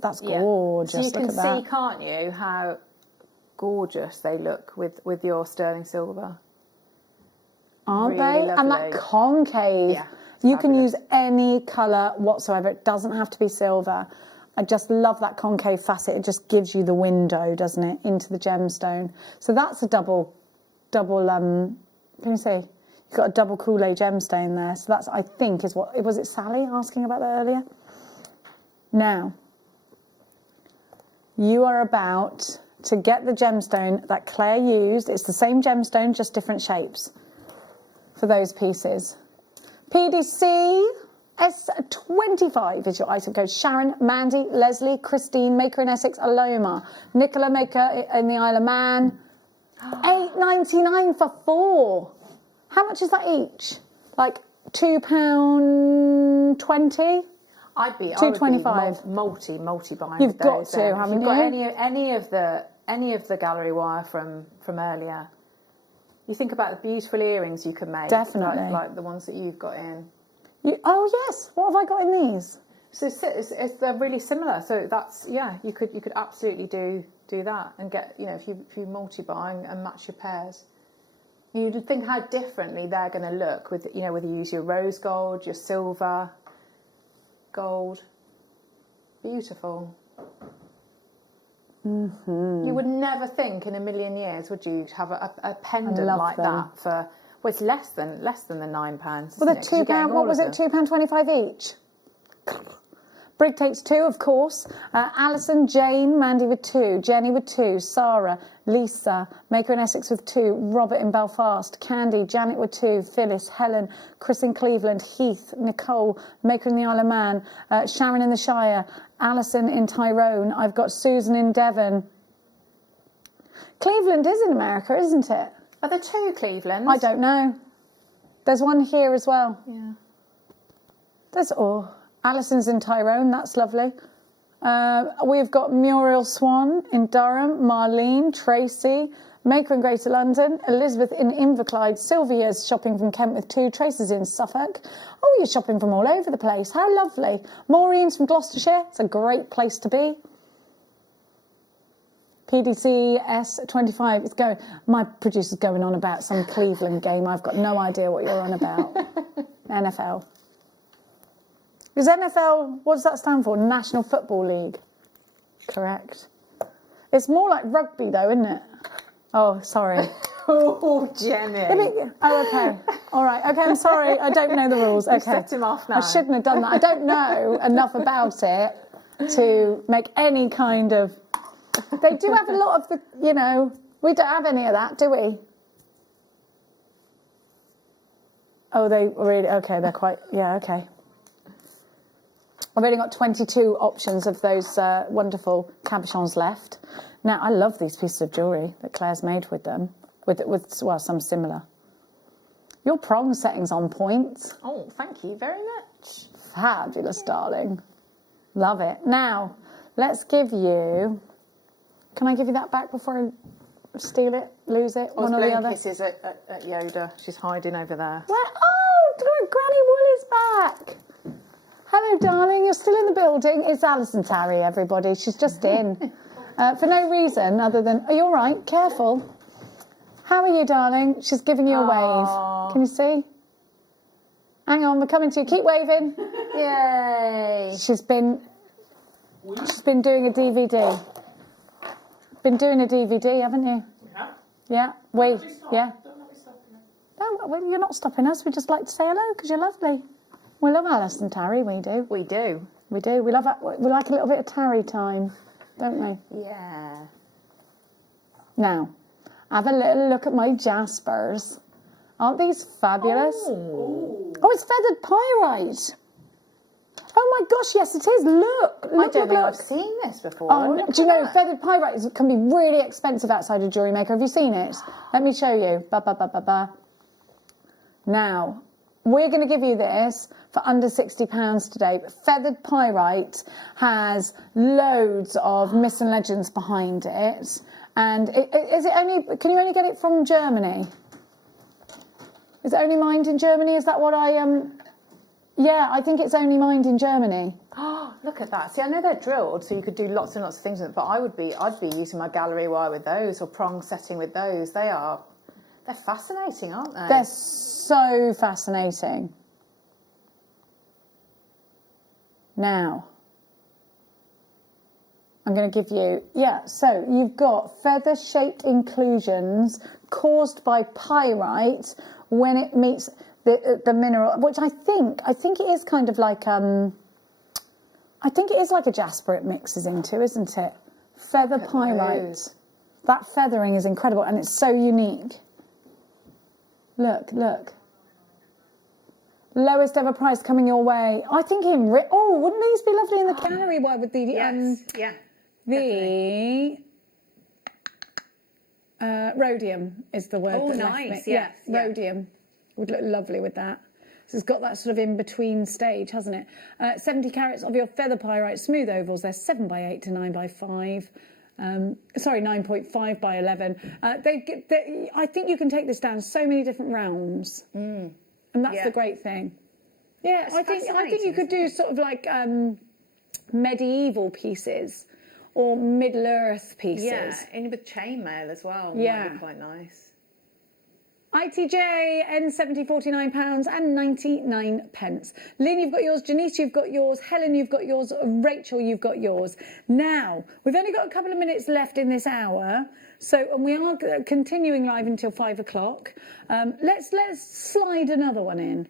That's gorgeous. So you can Look at see, can't you, how gorgeous they look with your sterling silver. Aren't Really they? lovely. And that concave. Yeah, you can fabulous. use any colour whatsoever. It doesn't have to be silver. I just love that concave facet. It just gives you the window, doesn't it, into the gemstone. So that's a double, can you see? You've got a double Kool-Aid gemstone there. So that's, I think, is what, was it Sally asking about that earlier? Now, you are about to get the gemstone that Claire used. It's the same gemstone, just different shapes for those pieces. PDC S25 is your item code. Sharon, Mandy, Leslie, Christine, Maker in Essex, Aloma, Nicola, Maker in the Isle of Man. £8.99 for 4. How much is that each? Like £2.20? I'd be £2.25. multi buying. You've got to, haven't you? If you've got any of the gallery wire from earlier. You think about the beautiful earrings you can make. Definitely. Like the ones that you've got in. Oh yes, what have I got in these? So they're really similar. So that's, yeah, you could absolutely do that and get, you know, if you multi-buy and match your pairs. You'd think how differently they're going to look with, you know, whether you use your rose gold, your silver, gold. Beautiful. You would never think in a million years, would you, to have a pendant like that for, well, it's less than the £9. Well, they're £2. What was it? £2.25 each. Brig takes 2, of course. Alison, Jane, Mandy with 2, Jenny with 2, Sarah, Lisa, Maker in Essex with 2, Robert in Belfast, Candy, Janet with 2, Phyllis, Helen, Chris in Cleveland, Heath, Nicole, Maker in the Isle of Man, Sharon in the Shire, Alison in Tyrone. I've got Susan in Devon. Cleveland is in America, isn't it? Are there 2 Clevelands? I don't know. There's one here as well. Yeah. There's Alison's in Tyrone, that's lovely. We've got Muriel Swan in Durham, Marlene, Tracy, Maker in Greater London, Elizabeth in Inverclyde, Sylvia's shopping from Kent with 2, Tracy's in Suffolk. Oh, you're shopping from all over the place, how lovely. Maureen's from Gloucestershire, it's a great place to be. PDC S25, it's going, my producer's going on about some Cleveland game, I've got no idea what you're on about. NFL. Is NFL, what does that stand for? National Football League. Correct. It's more like rugby though, isn't it? Oh, sorry. Oh, Jenny. Oh, okay. All right. Okay, I'm sorry. I don't know the rules. Okay. You set him off now. I shouldn't have done that. I don't know enough about it to make any kind of... They do have a lot of the, you know, we don't have any of that, do we? Oh, they really, okay, they're quite, yeah, okay. I've only got 22 options of those wonderful cabochons left. Now, I love these pieces of jewellery that Claire's made with them, with well, some similar. Your prong setting's on point. Oh, thank you very much. Fabulous, darling. Love it. Now, let's give you... Can I give you that back before I steal it, lose it, one or the other? Kisses at Yoda. She's hiding over there. Where? Oh, Granny Wool is back. Hello, darling. You're still in the building. It's Alison Tarry, everybody. She's just in. For no reason other than... Are you all right? Careful. How are you, darling? She's giving you a wave. Can you see? Hang on, we're coming to you. Keep waving. Yay. She's been doing a DVD. Been doing a DVD, haven't you? Yeah. Yeah. Yeah. No, well, you're not stopping us. We just like to say hello because you're lovely. We love Alison Tarry. We do. We do. We do. We love. We like a little bit of Tarry time, don't we? Yeah. Now, have a little look at my Jaspers. Aren't these fabulous? Oh, it's feathered pyrite. Oh my gosh, yes it is. Look, I don't think I've seen this before. Oh, do you know, feathered pyrite can be really expensive outside of JewelleryMaker. Have you seen it? Let me show you. Now, we're going to give you this for under £60 today. But feathered pyrite has loads of myths and legends behind it. And is it only? Can you only get it from Germany? Is it only mined in Germany? Is that what I Yeah, I think it's only mined in Germany. Oh, look at that. See, I know they're drilled, so you could do lots and lots of things with it, but I'd be using my gallery wire with those, or prong setting with those. They're fascinating, aren't they? They're so fascinating. Now, I'm going to give you, so you've got feather-shaped inclusions caused by pyrite when it meets the mineral, which I think it is kind of like, I think it is like a jasper it mixes into, isn't it? Feather pyrite. Those. That feathering is incredible, and it's so unique. Look. Lowest ever price coming your way. I think wouldn't these be lovely in the canary wire with the rhodium is the word. Oh, that nice. left me. Yes, Yeah, rhodium would look lovely with that. So it's got that sort of in-between stage, hasn't it? 70 carats of your feather pyrite smooth ovals. They're 7x8 to 9x5. 9.5 by 11. I think you can take this down so many different realms, and that's the great thing. Yeah, I think you could do sort of like medieval pieces or Middle Earth pieces. Yeah, and with chainmail as well. Yeah, might be quite nice. ITJ, N70, £49.99. Lynn, you've got yours. Janice, you've got yours. Helen, you've got yours. Rachel, you've got yours. Now, we've only got a couple of minutes left in this hour, and we are continuing live until 5 o'clock. Let's slide another one in.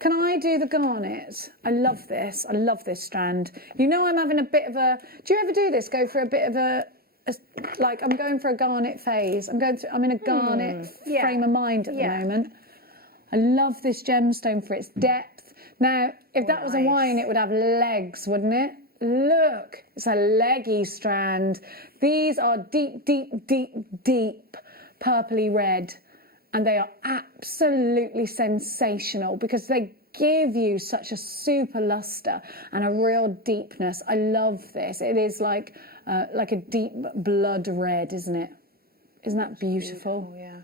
Can I do the garnet? I love this. I love this strand. You know, I'm having a bit of a... Do you ever do this? Go for a bit of like I'm going for a garnet phase. I'm in a garnet frame of mind at the moment. I love this gemstone for its depth. Now, if that was a wine, it would have legs, wouldn't it? Look, it's a leggy strand. These are deep purpley red, and they are absolutely sensational because they give you such a super luster and a real deepness. I love this. It is like a deep blood red, isn't it? Isn't that beautiful? Yeah.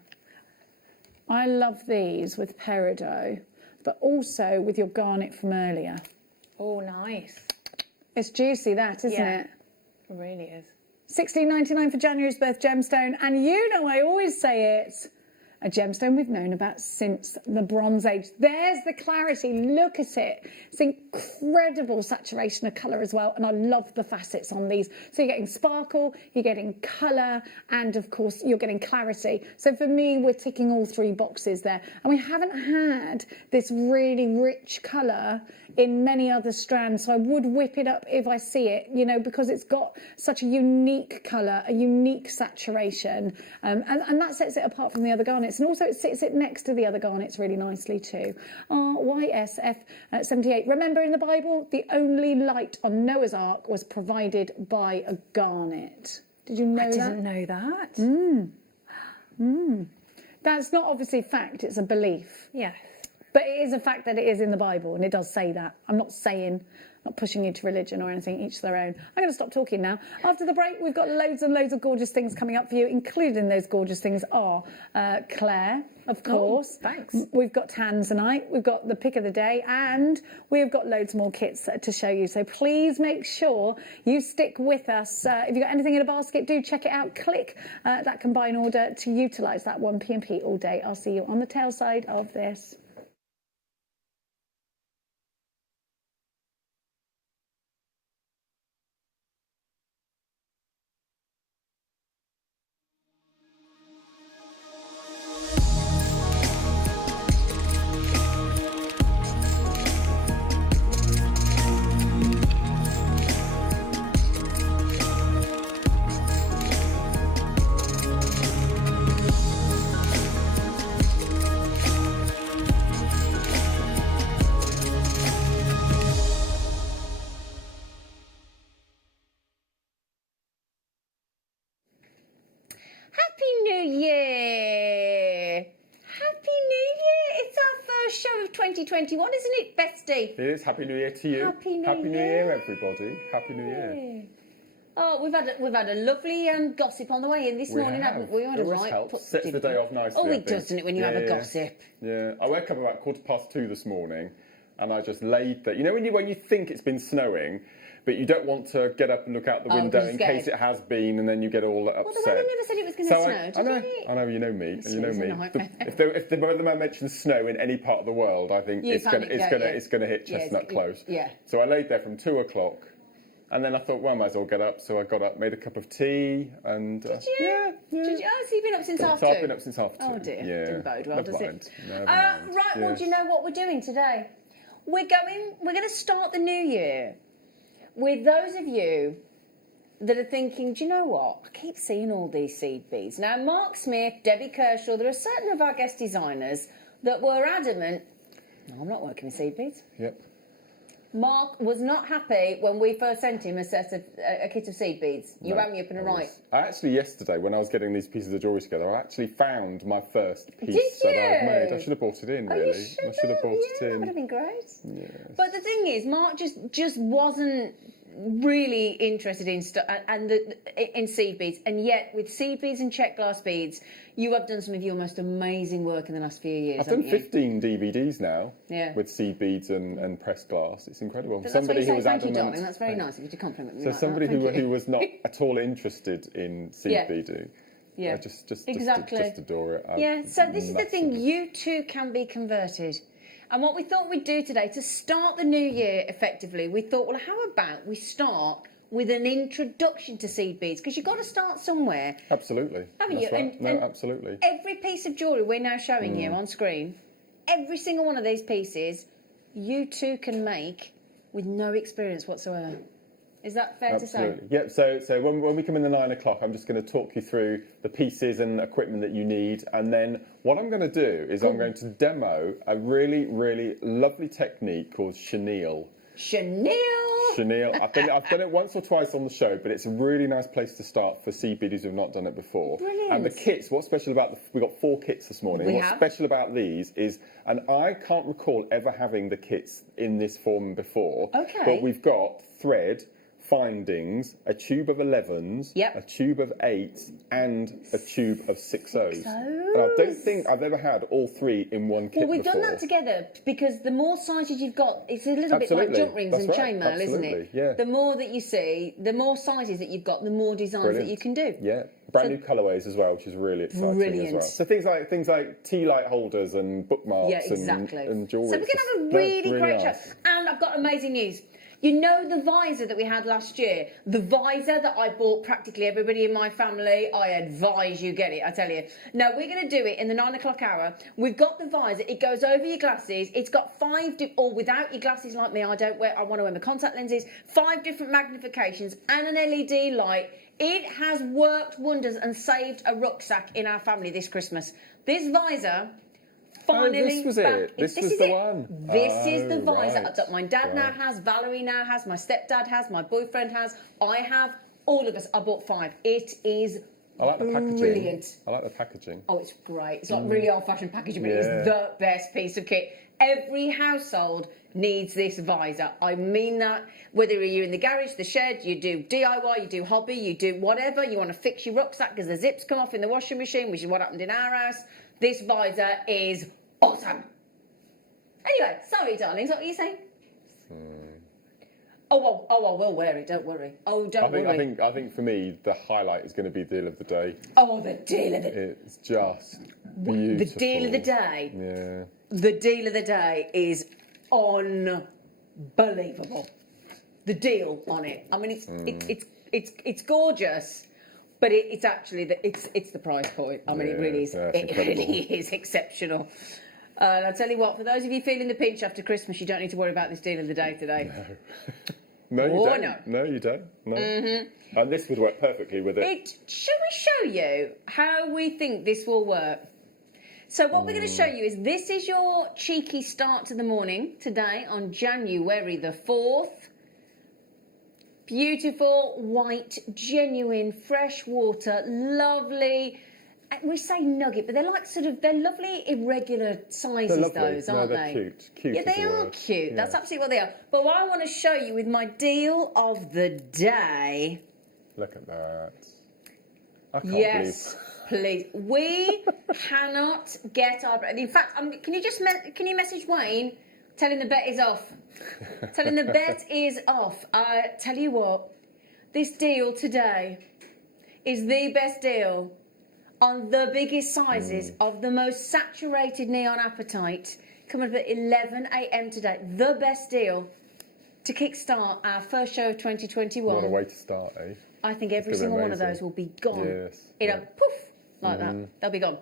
I love these with peridot, but also with your garnet from earlier. Oh, nice. It's juicy, that, isn't it? It really is. $16.99 for January's birth gemstone, and you know I always say it. A gemstone we've known about since the Bronze Age. There's the clarity. Look at it. It's incredible saturation of colour as well. And I love the facets on these. So you're getting sparkle, you're getting colour, and of course you're getting clarity. So for me, we're ticking all three boxes there. And we haven't had this really rich colour in many other strands. So I would whip it up if I see it, you know, because it's got such a unique colour, a unique saturation. And that sets it apart from the other garnets. And also it sits it next to the other garnets really nicely too. YSF 78. Remember in the Bible, the only light on Noah's Ark was provided by a garnet. Did you know that? I didn't know that. That's not obviously fact, it's a belief. Yes. But it is a fact that it is in the Bible, and it does say that. I'm not pushing you to religion or anything, each their own. I'm going to stop talking now. After the break, we've got loads and loads of gorgeous things coming up for you. Included in those gorgeous things are Claire, of course. Oh, thanks. We've got Tanzanite, we've got the pick of the day, and we've got loads more kits to show you. So please make sure you stick with us. If you've got anything in a basket, do check it out. Click that combine order to utilise that 1pmp all day. I'll see you on the tail side of this. Happy New Year! Happy New Year! It's our first show of 2021, isn't it, Bestie? It is. Happy New Year to you. Happy New Year, everybody. Happy New Year. Oh, we've had a lovely gossip on the way in this morning, haven't we? We had It a always right helps. Sets the day off nicely. Oh, I it think. does, doesn't it, when you have a gossip? Yeah. I woke up about 2:15 this morning, and I just laid there. You know when you think it's been snowing, but you don't want to get up and look out the window in case it has been, and then you get all upset. Well, the weather never said it was going to snow, did it? I know, you know me. You know me. Nightmare. If the weatherman mentions snow in any part of the world, I think it's going to hit Chestnut Close. Yeah. So I laid there from 2 o'clock, and then I thought, well, I might as well get up. So I got up, made a cup of tea, and Did you? yeah. Did you? Oh, so you've been up since half 2? So I've been up since half 2. Oh dear, Yeah. didn't bode well, Never does mind. it? Never mind. Right. Well, do you know what we're doing today? We're going to start the new year with those of you that are thinking, do you know what? I keep seeing all these seed beads. Now, Mark Smith, Debbie Kershaw, there are certain of our guest designers that were adamant, no, I'm not working with seed beads. Yep. Mark was not happy when we first sent him a kit of seed beads. You rang me up in a right. I actually, yesterday, when I was getting these pieces of jewellery together, I actually found my first piece Did that I've made. you? I should have brought it in, Oh, really. you I should have brought it in. That would have been great. Yes. But the thing is, Mark just wasn't really interested in in seed beads, and yet with seed beads and check glass beads, you have done some of your most amazing work in the last few years. I've done haven't you? 15 DVDs now with seed beads and pressed glass. It's incredible. That's somebody what you who say, was thank adamant. you, darling. That's very nice of you to compliment me. So like somebody that. who was not at all interested in seed beading. Yeah. I just Exactly. just adore it. Yeah, so this is the thing, massively. you too can be converted. And what we thought we'd do today, to start the new year effectively, we thought, well, how about we start with an introduction to seed beads? Because you've got to start somewhere. Absolutely. Haven't That's you? right. And Absolutely. Every piece of jewellery we're now showing you on screen, every single one of these pieces, you too can make with no experience whatsoever. Is that fair to say? Absolutely. Yep. So when we come in the 9 o'clock, I'm just going to talk you through the pieces and equipment that you need, and then what I'm going to do is I'm going to demo a really, really lovely technique called chenille. Chenille! Chenille. I've done it once or twice on the show, but it's a really nice place to start for seed beaders who've not done it before. Brilliant. And the kits, what's special about we've got 4 kits this morning. What's special about these is, and I can't recall ever having the kits in this form before. Okay. But we've got thread, findings, a tube of 11s, a tube of 8s, and a tube of 6Os. And I don't think I've ever had all 3 in one kit Well, we've before. done that together because the more sizes you've got, it's a little bit like jump rings and chainmail, isn't it? Yeah. The more that you see, the more sizes that you've got, the more designs that you can do. Yeah, brand new colourways as well, which is really exciting as well. So things like tea light holders and bookmarks and jewellery. So we're going to have a really great show. And I've got amazing news. You know the visor that we had last year? The visor that I bought practically everybody in my family. I advise you get it, I tell you. No, we're going to do it in the 9 o'clock hour. We've got the visor. It goes over your glasses. It's got 5, or without your glasses like me, I want to wear my contact lenses. 5 different magnifications and an LED light. It has worked wonders and saved a rucksack in our family this Christmas. This visor... Finally, this was it. This was the one. This is the visor that my dad now has, Valerie now has, my stepdad has, my boyfriend has, I have, all of us. I bought 5. It is I like the packaging. Brilliant. I like the packaging. Oh, it's great. It's like really old-fashioned packaging, but it's the best piece of kit. Every household needs this visor. I mean that. Whether you're in the garage, the shed, you do DIY, you do hobby, you do whatever, you want to fix your rucksack because the zips come off in the washing machine, which is what happened in our house. This visor is awesome. Anyway, sorry, darlings, what were you saying? Oh, I will wear it, don't worry. Oh, don't worry. I think for me, the highlight is going to be deal of the day. Oh, the deal of the day. It's just beautiful. The deal of the day. Yeah. The deal of the day is unbelievable. The deal on it. I mean, it's gorgeous. But it's actually it's the price point. I mean, it really is. It really is exceptional. And I'll tell you what, for those of you feeling the pinch after Christmas, you don't need to worry about this deal of the day today. No, you don't. No, you don't. No. Mm-hmm. And this would work perfectly with it. Shall we show you how we think this will work? So what we're going to show you is this is your cheeky start to the morning today on January the 4th. Beautiful, white, genuine, fresh water, lovely. We say nugget, but they're like they're lovely, irregular sizes, those, aren't they? They're cute. Yeah, they are cute. Yeah. That's absolutely what they are. But what I want to show you with my deal of the day. Look at that. I can't yes, please. We cannot get our. In fact, can you message Wayne? Tell him the bet is off. Tell him the bet is off. I tell you what, this deal today is the best deal on the biggest sizes of the most saturated neon apatite, coming up at 11 a.m. today. The best deal to kickstart our first show of 2021. What a way to start, eh? I think every single one of those will be gone. Yes. In a poof, like that. They'll be gone.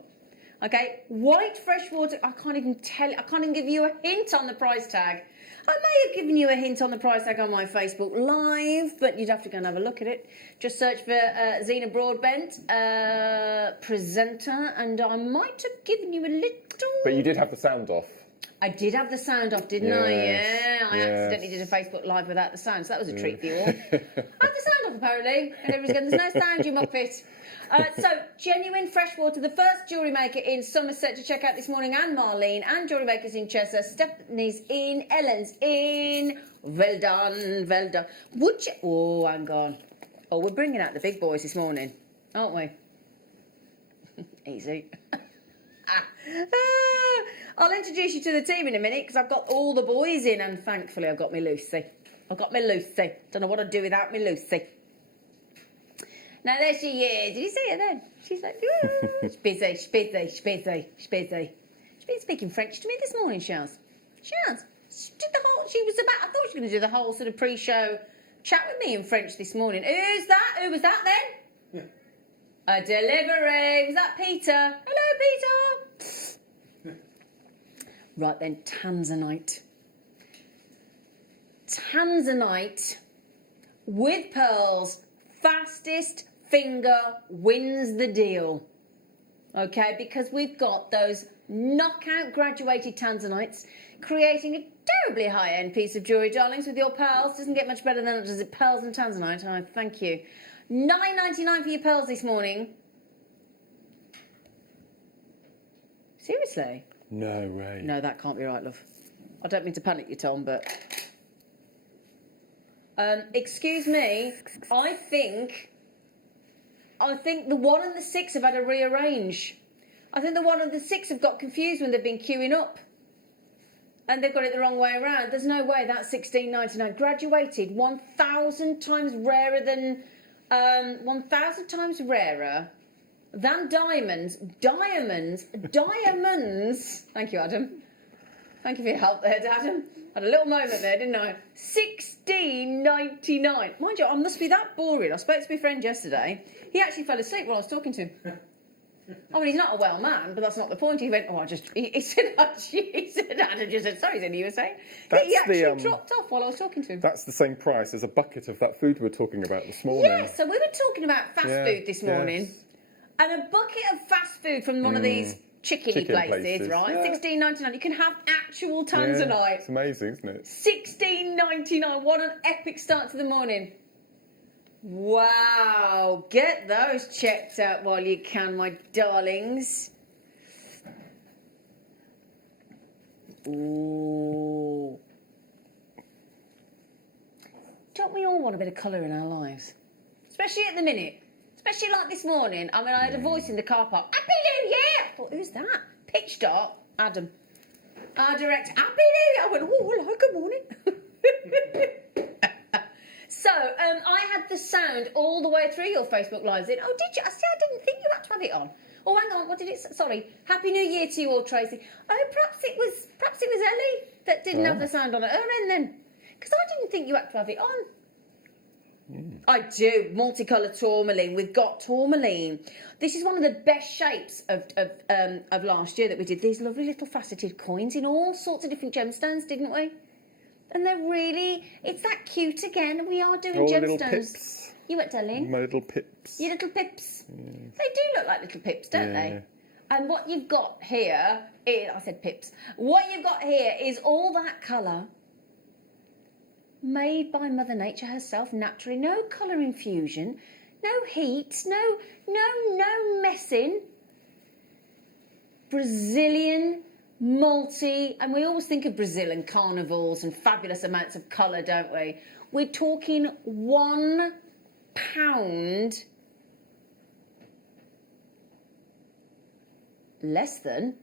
Okay, white freshwater. I can't even give you a hint on the price tag. I may have given you a hint on the price tag on my Facebook Live, but you'd have to go and have a look at it. Just search for Zena Broadbent, presenter, and I might have given you a little... But you did have the sound off. I did have the sound off, didn't I? Yes, Yeah, I accidentally did a Facebook Live without the sound, so that was a treat for you all. I had the sound off, apparently, and everyone's going, there's no sound, you muppet. So, genuine freshwater, the first jewellery maker in Somerset to check out this morning, and Marlene, and jewellery makers in Chester, Stephanie's in, Ellen's in. Well done, well done. Would you... Oh, hang on. Oh, we're bringing out the big boys this morning, aren't we? Easy. I'll introduce you to the team in a minute because I've got all the boys in, and thankfully I've got me Lucy. Don't know what I'd do without me Lucy. Now there she is. Did you see her then? She's like, ooh, she's busy. She's been speaking French to me this morning, she has. She did the whole, I thought she was going to do the whole sort of pre-show chat with me in French this morning. Who's that? Who was that then? Yeah. A delivery. Was that Peter? Hello, Peter. Right then, Tanzanite. Tanzanite with pearls, fastest finger wins the deal. Okay, because we've got those knockout graduated Tanzanites creating a terribly high-end piece of jewellery, darlings, with your pearls. Doesn't get much better than it, does it? Pearls and Tanzanite. Oh, thank you. $9.99 for your pearls this morning. Seriously? No way. No, that can't be right, love. I don't mean to panic you, Tom, but... excuse me, I think the 1 and the 6 have had a rearrange. I think the 1 and the 6 have got confused when they've been queuing up. And they've got it the wrong way around. There's no way that's $16.99. Graduated, 1,000 times rarer than... 1,000 times rarer than diamonds. Diamonds. Thank you, Adam. Thank you for your help there, Adam. Had a little moment there, didn't I? $16.99. Mind you, I must be that boring. I spoke to my friend yesterday. He actually fell asleep while I was talking to him. I mean, he's not a well man, but that's not the point. He went, he said, Adam just said, sorry, you were saying? He actually dropped off while I was talking to him. That's the same price as a bucket of that food we were talking about this morning. Yeah, so we were talking about fast food this morning. Yes. And a bucket of fast food from one of these chicken places, right? Yeah. $16.99. You can have actual Tanzanite. Yeah, it's amazing, isn't it? $16.99. What an epic start to the morning. Wow. Get those checked out while you can, my darlings. Ooh. Don't we all want a bit of colour in our lives? Especially at the minute. Especially like this morning. I mean, I had a voice in the car park. Happy New Year! I thought, who's that? Pitch dark. Adam. Our director. Happy New Year! I went, oh, hello, good morning. So, I had the sound all the way through your Facebook Lives. Oh, did you? I didn't think you had to have it on. Oh, hang on, what did it say? Sorry. Happy New Year to you all, Tracy. Oh, perhaps it was Ellie that didn't have the sound on at her end then. Because I didn't think you had to have it on. I do. Multicolour tourmaline. We've got tourmaline. This is one of the best shapes of last year that we did. These lovely little faceted coins in all sorts of different gemstones, didn't we? And they're really, it's that cute again. We are doing gemstones. Little pips. You what, darling? My little pips. Your little pips. Yes. They do look like little pips, don't they? And what you've got here is, I said pips. What you've got here is all that colour made by Mother Nature herself, naturally. No colour infusion, no heat, no messing. Brazilian, multi, and we always think of Brazil and carnivals and fabulous amounts of colour, don't we? We're talking 1 pound less than,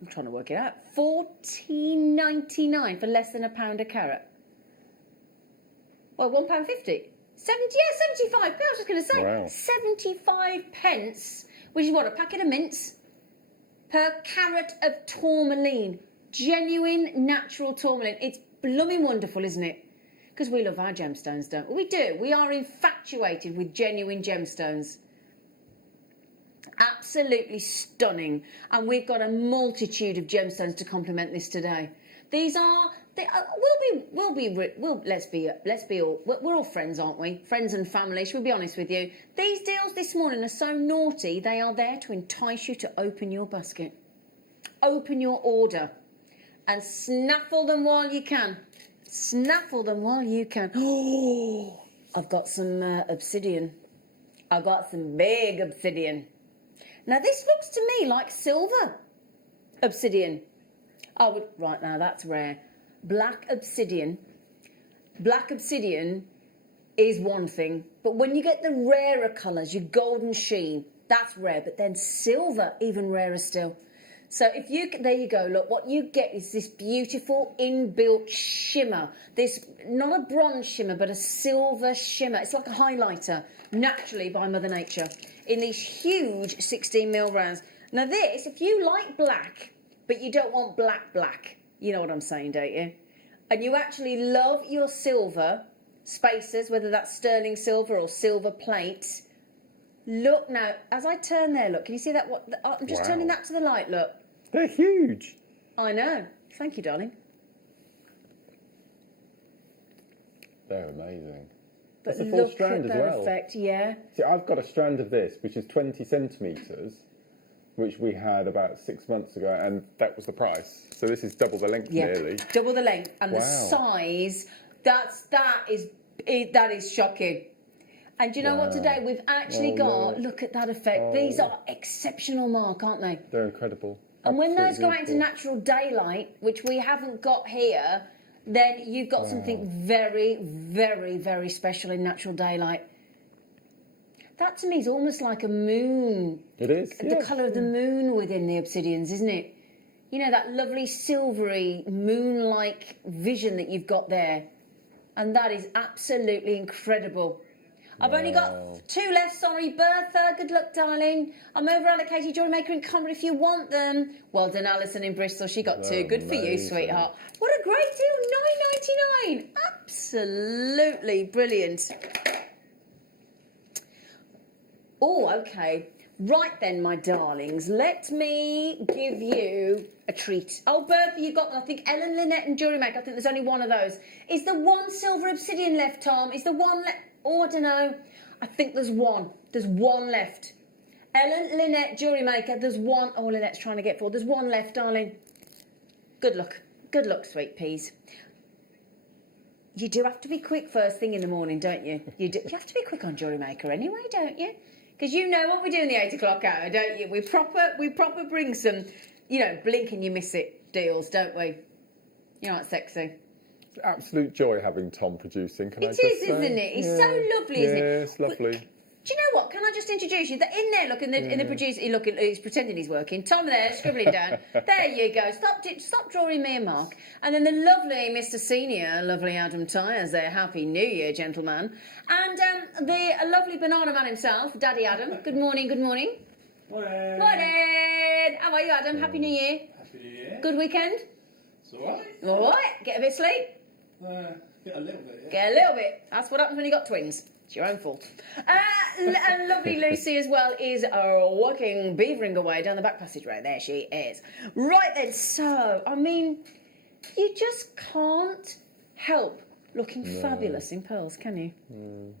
I'm trying to work it out. $14.99 for less than £1 a carat. Well, £1.50. 75 pence. I was just going to say, Wow. 75 pence, which is what, a packet of mints per carat of tourmaline. Genuine, natural tourmaline. It's blooming wonderful, isn't it? Because we love our gemstones, don't we? We do. We are infatuated with genuine gemstones. Absolutely stunning. And we've got a multitude of gemstones to complement this today. These are, we're all friends, aren't we? Friends and family, shall we be honest with you? These deals this morning are so naughty, they are there to entice you to open your basket. Open your order and snaffle them while you can. Snaffle them while you can. Oh, I've got some obsidian. I've got some big obsidian. Now, this looks to me like silver obsidian. Right now, that's rare. Black obsidian. Black obsidian is one thing, but when you get the rarer colours, your golden sheen, that's rare. But then silver, even rarer still. So there you go, look, what you get is this beautiful inbuilt shimmer. This, not a bronze shimmer, but a silver shimmer. It's like a highlighter, naturally by Mother Nature, in these huge 16mm rounds. Now this, if you like black, but you don't want black, you know what I'm saying, don't you? And you actually love your silver spacers, whether that's sterling silver or silver plates. Look now, as I turn there, look, can you see that? I'm just turning that to the light, look. They're huge. I know. Thank you, darling. They're amazing. But That's a full look strand at as that well. effect, yeah. See, I've got a strand of this, which is 20 centimetres, which we had about 6 months ago, and that was the price. So this is double the length, nearly. Double the length. And the Wow. size, that is shocking. And do you know what, today we've actually got, look at that effect. These are exceptional, Mark, aren't they? They're incredible. And when those go out into Absolutely natural daylight, which we haven't got here, then you've got something very, very, very special in natural daylight. That to me is almost like a moon. It is. The colour of the moon within the obsidians, isn't it? You know, that lovely silvery moon-like vision that you've got there. And that is absolutely incredible. I've only got 2 left, sorry, Bertha. Good luck, darling. I'm over-allocated JewelleryMaker in Convent if you want them. Well done, Alison in Bristol. She got 2. Good for you, sweetheart. What a great deal, £9.99. Absolutely brilliant. Oh, okay. Right then, my darlings, let me give you a treat. Oh, Bertha, you got them. I think Ellen, Lynette and JewelleryMaker, I think there's only one of those. Is there one silver obsidian left, Tom? Is there one left? Oh, I don't know. I think there's one. There's one left. Ellen, Lynette, JewelleryMaker, there's one. Oh, Lynette's trying to get 4. There's one left, darling. Good luck. Good luck, sweet peas. You do have to be quick first thing in the morning, don't you? You have to be quick on JewelleryMaker anyway, don't you? Because you know what we do in the 8 o'clock hour, don't you? We proper bring some, you know, blink and you miss it deals, don't we? You're not sexy. It's an absolute joy having Tom producing. Can I just It is, say? isn't it? It's so lovely, isn't it? Yeah, it's lovely. Do you know what? Can I just introduce you? In there, look, in the producer, look, he's pretending he's working. Tom there, scribbling down. There you go. Stop drawing me and Mark. And then the lovely Mr. Senior, lovely Adam Tyres there. Happy New Year, gentlemen. And the lovely banana man himself, Daddy Adam. Good morning, good morning. Morning. Morning. How are you, Adam? Happy New Year. Happy New Year. Good weekend? It's alright. All right. Get a bit of sleep? Get a little bit, yeah. Get a little bit. That's what happens when you got twins. It's your own fault. And lovely Lucy as well is walking, beavering away down the back passageway. There she is. Right then, so, I mean, you just can't help looking fabulous in pearls, can you? Mm.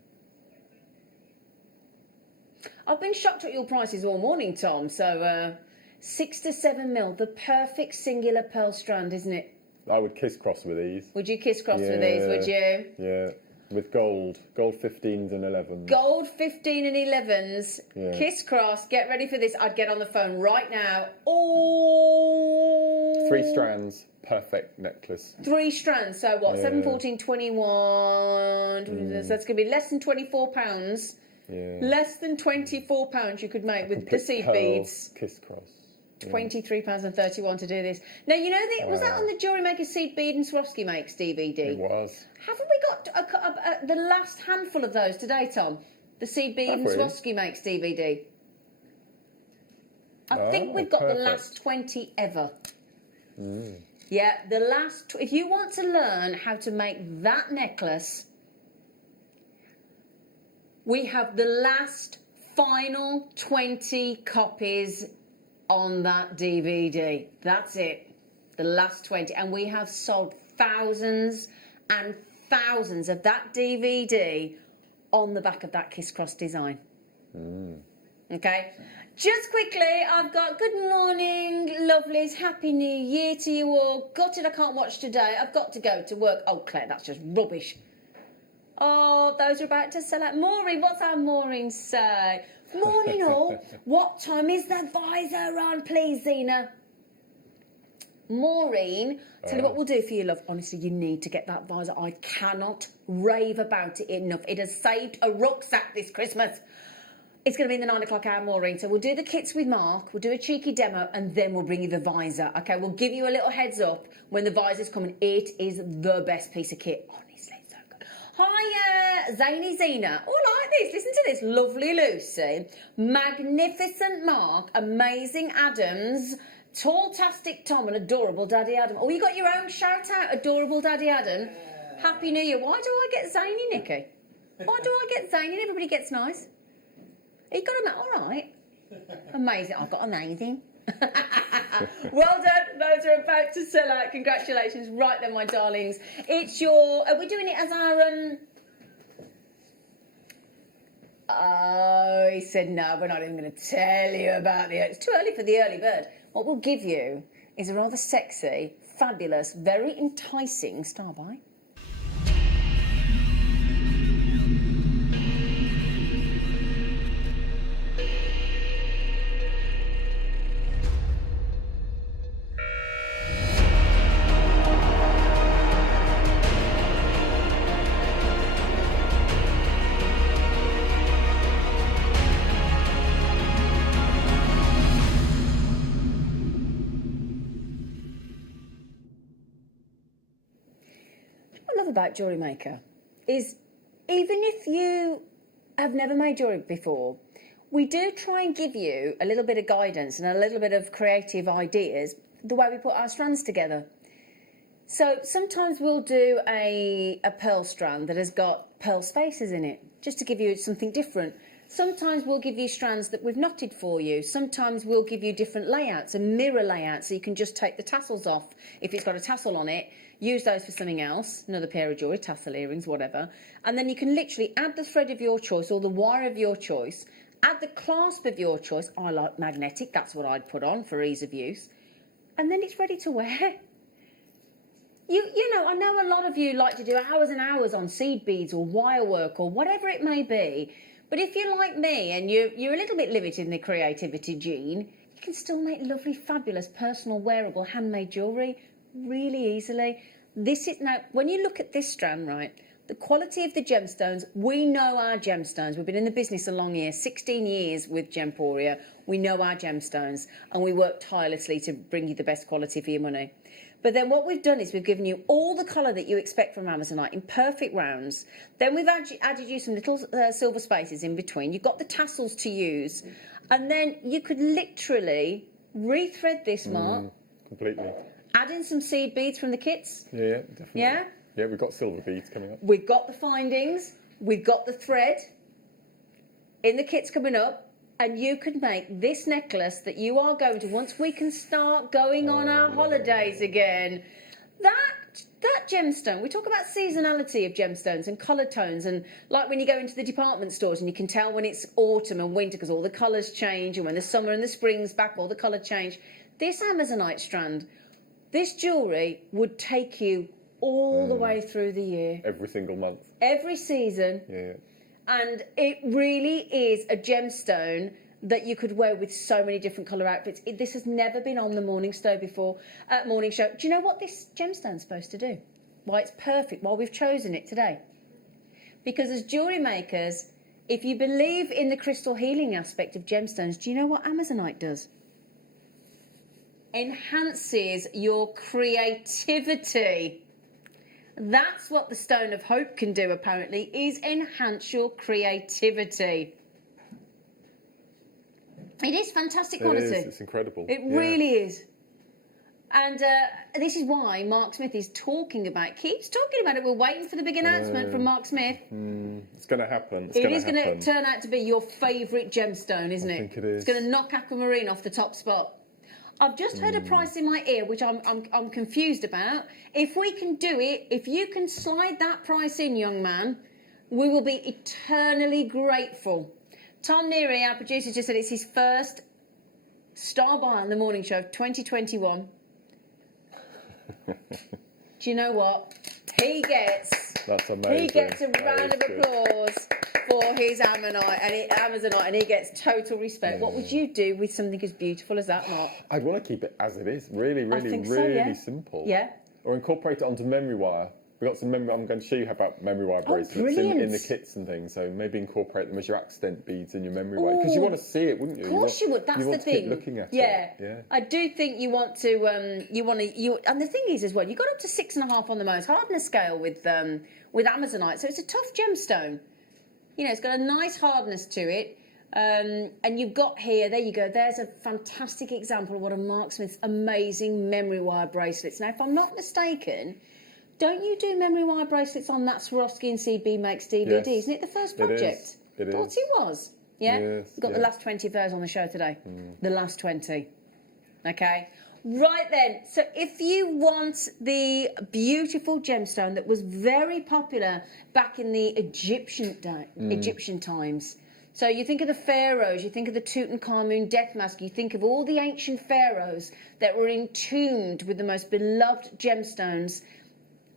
I've been shocked at your prices all morning, Tom. So, 6 to 7 mil, the perfect singular pearl strand, isn't it? I would kiss cross with these. Would you kiss cross with these, would you? Yeah. With gold 15s and 11s. Gold 15 and 11s. Yeah. Kiss cross. Get ready for this. I'd get on the phone right now. Oh. 3 strands. Perfect necklace. 3 strands. So what? Yeah. 7, 14, 21. So that's going to be less than £24. Yeah. Less than £24 you could make with the Complete seed pearl beads. Kiss cross. £23.31 to do this. Now, you know, was that on the JewelleryMaker Seed Bead and Swarovski Makes DVD? It was. Haven't we got the last handful of those today, Tom? The Seed Bead and we? Swarovski Makes DVD. I think we've got the last 20 ever. Yeah, the last... If you want to learn how to make that necklace, we have the last final 20 copies on that DVD. That's it. The last 20. And we have sold thousands and thousands of that DVD on the back of that Kiss Cross design. Okay? Just quickly, I've got good morning, lovelies, happy new year to you all. Gutted I can't watch today. I've got to go to work. Oh, Claire, that's just rubbish. Oh, those are about to sell out. Maureen, what's our Maureen say? Morning all. What time is the visor on, please, Zena? Maureen, tell you what we'll do for you, love. Honestly, you need to get that visor. I cannot rave about it enough. It has saved a rucksack this Christmas. It's going to be in the 9 o'clock hour, Maureen. So we'll do the kits with Mark, we'll do a cheeky demo, and then we'll bring you the visor. Okay, we'll give you a little heads up when the visor's coming. It is the best piece of kit. Honestly, it's so good. Hi, Zany Zena. Oh, I like this. Listen to this. Lovely Lucy. Magnificent Mark. Amazing Adams. Tall-tastic Tom and adorable Daddy Adam. Oh, you got your own shout-out, adorable Daddy Adam. Happy New Year. Why do I get zany, Nikki? Why do I get zany and everybody gets nice? You got them all right. Amazing. I've got amazing. Well done. Those are about to sell out. Congratulations. Right then, my darlings. It's your... Are we doing it as our... Oh, he said, no, we're not even going to tell you about the... It's too early for the early bird. What we'll give you is a rather sexy, fabulous, very enticing star buy. About JewelleryMaker is, even if you have never made jewellery before, we do try and give you a little bit of guidance and a little bit of creative ideas the way we put our strands together. So sometimes we'll do a pearl strand that has got pearl spaces in it, just to give you something different. Sometimes we'll give you strands that we've knotted for you. Sometimes we'll give you different layouts, a mirror layout, so you can just take the tassels off if it's got a tassel on it. Use those for something else, another pair of jewellery, tassel earrings, whatever. And then you can literally add the thread of your choice or the wire of your choice, add the clasp of your choice. I like magnetic, that's what I'd put on for ease of use. And then it's ready to wear. You know, I know a lot of you like to do hours and hours on seed beads or wire work or whatever it may be. But if you're like me and you're a little bit limited in the creativity gene, you can still make lovely, fabulous, personal, wearable, handmade jewellery really easily. This is now, when you look at this strand, right, the quality of the gemstones, we know our gemstones. We've been in the business a long year, 16 years with Gemporia. We know our gemstones and we work tirelessly to bring you the best quality for your money. But then what we've done is we've given you all the colour that you expect from Amazonite in perfect rounds. Then we've added you some little silver spaces in between. You've got the tassels to use. And then you could literally rethread this, Mark. Completely. Add in some seed beads from the kits. Yeah, definitely. Yeah? Yeah, we've got silver beads coming up. We've got the findings. We've got the thread in the kits coming up. And you could make this necklace that you are going to, once we can start going on our holidays again, that gemstone, we talk about seasonality of gemstones and colour tones, and like when you go into the department stores and you can tell when it's autumn and winter because all the colours change, and when the summer and the spring's back, all the colour change. This Amazonite strand, this jewellery would take you all the way through the year. Every single month. Every season. Yeah. And it really is a gemstone that you could wear with so many different colour outfits. This has never been on the Morning Show before. Morning Show. Do you know what this gemstone's supposed to do? Why it's perfect, why we've chosen it today. Because as jewellery makers, if you believe in the crystal healing aspect of gemstones, do you know what Amazonite does? enhances your creativity. That's what the Stone of Hope can do, apparently, is enhance your creativity. It is fantastic quality. It is, it's incredible. It really is. And this is why Mark Smith is talking about, keeps talking about it. We're waiting for the big announcement from Mark Smith. It's going to happen. It is going to turn out to be your favourite gemstone, isn't it? I think it is. It's going to knock aquamarine off the top spot. I've just heard a price in my ear, which I'm confused about. If we can do it, if you can slide that price in, young man, we will be eternally grateful. Tom Neary, our producer, just said it's his first star buy on the morning show of 2021. Do you know what? He gets. That's amazing. He gets a round of applause for his Amazonite, and he gets total respect. What would you do with something as beautiful as that, Mark? I'd want to keep it as it is. Really, really, so, really yeah. simple. Yeah. Or incorporate it onto memory wire. We've got some memory. I'm going to show you about memory wire bracelets in the kits and things. So maybe incorporate them as your accent beads in your memory wire, because you want to see it, wouldn't you? Of course you would. That's the thing. Keep looking at it. Yeah. I do think you want to. And the thing is as well, you got up to 6.5 on the most hardness scale with Amazonite, so it's a tough gemstone. You know, it's got a nice hardness to it. And you've got here, there you go, there's a fantastic example of one of Mark Smith's amazing memory wire bracelets. Now, if I'm not mistaken, don't you do memory wire bracelets on That Swarovski and CB Makes DVD? Yes, Isn't it the first project? It is. Thought it was. Yeah? Yes, We've got the last 20 of those on the show today. The last 20. Okay? Right then, so if you want the beautiful gemstone that was very popular back in the Egyptian times, so you think of the pharaohs, you think of the Tutankhamun death mask, you think of all the ancient pharaohs that were entombed with the most beloved gemstones.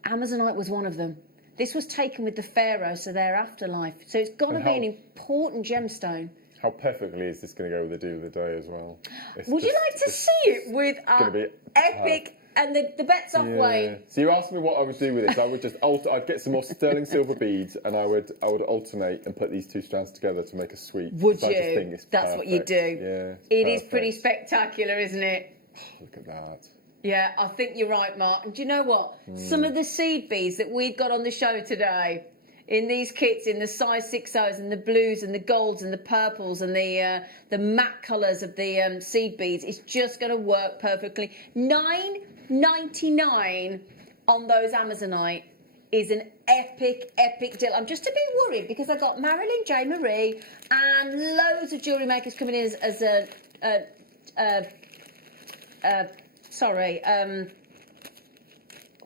Amazonite was one of them. This was taken with the pharaohs to their afterlife. So it's got to be an important gemstone. How perfectly is this going to go with the do of the day as well? Would you like to see it with our epic and the bet's off, Wayne? So you asked me what I would do with this. I would just I'd get some more sterling silver beads, and I would alternate and put these two strands together to make a sweep. Would you? I just think it's That's what you do. Yeah. It is pretty spectacular, isn't it? Look at that. Yeah, I think you're right, Mark. And do you know what? Some of the seed beads that we've got on the show today, in these kits, in the size 6Os and the blues and the golds and the purples and the matte colours of the seed beads, it's just going to work perfectly. $9.99 on those Amazonite is an epic deal. I'm just a bit worried because I've got Marilyn J. Marie and loads of jewellery makers coming in as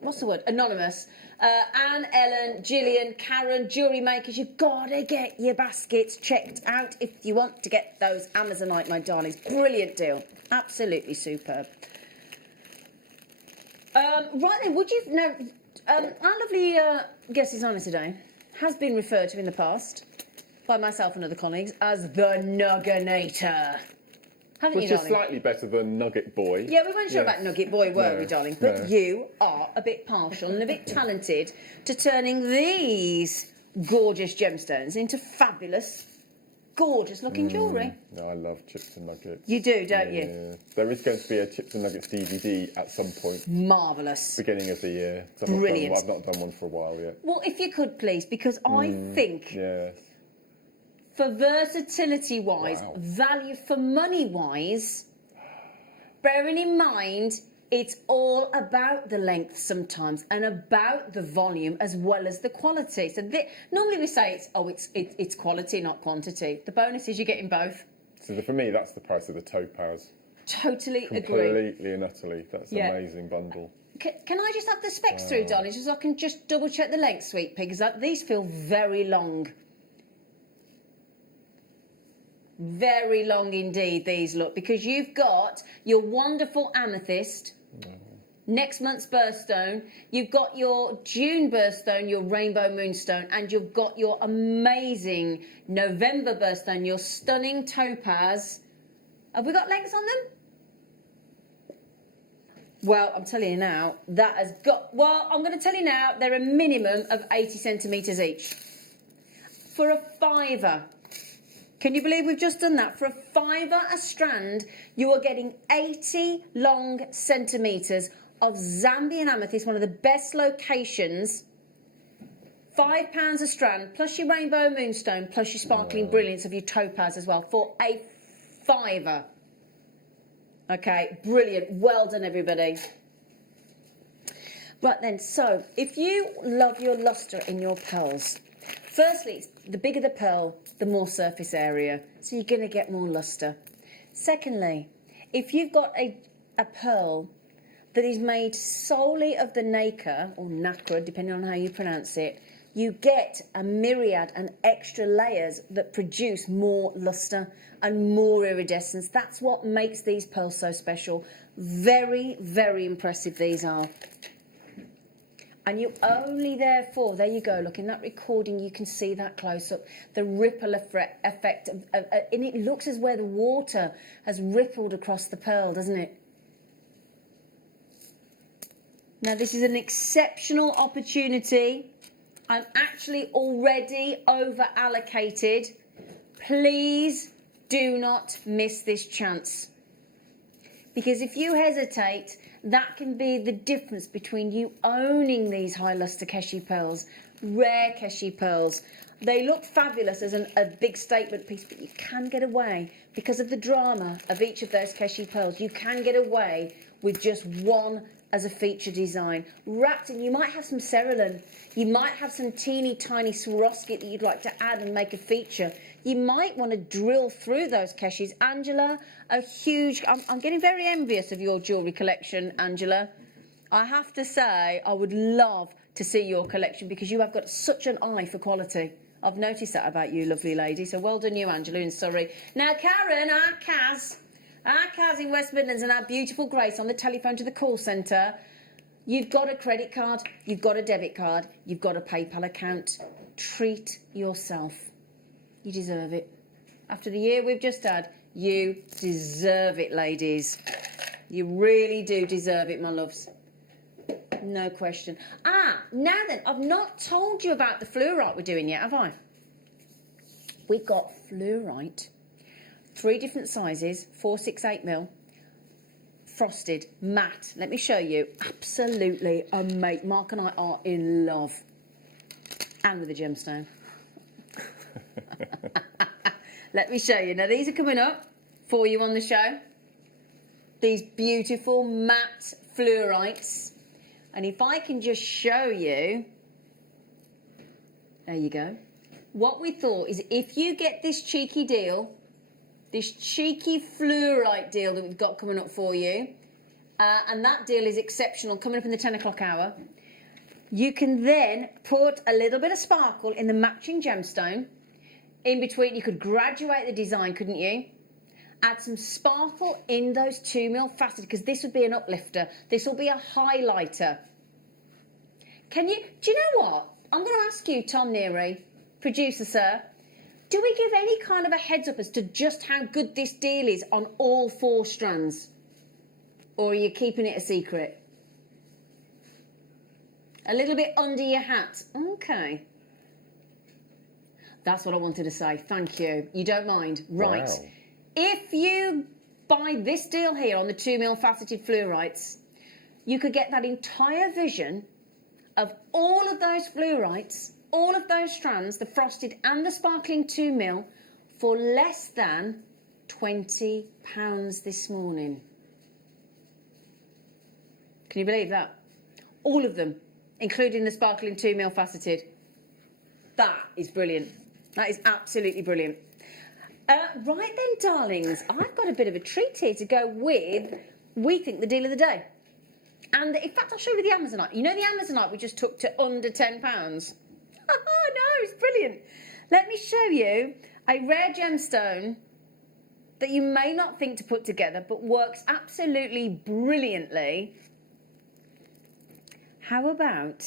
what's the word? Anonymous. Anne, Ellen, Gillian, Karen, jewellery makers, you've got to get your baskets checked out if you want to get those Amazonite, my darlings. Brilliant deal. Absolutely superb. Right then, would you... Now, our lovely guest is on today has been referred to in the past by myself and other colleagues as the Nugginator. Haven't you, Which is darling? slightly better than Nugget Boy. Yeah, we weren't sure about Nugget Boy, were No, we, darling? But no. you are a bit partial and a bit talented to turning these gorgeous gemstones into fabulous, gorgeous-looking jewellery. No, I love chips and nuggets. You do, don't you? Yeah. There is going to be a chips and nuggets DVD at some point, Marvellous. beginning of the year. Brilliant. I've not done one for a while yet. Well, if you could, please, because I think... Yes. For versatility-wise, Wow. value for money-wise, bearing in mind it's all about the length sometimes and about the volume as well as the quality. So normally we say it's quality, not quantity. The bonus is you're getting both. So for me, that's the price of the topaz. Totally agree. Completely and utterly. That's Yeah. an amazing bundle. Can I just have the specs through, darling, just so I can just double-check the length, sweet pig, because these feel very long. Very long indeed, these look, because you've got your wonderful amethyst, next month's birthstone, you've got your June birthstone, your rainbow moonstone, and you've got your amazing November birthstone, your stunning topaz. Have we got lengths on them? Well, I'm telling you now, that has got... Well, I'm going to tell you now, they're a minimum of 80 centimetres each. For a £5. Can you believe we've just done that? For a £5 a strand, you are getting 80 long centimetres of Zambian amethyst, one of the best locations. £5 a strand, plus your rainbow moonstone, plus your sparkling brilliance of your topaz as well, for a £5. Okay, brilliant. Well done, everybody. Right then, so if you love your lustre in your pearls, firstly, the bigger the pearl, the more surface area, so you're going to get more lustre. Secondly, if you've got a pearl that is made solely of the nacre, or nacre, depending on how you pronounce it, you get a myriad and extra layers that produce more lustre and more iridescence. That's what makes these pearls so special. Very, very impressive these are. And you only therefore, there you go, look, in that recording you can see that close-up, the ripple effect, and it looks as where the water has rippled across the pearl, doesn't it? Now this is an exceptional opportunity. I'm actually already over-allocated. Please do not miss this chance. Because if you hesitate, that can be the difference between you owning these high lustre Keshi pearls, rare Keshi pearls. They look fabulous as a big statement piece, but you can get away, because of the drama of each of those Keshi pearls, you can get away with just one as a feature design. Wrapped in, you might have some cerulean, you might have some teeny tiny Swarovski that you'd like to add and make a feature. You might want to drill through those Keshis. Angela, a huge, I'm getting very envious of your jewellery collection, Angela. I have to say, I would love to see your collection because you have got such an eye for quality. I've noticed that about you, lovely lady. So well done you, Angela, in Surrey. Now, Karen, our Kaz in West Midlands and our beautiful Grace on the telephone to the call centre. You've got a credit card, you've got a debit card, you've got a PayPal account. Treat yourself. You deserve it. After the year we've just had, you deserve it, ladies. You really do deserve it, my loves. No question. Now then, I've not told you about the fluorite we're doing yet, have I? We got fluorite, 3 different sizes, 4, 6, 8mm, frosted, matte. Let me show you. Absolutely amazing. Mark and I are in love. And with a gemstone. Let me show you. Now, these are coming up for you on the show. These beautiful matte fluorites. And if I can just show you, there you go. What we thought is if you get this cheeky deal, this cheeky fluorite deal that we've got coming up for you, and that deal is exceptional, coming up in the 10 o'clock hour, you can then put a little bit of sparkle in the matching gemstone. In between, you could graduate the design, couldn't you? Add some sparkle in those 2mm faceted, because this would be an uplifter. This will be a highlighter. Do you know what? I'm going to ask you, Tom Neary, producer sir, do we give any kind of a heads up as to just how good this deal is on all 4 strands? Or are you keeping it a secret? A little bit under your hat. Okay. That's what I wanted to say. Thank you. You don't mind? Right. Wow. If you buy this deal here on the 2mm faceted fluorites, you could get that entire vision of all of those fluorites, all of those strands, the frosted and the sparkling 2mm, for less than £20 this morning. Can you believe that? All of them, including the sparkling 2mm faceted. That is brilliant. That is absolutely brilliant. Right then, darlings, I've got a bit of a treat here to go with, we think, the deal of the day. And in fact, I'll show you the Amazonite. You know the Amazonite we just took to under £10? Oh, no, it's brilliant. Let me show you a rare gemstone that you may not think to put together, but works absolutely brilliantly. How about...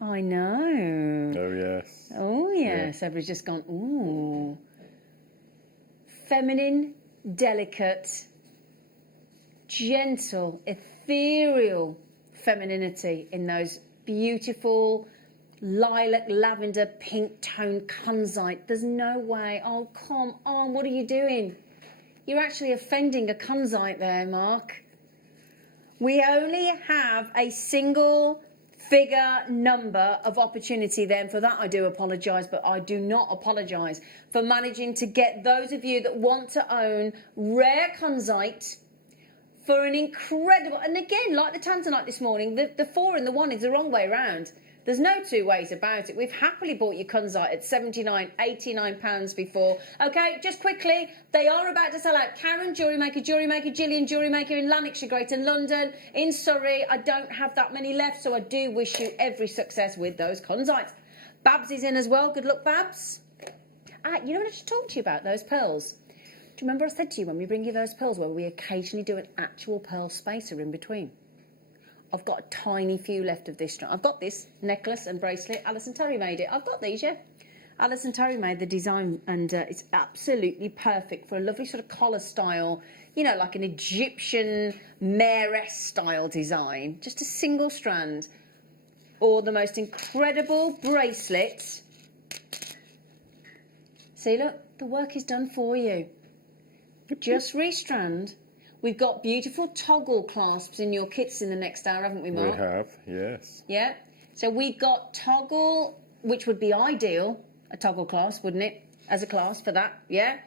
I know. Oh, yes. Oh, yes. Yeah. Everybody's just gone, ooh. Feminine, delicate, gentle, ethereal femininity in those beautiful lilac, lavender, pink tone kunzite. There's no way. Oh, come on. What are you doing? You're actually offending a kunzite there, Mark. We only have a single figure number of opportunity then. For that I do apologise, but I do not apologise for managing to get those of you that want to own rare kunzite for an incredible, and again, like the tanzanite this morning, the 4 and the 1 is the wrong way round. There's no two ways about it. We've happily bought your kunzite at £79, £89 before. Okay, just quickly, they are about to sell out. Karen, JewelleryMaker, Gillian, JewelleryMaker in Lanarkshire, Greater London, in Surrey. I don't have that many left, so I do wish you every success with those kunzites. Babs is in as well. Good luck, Babs. You know what I just talked to you about, those pearls? Do you remember I said to you when we bring you those pearls where we occasionally do an actual pearl spacer in between? I've got a tiny few left of this. I've got this necklace and bracelet. Alison Terry made it. I've got these, yeah. Alison Terry made the design, and it's absolutely perfect for a lovely sort of collar style, you know, like an Egyptian mayoress style design. Just a single strand. Or the most incredible bracelet. See, look, the work is done for you. Just restrand. We've got beautiful toggle clasps in your kits in the next hour, haven't we, Mark? We have, yes. Yeah. So we've got toggle, which would be ideal, a toggle clasp, wouldn't it? As a clasp for that, yeah?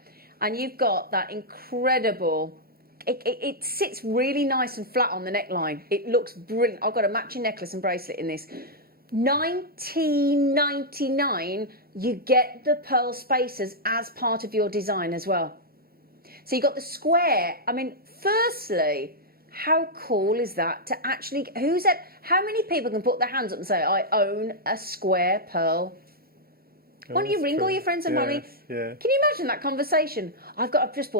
And you've got that incredible, it sits really nice and flat on the neckline. It looks brilliant. I've got a matching necklace and bracelet in this. $19.99, you get the pearl spacers as part of your design as well. So you've got the square. I mean, firstly, how cool is that to actually, how many people can put their hands up and say, I own a square pearl? Why don't you ring all your friends and family? Yeah. Can you imagine that conversation? I've just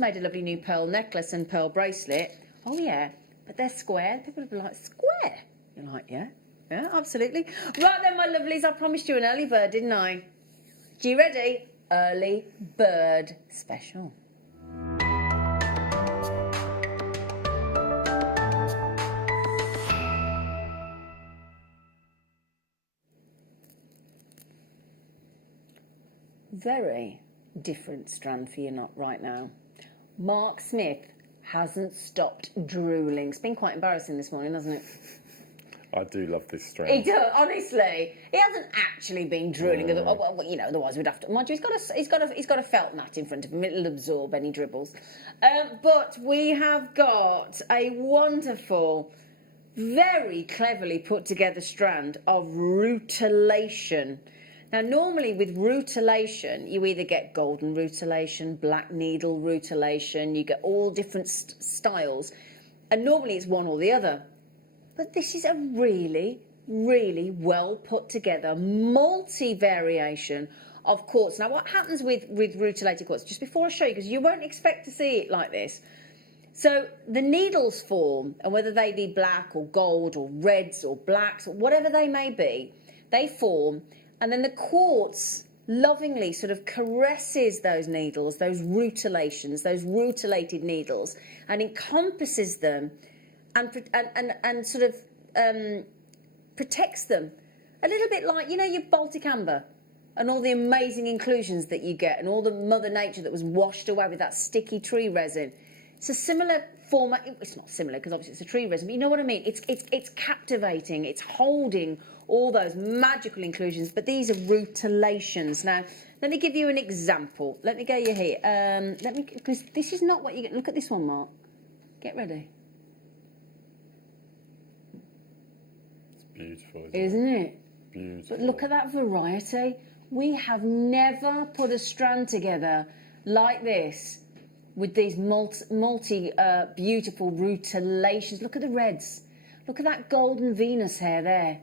made a lovely new pearl necklace and pearl bracelet. Oh yeah, but they're square. People would be like, square? You're like, yeah, absolutely. Right then, my lovelies, I promised you an early bird, didn't I? Are you ready? Early bird special. Very different strand for you not right now. Mark Smith hasn't stopped drooling. It's been quite embarrassing this morning, hasn't it? I do love this strand. He does, honestly. He hasn't actually been drooling. Well, you know, otherwise we'd have to. Mind you, he's got a felt mat in front of him. It'll absorb any dribbles. But we have got a wonderful, very cleverly put together strand of rutilation. Now, normally with rutilation, you either get golden rutilation, black needle rutilation, you get all different styles, and normally it's one or the other. But this is a really, really well put together multi-variation of quartz. Now, what happens with rutilated quartz, just before I show you, because you won't expect to see it like this. So the needles form, and whether they be black or gold or reds or blacks or whatever they may be, they form. And then the quartz lovingly sort of caresses those needles, those rutilations, those rutilated needles, and encompasses them and sort of protects them. A little bit like, you know, your Baltic amber and all the amazing inclusions that you get and all the Mother Nature that was washed away with that sticky tree resin. It's a similar format. It's not similar because obviously it's a tree resin, but you know what I mean? It's captivating. It's holding all those magical inclusions, but these are rutilations. Now, let me give you an example. Let me go you here. Because this is not what you get. Look at this one, Mark. Get ready. It's beautiful, Isn't it? Beautiful. But look at that variety. We have never put a strand together like this with these multi beautiful rutilations. Look at the reds. Look at that golden Venus hair there.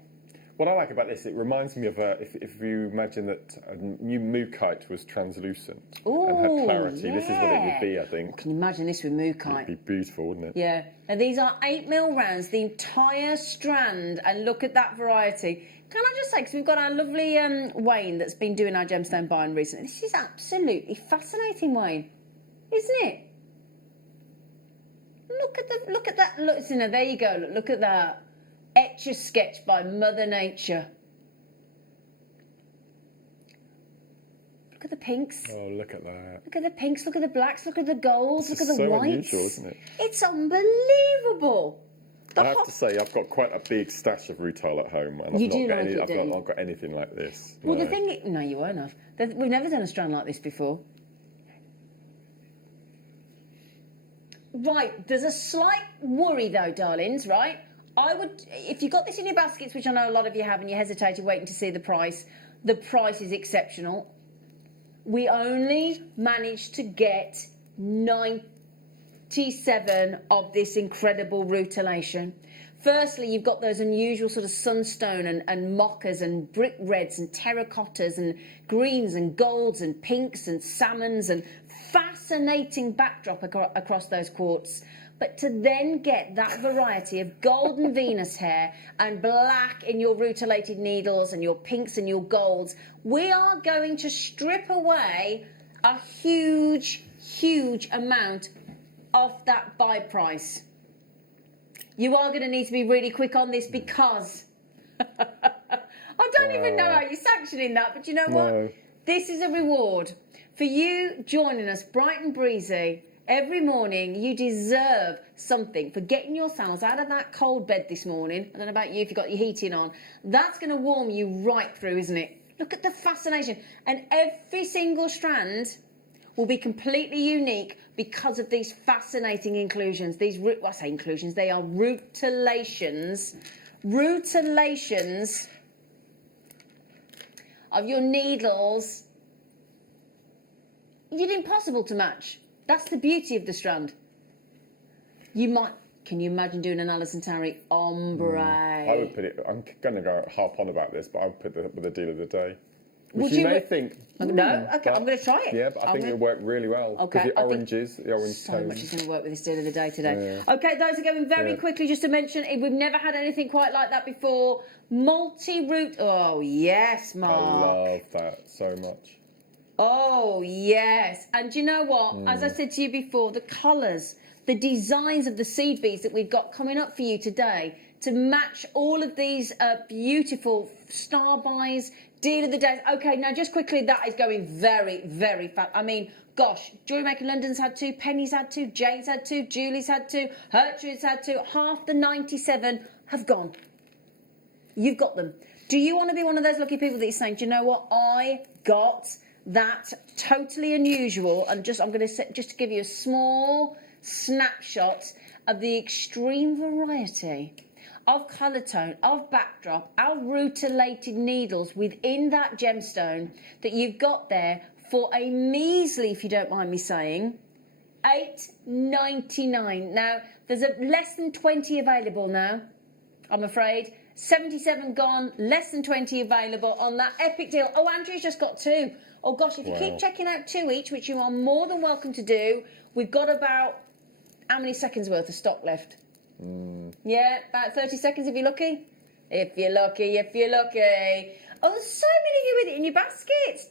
What I like about this, it reminds me of if you imagine that a new mookaite was translucent and had clarity. Yeah. This is what it would be, I think. Well, can you imagine this with mookaite? It'd be beautiful, wouldn't it? Yeah. Now these are 8mm rounds, the entire strand, and look at that variety. Can I just say, because we've got our lovely Wayne that's been doing our gemstone buying recently. This is absolutely fascinating, Wayne, isn't it? Look at that. Look, there you go. Look at that. Etch a sketch by Mother Nature. Look at the pinks. Oh, look at that. Look at the pinks, look at the blacks, look at the golds, look at the so whites. unusual, isn't it? It's unbelievable. I have to say, I've got quite a big stash of retail at home, and You I've do not got like any. it, don't you? I've not got anything like this. Well, no. the thing, no, you won't have. We've never done a strand like this before. Right, there's a slight worry though, darlings, right? I would, if you got this in your baskets, which I know a lot of you have, and you hesitated waiting to see the price is exceptional. We only managed to get 97 of this incredible rutilation. Firstly, you've got those unusual sort of sunstone and mochas and brick reds and terracottas and greens and golds and pinks and salmons and fascinating backdrop across those quartz. But to then get that variety of golden Venus hair and black in your rutilated needles and your pinks and your golds, we are going to strip away a huge, huge amount off that buy price. You are going to need to be really quick on this because I don't even know how you're sanctioning that, but you know what? This is a reward for you joining us bright and breezy every morning. You deserve something for getting yourselves out of that cold bed this morning. I don't know about you if you've got your heating on. That's going to warm you right through, isn't it? Look at the fascination. And every single strand will be completely unique because of these fascinating inclusions. These, well, I say inclusions, they are rutilations. Rutilations of your needles. You're impossible to match. That's the beauty of the strand. You might, can you imagine doing an Alison Tarry ombre? I would put it, I'm going to go harp on about this, but I would put it with the deal of the day. Which Would you you may re- think. No? Okay, I'm going to try it. Yeah, but I think it'll work really well. Okay, Because the I think oranges, the orange so tones. much is going to work with this deal of the day today. Yeah. Okay, those are going very quickly. Just to mention, we've never had anything quite like that before. Multi-root. Oh, yes, Mark. I love that so much. Oh, yes. And do you know what? As I said to you before, the colours, the designs of the seed beads that we've got coming up for you today to match all of these beautiful star buys, deal of the day. Okay, now just quickly, that is going very, very fast. I mean, gosh, JewelleryMaker London's had two, Penny's had two, Jane's had two, Julie's had two, Gertrude's had two. Half the 97 have gone. You've got them. Do you want to be one of those lucky people that is saying, do you know what? I got that totally unusual, and I'm going to just give you a small snapshot of the extreme variety of colour tone, of backdrop, of rutilated needles within that gemstone that you've got there for a measly, if you don't mind me saying, $8.99. Now, there's less than 20 available now, I'm afraid. 77 gone, less than 20 available on that epic deal. Oh, Andrew's just got two. Oh, gosh, if you keep checking out two each, which you are more than welcome to do, we've got about, how many seconds worth of stock left? Yeah, about 30 seconds if you're lucky. If you're lucky, if you're lucky. Oh, there's so many of you with it in your baskets.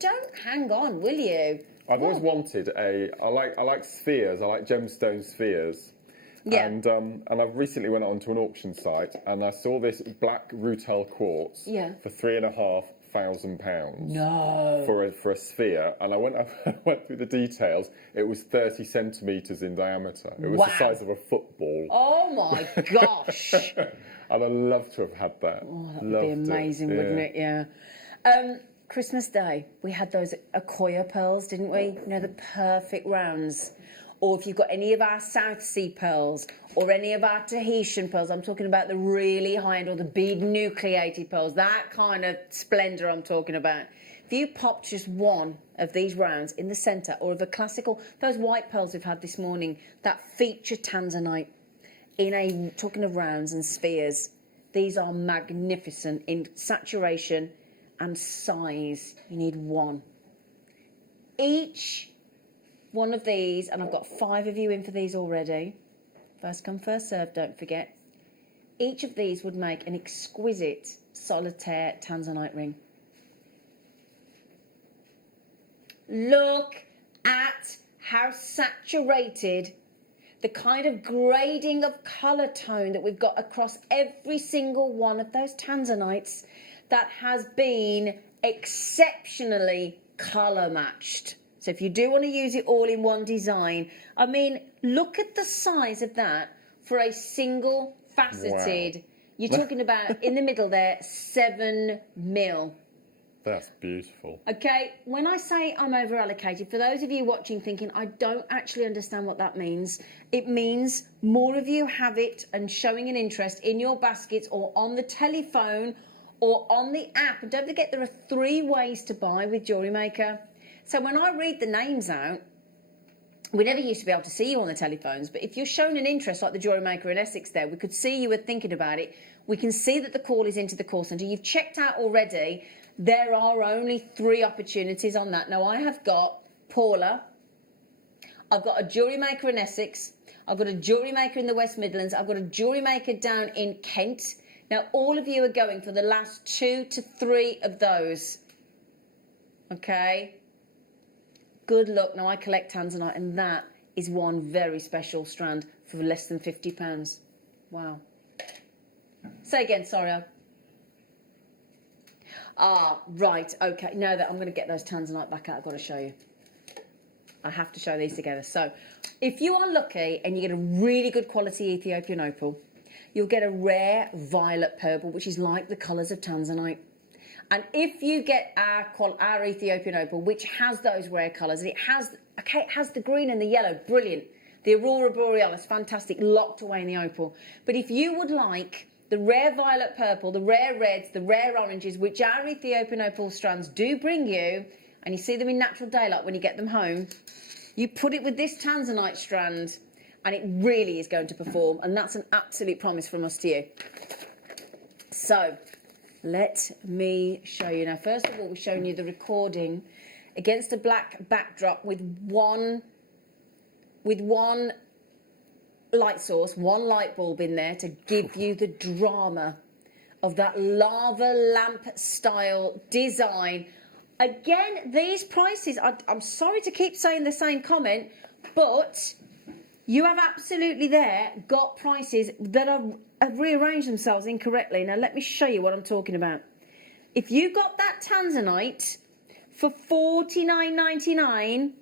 Don't hang on, will you? I've always wanted I like spheres, I like gemstone spheres. Yeah. And I recently went onto an auction site and I saw this black rutile quartz for £3,500. No. For a sphere, and I went through the details. It was 30 centimetres in diameter. It was the size of a football. Oh my gosh. And I'd love to have had that. Oh, that would be amazing, wouldn't it? Yeah. Christmas Day, we had those Akoya pearls, didn't we? You know, the perfect rounds. Or if you've got any of our South Sea pearls or any of our Tahitian pearls, I'm talking about the really high-end or the big nucleated pearls, that kind of splendour I'm talking about. If you popped just one of these rounds in the centre, or of a classical, those white pearls we've had this morning, that feature tanzanite, talking of rounds and spheres, these are magnificent in saturation and size. You need one. Each one of these, and I've got 5 of you in for these already. First come, first served, don't forget. Each of these would make an exquisite solitaire tanzanite ring. Look at how saturated, the kind of grading of colour tone that we've got across every single one of those tanzanites that has been exceptionally colour matched. So if you do want to use it all in one design, I mean, look at the size of that for a single faceted. Wow. You're talking about in the middle there, 7mm. That's beautiful. Okay, when I say I'm over allocated, for those of you watching thinking, I don't actually understand what that means, it means more of you have it and showing an interest in your baskets or on the telephone or on the app. And don't forget, there are 3 ways to buy with JewelleryMaker. So when I read the names out, we never used to be able to see you on the telephones, but if you're showing an interest like the JewelleryMaker in Essex there, we could see you were thinking about it. We can see that the call is into the call centre. You've checked out already. There are only 3 opportunities on that. Now, I have got Paula. I've got a JewelleryMaker in Essex. I've got a JewelleryMaker in the West Midlands. I've got a JewelleryMaker down in Kent. Now, all of you are going for the last 2 to 3 of those. Okay? Good luck. Now, I collect tanzanite, and that is one very special strand for less than £50. Wow. Say again, sorry. Right, okay. Now that I'm going to get those tanzanite back out, I've got to show you. I have to show these together. So, if you are lucky and you get a really good quality Ethiopian opal, you'll get a rare violet purple, which is like the colours of tanzanite. And if you get our Ethiopian opal, which has those rare colours, and it has the green and the yellow, brilliant. The Aurora Borealis, fantastic, locked away in the opal. But if you would like the rare violet purple, the rare reds, the rare oranges, which our Ethiopian opal strands do bring you, and you see them in natural daylight when you get them home, you put it with this tanzanite strand, and it really is going to perform, and that's an absolute promise from us to you. So, let me show you. Now, first of all, we're showing you the recording against a black backdrop with one light source, one light bulb in there to give you the drama of that lava lamp style design. Again, these prices, I'm sorry to keep saying the same comment, but you have absolutely got prices that have rearranged themselves incorrectly. Now, let me show you what I'm talking about. If you got that tanzanite for $49.99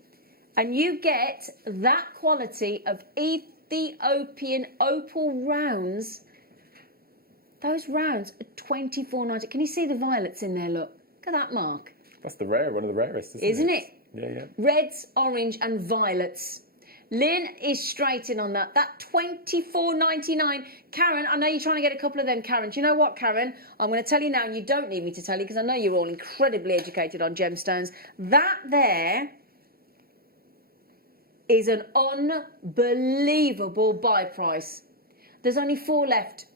and you get that quality of Ethiopian opal rounds, those rounds are $24.90. Can you see the violets in there? Look at that, Mark. That's the rare, one of the rarest, isn't it? Yeah, yeah. Reds, orange, and violets. Lynn is straight in on that. That $24.99. Karen, I know you're trying to get a couple of them, Karen. Do you know what, Karen? I'm going to tell you now, and you don't need me to tell you because I know you're all incredibly educated on gemstones. That there is an unbelievable buy price. There's only 4 left.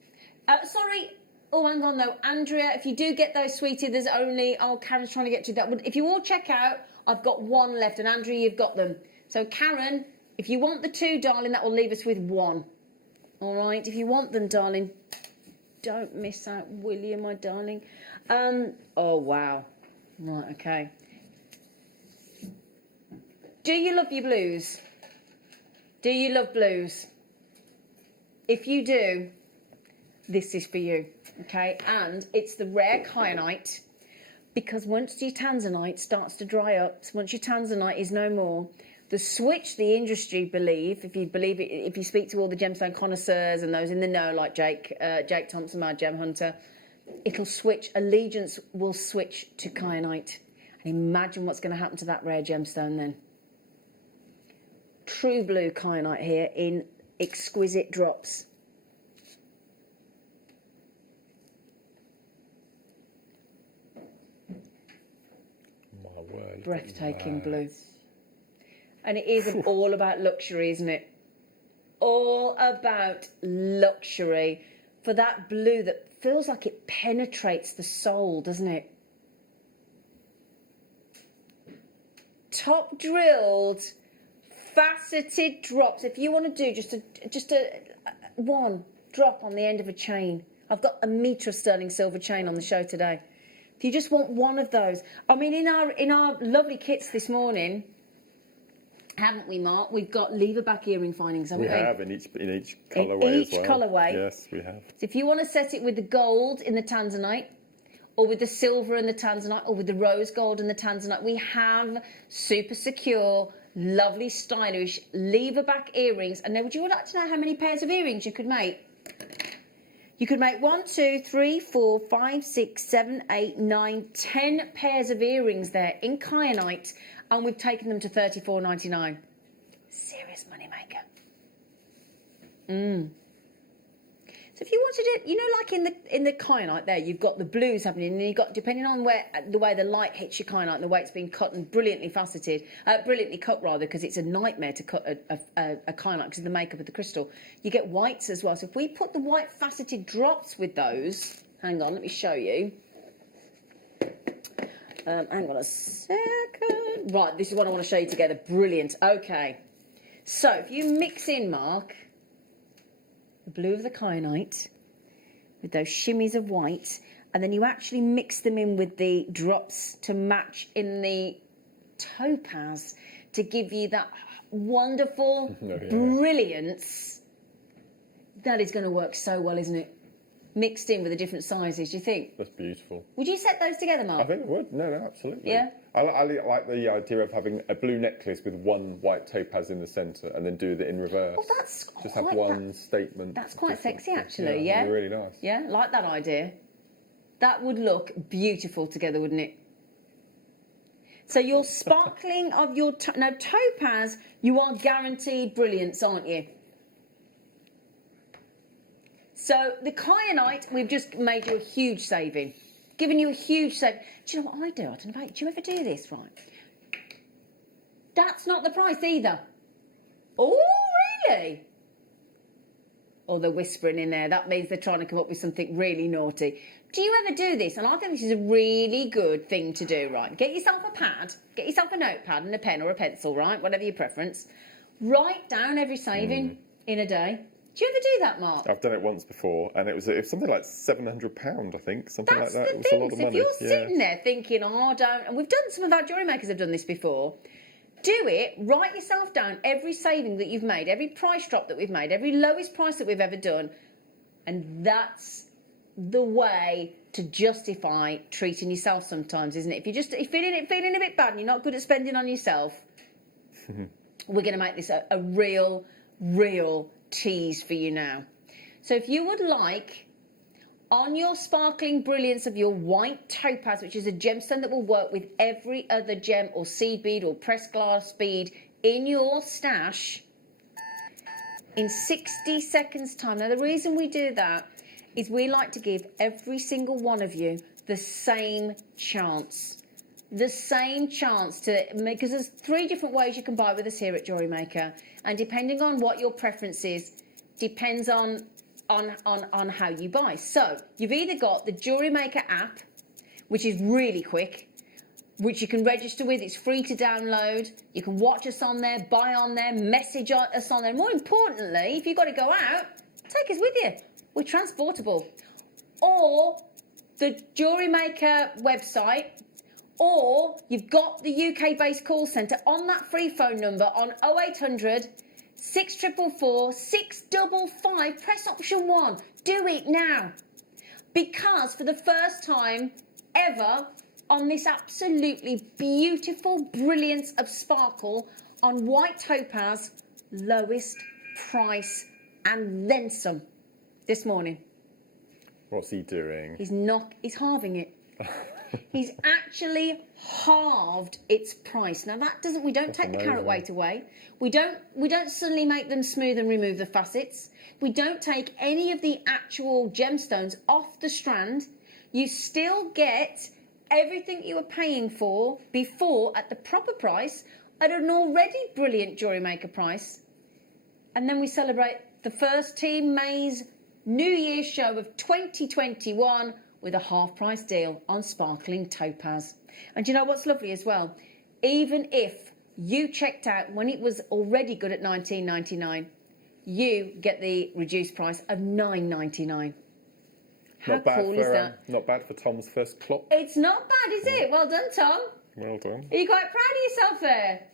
Sorry. Oh, hang on, though. Andrea, if you do get those, sweetie, there's only... Oh, Karen's trying to get to that. If you all check out, I've got 1 left. And, Andrea, you've got them. So, Karen, if you want the 2, darling, that will leave us with 1. All right? If you want them, darling, don't miss out, will you, my darling? Oh, wow. Right, okay. Do you love your blues? Do you love blues? If you do, this is for you. Okay, and it's the rare kyanite, because once your tanzanite starts to dry up, once your tanzanite is no more, the switch the industry believe, if you speak to all the gemstone connoisseurs and those in the know, like Jake Thompson, our gem hunter, it'll switch, allegiance will switch to kyanite. And imagine what's going to happen to that rare gemstone then. True blue kyanite here in exquisite drops. Word. Breathtaking blue. And it is all about luxury, isn't it? All about luxury. For that blue that feels like it penetrates the soul, doesn't it? Top drilled, faceted drops. If you want to do just a 1 drop on the end of a chain. I've got a metre of sterling silver chain on the show today. If you just want 1 of those. I mean, in our lovely kits this morning, haven't we, Mark? We've got lever back earring findings, haven't we? We have in each colourway in each as well. Colourway. Yes, we have. So if you want to set it with the gold in the tanzanite, or with the silver and the tanzanite, or with the rose gold and the tanzanite. We have super secure, lovely, stylish lever back earrings. And now, would you like to know how many pairs of earrings you could make? You could make 1, 2, 3, 4, 5, 6, 7, 8, 9, 10 pairs of earrings there in kyanite, and we've taken them to $34.99. Serious money maker. So if you wanted it, you know, like in the kyanite there, you've got the blues happening, and you've got, depending on the way the light hits your kyanite and the way it's been cut and brilliantly cut rather, because it's a nightmare to cut a kyanite because of the makeup of the crystal. You get whites as well. So if we put the white faceted drops with those, hang on, let me show you. Hang on a second. Right, this is what I want to show you together. Brilliant. Okay. So if you mix in, Mark, the blue of the kyanite with those shimmies of white, and then you actually mix them in with the drops to match in the topaz to give you that wonderful brilliance. That is going to work so well, isn't it? Mixed in with the different sizes, do you think? That's beautiful. Would you set those together, Mark? I think it would. No, absolutely. Yeah? I like the idea of having a blue necklace with one white topaz in the centre and then do it in reverse. Oh, that's just have one statement. That's quite different. sexy, actually, yeah? Really nice. Yeah, like that idea. That would look beautiful together, wouldn't it? So your sparkling of your... Now, topaz, you are guaranteed brilliance, aren't you? So the kyanite, we've just made you a huge saving. Given you a huge saving. Do you know what I do? I don't know. Do you ever do this, right? That's not the price either. Oh, really? Oh, they're whispering in there. That means they're trying to come up with something really naughty. Do you ever do this? And I think this is a really good thing to do, right? Get yourself a pad, get yourself a notepad and a pen or a pencil, right? Whatever your preference. Write down every saving in a day. Do you ever do that, Mark? I've done it once before, and it was something like £700, I think, something That's like that. the It was thing. a lot of So money. if you're sitting there thinking, oh, I don't, and we've done, some of our jewellery makers have done this before, do it, write yourself down every saving that you've made, every price drop that we've made, every lowest price that we've ever done, and that's the way to justify treating yourself sometimes, isn't it? If you're feeling a bit bad and you're not good at spending on yourself, we're going to make this a real tease for you now. So if you would like, on your sparkling brilliance of your white topaz, which is a gemstone that will work with every other gem or seed bead or pressed glass bead in your stash, in 60 seconds time. Now the reason we do that is we like to give every single one of you the same chance. The same chance to make, because there's 3 different ways you can buy with us here at Jewellery Maker, and depending on what your preference is, depends on how you buy. So you've either got the Jewellery Maker app, which is really quick, which you can register with. It's free to download. You can watch us on there, buy on there, message us on there. More importantly, if you've got to go out, take us with you. We're transportable. Or the Jewellery Maker website, or you've got the UK-based call centre on that free phone number on 0800 644 655. Press option 1. Do it now. Because for the first time ever on this absolutely beautiful brilliance of sparkle on white topaz, lowest price and then some this morning. What's he doing? He's halving it. He's actually halved its price. Now we don't take the carat weight away. We don't suddenly make them smooth and remove the facets. We don't take any of the actual gemstones off the strand. You still get everything you were paying for before at the proper price at an already brilliant Jewellery Maker price. And then we celebrate the first Team May's New Year's show of 2021 with a half-price deal on sparkling topaz. And you know what's lovely as well? Even if you checked out when it was already good at $19.99, you get the reduced price of $9.99. How cool is that? Not bad for Tom's first clock. It's not bad, is it? Well done, Tom. Well done. Are you quite proud of yourself there?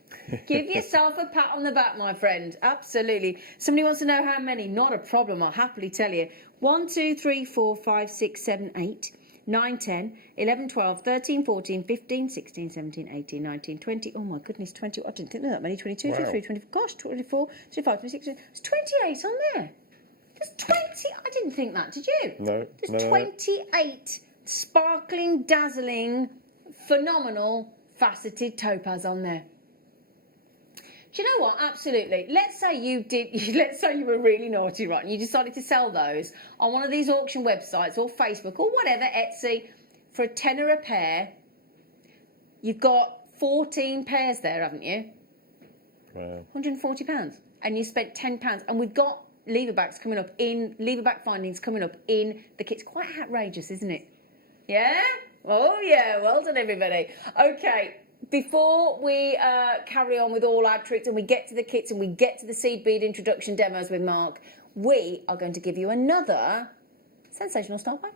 Give yourself a pat on the back, my friend. Absolutely. Somebody wants to know how many? Not a problem. I'll happily tell you. 1, 2, 3, 4, 5, 6, 7, 8. 9, 10, 11, 12, 13, 14, 15, 16, 17, 18, 19, 20. Oh my goodness, 20. I didn't think there were that many. 22, Wow. 23, 24. Gosh, 24, 25, 26. There's 28 on there. There's 20. I didn't think that, did you? No. There's 28 sparkling, dazzling, phenomenal, faceted topaz on there. Do you know what? Absolutely. Let's say you were really naughty, right? And you decided to sell those on one of these auction websites or Facebook or whatever, Etsy, for £10 a pair. You've got 14 pairs there, haven't you? Wow. £140. And you spent £10. And we've got leverbacks coming up in, leverback findings coming up in the kits. Quite outrageous, isn't it? Yeah? Oh, yeah. Well done, everybody. Okay. Before we carry on with all our tricks and we get to the kits and we get to the seed bead introduction demos with Mark, we are going to give you another sensational style pack.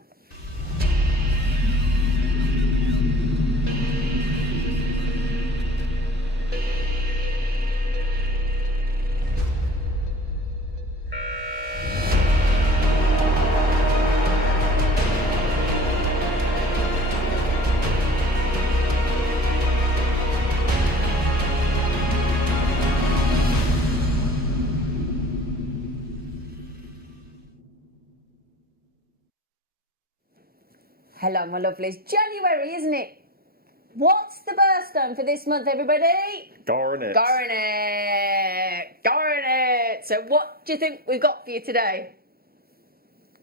Hello, my lovelies. January, isn't it? What's the birthstone for this month, everybody? Garnet. Garnet. Garnet. So what do you think we've got for you today?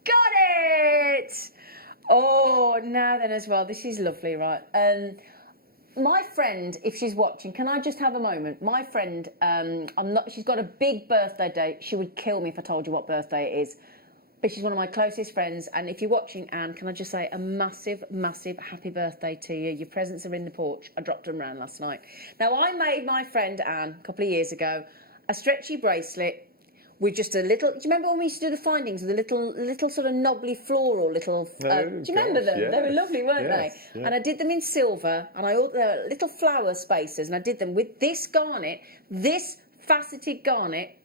Got it! Oh, now then as well. This is lovely, right? My friend, if she's watching, can I just have a moment? My friend, she's got a big birthday date. She would kill me if I told you what birthday it is. But she's one of my closest friends, and if you're watching, Anne, can I just say a massive, massive happy birthday to you. Your presents are in the porch. I dropped them around last night. Now, I made my friend Anne, a couple of years ago, a stretchy bracelet with just a little... Do you remember when we used to do the findings with a little sort of knobbly floral little... do you remember them? Yes. They were lovely, weren't Yes, they? yeah. And I did them in silver, and they were little flower spacers, and I did them with this garnet, this faceted garnet.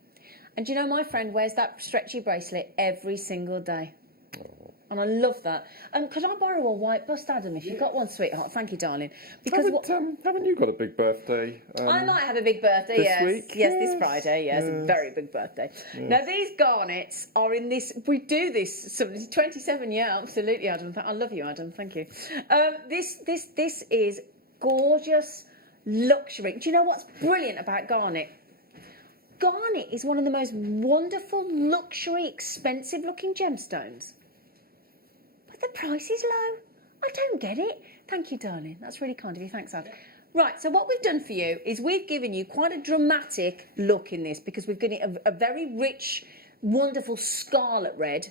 And do you know, my friend wears that stretchy bracelet every single day. Oh. And I love that. Could I borrow a white bust, Adam, if you've got one, sweetheart? Thank you, darling. Because Haven't you got a big birthday? I might have a big birthday, this yes. week? Yes, Yes. this Friday, yes. A very big birthday. Now, these garnets are in this... We do this... 27, yeah, absolutely, Adam. I love you, Adam. Thank you. This is gorgeous luxury. Do you know what's brilliant about garnet? Garnet is one of the most wonderful, luxury, expensive-looking gemstones. But the price is low. I don't get it. Thank you, darling. That's really kind of you. Thanks, Ad. Right, so what we've done for you is we've given you quite a dramatic look in this because we've given it a very rich, wonderful scarlet red.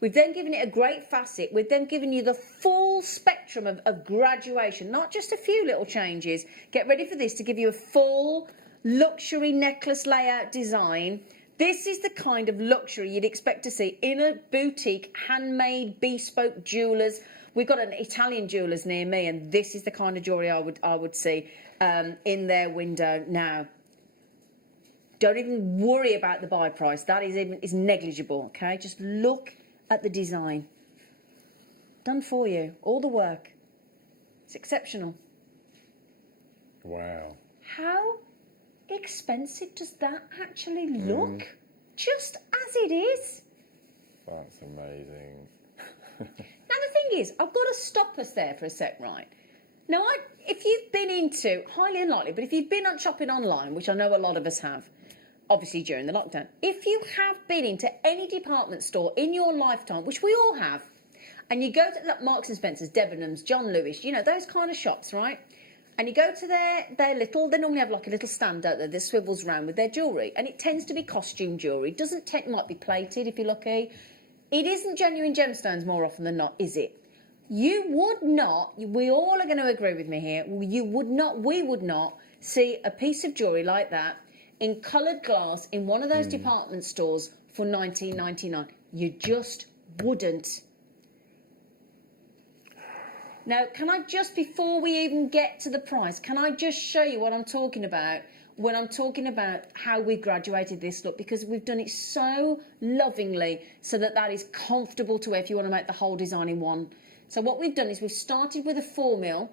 We've then given it a great facet. We've then given you the full spectrum of graduation, not just a few little changes. Get ready for this to give you a full... luxury necklace layout design. This is the kind of luxury you'd expect to see in a boutique, handmade, bespoke jewellers. We've got an Italian jewellers near me, and this is the kind of jewellery I would see in their window. Now, don't even worry about the buy price. That is negligible, okay? Just look at the design. Done for you. All the work. It's exceptional. Wow. How expensive does that actually look? Just as it is. That's amazing. Now the thing is, I've got to stop us there for a sec, right? Now, if you've been into, highly unlikely, but if you've been on shopping online, which I know a lot of us have, obviously during the lockdown, if you have been into any department store in your lifetime, which we all have, and you go to Marks and Spencer's, Debenhams, John Lewis, you know, those kind of shops, right? And you go to their little, they normally have like a little stand out there that swivels around with their jewellery. And it tends to be costume jewellery. Might be plated if you're lucky. It isn't genuine gemstones more often than not, is it? You would not, we all are going to agree with me here, we would not see a piece of jewellery like that in coloured glass in one of those department stores for $19.99. You just wouldn't. Now, can I just, before we even get to the price, can I just show you what I'm talking about when I'm talking about how we've graduated this look? Because we've done it so lovingly so that is comfortable to wear if you want to make the whole design in one. So what we've done is we've started with a 4mm,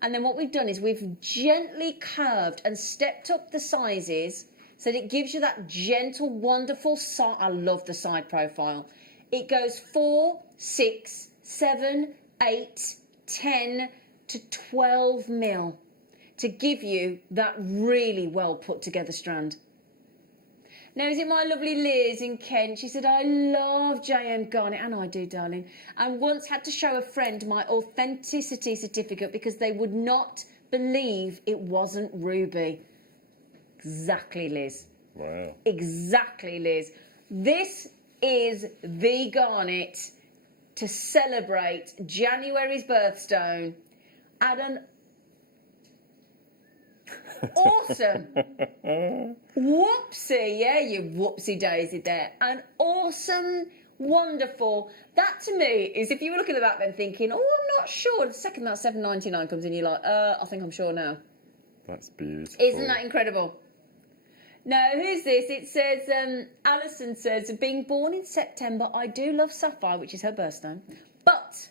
and then what we've done is we've gently curved and stepped up the sizes so that it gives you that gentle, wonderful side. I love the side profile. It goes 4, 6, 7, 8, 10 to 12mm to give you that really well put together strand. Now, is it my lovely Liz in Kent? She said, I love JM Garnet, and I do, darling. And once had to show a friend my authenticity certificate because they would not believe it wasn't ruby. Exactly, Liz. Wow. Exactly, Liz. This is the garnet to celebrate January's birthstone at an awesome whoopsie, yeah, you whoopsie daisy there. An awesome, wonderful. That to me is, if you were looking at that then thinking, oh, I'm not sure. The second that $7.99 comes in, you're like, I think I'm sure now. That's beautiful. Isn't that incredible? Now, who's this? It says, Alison says, being born in September, I do love sapphire, which is her birthstone, but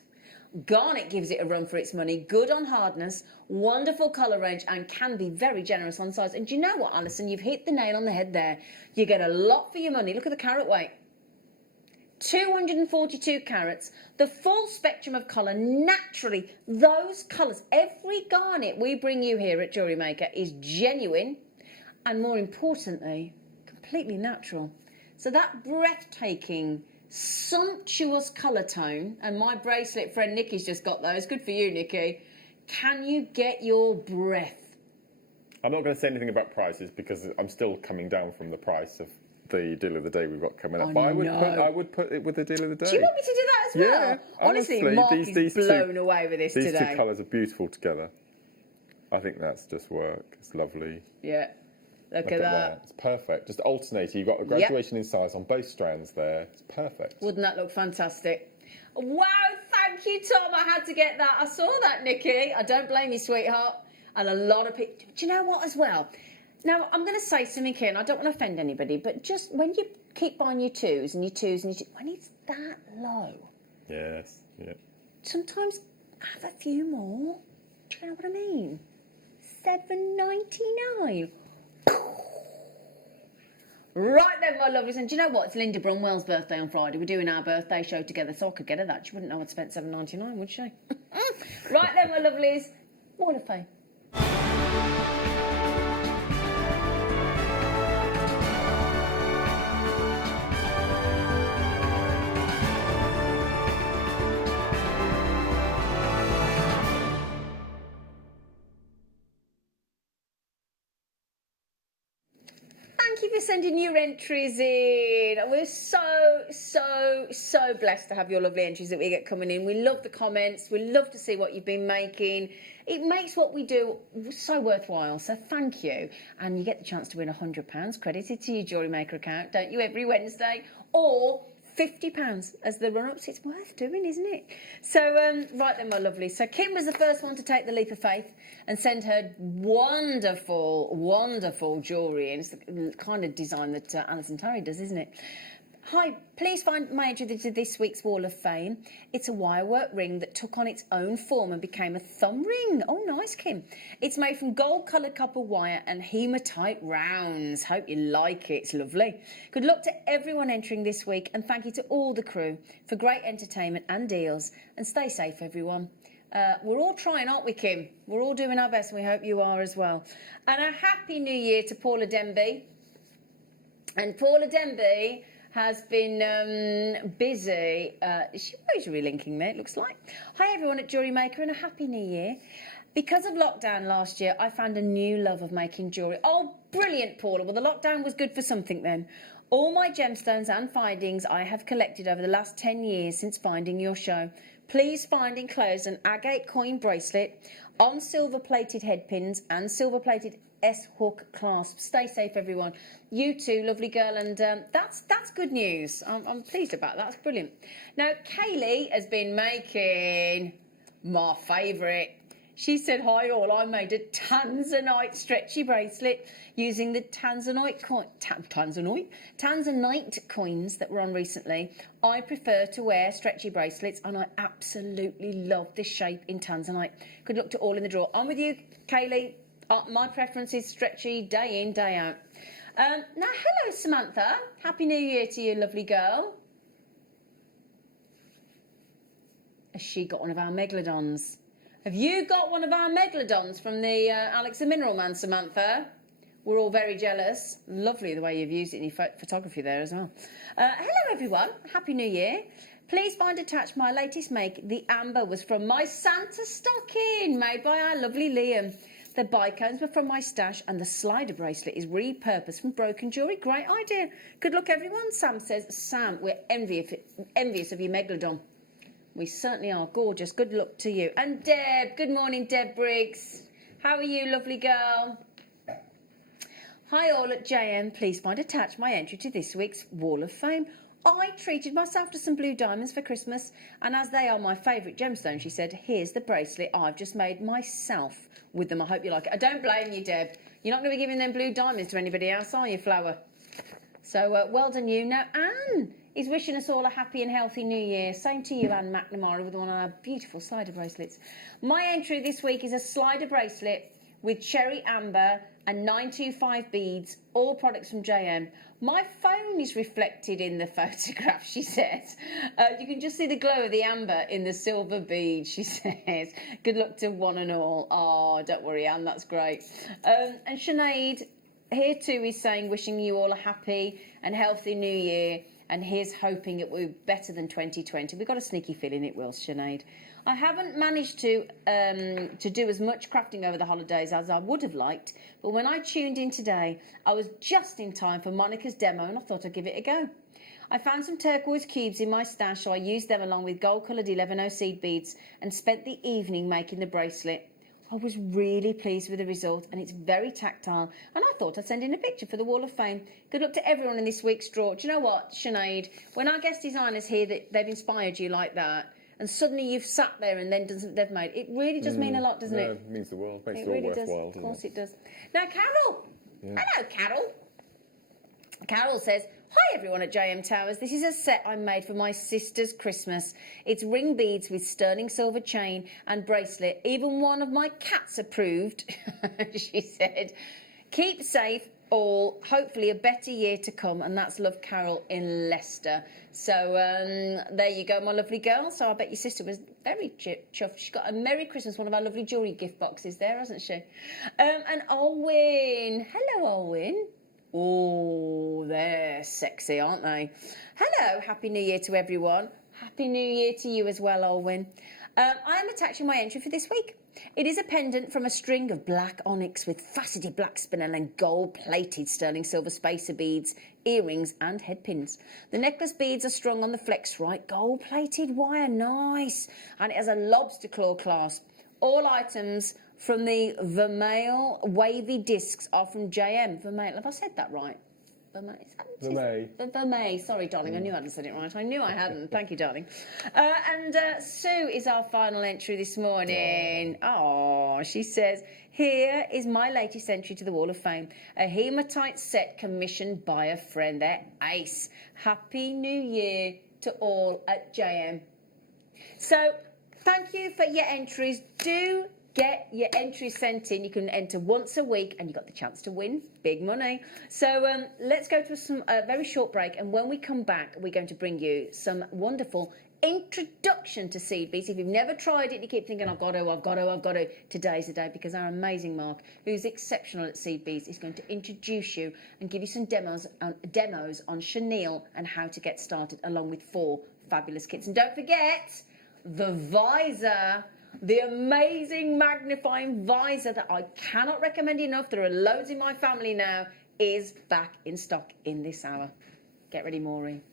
garnet gives it a run for its money. Good on hardness, wonderful colour range, and can be very generous on size. And do you know what, Alison? You've hit the nail on the head there. You get a lot for your money. Look at the carat weight. 242 carats, the full spectrum of colour. Naturally, those colours, every garnet we bring you here at JewelleryMaker is genuine and, more importantly, completely natural. So that breathtaking, sumptuous colour tone, and my bracelet friend Nikki's just got those. Good for you, Nikki. Can you get your breath? I'm not going to say anything about prices because I'm still coming down from the price of the deal of the day we've got coming up. I But know. I would put it with the deal of the day. Do you want me to do that as well? Yeah, Honestly, honestly, Mark these is blown away with this these today. two colours are beautiful together. I think that's just work. It's lovely. Yeah, look at that. It's perfect. Just alternating. You've got a graduation in size on both strands there. It's perfect. Wouldn't that look fantastic? Wow, thank you, Tom. I had to get that. I saw that, Nikki. I don't blame you, sweetheart. And a lot of people. Do you know what as well? Now, I'm going to say something here, and I don't want to offend anybody, but just when you keep buying your twos and your twos and your twos, when it's that low, Yes. Yeah. sometimes have a few more. Do you know what I mean? $7.99. Right then, my lovelies, and do you know what? It's Linda Brunwell's birthday on Friday. We're doing our birthday show together, so I could get her that. She wouldn't know I'd spent $7.99, would she? Right then, my lovelies, what a fame. Thank you for sending your entries in. We're so blessed to have your lovely entries that we get coming in. We love the comments. We love to see what you've been making. It makes what we do so worthwhile, so thank you. And you get the chance to win £100 credited to your JewelleryMaker account, don't you, every Wednesday? Or £50 as the run-ups. It's worth doing, isn't it? So, right then, my lovely. So Kim was the first one to take the leap of faith and send her wonderful, wonderful jewellery in. It's the kind of design that Alison Terry does, isn't it? Hi, please find my entry to this week's Wall of Fame. It's a wirework ring that took on its own form and became a thumb ring. Oh, nice, Kim. It's made from gold-coloured copper wire and hematite rounds. Hope you like it. It's lovely. Good luck to everyone entering this week, and thank you to all the crew for great entertainment and deals. And stay safe, everyone. We're all trying, aren't we, Kim? We're all doing our best, and we hope you are as well. And a happy new year to Paula Denby. And Paula Denby has been busy. She's relinking me, it looks like. Hi, everyone at JewelleryMaker, and a happy new year. Because of lockdown last year, I found a new love of making jewellery. Oh, brilliant, Paula. Well, the lockdown was good for something then. All my gemstones and findings I have collected over the last 10 years since finding your show. Please find enclosed an agate coin bracelet on silver-plated head pins and silver-plated S-hook clasp. Stay safe, everyone. You too, lovely girl, and that's good news. I'm pleased about that. That's brilliant. Now, Kaylee has been making my favourite She said, hi all, I made a Tanzanite stretchy bracelet using the Tanzanite coins that were on recently. I prefer to wear stretchy bracelets and I absolutely love this shape in Tanzanite. Good luck to all in the draw. I'm with you, Kaylee. My preference is stretchy day in, day out. Now, hello, Samantha. Happy New Year to you, lovely girl. Has she got one of our megalodons? Have you got one of our megalodons from the Alex the Mineral Man, Samantha? We're all very jealous. Lovely the way you've used it in your photography there as well. Hello, everyone. Happy New Year. Please find attached my latest make. The amber was from my Santa stocking, made by our lovely Liam. The bicones were from my stash, and the slider bracelet is repurposed from broken jewellery. Great idea. Good luck, everyone. Sam says, Sam, we're envious of your megalodon. We certainly are. Gorgeous. Good luck to you. And Deb. Good morning, Deb Briggs. How are you, lovely girl? Hi all at JM. Please find attached my entry to this week's Wall of Fame. I treated myself to some blue diamonds for Christmas, and as they are my favourite gemstone, she said, here's the bracelet I've just made myself with them. I hope you like it. I don't blame you, Deb. You're not going to be giving them blue diamonds to anybody else, are you, Flower? So, well done you. Now, Anne is wishing us all a happy and healthy new year. Same to you, Anne McNamara, with one of our beautiful slider bracelets. My entry this week is a slider bracelet with cherry amber and 925 beads, all products from JM. My phone is reflected in the photograph, she says. You can just see the glow of the amber in the silver beads, she says. Good luck to one and all. Oh, don't worry, Anne, that's great. And Sinead here too is saying, wishing you all a happy and healthy new year. And here's hoping it will be better than 2020. We've got a sneaky feeling it will, Sinead. I haven't managed to do as much crafting over the holidays as I would have liked, but when I tuned in today, I was just in time for Monica's demo and I thought I'd give it a go. I found some turquoise cubes in my stash, so I used them along with gold-coloured 11O seed beads and spent the evening making the bracelet. I was really pleased with the result, and it's very tactile, and I thought I'd send in a picture for the Wall of Fame. Good luck to everyone in this week's draw. Do you know what, Sinead? When our guest designers hear that they've inspired you like that, and suddenly you've sat there and then done something they've made, it really does mean a lot, doesn't it? It means the world. Makes It it all really worthwhile, does. Of course it does. Now, Carol. Yeah. Hello, Carol. Carol says, hi everyone at JM Towers. This is a set I made for my sister's Christmas. It's ring beads with sterling silver chain and bracelet. Even one of my cats approved, she said. Keep safe all. Hopefully a better year to come. And that's Love Carol in Leicester. So there you go, my lovely girl. So I bet your sister was very chuffed. She's got a Merry Christmas, one of our lovely jewellery gift boxes there, hasn't she? And Olwyn. Hello, Olwyn. Oh, they're sexy, aren't they? Hello, Happy New Year to everyone. Happy New Year to you as well, Olwyn. I am attaching my entry for this week. It is a pendant from a string of black onyx with faceted black spinel and gold-plated sterling silver spacer beads, earrings and head pins. The necklace beads are strung on the flex right, gold-plated wire, nice. And it has a lobster claw clasp. All items from the Vermeil wavy discs are from JM. Vermeil, have I said that right? Vermeil. Sorry, darling, I knew I hadn't said it right. I knew I hadn't. Thank you, darling. And Sue is our final entry this morning. Oh, she says, here is my latest entry to the Wall of Fame. A hematite set commissioned by a friend. They're ace. Happy New Year to all at JM. So, thank you for your entries. Do get your entries sent in. You can enter once a week and you got the chance to win big money. So let's go to a very short break, and when we come back we're going to bring you some wonderful introduction to seed beads. If you've never tried it and you keep thinking I've got to, today's the day, because our amazing Mark, who's exceptional at seed beads, is going to introduce you and give you some demos on chenille and how to get started, along with 4 fabulous kits. And don't forget the visor. The amazing magnifying visor that I cannot recommend enough, there are loads in my family now, is back in stock in this hour. Get ready, Maureen.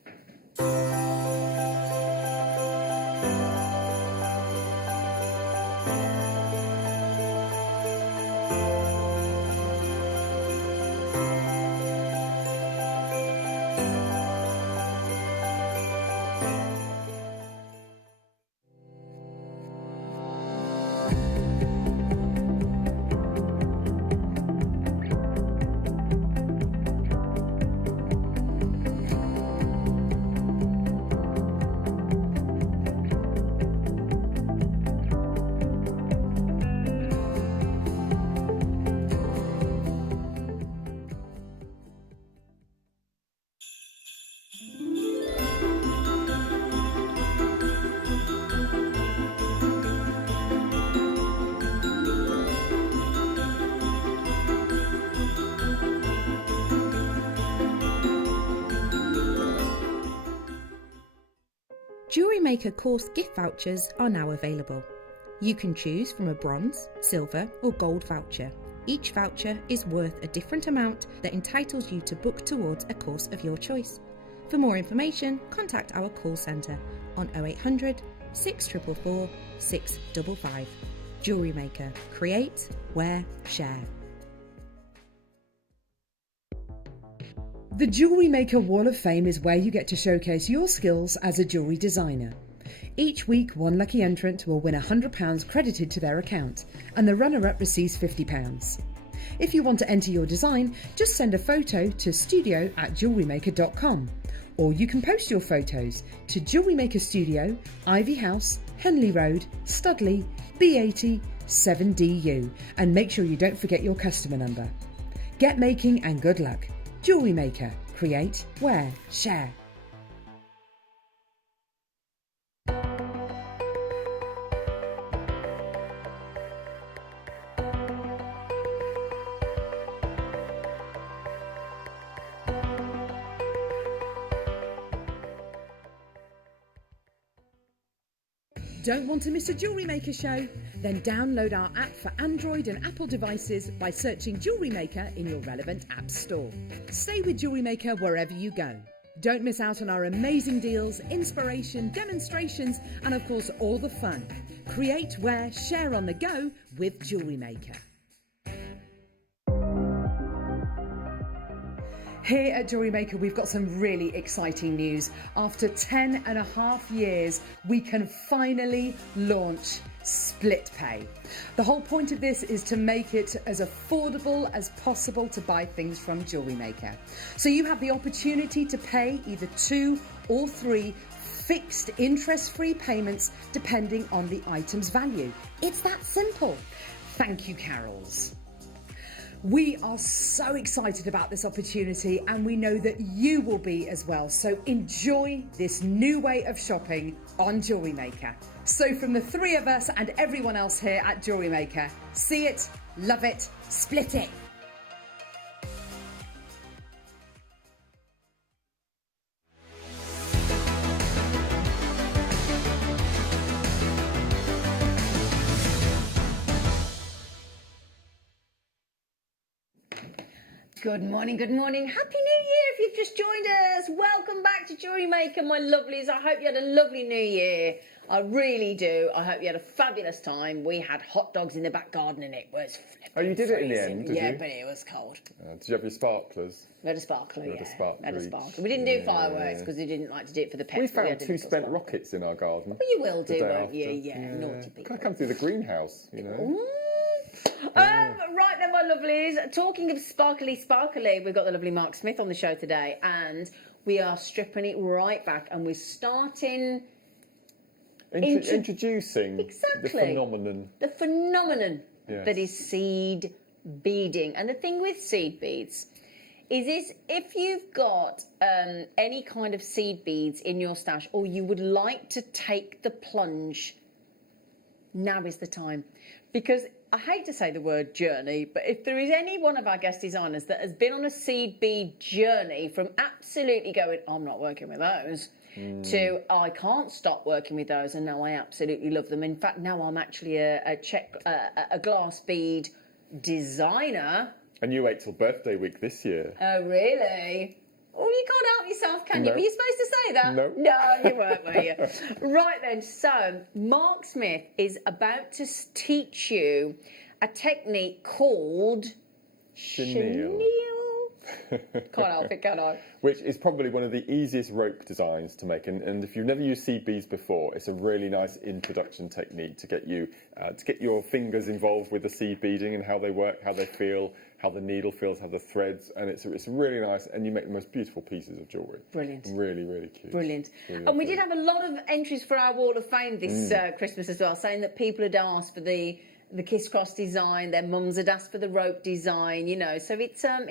JewelleryMaker course gift vouchers are now available. You can choose from a bronze, silver or gold voucher. Each voucher is worth a different amount that entitles you to book towards a course of your choice. For more information, contact our call centre on 0800 644 655. JewelleryMaker. Create, wear, share. The JewelleryMaker Wall of Fame is where you get to showcase your skills as a jewellery designer. Each week, one lucky entrant will win £100 credited to their account, and the runner-up receives £50. If you want to enter your design, just send a photo to studio@jewellerymaker.com, or you can post your photos to JewelleryMaker Studio, Ivy House, Henley Road, Studley, B80 7DU, and make sure you don't forget your customer number. Get making and good luck. JewelleryMaker. Create, wear, share. Don't want to miss a JewelleryMaker show? Then download our app for Android and Apple devices by searching JewelleryMaker in your relevant app store. Stay with JewelleryMaker wherever you go. Don't miss out on our amazing deals, inspiration, demonstrations, and of course all the fun. Create, wear, share on the go with JewelleryMaker. Here at JewelleryMaker, we've got some really exciting news. After 10.5 years, we can finally launch split pay. The whole point of this is to make it as affordable as possible to buy things from JewelleryMaker. So you have the opportunity to pay either 2 or 3 fixed interest-free payments depending on the item's value. It's that simple. Thank you, Carols. We are so excited about this opportunity, and we know that you will be as well. So enjoy this new way of shopping on JewelleryMaker. So from the 3 of us and everyone else here at JewelleryMaker, see it, love it, split it. Good morning, good morning. Happy New Year if you've just joined us. Welcome back to JewelleryMaker, my lovelies. I hope you had a lovely New Year. I really do. I hope you had a fabulous time. We had hot dogs in the back garden and it was flipping. Oh, you did it in the freezing. end, did yeah, you? but it was cold. Did you have your sparklers? We had a sparkler, We had a yeah. sparkler We had a each. sparkler. We didn't do Yeah. fireworks because we didn't like to do it for the pets. We but found had a 2 little spent sparkler. rockets in our garden. Well, you will the do, day won't after. you? Yeah, naughty people. Could I come through the greenhouse, you know? Right then, my lovelies. Talking of sparkly, we've got the lovely Mark Smith on the show today, and we are stripping it right back, and we're starting Introducing Exactly. the phenomenon. the phenomenon Yes. that is seed beading. And the thing with seed beads is if you've got any kind of seed beads in your stash, or you would like to take the plunge, now is the time. Because I hate to say the word journey, but if there is any one of our guest designers that has been on a seed bead journey from absolutely going, I'm not working with those, to I can't stop working with those, and now I absolutely love them. In fact, now I'm actually a glass bead designer. And you wait till birthday week this year. Oh, really? Oh, you can't help yourself, can you? No. Were you supposed to say that? No. No, you weren't, were you? Right then, so Mark Smith is about to teach you a technique called Chenille. Can't help it, can I? Which is probably one of the easiest rope designs to make, and if you've never used seed beads before, it's a really nice introduction technique to get you to get your fingers involved with the seed beading and how they work, how they feel, how the needle feels, how the threads, and it's really nice, and you make the most beautiful pieces of jewellery. Brilliant. Really, really cute. Brilliant. Really And we lovely. did have a lot of entries for our Wall of Fame this Christmas as well, saying that people had asked for the kiss cross design, their mums had asked for the rope design, you know. So it's a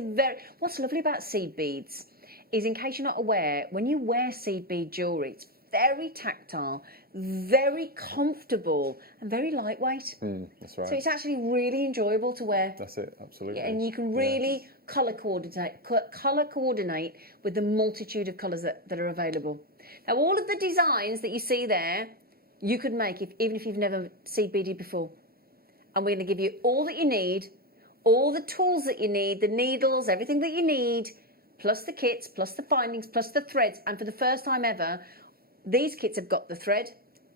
very, what's lovely about seed beads is, in case you're not aware, when you wear seed bead jewellery, it's very tactile, very comfortable, and very lightweight. That's right. So it's actually really enjoyable to wear. That's it, absolutely. Yeah, and you can really colour coordinate with the multitude of colours that are available. Now, all of the designs that you see there, you could make even if you've never seed beaded before. And we're going to give you all that you need, all the tools that you need, the needles, everything that you need, plus the kits, plus the findings, plus the threads. And for the first time ever, these kits have got the thread,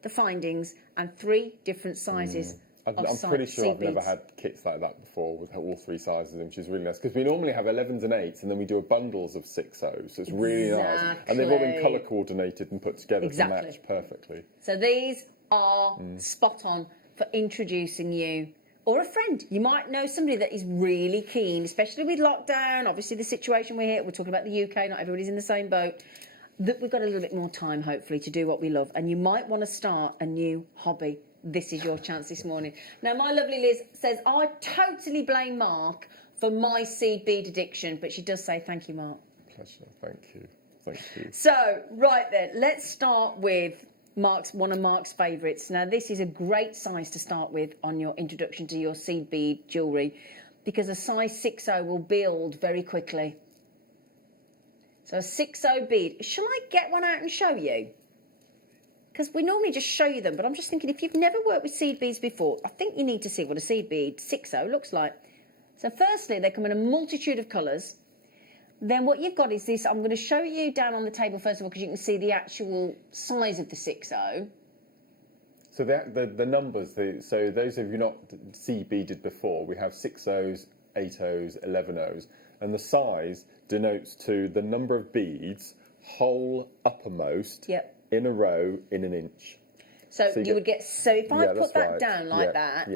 the findings, and 3 different sizes. I'm pretty sure I've never had kits like that before with all 3 sizes, which is really nice, because we normally have 11s and 8s, and then we do bundles of 6Os, so it's really nice. And they've all been colour coordinated and put together to match perfectly. So these are spot on for introducing you or a friend. You might know somebody that is really keen, especially with lockdown, obviously the situation we're talking about the UK, not everybody's in the same boat, that we've got a little bit more time, hopefully, to do what we love. And you might want to start a new hobby. This is your chance this morning. Now, my lovely Liz says, I totally blame Mark for my seed bead addiction, but she does say, thank you, Mark. Pleasure, thank you. Thank you. So, right then, let's start with one of Mark's favourites. Now, this is a great size to start with on your introduction to your seed bead jewellery, because a size 6O will build very quickly. So a 6O bead. Shall I get one out and show you? Because we normally just show you them, but I'm just thinking, if you've never worked with seed beads before, I think you need to see what a seed bead 6O looks like. So firstly, they come in a multitude of colours. Then what you've got is this. I'm going to show you down on the table first of all, because you can see the actual size of the 6O. So the numbers, so those of you not seed beaded before, we have 6Os, 8Os, 11Os, and the size denotes to the number of beads, whole uppermost, in a row in an inch. So you would get, so if I put that down like that,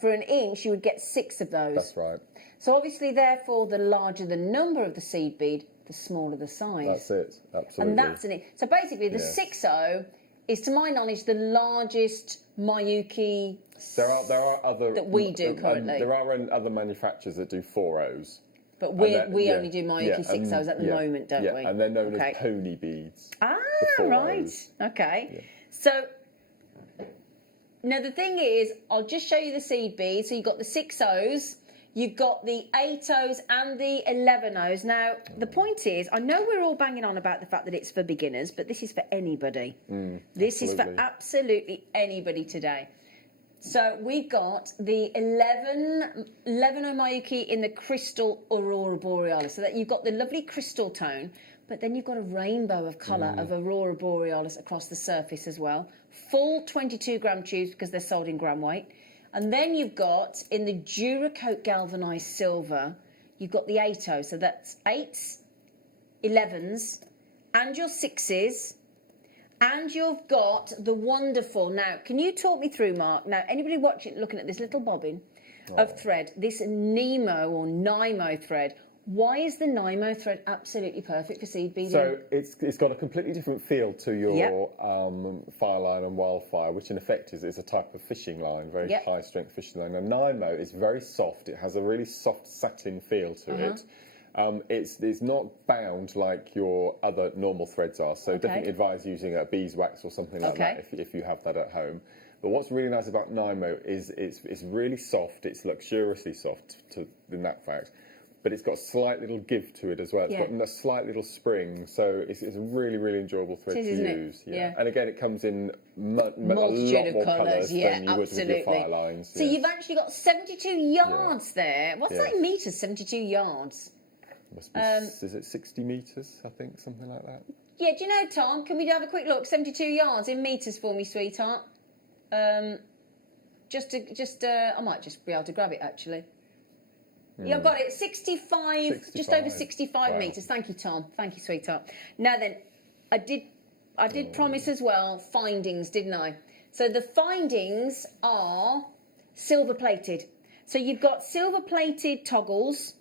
for an inch, you would get 6 of those. That's right. So obviously, therefore, the larger the number of the seed bead, the smaller the size. That's it, absolutely. And that's an inch. So basically, the 6O is, to my knowledge, the largest Miyuki there are other that we do currently. There are other manufacturers that do 4Os. But we only do Miyuki 6Os at the moment, don't we? And they're known as pony beads. Ah, right. Okay. Yeah. So now the thing is, I'll just show you the seed beads. So you've got the 6Os, you've got the 8Os and the 11Os. Now, the point is, I know we're all banging on about the fact that it's for beginners, but this is for anybody. This is for absolutely anybody today. So we've got the 11O Miyuki in the crystal Aurora Borealis. So that you've got the lovely crystal tone, but then you've got a rainbow of colour of Aurora Borealis across the surface as well. Full 22-gram tubes, because they're sold in gram weight. And then you've got, in the Duracoat galvanised silver, you've got the 8O. So that's 8s, 11s, and your 6s. And you've got the wonderful, now, can you talk me through, Mark? Now, anybody watching, looking at this little bobbin of thread, this Nemo or Nymo thread, why is the Nymo thread absolutely perfect for seed beading? So it's got a completely different feel to your fire line and wildfire, which in effect is a type of fishing line, very high strength fishing line. And Nymo is very soft. It has a really soft satin feel to it. It's not bound like your other normal threads are, so definitely advise using a beeswax or something like that if you have that at home. But what's really nice about Nymo is it's really soft, it's luxuriously soft in that fact, but it's got a slight little give to it as well. It's got a slight little spring, so it's a really, really enjoyable thread to use. And again, it comes in multitude of colours than you would with your fire lines. So you've actually got 72 yards there. What's that in metres, 72 yards? Must be, is it 60 metres, I think, something like that? Yeah, do you know, Tom, can we have a quick look? 72 yards in metres for me, sweetheart. I might just be able to grab it, actually. Yeah, I've got it. 65, just over 65 metres. Thank you, Tom. Thank you, sweetheart. Now then, I did promise as well findings, didn't I? So the findings are silver-plated. So you've got silver-plated toggles.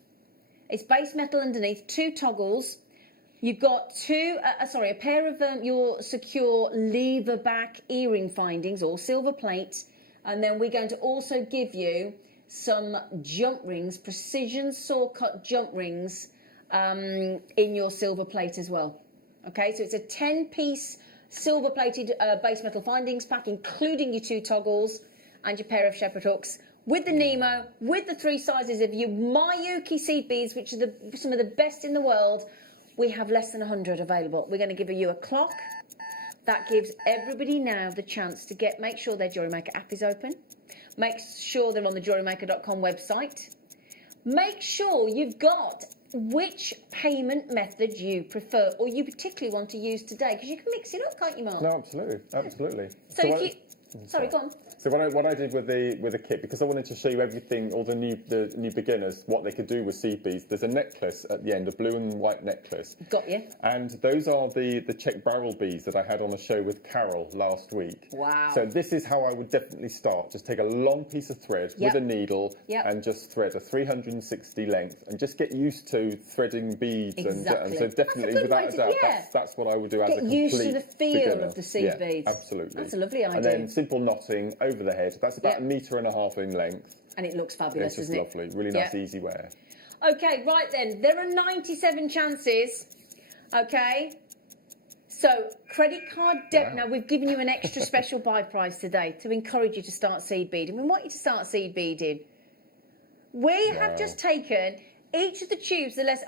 It's base metal underneath, 2 toggles. You've got a pair of your secure lever back earring findings, or silver plates. And then we're going to also give you some jump rings, precision saw cut jump rings in your silver plate as well. Okay, so it's a 10-piece silver plated base metal findings pack, including your 2 toggles and your pair of shepherd hooks, with the Nemo, with the 3 sizes of your Miyuki seed beads, which are some of the best in the world. We have less than 100 available. We're going to give you a clock That gives everybody now the chance to make sure their JewelleryMaker app is open. Make sure they're on the JewelleryMaker.com website. Make sure you've got which payment method you prefer or you particularly want to use today, because you can mix it up, can't you, Mark? No, absolutely, absolutely. So if you... Sorry, go on. So what I did with the kit, because I wanted to show you everything, all the new beginners, what they could do with seed beads. There's a necklace at the end, a blue and white necklace. Got you. And those are the check barrel beads that I had on a show with Carol last week. Wow. So this is how I would definitely start. Just take a long piece of thread with a needle and just thread a 360 length and just get used to threading beads. Exactly. And so definitely, without a doubt, that's what I would do as a complete Get used to the feel beginner. of the seed beads. Absolutely. That's a lovely idea. And then simple knotting over the head. That's about 1.5 meters in length. And it looks fabulous, It's doesn't just lovely. Really nice, easy wear. Okay, right then. There are 97 chances. Okay. So, credit card debt. Now, we've given you an extra special buy price today to encourage you to start seed beading. We want you to start seed beading. We have just taken each of the tubes. Let's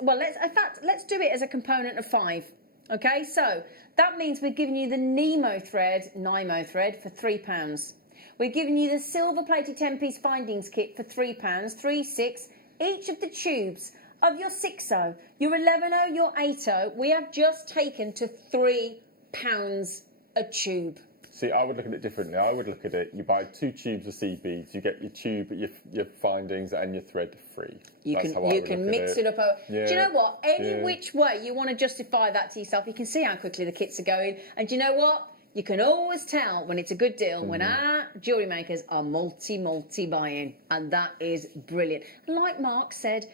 do it as a component of 5. Okay, so that means we're giving you the Nemo thread for £3. We're giving you the silver-plated 10-piece findings kit for £3, 3, 6. Each of the tubes of your 6-0, your 11-0, your 8-0, we have just taken to £3 a tube. See, I would look at it differently. I would look at it, you buy 2 tubes of seed beads, you get your tube, your findings and your thread free. You can mix it up. Do you know what? Any which way you want to justify that to yourself, you can see how quickly the kits are going. And do you know what? You can always tell when it's a good deal, when our jewellery makers are multi-buying. And that is brilliant. Like Mark said,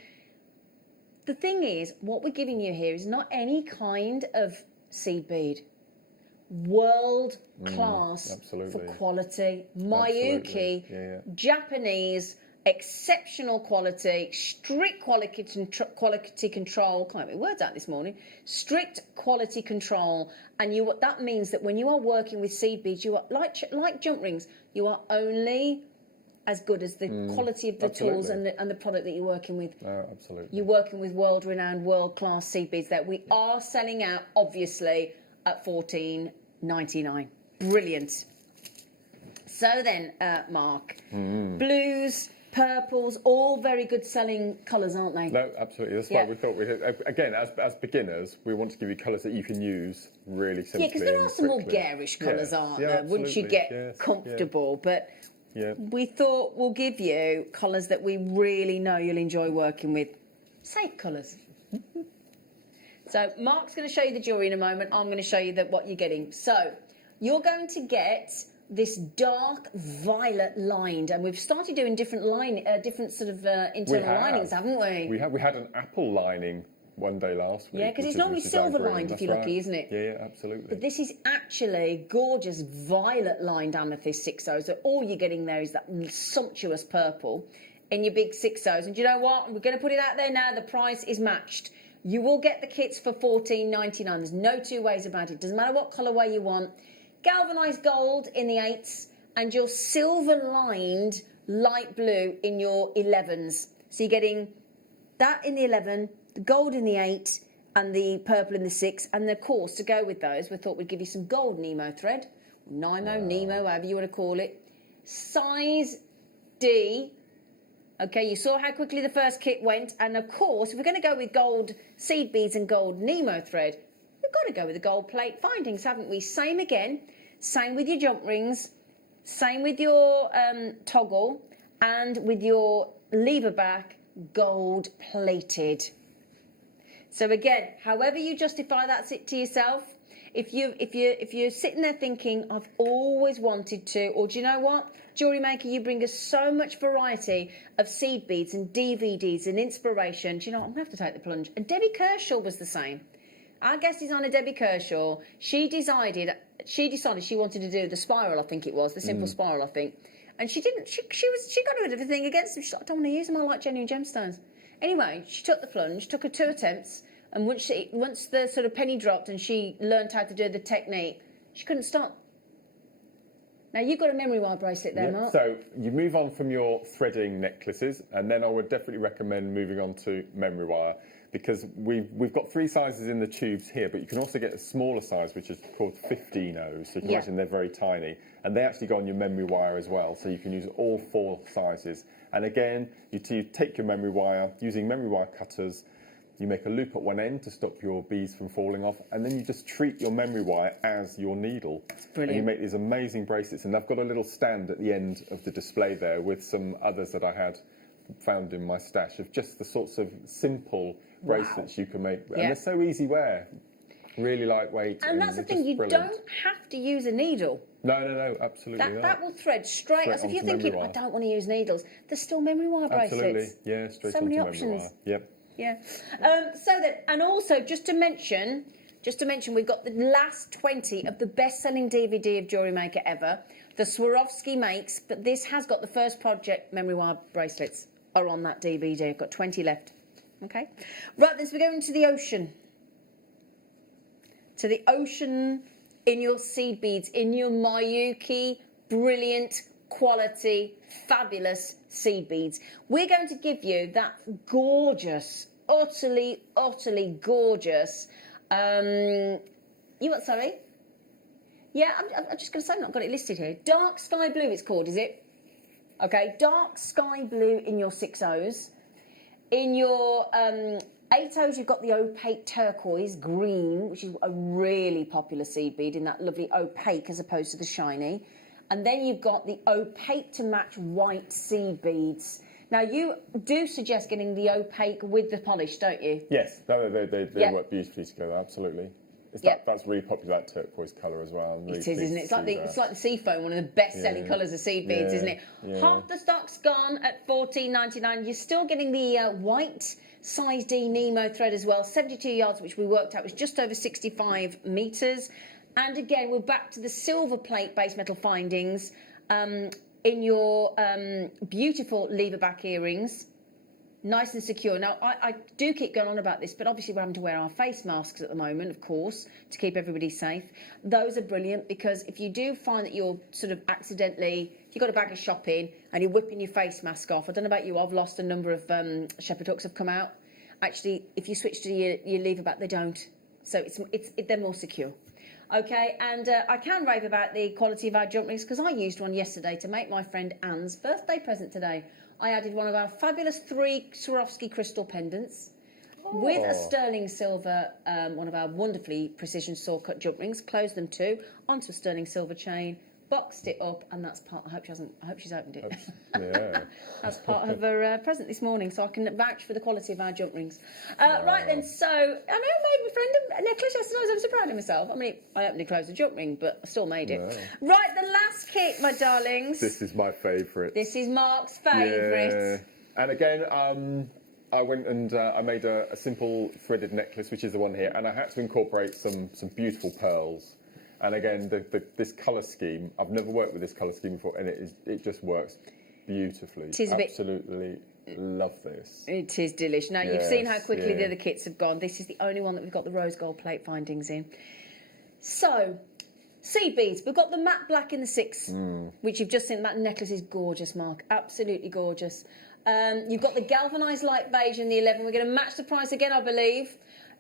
the thing is, what we're giving you here is not any kind of seed bead. World class for quality. Mayuki, Japanese, exceptional quality, strict quality control. Can't get my words out this morning. Strict quality control, and that means that when you are working with seed beads, you are like jump rings. You are only as good as the quality of the tools and the product that you're working with. Absolutely. You're working with world-renowned, world-class seed beads that we are selling out, obviously, at $14.99. Brilliant. So then, Mark, blues, purples, all very good selling colours, aren't they? No, absolutely. That's why we thought again, as beginners, we want to give you colours that you can use really simply. Yeah, because there are some more garish colours, aren't there? Once you get comfortable, but we thought we'll give you colours that we really know you'll enjoy working with. Safe colours. So Mark's going to show you the jewellery in a moment. I'm going to show you what you're getting. So you're going to get this dark violet lined, and we've started doing different sort of internal linings, haven't we? We had an apple lining one day last week. Yeah, because it's normally silver lined if you're lucky, isn't it? Yeah, absolutely. But this is actually gorgeous violet lined amethyst 6-0. So all you're getting there is that sumptuous purple in your big 6-0s. And do you know what? We're going to put it out there now. The price is matched. You will get the kits for $14.99. There's no two ways about it. Doesn't matter what colourway you want. Galvanised gold in the 8s and your silver-lined light blue in your 11s. So you're getting that in the 11, the gold in the 8, and the purple in the 6. And of course, to go with those, we thought we'd give you some gold Nemo thread. Nemo, however you want to call it. Size D. Okay, you saw how quickly the first kit went. And of course, if we're going to go with gold seed beads and gold Nemo thread, we've got to go with the gold plate findings, haven't we? Same again. Same with your jump rings. Same with your toggle. And with your lever back, gold plated. So again, however you justify that to yourself, if you're sitting there thinking, I've always wanted to, or do you know what? Jewellery Maker, you bring us so much variety of seed beads and DVDs and inspiration. Do you know what? I'm going to have to take the plunge. And Debbie Kershaw was the same. Our guest designer, Debbie Kershaw, she decided she wanted to do the spiral, I think it was, the simple spiral, I think. And she didn't, she got rid of everything against them. She's like, I don't want to use them, I like genuine gemstones. Anyway, she took the plunge, took her 2 attempts, and once the sort of penny dropped and she learned how to do the technique, she couldn't stop. Now, you've got a memory wire bracelet there, Mark. So you move on from your threading necklaces, and then I would definitely recommend moving on to memory wire, because we've got 3 sizes in the tubes here, but you can also get a smaller size, which is called 15 So you can imagine they're very tiny, and they actually go on your memory wire as well, so you can use all 4 sizes. And again, you take your memory wire, using memory wire cutters, you make a loop at one end to stop your beads from falling off, and then you just treat your memory wire as your needle. It's brilliant. And you make these amazing bracelets, and I've got a little stand at the end of the display there with some others that I had found in my stash of just the sorts of simple bracelets you can make. And they're so easy wear, really lightweight. And that's the thing, you don't have to use a needle. No, absolutely not. That will thread straight. So if you're thinking, I don't want to use needles, there's still memory wire bracelets. Absolutely, yeah, straight so onto many memory options. wire. Yep. Yeah. So that, and also just to mention, we've got the last 20 of the best-selling DVD of JewelleryMaker ever. The Swarovski makes, but this has got the first project memory wire bracelets are on that DVD. I've got 20 left. Okay. Right then, so we're going to the ocean. To the ocean in your seed beads, in your Mayuki, brilliant quality, fabulous seed beads. We're going to give you that gorgeous, utterly gorgeous. You what? Sorry. Yeah, I'm just going to say, I've not got it listed here. Dark sky blue, it's called, is it? Okay, dark sky blue in your 6Os. In your 8Os, you've got the opaque turquoise green, which is a really popular seed bead in that lovely opaque as opposed to the shiny. And then you've got the opaque to match white seed beads. Now, you do suggest getting the opaque with the polish, don't you? Yes, they work beautifully together, absolutely. That's really popular, that turquoise colour as well. Really it is, isn't it? It's like the seafoam, one of the best-selling colours of seed beads, isn't it? Yeah. Half the stock's gone at $14.99. You're still getting the white size D Nemo thread as well, 72 yards, which we worked out was just over 65 metres. And again, we're back to the silver plate base metal findings in your beautiful lever back earrings. Nice and secure. Now, I do keep going on about this, but obviously we're having to wear our face masks at the moment, of course, to keep everybody safe. Those are brilliant because if you do find that you're sort of accidentally, if you've got a bag of shopping and you're whipping your face mask off, I don't know about you, I've lost a number of shepherd hooks have come out. Actually, if you switch to your lever back, they don't. So they're more secure. Okay, and I can rave about the quality of our jump rings because I used one yesterday to make my friend Anne's birthday present today. I added one of our fabulous 3 Swarovski crystal pendants with a sterling silver, one of our wonderfully precision saw cut jump rings, closed them too, onto a sterling silver chain, boxed it up, and that's part. I hope she's opened it. Yeah. That's part of her present this morning, so I can vouch for the quality of our jump rings. Right then, so I made my friend a necklace yesterday. I was so proud of myself. I mean, I opened and closed a jump ring, but I still made it. No. Right, the last kit, my darlings. This is my favourite. This is Mark's favourite. Yeah. And again, I went and I made a simple threaded necklace, which is the one here, and I had to incorporate some beautiful pearls. And again, this colour scheme, I've never worked with this colour scheme before, and it just works beautifully. It is absolutely love this. It is delish. Now, you've seen how quickly the other kits have gone. This is the only one that we've got the rose gold plate findings in. So, seed beads. We've got the matte black in the 6, which you've just seen. That necklace is gorgeous, Mark. Absolutely gorgeous. You've got the galvanised light beige in the 11. We're going to match the price again, I believe.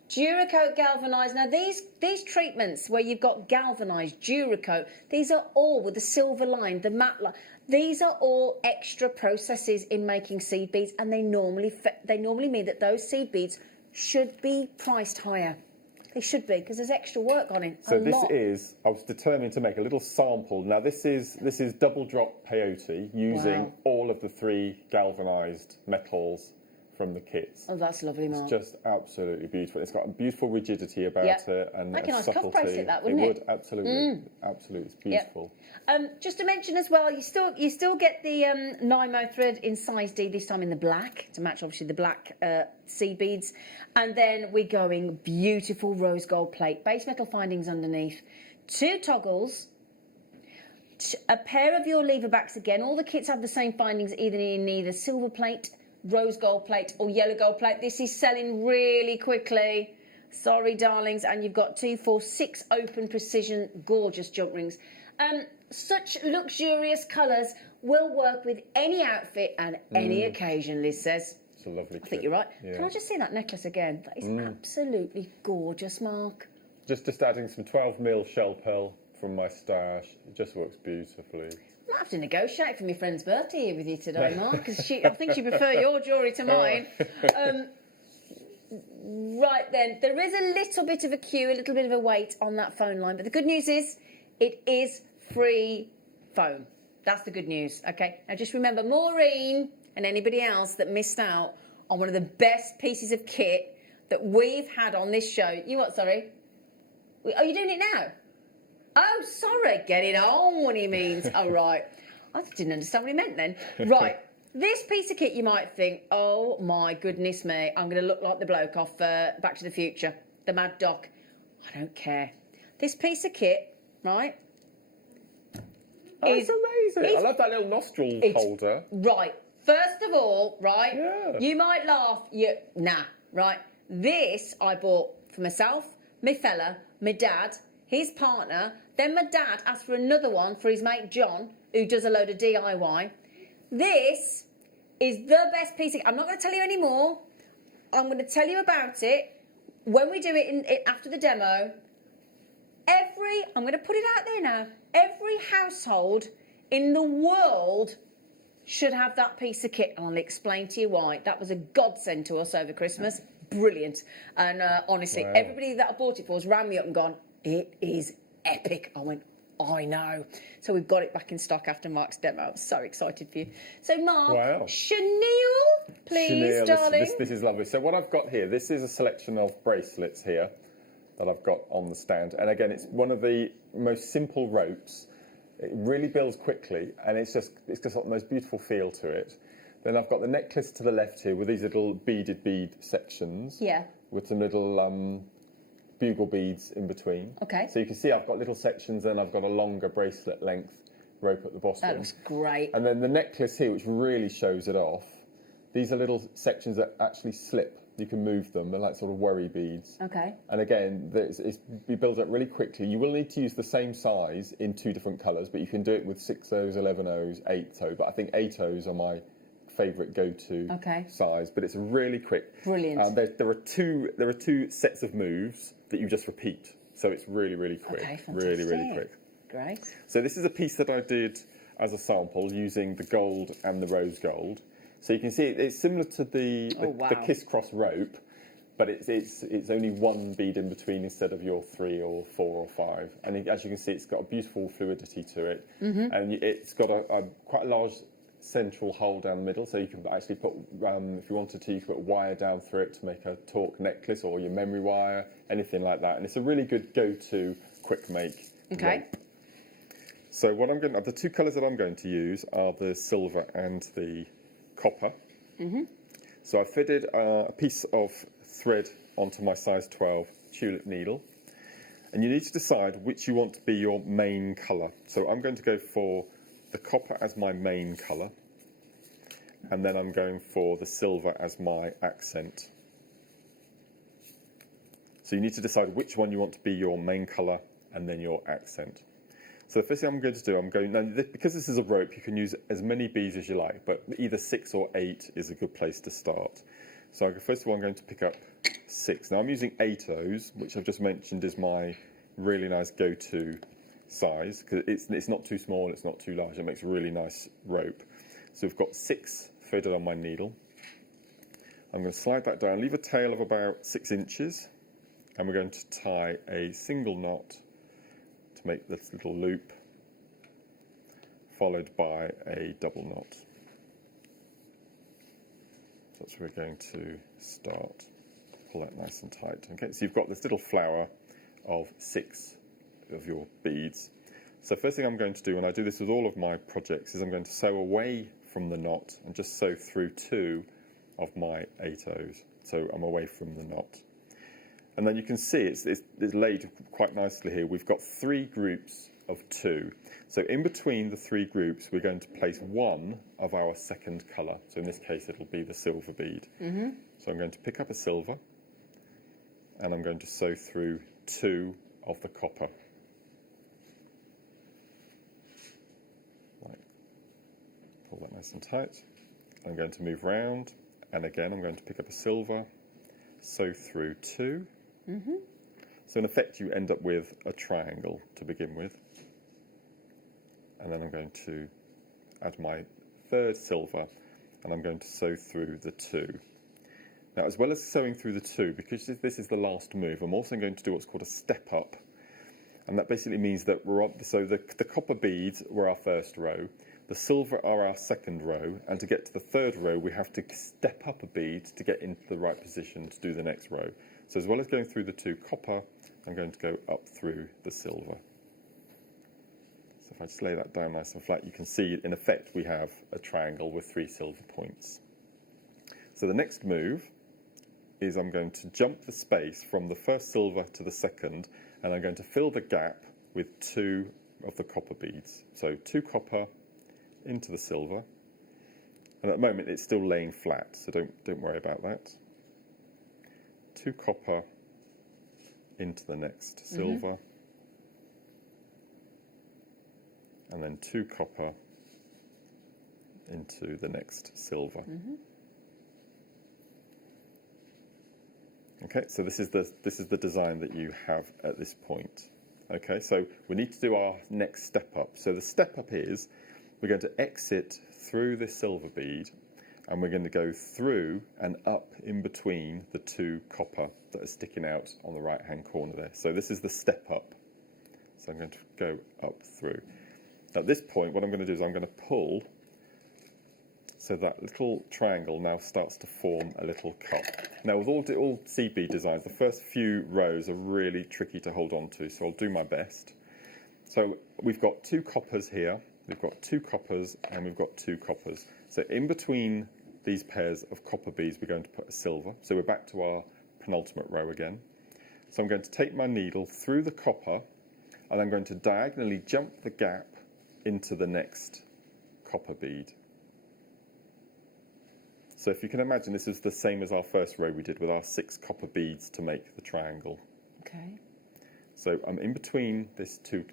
Duracoat galvanised. Now these treatments where you've got galvanised, Duracoat, these are all with the silver line, the matte line. These are all extra processes in making seed beads, and they normally mean that those seed beads should be priced higher. They should be, because there's extra work on it. So I was determined to make a little sample. Now this is double drop peyote using all of the 3 galvanised metals from the kits. Oh, that's lovely, Mark. It's just absolutely beautiful. It's got a beautiful rigidity about it and like a nice subtlety. cuff bracelet, that, wouldn't it? It would, absolutely. Absolutely, it's beautiful. Just to mention as well, you still get the Nimo thread in size D, this time in the black, to match obviously the black seed beads. And then we're going beautiful rose gold plate, base metal findings underneath, 2 toggles, a pair of your lever backs again. All the kits have the same findings, either silver plate, rose gold plate or yellow gold plate. This is selling really quickly. Sorry, darlings. And you've got 2, 4, 6 open precision, gorgeous jump rings. such luxurious colours will work with any outfit and any occasion, Liz says. It's a lovely kit. I think you're right. Yeah. Can I just see that necklace again? That is absolutely gorgeous, Mark. Just adding some 12mm shell pearl from my stash. It just works beautifully. I might have to negotiate for my friend's birthday here with you today, Mark, because I think she prefer your jewellery to mine. Right then, there is a little bit of a queue, a little bit of a wait on that phone line, but the good news is it is free phone. That's the good news, okay? Now just remember, Maureen and anybody else that missed out on one of the best pieces of kit that we've had on this show. You what, sorry? Are you doing it now? Oh, sorry, get it on, he means. Oh, right. I didn't understand what he meant then. Right, this piece of kit you might think, oh my goodness me, I'm going to look like the bloke off Back to the Future, the Mad Doc. I don't care. This piece of kit, right? Oh, it's amazing. I love that little nostril holder. Right. First of all, right, Yeah. you might laugh. Nah, right. This I bought for myself, my fella, my dad, his partner. Then my dad asked for another one for his mate John, who does a load of DIY. This is the best piece of... I'm not going to tell you any more. I'm going to tell you about it when we do it after the demo. I'm going to put it out there now, every household in the world should have that piece of kit, and I'll explain to you why. That was a godsend to us over Christmas. Brilliant. And honestly, everybody that I bought it for has rang me up and gone, it is epic. I went, I know. So we've got it back in stock after Mark's demo. I'm so excited for you. So Mark, Chanel, please, Chanel, darling. this is lovely. So what I've got here, this is a selection of bracelets here that I've got on the stand. And again, it's one of the most simple ropes. It really builds quickly, and it's just got the most beautiful feel to it. Then I've got the necklace to the left here with these little beaded bead sections. Yeah. With some little bugle beads in between. Okay. So you can see I've got little sections, and I've got a longer bracelet length rope at the bottom. That looks great. And then the necklace here, which really shows it off. These are little sections that actually slip. You can move them. They're like sort of worry beads. Okay. And again, it builds up really quickly. You will need to use the same size in 2 different colours, but you can do it with 6/0s, 11/0s, 8/0. But I think 8/0s are my favourite go-to size. But it's really quick. Brilliant. There are two sets of moves that you just repeat. So it's really, really quick. Okay, really, really fantastic. quick. Great. So this is a piece that I did as a sample using the gold and the rose gold. So you can see it's similar to the Kiss Cross rope, but it's only 1 bead in between instead of your 3 or 4 or 5. And as you can see, it's got a beautiful fluidity to it, and it's got a quite a large central hole down the middle. So you can actually put, if you wanted to, you could put wire down through it to make a torque necklace or your memory wire, anything like that. And it's a really good go-to quick make. Okay. Rope. So the 2 colours that I'm going to use are the silver and the copper. So I fitted a piece of thread onto my size 12 tulip needle, and you need to decide which you want to be your main colour. So I'm going to go for the copper as my main colour, and then I'm going for the silver as my accent. So you need to decide which one you want to be your main colour and then your accent. So the first thing I'm going to do, because this is a rope, you can use as many beads as you like, but either 6 or 8 is a good place to start. So first of all, I'm going to pick up 6. Now I'm using 8/0s, which I've just mentioned is my really nice go-to size, because it's not too small, it's not too large, it makes a really nice rope. So we've got 6 threaded on my needle. I'm going to slide that down, leave a tail of about 6 inches, and we're going to tie a single knot to make this little loop, followed by a double knot. So that's where we're going to start. Pull that nice and tight. Okay, so you've got this little flower of 6 of your beads. So first thing I'm going to do, when I do this with all of my projects, is I'm going to sew away from the knot and just sew through 2 of my 8/0s. So I'm away from the knot. And then you can see it's laid quite nicely here. We've got 3 groups of 2. So in between the 3 groups, we're going to place 1 of our second colour. So in this case, it'll be the silver bead. So I'm going to pick up a silver, and I'm going to sew through 2 of the copper. pull that nice and tight. I'm going to move round, and again I'm going to pick up a silver, sew through 2. So in effect you end up with a triangle to begin with, and then I'm going to add my 3rd silver, and I'm going to sew through the 2. Now, as well as sewing through the 2, because this is the last move, I'm also going to do what's called a step up, and that basically means that we're up, so the copper beads were our first row, the silver are our second row, and to get to the 3rd row we have to step up a bead to get into the right position to do the next row. So as well as going through the 2 copper, I'm going to go up through the silver. So if I just lay that down nice and flat, you can see in effect we have a triangle with 3 silver points. So the next move is I'm going to jump the space from the first silver to the second, and I'm going to fill the gap with 2 of the copper beads. So 2 copper into the silver, and at the moment it's still laying flat, so don't worry about that. 2 copper into the next silver, and then 2 copper into the next silver. Okay, so this is the design that you have at this point. Okay, so we need to do our next step up. So the step up is we're going to exit through this silver bead, and we're going to go through and up in between the 2 copper that are sticking out on the right hand corner there. So this is the step up. So I'm going to go up through. At this point what I'm going to do is I'm going to pull, so that little triangle now starts to form a little cup. Now with all seed bead designs, the first few rows are really tricky to hold on to, so I'll do my best. So we've got 2 coppers here, we've got 2 coppers, and we've got 2 coppers. So in between these pairs of copper beads we're going to put a silver. So we're back to our penultimate row again. So I'm going to take my needle through the copper, and I'm going to diagonally jump the gap into the next copper bead. So if you can imagine, this is the same as our first row we did with our 6 copper beads to make the triangle. Okay. So I'm in between these two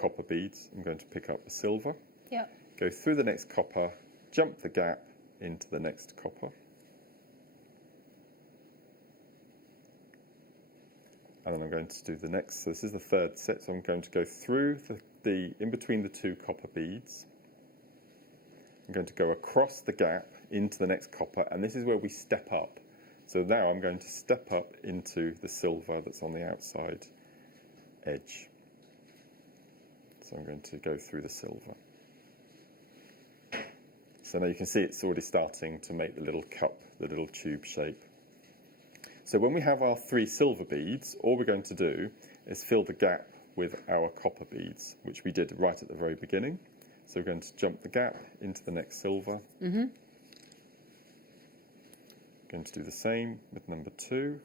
copper beads. I'm going to pick up a silver, go through the next copper, jump the gap into the next copper, and then I'm going to do the next. So this is the 3rd set, so I'm going to go through the in between the 2 copper beads. I'm going to go across the gap into the next copper, and this is where we step up. So now I'm going to step up into the silver that's on the outside edge. So I'm going to go through the silver. So now you can see it's already starting to make the little cup, the little tube shape. So when we have our 3 silver beads, all we're going to do is fill the gap with our copper beads, which we did right at the very beginning. So we're going to jump the gap into the next silver. Going to do the same with number 2.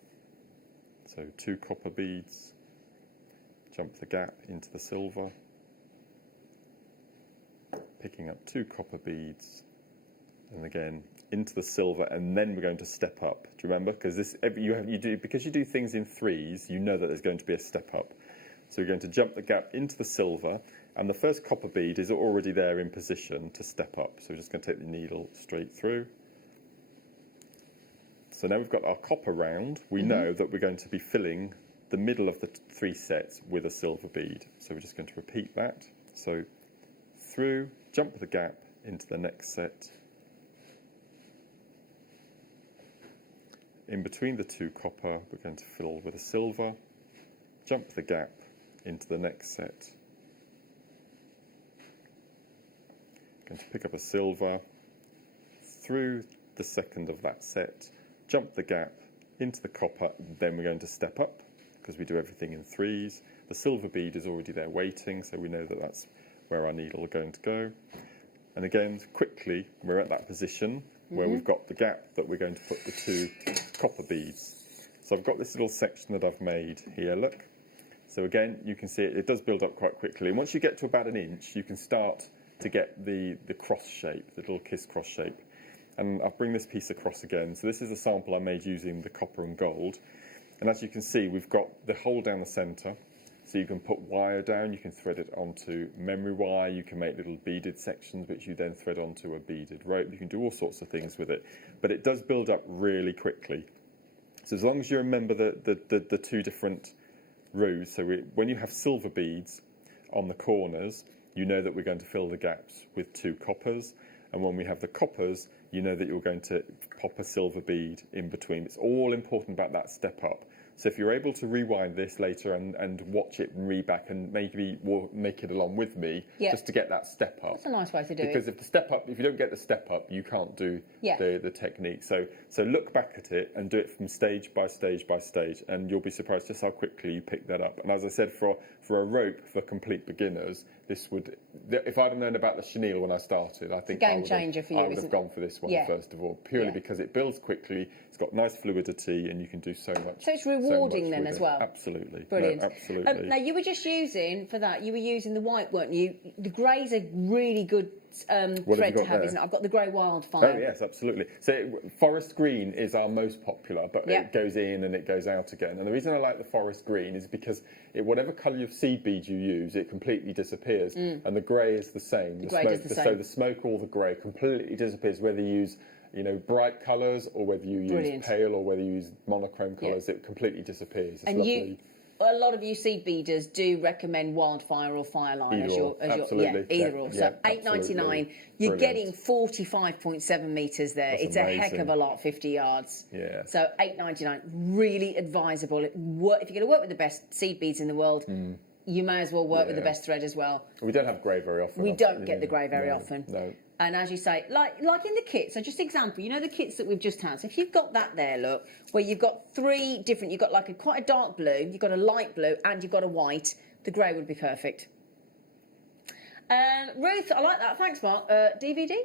So 2 copper beads, jump the gap into the silver, picking up 2 copper beads, and again into the silver, and then we're going to step up. Do you remember? Because because you do things in threes, you know that there's going to be a step up. So you're going to jump the gap into the silver, and the first copper bead is already there in position to step up. So we're just going to take the needle straight through. So now we've got our copper round. We know that we're going to be filling the middle of the 3 sets with a silver bead. So we're just going to repeat that. So through, jump the gap into the next set. In between the 2 copper, we're going to fill with a silver, jump the gap into the next set. Going to pick up a silver, through the second of that set, jump the gap into the copper, then we're going to step up because we do everything in threes. The silver bead is already there waiting, so we know that that's where our needle are going to go. And again, quickly, we're at that position where we've got the gap that we're going to put the 2 copper beads. So I've got this little section that I've made here, look. So again, you can see it does build up quite quickly. And once you get to about an inch, you can start to get the cross shape, the little kiss cross shape. And I'll bring this piece across again. So this is a sample I made using the copper and gold. And as you can see, we've got the hole down the centre. So you can put wire down, you can thread it onto memory wire, you can make little beaded sections which you then thread onto a beaded rope. You can do all sorts of things with it, but it does build up really quickly. So as long as you remember the two different rows, so when you have silver beads on the corners, you know that we're going to fill the gaps with 2 coppers, and when we have the coppers, you know that you're going to pop a silver bead in between. It's all important about that step up. So if you're able to rewind this later and watch it and read back and maybe make it along with me, just to get that step up. That's a nice way to do it. Because if you don't get the step up, you can't do the technique. So look back at it and do it from stage by stage by stage, and you'll be surprised just how quickly you pick that up. And as I said, for a rope for complete beginners, this would, if I'd have known about the chenille when I started, I think game changer for you, I would have gone for this one first of all, purely because it builds quickly, it's got nice fluidity, and you can do so much. So it's rewarding then as well. Absolutely. Brilliant. No, absolutely. Now you were just using, for that, you were using the white, weren't you? The grey's a really good thread to have, isn't it? I've got the grey wildfire. Oh yes, absolutely. So forest green is our most popular, but it goes in and it goes out again. And the reason I like the forest green is because whatever colour of seed bead you use, it completely disappears. And the grey is the same. So the smoke or the grey completely disappears, whether you use bright colours or whether you use pale or whether you use monochrome colours, it completely disappears. It's lovely. A lot of you seed beaders do recommend wildfire or fireline as your either or. So $8.99, you're getting 45.7 metres there. That's it's amazing. a heck of a lot, 50 yards. Yeah. So $8.99, really advisable. If you're going to work with the best seed beads in the world, you may as well work with the best thread as well. We don't have grey very often. We don't get the grey very often. No. And as you say, like in the kit, so just example, the kits that we've just had. So if you've got that there, look, where you've got 3 different, you've got like quite a dark blue, you've got a light blue, and you've got a white, the grey would be perfect. Ruth, I like that. Thanks, Mark. DVD? Do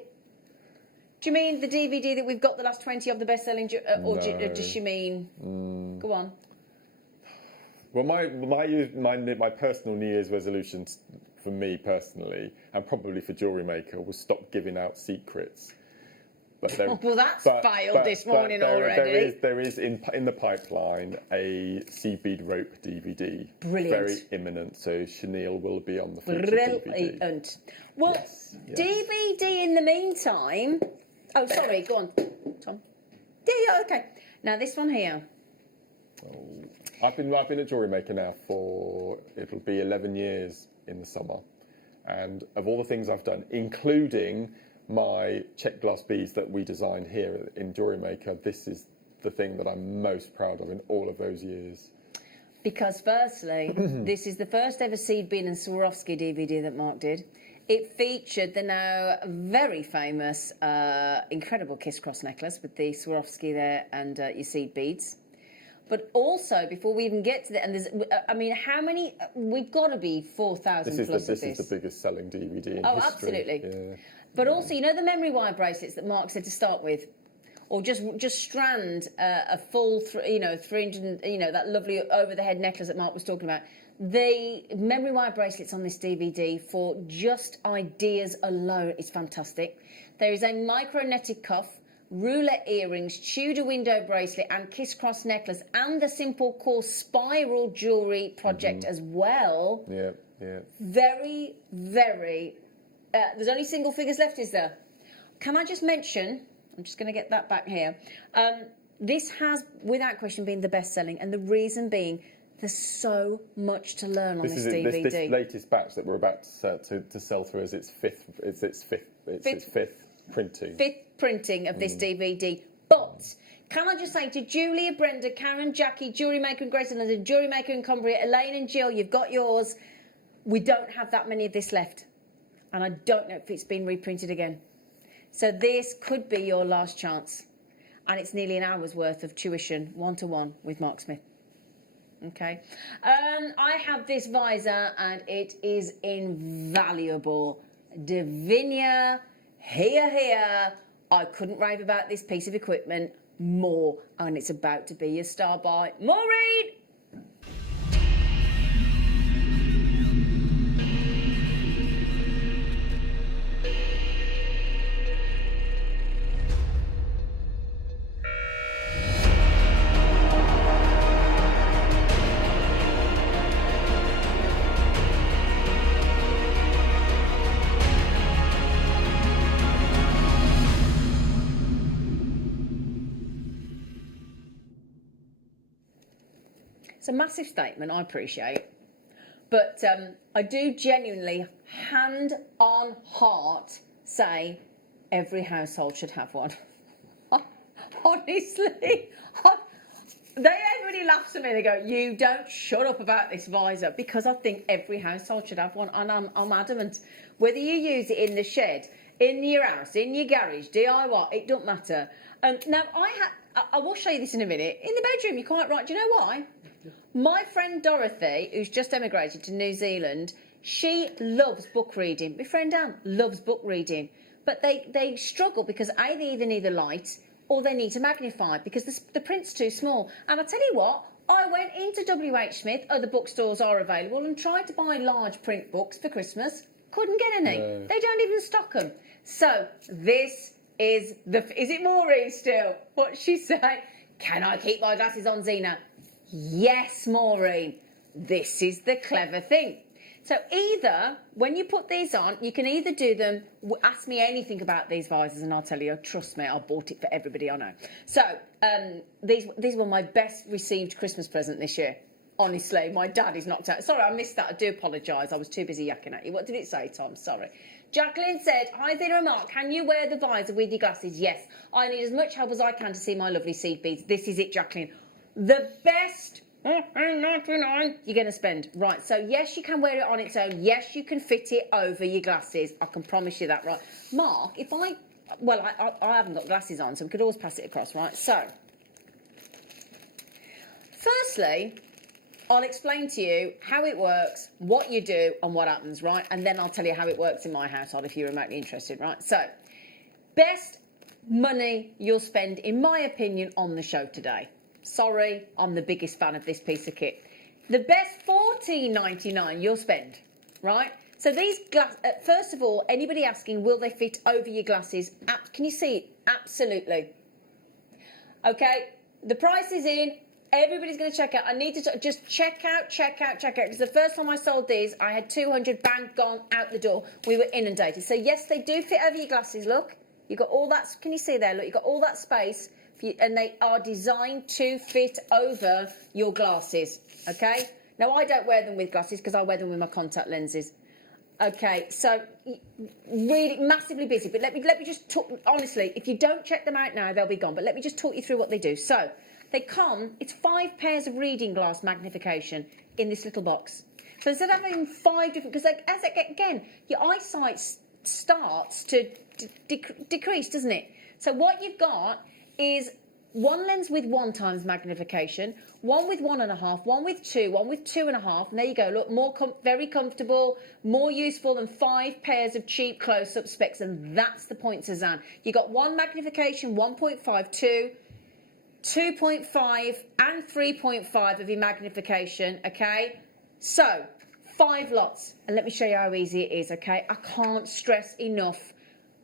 you mean the DVD that we've got the last 20 of the best-selling, or does she mean... Go on. Well, my personal New Year's resolution for me personally, and probably for JewelleryMaker, was stop giving out secrets. But well, that's failed this morning already. There is in the pipeline a seed bead rope DVD. Brilliant. Very imminent. So chenille will be on the featured DVD. Brilliant. Well, yes. DVD in the meantime. Oh, sorry. Go on, Tom. Yeah. Okay. Now this one here. Oh, I've been at JewelleryMaker now for, it'll be 11 years in the summer, and of all the things I've done, including my check glass beads that we designed here in JewelleryMaker, this is the thing that I'm most proud of in all of those years. Because firstly, this is the first ever seed bead and Swarovski DVD that Mark did. It featured the now very famous, incredible kiss cross necklace with the Swarovski there and your seed beads. But also, before we even get to that, and there's, how many? We've got to be 4,000 plus of this. This is the biggest selling DVD in history. Oh, absolutely. Yeah. But also, the memory wire bracelets that Mark said to start with, or just strand a full, 300, that lovely over the head necklace that Mark was talking about. The memory wire bracelets on this DVD for just ideas alone is fantastic. There is a micro netted cuff, ruler earrings, Tudor window bracelet and kiss cross necklace, and the simple course spiral jewellery project as well. Yeah. Very, very... there's only single figures left, is there? Can I just mention, I'm just going to get that back here, this has, without question, been the best-selling, and the reason being, there's so much to learn on this DVD. This latest batch that we're about to sell through is its fifth printing. Fifth printing of this DVD. But can I just say to Julia, Brenda, Karen, Jackie, JewelleryMaker and Grace and London, JewelleryMaker and Cumbria, Elaine and Jill, you've got yours. We don't have that many of this left. And I don't know if it's been reprinted again. So this could be your last chance. And it's nearly an hour's worth of tuition, 1-to-1 with Mark Smith. Okay. I have this visor and it is invaluable. Divinia, here. I couldn't rave about this piece of equipment more, and it's about to be your star by Maureen. It's a massive statement, I appreciate. But I do genuinely, hand on heart, say every household should have one. Honestly. Everybody laughs at me. They go, "You don't shut up about this visor," because I think every household should have one, and I'm adamant. Whether you use it in the shed, in your house, in your garage, DIY, it don't matter. Now I will show you this in a minute. In the bedroom, you're quite right. Do you know why? My friend Dorothy, who's just emigrated to New Zealand, she loves book reading. My friend Anne loves book reading, but they struggle because they either need a light or they need to magnify because the print's too small. And I tell you what, I went into WH Smith, other bookstores are available, and tried to buy large print books for Christmas. Couldn't get any. No. They don't even stock them. So this is it Maureen still? What's she say? Can I keep my glasses on, Zena? Yes, Maureen. This is the clever thing. So either, when you put these on, you can either do them, ask me anything about these visors and I'll tell you, trust me, I bought it for everybody I know. So these were my best received Christmas present this year. Honestly, my dad is knocked out. Sorry, I missed that. I do apologise. I was too busy yakking at you. What did it say, Tom? Sorry. Jacqueline said, "Hi there, Mark. Can you wear the visor with your glasses?" Yes. I need as much help as I can to see my lovely seed beads. This is it, Jacqueline. The best... $99 you're going to spend. Right, so yes, you can wear it on its own. Yes, you can fit it over your glasses. I can promise you that, right? Mark, if I haven't got glasses on, so we could always pass it across, right? So, firstly, I'll explain to you how it works, what you do, and what happens, right? And then I'll tell you how it works in my household if you're remotely interested, right? So, best money you'll spend, in my opinion, on the show today. Sorry, I'm the biggest fan of this piece of kit. The best $14.99 you'll spend, right? So these first of all, anybody asking, will they fit over your glasses? Can you see it? Absolutely. Okay, the price is in. Everybody's going to check out. I need to just check out. Because the first time I sold these, I had 200 bang gone out the door. We were inundated. So yes, they do fit over your glasses. Look, you got all that. Can you see there? Look, you got all that space. And they are designed to fit over your glasses, okay? Now, I don't wear them with glasses because I wear them with my contact lenses. Okay, so really massively busy, but let me just talk, honestly, if you don't check them out now, they'll be gone, but let me just talk you through what they do. So, it's 5 pairs of reading glass magnification in this little box. So instead of having 5 different, because again, your eyesight starts to decrease, doesn't it? So what you've got is one lens with 1 times magnification, one with 1.5, one with 2, one with 2.5, and there you go. Look, very comfortable, more useful than 5 pairs of cheap close-up specs, and that's the point, Suzanne. You got 1 magnification, 1.5, 2, 2.5, and 3.5 of your magnification, okay? So, 5 lots, and let me show you how easy it is, okay? I can't stress enough,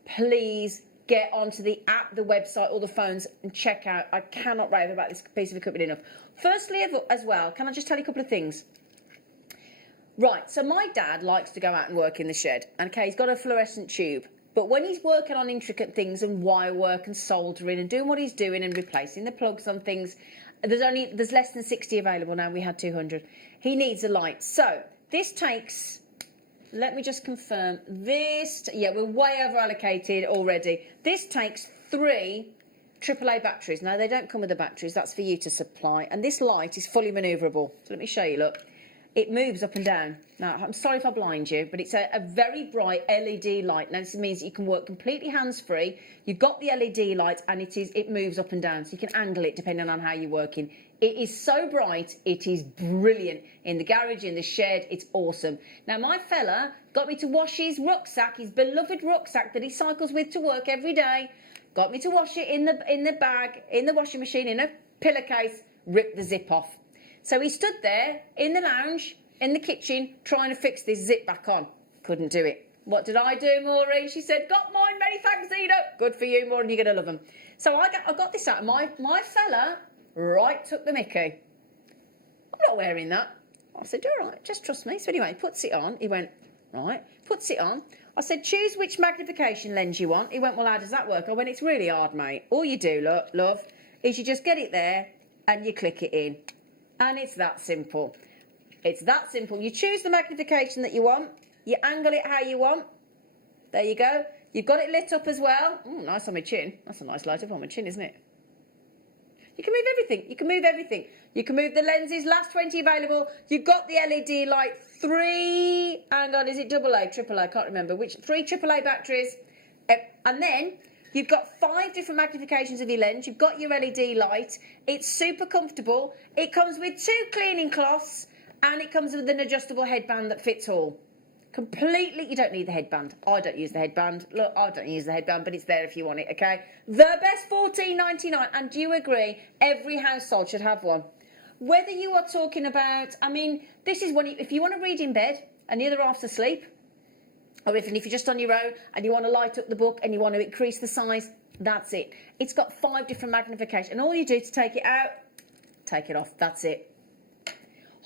please get onto the app, the website, or the phones and check out. I cannot rave about this piece of equipment enough. Firstly, as well, can I just tell you a couple of things? Right, so my dad likes to go out and work in the shed. And okay, he's got a fluorescent tube. But when he's working on intricate things and wire work and soldering and doing what he's doing and replacing the plugs on things, there's less than 60 available now. We had 200. He needs a light. So this takes... Let me just confirm. We're way over allocated already. This takes 3 AAA batteries. Now, they don't come with the batteries. That's for you to supply. And this light is fully manoeuvrable. So let me show you, look. It moves up and down. Now, I'm sorry if I blind you, but it's a very bright LED light. Now, this means that you can work completely hands-free. You've got the LED light, and it moves up and down. So you can angle it depending on how you're working. It is so bright, it is brilliant. In the garage, in the shed, it's awesome. Now, my fella got me to wash his rucksack, his beloved rucksack that he cycles with to work every day. Got me to wash it in the bag, in the washing machine, in a pillowcase, ripped the zip off. So he stood there in the lounge, in the kitchen, trying to fix this zip back on. Couldn't do it. What did I do, Maureen? She said, got mine, many thanks, Zena. Good for you, Maureen, you're going to love them. So I got this out, and my fella... Right, took the mickey. I'm not wearing that. I said, all right, just trust me. So anyway, he puts it on. He went, right, puts it on. I said, choose which magnification lens you want. He went, well, how does that work? I went, it's really hard, mate. All you do, love, is you just get it there and you click it in. And it's that simple. It's that simple. You choose the magnification that you want. You angle it how you want. There you go. You've got it lit up as well. Ooh, nice on my chin. That's a nice light up on my chin, isn't it? You can move everything. You can move everything. You can move the lenses. Last 20 available. You've got the LED light. 3, hang on, is it AA, AAA? I can't remember. 3 AAA batteries. And then you've got 5 different magnifications of your lens. You've got your LED light. It's super comfortable. It comes with 2 cleaning cloths. And it comes with an adjustable headband that fits all. Completely, you don't need the headband. I don't use the headband. Look, I don't use the headband, but it's there if you want it, okay? The best $14.99. And do you agree? Every household should have one. Whether you are talking about, I mean, this is one, if you want to read in bed and the other half's asleep, or if you're just on your own and you want to light up the book and you want to increase the size, that's it. It's got 5 different magnifications. And all you do to take it out, take it off. That's it.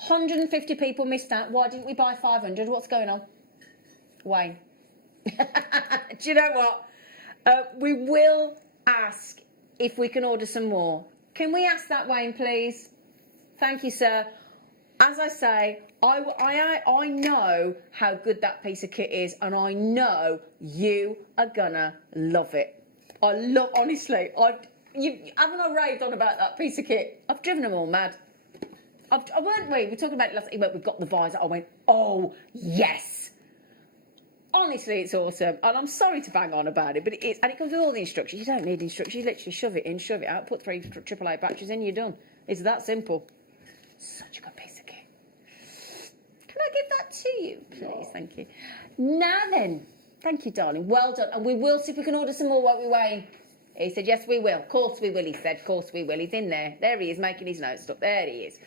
150 people missed out. Why didn't we buy 500? What's going on? Wayne. Do you know what? We will ask if we can order some more. Can we ask that, Wayne, please? Thank you, sir. As I say, I know how good that piece of kit is, and I know you are gonna love it. Honestly, haven't I raved on about that piece of kit? I've driven them all mad. Weren't we? We were talking about it last week. We've got the visor. I went, oh, yes. Honestly, it's awesome. And I'm sorry to bang on about it, but it is. And it comes with all the instructions. You don't need instructions. You literally shove it in, shove it out, put 3 AAA batteries in, you're done. It's that simple. Such a good piece of kit. Can I give that to you, please? Thank you. Now then. Thank you, darling. Well done. And we will see if we can order some more, won't we, Wayne? He said, yes, we will. Of course we will, he said. Of course we will. He's in there. There he is, making his notes up. There he is.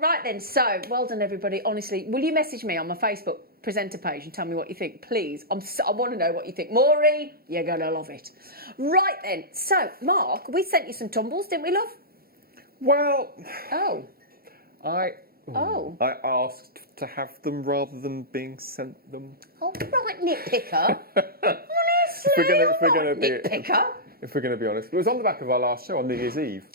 Right then, so, well done, everybody. Honestly, will you message me on my Facebook presenter page and tell me what you think, please? I want to know what you think. Maureen, you're going to love it. Right then, so, Mark, we sent you some tumbles, didn't we, love? Well, Oh. I asked to have them rather than being sent them. Oh, right, nitpicker. If we're going to be Nitpicker. If we're going to be honest, it was on the back of our last show on New Year's Eve.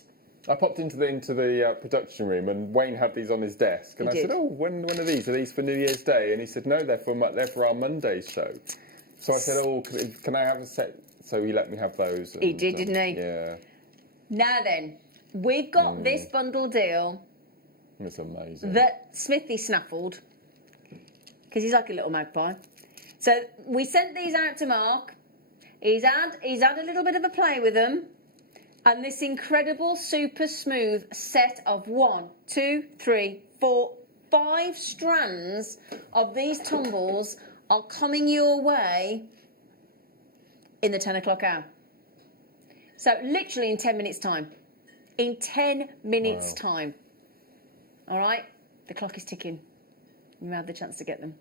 I popped into the production room and Wayne had these on his desk, and I said, "Oh, when are these? Are these for New Year's Day?" And he said, "No, they're for our Monday's show." So I said, "Oh, can I have a set?" So he let me have those. And, He did, didn't he? Yeah. Now then, we've got this bundle deal. It's amazing. That Smithy snaffled, because he's like a little magpie. So we sent these out to Mark. He's had a little bit of a play with them. And this incredible, super smooth set of 1, 2, 3, 4, 5 strands of these tumbles are coming your way in the 10 o'clock hour. So literally in 10 minutes' time. In 10 minutes' time. All right? The clock is ticking. You have the chance to get them.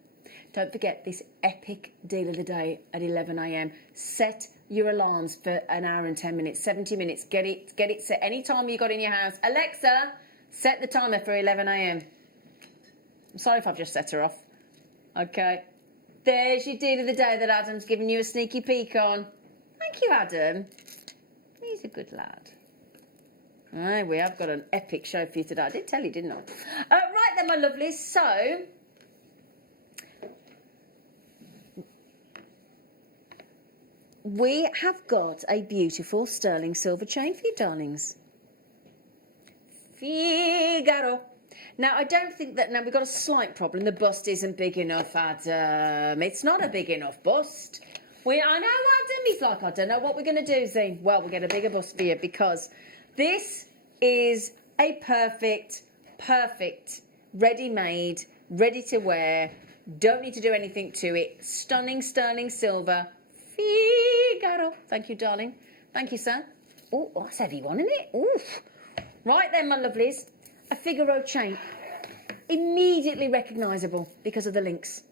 Don't forget this epic deal of the day at 11 a.m. Set your alarms for an hour and 10 minutes, 70 minutes. Get it set any time you got in your house. Alexa, set the timer for 11 a.m. I'm sorry if I've just set her off. Okay. There's your deal of the day that Adam's given you a sneaky peek on. Thank you, Adam. He's a good lad. Right, we have got an epic show for you today. I did tell you, didn't I? Right then, my lovelies. So, we have got a beautiful sterling silver chain for you, darlings. Figaro. Now, I don't think that... Now, we've got a slight problem. The bust isn't big enough, Adam. It's not a big enough bust. I know, Adam. He's like, I don't know what we're going to do, Zine. Well, we'll get a bigger bust for you because this is a perfect, ready-made, ready-to-wear. Don't need to do anything to it. Stunning sterling silver. Figaro. Thank you, darling. Thank you, sir. Oh, that's a heavy one, isn't it? Oof. Right then, my lovelies. A Figaro chain. Immediately recognisable because of the links.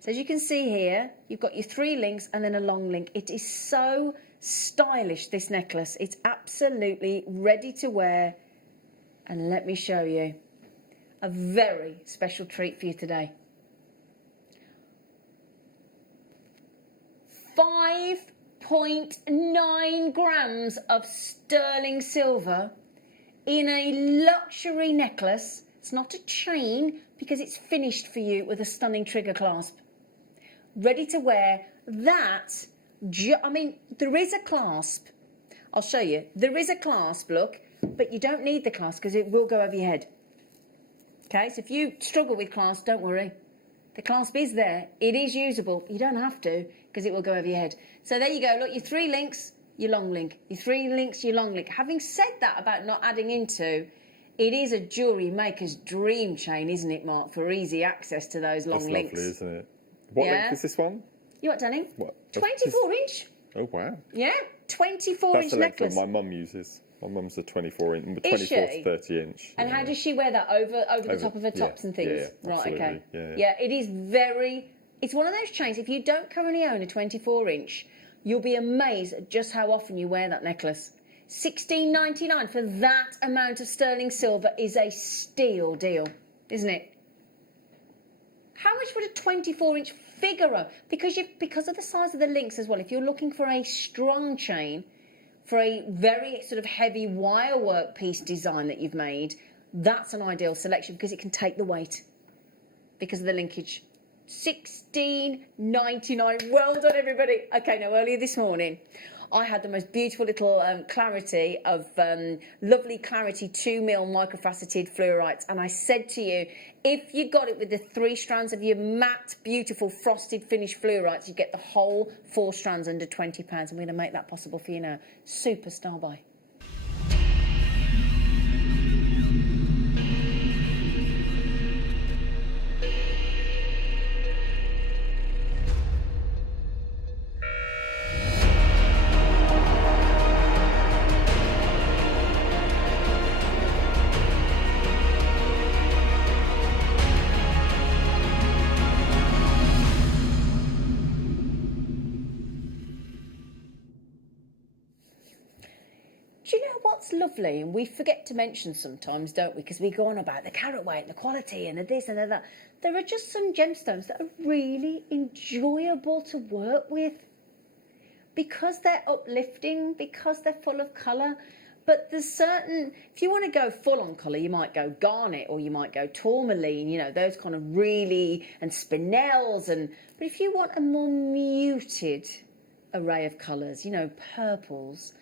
So as you can see here, you've got your 3 links and then a long link. It is so stylish, this necklace. It's absolutely ready to wear. And let me show you. A very special treat for you today. 5.9 grams of sterling silver in a luxury necklace. It's not a chain because it's finished for you with a stunning trigger clasp. Ready to wear. That, I mean, there is a clasp. I'll show you. There is a clasp, look, but you don't need the clasp because it will go over your head. Okay, so if you struggle with clasp, don't worry. The clasp is there. It is usable. You don't have to because it will go over your head. So there you go. Look, your 3 links, your long link. Your 3 links, your long link. Having said that about not adding into, it is a jewellery maker's dream chain, isn't it, Mark, for easy access to those long That's links. lovely, isn't it? What length is this one? You what, darling? What? 24 inch. Oh, wow. Yeah, 24 That's inch the length necklace. that my mum uses. My mum's a 24 inch, Is 24 she? to 30 inch. And yeah. how does she wear that over the Over- top of her yeah, tops and things? yeah, Right, okay. absolutely, yeah. It is very. It's one of those chains. If you don't currently own a 24 inch, you'll be amazed at just how often you wear that necklace. $16.99 for that amount of sterling silver is a steal deal, isn't it? How much would a 24-inch Figaro? Because of the size of the links as well. If you're looking for a strong chain, for a very sort of heavy wire work piece design that you've made, that's an ideal selection because it can take the weight because of the linkage. $16.99. Well done, everybody. Okay, now earlier this morning, I had the most beautiful little clarity of lovely clarity 2mm microfaceted fluorites, and I said to you, if you got it with the 3 strands of your matte, beautiful frosted finish fluorites, you get the whole 4 strands under £20. I'm going to make that possible for you now. Superstar buy. Do you know what's lovely? And we forget to mention sometimes, don't we? Because we go on about the carat weight and the quality and the this and the that. There are just some gemstones that are really enjoyable to work with because they're uplifting, because they're full of colour. But there's certain, if you want to go full on colour, you might go garnet or you might go tourmaline, you know, those kind of really, and spinels. But if you want a more muted array of colours, you know, purples,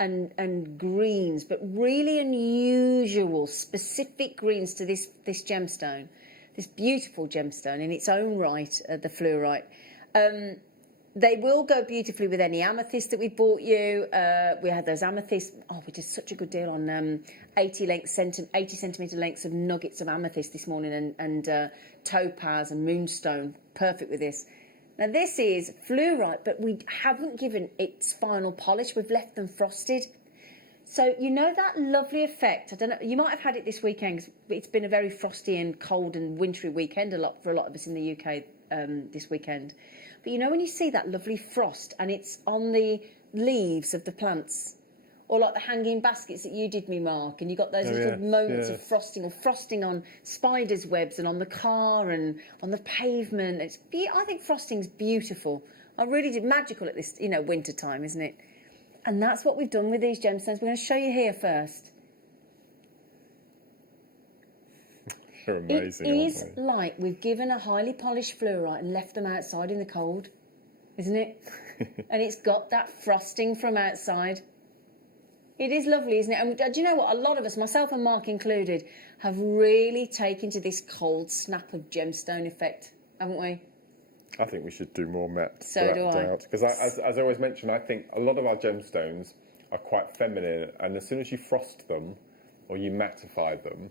and greens, but really unusual, specific greens to this gemstone, this beautiful gemstone in its own right, the fluorite. They will go beautifully with any amethyst that we bought you. We had those amethysts. Oh, we did such a good deal on 80 centimetre lengths of nuggets of amethyst this morning, and topaz and moonstone. Perfect with this. Now this is fluorite, but we haven't given its final polish. We've left them frosted. So you know that lovely effect. I don't know, you might have had it this weekend, 'cause it's been a very frosty and cold and wintry weekend for a lot of us in the UK this weekend. But you know when you see that lovely frost and it's on the leaves of the plants, or like the hanging baskets that you did me, Mark, and you got those little moments of frosting, or frosting on spiders' webs and on the car and on the pavement. I think frosting's beautiful. I really did. Magical at this, winter time, isn't it? And that's what we've done with these gemstones. We're going to show you here first. They're amazing. It is like we've given a highly polished fluorite and left them outside in the cold, isn't it? And it's got that frosting from outside. It is lovely, isn't it? And do you know what? A lot of us, myself and Mark included, have really taken to this cold snap of gemstone effect, haven't we? I think we should do more matte. So do I. Because as I always mention, I think a lot of our gemstones are quite feminine, and as soon as you frost them or you mattify them,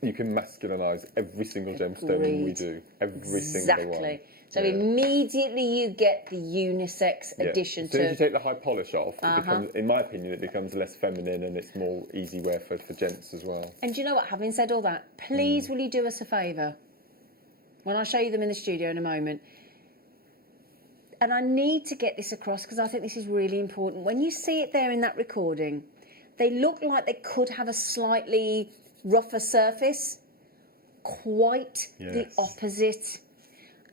you can masculinise every single gemstone we do. Every single one. Exactly. So immediately you get the unisex addition as soon to... as you take the high polish off, it becomes, in my opinion, it becomes less feminine and it's more easy wear for gents as well. And do you know what? Having said all that, please will you do us a favour? When I show you them in the studio in a moment, and I need to get this across because I think this is really important. When you see it there in that recording, they look like they could have a slightly rougher surface. Quite the opposite.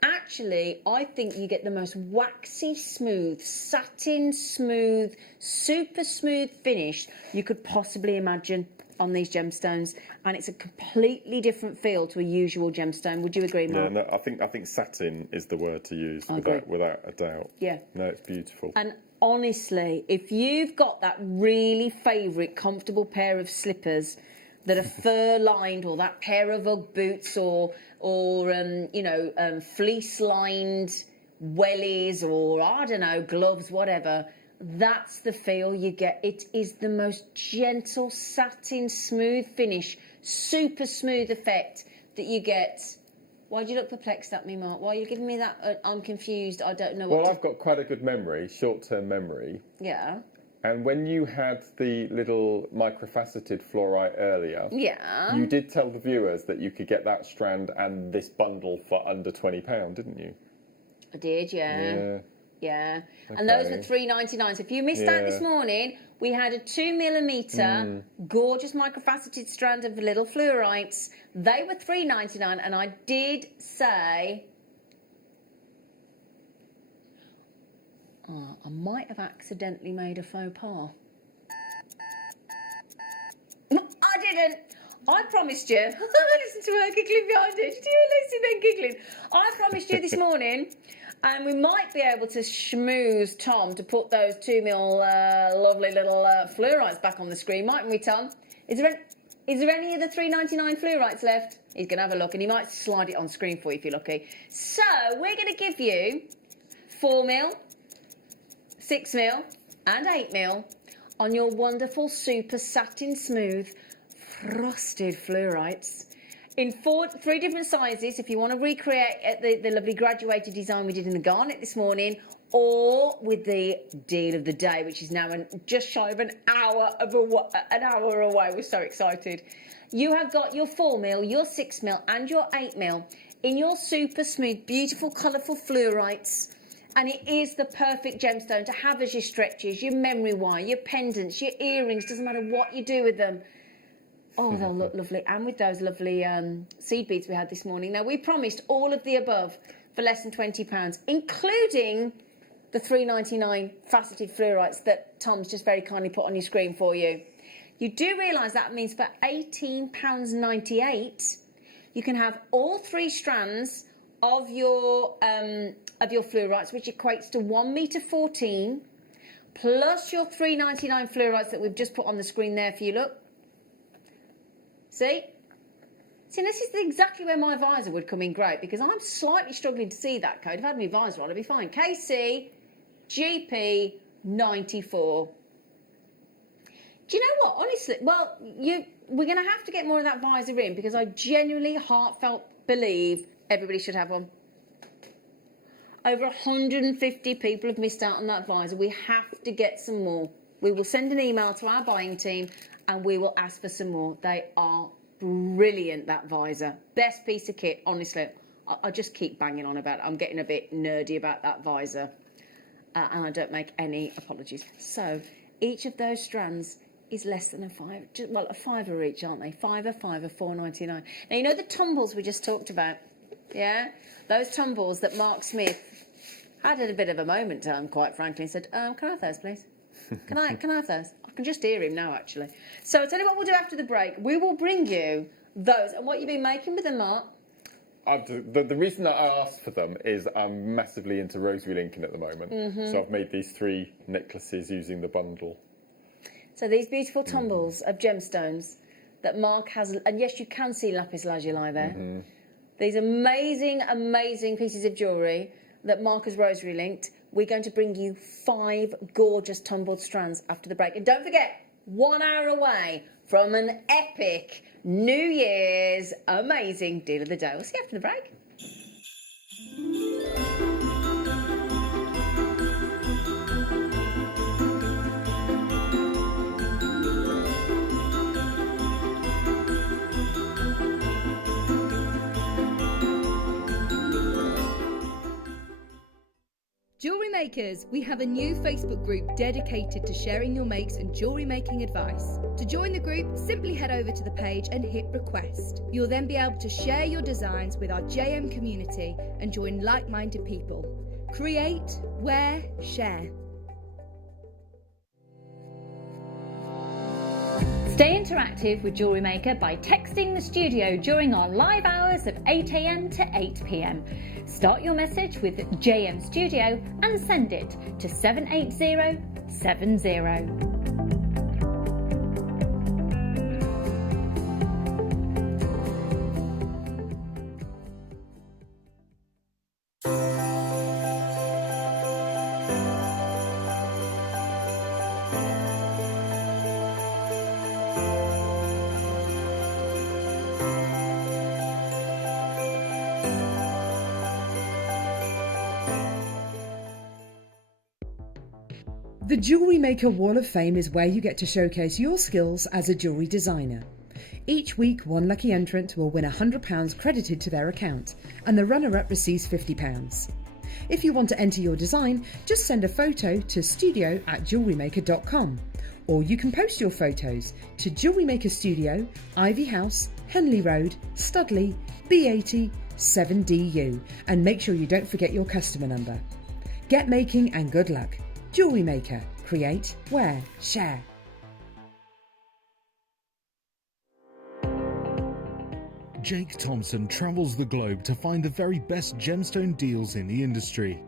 Actually, I think you get the most waxy smooth, satin smooth, super smooth finish you could possibly imagine. on these gemstones, and it's a completely different feel to a usual gemstone. Would you agree, Mark? Yeah, no, I think satin is the word to use without a doubt. Yeah. No, it's beautiful. And honestly, if you've got that really favourite comfortable pair of slippers that are fur-lined, or that pair of Ugg boots, or fleece-lined wellies, or I don't know, gloves, whatever, that's the feel you get. It is the most gentle, satin, smooth finish, super smooth effect that you get. Why do you look perplexed at me, Mark? Why are you giving me that? I'm confused. I don't know what Well, I've got quite a good memory, short-term memory. Yeah. And when you had the little microfaceted fluorite earlier, Yeah. you did tell the viewers that you could get that strand and this bundle for under £20, didn't you? I did, yeah. Yeah. And those Okay. were $3.99. So if you missed out this morning, we had a 2mm gorgeous microfaceted strand of little fluorites. They were $3.99, and I did say, I might have accidentally made a faux pas. I didn't. I promised you. Listen to her giggling behind it. Did you hear Lucy then giggling? I promised you this morning, and we might be able to schmooze Tom to put those 2mm lovely little fluorites back on the screen, mightn't we, Tom? Is there any of the $3.99 fluorites left? He's going to have a look, and he might slide it on screen for you if you're lucky. So we're going to give you 4mm, 6mm, and 8mm on your wonderful, super satin smooth frosted fluorites in three different sizes if you want to recreate the lovely graduated design we did in the garnet this morning, or with the deal of the day, which is now just shy of an hour away. We're so excited. You have got your 4mm, your 6mm, and your 8mm in your super smooth, beautiful, colourful fluorites. And it is the perfect gemstone to have as your stretches, your memory wire, your pendants, your earrings, doesn't matter what you do with them. Oh, they'll look lovely. And with those lovely seed beads we had this morning. Now, we promised all of the above for less than £20, including the $3.99 faceted fluorites that Tom's just very kindly put on your screen for you. You do realise that means for £18.98, you can have all 3 strands of your fluorites, which equates to 1 metre 14, plus your $3.99 fluorites that we've just put on the screen there for you. Look. See, this is exactly where my visor would come in great, because I'm slightly struggling to see that code. If I had my visor on, I'd be fine. KC GP 94. Do you know what? Honestly, well, we're going to have to get more of that visor in, because I genuinely, heartfelt believe everybody should have one. Over 150 people have missed out on that visor. We have to get some more. We will send an email to our buying team and we will ask for some more. They are brilliant, that visor. Best piece of kit, honestly. I just keep banging on about it. I'm getting a bit nerdy about that visor. And I don't make any apologies. So each of those strands is less than a £5 each, aren't they? £5, £4.99. Now, you know the tumbles we just talked about? Yeah? Those tumbles that Mark Smith had a bit of a moment, quite frankly, and said, can I have those, please? Can I have those? I can just hear him now, actually. So I'll tell you what we'll do after the break. We will bring you those. And what you've been making with them, Mark? The reason that I asked for them is I'm massively into rosary linking at the moment. So I've made these 3 necklaces using the bundle. So these beautiful tumbles of gemstones that Mark has, and yes, you can see lapis lazuli there. These amazing, amazing pieces of jewellery that Mark has rosary linked. We're going to bring you 5 gorgeous tumbled strands after the break. And don't forget, 1 hour away from an epic New Year's amazing deal of the day. We'll see you after the break. Jewellery Makers, we have a new Facebook group dedicated to sharing your makes and jewellery making advice. To join the group, simply head over to the page and hit request. You'll then be able to share your designs with our JM community and join like-minded people. Create, wear, share. Stay interactive with Jewellery Maker by texting the studio during our live hours of 8 a.m. to 8 p.m. Start your message with JM Studio and send it to 78070. The Jewellery Maker Wall of Fame is where you get to showcase your skills as a jewellery designer. Each week, one lucky entrant will win £100 credited to their account, and the runner-up receives £50. If you want to enter your design, just send a photo to studio@jewellerymaker.com, or you can post your photos to Jewellery Maker Studio, Ivy House, Henley Road, Studley, B80 7DU, and make sure you don't forget your customer number. Get making and good luck. Jewellery Maker. Create, wear, share. Jake Thompson travels the globe to find the very best gemstone deals in the industry.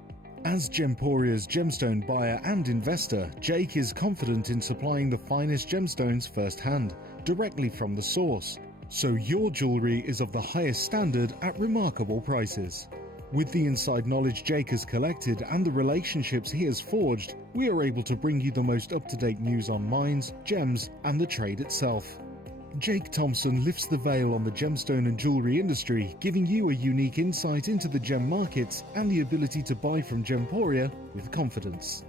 As Gemporia's gemstone buyer and investor, Jake is confident in supplying the finest gemstones firsthand, directly from the source, so your jewellery is of the highest standard at remarkable prices. With the inside knowledge Jake has collected and the relationships he has forged, we are able to bring you the most up-to-date news on mines, gems, and the trade itself. Jake Thompson lifts the veil on the gemstone and jewellery industry, giving you a unique insight into the gem markets and the ability to buy from Gemporia with confidence.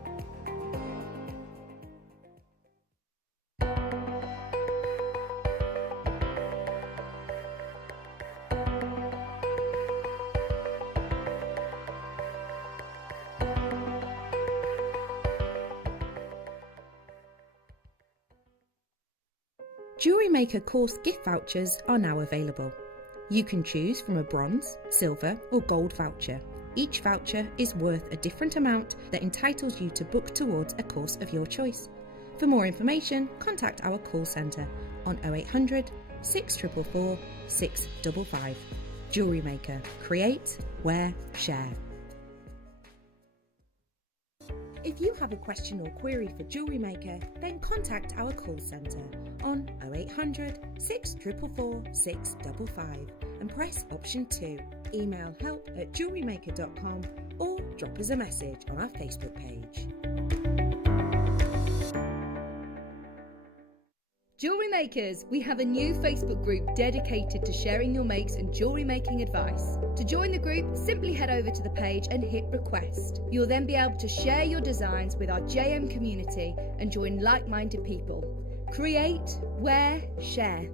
Jewellery Maker course gift vouchers are now available. You can choose from a bronze, silver or gold voucher. Each voucher is worth a different amount that entitles you to book towards a course of your choice. For more information, contact our call centre on 0800 644 655. Jewellery Maker. Create, wear, share. If you have a question or query for Jewellery Maker, then contact our call centre on 0800 644 655 and press option 2. Email help@jewellerymaker.com or drop us a message on our Facebook page. Jewellery Makers, we have a new Facebook group dedicated to sharing your makes and jewellery making advice. To join the group, simply head over to the page and hit request. You'll then be able to share your designs with our JM community and join like-minded people. Create, wear, share.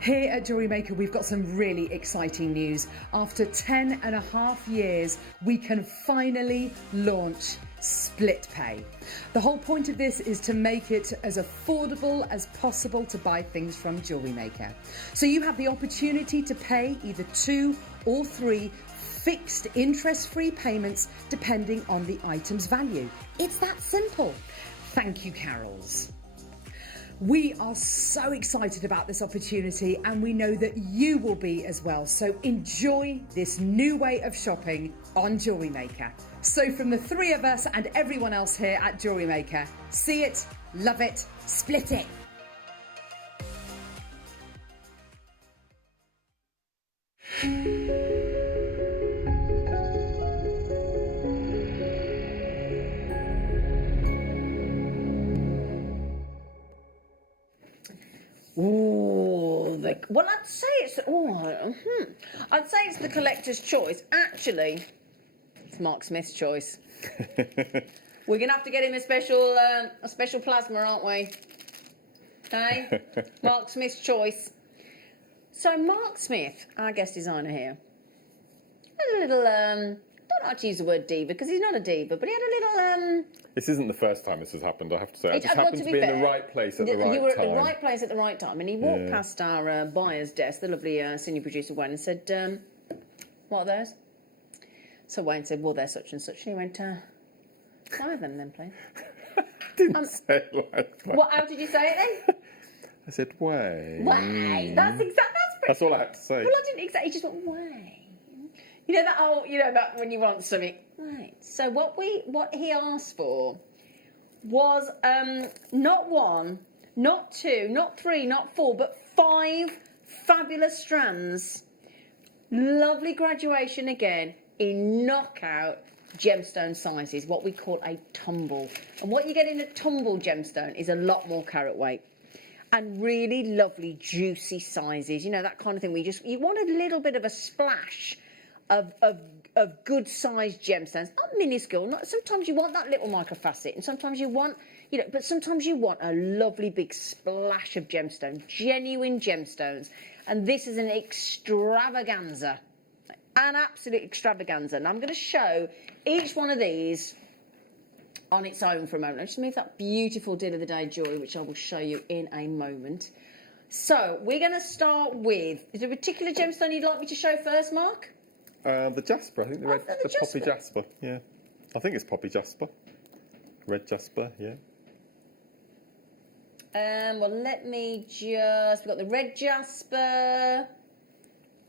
Here at Jewellery Maker, we've got some really exciting news. After 10.5 years, we can finally launch split pay. The whole point of this is to make it as affordable as possible to buy things from Jewellery Maker. So you have the opportunity to pay either 2 or 3 fixed interest-free payments depending on the item's value. It's that simple. Thank you, Carols. We are so excited about this opportunity and we know that you will be as well. So enjoy this new way of shopping on Jewellery Maker. So from the 3 of us and everyone else here at Jewellery Maker, see it, love it, split it. Ooh, well, I'd say it's I'd say it's the collector's choice. Actually, it's Mark Smith's choice. We're gonna have to get him a special plasma, aren't we? Okay, Mark Smith's choice. So Mark Smith, our guest designer here, had a little don't like to use the word diva because he's not a diva, but he had a little This isn't the first time this has happened, I have to say. I just well, happened to be in the right place at the right time. You were at the right place at the right time, and he walked past our buyer's desk, the lovely senior producer Wayne, and said, what are those? So Wayne said, well, they're such and such. And he went, buy them then, please. didn't say it like that. What? How did you say it then? I said way. Way. That's exactly. That's all I had to say. Well, I didn't exactly. Just went way. You know that whole. You know that when you want something. Right. So what he asked for was not one, not two, not three, not four, but 5 fabulous strands. Lovely graduation again in knockout gemstone sizes, what we call a tumble. And what you get in a tumble gemstone is a lot more carat weight. And really lovely, juicy sizes. You know, that kind of thing where you want a little bit of a splash of good sized gemstones. Not minuscule. Sometimes you want that little microfacet, and sometimes you want, but sometimes you want a lovely big splash of gemstone, genuine gemstones. And this is an extravaganza, an absolute extravaganza. And I'm going to show each one of these on its own for a moment. I'll just move that beautiful deal of the day jewellery, which I will show you in a moment. So we're going to start with, is there a particular gemstone you'd like me to show first, Mark? The jasper, I think the poppy jasper, yeah. I think it's poppy jasper. Red jasper, yeah. Well, let me just, we've got the red jasper.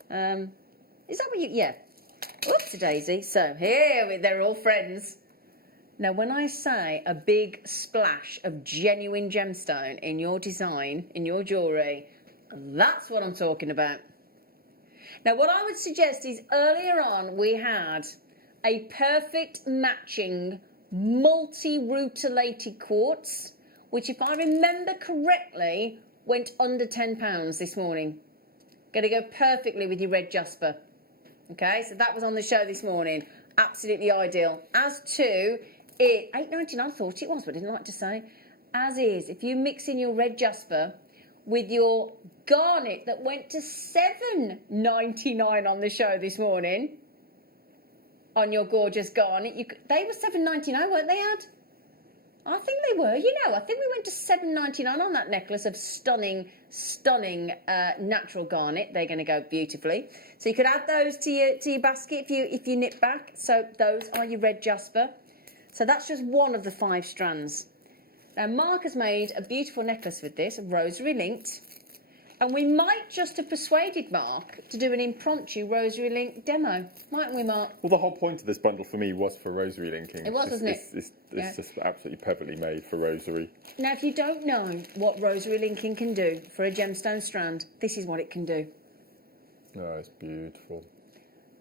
Is that what you, yeah. Oopsie daisy. So here, they're all friends. Now, when I say a big splash of genuine gemstone in your design, in your jewellery, that's what I'm talking about. Now, what I would suggest is earlier on we had a perfect matching multi-rutilated quartz, which, if I remember correctly, went under £10 this morning. Going to go perfectly with your red jasper. Okay, so that was on the show this morning. Absolutely ideal. As to it, £8.99, I thought it was, but I didn't like to say. As is, if you mix in your red jasper with your garnet that went to $7.99 on the show this morning, on your gorgeous garnet, they were $7.99, weren't they, Ad? I think they were, I think we went to $7.99 on that necklace of stunning natural garnet. They're going to go beautifully. So you could add those to your basket if you knit back. So those are your red jasper. So that's just one of the 5 strands. Now Mark has made a beautiful necklace with this, rosary linked. And we might just have persuaded Mark to do an impromptu rosary link demo, mightn't we, Mark? Well, the whole point of this bundle for me was for rosary linking. It was, wasn't it? It's just absolutely perfectly made for rosary. Now, if you don't know what rosary linking can do for a gemstone strand, this is what it can do. Oh, it's beautiful.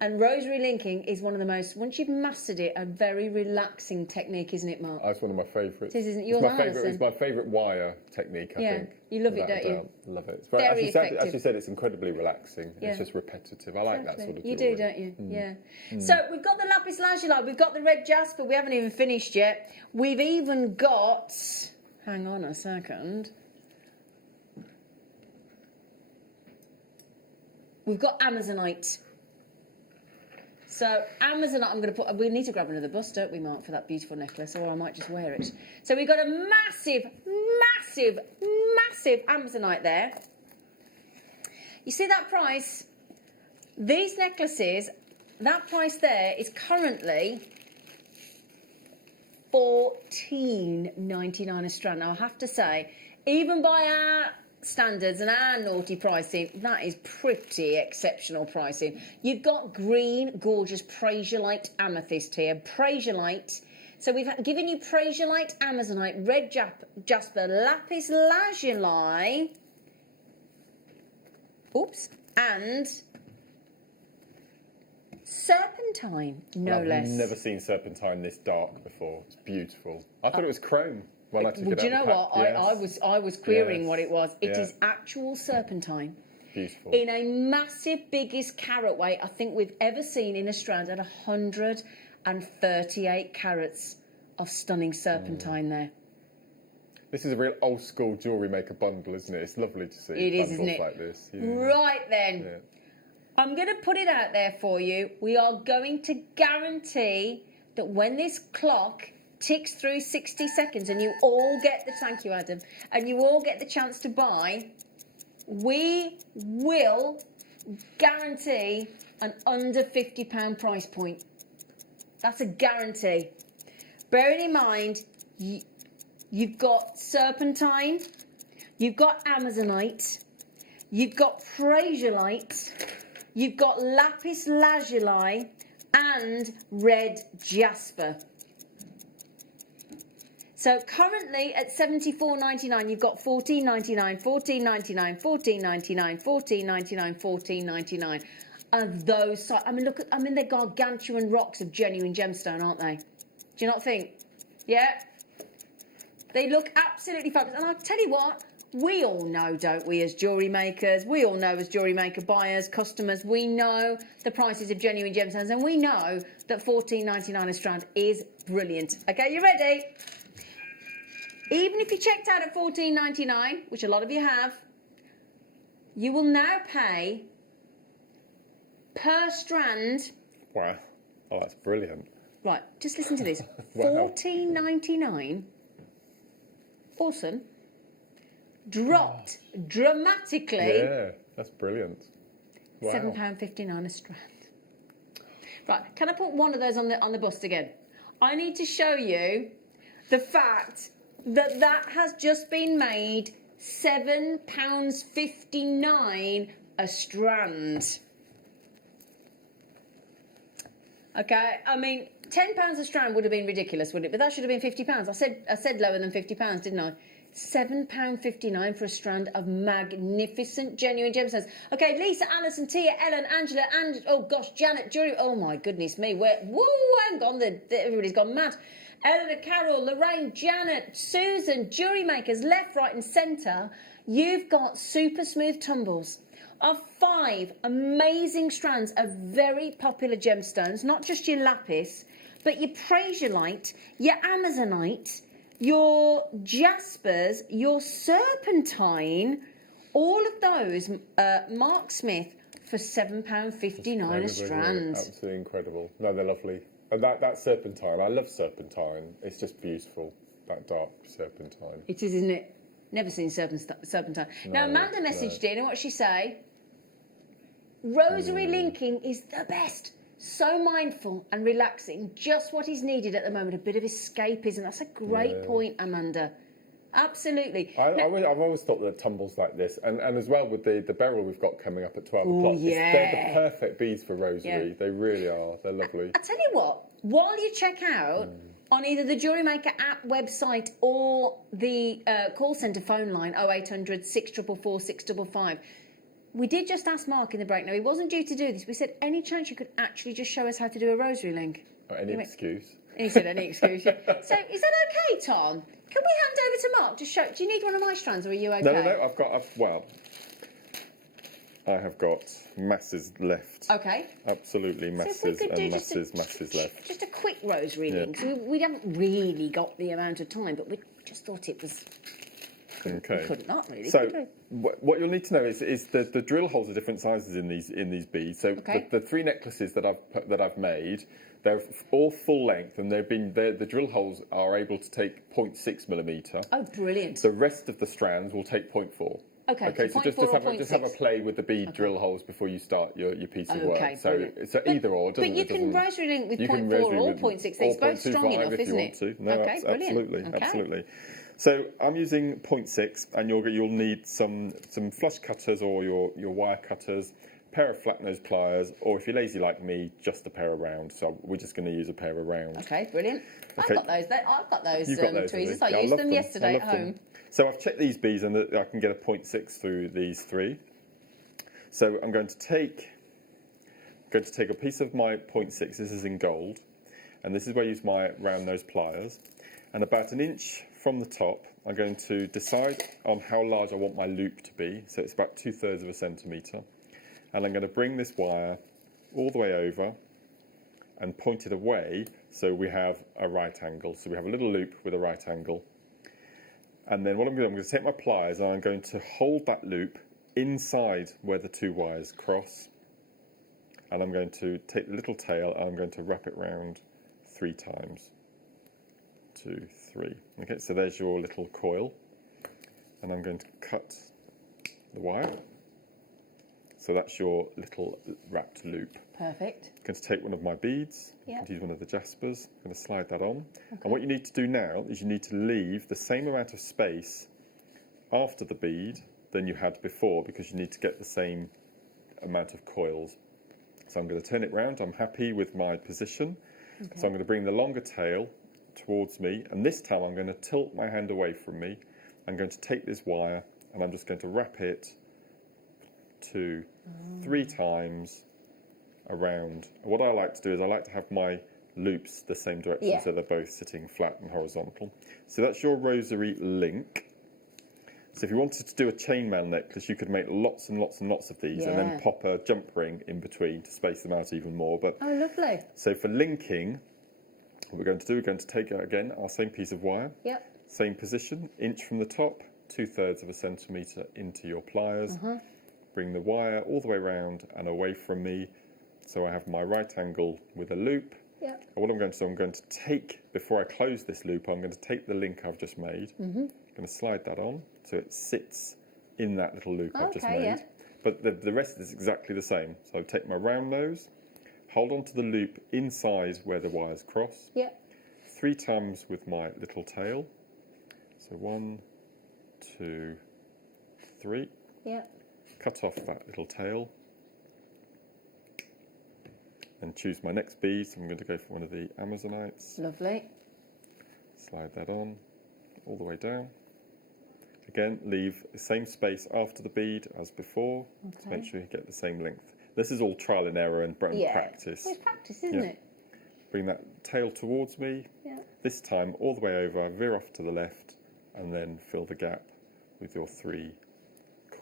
And rosary linking is one of the most, once you've mastered it, a very relaxing technique, isn't it, Mark? That's one of my favourites. It is, isn't it? Yours, it's my favourite wire technique, I think. You love it, don't you? Love it. It's very effective. As you said, it's incredibly relaxing. Yeah. It's just repetitive. I like that sort of jewellery. You do, don't you? Yeah. So we've got the lapis lazuli, we've got the red jasper, we haven't even finished yet. We've even got, hang on a second. We've got Amazonite. So Amazonite, I'm going to put, we need to grab another bust, don't we, Mark, for that beautiful necklace, or I might just wear it. So we've got a massive Amazonite there. You see that price? These necklaces, that price there is currently $14.99 a strand. Now, I have to say, even by our standards and our naughty pricing, that is pretty exceptional pricing. You've got green, gorgeous Prasiolite amethyst here. Prasiolite. So we've given you Prasiolite, Amazonite, red jasper, lapis lazuli. Oops. And serpentine, no less. I've never seen serpentine this dark before. It's beautiful. I thought it was chrome. Well, do you know what? Yes. I was querying what it was. It is actual serpentine. Beautiful. In a massive, biggest carat weight I think we've ever seen in a strand at 138 carats of stunning serpentine there. This is a real old school jewellery maker bundle, isn't it? It's lovely to see. It is, isn't it? Like this. Yeah. Right then. Yeah. I'm going to put it out there for you. We are going to guarantee that when this clock ticks through 60 seconds and you all get the, thank you Adam, and you all get the chance to buy, we will guarantee an under £50 price point. That's a guarantee. Bearing in mind, you've got serpentine, you've got amazonite, you've got prasiolite, you've got lapis lazuli, and red jasper. So currently at $74.99, you've got $14.99, $14.99, $14.99, $14.99, $14.99 of those. I mean, look, they're gargantuan rocks of genuine gemstone, aren't they? Do you not think? Yeah. They look absolutely fabulous. And I'll tell you what, we all know, don't we, as jewellery makers, we all know as jewellery maker buyers, customers, we know the prices of genuine gemstones, and we know that $14.99 a strand is brilliant. Okay, you ready? Even if you checked out at $14.99, which a lot of you have, you will now pay per strand. Wow. Oh, that's brilliant. Right, just listen to this. Wow. $14.99. Awesome. Dropped dramatically. Yeah, that's brilliant. Wow. £7.59 a strand. Right, can I put one of those on the bust again? I need to show you the fact that that has just been made £7.59 a strand. Okay, I mean, £10 a strand would have been ridiculous, wouldn't it? But that should have been £50. I said lower than £50, didn't I? £7.59 for a strand of magnificent, genuine gemstones. Okay, Lisa, Alison, Tia, Ellen, Angela, and oh gosh, Janet, Jury. Oh my goodness me, hang on, everybody's gone mad. Eleanor, Carol, Lorraine, Janet, Susan, jewellery makers, left, right, and centre. You've got super smooth tumbles of 5 amazing strands of very popular gemstones, not just your lapis, but your prasiolite, your amazonite, your jaspers, your serpentine, all of those, Mark Smith, for £7.59 a strand. Absolutely incredible. No, they're lovely. And that serpentine, I love serpentine. It's just beautiful, that dark serpentine. It is, isn't it? Never seen serpentine. Now, Amanda messaged in, and what she say? Rosary linking is the best. So mindful and relaxing, just what is needed at the moment. A bit of escapism. That's a great point, Amanda. Absolutely. I've always thought that tumbles like this, and as well with the beryl we've got coming up at 12 o'clock, they're the perfect beads for rosary. Yeah. They really are. They're lovely. I tell you what, while you check out on either the Jewellery Maker app website or the call centre phone line 0800 644 655, we did just ask Mark in the break. Now, he wasn't due to do this. We said, any chance you could actually just show us how to do a rosary link? Any excuse. He said any excuse. Yeah. So, is that okay, Tom? Can we hand over to Mark to show? Do you need one of my strands, or are you okay? No. I have got masses left. Okay. Absolutely masses and masses left. Just a quick rosary link. So we haven't really got the amount of time, but we just thought it was. Okay. We couldn't not really. So what you'll need to know is the drill holes are different sizes in these beads. So the 3 necklaces that I've made, they're all full length, and the drill holes are able to take 0.6 millimetre. Oh, brilliant! The rest of the strands will take 0.4. Okay, so just have a play with the bead drill holes before you start your piece of work. So either or. But you can rosary link with 0.4 or 0.6. It's both strong enough, isn't it? No, absolutely. So I'm using 0.6, and you'll need some flush cutters or your wire cutters, a pair of flat nose pliers, or if you're lazy like me, just a pair of rounds. So we're just going to use a pair of rounds. Okay, brilliant. Okay. I've got those tweezers. I used them yesterday at home. So I've checked these beads, and I can get a 0.6 through these 3. So I'm going to take a piece of my 0.6. This is in gold, and this is where I use my round nose pliers, and about an inch from the top, I'm going to decide on how large I want my loop to be. So it's about 2/3 of a centimetre. And I'm going to bring this wire all the way over and point it away so we have a right angle. So we have a little loop with a right angle. And then what I'm going to take my pliers, and I'm going to hold that loop inside where the 2 wires cross. And I'm going to take the little tail, and I'm going to wrap it round 3 times. 2, 3. Okay, so there's your little coil, and I'm going to cut the wire. So that's your little wrapped loop. Perfect. I'm going to take one of my beads, Yep. and use one of the jaspers. I'm going to slide that on. And what you need to do now is you need to leave the same amount of space after the bead than you had before, because you need to get the same amount of coils. So I'm going to turn it round. I'm happy with my position. So I'm going to bring the longer tail towards me, and this time I'm going to tilt my hand away from me. I'm going to take this wire and I'm just going to wrap it 2, 3 times around. What I like to do is I like to have my loops the same direction, Yeah. so they're both sitting flat and horizontal. So that's your rosary link. So if you wanted to do a chainmail necklace, you could make lots and lots and lots of these, and then Yeah. pop a jump ring in between to space them out even more. But Oh, lovely. so for linking, what we're going to do, we're going to take again our same piece of wire, Yep. same position, inch from the top, 2/3 of a centimetre into your pliers. Bring the wire all the way around and away from me, so I have my right angle with a loop. Yep. And what I'm going to do, I'm going to take, before I close this loop, I'm going to take the link I've just made. I'm going to slide that on so it sits in that little loop I've just Okay, made. yeah. But the rest is exactly the same. So I take my round nose, hold on to the loop inside where the wires cross, Yep. 3 times with my little tail. So 1, 2, 3. Yep. Cut off that little tail and choose my next bead. So I'm going to go for one of the Amazonites. Lovely. Slide that on all the way down. Again, leave the same space after the bead as before to make sure you get the same length. This is all trial and error and Yeah. practice. Well, it's practice, isn't Yeah. it? Bring that tail towards me. Yeah. This time all the way over, veer off to the left, and then fill the gap with your 3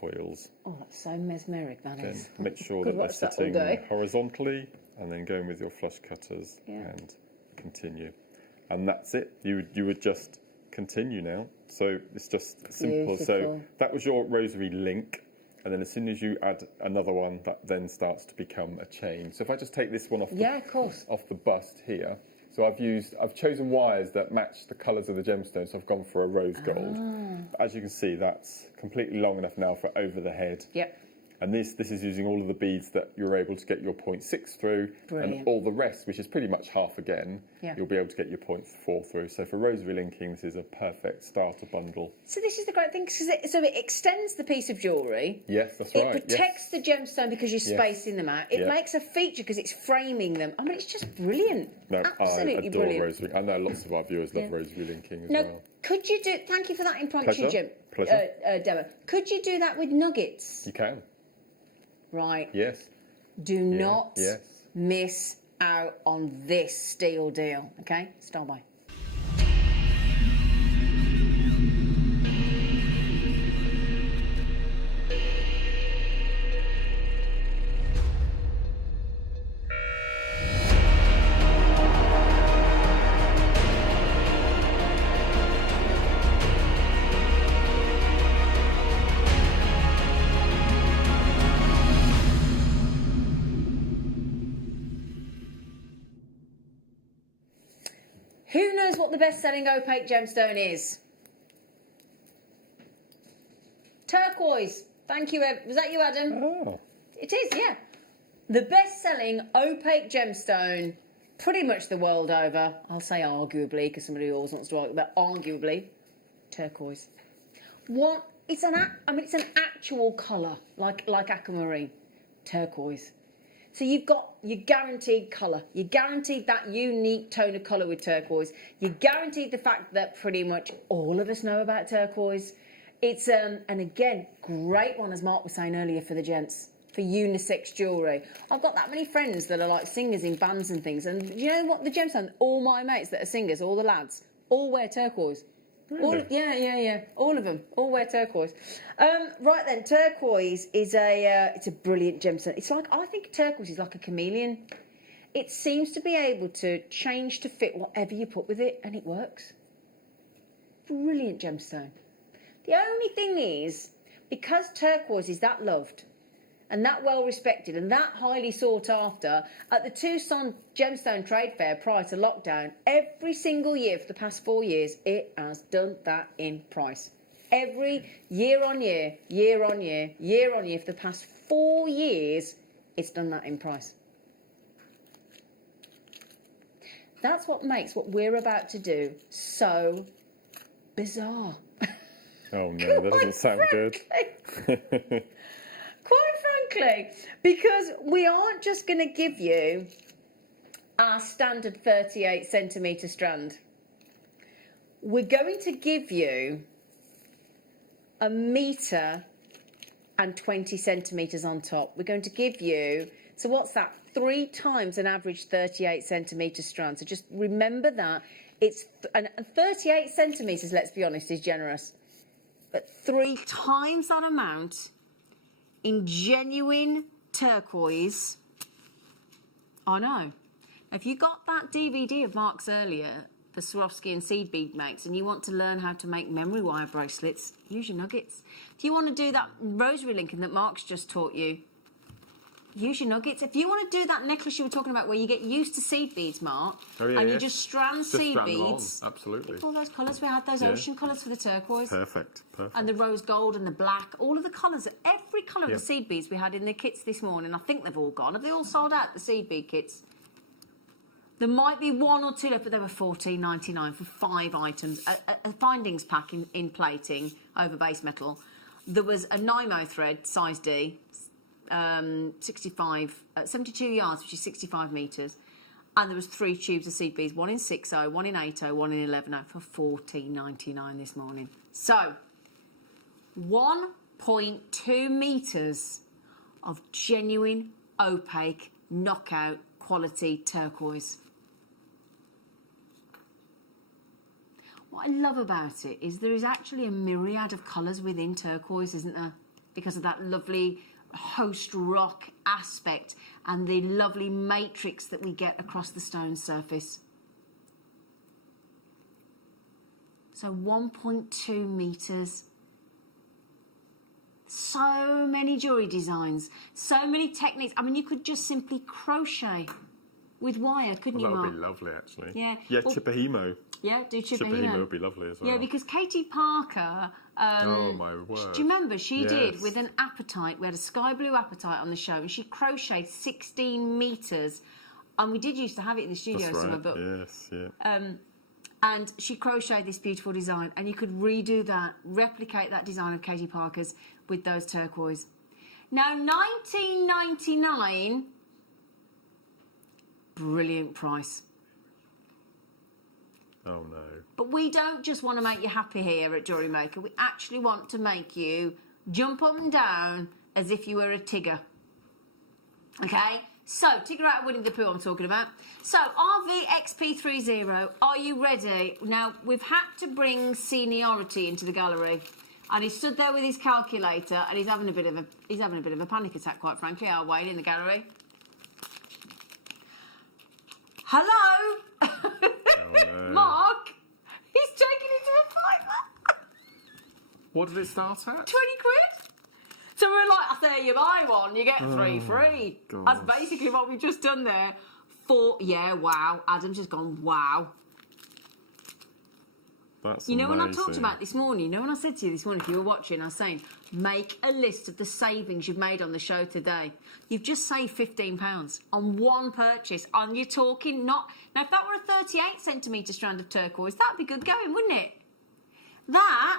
coils. Oh, that's so mesmeric, that Then is. make sure Could that they're watch that all sitting day. horizontally, and then going with your flush cutters Yeah. and continue. And that's it. You would just continue now. So it's just simple. So Beautiful. that was your rosary link, and then as soon as you add another one, that then starts to become a chain. So if I just take this one off Yeah, of course. off the bust here. So I've chosen wires that match the colours of the gemstones, so I've gone for a rose gold. As you can see, that's completely long enough now for over the head. Yep. And this is using all of the beads that you're able to get your 0.6 through, Brilliant. and all the rest, which is pretty much half again, Yeah. you'll be able to get your 0.4 through. So for rosary linking, this is a perfect starter bundle. So this is the great thing, because it extends the piece of jewellery. Yes, that's It right. protects the gemstone because you're spacing them out. It Yeah. makes a feature because it's framing them. I mean, it's just brilliant. No, Absolutely I adore brilliant. rosary. I know lots of our viewers love Yeah. rosary linking as Now, well. could you do? Thank you for that impromptu Pleasure. demo. Could you do that with nuggets? You can. Right. Yes. Do not yes. miss out on this steel deal. Okay, stand by. Who knows what the best-selling opaque gemstone is? Turquoise. Thank you. Was that you, Adam? Oh. It is, yeah. The best-selling opaque gemstone, pretty much the world over. I'll say arguably, because somebody always wants to argue, but arguably, turquoise. What? It's an actual colour, like aquamarine, turquoise. So you've got your guaranteed colour. You're guaranteed that unique tone of colour with turquoise. You're guaranteed the fact that pretty much all of us know about turquoise. It's, and again, great one, as Mark was saying earlier, for the gents, for unisex jewellery. I've got that many friends that are like singers in bands and things. And you know what? The gemstone, all my mates that are singers, all the lads, all wear turquoise. Really? Yeah. All of them. All wear turquoise. Right then, turquoise is it's a brilliant gemstone. It's like, I think turquoise is like a chameleon. It seems to be able to change to fit whatever you put with it, and it works. Brilliant gemstone. The only thing is, because turquoise is that loved and that well respected and that highly sought after, at the Tucson Gemstone Trade Fair prior to lockdown, every single year for the past 4 years, it has done that in price. every year on year, year on year, year on year, for the past 4 years, it's done that in price. That's what makes what we're about to do so bizarre. Oh no, that doesn't sound good. Quite frankly, because we aren't just going to give you our standard 38 centimetre strand. We're going to give you 1 metre and 20 centimetres on top. We're going to give you, so what's that? 3 times an average 38 centimetre strand. So just remember that. It's and 38 centimetres, let's be honest, is generous. But 3 times that amount in genuine turquoise. I know. If you got that DVD of Mark's earlier, the Swarovski and seed bead makes, and you want to learn how to make memory wire bracelets, use your nuggets. If you want to do that rosary linking that Mark's just taught you, use your nuggets. If you want to do that necklace you were talking about where you get used to seed beads, Mark, and you just strand seed beads. Absolutely. All those colours, we had those ocean colours for the turquoise. Perfect. And the rose gold and the black, all of the colours, every colour of the seed beads we had in the kits this morning. I think they've all gone. Have they all sold out, the seed bead kits? There might be 1 or 2 left, but they were $14.99 for 5 items. A findings pack in plating over base metal. There was a Nymo thread, size D, 72 yards, which is 65 metres. And there was 3 tubes of seed beads, one in 6.0, one in 8.0, one in 11.0 for $14.99 this morning. So, 1.2 metres of genuine, opaque, knockout, quality turquoise. What I love about it is there is actually a myriad of colours within turquoise, isn't there? Because of that lovely host rock aspect and the lovely matrix that we get across the stone surface. So 1.2 metres. So many jewellery designs, so many techniques. I mean, you could just simply crochet with wire, couldn't you, That Mark? would be lovely, actually. Yeah. Yeah, Well, Chipahimo. Yeah, do Chipahimo would be lovely as well. Yeah, because Katie Parker... oh, my word. Do you remember? She did Yes. with an apatite. We had a sky blue apatite on the show, and she crocheted 16 metres. And we did used to have it in the studio That's somewhere, right. but... Yes, yeah. And she crocheted this beautiful design, and you could redo that, replicate that design of Katie Parker's with those turquoise. Now, $19.99, brilliant price. Oh no. But we don't just want to make you happy here at JewelleryMaker. We actually want to make you jump up and down as if you were a Tigger. Okay? So, Tigger out of Winnie the Pooh I'm talking about. So, RVXP30, are you ready? Now, we've had to bring seniority into the gallery. And he stood there with his calculator and he's having a bit of a panic attack, quite frankly, our Wayne in the gallery. Hello? Oh, no. Mark, he's taking it to a fiver. What did it start at? 20 quid. So we're like, I say you buy one, you get 3 free. God. That's basically what we've just done there. Wow. Adam's just gone, wow. That's You know when I talked amazing. about this morning, you know when I said to you this morning, if you were watching, I was saying, make a list of the savings you've made on the show today. You've just saved £15 on one purchase. And you're talking not... Now, if that were a 38 centimetre strand of turquoise, that'd be good going, wouldn't it? That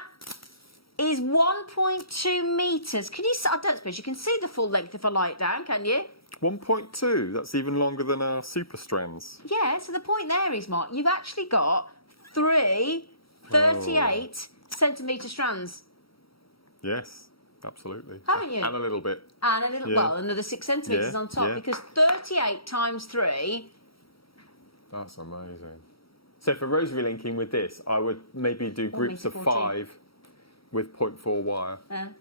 is 1.2 metres. Can you... I don't suppose you can see the full length if I lie it down, can you? 1.2? That's even longer than our super strands. Yeah, so the point there is, Mark, you've actually got 3 38 centimetre strands. Yes, absolutely. Haven't you? And a little bit. And a little, Yeah. well, another 6 centimetres Yeah, on top, yeah. because 38 times 3... That's amazing. So for rosary linking with this, I would maybe do groups of 14. 5 with 0.4 wire. And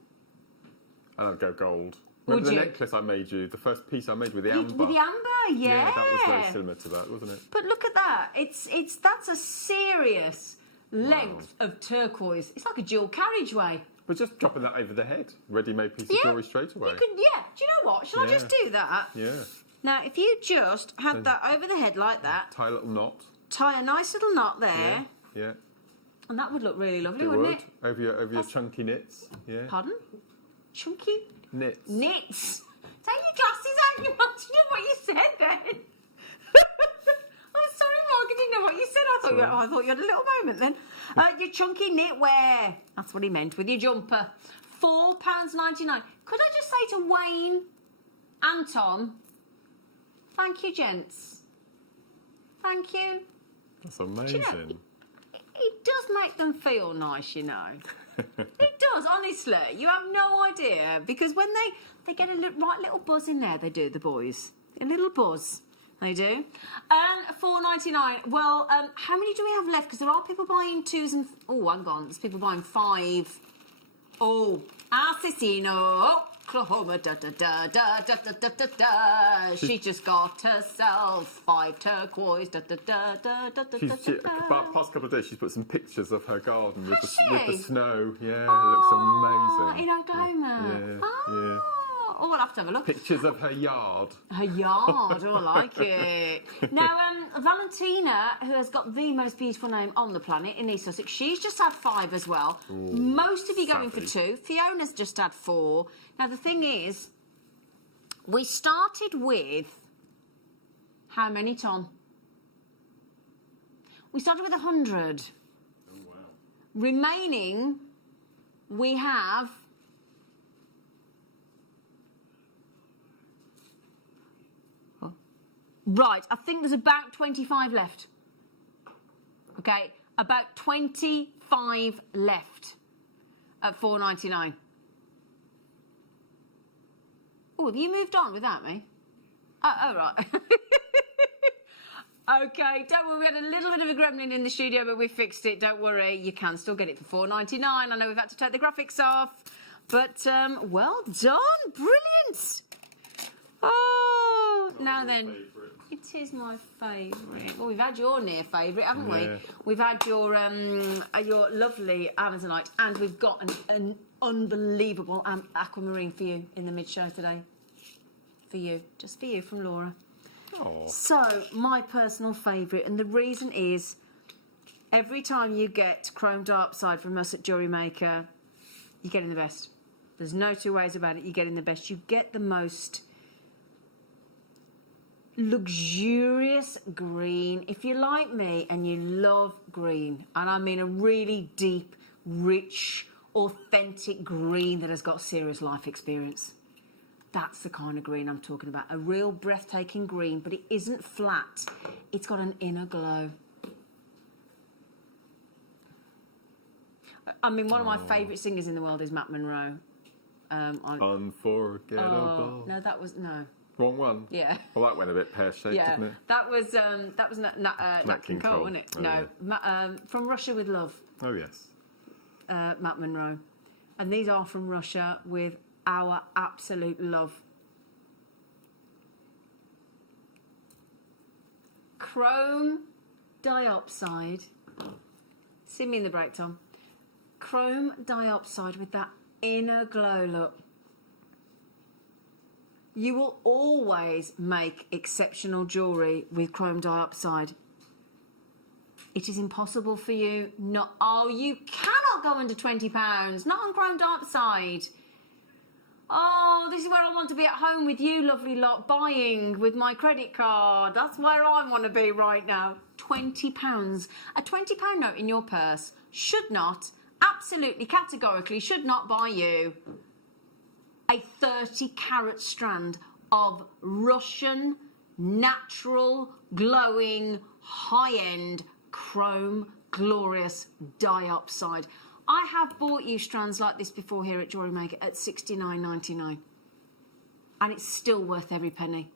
I'd go gold. Would Remember the you? necklace I made you, the first piece I made with the amber? With the amber, yeah. Yeah, that was very similar to that, wasn't it? But look at that. That's a serious length of turquoise. It's like a dual carriageway. But just dropping that over the head, ready-made piece of jewellery straight away. You could, yeah. Do you know what? Shall I just do that? Yeah. Now, if you just had that over the head like that, Tie a little knot. tie a nice little knot there, Yeah. And that would look really lovely, It wouldn't would. it? Over your chunky knits. Yeah. Pardon? Chunky Knits. knits. Take your glasses out, you want to know what you said then. I'm sorry, Mark, I didn't know what you said. I thought you had a little moment then. Your chunky knitwear. That's what he meant with your jumper. £4.99. Could I just say to Wayne and Tom, thank you, gents. Thank you. That's amazing. It does make them feel nice, you know. It does, honestly. You have no idea. Because when they get a right little buzz in there, they do, the boys. A little buzz. They do. And £4.99. Well, how many do we have left? Because there are people buying 2s and... Oh, hang on. There's people buying 5. Oh, Assassino, Oklahoma, da-da-da-da-da-da-da-da. She just got herself 5 turquoise, Past couple of days, she's put some pictures of her garden with the snow. Yeah, it Oh, looks amazing. in Oklahoma. Yeah. Oh, we'll have to have a look. Pictures of her yard. Her yard, oh, I like it. Now, Valentina, who has got the most beautiful name on the planet in East Sussex, she's just had 5 as well. Ooh, most of you going for savvy. 2. Fiona's just had 4. Now, the thing is, we started with... How many, Tom? We started with 100. Oh, wow. Remaining, we have... Right, I think there's about 25 left. Okay, about 25 left at £4.99. Oh, have you moved on without me? Oh, right. Okay, don't worry, we had a little bit of a gremlin in the studio, but we fixed it, don't worry. You can still get it for £4.99. I know we've had to take the graphics off, but well done, brilliant. Oh, now then, it is my favourite. Well, we've had your near favourite, haven't we? We've had your lovely Amazonite, and we've got an unbelievable aquamarine for you in the mid-show today. For you, just for you, from Laura. Oh. So, my personal favourite, and the reason is, every time you get chrome dioxide from us at JewelleryMaker, you're getting the best. There's no two ways about it, you're getting the best. You get the most luxurious green. If you're like me and you love green, and I mean a really deep, rich, authentic green that has got serious life experience, that's the kind of green I'm talking about. A real breathtaking green, but it isn't flat. It's got an inner glow. I mean, one of my favourite singers in the world is Matt Monro. Unforgettable. Oh, no, that was... No. Wrong one. Yeah. Well, that went a bit pear-shaped, didn't it? That was Nat King Cole, wasn't it? Oh, no, yeah. From Russia with Love. Oh, yes. Matt Monro, and these are from Russia with our absolute love. Chrome dioxide. See me in the break, Tom. Chrome dioxide with that inner glow look. You will always make exceptional jewellery with chrome dioxide. It is impossible for you not... Oh, you cannot go under £20, not on chrome dioxide. Oh, this is where I want to be at home with you, lovely lot, buying with my credit card. That's where I want to be right now. £20. A £20 note in your purse should not, absolutely categorically, should not buy you a 30-carat strand of Russian, natural, glowing, high-end, chrome, glorious dioxide. I have bought you strands like this before here at JewelleryMaker at $69.99. And it's still worth every penny.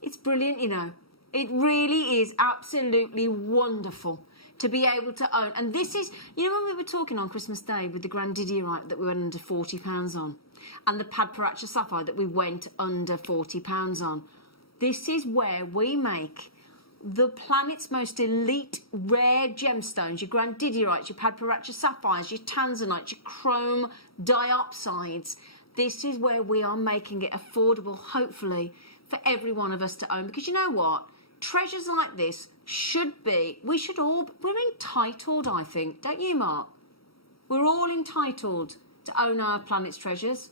It's brilliant, you know. It really is absolutely wonderful to be able to own. And this is, you know, when we were talking on Christmas Day with the Grandidiorite that we went under £40 on, and the Padparacha Sapphire that we went under £40 on, this is where we make the planet's most elite rare gemstones, your Grandidiorites, your Padparacha Sapphires, your Tanzanites, your chrome dioxides. This is where we are making it affordable, hopefully, for every one of us to own. Because you know what? treasures like this we're entitled, I think, don't you, Mark? We're all entitled to own our planet's treasures.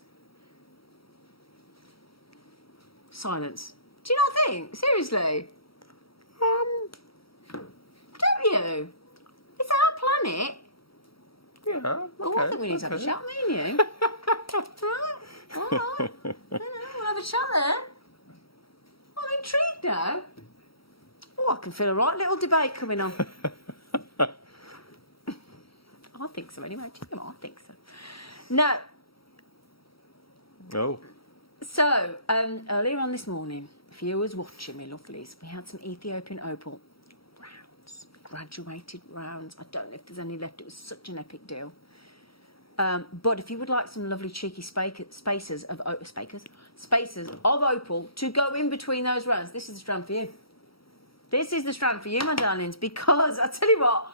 Silence. Do you not think? Seriously? Don't you? It's our planet. Yeah. Oh, I think we need to have a chat, me and you. Right? All right. We'll have a chat there. I'm intrigued now. Oh, I can feel a right little debate coming on. I think so anyway. Do you know what? I think so. No. Oh. So, earlier on this morning, if you was watching me, lovelies, we had some Ethiopian opal rounds, graduated rounds. I don't know if there's any left. It was such an epic deal. But if you would like some lovely cheeky spaces of opal to go in between those rounds, this is the strand for you. This is the strand for you, my darlings, because I tell you what,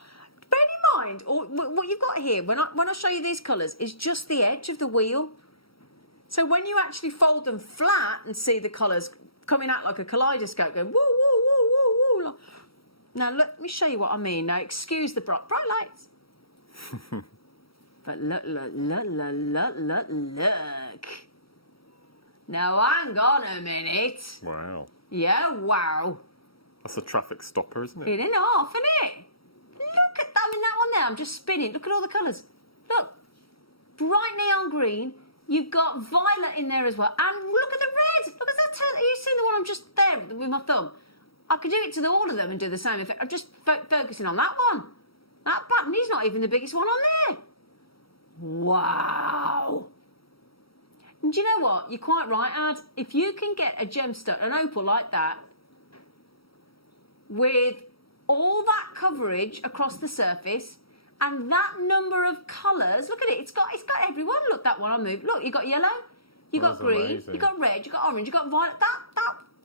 bear in mind, what you've got here, when I show you these colours, is just the edge of the wheel. So when you actually fold them flat and see the colours coming out like a kaleidoscope, going woo, woo, woo, woo, woo. Now, let me show you what I mean. Now, excuse the bright lights. But look. Now, hang on a minute. Wow. Yeah, wow. That's a traffic stopper, isn't it? It ain't half, isn't it? Look at that. I mean, that one there, I'm just spinning. Look at all the colours. Look. Bright neon green. You've got violet in there as well. And look at the red. Look at that. Have you seen the one I'm just there with my thumb? I could do it to all of them and do the same effect. I'm just focusing on that one. That pattern is not even the biggest one on there. Wow. And do you know what? You're quite right, Ad. If you can get a gemstone, an opal like that, with all that coverage across the surface and that number of colours, look at it. It's got everyone. Look, that one I moved. Look, you got yellow, you got green, amazing. you got red, you got orange, you got violet.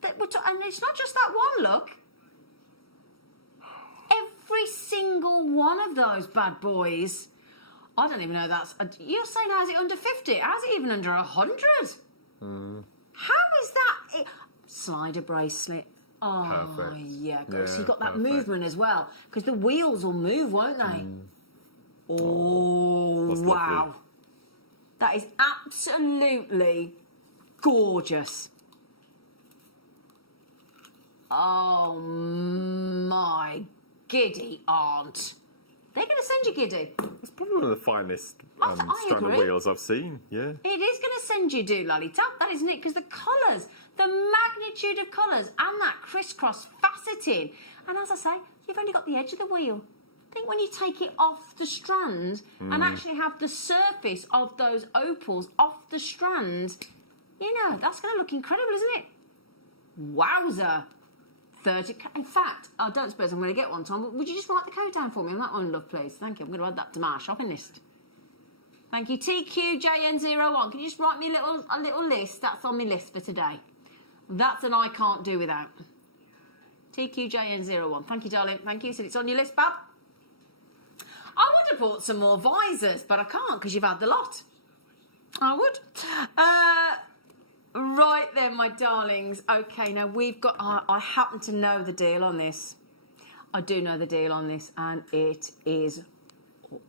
And it's not just that one. Look, every single one of those bad boys. I don't even know that's. You're saying how's it under 50? How's it even under 100? How is that? Slider bracelet. Oh, Perfect. yeah. So you've got that perfect. movement as well, because the wheels will move, won't they? Oh, That's wow. lovely. That is absolutely gorgeous. Oh, my giddy aunt. They're going to send you giddy. It's probably one of the finest I strand of agree. wheels I've seen. Yeah. It is going to send you doolally-tap, that isn't it? Because the colours, the magnitude of colours and that crisscross faceting. And as I say, you've only got the edge of the wheel. I think when you take it off the strand and actually have the surface of those opals off the strand, you know, that's going to look incredible, isn't it? Wowzer. 30. In fact, I don't suppose I'm going to get one, Tom. Would you just write the code down for me on that one, love, please? Thank you. I'm going to add that to my shopping list. Thank you. TQJN01. Can you just write me a little list? That's on my list for today. That's an I can't do without. TQJN01. Thank you, darling. Thank you. So it's on your list, Bab. I would have bought some more visors, but I can't because you've had the lot. I would. Right then, my darlings. Okay, now we've got. I happen to know the deal on this. I do know the deal on this, and it is.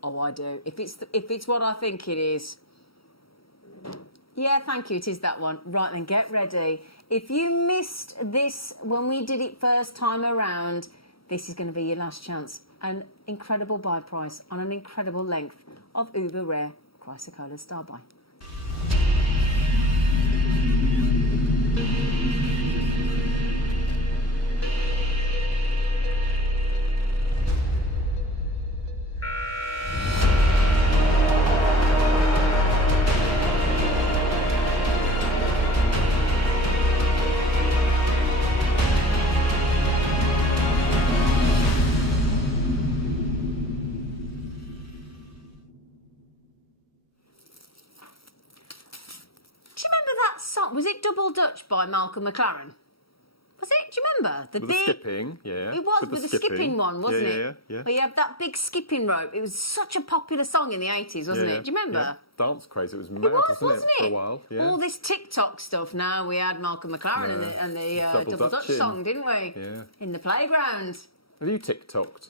Oh, I do. If it's what I think it is. Yeah, thank you. It is that one. Right then, get ready. If you missed this when we did it first time around, this is going to be your last chance. An incredible buy price on an incredible length of uber rare chrysocolla star buy. Was it Double Dutch by Malcolm McLaren? Was it? Do you remember? With the skipping, yeah. It was with the skipping one, wasn't it? Yeah. Where you have that big skipping rope. It was such a popular song in the 80s, wasn't it? Do you remember? Yeah. Dance craze. It was mad, wasn't it? For a while. Yeah. All this TikTok stuff now. We had Malcolm McLaren and the Double Dutch song, didn't we? Yeah. In the playground. Have you TikToked?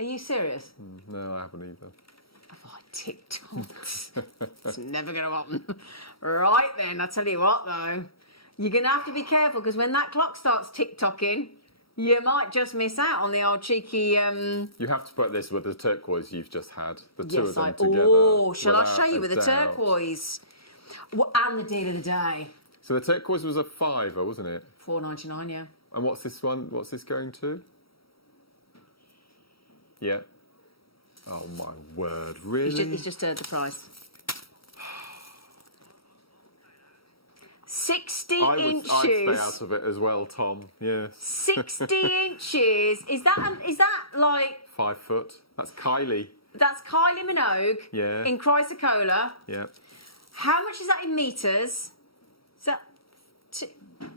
Are you serious? No, I haven't either. Have I TikToked? It's never going to happen. Right then, I tell you what though. You're going to have to be careful because when that clock starts tick-tocking, you might just miss out on the old cheeky... You have to put this with the turquoise you've just had. The two of them together. Oh, shall I show you with the turquoise? And the deal of the day. So the turquoise was a £5, wasn't it? $4.99, yeah. And what's this one? What's this going to? Yeah. Oh my word, really? He's just heard the price. 60 inches. I'd stay out of it as well, Tom. Yeah. 60 inches. Is that like 5 foot? That's Kylie. That's Kylie Minogue. Yeah. In Chrysocolla. Yeah. How much is that in meters? Is that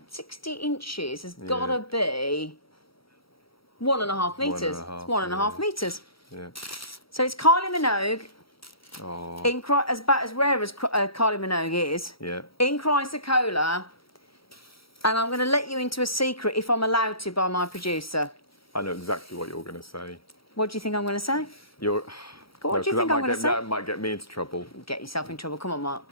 60 inches? Has got to be 1.5 meters. It's 1.5 meters. Yeah. So it's Kylie Minogue. Oh. About as rare as Kylie Minogue is. Yeah. In Chrysocolla. And I'm going to let you into a secret if I'm allowed to by my producer. I know exactly what you're going to say. What do you think I'm going to say? Go on, what do you think I'm going to say? That might get me into trouble. Get yourself in trouble. Come on, Mark.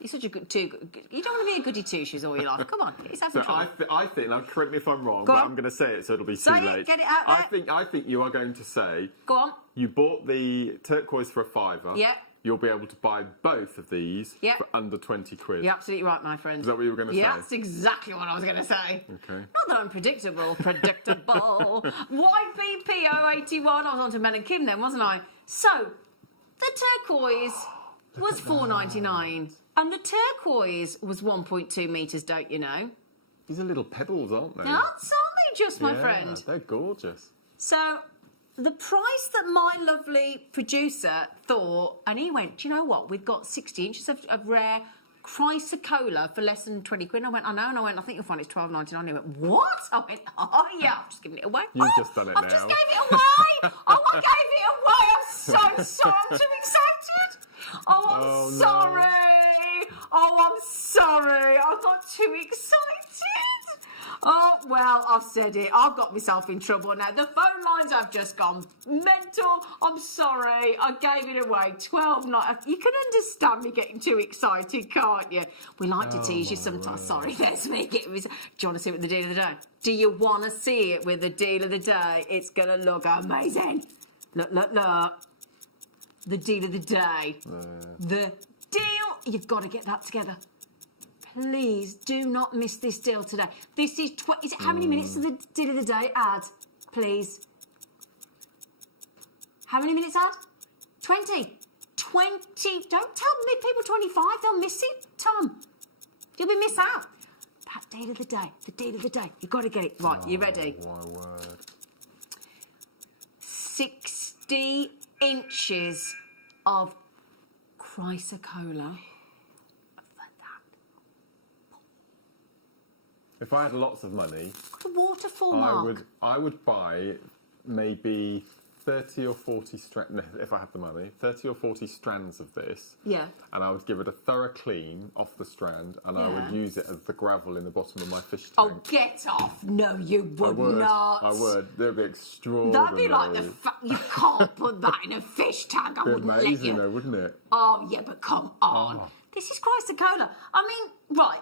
You're such a good You don't want to be a goody two-shoes all your life. Come on, get yourself in trouble. I think, now correct me if I'm wrong, but I'm going to say it so it'll be too late. Get it out there. I think you are going to say... Go on. You bought the turquoise for a £5. Yeah. You'll be able to buy both of these Yeah. for under 20 quid. You're absolutely right, my friend. Is that what you were going to say? Yeah, that's exactly what I was going to say. Okay. Not that I'm predictable. Predictable. YBP 081. I was on to Mel and Kim then, wasn't I? So, the turquoise was $4.99. And the turquoise was 1.2 metres, don't you know? These are little pebbles, aren't they? That's aren't they just, my friend? They're gorgeous. So, the price that my lovely producer thought, and he went, do you know what? We've got 60 inches of rare Chrysocolla for less than 20 quid. And I went, I know. And I went, I think you'll find it's $12.99. He went, what? I went, oh, yeah, I've just given it away. You've just done it now. I've just gave it away. I gave it away. I'm so sorry. I'm too excited. Oh, I'm sorry. Oh, I'm sorry. I got too excited. Oh, well, I've said it. I've got myself in trouble now. The phone lines have just gone mental. I'm sorry. I gave it away. $12.99. You can understand me getting too excited, can't you? We like to tease you sometimes. Sorry, there's me. Do you want to see it with the deal of the day? Do you want to see it with the deal of the day? It's going to look amazing. Look, look, look. The deal of the day. The deal. You've got to get that together. Please do not miss this deal today. This is how many minutes of the deal of the day ad? Please. How many minutes ad? 20. 20. Don't tell me people 25. They'll miss it, Tom. You'll be missed out. That deal of the day. The deal of the day. You've got to get it. Right, you ready? My word. 60 inches of Chrysocolla. If I had lots of money, What a waterfall, Mark. I would buy maybe 30 or 40 strands, if I had the money, 30 or 40 strands of this. Yeah. And I would give it a thorough clean off the strand, and I would use it as the gravel in the bottom of my fish tank. Oh, get off. No, you would not. I would. That would be extraordinary. That'd be like the fact you can't put that in a fish tank. I wouldn't let amazing, you. though, wouldn't it? Oh, yeah, but come on. Oh. This is Chrysocolla. I mean, right,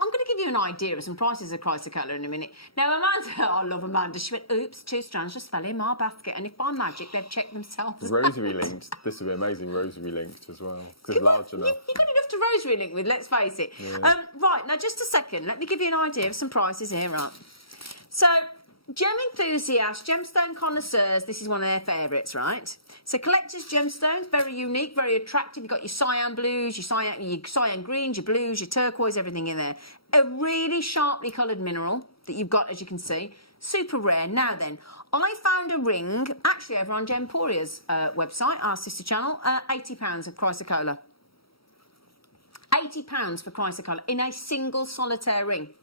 I'm going to give you an idea of some prices of Chrysocolla in a minute. Now, Amanda, I love Amanda. She went, oops, 2 strands just fell in my basket. And if by magic, they've checked themselves. Rosary linked. This would be amazing rosary linked as well. Because it's large enough. You've got enough to rosary link with, let's face it. Yeah. Right, now just a second. Let me give you an idea of some prices here, right? So, gem enthusiasts, gemstone connoisseurs, this is one of their favourites, right? So collectors' gemstones, very unique, very attractive. You've got your cyan blues, your cyan greens, your blues, your turquoise, everything in there. A really sharply coloured mineral that you've got, as you can see. Super rare. Now then, I found a ring, actually over on Gemporia's website, our sister channel, £80 of Chrysocolla. £80 for Chrysocolla in a single solitaire ring.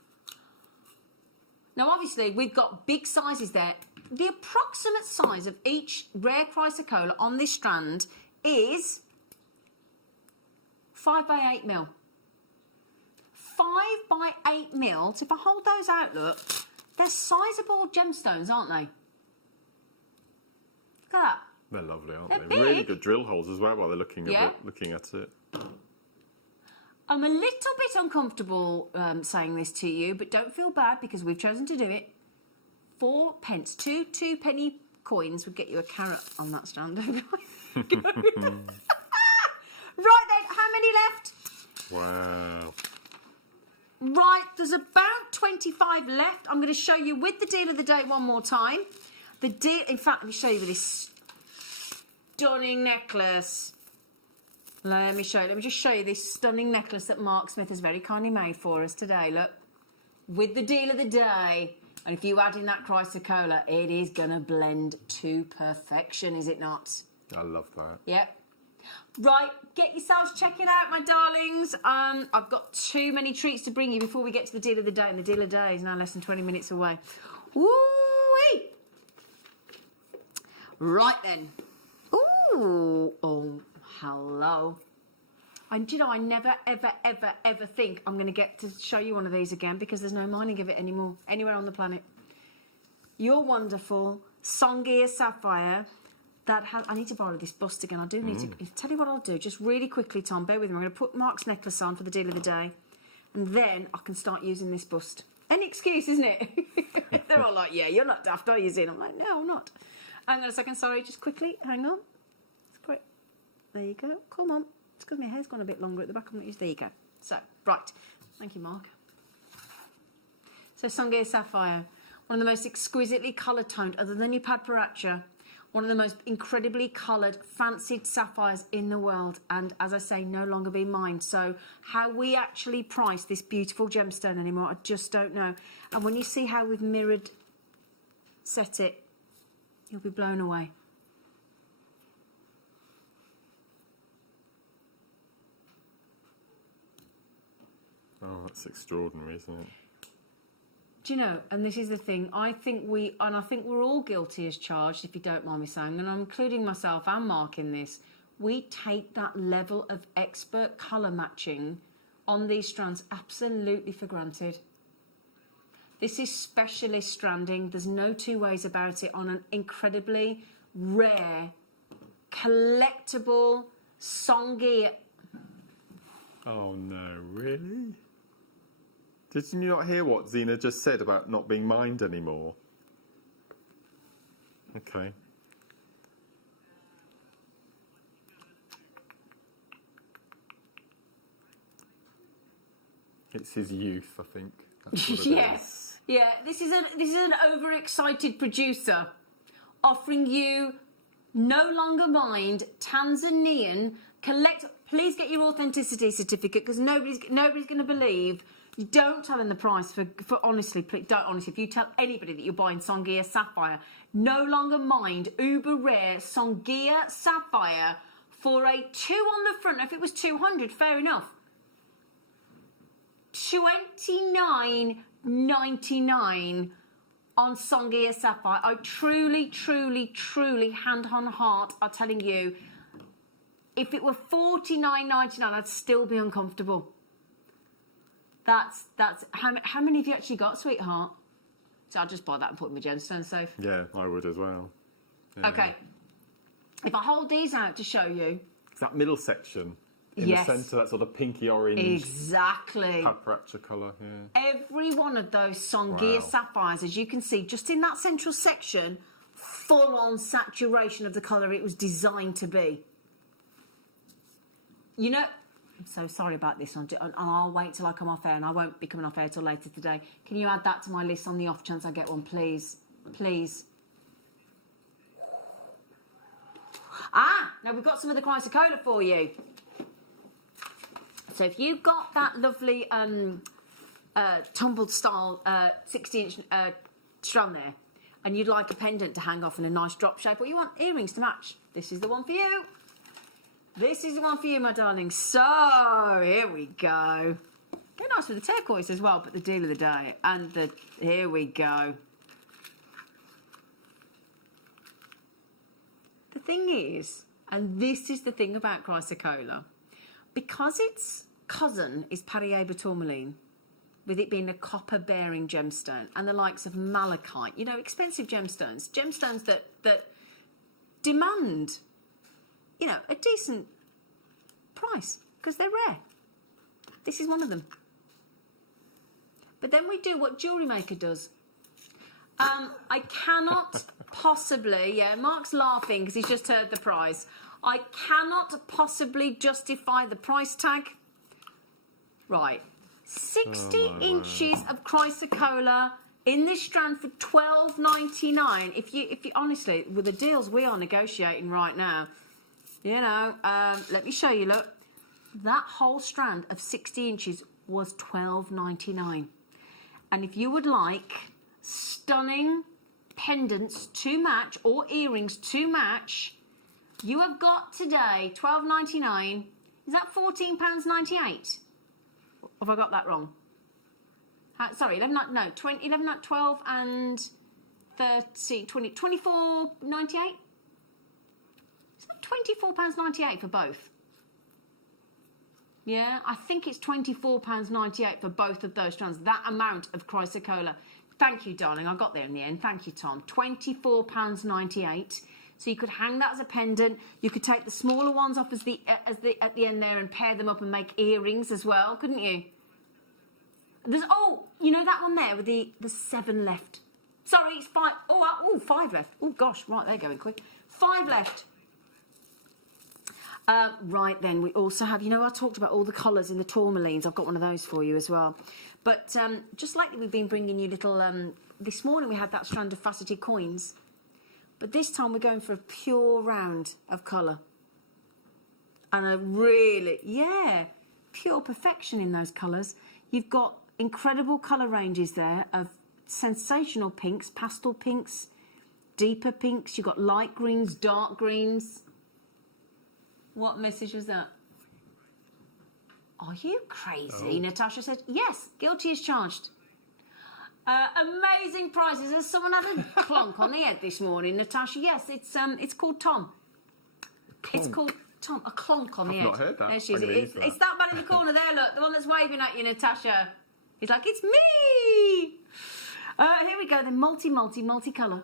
Now, obviously, we've got big sizes there. The approximate size of each rare chrysocolla on this strand is 5 by 8 mil. 5 by 8 mil. So if I hold those out, look, they're sizable gemstones, aren't they? Look at that. They're lovely, aren't They're they? Really big. good drill holes as well while they're looking at it. I'm a little bit uncomfortable saying this to you, but don't feel bad because we've chosen to do it. 4 pence, two 2-penny coins would get you a carrot on that strand. Right then, how many left? Wow. Right, there's about 25 left. I'm going to show you with the deal of the day one more time. The deal, in fact, let me show you this stunning necklace. Let me just show you this stunning necklace that Mark Smith has very kindly made for us today. Look, with the deal of the day. And if you add in that chrysocolla, it is going to blend to perfection, is it not? I love that. Yep. Right, get yourselves checking out, my darlings. I've got too many treats to bring you before we get to the deal of the day, and the deal of the day is now less than 20 minutes away. Woo-wee! Right then. Ooh, oh, hello. And do you know, I never, ever, ever, ever think I'm going to get to show you one of these again because there's no mining of it anymore, anywhere on the planet. You're wonderful. Songia Sapphire. That has, I need to borrow this bust again. I do need to. Tell you what I'll do, just really quickly, Tom, bear with me. I'm going to put Mark's necklace on for the deal of the day. And then I can start using this bust. Any excuse, isn't it? They're all like, yeah, you're not daft, are you, Zin? I'm like, no, I'm not. Hang on a second, sorry, just quickly. Hang on. It's great. There you go. Come on. It's because my hair's gone a bit longer at the back. I'm not used. There you go. So, right. Thank you, Mark. So, Songia Sapphire. One of the most exquisitely coloured toned, other than your Padparacha. One of the most incredibly coloured, fancied sapphires in the world. And as I say, no longer being mined. So how we actually price this beautiful gemstone anymore, I just don't know. And when you see how we've mirrored set it, you'll be blown away. Oh, that's extraordinary, isn't it? Do you know, and this is the thing, I think we're all guilty as charged, if you don't mind me saying, and I'm including myself and Mark in this, we take that level of expert colour matching on these strands absolutely for granted. This is specialist stranding, there's no two ways about it, on an incredibly rare, collectible Songia. Oh no, really? Did you not hear what Zena just said about not being mined anymore? Okay. It's his youth, I think. That's what it is. Yeah. This is an overexcited producer offering you no longer mined Tanzanian collect. Please get your authenticity certificate because nobody's going to believe. Don't tell them the price for honestly, please, don't honestly. If you tell anybody that you're buying Songia Sapphire, no longer mined, uber rare Songia Sapphire for a 2 on the front. If it was 200, fair enough. $29.99 on Songia Sapphire. I truly, truly, truly, hand on heart, are telling you, if it were $49.99, I'd still be uncomfortable. That's how many have you actually got, sweetheart? So I'll just buy that and put it in my gemstone safe. Yeah, I would as well. Yeah. Okay. If I hold these out to show you. It's that middle section in the centre, that sort of pinky orange. Exactly. Padparacha colour, yeah. Every one of those Songia sapphires, as you can see, just in that central section, full on saturation of the colour it was designed to be. You know, I'm so sorry about this, and I'll wait till I come off air, and I won't be coming off air till later today. Can you add that to my list on the off chance I get one, please? Please. Now we've got some of the chrysocolla for you. So if you've got that lovely tumbled style 60-inch strand there, and you'd like a pendant to hang off in a nice drop shape, or you want earrings to match, this is the one for you. This is the one for you, my darling. So, here we go. They're nice with the turquoise as well, but the deal of the day. And here we go. The thing is, and this is the thing about chrysocolla, because its cousin is Paraiba tourmaline, with it being a copper-bearing gemstone, and the likes of malachite, you know, expensive gemstones that demand, you know, a decent price because they're rare. This is one of them. But then we do what JewelleryMaker does. I cannot possibly, yeah, Mark's laughing because he's just heard the price. I cannot possibly justify the price tag. Right. 60 inches of chrysocolla in this strand for $12.99. If you honestly, with the deals we are negotiating right now, you know, let me show you, look. That whole strand of 60 inches was $12.99. And if you would like stunning pendants to match or earrings to match, you have got today $12.99. Is that £14.98? Have I got that wrong? Sorry, 11, no, 20, 11, 12 and 30, 20, £24.98? Is that £24.98 for both? Yeah, I think it's £24.98 for both of those strands. That amount of chrysocolla. Thank you, darling. I got there in the end. Thank you, Tom. £24.98. So you could hang that as a pendant. You could take the smaller ones off at the end there and pair them up and make earrings as well, couldn't you? There's you know that one there with the 7 left. Sorry, it's 5. Oh, 5 left. Oh gosh, right, they're going quick. 5 left. Right then, we also have, you know, I talked about all the collars in the tourmalines. I've got one of those for you as well. But just lately we've been bringing you little, this morning we had that strand of faceted coins. But this time we're going for a pure round of colour. And a really, yeah, pure perfection in those colours. You've got incredible colour ranges there of sensational pinks, pastel pinks, deeper pinks. You've got light greens, dark greens. What message was that? Are you crazy? Natasha said, yes, guilty as charged. Amazing prices. Has someone had a clonk on the head this morning, Natasha? Yes, it's called Tom. It's called Tom. A clonk on the head. I've not heard that. There she is. It's that man in the corner there. Look, the one that's waving at you, Natasha. He's like, it's me. Here we go. The multi-colour.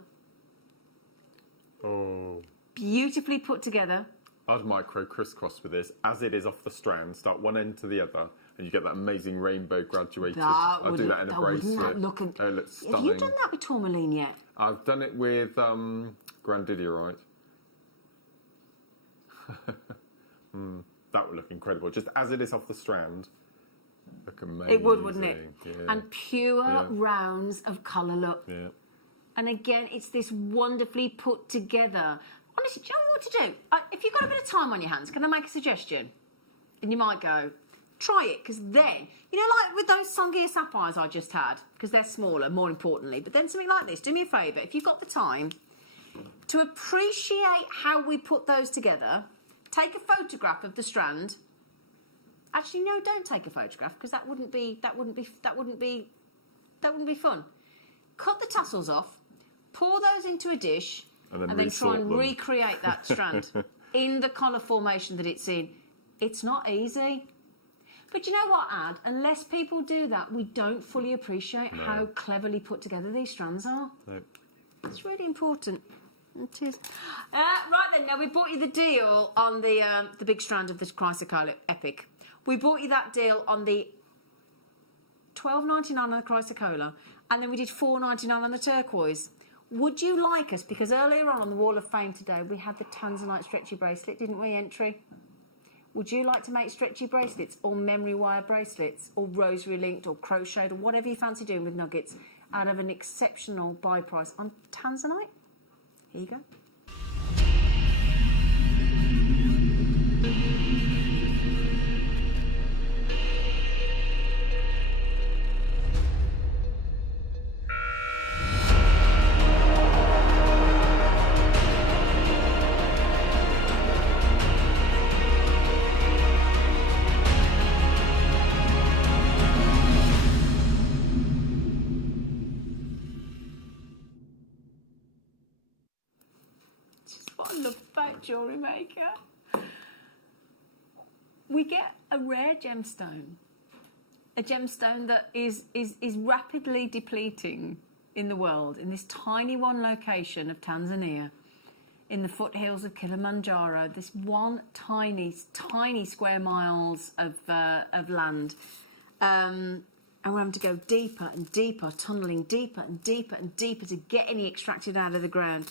Oh. Beautifully put together. I'd micro crisscross with this as it is off the strand. Start one end to the other, and you get that amazing rainbow graduated. I'll do that in a bracelet. It looks stunning. Have you done that with tourmaline yet? I've done it with Grandidiorite. That would look incredible. Just as it is off the strand. Look amazing. It would, wouldn't it? Yeah. And pure rounds of colour, look. Yeah. And again, it's this wonderfully put together. Honestly, do you know what to do? If you've got a bit of time on your hands, can I make a suggestion? And you might go, try it, because then, you know, like with those Sangia sapphires I just had, because they're smaller, more importantly, but then something like this, do me a favour, if you've got the time, to appreciate how we put those together, take a photograph of the strand. Actually, no, don't take a photograph, because that wouldn't be fun. Cut the tassels off, pour those into a dish, and then try and recreate that strand in the collar formation that it's in. It's not easy. But you know what, Ad? Unless people do that, we don't fully appreciate how cleverly put together these strands are. No. It's really important. It is. Right then, now we bought you the deal on the big strand of the chrysocolla Epic. We bought you that deal on the $12.99 on the chrysocolla, and then we did $4.99 on the turquoise. Would you like us, because earlier on the Wall of Fame today, we had the Tanzanite stretchy bracelet, didn't we, entry? Would you like to make stretchy bracelets or memory wire bracelets or rosary linked or crocheted or whatever you fancy doing with nuggets out of an exceptional buy price on Tanzanite? Here you go. Jewellery Maker. We get a rare gemstone. A gemstone that is rapidly depleting in the world, in this tiny one location of Tanzania, in the foothills of Kilimanjaro, this one tiny square miles of land. And we're having to go deeper and deeper, tunnelling deeper and deeper and deeper to get any extracted out of the ground.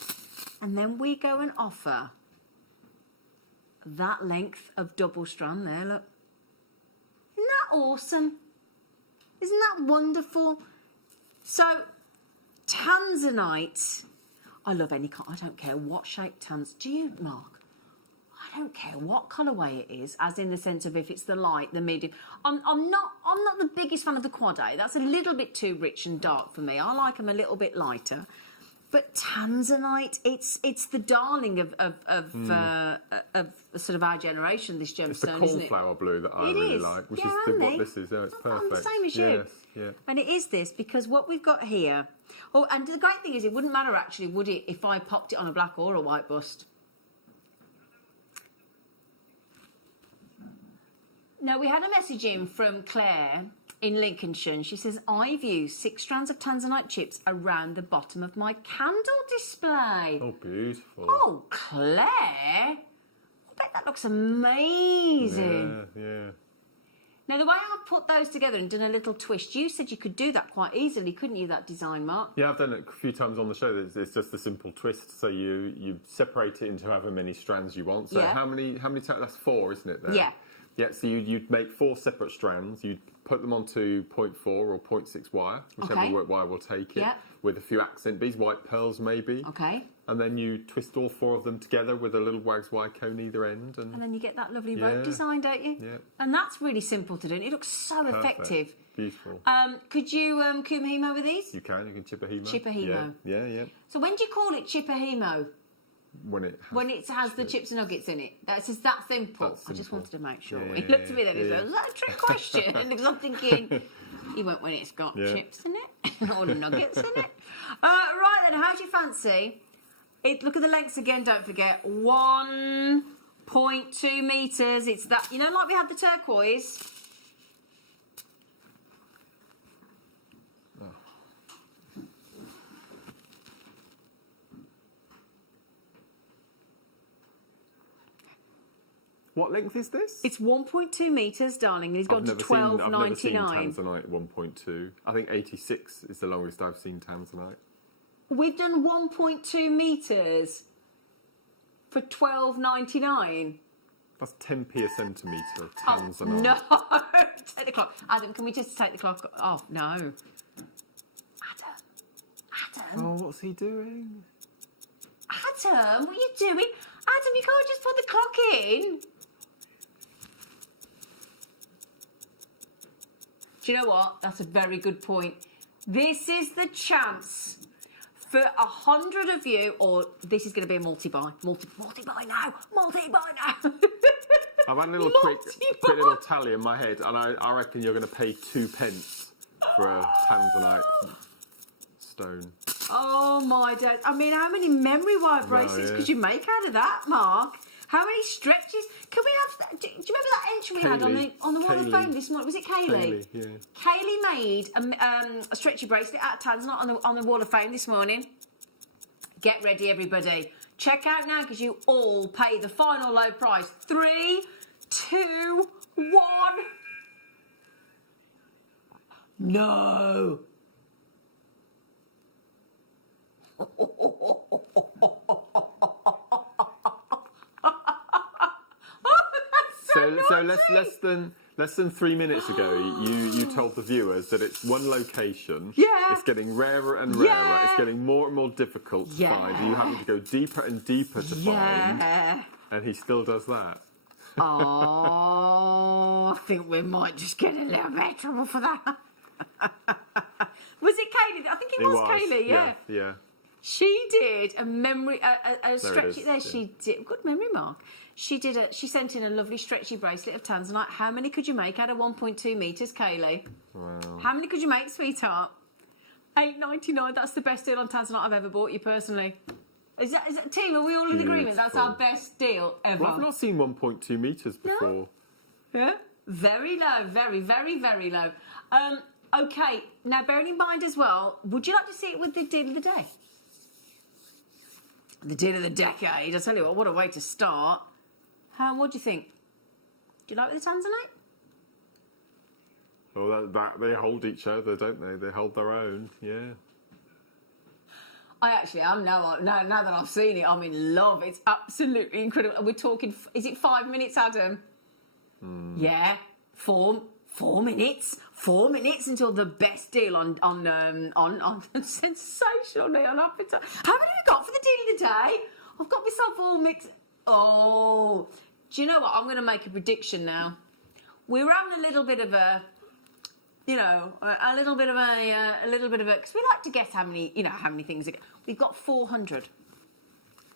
And then we go and offer that length of double strand there, look. Isn't that awesome? Isn't that wonderful? So, Tanzanite, I love any kind, I don't care what shape do you, Mark? I don't care what colourway it is, as in the sense of if it's the light, the medium. I'm not the biggest fan of the quad A. That's a little bit too rich and dark for me. I like them a little bit lighter. But Tanzanite, it's the darling of sort of our generation, this gemstone, It's the isn't it? cornflower blue that I It really is. like, which Yeah, is and what me. this is. Yeah, it's perfect. I'm the same as you. Yes, yeah. And it is this, because what we've got here... Oh, and the great thing is, it wouldn't matter, actually, would it, if I popped it on a black or a white bust? Now, we had a message in from Claire in Lincolnshire, and she says, I've used 6 strands of Tanzanite chips around the bottom of my candle display. Oh, beautiful. Oh, Claire! I bet that looks amazing. Yeah. Now, the way I've put those together and done a little twist, you said you could do that quite easily, couldn't you, that design, Mark? Yeah, I've done it a few times on the show. It's just a simple twist. So you separate it into however many strands you want. So Yeah. how many that's 4, isn't it? There? Yeah. Yeah, so you'd make 4 separate strands. You'd put them onto 0.4 or 0.6 wire, whichever Okay. wire will take it, Yeah. with a few accent beads, white pearls maybe. Okay. And then you twist all 4 of them together with a little wags wire cone either end. And then you get that lovely rope design, don't you? Yeah. And that's really simple to do. And it looks so effective. Beautiful. Could you kumahimo with these? You can chip a hemo. Chip a hemo. Yeah. So when do you call it chip a hemo? When it has the chips and nuggets in it. That's just that simple. That's I just simple. wanted to make sure. Yeah, He looked at me then and yeah. said, is that a trick question? Because I'm thinking, he went when it's got chips in it or nuggets in it. Right then, how's your fancy? Look at the lengths again, don't forget. 1.2 metres. It's that, like we had the turquoise. What length is this? It's 1.2 metres, darling. He's gone to $12.99. I've never seen Tanzanite 1.2. I think 86 is the longest I've seen Tanzanite. We've done 1.2 metres for $12.99. That's 10p a centimetre of Tanzanite. No! Take the clock. Adam, can we just take the clock off? No. Adam. Oh, what's he doing? Adam, what are you doing? Adam, you can't just put the clock in. Do you know what? That's a very good point. This is the chance for 100 of you, or this is going to be a multi-buy. Multi-buy now. I've had a little quick little tally in my head, and I reckon you're going to pay 2 pence for a Tanzanite stone. Oh my days. I mean, how many memory wire bracelets could you make out of that, Mark? How many stretches? Can we have... Do you remember that entry we had on the Wall of Fame this morning? Was it Kaylee? Yeah. Kaylee made a stretchy bracelet out of Tanzanite on the Wall of Fame this morning. Get ready, everybody. Check out now, because you all pay the final low price. 3, 2, 1. No. So less than 3 minutes ago, you told the viewers that it's one location. Yeah. It's getting rarer and rarer. Yeah. It's getting more and more difficult to find. You're having to go deeper and deeper to find. And he still does that. Oh, I think we might just get a little bit of trouble for that. Was it Kaylee? I think it was Kaylee, Yeah. She did a memory, a stretchy. There, yeah. she did. Good memory, Mark. She did. She sent in a lovely stretchy bracelet of Tanzanite. How many could you make out of 1.2 metres, Kaylee? Wow. How many could you make, sweetheart? $8.99. That's the best deal on Tanzanite I've ever bought you personally. Is that team? Are we all in agreement? That's our best deal ever. Well, I've not seen 1.2 metres before. Yeah, very low, very, very, very low. Okay, now bearing in mind as well, would you like to see it with the deal of the day? The deal of the decade. I tell you what a way to start. What do you think? Do you like the Tanzanite? Well, that they hold each other, don't they? They hold their own, yeah. I actually am now that I've seen it, I'm in love. It's absolutely incredible. We're talking, is it 5 minutes, Adam? Yeah, 4 minutes. 4 minutes until the best deal on sensational neon appetite. How many have we got for the deal of the day? I've got myself all mixed. Oh, do you know what? I'm going to make a prediction now. We're having a little bit of a, because we like to guess how many things. We've got 400.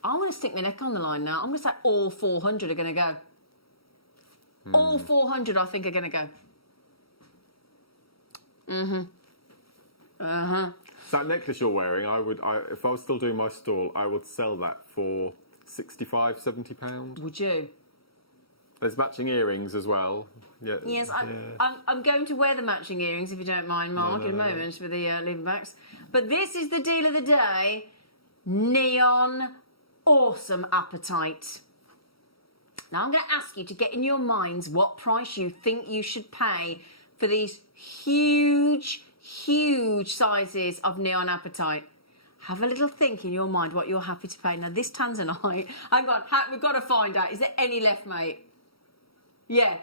I'm going to stick my neck on the line now. I'm going to say all 400 are going to go. All 400, I think, are going to go. That necklace you're wearing, if I was still doing my stall, I would sell that for £65-70. Would you? There's matching earrings as well. Yeah. Yes, I'm going to wear the matching earrings, if you don't mind, Mark, in a moment with the lever backs. But this is the deal of the day. Neon Awesome Appetite. Now I'm going to ask you to get in your minds what price you think you should pay for these huge, huge sizes of Neon Appetite. Have a little think in your mind what you're happy to pay. Now this Tanzanite, hang on, we've got to find out. Is there any left, mate? Yeah.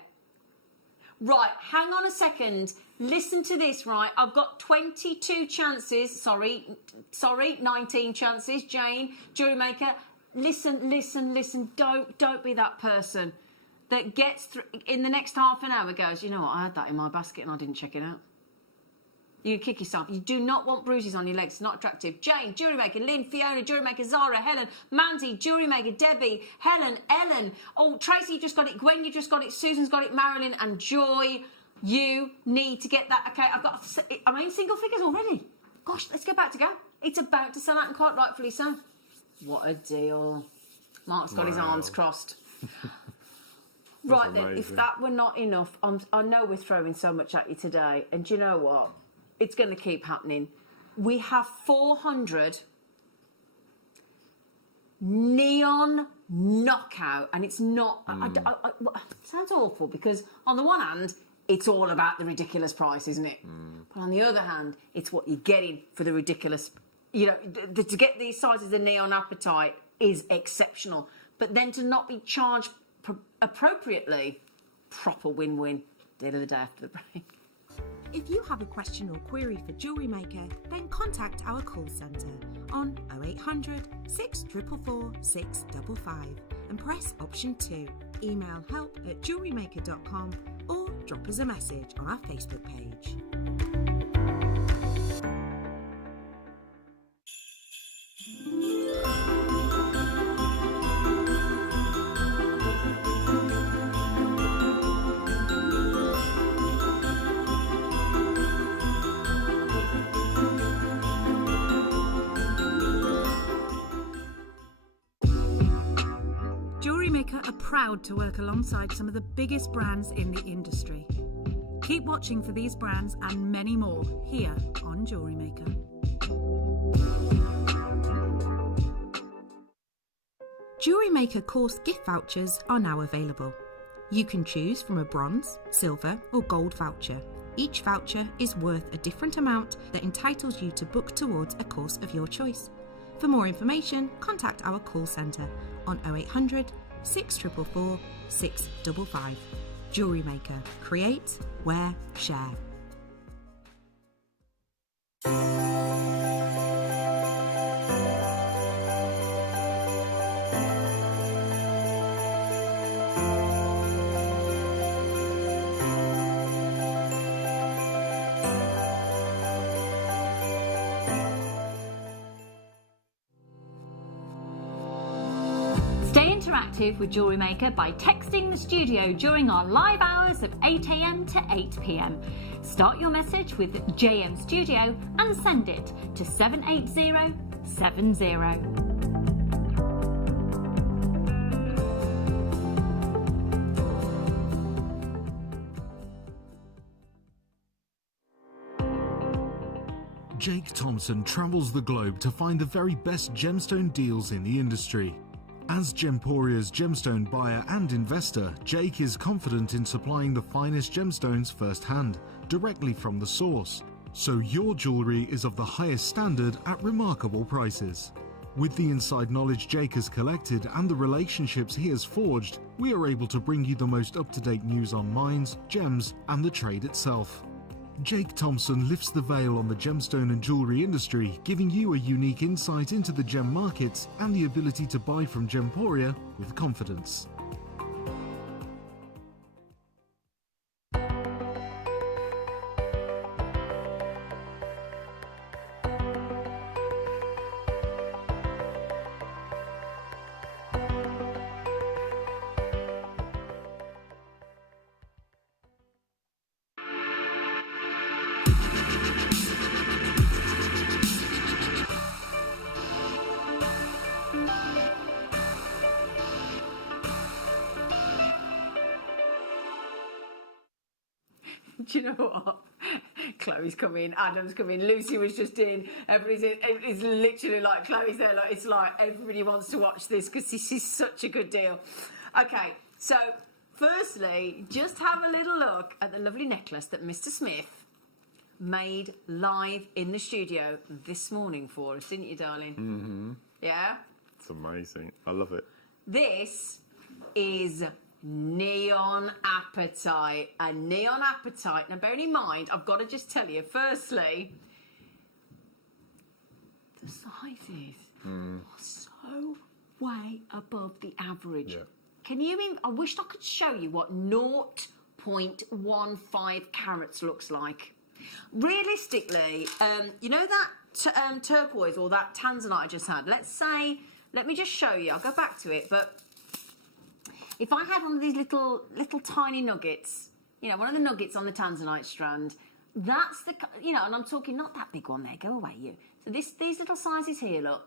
Right, hang on a second. Listen to this, right? I've got 22 chances. Sorry, 19 chances. Jane, JewelleryMaker. Listen. Don't be that person that gets through in the next half an hour goes, you know what, I had that in my basket and I didn't check it out. You kick yourself. You do not want bruises on your legs. It's not attractive. Jane, JewelleryMaker. Lynn, Fiona, JewelleryMaker. Zara, Helen, Mandy, JewelleryMaker. Debbie, Helen, Ellen. Oh, Tracy, you just got it. Gwen, you just got it. Susan's got it. Marilyn and Joy. You need to get that. Okay, I'm in single figures already. Gosh, let's go back to go. It's about to sell out, and quite rightfully so. What a deal. Mark's got his arms crossed. Right then, if that were not enough, I know we're throwing so much at you today, and do you know what? It's going to keep happening. We have 400 neon knockout, and it's not. It sounds awful because on the one hand, it's all about the ridiculous price, isn't it? But on the other hand, it's what you're getting for the ridiculous. To get these sizes of Neon Appetite is exceptional, but then to not be charged appropriately, proper win-win. Deal of the day after the break. If you have a question or query for JewelleryMaker, then contact our call centre on 0800 644 655 and press option 2. Email help@jewellerymaker.com or drop us a message on our Facebook page. JewelleryMaker are proud to work alongside some of the biggest brands in the industry. Keep watching for these brands and many more here on JewelleryMaker. JewelleryMaker course gift vouchers are now available. You can choose from a bronze, silver or gold voucher. Each voucher is worth a different amount that entitles you to book towards a course of your choice. For more information, contact our call centre on 0800 644 655. JewelleryMaker. Create, wear, share. Stay interactive with JewelleryMaker by texting the studio during our live hours of 8 a.m. to 8 p.m. Start your message with JM Studio and send it to 78070. Jake Thompson travels the globe to find the very best gemstone deals in the industry. As Gemporia's gemstone buyer and investor, Jake is confident in supplying the finest gemstones firsthand, directly from the source, so your jewellery is of the highest standard at remarkable prices. With the inside knowledge Jake has collected and the relationships he has forged, we are able to bring you the most up-to-date news on mines, gems, and the trade itself. Jake Thompson lifts the veil on the gemstone and jewellery industry, giving you a unique insight into the gem markets and the ability to buy from Gemporia with confidence. Do you know what? Chloe's come in, Adam's come in, Lucy was just in, everybody's in. It's literally like Chloe's there, like it's like everybody wants to watch this because this is such a good deal. Okay, so firstly, just have a little look at the lovely necklace that Mr. Smith made live in the studio this morning for us, didn't you, darling? Mm-hmm. Yeah? It's amazing. I love it. This is Neon Apatite. And Neon Apatite, now bearing in mind, I've got to just tell you, firstly, the sizes are so way above the average. Yeah. Can you even, I wish I could show you what 0.15 carats looks like. Realistically, you know that turquoise or that tanzanite I just had? Let's say, let me just show you, I'll go back to it, but if I had one of these little tiny nuggets, you know, one of the nuggets on the tanzanite strand, that's the, you know, and I'm talking not that big one there, go away you. So these little sizes here, look,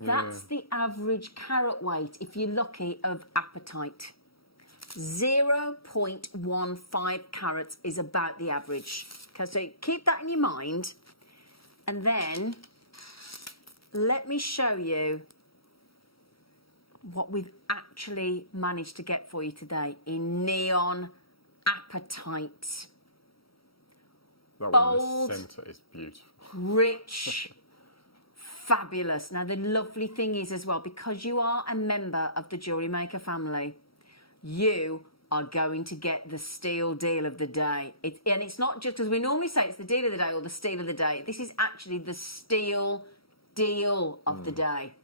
that's the average carat weight, if you're lucky, of apatite. 0.15 carats is about the average. Okay, so keep that in your mind. And then let me show you what we've actually managed to get for you today in Neon Apatite. That Bold, one in the centre is beautiful. Rich, fabulous. Now, the lovely thing is as well, because you are a member of the Jewellery Maker family, you are going to get the steal deal of the day. And it's not just, as we normally say, it's the deal of the day or the steal of the day. This is actually the steal deal of the day.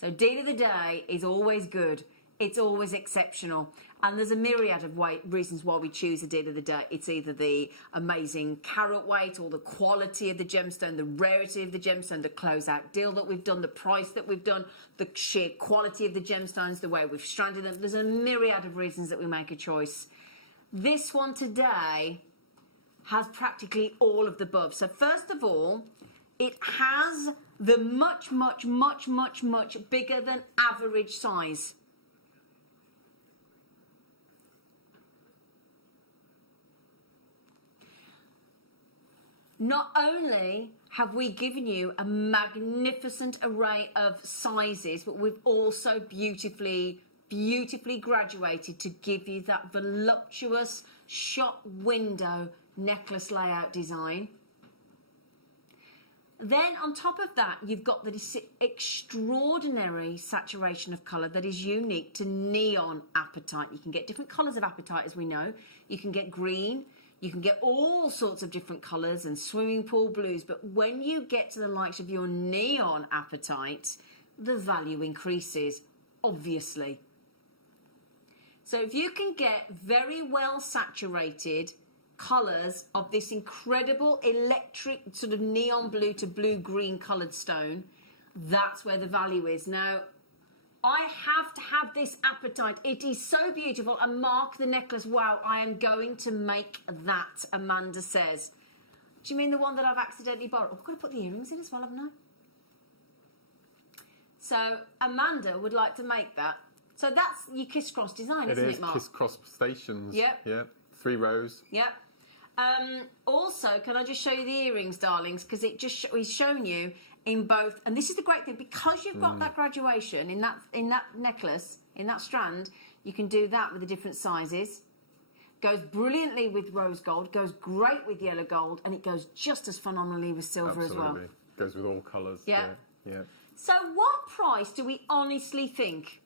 So deal of the day is always good. It's always exceptional. And there's a myriad of reasons why we choose a deal of the day. It's either the amazing carat weight or the quality of the gemstone, the rarity of the gemstone, the closeout deal that we've done, the price that we've done, the sheer quality of the gemstones, the way we've stranded them. There's a myriad of reasons that we make a choice. This one today has practically all of the above. So first of all, it has the much bigger than average size. Not only have we given you a magnificent array of sizes, but we've also beautifully graduated to give you that voluptuous shop window necklace layout design. Then on top of that, you've got this extraordinary saturation of colour that is unique to Neon Apatite. You can get different colours of apatite, as we know. You can get green, you can get all sorts of different colours and swimming pool blues, but when you get to the likes of your Neon Apatite, the value increases, obviously. So if you can get very well saturated colours of this incredible electric sort of neon blue to blue-green coloured stone, that's where the value is. Now, I have to have this apatite. It is so beautiful. And Mark, the necklace, wow, I am going to make that, Amanda says. Do you mean the one that I've accidentally borrowed? I've got to put the earrings in as well, haven't I? So Amanda would like to make that. So that's your kiss-cross design, isn't it, Mark? Kiss-cross stations. Yep. Yep. 3 rows. Yep. Also, can I just show you the earrings, darlings? Because he's shown you in both, and this is the great thing, because you've got that graduation in that necklace, in that strand, you can do that with the different sizes. Goes brilliantly with rose gold, goes great with yellow gold, and it goes just as phenomenally with silver as well. Goes with all colours. Yeah. Yeah. So what price do we honestly think?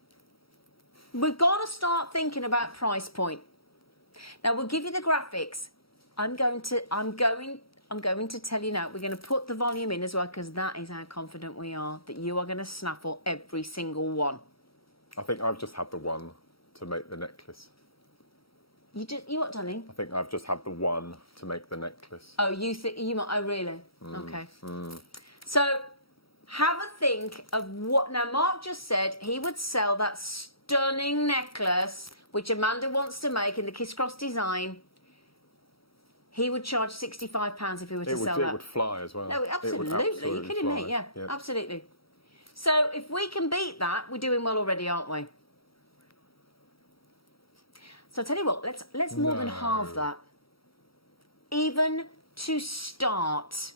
We've got to start thinking about price point. Now we'll give you the graphics. I'm going to tell you now, we're going to put the volume in as well, because that is how confident we are that you are going to snaffle every single one. I think I've just had the one to make the necklace. You what, darling? I think I've just had the one to make the necklace. Oh, oh, really? Okay. So, have a think of what... Now, Mark just said he would sell that stunning necklace, which Amanda wants to make in the Kiss Cross design. He would charge £65 if he were to sell that. It would fly as well. No, absolutely. You're kidding me? Yeah, absolutely. So, if we can beat that, we're doing well already, aren't we? So I'll tell you what, let's more than halve that. Even to start.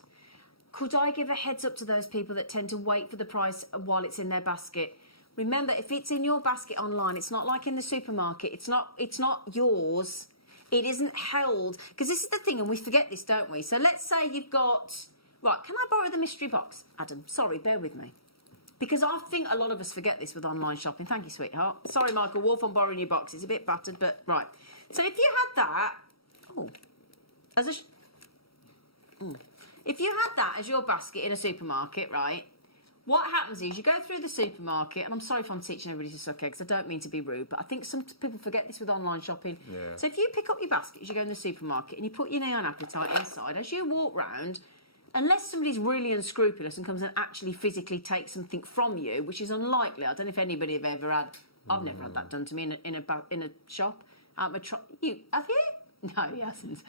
Could I give a heads up to those people that tend to wait for the price while it's in their basket? Remember, if it's in your basket online, it's not like in the supermarket. It's not yours. It isn't held. Because this is the thing, and we forget this, don't we? So let's say you've got... Right, can I borrow the mystery box? Adam, sorry, bear with me. Because I think a lot of us forget this with online shopping. Thank you, sweetheart. Sorry, Michael Wolf, I'm borrowing your box. It's a bit battered, but right. So if you had that... Oh. If you had that as your basket in a supermarket, right, what happens is you go through the supermarket, and I'm sorry if I'm teaching everybody to suck eggs, I don't mean to be rude, but I think some people forget this with online shopping. Yeah. So if you pick up your basket as you go in the supermarket and you put your neon appetite inside, as you walk round... Unless somebody's really unscrupulous and comes and actually physically takes something from you, which is unlikely. I don't know if anybody have ever had. I've never had that done to me in a shop. You have you? No, he hasn't.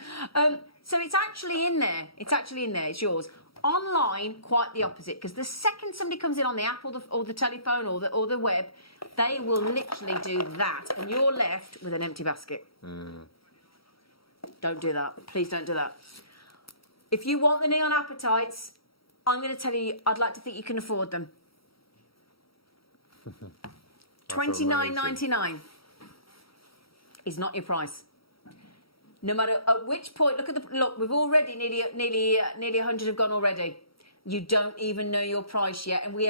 So it's actually in there. It's actually in there. It's yours. Online, quite the opposite. Because the second somebody comes in on the app or the telephone or the web, they will literally do that, and you're left with an empty basket. Don't do that. Please don't do that. If you want the neon appetites, I'm going to tell you, I'd like to think you can afford them. $29.99 is not your price. No matter at which point, look, we've already nearly 100 have gone already. You don't even know your price yet, and we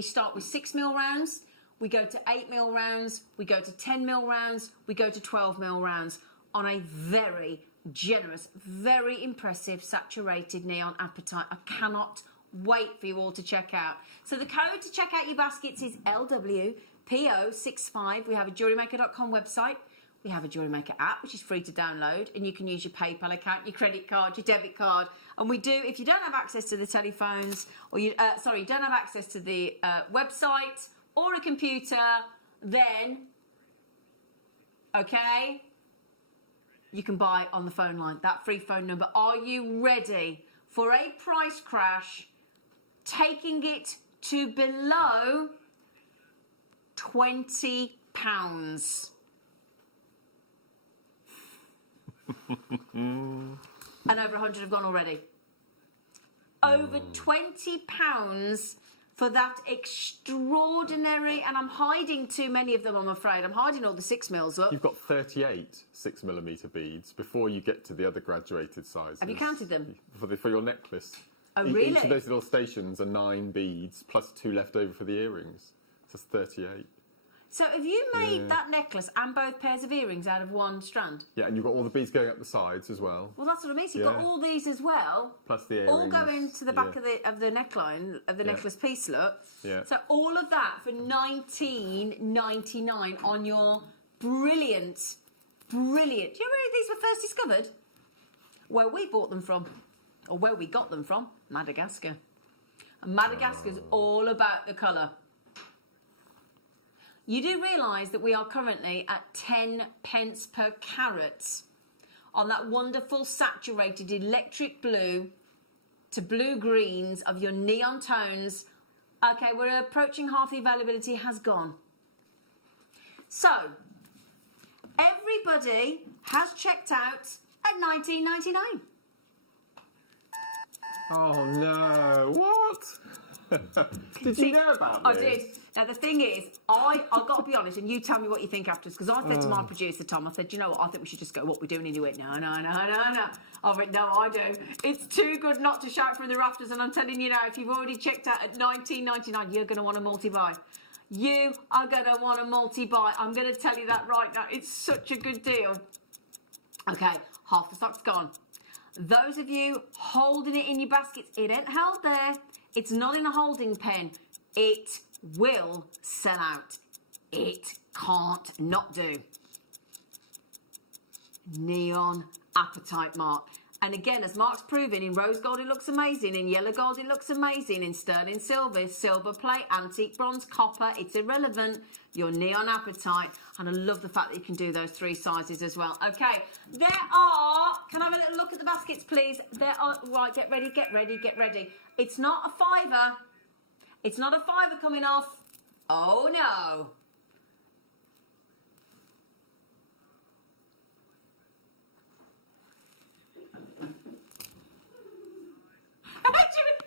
start with 6mm rounds, we go to 8mm rounds, we go to 10mm rounds, we go to 12mm rounds on a very generous, very impressive saturated neon appetite. I cannot wait for you all to check out. So the code to check out your baskets is LWPO65. We have a JewelleryMaker.com website. We have a JewelleryMaker app, which is free to download, and you can use your PayPal account, your credit card, your debit card. And we do, if you don't have access to the telephones, or you don't have access to the website or a computer, then, okay, you can buy on the phone line, that free phone number. Are you ready for a price crash, taking it to below £20? And over 100 have gone already. Over £20 for that extraordinary, and I'm hiding too many of them, I'm afraid. I'm hiding all the 6mm up. You've got 38 6mm beads before you get to the other graduated sizes. Have you counted them? For your necklace. Oh, really? Each of those little stations are 9 beads, plus 2 left over for the earrings. So it's 38. So have you made that necklace and both pairs of earrings out of one strand? Yeah, and you've got all the beads going up the sides as well. Well, that's what I mean. So you've got all these as well. Plus the earrings. All going to the back of the neckline, of the necklace piece, look. Yeah. So all of that for $19.99 on your brilliant... Do you remember these were first discovered? Where we bought them from, or where we got them from, Madagascar. And Madagascar's all about the colour. You do realise that we are currently at 10 pence per carat on that wonderful saturated electric blue to blue greens of your neon tones. Okay, we're approaching half the availability has gone. So, everybody has checked out at $19.99. Oh no! What? Did you know about this? I did. Now the thing is, I've got to be honest, and you tell me what you think afterwards. Because I said to my producer Tom, I said, you know what? I think we should just go. What we're doing? And he went, no. I went, no, I do. It's too good not to shout from the rafters. And I'm telling you now, if you've already checked out at $19.99, you're going to want a multi-buy. You are going to want a multi-buy. I'm going to tell you that right now. It's such a good deal. Okay, half the stock's gone. Those of you holding it in your baskets, it ain't held there. It's not in a holding pen. It will sell out. It can't not do. Neon Appetite Mark. And again, as Mark's proven, in rose gold it looks amazing, in yellow gold it looks amazing, in sterling silver, silver plate, antique bronze, copper, it's irrelevant. Your Neon Appetite. And I love the fact that you can do those 3 sizes as well. Okay, there are, can I have a little look at the baskets, please? There are, right, get ready, get ready, get ready. It's not a fiver. It's not a fiver coming off. Oh, no.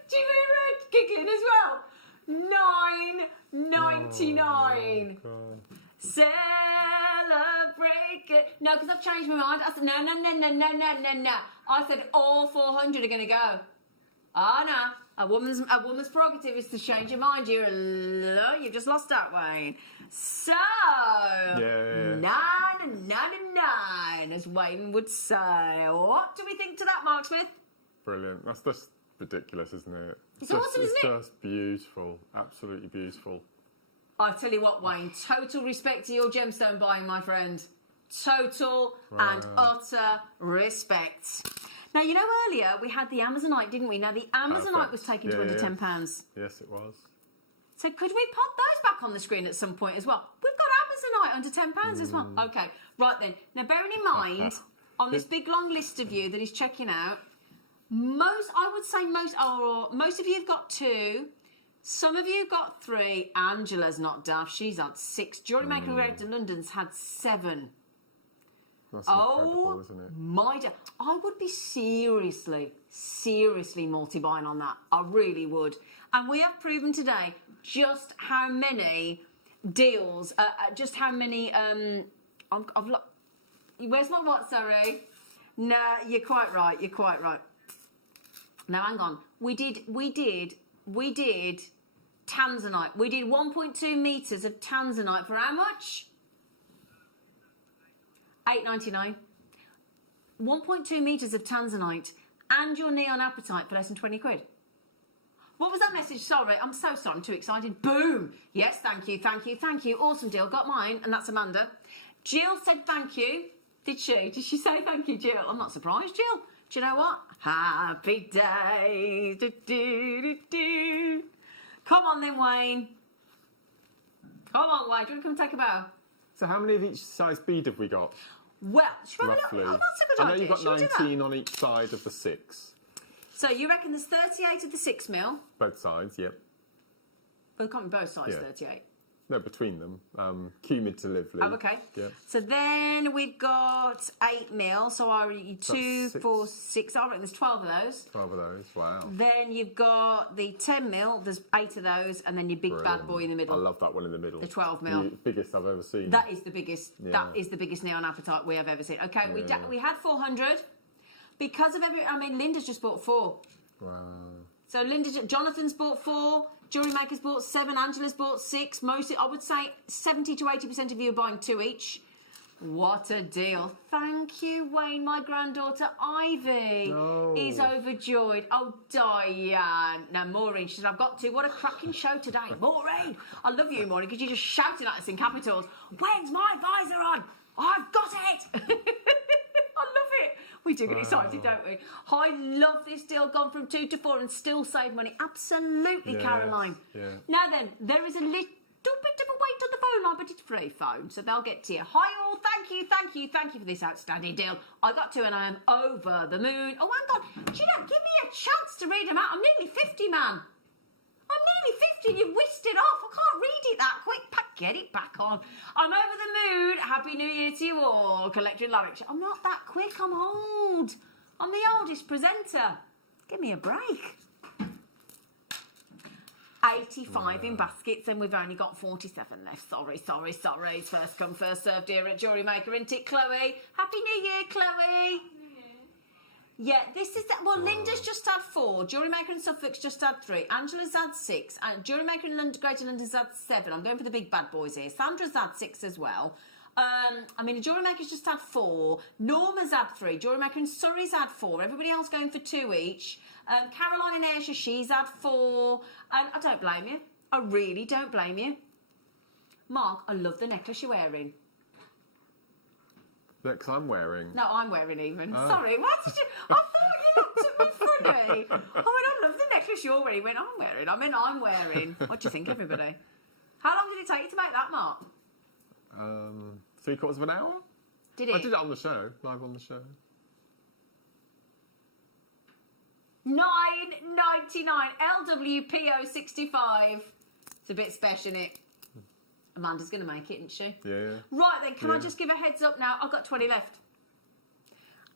Jimmy giggling as well. $9.99. Oh, Celebrate it. No, because I've changed my mind. I said no. I said all 400 are going to go. Oh no. A woman's prerogative is to change your mind. You've just lost that, Wayne. So, yeah. 9.99, as Wayne would say. What do we think to that, Mark Smith? Brilliant. That's just ridiculous, isn't it? It's awesome, isn't it? It's just beautiful. Absolutely beautiful. I tell you what, Wayne, total respect to your gemstone buying, my friend. Total and utter respect. Now, you know, earlier we had the Amazonite, didn't we? Now, the Amazonite was taken to under £10. Yes, it was. So could we pop those back on the screen at some point as well? We've got Amazonite under £10 as well. Okay, right then. Now, bearing in mind, on this big long list of you that he's checking out, most of you have got 2. Some of you have got 3. Angela's not daft. She's had 6. JewelleryMaker Red to London's had 7. That's incredible, isn't it? My God. I would be seriously multi-buying on that. I really would. And we have proven today just how many deals, just how many, where's my what, sorry? No, you're quite right. Now, hang on. We did Tanzanite. We did 1.2 metres of Tanzanite for how much? $8.99. 1.2 metres of Tanzanite and your Neon Appetite for less than 20 quid. What was that message? Sorry, I'm so sorry. I'm too excited. Boom! Yes, thank you. Awesome deal. Got mine, and that's Amanda. Jill said thank you. Did she? Did she say thank you, Jill? I'm not surprised, Jill. Do you know what? Happy days. Do, do, do, do. Come on then, Wayne. Come on, Wayne. Do you want to come take a bow? So how many of each size bead have we got? Well, roughly. Oh, that's a good idea. I know you've got 19 on each side of the 6. So you reckon there's 38 of the 6 mil? Both sides, yep. Well, it can't be both sides, Yeah. 38. No, between them. Cumid to Lively. Oh, okay. Yep. So then we've got 8 mil. So I reckon 2, 4, 6. I reckon there's 12 of those. 12 of those, wow. Then you've got the 10 mil. There's 8 of those. And then your big bad boy in the middle. I love that one in the middle. The 12 mil. The biggest I've ever seen. That is the biggest. Yeah. That is the biggest Neon Appetite we have ever seen. Okay, we had 400. Because of Linda's just bought 4. Wow. So Jonathan's bought 4. JewelleryMaker's bought 7. Angela's bought 6. I would say 70 to 80% of you are buying 2 each. What a deal. Thank you, Wayne. My granddaughter, Ivy, is overjoyed. Oh, Diane. Now, Maureen, she said, I've got to. What a cracking show today. Maureen, I love you, Maureen, because you're just shouting at us in capitals. When's my visor on? I've got it. I love it. We do get excited, don't we? I love this deal. Gone from 2 to 4 and still save money. Absolutely, Yes, Caroline. yeah. Now then, there is a little bit of a wait on the phone line, but it's free phone, so they'll get to you. Hi all, thank you for this outstanding deal. I got to and I am over the moon. Oh, hang on. Do you know, give me a chance to read them out. I'm nearly 50, man. I'm nearly 50 and you've whisked it off. I can't read it that quick. Get it back on. I'm over the mood. Happy New Year to you all. Collected Larrick. I'm not that quick. I'm old. I'm the oldest presenter. Give me a break. 85 in baskets and we've only got 47 left. Sorry. It's first come, first served here at JewelleryMaker, isn't it, Chloe? Happy New Year, Chloe. Yeah, this is that. Well, Linda's just had 4. JewelleryMaker in Suffolk's just had 3. Angela's had 6. And JewelleryMaker in London, Greater London's had 7. I'm going for the big bad boys here. Sandra's had 6 as well. JewelleryMaker's just had 4. Norma's had 3. JewelleryMaker in Surrey's had 4. Everybody else going for 2 each. Caroline in Ayrshire, she's had 4. And I don't blame you. I really don't blame you. Mark, I love the necklace you're wearing. Because I'm wearing. No, I'm wearing even. Oh. Sorry, what did you... I thought you looked at me funny. I love the necklace you're wearing. When I'm wearing. I'm wearing. What do you think, everybody? How long did it take you to make that, Mark? 3/4 of an hour. Did it? I did it on the show, live on the show. $9.99 LWPO 65. It's a bit special, isn't it? Amanda's going to make it, isn't she? Yeah. Right then, can I just give a heads up now? I've got 20 left.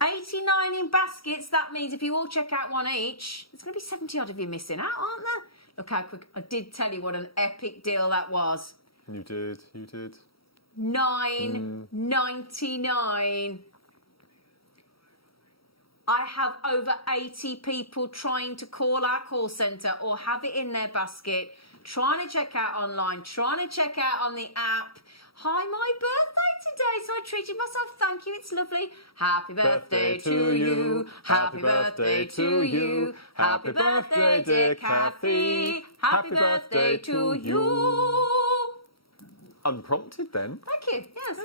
89 in baskets. That means if you all check out 1 each, there's going to be 70 odd of you missing out, aren't there? Look how quick. I did tell you what an epic deal that was. You did. $9.99. I have over 80 people trying to call our call centre or have it in their basket, trying to check out online, trying to check out on the app. Hi, my birthday today, so I treated myself. Thank you, it's lovely. Happy birthday to you. Happy birthday to you. Happy birthday, dear Kathy. Happy birthday to you. Unprompted then. Thank you. Yes.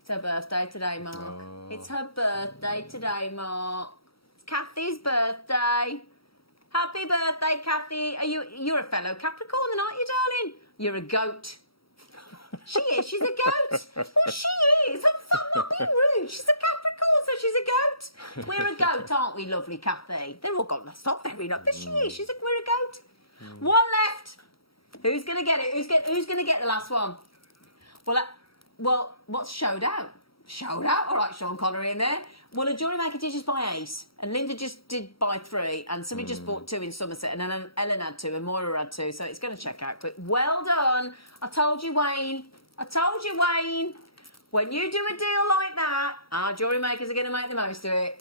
It's her birthday today, Mark. Oh. It's her birthday today, Mark. It's Kathy's birthday. Happy birthday, Kathy. You're a fellow Capricorn, aren't you, darling? You're a goat. She is. She's a goat. Well, she is. I'm not being rude. She's a Capricorn, so she's a goat. We're a goat, aren't we, lovely Kathy? They're all got. That's not very nice. But she is. We're a goat. 1 left. Who's going to get it? Who's going to get the last one? Well, what's showed out? Showed out? All right, Sean Connery in there. Well, a JewelleryMaker did just buy 8, and Linda just did buy 3, and somebody just bought 2 in Somerset, and then Ellen had 2, and Moira had 2, so it's going to check out quick. Well done. I told you, Wayne. When you do a deal like that, our JewelleryMakers are going to make the most of it.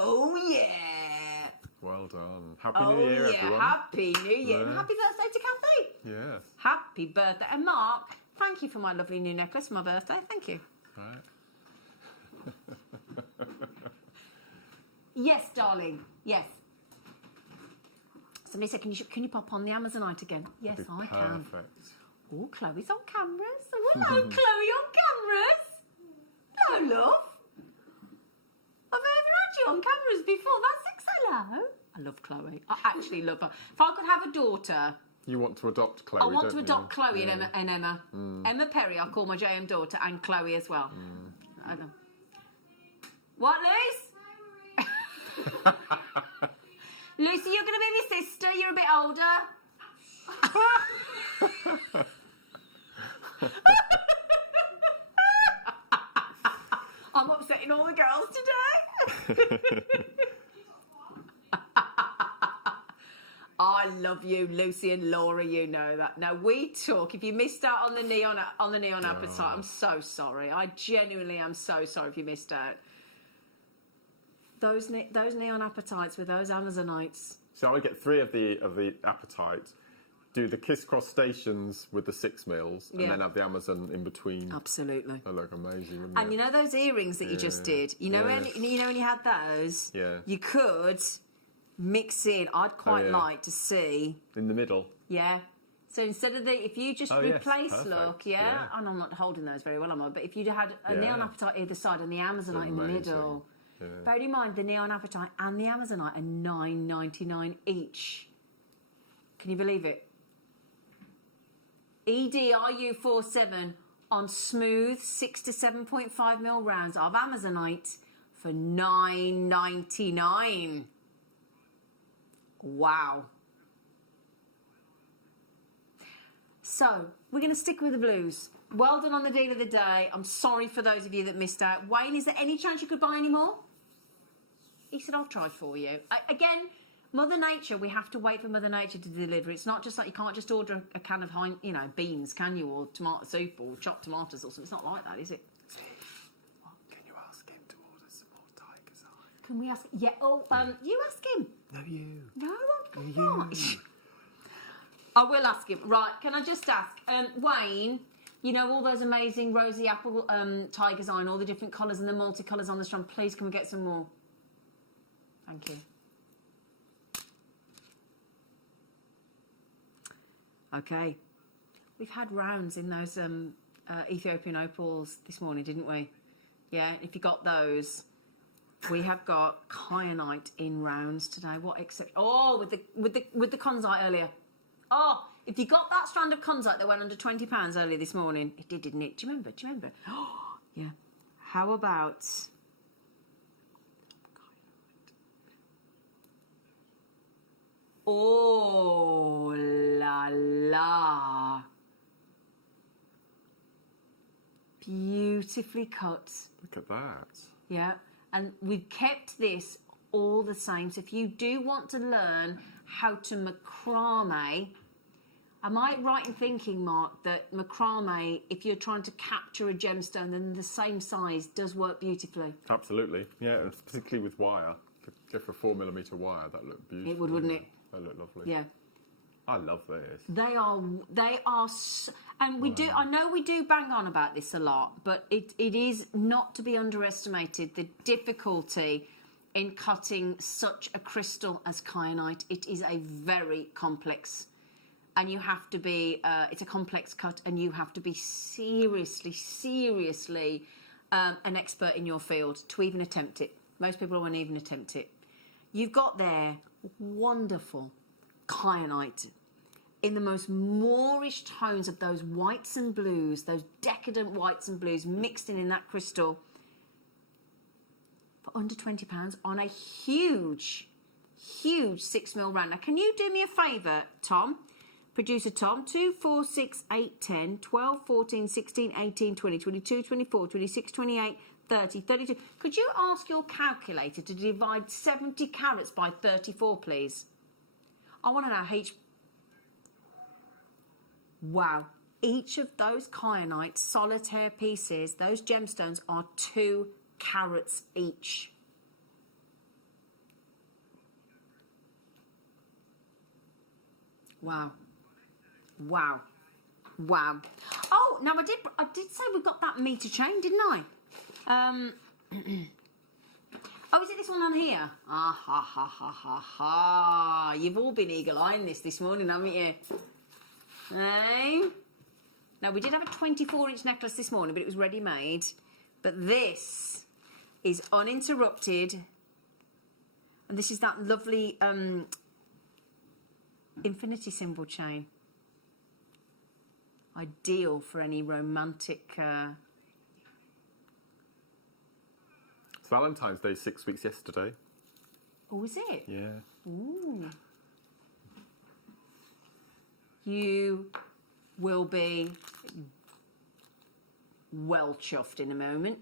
Oh, yeah. Well done. Happy New Year, everyone. Happy New Year. Yeah. And happy birthday to Kathy. Yes. Happy birthday. And Mark, thank you for my lovely new necklace for my birthday. Thank you. Right. Yes, darling. Yes. Somebody said, can you pop on the Amazonite again? Yes, I can. Perfect. Oh, Chloe's on cameras. Oh, hello, Chloe on cameras. Hello, love. I've never had you on cameras before. That's hello. I love Chloe. I actually love her. If I could have a daughter... You want to adopt Chloe, I want to adopt Chloe and Emma. Emma Perry, I'll call my JM daughter, and Chloe as well. I know. What, Luce? Lucy, you're going to be my sister. You're a bit older. I'm upsetting all the girls today. I love you, Lucy and Laura. You know that. Now we talk. If you missed out on the neon appetite, I'm so sorry. I genuinely am so sorry if you missed out. Those neon appetites with those Amazonites. So I would get 3 of the appetite. Do the Kiss Cross stations with the 6 meals, and then have the Amazon in between. Absolutely. They look amazing, wouldn't and you know those earrings that you just did. You know when you had those. Yeah. You could mix in. I'd quite like to see in the middle. Yeah. So instead of if you just replace look, and I'm not holding those very well, am I? But if you had a neon appetite either side and the Amazonite in the middle. Yeah. Bear in mind the neon appetite and the Amazonite are $9.99 each. Can you believe it? EDRU47 on smooth 6 to 7.5 mil rounds of Amazonite for $9.99. Wow. So, we're going to stick with the blues. Well done on the deal of the day. I'm sorry for those of you that missed out. Wayne, is there any chance you could buy any more? He said, I'll try for you. Again, Mother Nature, we have to wait for Mother Nature to deliver. It's not just like you can't just order a can of, beans, can you? Or tomato soup or chopped tomatoes or something. It's not like that, is it? Can you ask him to order some more Tiger's Eye? Can we ask? Yeah. Oh, you ask him. No, you. No, I'm not. I will ask him. Right, can I just ask, Wayne, you know all those amazing rosy apple Tiger's Eye and all the different colours and the multicolours on the strand. Please, can we get some more? Thank you. Okay. We've had rounds in those Ethiopian opals this morning, didn't we? Yeah, if you got those, we have got kyanite in rounds today. What except with the conzite earlier. Oh, if you got that strand of conzite that went under £20 earlier this morning, it did, didn't it? Do you remember? Oh, yeah. How about oh la la. Beautifully cut. Look at that. Yeah, and we've kept this all the same. So if you do want to learn how to macrame, am I right in thinking, Mark, that macrame, if you're trying to capture a gemstone, then the same size does work beautifully? Absolutely. Yeah, and particularly with wire. Go for a 4mm wire, that looked beautiful. It would, wouldn't it? That looked lovely. Yeah. I love this. They are, and we do, I know we do bang on about this a lot, but it is not to be underestimated, the difficulty in cutting such a crystal as kyanite. It is a very complex, and you have to be, it's a complex cut, and you have to be seriously an expert in your field to even attempt it. Most people won't even attempt it. You've got there wonderful kyanite in the most Moorish tones of those whites and blues, those decadent whites and blues mixed in that crystal for under £20 on a huge 6mm round. Now, can you do me a favour, Tom? Producer Tom, 2, 4, 6, 8, 10, 12, 14, 16, 18, 20, 22, 24, 26, 28, 30, 32. Could you ask your calculator to divide 70 carats by 34, please? I want to know Wow. Each of those kyanite solitaire pieces, those gemstones, are 2 carats each. Wow. Wow. Wow. Oh, now I did say we got that meter chain, didn't I? Oh, is it this one on here? Ah, ha, ha, ha, ha, ha. You've all been eagle-eyeing this morning, haven't you? Hey? Now, we did have a 24-inch necklace this morning, but it was ready-made. But this is uninterrupted. And this is that lovely infinity symbol chain. Ideal for any romantic... It's Valentine's Day 6 weeks yesterday. Oh, is it? Yeah. Ooh. You will be well chuffed in a moment.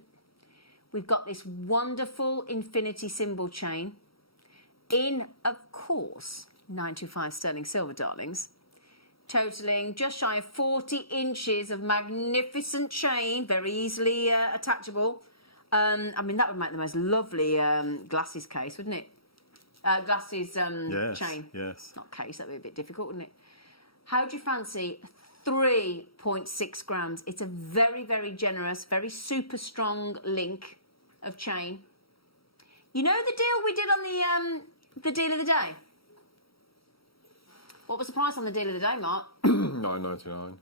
We've got this wonderful infinity symbol chain in, of course, 925 sterling silver, darlings, totaling just shy of 40 inches of magnificent chain, very easily attachable. I mean, that would make the most lovely glasses case, wouldn't it? Glasses chain. Yes. Not case, that would be a bit difficult, wouldn't it? How do you fancy 3.6 grams? It's a very, very generous, very super strong link of chain. You know the deal we did on the deal of the day? What was the price on the deal of the day, Mark? $9.99.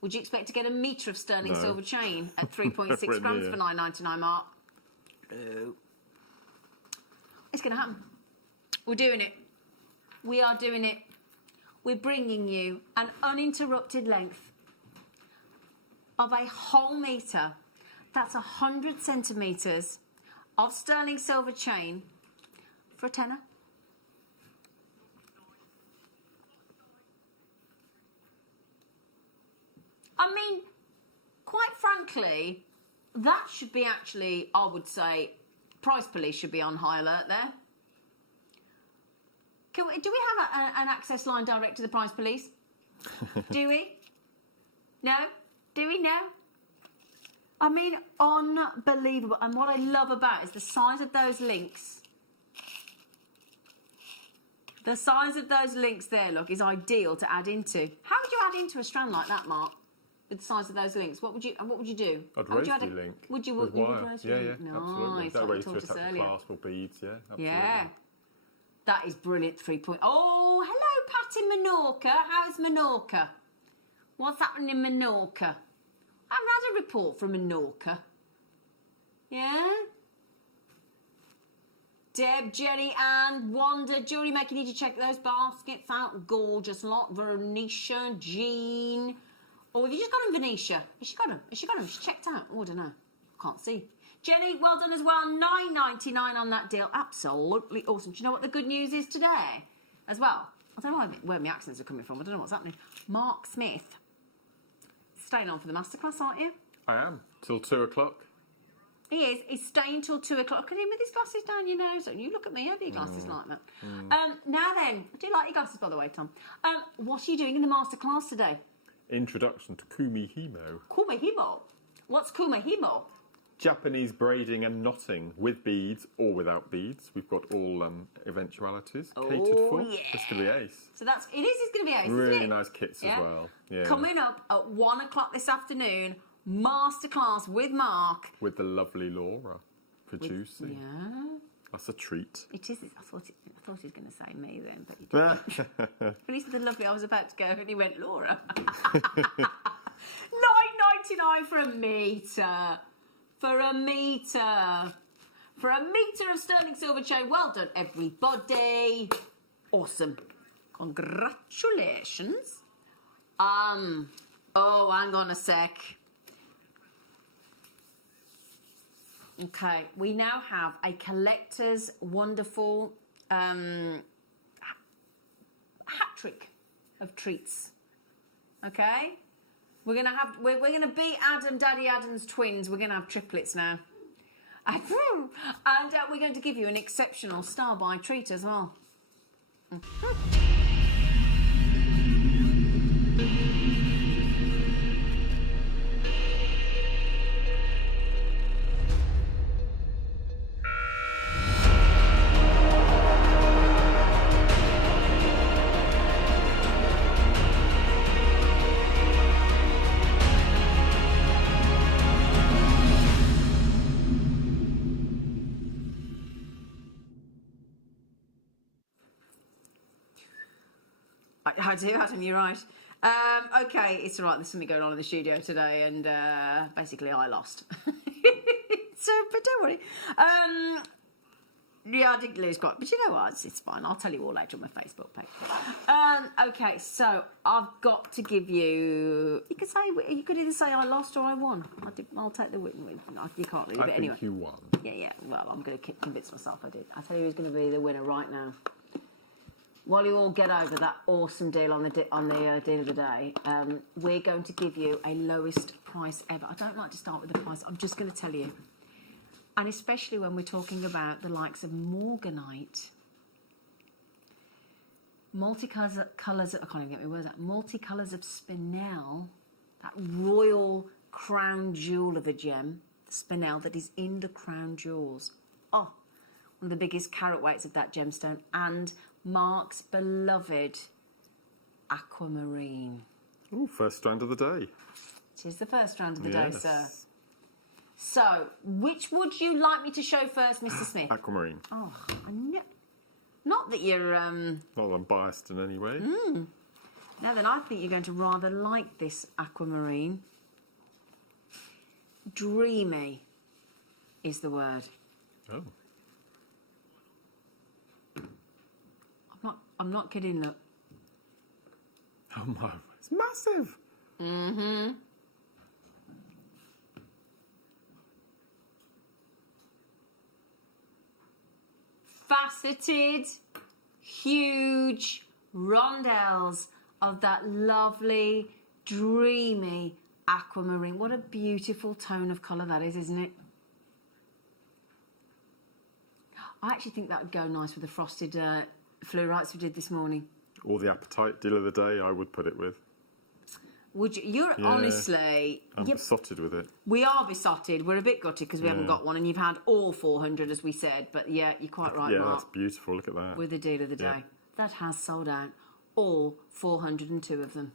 Would you expect to get a metre of sterling No. silver chain at 3.6 grams for $9.99, Mark? No. It's going to happen. We're doing it. We are doing it. We're bringing you an uninterrupted length of a whole metre. That's 100 centimetres of sterling silver chain for a tenner. I mean, quite frankly, that should be actually, I would say, Price Police should be on high alert there. Do we have an access line direct to the Price Police? Do we? No? Do we? No? I mean, unbelievable. And what I love about it is the size of those links. The size of those links there, look, is ideal to add into. How would you add into a strand like that, Mark? With the size of those links, what would you do? I'd How would you add raise the a- link. Would you? With You wire. would raise Yeah, your yeah, link? absolutely. Nice. That like way we to talked attach earlier. claspable beads, yeah, absolutely. Yeah. That is brilliant. 3 point. Oh, hello, Pat in Menorca. How's Menorca? What's happening in Menorca? I haven't had a report from Menorca. Yeah? Deb, Jenny, and Wanda, Jewellery Maker, need to check those baskets out. Gorgeous lot. Venetia, Jean. Or have you just got them, Venetia? Has she got them? Has she got them? She's checked out. Oh, I don't know. Can't see. Jenny, well done as well. $9.99 on that deal. Absolutely awesome. Do you know what the good news is today as well? I don't know where my accents are coming from. I don't know what's happening. Mark Smith. Staying on for the masterclass, aren't you? I am. Till 2 o'clock. He is. He's staying till 2 o'clock. Look at him with his glasses down your nose. Don't you look at me over your glasses like that. Now then, I do like your glasses, by the way, Tom. What are you doing in the masterclass today? Introduction to Kumihimo. Kumihimo. What's Kumihimo? Japanese braiding and knotting with beads or without beads. We've got all eventualities catered for. yeah. It's going to be ace. So it's going to be ace, isn't Really it? nice kits Yeah. as well. Yeah. Coming up at 1 o'clock this afternoon, masterclass with Mark. With the lovely Laura producing. Yeah. That's a treat. It is. I thought he was going to say me then, but he didn't. But he said the lovely. I was about to go, and he went Laura. $9.99 for a metre. For a metre. For a metre of sterling silver chain. Well done, everybody. Awesome. Congratulations. Oh, hang on a sec. Okay, we now have a collector's wonderful hat trick of treats. Okay, we're gonna beat Daddy Adam's twins. We're gonna have triplets now, and we're going to give you an exceptional star buy treat as well. I do, Adam, you're right. Okay, it's all right. There's something going on in the studio today, and basically I lost. So, but don't worry. Yeah, I did lose quite, but you know what? It's fine. I'll tell you all later on my Facebook page. Okay, so I've got to give you. You could either say I lost or I won. I'll take the win. You can't really, but anyway. I think you won. Yeah. Well, I'm going to convince myself I did. I'll tell you who's going to be the winner right now. While you all get over that awesome deal on the deal of the day, we're going to give you a lowest price ever. I don't like to start with the price. I'm just going to tell you. And especially when we're talking about the likes of Morganite, multicolours, I can't even get my words out, multicolours of spinel, that royal crown jewel of a gem, the spinel that is in the crown jewels. Oh, one of the biggest carat weights of that gemstone, and Mark's beloved aquamarine. Ooh, first strand of the day. It is the first strand of the day, sir. So, which would you like me to show first, Mr. Smith? Aquamarine. Oh, I know. Not that you're... Not that I'm biased in any way. Now then, I think you're going to rather like this aquamarine. Dreamy is the word. Oh. I'm not kidding, look. Oh my, it's massive. Mm-hmm. faceted, huge rondelles of that lovely, dreamy aquamarine. What a beautiful tone of colour that is, isn't it? I actually think that would go nice with the frosted fluorites we did this morning. Or the appetite deal of the day, I would put it with. Would you? You're honestly... I'm besotted with it. We are besotted. We're a bit gutted because we haven't got one, and you've had all 400, as we said. But yeah, you're quite right, Yeah, Mark. that's beautiful. Look at that. With the deal of the day. That has sold out. All 402 of them.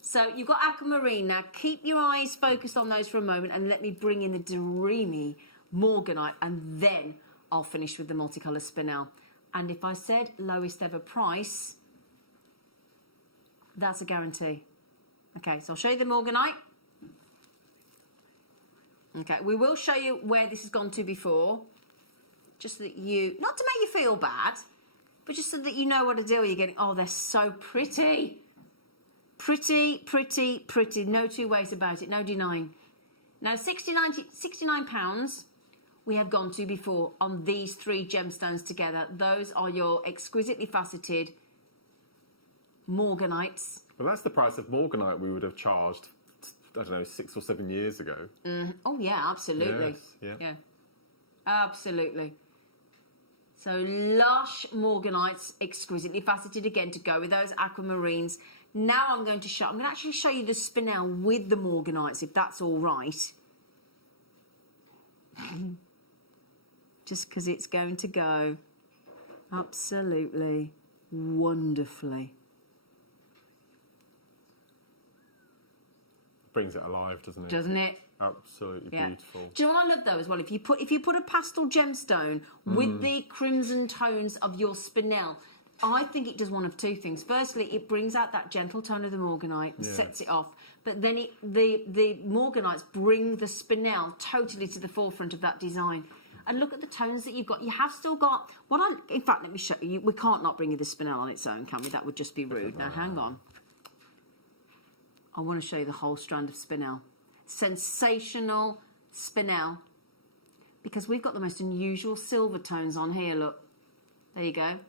So you've got aquamarine now. Keep your eyes focused on those for a moment, and let me bring in the dreamy morganite, and then I'll finish with the multicolour spinel. And if I said lowest ever price, that's a guarantee. Okay, so I'll show you the morganite. Okay, we will show you where this has gone to before, just so that you, not to make you feel bad, but just so that you know what a deal you're getting. Oh, they're so pretty. Pretty, pretty, pretty. No two ways about it, no denying. Now, £69 we have gone to before on these 3 gemstones together. Those are your exquisitely faceted morganites. Well, that's the price of morganite we would have charged, I don't know, 6 or 7 years ago. Oh, yeah, absolutely. Yes, yeah. Absolutely. So, lush morganites, exquisitely faceted again to go with those aquamarines. Now I'm going to actually show you the spinel with the morganites, if that's all right. Just because it's going to go absolutely wonderfully. Brings it alive, doesn't it? Doesn't it? Absolutely beautiful. Do you know what I love though as well? If you put a pastel gemstone with the crimson tones of your spinel, I think it does one of 2 things. Firstly, it brings out that gentle tone of the morganite and sets it off. But then the morganites bring the spinel totally to the forefront of that design. And look at the tones that you've got. You have still got... in fact, let me show you. We can't not bring you the spinel on its own, can we? That would just be rude. Now, hang on. I want to show you the whole strand of spinel. Sensational spinel. Because we've got the most unusual silver tones on here, look. There you go.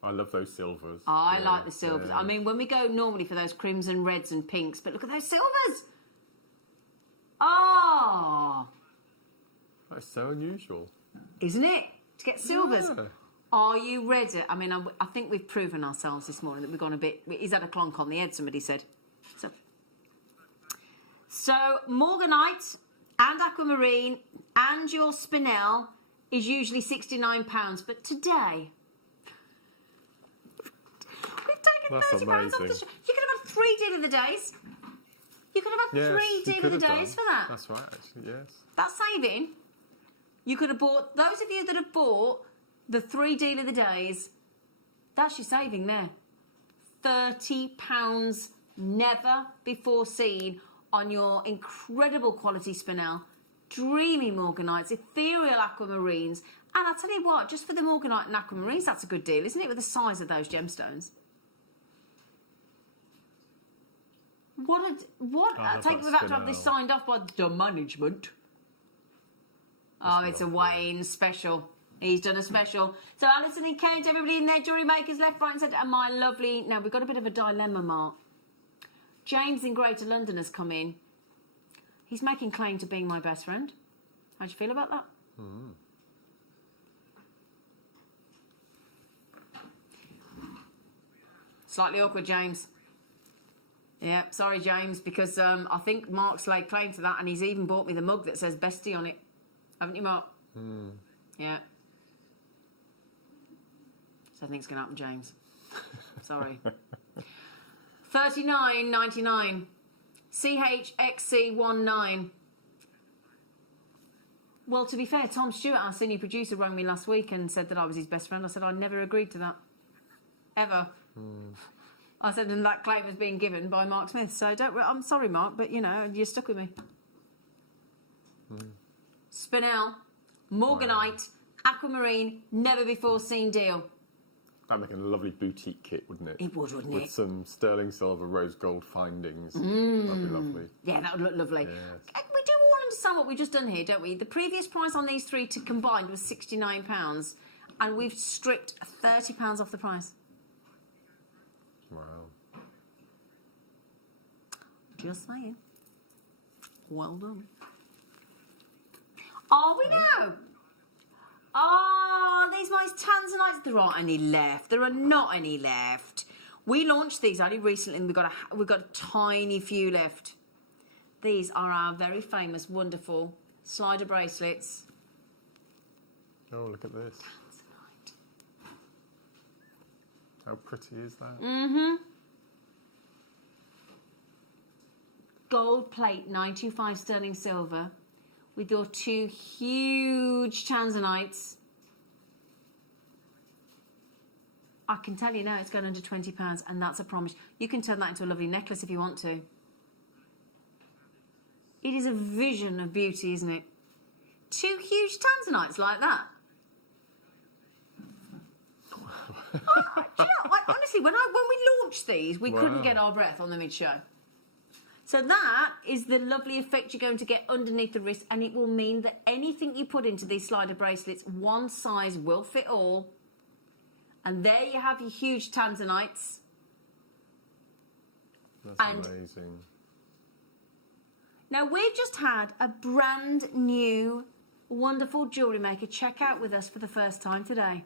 I love those silvers. I like the silvers. I mean, when we go normally for those crimson, reds and pinks, but look at those silvers. Oh! That's so unusual. Isn't it? To get silvers. Yeah. Are you ready? I mean, I think we've proven ourselves this morning that we've gone a bit... He's had a clonk on the head, somebody said. So morganite and aquamarine and your spinel is usually £69, but today we've taken £30 off the show. You could have had 3 deal of the days. You could have had 3 deal of the days for that. That's right, actually, yes. That's saving. You could have bought, those of you that have bought the 3 deal of the days, that's your saving there. £30 never before seen on your incredible quality spinel, dreamy morganites, ethereal aquamarines, and I'll tell you what, just for the morganite and aquamarines, that's a good deal, isn't it, with the size of those gemstones? I take we've had to have this signed off by the management. Oh, it's a Wayne special. He's done a special. So Alison and Kate, everybody in there, JewelleryMakers, left, right and centre, and my lovely... Now, we've got a bit of a dilemma, Mark. James in Greater London has come in. He's making claim to being my best friend. How do you feel about that? Slightly awkward, James. Yeah, sorry, James, because I think Mark's laid claim to that, and he's even bought me the mug that says Bestie on it. Haven't you, Mark? Yeah. So I think it's going to happen, James. Sorry. $39.99. CHXC19. Well, to be fair, Tom Stewart, our senior producer, rang me last week and said that I was his best friend. I said I never agreed to that. Ever. I said, and that claim was being given by Mark Smith. So I'm sorry, Mark, but, you know, you're stuck with me. Spinel, morganite, aquamarine, never before seen deal. That'd make a lovely boutique kit, wouldn't it? It would, wouldn't it? With some sterling silver, rose gold findings. That'd be lovely. Yeah, that would look lovely. Yes. We do all understand what we've just done here, don't we? The previous price on these 3 combined was £69. And we've stripped £30 off the price. Wow. Just saying. Well done. Are we now? Ah, these nice tanzanites. There aren't any left. There are not any left. We launched these only recently, and we've got a tiny few left. These are our very famous, wonderful slider bracelets. Oh, look at this. Tanzanite. How pretty is that? Mm-hmm. Gold plate, 925 sterling silver, with your 2 huge tanzanites. I can tell you now it's going under £20, and that's a promise. You can turn that into a lovely necklace if you want to. It is a vision of beauty, isn't it? 2 huge tanzanites like that. Honestly, when we launched these, we couldn't get our breath on the mid-show. So that is the lovely effect you're going to get underneath the wrist, and it will mean that anything you put into these slider bracelets, one size will fit all. And there you have your huge tanzanites. That's amazing. Now, we've just had a brand new, wonderful jewellery maker check out with us for the first time today.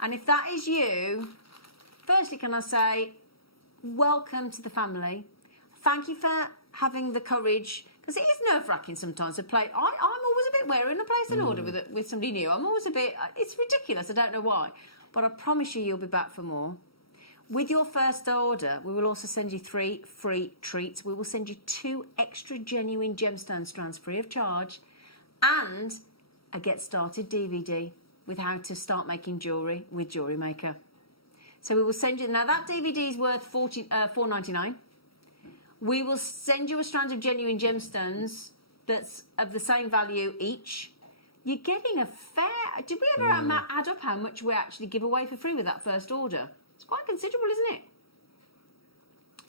And if that is you, firstly, can I say, welcome to the family. Thank you for having the courage, because it is nerve-wracking sometimes to play. I'm always a bit wary when I place an order with somebody new. I'm always a bit, it's ridiculous, I don't know why. But I promise you, you'll be back for more. With your first order, we will also send you 3 free treats. We will send you 2 extra genuine gemstone strands free of charge, and a Get Started DVD with how to start making jewellery with JewelleryMaker. So we will send you, now that DVD is worth $4.99. We will send you a strand of genuine gemstones that's of the same value each. You're getting a fair... Did we ever add up how much we actually give away for free with that first order? It's quite considerable, isn't it?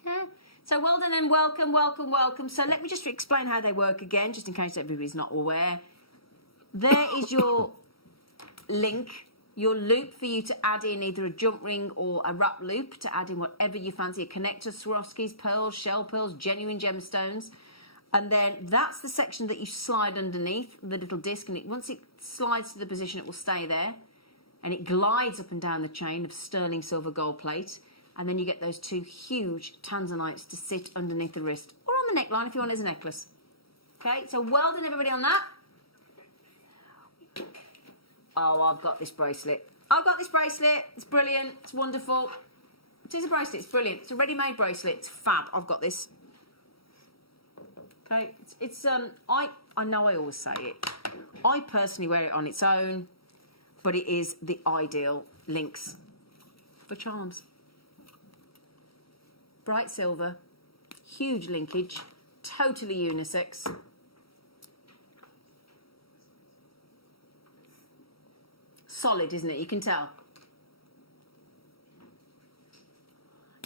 Yeah. So well done and welcome, welcome, welcome. So let me just explain how they work again, just in case everybody's not aware. There is your link, your loop for you to add in either a jump ring or a wrap loop to add in whatever you fancy. A connector, Swarovskis, pearls, shell pearls, genuine gemstones. And then that's the section that you slide underneath the little disc, and once it slides to the position, it will stay there. And it glides up and down the chain of sterling silver gold plate. And then you get those 2 huge tanzanites to sit underneath the wrist, or on the neckline if you want it as a necklace. Okay, so well done everybody on that. Oh, I've got this bracelet. I've got this bracelet. It's brilliant. It's wonderful. It's a bracelet. It's brilliant. It's a ready-made bracelet. It's fab. I've got this. Okay, I know I always say it. I personally wear it on its own, but it is the ideal links for charms. Bright silver, huge linkage, totally unisex. Solid, isn't it? You can tell.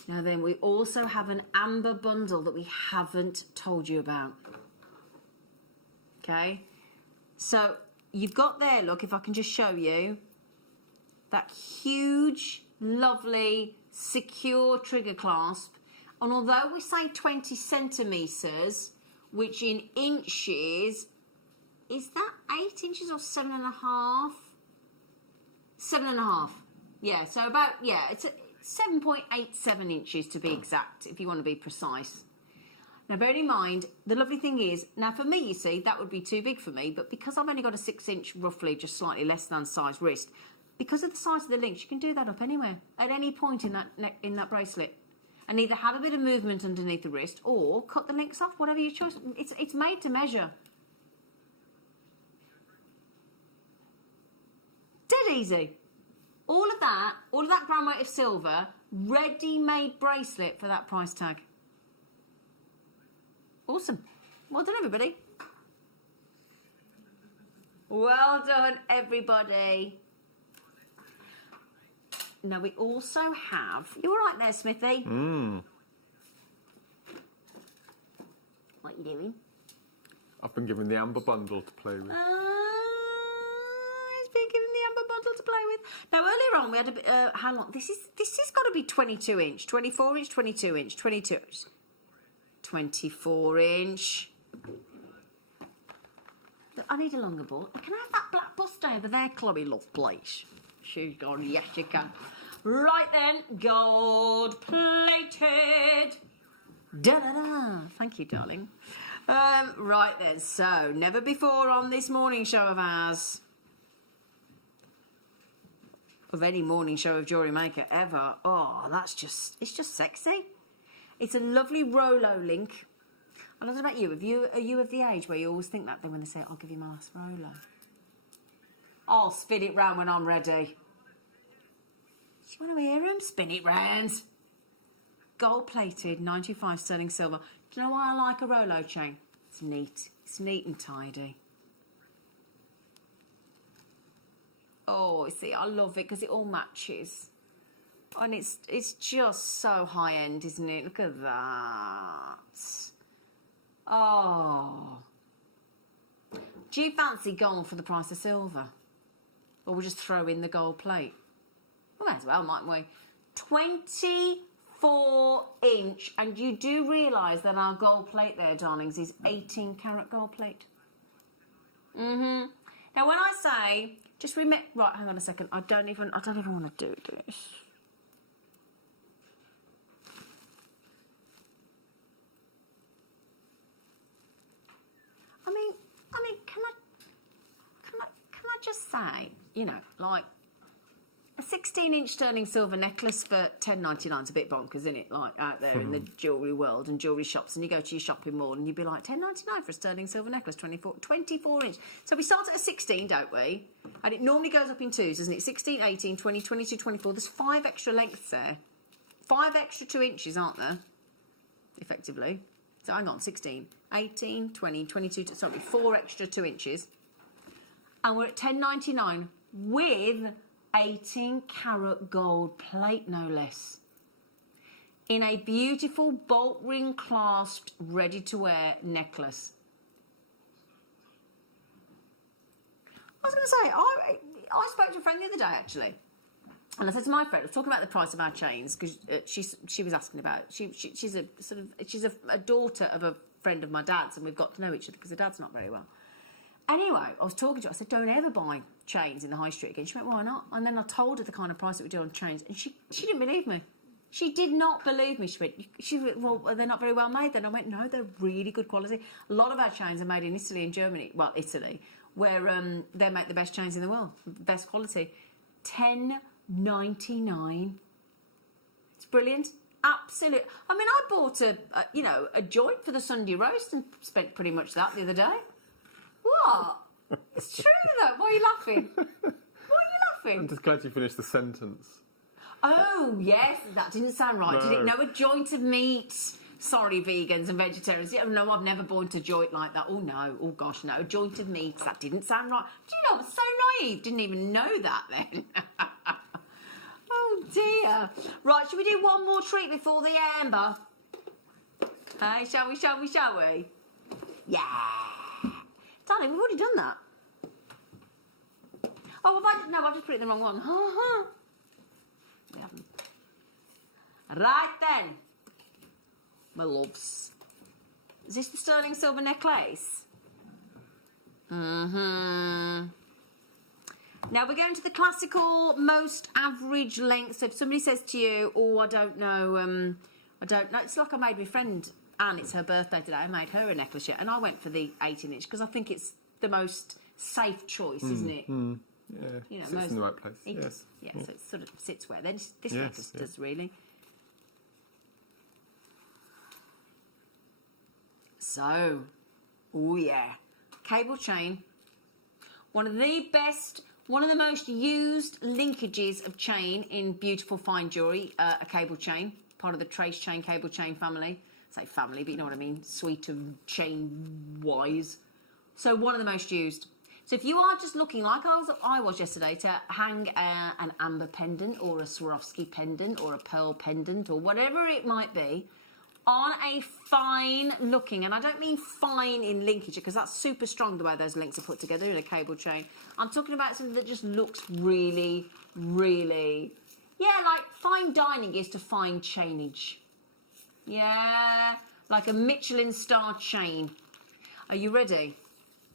Now then, we also have an amber bundle that we haven't told you about. Okay, so you've got there, look, if I can just show you, that huge, lovely, secure trigger clasp. And although we say 20 centimetres, which in inches, is that 8 inches or 7.5? 7.5. Yeah, so about, yeah, it's 7.87 inches to be exact, if you want to be precise. Now, bear in mind, the lovely thing is, now for me, you see, that would be too big for me, but because I've only got a 6-inch, roughly, just slightly less than size wrist, because of the size of the links, you can do that up anywhere, at any point in that bracelet. And either have a bit of movement underneath the wrist, or cut the links off, whatever your choice. It's made to measure. Dead easy. All of that gram weight of silver, ready-made bracelet for that price tag. Awesome. Well done, everybody. Well done, everybody. Now, we also have... You all right there, Smithy? What are you doing? I've been given the amber bundle to play with. He's been given the amber bundle to play Now earlier on we had a bit. How long? This has got to be 22 inch, 24 inch, 22 inch, 22 inch, 24 inch. I need a longer board. Can I have that black bust over there, Chloe, love, please? She's gone, yes, you can. Right then, gold plated. Da-da-da. Thank you, darling. Right then, so never before on this morning show of ours, of any morning show of Jewellery Maker ever. Oh, it's just sexy. It's a lovely Rolo link. I don't know about you. Are you of the age where you always think that thing when they say, I'll give you my last Rolo? I'll spin it round when I'm ready. Do you want to hear him? Spin it round. Gold plated, 95 sterling silver. Do you know why I like a Rolo chain? It's neat. It's neat and tidy. Oh, see, I love it because it all matches. And it's just so high end, isn't it? Look at that. Oh. Do you fancy gold for the price of silver? Or we'll just throw in the gold plate? We might as well, mightn't we? 24 inch. And you do realise that our gold plate there, darlings, is 18 carat gold plate. Now, when I say, just remember... Right, hang on a second. I don't even want to do this. I mean, can I just say, you know, like a 16-inch sterling silver necklace for £10.99 is a bit bonkers, isn't it? Like out there in the jewellery world and jewellery shops, and you go to your shopping mall and you'd be like, £10.99 for a sterling silver necklace, 24 inch. So we start at a 16, don't we? And it normally goes up in twos, doesn't it? 16, 18, 20, 22, 24. There's 5 extra lengths there. 5 extra 2 inches, aren't there? Effectively. So hang on, 16, 18, 20, 22, sorry, 4 extra 2 inches. And we're at £10.99 with 18 carat gold plate, no less. In a beautiful bolt ring clasped, ready to wear necklace. I was going to say, I spoke to a friend the other day actually. And I said to my friend, I was talking about the price of our chains because she was asking about. She's a daughter of a friend of my dad's, and we've got to know each other because her dad's not very well. Anyway, I was talking to her. I said, "Don't ever buy chains in the high street again." She went, "Why not?" And then I told her the kind of price that we do on chains, and she didn't believe me. She did not believe me. She went, "Well, they're not very well made." Then I went, "No, they're really good quality. A lot of our chains are made in Italy and Germany. Well, Italy, where they make the best chains in the world, best quality. £10.99. It's brilliant. Absolute. I mean, I bought a joint for the Sunday roast and spent pretty much that the other day. What? It's true though. Why are you laughing? Why are you laughing? I'm just glad you finished the sentence. Oh yes, that didn't sound right. No. Did it? No, a joint of meat. Sorry, vegans and vegetarians. Yeah, no, I've never bought a joint like that. Oh no. Oh gosh, no. A joint of meats. That didn't sound right. Do you know? I was so naive. Didn't even know that then. Oh dear. Right, should we do one more treat before the amber? Hey, shall we? Yeah. Darling, we've already done that. Oh, I've just put it in the wrong one. We haven't. Right then. My loves. Is this the sterling silver necklace? Now we're going to the classical most average length. So if somebody says to you, "Oh, I don't know," it's like I made my friend Anne. It's her birthday today. I made her a necklace yet, and I went for the 18-inch because I think it's the most safe choice, isn't it? Yeah, You know, sits in the right place. Yes. Yeah, so it sort of sits where this necklace does really. So, oh yeah, cable chain. One of the most used linkages of chain in beautiful fine jewellery, a cable chain, part of the trace chain, cable chain family. I say family, but you know what I mean, suite of chain-wise. So one of the most used. So if you are just looking like I was yesterday to hang an amber pendant or a Swarovski pendant or a pearl pendant or whatever it might be, on a fine looking, and I don't mean fine in linkage because that's super strong the way those links are put together in a cable chain. I'm talking about something that just looks really, really, yeah, like fine dining is to fine chainage. Yeah, like a Michelin star chain. Are you ready?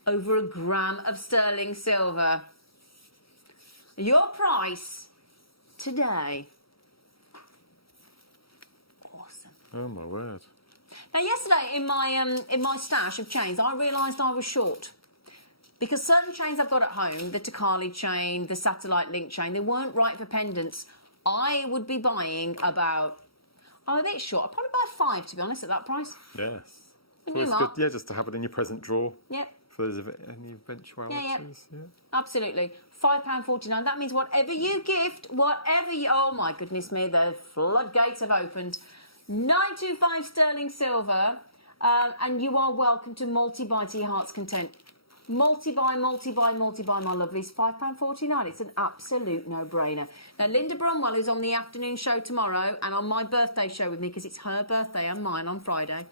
Over a gram of sterling silver. Your price today. Awesome. Oh my word. Now yesterday in my stash of chains, I realised I was short. Because certain chains I've got at home, the Takali chain, the satellite link chain, they weren't right for pendants. I would be buying about, I'm a bit short. I'd probably buy 5 to be honest at that price. Yes. And Well, you, it's Mark? good, yeah, just to have it in your present drawer. Yep. For those any eventualities. Yeah. Absolutely. £5.49. That means whatever you gift, whatever you... Oh, my goodness me, the floodgates have opened. 925 sterling silver, and you are welcome to multi-buy to your heart's content. Multi-buy, multi-buy, multi-buy, my lovelies. £5.49. It's an absolute no-brainer. Now, Linda Bromwell is on the afternoon show tomorrow and on my birthday show with me because it's her birthday and mine on Friday.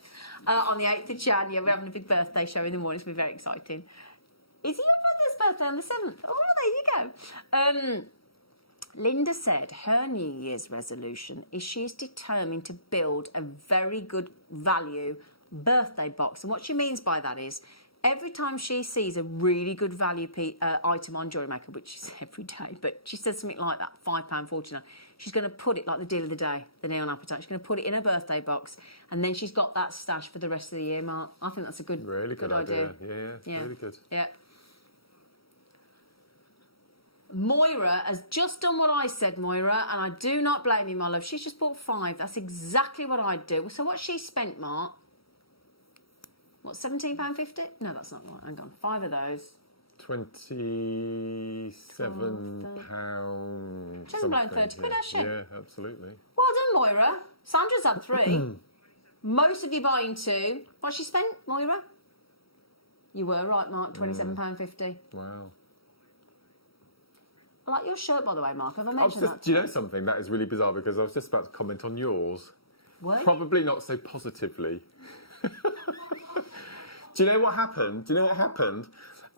On the 8th of January, we're having a big birthday show in the morning. It's going to be very exciting. Is it your brother's birthday on the 7th? Oh, there you go. Linda said her New Year's resolution is she's determined to build a very good value birthday box. And what she means by that is every time she sees a really good value item on JewelleryMaker, which is every day, but she says something like that, £5.49, she's going to put it, like the deal of the day, the neon appetite, she's going to put it in her birthday box, and then she's got that stash for the rest of the year, Mark. I think that's a good, Really good idea. Yeah, Yeah. really good. Yeah. Moira has just done what I said, Moira, and I do not blame you, my love. She's just bought 5. That's exactly what I'd do. So what she spent, Mark? What, £17.50? No, that's not right. Hang on. 5 of those. £27. She hasn't blown 30 quid, has she? Yeah, absolutely. Well done, Moira. Sandra's had 3. Most of you buying 2. What she spent, Moira? You were right, Mark. £27.50. Wow. I like your shirt, by the way, Mark. Have I mentioned that? Do you know something? That is really bizarre because I was just about to comment on yours. Were you? Probably not so positively. Do you know what happened?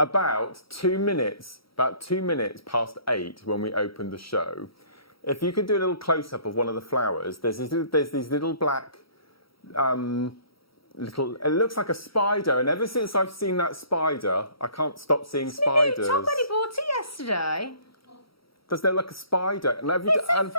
About 2 minutes past 8 when we opened the show, if you could do a little close-up of one of the flowers, there's these little black, it looks like a spider, and ever since I've seen that spider, I can't stop seeing spiders. Tom only bought it yesterday. Does there look like a spider? And It's a flower!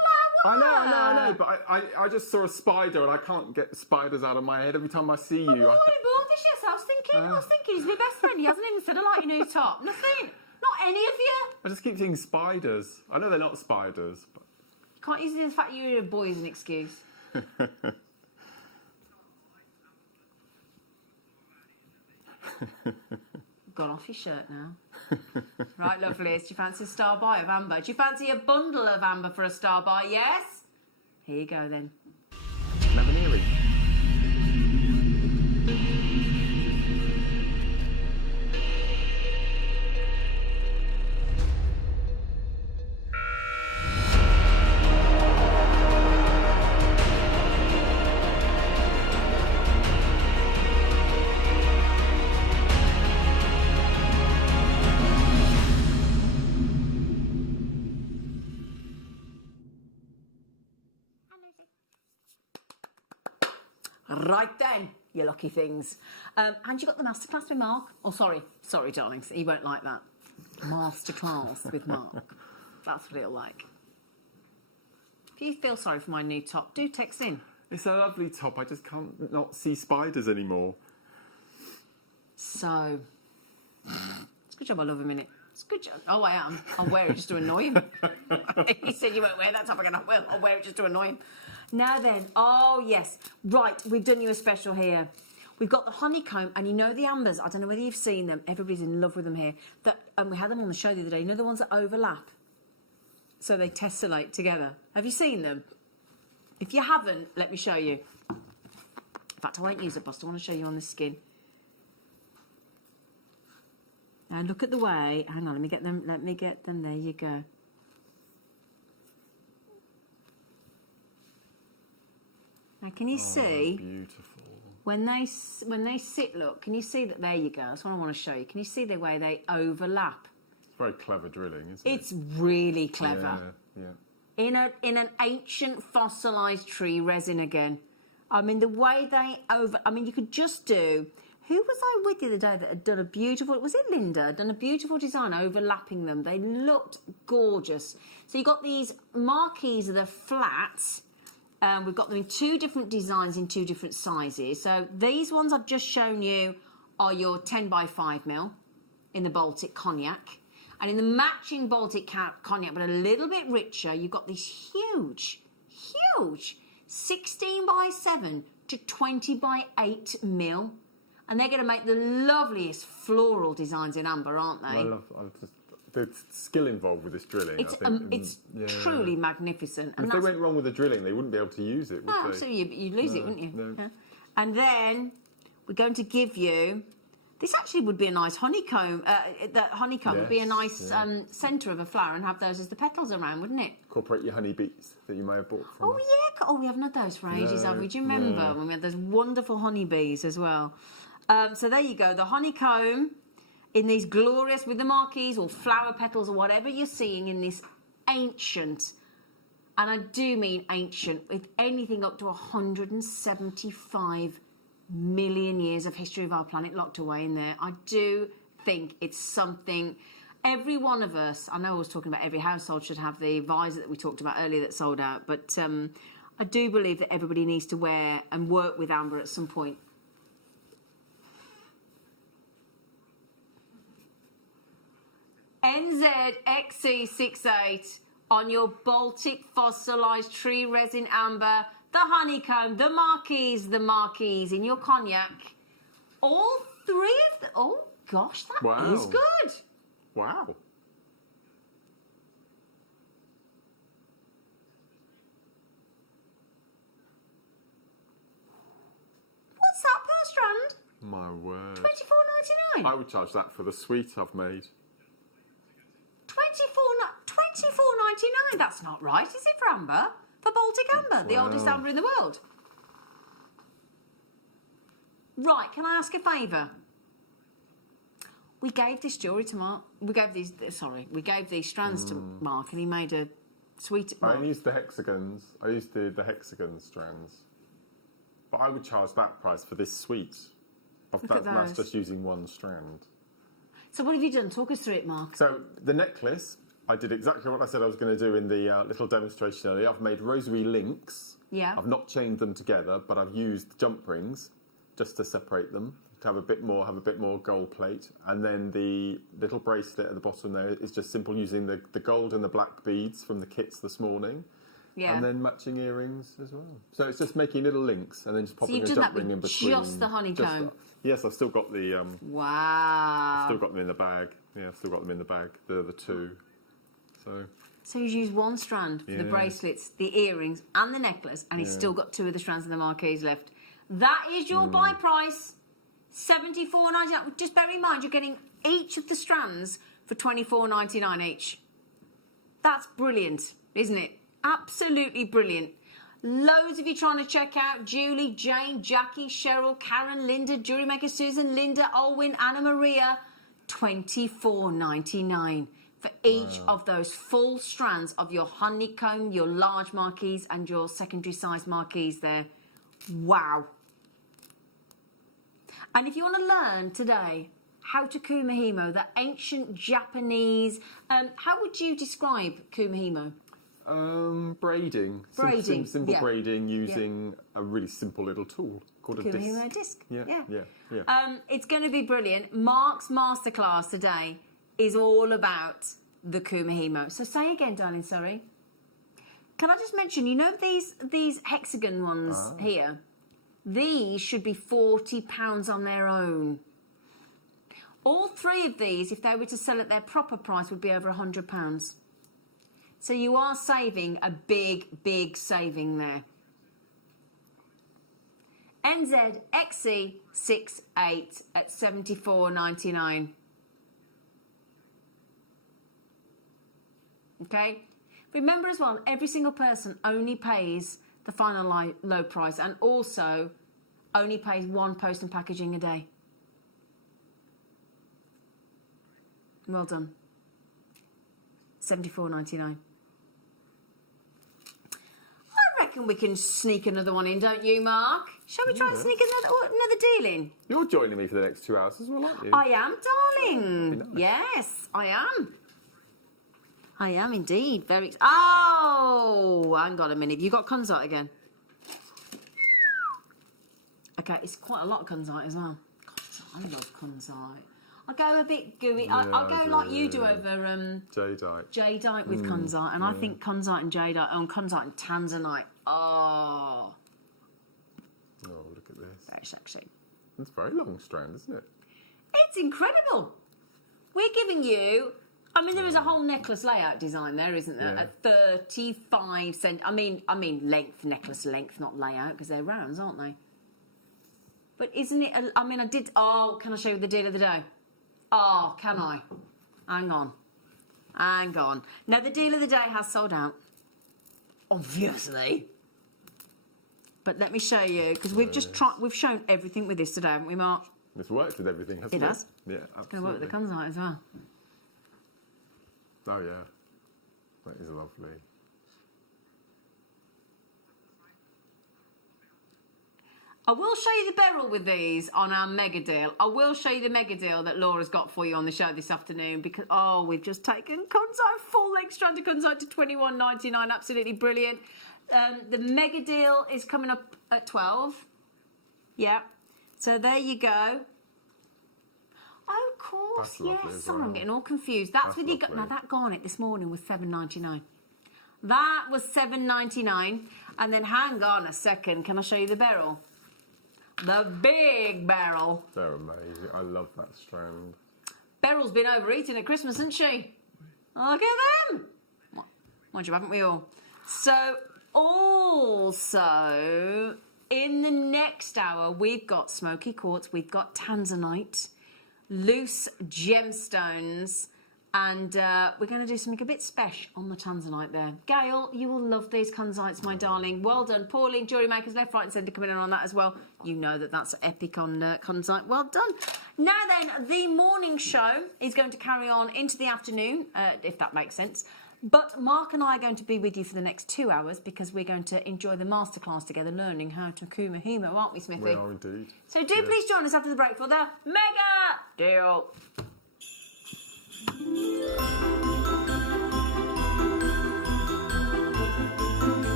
I know, but I just saw a spider and I can't get spiders out of my head every time I see you. I only bought this yesterday. I was thinking, he's my best friend. He hasn't even said I like your new top. Nothing. Not any of you. I just keep seeing spiders. I know they're not spiders, but... Can't use the fact you're a boy as an excuse. Got off your shirt now. Right, lovelies. Do you fancy a star buy of amber? Do you fancy a bundle of amber for a star buy? Yes? Here you go then. Never nearly. Right then, you lucky things. And you got the masterclass with Mark. Oh, sorry, darlings. He won't like that. Masterclass with Mark. That's what he'll like. If you feel sorry for my new top, do text in. It's a lovely top. I just can't not see spiders anymore. So, it's a good job I love him in it. It's a good job. Oh, I am. I'll wear it just to annoy him. He said you won't wear that top again. I will. I'll wear it just to annoy him. Now then, oh yes, right, we've done you a special here. We've got the honeycomb, and you know the ambers, I don't know whether you've seen them, everybody's in love with them here. And we had them on the show the other day, you know the ones that overlap? So they tessellate together. Have you seen them? If you haven't, let me show you. In fact, I won't use a bust, I want to show you on the skin. Now look at the way, hang on, let me get them, there you go. Now, can you see? Beautiful. When they sit, look, can you see that? There you go. That's what I want to show you. Can you see the way they overlap? It's very clever drilling, isn't it? It's really clever. Yeah. In an ancient fossilised tree resin again. I mean, the way they you could just do... Who was I with the other day that had done a beautiful... Was it Linda? Done a beautiful design overlapping them. They looked gorgeous. So you've got these marquees that are flat. We've got them in 2 different designs in 2 different sizes. So these ones I've just shown you are your 10x5mm in the Baltic cognac. And in the matching Baltic cognac, but a little bit richer, you've got these huge 16x7 to 20x8mm. And they're going to make the loveliest floral designs in amber, aren't they? The skill involved with this drilling, It's, I think. it's truly magnificent. And if they went wrong with the drilling, they wouldn't be able to use it, would they? Absolutely, you'd lose it, wouldn't you? No. Yeah. And then we're going to give you... This actually would be a nice honeycomb. That honeycomb would be a nice centre of a flower and have those as the petals around, wouldn't it? Incorporate your honeybees that you may have bought from us. Yeah. Oh, we haven't had those for ages, have we? Do you remember when we had those wonderful honeybees as well? So there you go. The honeycomb in these glorious, with the marquees or flower petals or whatever you're seeing in this ancient, and I do mean ancient, with anything up to 175 million years of history of our planet locked away in there. I do think it's something every one of us, I know I was talking about every household should have the visor that we talked about earlier that sold out, but I do believe that everybody needs to wear and work with amber at some point. NZXC68 on your Baltic fossilised tree resin amber, the honeycomb, the marquees in your cognac. All 3 of them. Oh, gosh, that is good. Wow. What's that per strand? My word. $24.99. I would charge that for the suite I've made. $24.99. That's not right, is it, for amber? For Baltic amber, the oldest amber in the world. Right, can I ask a favour? We gave this jewellery to Mark. We gave these strands to Mark, and he made a sweet. I used the hexagons. I used the hexagon strands. But I would charge that price for this suite. That's just using 1 strand. So what have you done? Talk us through it, Mark. So the necklace, I did exactly what I said I was going to do in the little demonstration earlier. I've made rosary links. Yeah. I've not chained them together, but I've used jump rings just to separate them, to have a bit more gold plate. And then the little bracelet at the bottom there is just simple, using the gold and the black beads from the kits this morning. Yeah. And then matching earrings as well. So it's just making little links and then just popping a jump ring in between. Just the honeycomb? Yes, I've still got the... wow. I've still got them in the bag. Yeah, I've still got them in the bag, the 2. So he's used 1 strand for the bracelets, the earrings and the necklace, and he's still got 2 of the strands of the marquees left. That is your buy price, $74.99. Just bear in mind, you're getting each of the strands for $24.99 each. That's brilliant, isn't it? Absolutely brilliant. Loads of you trying to check out. Julie, Jane, Jackie, Cheryl, Karen, Linda, JewelleryMaker, Susan, Linda, Olwyn, Anna Maria. $24.99 for each of those full strands of your honeycomb, your large marquees and your secondary size marquees there. Wow. And if you want to learn today how to kumihimo, the ancient Japanese, how would you describe kumihimo? Braiding. Simple braiding using a really simple little tool called a kumihimo disc. disc. Yeah. It's going to be brilliant. Mark's masterclass today is all about the kumihimo. So say again, darling, sorry. Can I just mention, you know these hexagon ones here? These should be £40 on their own. All 3 of these, if they were to sell at their proper price, would be over £100. So you are saving a big, big saving there. NZXC68 at $74.99. Okay? Remember as well, every single person only pays the final low price, and also only pays one post and packaging a day. Well done. $74.99. I reckon we can sneak another one in, don't you, Mark? Shall we try and sneak another deal in? You're joining me for the next 2 hours as well, aren't you? I am, darling. Nice. Yes, I am. I am indeed. Very. Oh, hang on a minute. You got Kunzite again? Okay, it's quite a lot of Kunzite as well. God, I love Kunzite. I'll go a bit gooey. Yeah, I'll go like you do over jadeite with Kunzite, and I think Kunzite and jadeite, and Kunzite and tanzanite. Oh, look at this. very sexy. It's a very long strand, isn't it? It's incredible. We're giving you. I mean, there is a whole necklace layout design there, isn't there? Yeah. At 35 cent. I mean, length, necklace length, not layout, because they're rounds, aren't they? But isn't it? I mean, I did. Oh, can I show you the deal of the day? Oh, can I? Hang on. Now, the deal of the day has sold out. Obviously. But let me show you, because we've shown everything with this today, haven't we, Mark? It's worked with everything, hasn't it? It has. Yeah, absolutely. It's going to work with the Kunzite as well. Oh, yeah. That is lovely. I will show you the beryl with these on our mega deal. I will show you the mega deal that Laura's got for you on the show this afternoon because, we've just taken Kunzite, full length strand of Kunzite to $21.99. Absolutely brilliant. The mega deal is coming up at 12. Yeah. So there you go. Oh, of course, That's lovely yes. as Sorry, well. I'm getting all confused. That's with you. Now, that garnet this morning was $7.99. That was $7.99. And then hang on a second. Can I show you the beryl? The big beryl. They're amazing. I love that strand. Beryl's been overeating at Christmas, hasn't she? Look at them. Mind you, haven't we all? So, also, in the next hour, we've got smoky quartz, we've got tanzanite, loose gemstones, and we're going to do something a bit special on the tanzanite there. Gail, you will love these Kunzites, my darling. Well done. Pauline, JewelleryMakers, left, right and centre coming in on that as well. You know that's epic on Kunzite. Well done. Now then, the morning show is going to carry on into the afternoon, if that makes sense. But Mark and I are going to be with you for the next 2 hours because we're going to enjoy the masterclass together, learning how to Kuma Himo, aren't we, Smithy? We are indeed. So do please join us after the break for the mega deal.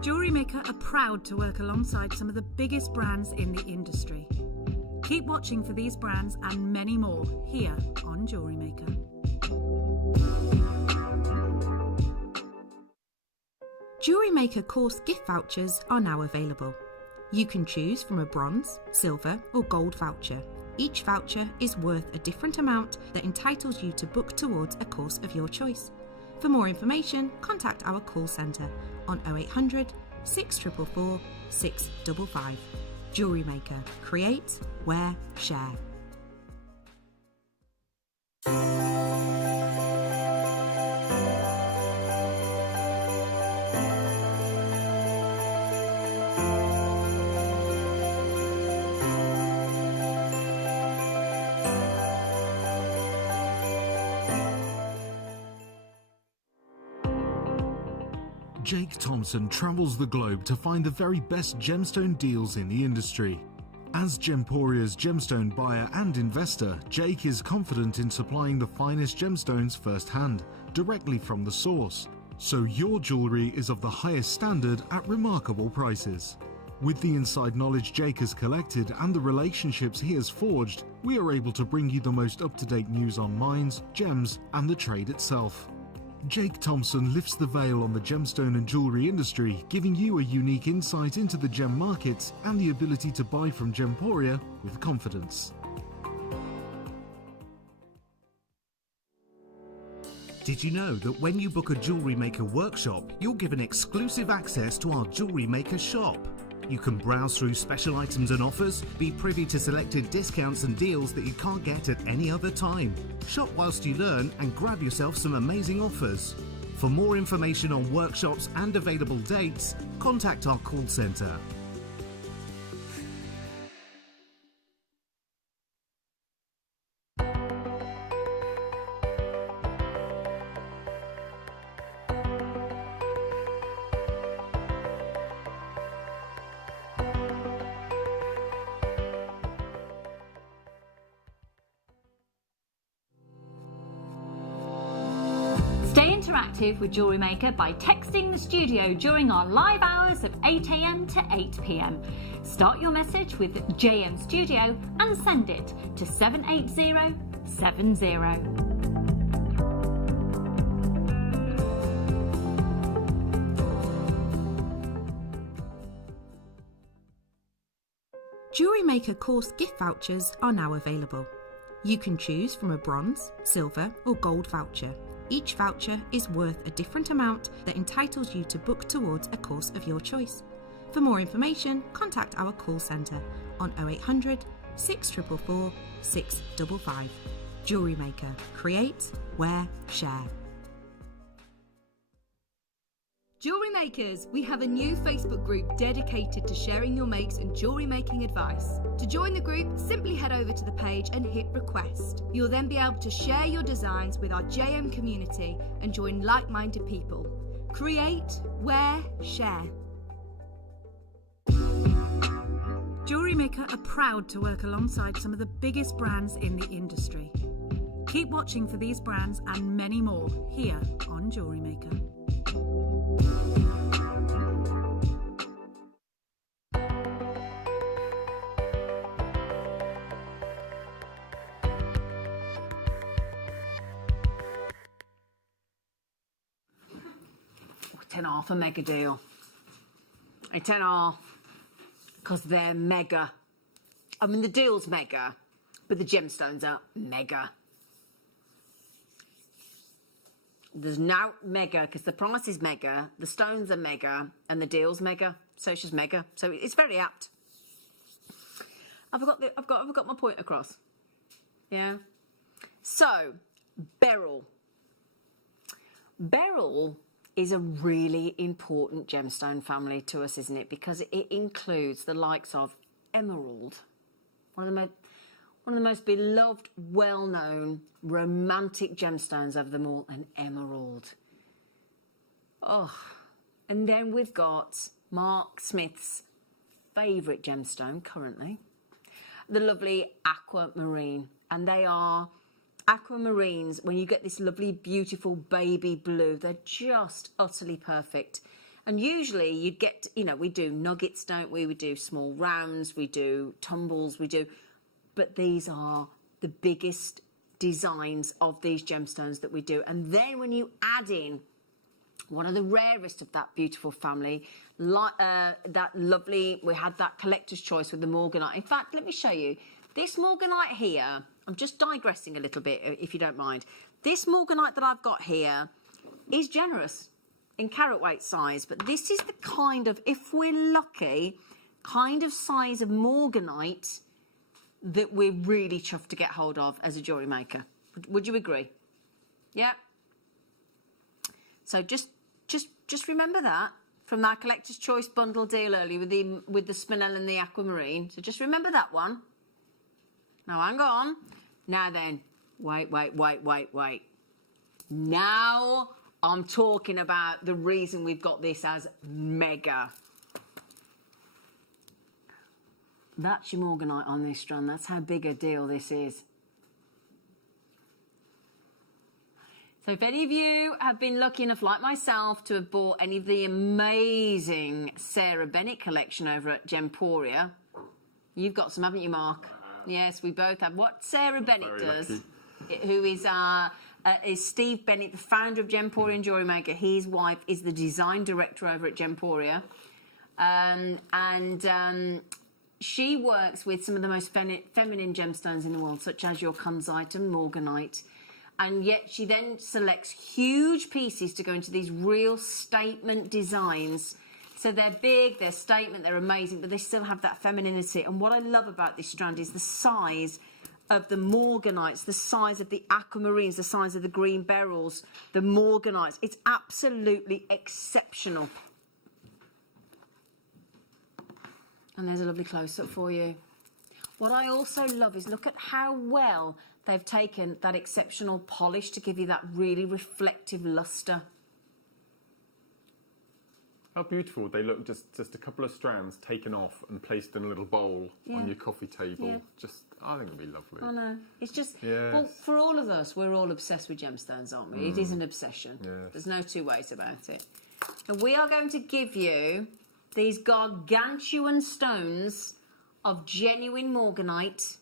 JewelleryMaker are proud to work alongside some of the biggest brands in the industry. Keep watching for these brands and many more here on JewelleryMaker. JewelleryMaker course gift vouchers are now available. You can choose from a bronze, silver or gold voucher. Each voucher is worth a different amount that entitles you to book towards a course of your choice. For more information, contact our call centre on 0800 644 655. JewelleryMaker. Create, wear, share. Jake Thompson travels the globe to find the very best gemstone deals in the industry. As Gemporia's gemstone buyer and investor, Jake is confident in supplying the finest gemstones firsthand, directly from the source, so your jewellery is of the highest standard at remarkable prices. With the inside knowledge Jake has collected and the relationships he has forged, we are able to bring you the most up-to-date news on mines, gems, and the trade itself. Jake Thompson lifts the veil on the gemstone and jewellery industry, giving you a unique insight into the gem markets and the ability to buy from Gemporia with confidence. Did you know that when you book a JewelleryMaker workshop, you're given exclusive access to our JewelleryMaker shop? You can browse through special items and offers, be privy to selected discounts and deals that you can't get at any other time. Shop whilst you learn and grab yourself some amazing offers. For more information on workshops and available dates, contact our call centre. Stay interactive with JewelleryMaker by texting the studio during our live hours of 8 a.m. to 8 p.m. Start your message with JM Studio and send it to 78070. JewelleryMaker course gift vouchers are now available. You can choose from a bronze, silver or gold voucher. Each voucher is worth a different amount that entitles you to book towards a course of your choice. For more information, contact our call centre on 0800 644 655. JewelleryMaker. Create, wear, share. Jewellery Makers, we have a new Facebook group dedicated to sharing your makes and jewellery making advice. To join the group, simply head over to the page and hit request. You'll then be able to share your designs with our JM community and join like-minded people. Create, wear, share. JewelleryMaker are proud to work alongside some of the biggest brands in the industry. Keep watching for these brands and many more here on JewelleryMaker. $10 a mega deal. A $10 because they're mega. I mean, the deal's mega, but the gemstones are mega. There's now mega because the price is mega, the stones are mega, and the deal's mega. So it's just mega. So it's very apt. I've got my point across. Yeah. So beryl. Beryl is a really important gemstone family to us, isn't it? Because it includes the likes of emerald, one of the most beloved, well-known, romantic gemstones of them all, an emerald. Oh, and then we've got Mark Smith's favourite gemstone currently, the lovely aquamarine, and they are aquamarines. When you get this lovely, beautiful baby blue, they're just utterly perfect. And usually you'd get, we do nuggets, don't we? We do small rounds, we do tumbles, but these are the biggest designs of these gemstones that we do. And then when you add in one of the rarest of that beautiful family, that lovely, we had that collector's choice with the morganite. In fact, let me show you. This morganite here, I'm just digressing a little bit, if you don't mind. This morganite that I've got here is generous in carat weight size, but this is the kind of, if we're lucky, kind of size of morganite that we're really chuffed to get hold of as a jewellery maker. Would you agree? Yeah. So just remember that from that collector's choice bundle deal earlier with the spinel and the aquamarine. So just remember that one. Now hang on. Now then, wait. Now I'm talking about the reason we've got this as mega. That's your morganite on this strand. That's how big a deal this is. So if any of you have been lucky enough, like myself, to have bought any of the amazing Sarah Bennett collection over at Gemporia, you've got some, haven't you, Mark? Yes, we both have. What Sarah Bennett does, who is Steve Bennett, the founder of Gemporia and JewelleryMaker. His wife is the design director over at Gemporia. She works with some of the most feminine gemstones in the world, such as your kunzite and morganite. And yet she then selects huge pieces to go into these real statement designs. So they're big, they're statement, they're amazing, but they still have that femininity. And what I love about this strand is the size of the morganites, the size of the aquamarines, the size of the green beryls, the morganites. It's absolutely exceptional. And there's a lovely close-up for you. What I also love is look at how well they've taken that exceptional polish to give you that really reflective luster. How beautiful they look, just a couple of strands taken off and placed in a little bowl on your coffee table. Yeah. Just, I think it'd be lovely. I know. It's just, well, for all of us, we're all obsessed with gemstones, aren't we? It is an obsession. Yes. There's no two ways about it. And we are going to give you these gargantuan stones of genuine morganite,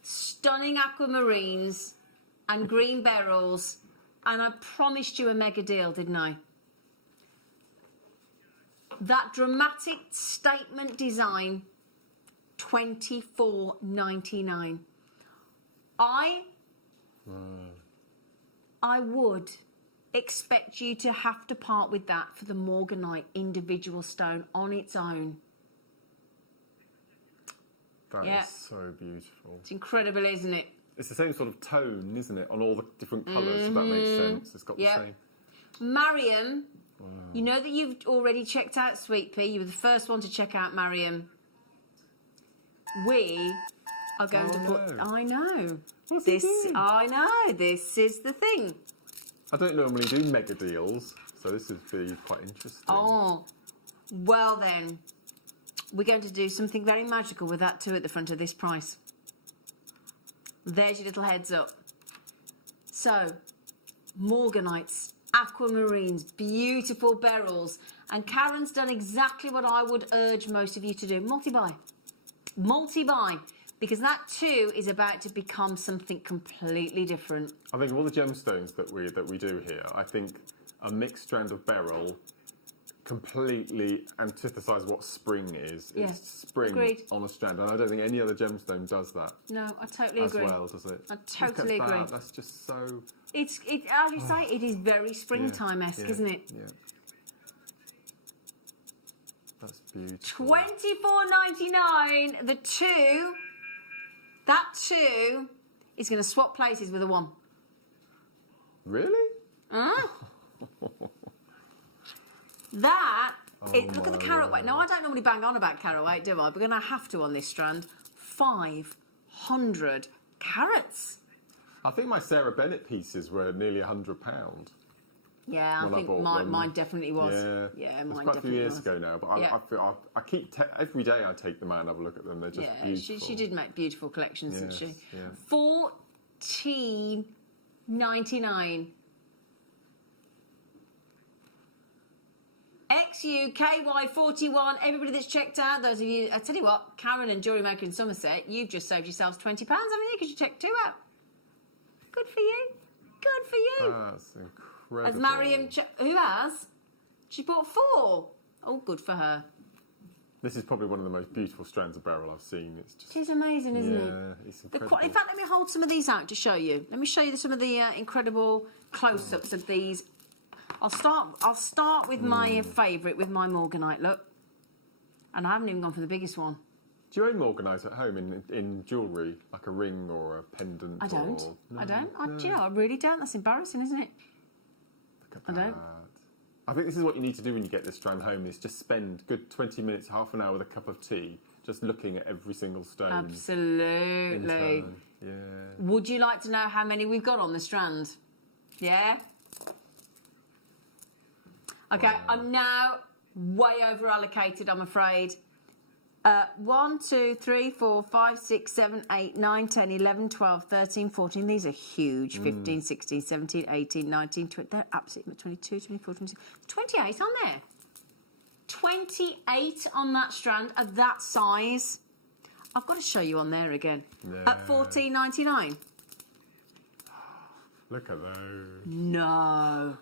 stunning aquamarines and green beryls, and I promised you a mega deal, didn't I? That dramatic statement design, $24.99. I would expect you to have to part with that for the morganite individual stone on its own. That is so beautiful. It's incredible, isn't it? It's the same sort of tone, isn't it, on all the different colours, if that makes sense. It's got the same. Mariam, you know that you've already checked out Sweet Pea. You were the first one to check out Mariam. We are going to put... No. I know. What's he doing? I know. This is the thing. I don't normally do mega deals, so this would be quite interesting. Oh, well then. We're going to do something very magical with that too at the front of this price. There's your little heads up. So, morganites, aquamarines, beautiful beryls, and Karen's done exactly what I would urge most of you to do. Multi-buy. Multi-buy. Because that too is about to become something completely different. I think of all the gemstones that we do here, I think a mixed strand of beryl completely antithesize what spring is. Yeah. It's spring Agreed. on a strand, and I don't think any other gemstone does that. No, I totally agree. As well, does it? I totally Look at agree. that. That's just so... As you say, it is very springtime-esque, isn't it? Yeah. That's beautiful. $24.99. The two, that two is going to swap places with a one. Really? That, look at the carat weight. Now, I don't normally bang on about carat weight, do I? But we're going to have to on this strand. 500 carats. I think my Sarah Bennett pieces were nearly £100. Yeah, I think mine definitely was. Yeah, mine it was quite a few definitely years was. ago now, but I feel I keep every day I take them out and have a look at them. They're just beautiful. She did make beautiful collections, didn't she? Yeah. $14.99. XUKY41. Everybody that's checked out, those of you, I tell you what, Karen and JewelleryMaker in Somerset, you've just saved yourselves £20, haven't you? Because you checked two out. Good for you. Good for you. That's incredible. Has Mariam, who has? She bought 4. Oh, good for her. This is probably one of the most beautiful strands of beryl I've seen. It's just... It is amazing, isn't it? Yeah, it's incredible. In fact, let me hold some of these out to show you. Let me show you some of the incredible close-ups of these. I'll start with my favourite, with my morganite, look. And I haven't even gone for the biggest one. Do you own morganite at home in jewellery, like a ring or a pendant? I don't. No, I don't. no. Do you know, I really don't. That's embarrassing, isn't it? Look at I that. don't. I think this is what you need to do when you get this strand home, is just spend a good 20 minutes, half an hour with a cup of tea, just looking at every single stone. Absolutely. In turn. Yeah. Would you like to know how many we've got on the strand? Yeah? Okay, wow. I'm now way over allocated, I'm afraid. 1, 2, 3, 4, 5, 6, 7, 8, 9, 10, 11, 12, 13, 14. These are huge. 15, 16, 17, 18, 19, 20. They're absolutely 22, 24, 26. 28 on there. 28 on that strand of that size. I've got to show you on there again. Yeah. At $14.99. Look at those. No.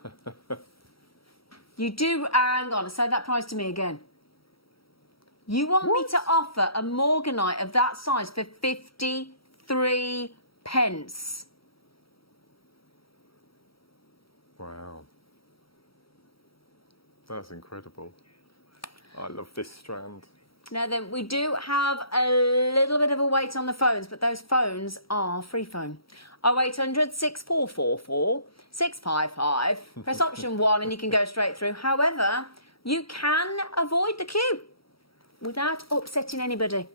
You do, hang on, say that price to me again. You want me to offer a morganite of that size for 53 pence? Wow. That's incredible. I love this strand. Now then, we do have a little bit of a wait on the phones, but those phones are free phone. 0800 6444 655. Press option 1 and you can go straight through. However, you can avoid the queue without upsetting anybody.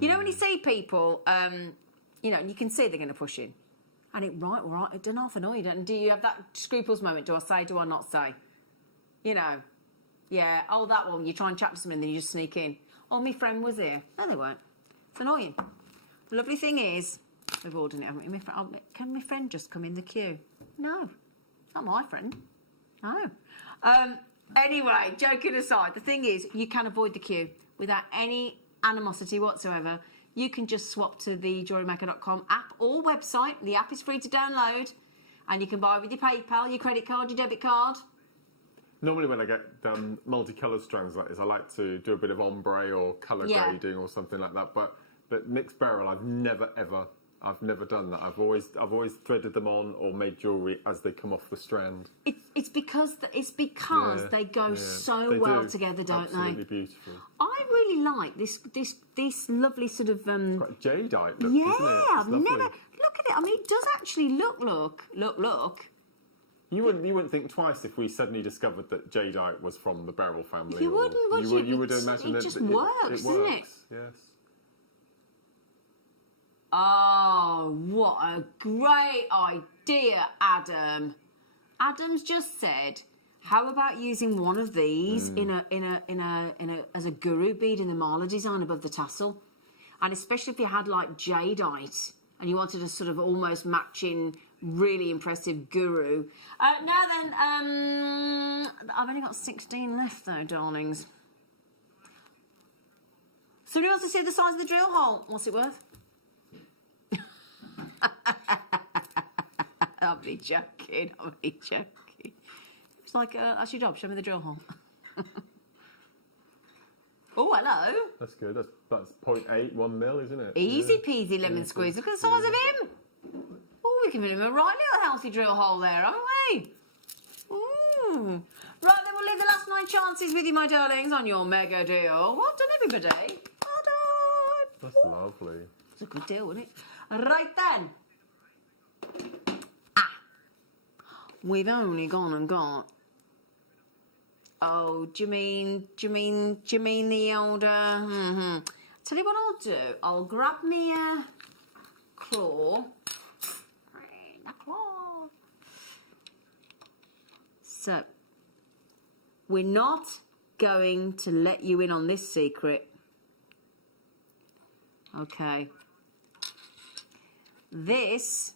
You know when you see people, you know, you can see they're going to push in. And it don't half annoy you, and do you have that scruples moment? Do I say, do I not say? You know, yeah, oh, that one, you try and chat to someone and then you just sneak in. Oh, my friend was here. No, they weren't. It's annoying. The lovely thing is, we've all done it, haven't we? Can my friend just come in the queue? No, not my friend. No. Anyway, joking aside, the thing is, you can avoid the queue without any animosity whatsoever. You can just swap to the JewelleryMaker.com app or website. The app is free to download, and you can buy with your PayPal, your credit card, your debit card. Normally when I get multicoloured strands like this, I like to do a bit of ombre or colour grading or something like that. But mixed beryl, I've never done that. I've always threaded them on or made jewellery as they come off the strand. It's because they go so well together, don't Absolutely they? Beautiful. I really like this lovely sort of It's quite a jadeite look, yeah, isn't it? I've never look at it. I mean, it does actually look. You wouldn't think twice if we suddenly discovered that jadeite was from the beryl family. You wouldn't, would you? You would imagine it that just works, doesn't it? Yes. Oh, what a great idea, Adam. Adam's just said, how about using one of these in a as a guru bead in the mala design above the tassel? And especially if you had like jadeite and you wanted a sort of almost matching, really impressive guru. Now then, I've only got 16 left though, darlings. Somebody wants to see the size of the drill hole. What's it worth? I'll be joking. It's like, that's your job, show me the drill hole. Oh, hello. That's good. That's 0.8, 1 mil, isn't it? Easy peasy lemon squeeze. Look at the size of him. Oh, we're giving him a right little healthy drill hole there, haven't we? Ooh. Right, then we'll leave the last 9 chances with you, my darlings, on your mega deal. Well done, everybody. Well done. That's lovely. It's a good deal, wasn't it? Right then. We've only gone and got. Oh, do you mean the older? Tell you what I'll do. I'll grab me a claw. So, we're not going to let you in on this secret. Okay. This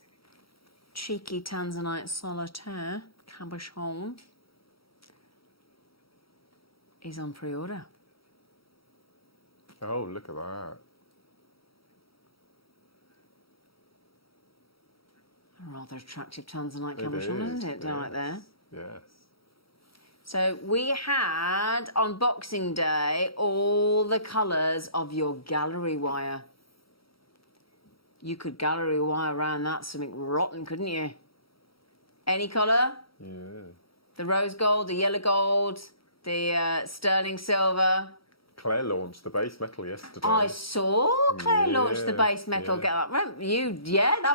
cheeky Tanzanite solitaire cabochon is on pre-order. Oh, look at that. A rather attractive Tanzanite cabochon, isn't it? Down right there. Yes. So we had on Boxing Day all the colours of your gallery wire. You could gallery wire around that something rotten, couldn't you? Any colour? Yeah. The rose gold, the yellow gold, the sterling silver. Claire launched the base metal yesterday. I saw Claire launch the base metal. That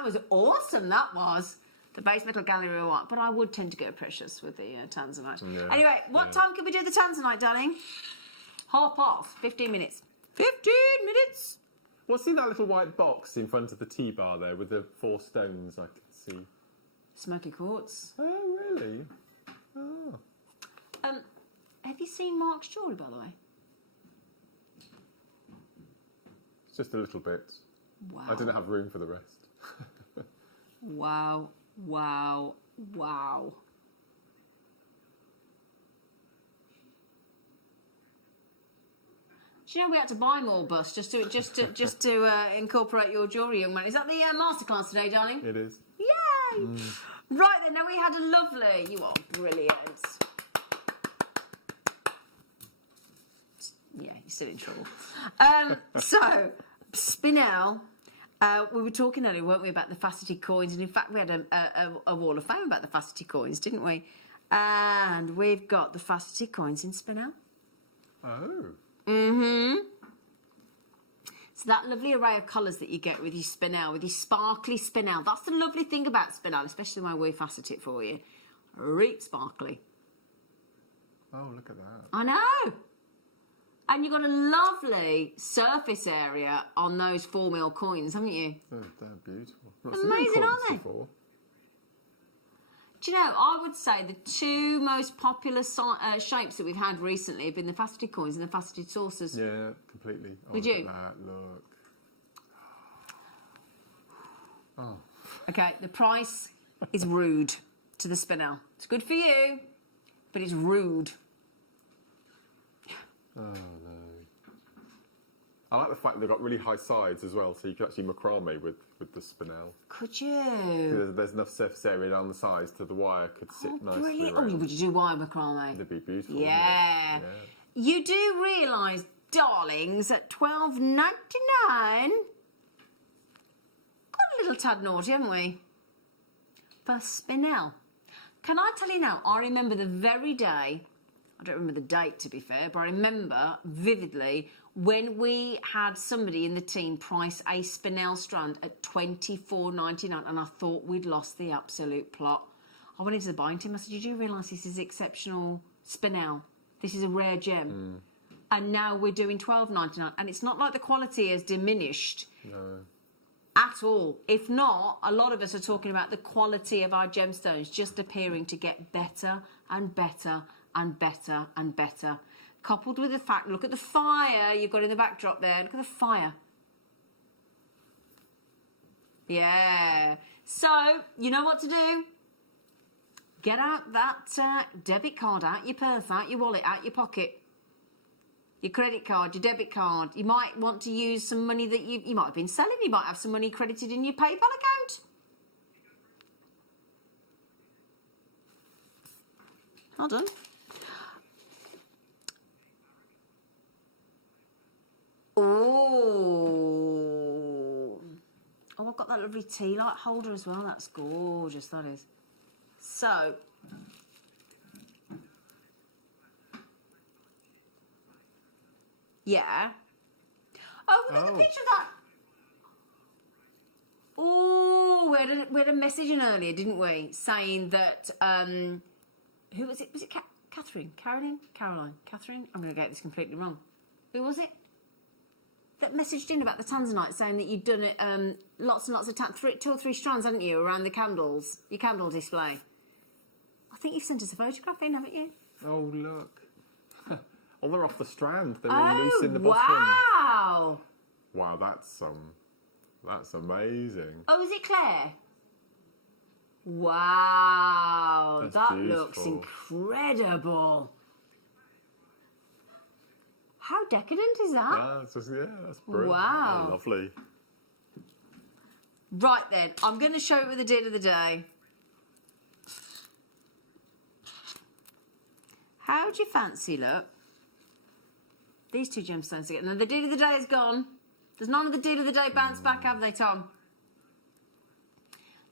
was awesome. That was the base metal gallery wire. But I would tend to go precious with the Tanzanite. Yeah. Anyway, what time can we do the Tanzanite, darling? 12:30. 15 minutes. 15 minutes. What's in that little white box in front of the tea bar there with the 4 stones I can see? Smoky quartz. Oh, really? Oh. Have you seen Mark's jewellery, by the way? It's just a little bit. Wow. I didn't have room for the rest. Wow. Do you know we had to buy more bus just to incorporate your jewellery, young man? Is that the masterclass today, darling? It is. Yay! Right then, now we had a lovely. You are brilliant. Yeah, you're still in trouble. So, Spinel, we were talking earlier, weren't we, about the faceted coins, and in fact we had a wall of fame about the faceted coins, didn't we? And we've got the faceted coins in spinel. Oh. So that lovely array of colours that you get with your spinel, with your sparkly spinel. That's the lovely thing about spinel, especially when we facet it for you. Right sparkly. Oh, look at that. I know. And you've got a lovely surface area on those 4mm coins, haven't you? They're beautiful. Amazing, aren't they? Do you know, I would say the two most popular shapes that we've had recently have been the faceted coins and the faceted saucers. Yeah, completely. Oh, Would look you? At that, look. Oh. Okay, the price is rude to the spinel. It's good for you, but it's rude. Oh, no. I like the fact they've got really high sides as well, so you can actually macrame with the spinel. Could you? There's enough surface area down the sides to the wire could sit nicely Brilliant. around. Oh, would you do wire macrame? It'd be beautiful. Yeah. Yeah. You do realise, darlings, at $12.99, got a little tad naughty, haven't we? For spinel. Can I tell you now, I remember the very day, I don't remember the date to be fair, but I remember vividly when we had somebody in the team price a spinel strand at $24.99, and I thought we'd lost the absolute plot. I went into the buying team, I said, did you realise this is exceptional spinel? This is a rare gem. And now we're doing $12.99, and it's not like the quality has diminished. No. At all. If not, a lot of us are talking about the quality of our gemstones just appearing to get better and better and better and better. Coupled with the fact, look at the fire you've got in the backdrop there. Look at the fire. Yeah. So, you know what to do? Get out that debit card, out your purse, out your wallet, out your pocket. Your credit card, your debit card. You might want to use some money that you might have been selling. You might have some money credited in your PayPal account. Hold on. Oh, I've got that lovely tea light holder as well. That's gorgeous, that is. So, yeah. Oh, we got the picture of that. Oh, we had a message in earlier, didn't we? Saying that, who was it? Was it Catherine? Caroline? Catherine? I'm going to get this completely wrong. Who was it? That messaged in about the tanzanite, saying that you'd done it, lots and lots of 2 or 3 strands, hadn't you, around the candles, your candle display. I think you've sent us a photograph in, haven't you? Oh, look. Oh, they're off the strand. They're all loose in the bottom. Wow! Wow, that's amazing. Oh, is it Claire? Wow, That's that beautiful. looks incredible. How decadent is that? That's brilliant. Wow. Oh, lovely. Right then, I'm going to show it with the deal of the day. How do you fancy look? These two gemstones together. Now, the deal of the day is gone. There's none of the deal of the day bounced back, have they, Tom?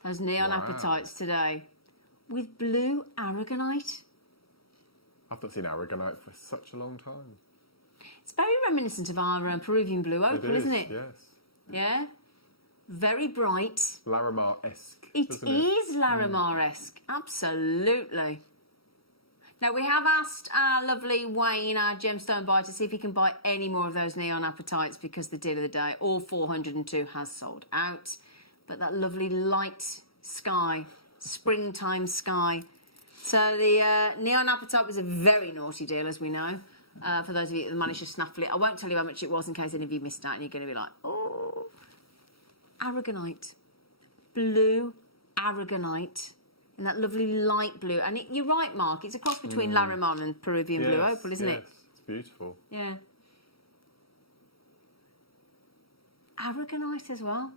Those neon appetites today. With blue aragonite. I've not seen aragonite for such a long time. It's very reminiscent of our Peruvian blue opal, isn't it? Yes. Yeah? Very bright. Larimar-esque. It is Larimar-esque, absolutely. Now, we have asked our lovely Wayne, our gemstone buyer, to see if he can buy any more of those neon appetites because the deal of the day, all 402, has sold out. But that lovely light sky, springtime sky. So the neon appetite was a very naughty deal, as we know. For those of you that managed to snaffle it, I won't tell you how much it was in case any of you missed out and you're going to be like, oh, aragonite, blue aragonite, in that lovely light blue. And you're right, Mark, it's a cross between Larimar and Peruvian blue opal, isn't it? It's beautiful. Yeah. Aragonite as well.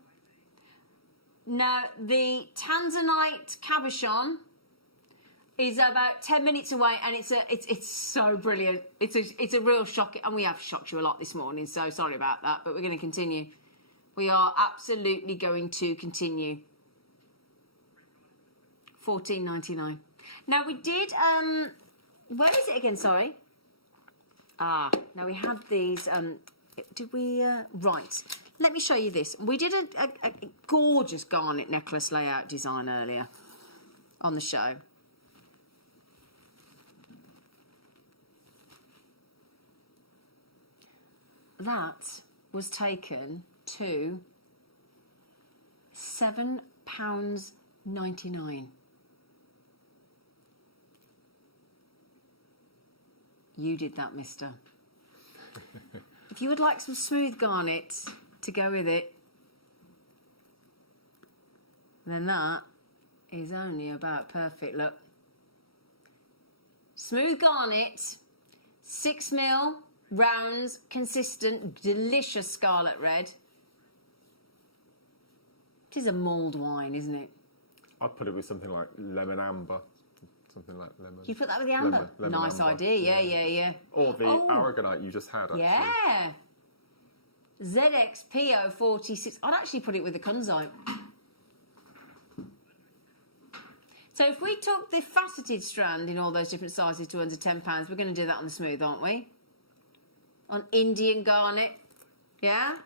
Now, the Tanzanite cabochon is about 10 minutes away, and it's so brilliant. It's a real shock, and we have shocked you a lot this morning, so sorry about that, but we're going to continue. We are absolutely going to continue. $14.99. Now we did, where is it again, sorry? Now we had these, did we, right. Let me show you this. We did a gorgeous garnet necklace layout design earlier on the show. That was taken to £7.99. You did that, mister. If you would like some smooth garnet to go with it, then that is only about perfect. Look. Smooth garnet, 6mm, rounds, consistent, delicious scarlet red. It is a mulled wine, isn't it? I'd put it with something like lemon amber. Something like lemon. You put that with the amber? Lemon Nice amber. idea, yeah. Or the aragonite you just had, actually. Yeah. ZXPO46. I'd actually put it with the kunzite. So if we took the faceted strand in all those different sizes to under £10, we're going to do that on the smooth, aren't we? On Indian garnet. Yeah?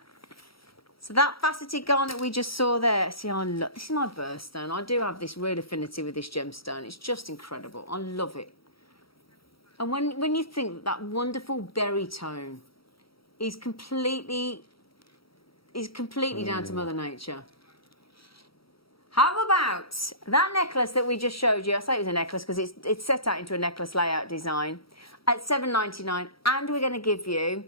So that faceted garnet we just saw there. See, this is my birthstone. I do have this real affinity with this gemstone. It's just incredible. I love it. And when you think that wonderful berry tone is completely down to Mother Nature. How about that necklace that we just showed you? I say it was a necklace because it's set out into a necklace layout design at $7.99, and we're going to give you,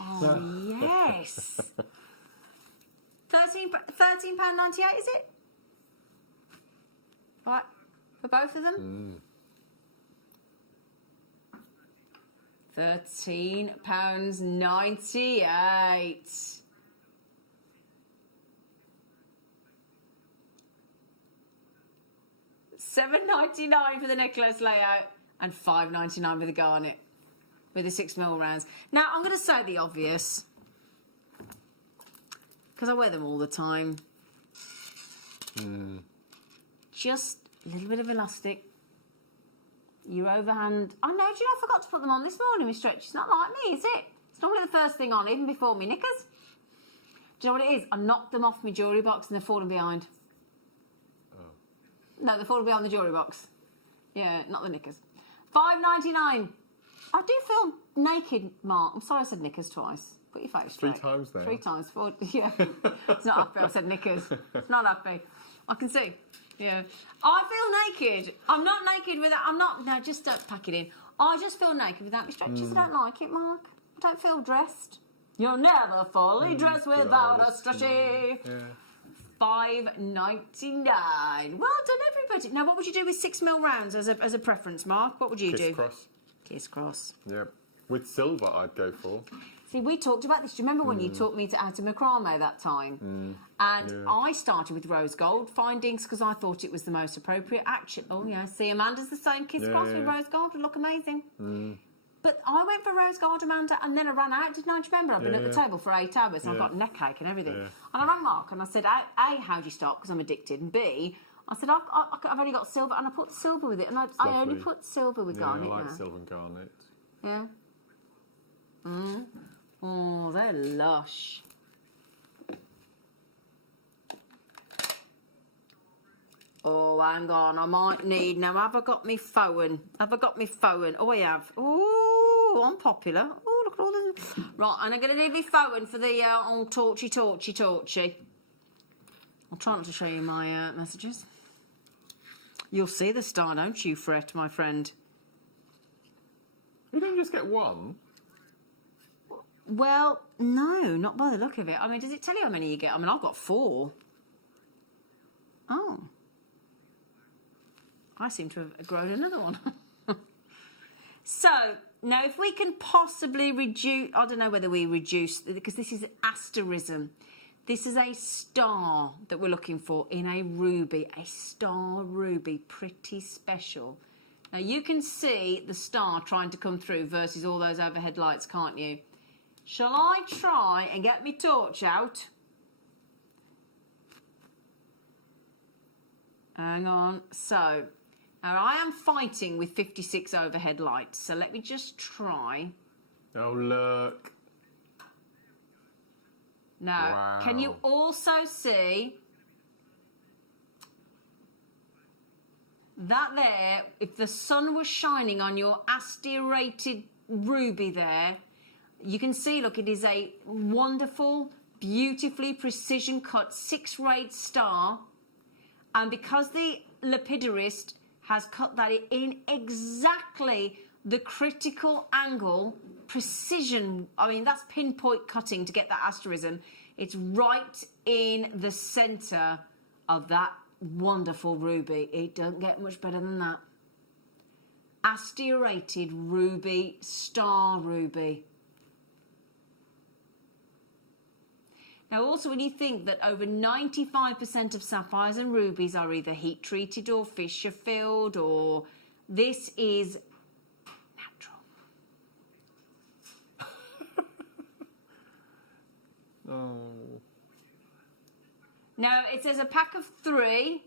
yes, £13.98, is it? Right, for both of them? £13.98. $7.99 for the necklace layout and $5.99 for the garnet with the 6mm rounds. Now, I'm going to say the obvious because I wear them all the time. Just a little bit of elastic. Your overhand. Oh, no, do you know I forgot to put them on this morning, Miss Stretch? It's not like me, is it? It's normally the first thing on, even before me knickers. Do you know what it is? I knocked them off my jewellery box and they're falling behind. No, they're falling behind the jewellery box. Yeah, not the knickers. $5.99. I do feel naked, Mark. I'm sorry I said knickers twice. Put your face straight. 3 times now. 3 times. 4, yeah. It's not happy. I said knickers. It's not happy. I can see. Yeah. I feel naked. I'm not naked without... I'm not... No, just don't pack it in. I just feel naked without my stretches. I don't like it, Mark. I don't feel dressed. You're never fully dressed without a stretchy. Yeah. $5.99. Well done, everybody. Now, what would you do with 6mm rounds as a preference, Mark? What would you do? Criss-cross. Criss-cross. Yeah. With silver, I'd go for. See, we talked about this. Do you remember when you taught me how to macrame that time? And I started with rose gold findings because I thought it was the most appropriate. Actually, oh yeah, see, Amanda's the same. Criss-cross with rose gold would look amazing. But I went for rose gold, Amanda, and then I ran out, didn't I? Do you remember? I've been at the table for 8 hours and I've got neck ache and everything. And I rang Mark and I said, A, how do you start? Because I'm addicted. And B, I said, I've only got silver, and I put silver with it. And I only put silver with garnet. I like silver and garnet. Yeah. Oh, they're lush. Oh, hang on. I might need... Now, have I got me phone? Have I got me phone? Oh, I have. Oh, I'm popular. Oh, look at all this. Right, and I'm going to need me phone for the old torchy. I'll try not to show you my messages. You'll see the star, don't you, Fret, my friend? You don't just get one? Well, no, not by the look of it. I mean, does it tell you how many you get? I mean, I've got 4. Oh. I seem to have grown another one. So, now if we can possibly reduce... I don't know whether we reduce... Because this is asterism. This is a star that we're looking for in a ruby. A star ruby. Pretty special. Now, you can see the star trying to come through versus all those overhead lights, can't you? Shall I try and get my torch out? Hang on. So, Now, I am fighting with 56 overhead lights, so let me just try. Oh, look. Now, can you also see that there, if the sun was shining on your asterated ruby there, you can see, look, it is a wonderful, beautifully precision cut 6-rayed star. And because the lapidurist has cut that in exactly the critical angle, precision, I mean, that's pinpoint cutting to get that asterism. It's right in the centre of that wonderful ruby. It don't get much better than that. Asterated ruby, star ruby. Now, also, when you think that over 95% of sapphires and rubies are either heat treated or fissure filled, or this is natural. Oh. Now, it says a pack of 3.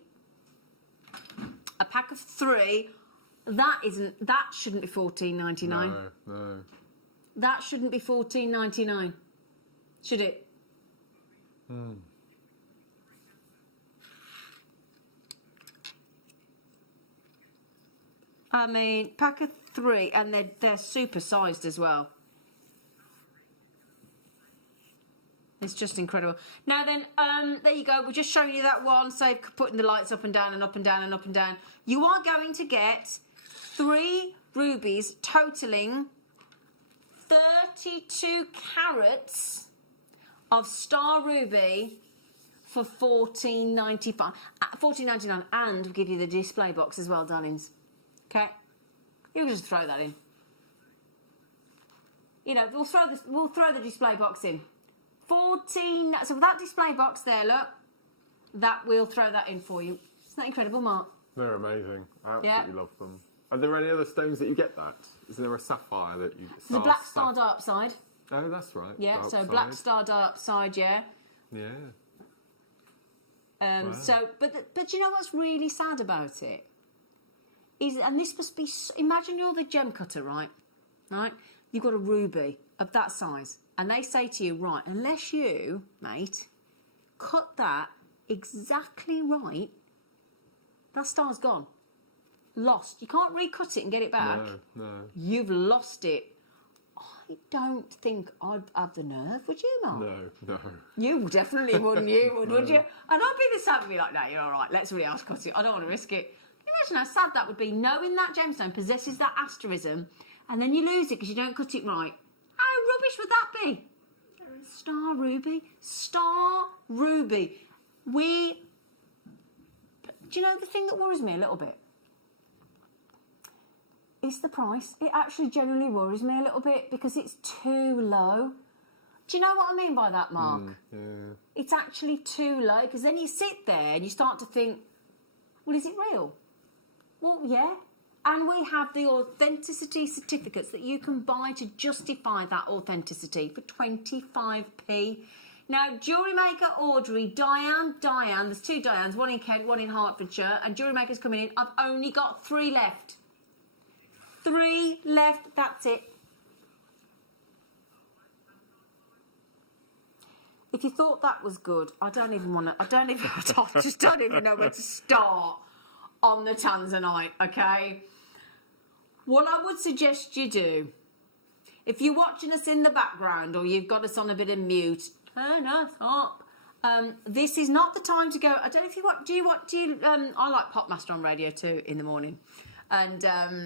A pack of 3. That shouldn't be $14.99. No. That shouldn't be $14.99. Should it? I mean, pack of 3, and they're super sized as well. It's just incredible. Now then, there you go. We're just showing you that one. So putting the lights up and down and up and down and up and down. You are going to get 3 rubies totaling 32 carats of star ruby for $14.95. $14.99, and we'll give you the display box as well, darlings. Okay, you can just throw that in. You know, we'll throw the display box in. 14. So with that display box there, look, that we'll throw that in for you. Isn't that incredible, Mark? They're amazing. I absolutely love them. Are there any other stones that you get that? Is there a sapphire that you... The black star dark side. Oh, that's right. Yeah, dark so side. black star dark side, yeah. Yeah. Wow. So, but you know what's really sad about it? Is, and this must be... Imagine you're the gem cutter, right? Right? You've got a ruby of that size. And they say to you, right, unless you, mate, cut that exactly right, that star's gone. Lost. You can't recut it and get it back. No. You've lost it. I don't think I'd have the nerve, would you not? No. You definitely wouldn't, would you? And I'd be the same, be like, no, you're all right, let's really ask cut it. I don't want to risk it. Can you imagine how sad that would be, knowing that gemstone possesses that asterism, and then you lose it because you don't cut it right? How rubbish would that be? Star ruby. Star ruby. Do you know the thing that worries me a little bit? It's the price. It actually generally worries me a little bit because it's too low. Do you know what I mean by that, Mark? Yeah. It's actually too low because then you sit there and you start to think, well, is it real? Well, yeah. And we have the authenticity certificates that you can buy to justify that authenticity for 25p. Now, JewelleryMaker, Audrey, Diane, there's 2 Dianes, one in Kent, one in Hertfordshire, and JewelleryMaker's coming in. I've only got 3 left. 3 left, that's it. If you thought that was good, I just don't even know where to start on the Tanzanite, okay? What I would suggest you do, if you're watching us in the background or you've got us on a bit of mute, turn us up. This is not the time to go. I don't know if you want. I like Popmaster on Radio 2 in the morning, and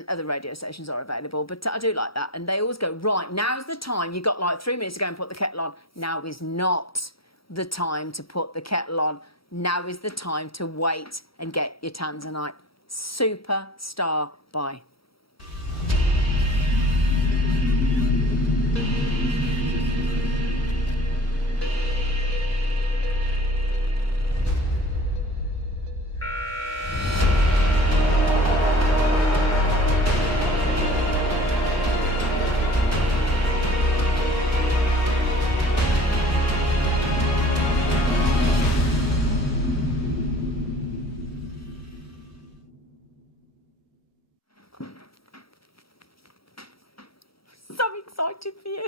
other radio stations are available, but I do like that. And they always go, right, now's the time. You've got like 3 minutes to go and put the kettle on. Now is not the time to put the kettle on. Now is the time to wait and get your Tanzanite. Superstar buy. excited for you.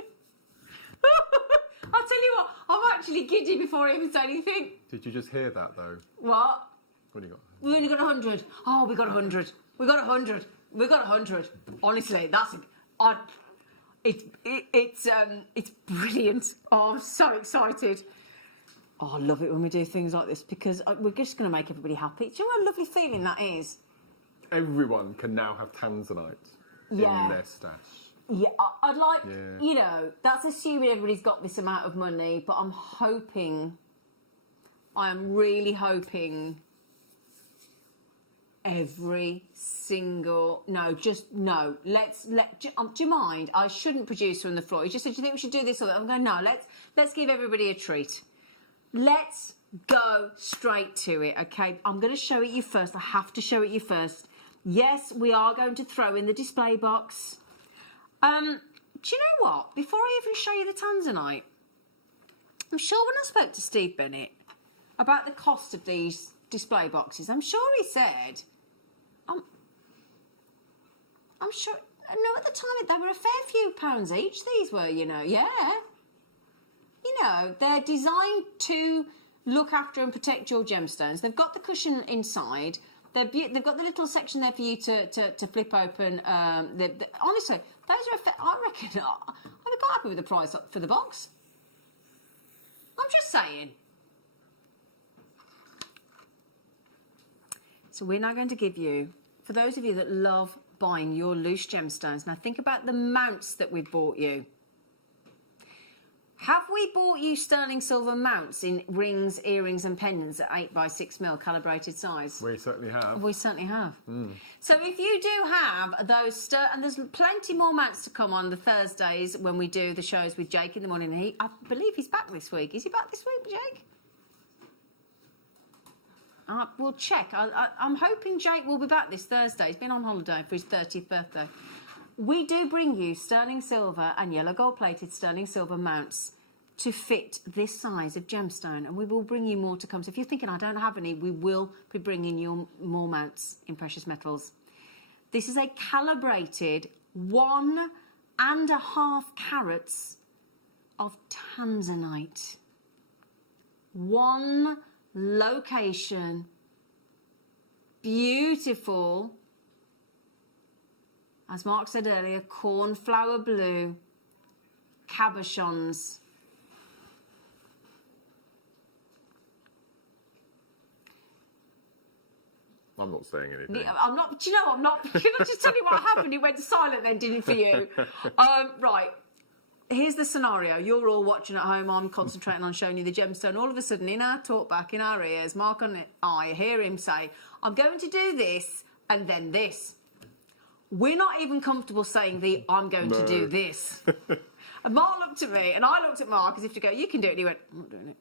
I'll tell you what, I'm actually giddy before I even say anything. Did you just hear that though? What? What do you got? We only got 100. Oh, we got 100. We got 100. We got 100. Honestly, it's brilliant. Oh, I'm so excited. Oh, I love it when we do things like this because we're just going to make everybody happy. Do you know what a lovely feeling that is? Everyone can now have tanzanite in their stash. Yeah, I'd like, you know, that's assuming everybody's got this amount of money, but I am really hoping every single, do you mind? I shouldn't produce from the floor. You just said, do you think we should do this or that? I'm going, no, let's give everybody a treat. Let's go straight to it, okay? I'm going to show it you first. I have to show it you first. Yes, we are going to throw in the display box. Do you know what? Before I even show you the tanzanite, I'm sure when I spoke to Steve Bennett about the cost of these display boxes, I'm sure he said, I'm sure, no, at the time they were a fair few pounds each, these were, you know, yeah. You know, they're designed to look after and protect your gemstones. They've got the cushion inside. They've got the little section there for you to flip open. Honestly, those are, I reckon, I'd be quite happy with the price for the box. I'm just saying. So we're now going to give you, for those of you that love buying your loose gemstones, now think about the mounts that we've bought you. Have we bought you sterling silver mounts in rings, earrings and pendants at 8x6mm calibrated size? We certainly have. We certainly have. So if you do have those, and there's plenty more mounts to come on the Thursdays when we do the shows with Jake in the morning. And I believe he's back this week. Is he back this week, Jake? We'll check. I'm hoping Jake will be back this Thursday. He's been on holiday for his 30th birthday. We do bring you sterling silver and yellow gold plated sterling silver mounts to fit this size of gemstone, and we will bring you more to come. So if you're thinking I don't have any, we will be bringing you more mounts in precious metals. This is a calibrated 1.5 carats of tanzanite. One location, beautiful, as Mark said earlier, cornflower blue cabochons. I'm not saying anything. I'm not. Do you know? I'm not. Can I just tell you what happened? It went silent then, didn't it, for you? Right. Here's the scenario. You're all watching at home. I'm concentrating on showing you the gemstone. All of a sudden, in our talk back, in our ears, Mark and I hear him say, I'm going to do this and then this. We're not even comfortable saying I'm going to do this. And Mark looked at me and I looked at Mark as if to go, you can do it. And he went, I'm not doing it.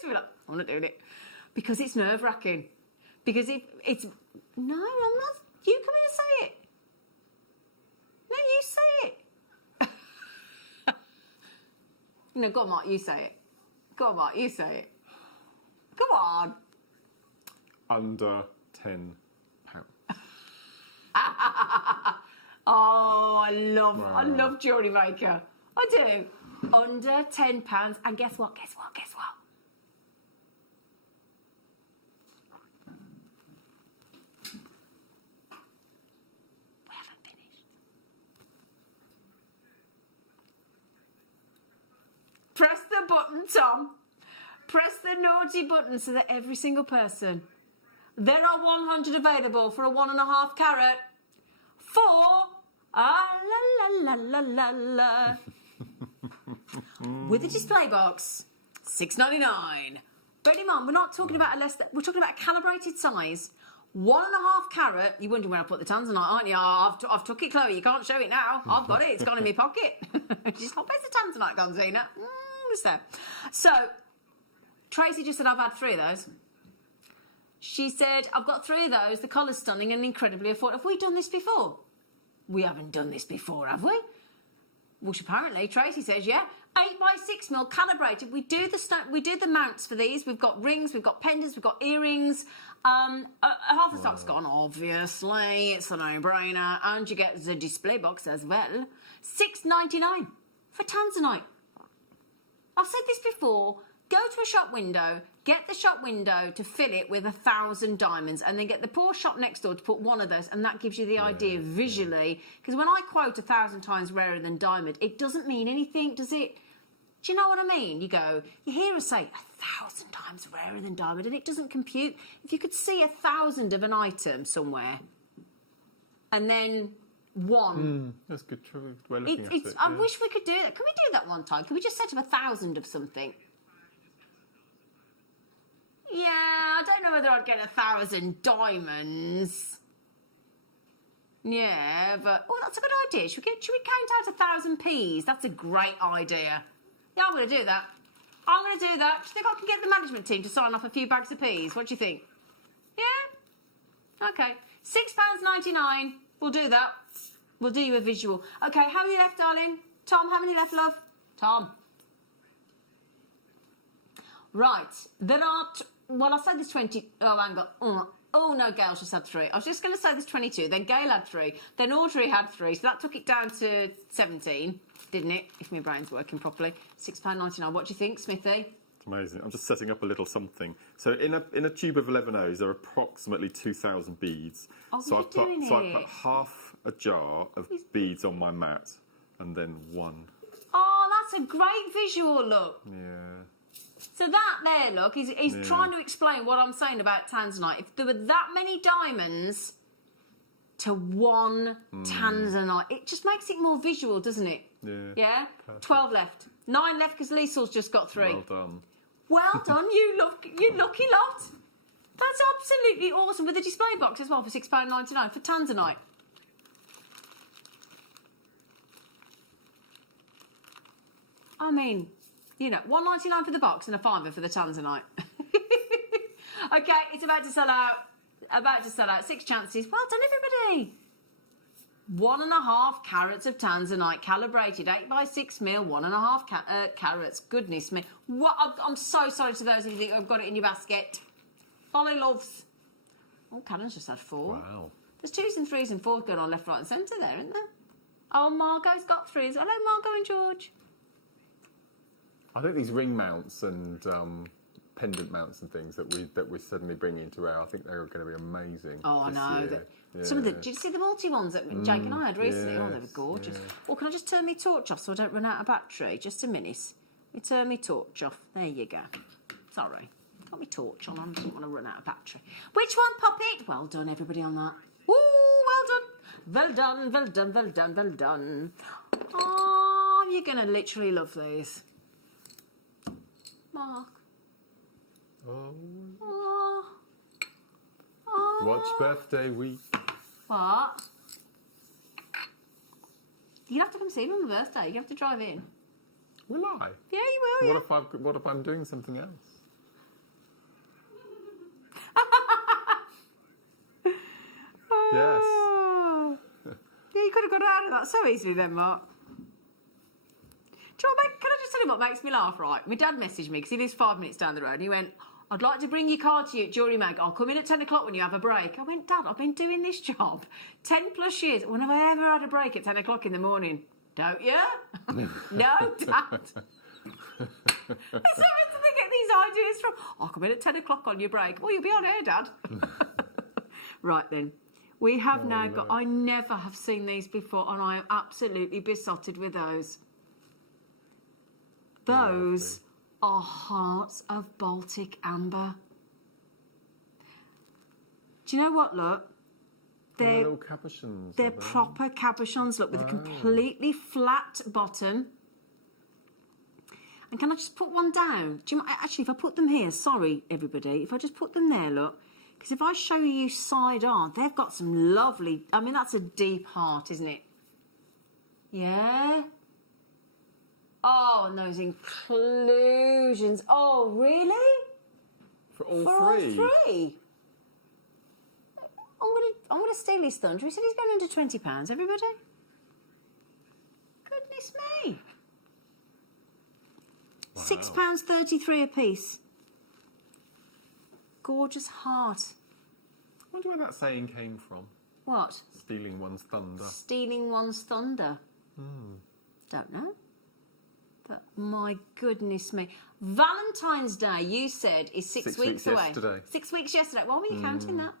So we're like, I'm not doing it. Because it's nerve-wracking. Because it's... No, I'm not... You come in and say it. No, you say it. No, go on, Mark, you say it. Go on, Mark, you say it. Go on. Under £10. Oh, I love JewelleryMaker. I do. Under £10. And guess what? Guess what? Guess what? We haven't finished. Press the button, Tom. Press the naughty button so that every single person. There are 100 available for a 1.5 carat. For la la la la la. With a display box, $6.99. Bear in mind, we're not talking about we're talking about a calibrated size. 1.5 carat. You're wondering where I put the tanzanite, aren't you? I've took it, Chloe. You can't show it now. I've got it. It's gone in my pocket. She's like, where's the tanzanite gone, Zena? It's there. So, Tracy just said, I've had 3 of those. She said, I've got 3 of those. The colour's stunning and incredibly affordable. Have we done this before? We haven't done this before, have we? Which apparently, Tracy says, yeah. 8x6mm calibrated. We do the mounts for these. We've got rings, we've got pendants, we've got earrings. Half the stock's gone, obviously. It's a no-brainer. And you get the display box as well. $6.99 for Tanzanite. I've said this before. Go to a shop window, get the shop window to fill it with 1,000 diamonds, and then get the poor shop next door to put one of those, and that gives you the idea visually. Because when I quote 1,000 times rarer than diamond, it doesn't mean anything, does it? Do you know what I mean? You hear us say 1,000 times rarer than diamond, and it doesn't compute. If you could see 1,000 of an item somewhere, and then one. That's good. We're looking at it. I wish we could do that. Can we do that one time? Can we just set up 1,000 of something? Yeah, I don't know whether I'd get 1,000 diamonds. Yeah, but that's a good idea. Should we count out 1,000 peas? That's a great idea. Yeah, I'm going to do that. I'm going to do that. Do you think I can get the management team to sign off a few bags of peas? What do you think? Yeah? Okay. £6.99. We'll do that. We'll do you a visual. Okay, how many left, darling? Tom, how many left, love? Tom. Right. There are... Well, I said there's 20... Oh, hang on. Oh, no, Gail just had 3. I was just going to say there's 22. Then Gail had 3. Then Audrey had 3. So that took it down to 17, didn't it? If my brain's working properly. £6.99. What do you think, Smithy? It's amazing. I'm just setting up a little something. So in a tube of 11 O's, there are approximately 2,000 beads. Oh, so I put half a jar of beads on my mat, and then one. Oh, that's a great visual, look. Yeah. So that there, look, he's trying to explain what I'm saying about Tanzanite. If there were that many diamonds to one Tanzanite, it just makes it more visual, doesn't it? Yeah. Yeah? Perfect. 12 left. 9 left because Liesl's just got 3. Well done. Well done, you lucky lot. That's absolutely awesome. With the display box as well for £6.99 for Tanzanite. I mean... You know, $1.99 for the box and a £5 for the Tanzanite. Okay, it's about to sell out. 6 chances. Well done, everybody. 1.5 carats of Tanzanite, calibrated 8x6mm, 1.5 carats. Goodness me. What? I'm so sorry to those of you that have got it in your basket. Follow loves. Oh, Karen's just had 4. Wow. There's 2s and 3s and 4s going on left, right and centre there, isn't there? Oh, Margot's got 3s. Hello, Margot and George. I think these ring mounts and pendant mounts and things that we're suddenly bringing into our, I think they're going to be amazing. Oh, I know. Some of the, did you see the multi ones that Jake and I had recently? Oh, they were gorgeous. Yeah. Or can I just turn my torch off so I don't run out of battery? Just a minute. Let me turn my torch off. There you go. Sorry. Got my torch on. I didn't want to run out of battery. Which one, Poppet? Well done, everybody, on that. Woo, well done. Well done, well done, well done, well done. Oh, you're going to literally love these. Mark. Oh. Watch birthday week. What? You have to come see me on my birthday. You have to drive in. Will I? Yeah, you will. What if I'm doing something else? Yes. Yeah, you could have got out of that so easily then, Mark. Do you know what, can I just tell you what makes me laugh, right? My dad messaged me because he lives 5 minutes down the road and he went, I'd like to bring your car to you at JewelleryMaker. I'll come in at 10 o'clock when you have a break. I went, Dad, I've been doing this job 10 plus years. When have I ever had a break at 10 o'clock in the morning? Don't you? No, Dad. So where do they get these ideas from? I'll come in at 10 o'clock on your break. Well, you'll be on air, Dad. Right then. We have now got... I never have seen these before and I am absolutely besotted with those. Those are hearts of Baltic amber. Do you know what, look? They're little cabochons. They're proper cabochons, look, with a completely flat bottom. And can I just put one down? Do you, actually, if I put them here, sorry, everybody, if I just put them there, look, because if I show you side on, they've got some lovely... I mean, that's a deep heart, isn't it? Yeah? Oh, and those inclusions. Oh, really? For all three? All three? I'm gonna steal his thunder. He said he's going under £20, everybody. Goodness me. Wow. £6.33 a piece. Gorgeous heart. wonder where that saying came from. What? Stealing one's thunder. Stealing one's thunder. Don't know. But my goodness me. Valentine's Day, you said, is 6 weeks away. Yesterday. 6 weeks yesterday. Why were you counting that?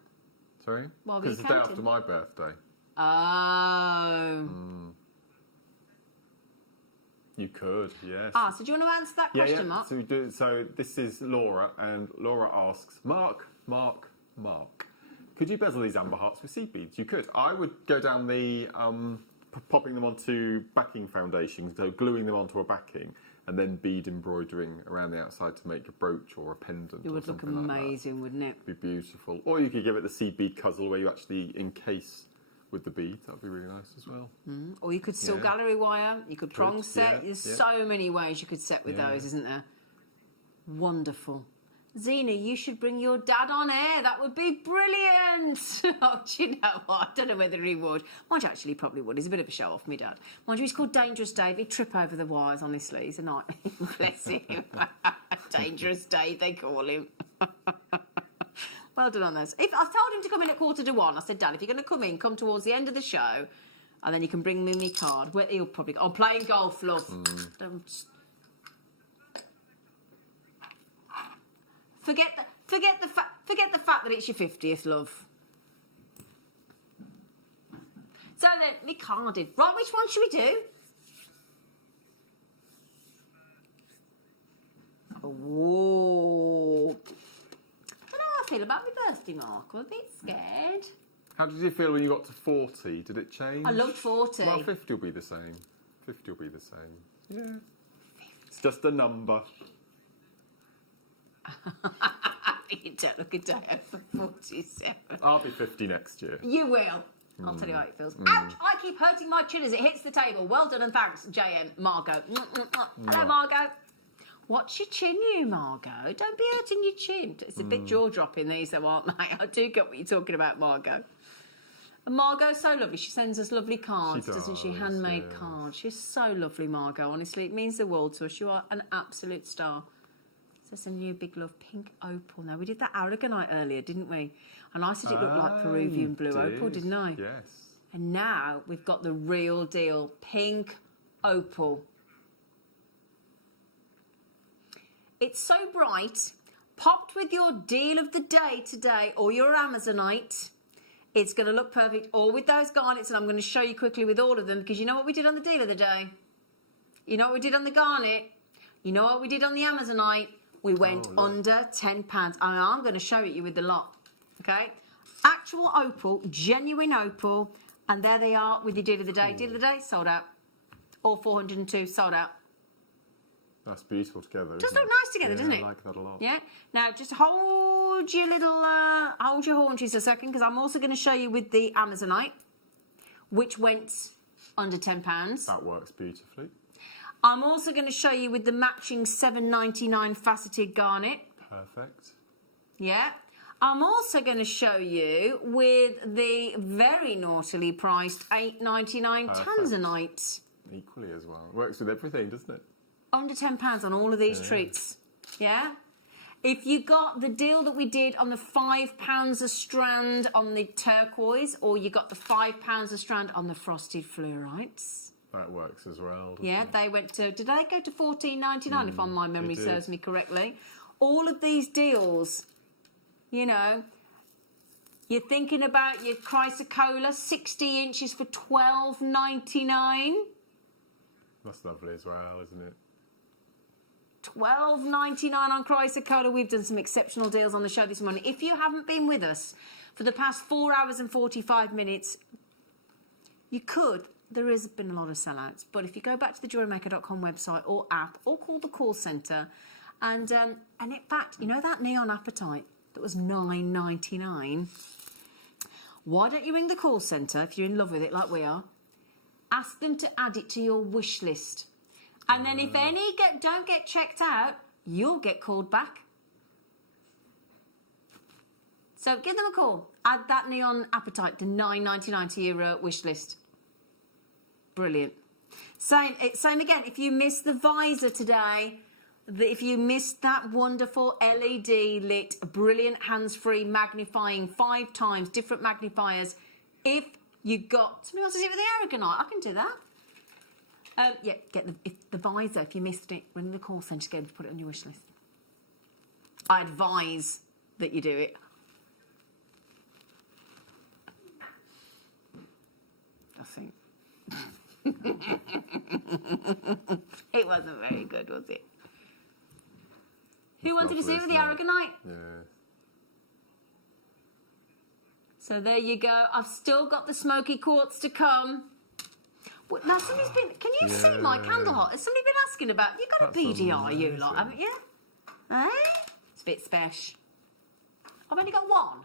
Sorry? Why were you Because it's the day counting? after my birthday. Oh. You could, yes. Ah, so do you want to answer that question, Mark? So, we do, so this is Laura, and Laura asks, Mark, could you bezel these amber hearts with seed beads? You could. I would go down the popping them onto backing foundation, so gluing them onto a backing, and then bead embroidering around the outside to make a brooch or a pendant. It would look amazing, wouldn't it? It'd be beautiful. Or you could give it the seed bead cuzzel where you actually encase with the bead. That'd be really nice as well. Or you could still gallery wire. You could prong set. There's so many ways you could set with those, isn't there? Wonderful. Zena, you should bring your dad on air. That would be brilliant. Oh, do you know what? I don't know whether he would. Mind you, actually, he probably would. He's a bit of a show-off, me dad. Mind you, he's called Dangerous Dave. He'd trip over the wires, honestly. He's a nightmare. Bless him. Dangerous Dave, they call him. Well done on those. If I told him to come in at 1:45, I said, Dad, if you're going to come in, come towards the end of the show, and then you can bring me my card. Well, he'll probably... I'm playing golf, love. Don't... Forget the fact that it's your 50th, love. So then, me Cardiff. Right, which one should we do? Oh. I don't know how I feel about my birthday, Mark. I'm a bit scared. How did you feel when you got to 40? Did it change? I loved 40. Well, 50 will be the same. 50 will be the same. Yeah. It's just a number. You don't look a day over 47. I'll be 50 next year. You will. I'll tell you how it feels. Ouch! I keep hurting my chin as it hits the table. Well done and thanks, JM. Margot. Hello, Margot. What's your chin, you, Margot? Don't be hurting your chin. It's a bit jaw-dropping, these, though, aren't they? I do get what you're talking about, Margot. And Margot's so lovely. She sends us lovely cards, doesn't she? Handmade cards. She's so lovely, Margot. Honestly, it means the world to us. You are an absolute star. So sending you a big love, pink opal. Now, we did that aragonite earlier, didn't we? And I said it looked like Peruvian blue opal, didn't I? Yes. And now we've got the real deal, pink opal. It's so bright, popped with your deal of the day today or your Amazonite. It's going to look perfect, or with those garnets, and I'm going to show you quickly with all of them, because you know what we did on the deal of the day? You know what we did on the garnet? You know what we did on the Amazonite? We went under £10. I'm going to show it you with the lot, okay? Actual opal, genuine opal, and there they are with your deal of the day. Deal of the day, sold out. All 402, sold out. That's beautiful together. Just look nice together, doesn't it? I like that a lot. Yeah. Now, just hold your little, hold your haunches a second, because I'm also going to show you with the Amazonite, which went under £10. That works beautifully. I'm also going to show you with the matching $7.99 faceted garnet. Perfect. Yeah. I'm also going to show you with the very naughtily priced $8.99 tanzanite. Equally as well. Works with everything, doesn't it? Under £10 on all of these treats. Yeah? If you got the deal that we did on the £5 a strand on the turquoise, or you got the £5 a strand on the frosted fluorites. That works as well. Yeah, they went to, did they go to $14.99 if my memory serves me correctly? All of these deals, you know, you're thinking about your chrysocolla, 60 inches for $12.99. That's lovely as well, isn't it? $12.99 on chrysocolla. We've done some exceptional deals on the show this morning. If you haven't been with us for the past 4 hours and 45 minutes, you could. There has been a lot of sellouts. But if you go back to the JewelleryMaker.com website or app, or call the call centre, and in fact, you know that neon apatite that was $9.99? Why don't you ring the call centre if you're in love with it like we are? Ask them to add it to your wish list. And then if any don't get checked out, you'll get called back. So give them a call. Add that neon apatite to $9.99 to your wish list. Brilliant. Same again. If you missed the visor today, If you missed that wonderful LED lit, brilliant hands-free magnifying 5 times, different magnifiers. If you got, somebody wants to see it with the Aragonite, I can do that. Yeah, get the visor. If you missed it, ring the call centre, just go and put it on your wish list. I advise that you do it. I think. It wasn't very good, was it? Who wanted to see it with the Aragonite? Yeah. So there you go. I've still got the smoky quartz to come. Now somebody's been. Can you see my candle hot? Has somebody been asking about? You got a PDR, you lot, haven't you? Eh? It's a bit special. I've only got one.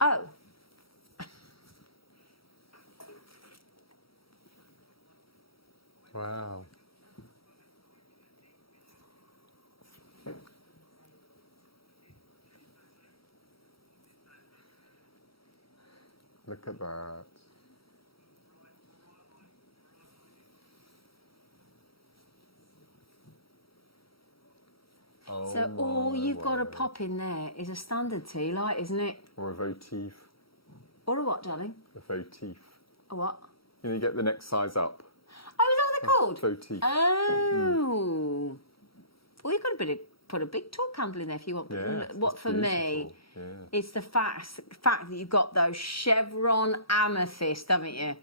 Oh. Wow. Look at that. Oh, So all you've got to pop in there is a standard tea light, isn't it? Or a votive. Or a what, darling? A votive. A what? You know, you get the next size up. Oh, is that what they're called? Votive. Oh. Well, you've got to put a big tall candle in there if you want. Yeah, What it's for me, beautiful. it's the fact that you've got those chevron amethyst, haven't you?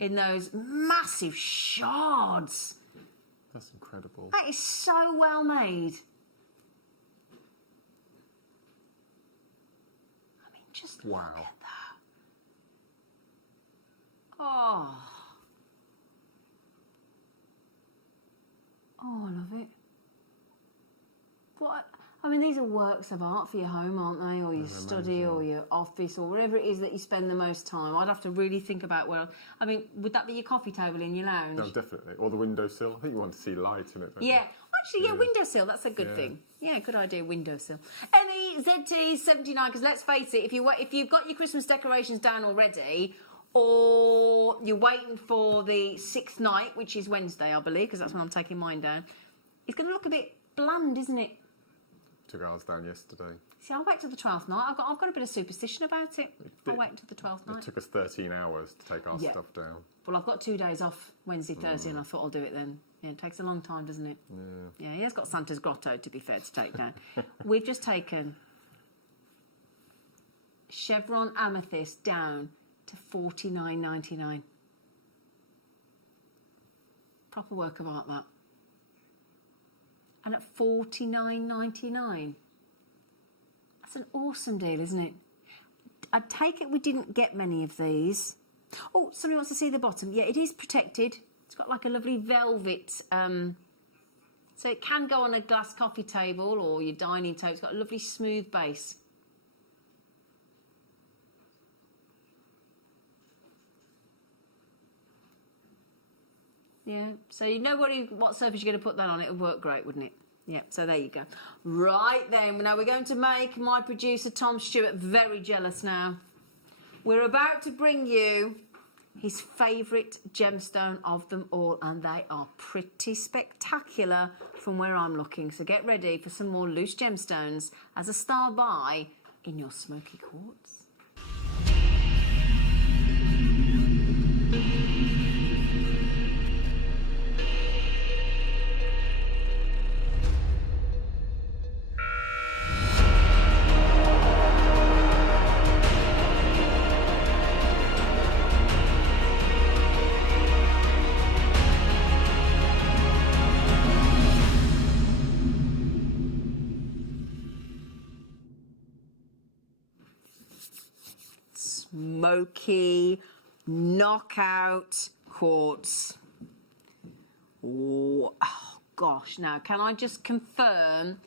In those massive shards. That's incredible. That is so well made. I mean, just look at that. Oh. Oh, I love it. What? I mean, these are works of art for your home, aren't they? Or your study, or your office, or wherever it is that you spend the most time. I'd have to really think about where. I mean, would that be your coffee table in your lounge? No, definitely. Or the windowsill. I think you want to see light in it. Don't Yeah. you? Actually, yeah, windowsill. That's a good thing. Yeah, good idea, windowsill. MEZT79, because let's face it, if you've got your Christmas decorations down already, or you're waiting for the 6th night, which is Wednesday, I believe, because that's when I'm taking mine down, it's going to look a bit bland, isn't it? Took ours down yesterday. See, I'll wait till the 12th night. I've got a bit of superstition about it. I'll wait until the 12th night. It took us 13 hours to take our stuff down. Well, I've got 2 days off, Wednesday, Thursday, and I thought I'll do it then. Yeah, it takes a long time, doesn't it? Yeah, he has got Santa's Grotto, to be fair, to take down. We've just taken chevron amethyst down to $49.99. Proper work of art, that. And at $49.99. That's an awesome deal, isn't it? I take it we didn't get many of these. Oh, somebody wants to see the bottom. Yeah, it is protected. It's got like a lovely velvet, so it can go on a glass coffee table or your dining table. It's got a lovely smooth base. Yeah, so you know what surface you're going to put that on. It would work great, wouldn't it? Yeah, so there you go. Right then, now we're going to make my producer Tom Stewart very jealous now. We're about to bring you his favourite gemstone of them all, and they are pretty spectacular from where I'm looking. So get ready for some more loose gemstones as a star buy in your smoky quartz. Smoky knockout quartz. Oh gosh, now can I just confirm,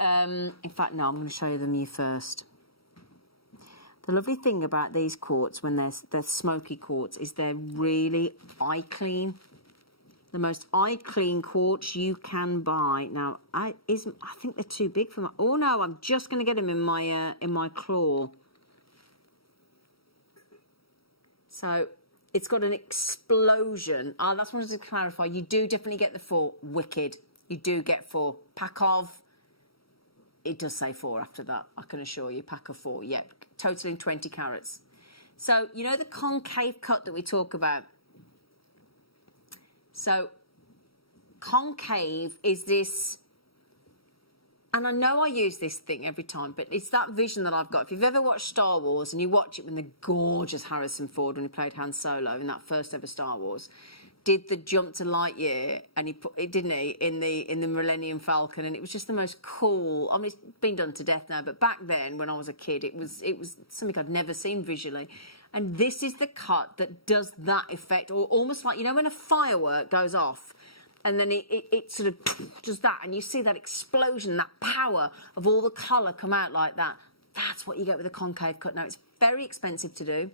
in fact no, I'm going to show them you first. The lovely thing about these quartz when they're smoky quartz is they're really eye clean. The most eye clean quartz you can buy. Now I think they're too big for my, oh no, I'm just going to get them in my claw. So it's got an explosion. That's what I wanted to clarify. You do definitely get the 4. Wicked. You do get 4. Pack of, it does say 4 after that, I can assure you. Pack of 4, yep. Totaling 20 carats. So, you know the concave cut that we talk about? So, concave is this, and I know I use this thing every time, but it's that vision that I've got. If you've ever watched Star Wars and you watch it when the gorgeous Harrison Ford, when he played Han Solo in that first ever Star Wars, did the jump to Lightyear, and he put it, didn't he, in the Millennium Falcon, and it was just the most cool. I mean, it's been done to death now, but back then when I was a kid, it was something I'd never seen visually. And this is the cut that does that effect, or almost like, you know, when a firework goes off, and then it sort of does that, and you see that explosion, that power of all the colour come out like that. That's what you get with a concave cut. Now, it's very expensive to do.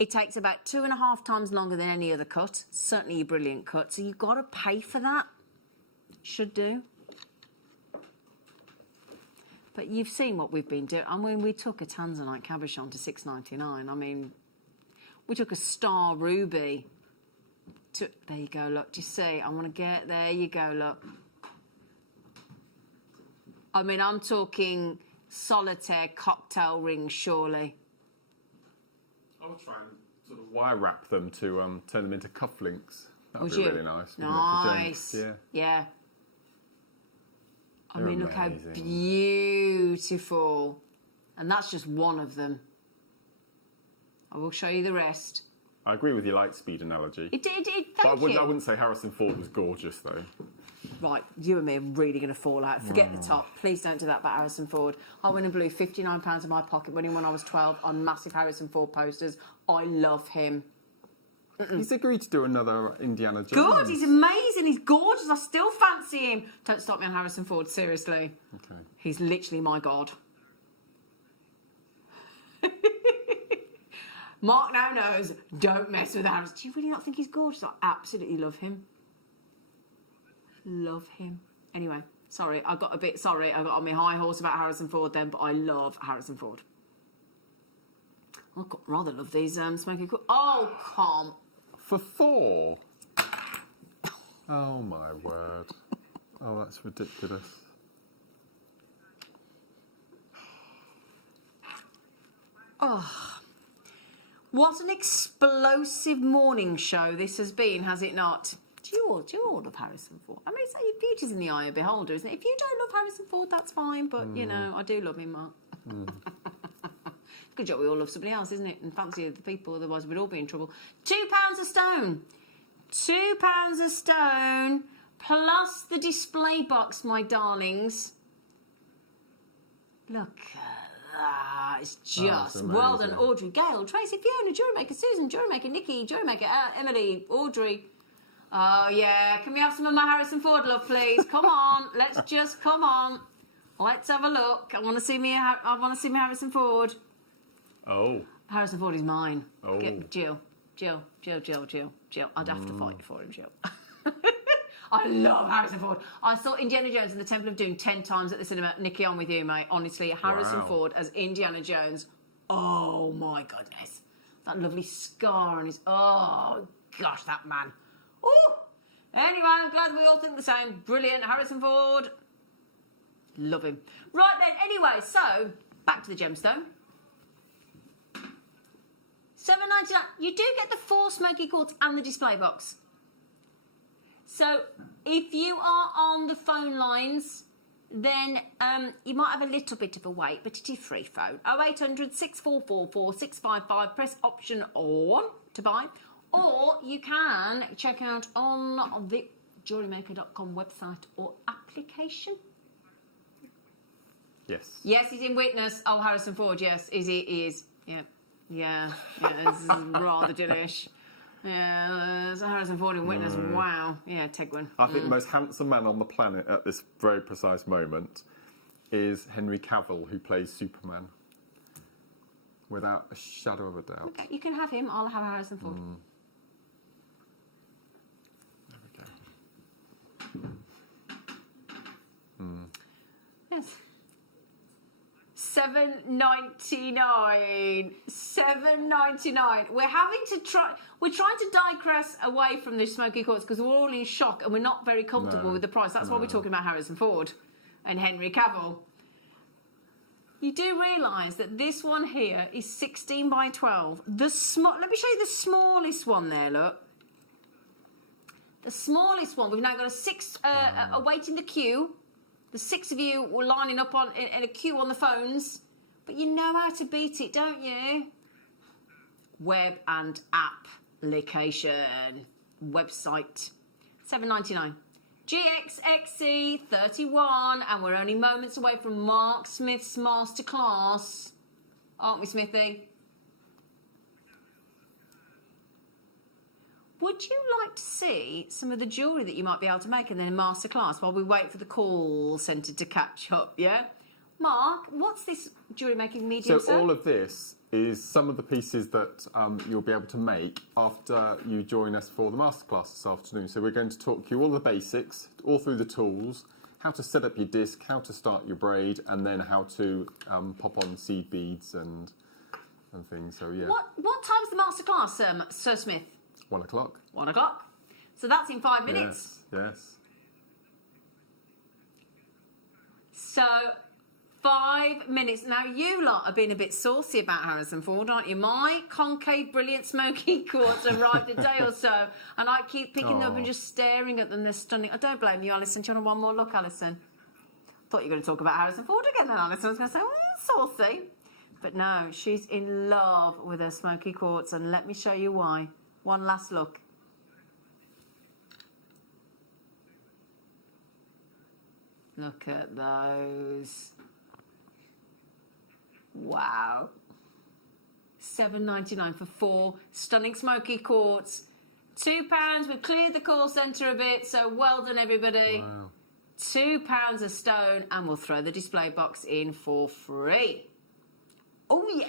It takes about 2.5 times longer than any other cut, certainly a brilliant cut, so you've got to pay for that. Should do. But you've seen what we've been doing. I mean, we took a Tanzanite cabochon to $6.99. I mean, we took a star ruby to... There you go, look. Do you see? I want to get... There you go, look. I mean, I'm talking solitaire cocktail rings, surely. I would try and sort of wire wrap them to turn them into cufflinks. That would Would be you? really nice. Nice. Yeah. Yeah. I They're mean, look how amazing. beautiful. And that's just one of them. I will show you the rest. I agree with your light speed analogy. Thank But I you. wouldn't say Harrison Ford was gorgeous, though. Right, you and me are really going to fall out. Forget the top. Please don't do that about Harrison Ford. I went and blew £59 in my pocket money when I was 12 on massive Harrison Ford posters. I love him. He's agreed to do another Indiana Jones. Good, he's amazing. He's gorgeous. I still fancy him. Don't stop me on Harrison Ford, seriously. Okay. He's literally my god. Mark now knows, don't mess with Harrison. Do you really not think he's gorgeous? I absolutely love him. Love him. Anyway, sorry, I got on my high horse about Harrison Ford then, but I love Harrison Ford. I rather love these smoky cool. Oh, come. For Thor? Oh, my word. Oh, that's ridiculous. Oh. What an explosive morning show this has been, has it not? Do you all love Harrison Ford? I mean, it's like beauty's in the eye of the beholder, isn't it? If you don't love Harrison Ford, that's fine, but, you know, I do love him, Mark. Good job we all love somebody else, isn't it? And fancy other people, otherwise we'd all be in trouble. £2 a stone. £2 a stone, plus the display box, my darlings. Look at that. It's just well done, Audrey, Gail, Tracy, Fiona, JewelleryMaker, Susan, JewelleryMaker, Nikki, JewelleryMaker, Emily, Audrey. Oh, yeah. Can we have some of my Harrison Ford love, please? Come on. Let's just, come on. Let's have a look. I want to see me Harrison Ford. Oh. Harrison Ford is mine. Oh. Jill. I'd have to fight for him, Jill. I love Harrison Ford. I saw Indiana Jones in the Temple of Doom 10 times at the cinema. Nikki, I'm with you, mate. Honestly, Harrison Ford as Indiana Jones. Oh, my goodness. That lovely scar on his... Oh, gosh, that man. Oh! Anyway, I'm glad we all think the same. Brilliant. Harrison Ford. Love him. Right then, anyway, so, back to the gemstone. $7.99. You do get the 4 smoky quartz and the display box. So, if you are on the phone lines, then you might have a little bit of a wait, but it is free phone. 0800 6444 655. Press option 1 to buy. Or you can check out on the JewelleryMaker.com website or application. Yes. Yes, he's in witness. Oh, Harrison Ford, yes. He is. Yeah, this is rather delish. Yeah, it's Harrison Ford in witness. Wow. Yeah, Tegwin. I think the most handsome man on the planet at this very precise moment is Henry Cavill, who plays Superman. Without a shadow of a doubt. Okay, you can have him. I'll have Harrison Ford. There we go. Yes. $7.99. $7.99. We're having to try. We're trying to digress away from the smoky quartz because we're all in shock and we're not very comfortable with the price. That's why we're talking about Harrison Ford and Henry Cavill. You do realise that this one here is 16 by 12. Let me show you the smallest one there, look. The smallest one. We've now got a 6 awaiting the queue. The 6 of you were lining up in a queue on the phones. But you know how to beat it, don't you? Web and application. Website. $7.99. GXXC31, and we're only moments away from Mark Smith's masterclass, aren't we, Smithy? Would you like to see some of the jewellery that you might be able to make and then a masterclass while we wait for the call centre to catch up, yeah? Mark, what's this jewellery making medium, So sir? all of this is some of the pieces that you'll be able to make after you join us for the masterclass this afternoon. So we're going to talk you all the basics, all through the tools, how to set up your disc, how to start your braid, and then how to pop on seed beads and things. So yeah. What time's the masterclass, Sir Smith? 1 o'clock. 1 o'clock. So that's in 5 minutes. Yes. So 5 minutes. Now, you lot are being a bit saucy about Harrison Ford, aren't you? My concave, brilliant, smoky quartz arrived a day or so, and I keep picking them up and just staring at them. They're stunning. I don't blame you, Alison. Do you want one more look, Alison? Thought you were going to talk about Harrison Ford again then, Alison. I was going to say, saucy. But no, she's in love with her smoky quartz, and let me show you why. One last look. Look at those. Wow. $7.99 for 4 stunning smoky quartz. £2. We've cleared the call centre a bit, so well done, everybody. Wow. £2 a stone, and we'll throw the display box in for free. Oh, yeah.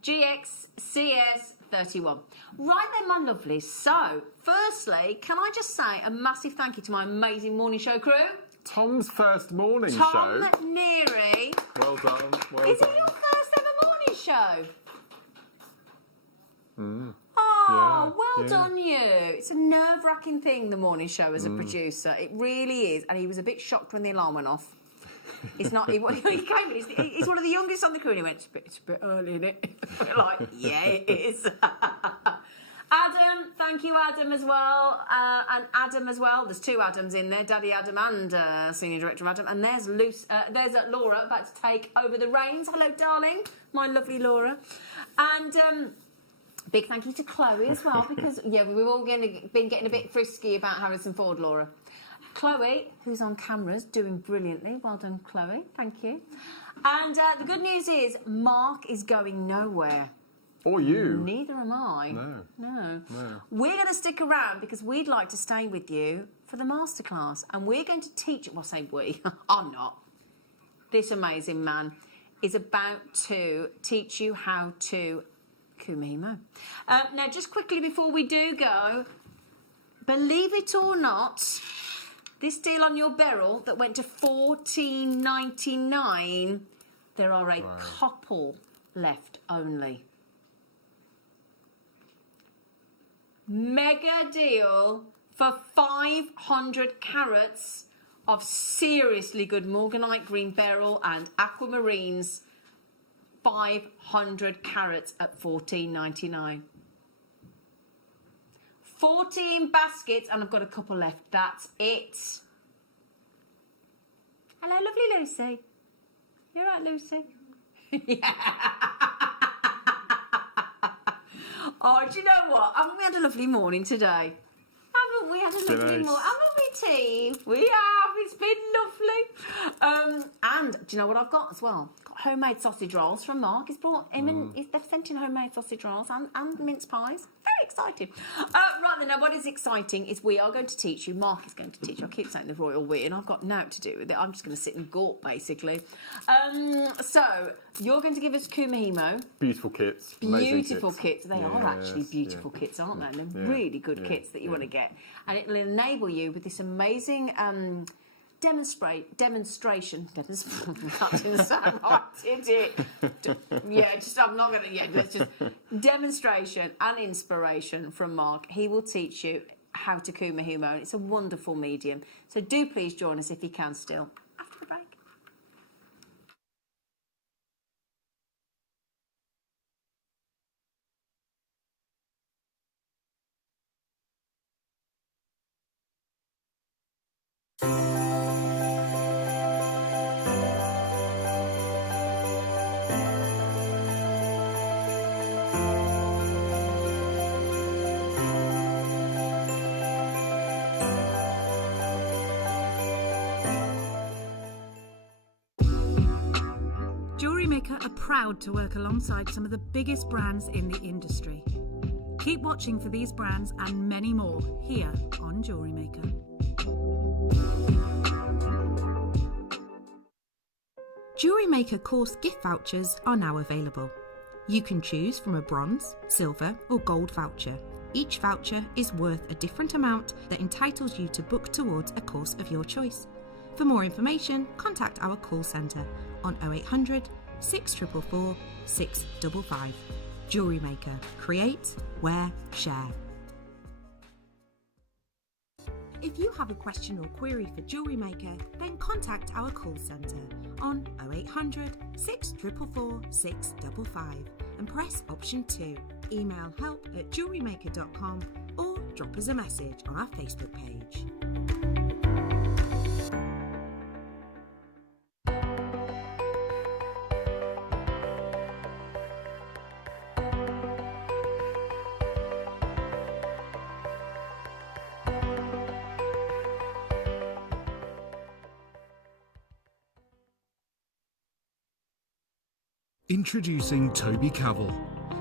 GXCS31. Right then, my lovely. So, firstly, can I just say a massive thank you to my amazing morning show crew? Tom's first morning show. Tom Neary. Well done. Well Is done. it your first ever morning show? Mm. Oh, well done you. It's a nerve-wracking thing, the morning show as a producer. It really is. And he was a bit shocked when the alarm went off. It's not, he came in, he's one of the youngest on the crew, and he went, it's a bit early, isn't it? We're like, yeah, it is. Adam, thank you, Adam, as well. And Adam as well. There's 2 Adams in there, Daddy Adam and Senior Director Adam. And there's Laura about to take over the reins. Hello, darling. My lovely Laura. And big thank you to Chloe as well, because, yeah, we've all been getting a bit frisky about Harrison Ford, Laura. Chloe, who's on cameras, doing brilliantly. Well done, Chloe. Thank you. And the good news is Mark is going nowhere. Or you. Neither am I. No. We're going to stick around because we'd like to stay with you for the masterclass. And we're going to teach, well, I say we, I'm not. This amazing man is about to teach you how to kumihimo. Now, just quickly before we do go, believe it or not, this deal on your beryl that went to $14.99, there are a couple left only. Mega deal for 500 carats of seriously good morganite green beryl and aquamarines. 500 carats at $14.99. 14 baskets, and I've got a couple left. That's it. Hello, lovely Lucy. You all right, Lucy? Yeah. Oh, do you know what? Haven't we had a lovely morning today? Haven't we had a lovely morning? Haven't we, T? We have. It's been lovely. And do you know what I've got as well? Got homemade sausage rolls from Mark. He's brought him in. They've sent in homemade sausage rolls and mince pies. Very exciting. Right then, now what is exciting is we are going to teach you. Mark is going to teach you. I keep saying the royal we, and I've got nothing to do with it. I'm just going to sit and gawp, basically. So you're going to give us kumihimo. Beautiful kits. Beautiful kits. They are actually beautiful kits, aren't they? They're really good kits that you want to get. And it will enable you with this amazing demonstration. That didn't sound right, did it? I'm not going to, let's just, demonstration and inspiration from Mark. He will teach you how to kumihimo, and it's a wonderful medium. So do please join us if you can still, after the break. JewelleryMaker are proud to work alongside some of the biggest brands in the industry. Keep watching for these brands and many more here on JewelleryMaker. JewelleryMaker course gift vouchers are now available. You can choose from a bronze, silver or gold voucher. Each voucher is worth a different amount that entitles you to book towards a course of your choice. For more information, contact our call centre on 0800 644 655. JewelleryMaker. Create, wear, share. If you have a question or query for JewelleryMaker, then contact our call centre on 0800 644 655 and press option 2. Email help@jewellerymaker.com or drop us a message on our Facebook page. Introducing Toby Cavell.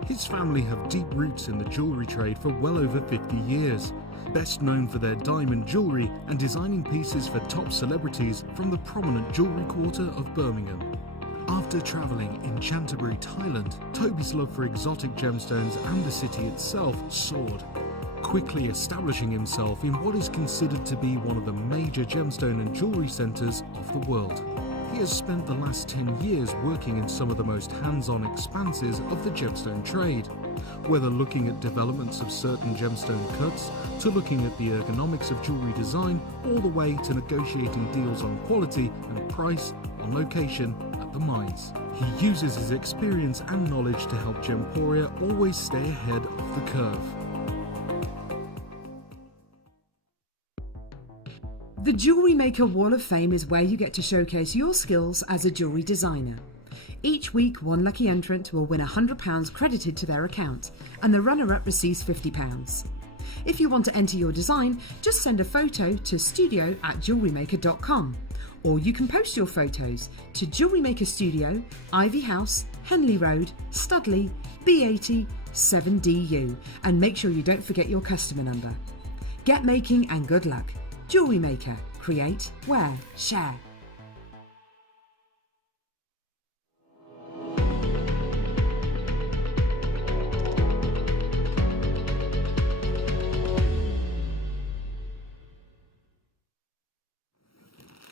His family have deep roots in the jewellery trade for well over 50 years. Best known for their diamond jewellery and designing pieces for top celebrities from the prominent jewellery quarter of Birmingham. After travelling in Canterbury, Thailand, Toby's love for exotic gemstones and the city itself soared, quickly establishing himself in what is considered to be one of the major gemstone and jewellery centres of the world. He has spent the last 10 years working in some of the most hands-on expanses of the gemstone trade, whether looking at developments of certain gemstone cuts, to looking at the ergonomics of jewellery design, all the way to negotiating deals on quality and price, on location, at the mines. He uses his experience and knowledge to help Gemporia always stay ahead of the curve. The JewelleryMaker Wall of Fame is where you get to showcase your skills as a jewellery designer. Each week, one lucky entrant will win £100 credited to their account, and the runner-up receives £50. If you want to enter your design, just send a photo to studio@jewellerymaker.com, or you can post your photos to JewelleryMaker Studio, Ivy House, Henley Road, Studley, B80 7DU, and make sure you don't forget your customer number. Get making and good luck. JewelleryMaker. Create, wear, share.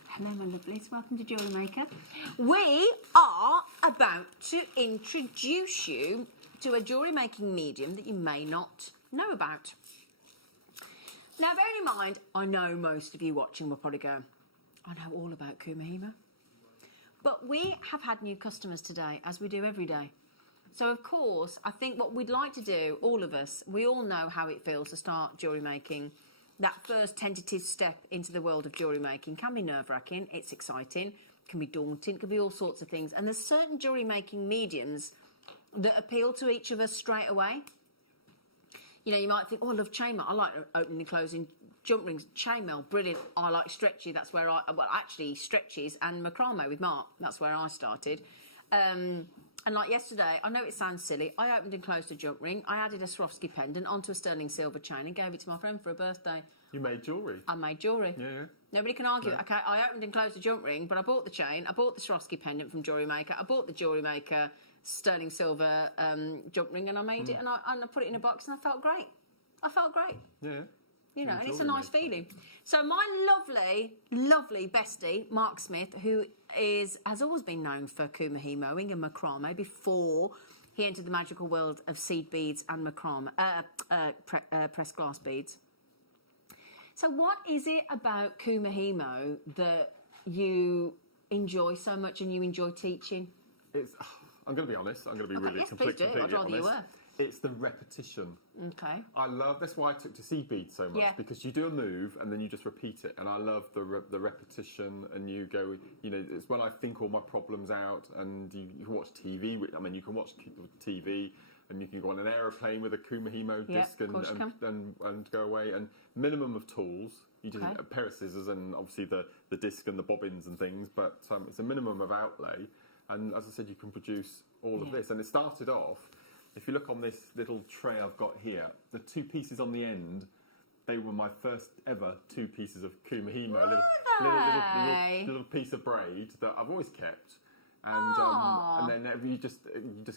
Hello my lovelies, welcome to JewelleryMaker. We are about to introduce you to a jewellery making medium that you may not know about. Now, bearing in mind, I know most of you watching will probably go, I know all about kumihimo. But we have had new customers today, as we do every day. So, of course, I think what we'd like to do, all of us, we all know how it feels to start jewellery making. That first tentative step into the world of jewellery making can be nerve-wracking, it's exciting, can be daunting, can be all sorts of things. And there's certain jewellery making mediums that appeal to each of us straight away. You know, you might think, oh, I love chainmail. I like opening and closing jump rings. Chainmail, brilliant. I like stretchy. That's where actually stretches and macrame with Mark. That's where I started. And like yesterday, I know it sounds silly. I opened and closed a jump ring. I added a Swarovski pendant onto a sterling silver chain and gave it to my friend for a birthday. You made jewellery? I made jewellery. Yeah. Nobody can argue. No. Okay, I opened and closed a jump ring, but I bought the chain. I bought the Swarovski pendant from JewelleryMaker. I bought the JewelleryMaker sterling silver jump ring, and I made it, and I put it in a box, and I felt great. Yeah. You know, and it's a nice feeling. So my lovely, lovely bestie, Mark Smith, who has always been known for kumahi-mowing and macrame before he entered the magical world of seed beads and macrame, pressed glass beads. So what is it about kumahi-mow that you enjoy so much and you enjoy teaching? I'm going to be honest. I'm going to be really completely honest. I'd rather you were. It's the repetition. Okay. That's why I took to seed beads so much, because you do a move and then you just repeat it, and I love the repetition. And you go, you know, it's when I think all my problems out, and you can watch TV. I mean, you can watch TV, and you can go on an aeroplane with a kumahi-mow disc and go away. And minimum of tools. You just a pair of scissors and obviously the disc and the bobbins and things, but it's a minimum of outlay. And as I said, you can produce all of this. And it started off. If you look on this little tray I've got here, the 2 pieces on the end, they were my first ever 2 pieces of kumahi-mow, little piece of braid that I've always kept, and then you just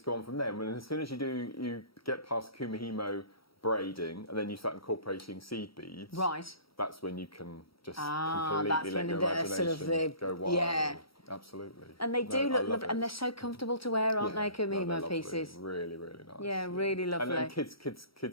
go on from there. And as soon as you get past kumahi-mow braiding, and then you start incorporating seed beads, right? That's when you can just completely let your imagination go wild. Yeah. Absolutely. And they do look lovely, and they're so comfortable to wear, aren't they, kumahi-mow pieces? Really, really nice. Yeah, really lovely. And kids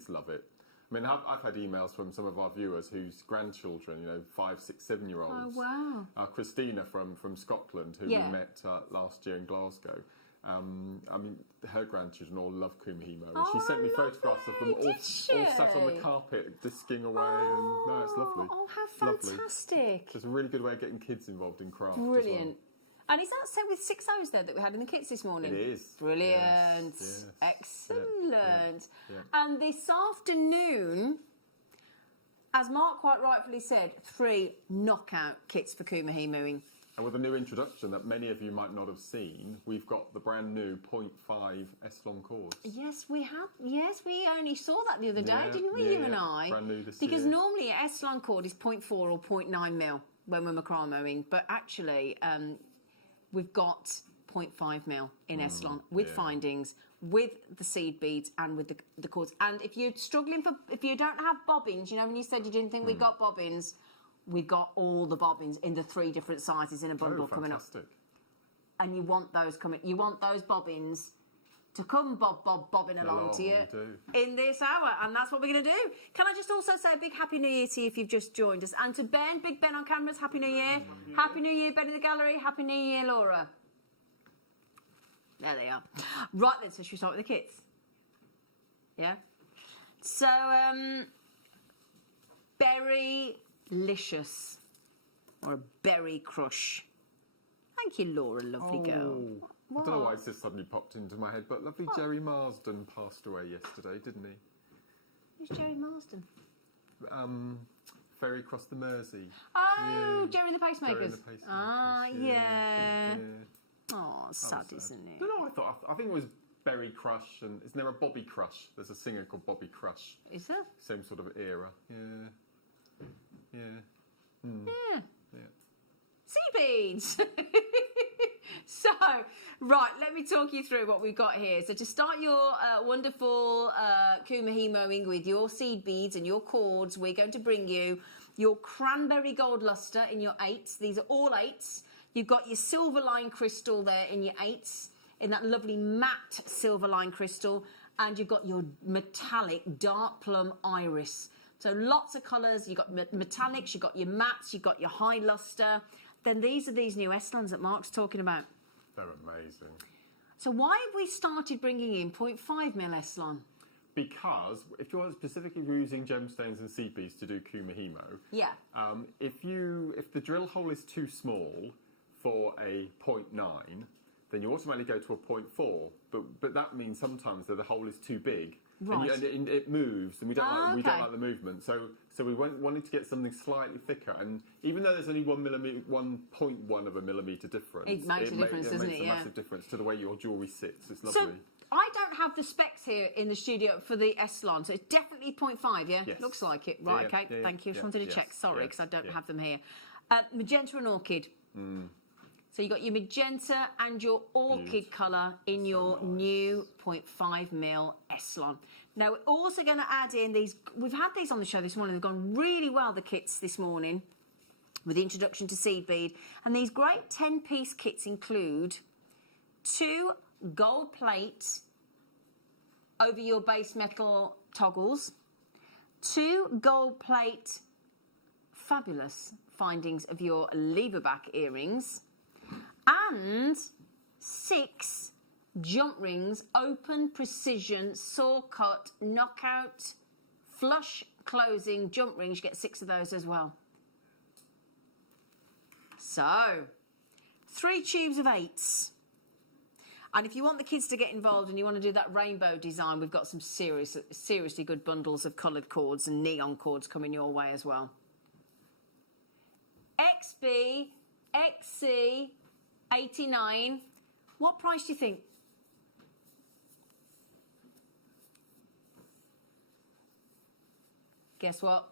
love it. I mean, I've had emails from some of our viewers whose grandchildren, you know, 5, 6, 7-year-olds. Oh, wow. Christina from Scotland, who we met last year in Glasgow. I mean, her grandchildren all love kumahi-mow. And she sent me photographs of them all sat on the carpet, disking away. And no, it's lovely. Oh, how fantastic. So it's a really good way of getting kids involved in craft. Brilliant. And is that set with 6 O's there that we had in the kits this morning? It is. Brilliant. Yes. Excellent. Yeah. And this afternoon, as Mark quite rightfully said, 3 knockout kits for kumahi-mowing. And with a new introduction that many of you might not have seen, we've got the brand new 0.5 S-long cords. Yes, we have. Yes, we only saw that the other day, didn't we, you and I? Brand new this because year. Normally an S-long cord is 0.4 or 0.9 mil when we're macrame-mowing, but actually we've got 0.5 mil in S-long with findings, with the seed beads and with the cords. And if you're struggling if you don't have bobbins, you know, when you said you didn't think we got bobbins, we've got all the bobbins in the 3 different sizes in a bundle coming up. And you want those bobbins to come bobbing along to you in this hour, and that's what we're going to do. Can I just also say a big Happy New Year to you if you've just joined us, and to Ben, Big Ben on cameras, Happy New Year. Happy New Year, Ben in the gallery. Happy New Year, Laura. There they are. Right then, so should we start with the kits? Yeah. So, Berry-licious, or a berry crush. Thank you, Laura, lovely girl. I don't know why this suddenly popped into my head, but lovely Jerry Marsden passed away yesterday, didn't he? Who's Jerry Marsden? Ferry across the Mersey. Oh, Jerry and the Pacemakers. Jerry and the Pacemakers. Ah, yeah. Oh, sad, isn't it? No, I think it was Berry Crush, and isn't there a Bobby Crush? There's a singer called Bobby Crush. Is there? Same sort of era. Yeah. Sea beads. So, right, let me talk you through what we've got here. So to start your wonderful kumahi-mowing with your seed beads and your cords, we're going to bring you your cranberry gold luster in your 8s. These are all 8s. You've got your silver line crystal there in your 8s, in that lovely matte silver line crystal, and you've got your metallic dark plum iris. So lots of colours. You've got metallics, you've got your mattes, you've got your high luster. Then these are these new S-lons that Mark's talking about. They're amazing. So why have we started bringing in 0.5 mil S-lon? Because if you're specifically using gemstones and seed beads to do kumahi-mow, if the drill hole is too small for a 0.9, then you automatically go to a 0.4. But that means sometimes that the hole is too big. Right. And it moves, and we don't like the movement. So we wanted to get something slightly thicker. And even though there's only 1.1 of a millimetre difference, it makes a difference, doesn't it? It makes a massive difference to the way your jewellery sits. It's lovely. So I don't have the specs here in the studio for the S-lon, so it's definitely 0.5, yeah? Yes. Looks like it. Right, okay, thank you. Just wanted to check. Sorry, because I don't have them here. Magenta and orchid. So you got your magenta and your orchid colour in your new 0.5mm Eslon. Now we're also going to add in these. We've had these on the show this morning. They've gone really well, the kits this morning, with the introduction to seed bead. And these great 10-piece kits include 2 gold plates over your base metal toggles, 2 gold plate fabulous findings of your lever back earrings, and 6 jump rings, open, precision, saw cut, knockout, flush closing jump rings. You get 6 of those as well. So, 3 tubes of 8s. And if you want the kids to get involved and you want to do that rainbow design, we've got some seriously good bundles of coloured cords and neon cords coming your way as well. XB, XC, 89. What price do you think? Guess what?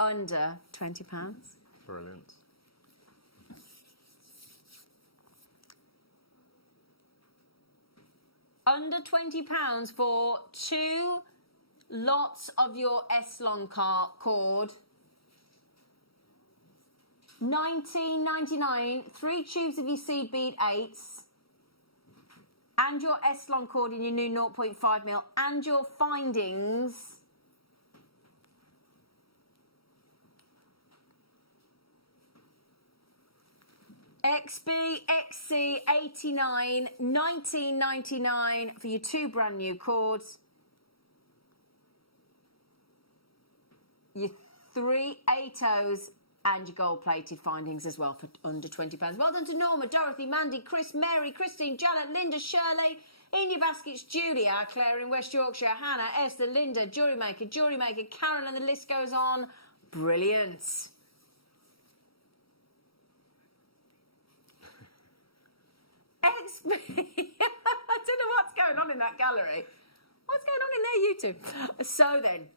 Under £20. Brilliant. Under £20 for 2 lots of your Eslon cord. $19.99, 3 tubes of your seed bead 8s, and your Eslon cord in your new 0.5mm, and your findings. XB, XC, 89, $19.99 for your 2 brand new cords. Your 3 8Os and your gold-plated findings as well for under £20. Well done to Norma, Dorothy, Mandy, Chris, Mary, Christine, Janet, Linda, Shirley. In your baskets, Julia, Claire in West Yorkshire, Hannah, Esther, Linda, JewelleryMaker, Karen, and the list goes on. Brilliant. XB. I don't know what's going on in that gallery. What's going on in there, you two? So then,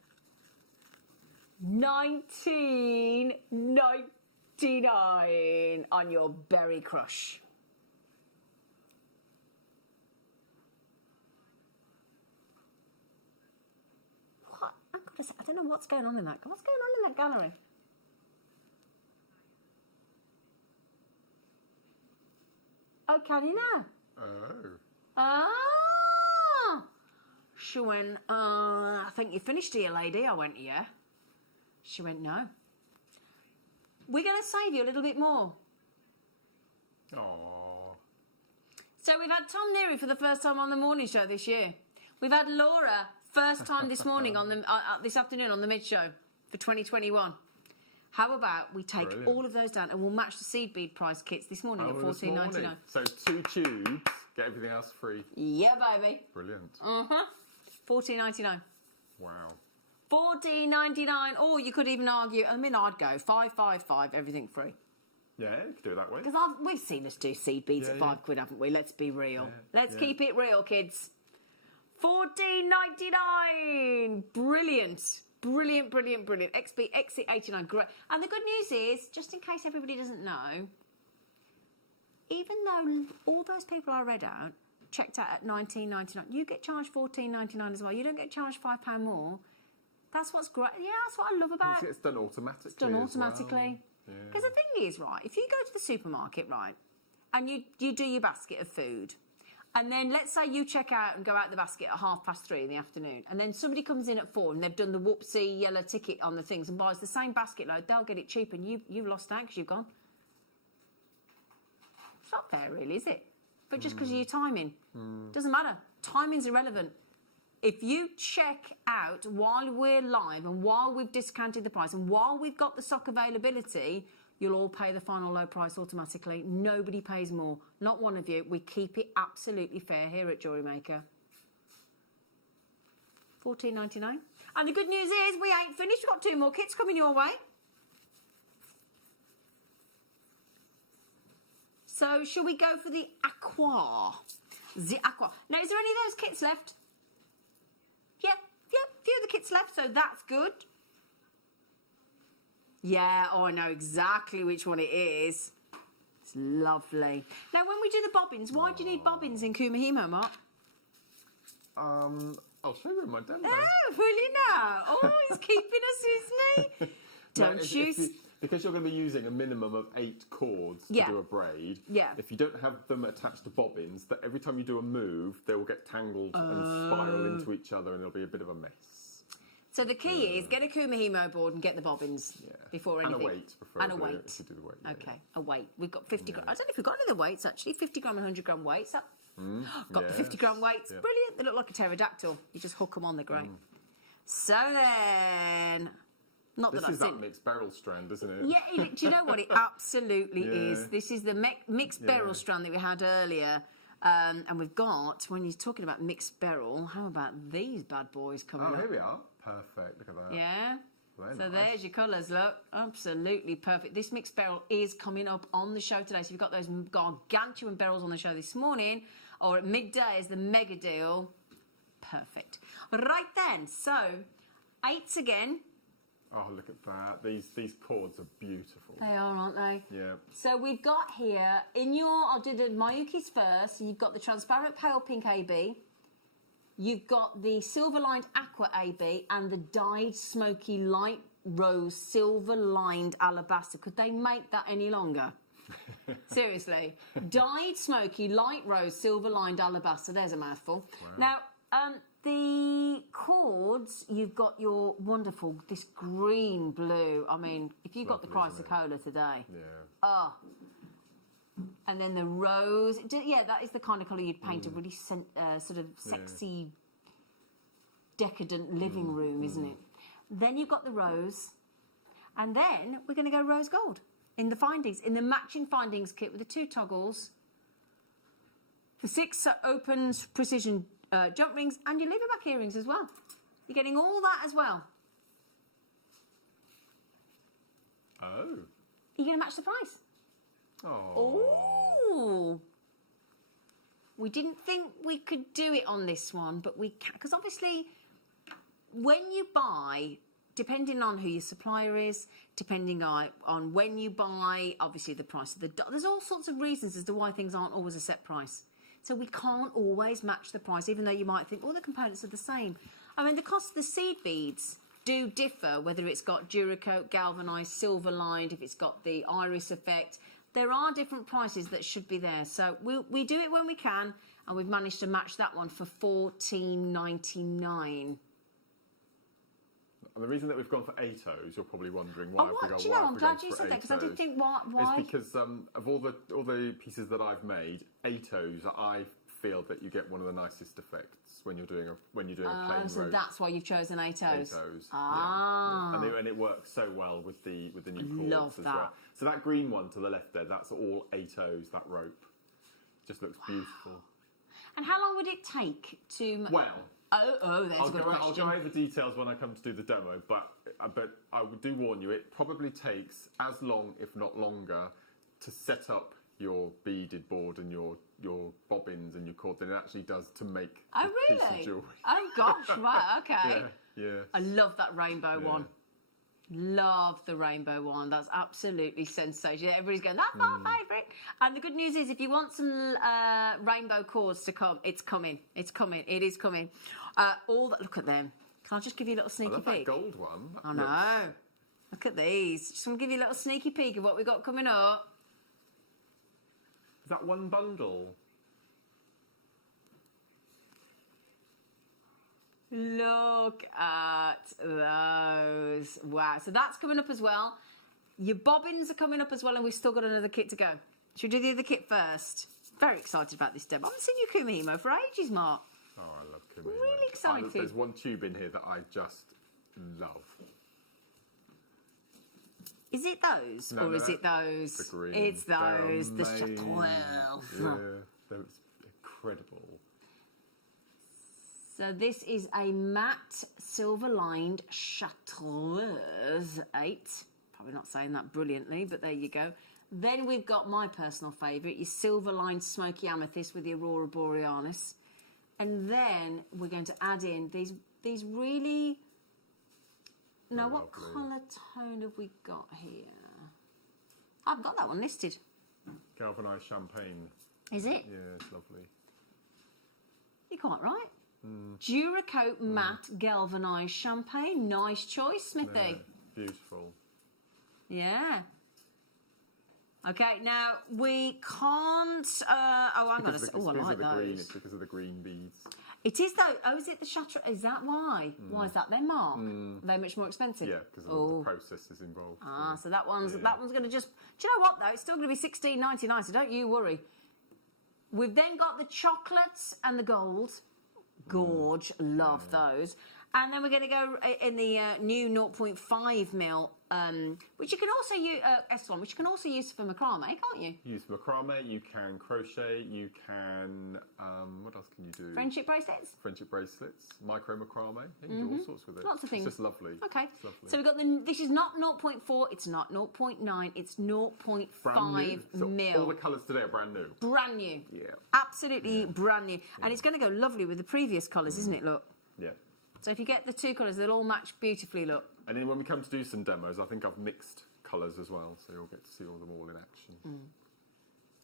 $19.99 on your Berry Crush. What? I've got to say, I don't know what's going on in that. What's going on in that gallery? Oh, can you now? Oh. Ah! She went, I think you finished here, lady. I went, yeah. She went, no. We're going to save you a little bit more. Aww. So we've had Tom Neary for the first time on the morning show this year. We've had Laura first time this morning on the this afternoon on the mid show for 2021. How about we take all of those down and we'll match the seed bead price kits this morning at $14.99. So 2 tubes, get everything else free. Yeah, baby. Brilliant. $14.99. Wow. $14.99. Or you could even argue, I mean, I'd go $5.55, everything free. Yeah, you could do it that way. Because we've seen us do seed beads at £5, haven't we? Let's be real. Let's keep it real, kids. $14.99. Brilliant. Brilliant, brilliant, brilliant. XB, XC89, great. And the good news is, just in case everybody doesn't know, even though all those people I read out checked out at $19.99, you get charged $14.99 as well. You don't get charged £5 more. That's what's great. Yeah, that's what I love about it. It's done automatically. It's done automatically. Because the thing is, right, if you go to the supermarket, right, and you do your basket of food, and then let's say you check out and go out the basket at 3:30 in the afternoon, and then somebody comes in at 4 and they've done the whoopsie yellow ticket on the things and buys the same basket load, they'll get it cheap and you've lost out because you've gone. It's not fair, really, is it? But just because of your timing. Doesn't matter. Timing's irrelevant. If you check out while we're live and while we've discounted the price and while we've got the stock availability, you'll all pay the final low price automatically. Nobody pays more. Not one of you. We keep it absolutely fair here at JewelleryMaker. $14.99. And the good news is we ain't finished. We've got 2 more kits coming your way. So shall we go for the Aqua? The Aqua. Now, is there any of those kits left? Yeah, a few of the kits left, so that's good. Yeah, oh, I know exactly which one it is. It's lovely. Now, when we do the bobbins, why do you need bobbins in Kumahimo, Mark? I'll show you in my demo. Oh, will you now? Oh, he's keeping us, isn't he? Don't you... Because you're going to be using a minimum of 8 cords to do a braid. Yeah. If you don't have them attached to bobbins, that every time you do a move, they will get tangled and spiral into each other, and it'll be a bit of a mess. So the key is get a Kumahimo board and get the bobbins before anything. And a weight, preferably. And a weight. If you do the weight. Okay, a weight. We've got 50 gram. I don't know if we've got any of the weights, actually. 50 gram and 100 gram weights. Got the 50 gram weights. Yeah. Brilliant. They look like a pterodactyl. You just hook them on, they're great. So then... Not this that is that mixed beryl strand, isn't it? Yeah, do you know what? It absolutely is. This is the mixed beryl strand that we had earlier. And we've got, when you're talking about mixed beryl, how about these bad boys coming up? Oh, here we are. Perfect. Look at that. Yeah. Very So nice. there's your colours, look. Absolutely perfect. This mixed beryl is coming up on the show today. So you've got those gargantuan beryls on the show this morning, or at midday is the mega deal. Perfect. Right then, so 8s again. Oh, look at that. These cords are beautiful. They are, aren't they? Yeah. So we've got here, I'll do the Mayukis first. You've got the transparent pale pink AB. You've got the silver-lined aqua AB and the dyed smoky light rose silver-lined alabaster. Could they make that any longer? Seriously. Dyed smoky light rose silver-lined alabaster. There's a mouthful. Wow. Now, the cords, you've got your wonderful, this green blue. I mean, if you got the Chrysocolla today. Yeah. Oh. And then the rose. Yeah, that is the kind of colour you'd paint a really sort of sexy, decadent living room, isn't it? Then you've got the rose. And then we're going to go rose gold in the findings, in the matching findings kit with the 2 toggles, the 6 open precision jump rings, and your lever back earrings as well. You're getting all that as well. Oh. You're going to match the price. Oh. We didn't think we could do it on this one, but we can. Because obviously, when you buy, depending on who your supplier is, depending on when you buy, obviously the price of there's all sorts of reasons as to why things aren't always a set price. So we can't always match the price, even though you might think all the components are the same. I mean, the cost of the seed beads do differ, whether it's got Duracoat, galvanised, silver lined, if it's got the iris effect. There are different prices that should be there. So we do it when we can, and we've managed to match that one for $14.99. And the reason that we've gone for 8Os, you're probably wondering why Oh, have we what? gone, Do you know, I'm glad you said that, because I did think, why? It's because of all the pieces that I've made, 8Os, I feel that you get one of the nicest effects when you're doing a plain So rope. that's why you've chosen 8Os. 8Os. Ah. Yeah. And it works so well with the new cords Love as that. well. So that green one to the left there, that's all 8Os, that rope. Just looks beautiful. And how long would it take to... Well... Oh, there's a good question. I'll go over details when I come to do the demo, but I do warn you, it probably takes as long, if not longer, to set up your beaded board and your bobbins and your cord than it actually does to make Oh, a piece really? of jewellery. Oh, gosh, right, okay. Yeah. I love that rainbow one. Love the rainbow one. That's absolutely sensational. Everybody's going, that's our favourite. And the good news is, if you want some rainbow cords to come, it's coming. It's coming. It is coming. Look at them. Can I just give you a little sneaky I love peek? that gold one. I know. Look at these. Just want to give you a little sneaky peek of what we've got coming up. Is that one bundle? Look at those. Wow. So that's coming up as well. Your bobbins are coming up as well, and we've still got another kit to go. Should we do the other kit first? Very excited about this demo. I haven't seen you Kumahimo for ages, Mark. Oh, I love Kumahimo. Really excited. There's one tube in here that I just love. Is it those? No, is it those? The green. It's those. The They're amazing. Chateauelle. Yeah, they're incredible. So this is a matte silver-lined Chateauelle 8. Probably not saying that brilliantly, but there you go. Then we've got my personal favourite, your silver-lined smoky amethyst with the Aurora Borealis. And then we're going to add in these really Now, what colour tone have we got here? I've got that one listed. Galvanised champagne. Is it? Yeah, it's lovely. You're quite right. Duracoat matte galvanised champagne. Nice choice, Smithy. Yeah, beautiful. Yeah. Okay, now we can't. I'm going to say. Oh, I like those. It's because of the green beads. It is though. Oh, is it the shutter? Is that why? Why is that then, Mark? They're much more expensive. Yeah, because of the processes involved. Ah, so that one's going to just. Do you know what though? It's still going to be $16.99. So don't you worry. We've then got the chocolates and the gold. Gorge, love those. And then we're going to go in the new 0.5mm, which you can also use, S1, which you can also use for macrame, can't you? Use macrame, you can crochet, you can, what else can you do? Friendship bracelets? Friendship bracelets, micro macrame, you can do all sorts with it. Lots of things. It's just lovely. Okay, it's lovely. So we've got this is not 0.4, it's not 0.9, it's 0.5 mil. All the colours today are brand new. Brand new. Yeah. Absolutely brand new. And it's going to go lovely with the previous colours, isn't it, look? Yeah. So if you get the two colours, they'll all match beautifully, look. And then when we come to do some demos, I think I've mixed colours as well, so you'll get to see all them all in action.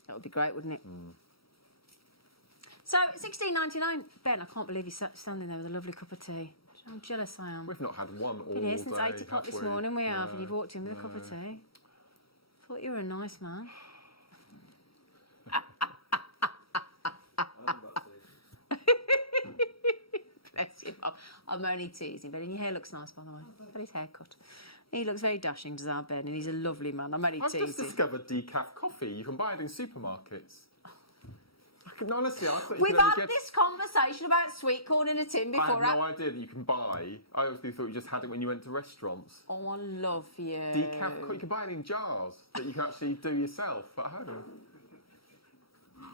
That would be great, wouldn't it? So, $16.99. Ben, I can't believe you're standing there with a lovely cup of tea. How jealous I am. We've not had one all Been here since day, 8 o'clock have this we? morning, we have, No, and you've walked in with a cup of tea. Thought you were a nice man. Bless you, Bob. I'm only teasing, but your hair looks nice, by the way. Got his hair cut. He looks very dashing, does our Ben, and he's a lovely man. I'm only teasing. I've just discovered decaf coffee. You can buy it in supermarkets. Honestly, I thought you We've could only had this conversation about sweet corn in a tin before. I had no idea that you can buy. I always thought you just had it when you went to restaurants. Oh, I love you. Decaf coffee. You can buy it in jars that you can actually do yourself at home.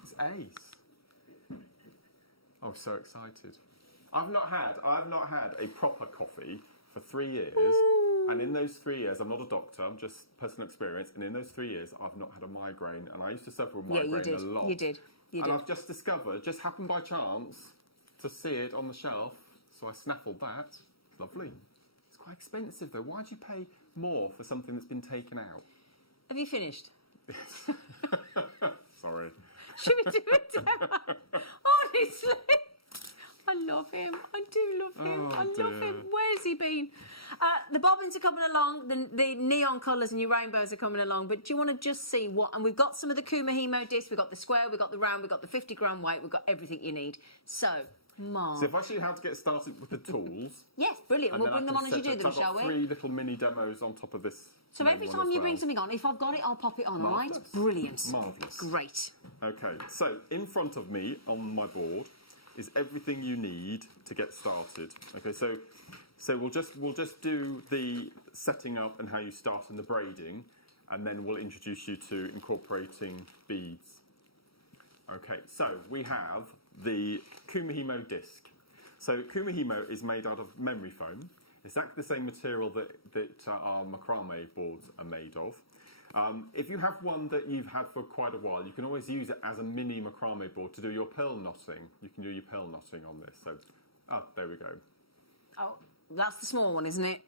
It's ace. I'm so excited. I've not had a proper coffee for 3 years. Ooh. And in those 3 years, I'm not a doctor, I'm just personal experience, and in those 3 years, I've not had a migraine, and I used to suffer with migraine a lot. You did. And I've just discovered, just happened by chance, to see it on the shelf, so I snaffled that. It's lovely. It's quite expensive, though. Why do you pay more for something that's been taken out? Have you finished? Yes. Sorry. Should we do a demo? Honestly. I love him. I do love him. I love him. Where's he been? The bobbins are coming along. The neon colours and your rainbows are coming along. But do you want to just see what? And we've got some of the Kumahimo discs. We've got the square. We've got the round. We've got the 50-gram weight. We've got everything you need. So, Mark. So if I show you how to get started with the tools. Yes, brilliant. We'll bring them on as you do them, shall we? I've got 3 little mini demos on top of this. So every time you bring something on, if I've got it, I'll pop it on, all right? Brilliant. Marvellous. Great. Okay, so in front of me on my board is everything you need to get started. Okay, so we'll just do the setting up and how you start and the braiding, and then we'll introduce you to incorporating beads. Okay, so we have the Kumahimo disc. So Kumahimo is made out of memory foam. It's exactly the same material that our macrame boards are made of. If you have one that you've had for quite a while, you can always use it as a mini macrame board to do your pearl knotting. You can do your pearl knotting on this. So, there we go. Oh, that's the small one, isn't it?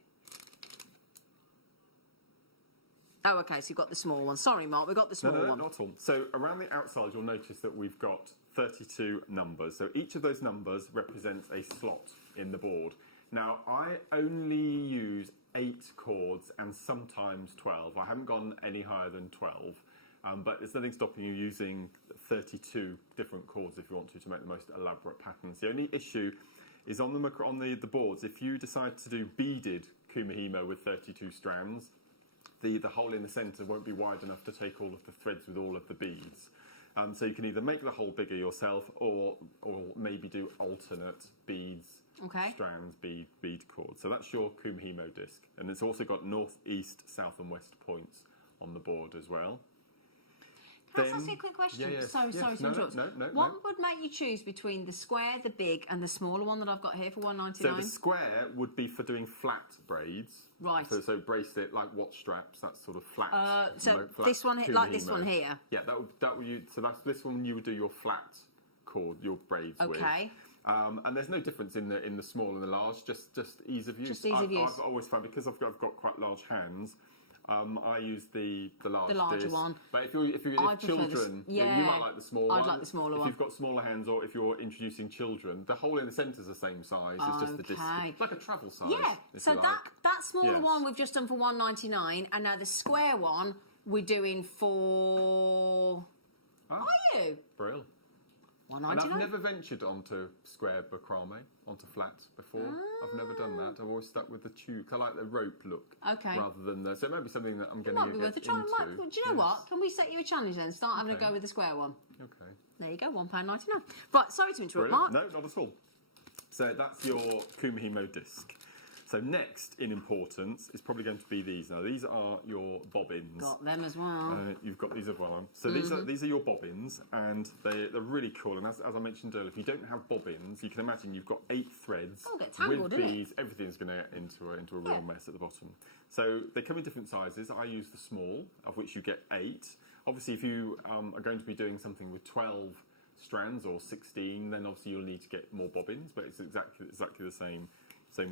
Oh, okay, so you've got the small one. Sorry, Mark, we've got the small one. No, not at all. So around the outside, you'll notice that we've got 32 numbers. So each of those numbers represents a slot in the board. Now, I only use 8 chords and sometimes 12. I haven't gone any higher than 12. But there's nothing stopping you using 32 different chords if you want to make the most elaborate patterns. The only issue is on the boards, if you decide to do beaded Kumahimo with 32 strands, the hole in the centre won't be wide enough to take all of the threads with all of the beads. So you can either make the hole bigger yourself or maybe do alternate beads, strands, bead cords. So that's your Kumahimo disc. And it's also got north, east, south and west points on the board as well. Can I ask you a quick question? Sorry to interrupt. What would make you choose between the square, the big, and the smaller one that I've got here for $1.99? So the square would be for doing flat braids. Right. So bracelet, like watch straps, that sort of flat. Flat this one, Kumahimo. like this one here. Yeah, that would you. So that's this one. You would do your flat cord, your braids with. Okay. And there's no difference in the small and the large, just ease of use. Just ease of use. I've always found, because I've got quite large hands, I use the larger disc. one. But if children, you might like the small one. I'd like the smaller one. If you've got smaller hands, or if you're introducing children, the hole in the centre is the same size. It's just the disc. It's like a travel size. Yeah. So that smaller one we've just done for £1.99, and now the square one we're doing for. Are you? Brill. And I've never ventured onto square macrame, onto flat before. I've never done that. I've always stuck with the tube. I like the rope look rather than the. So it might be something that I'm going to get into. Do you know what? Can we set you a challenge then? Start having a go with the square one. Okay. There you go, £1.99. Right, sorry to interrupt, Mark. No, not at all. So that's your Kumihimo disc. So next in importance is probably going to be these. Now these are your bobbins. Got them as well. You've got these as well. So these are your bobbins, and they're really cool. And as I mentioned earlier, if you don't have bobbins, you can imagine you've got 8 threads get tangled, with bees. Everything's going to get into a real mess at the bottom. So they come in different sizes. I use the small, of which you get 8. Obviously, if you are going to be doing something with 12 strands or 16, then obviously you'll need to get more bobbins. But it's exactly the same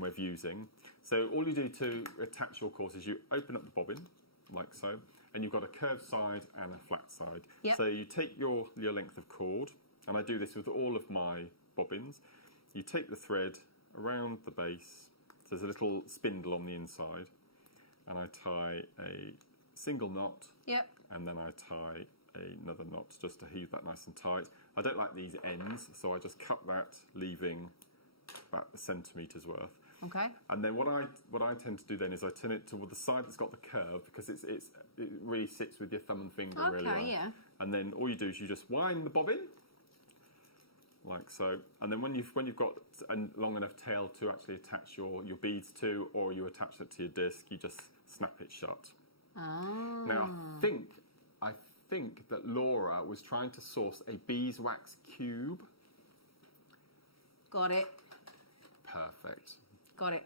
way of using. So all you do to attach your course is you open up the bobbin, like so, and you've got a curved side and a flat side. Yep. So you take your length of cord, and I do this with all of my bobbins. You take the thread around the base, so there's a little spindle on the inside, and I tie a single knot, and then I tie another knot just to heave that nice and tight. I don't like these ends, so I just cut that, leaving about a centimetre's worth. Okay. And then what I tend to do then is I turn it toward the side that's got the curve, because it really sits with your thumb and finger really well. Yeah. And then all you do is you just wind the bobbin, like so. And then when you've got a long enough tail to actually attach your beads to, or you attach it to your disc, you just snap it shut. Now I think that Laura was trying to source a beeswax cube. Got it. Perfect. Got it.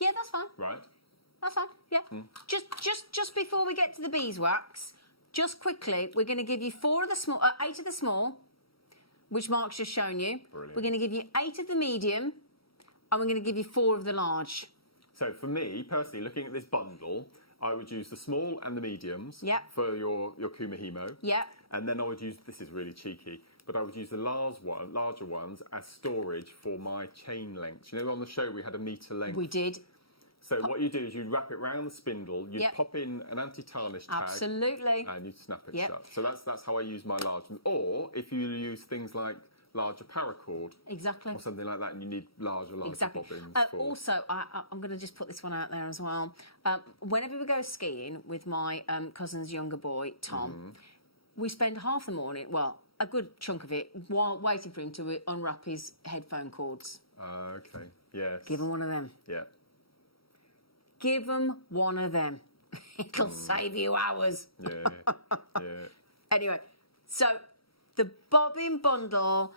Yeah, that's fine. Right. That's fine. Yeah. Just before we get to the beeswax, just quickly, we're going to give you 8 of the small, which Mark's just shown you. Brilliant. We're going to give you 8 of the medium, and we're going to give you 4 of the large. So for me personally, looking at this bundle, I would use the small and the mediums for your Kumihimo. Yeah. And then I would use, this is really cheeky, but I would use the larger ones as storage for my chain lengths. You know, on the show we had a metre length. We did. So what you do is you'd wrap it round the spindle, you'd pop in an anti-tarnish tag. Absolutely. And you'd snap it shut. So that's how I use my large ones. Or if you use things like larger paracord. Exactly. Or something like that, and you need larger bobbins. Also, I'm going to just put this one out there as well. Whenever we go skiing with my cousin's younger boy, Tom, we spend half the morning, well, a good chunk of it, while waiting for him to unwrap his headphone cords. Okay, yes. Give him one of them. Yeah. Give him one of them. It'll save you hours. Yeah, yeah. Anyway, so the bobbin bundle,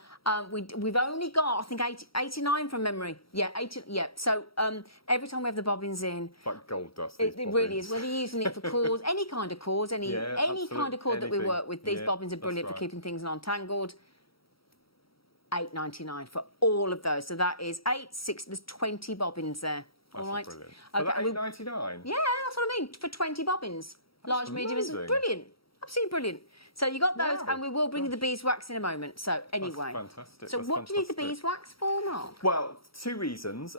we've only got, I think, 89 from memory. Yeah, 80. Yeah. So every time we have the bobbins in, it's like gold dust. It really is. Whether you're using it for cords, any kind of cords, any kind of cord that we work with, these bobbins are brilliant for keeping things non-tangled. $8.99 for all of those. So that is 8, 6. There's 20 bobbins there. That's all right. Brilliant. For that $8.99. Yeah, that's what I mean. For 20 bobbins, large, medium is brilliant. Absolutely brilliant. So you got those, and we will bring you the beeswax in a moment. So anyway, that's fantastic. So what do you need the beeswax for, Mark? Well, 2 reasons.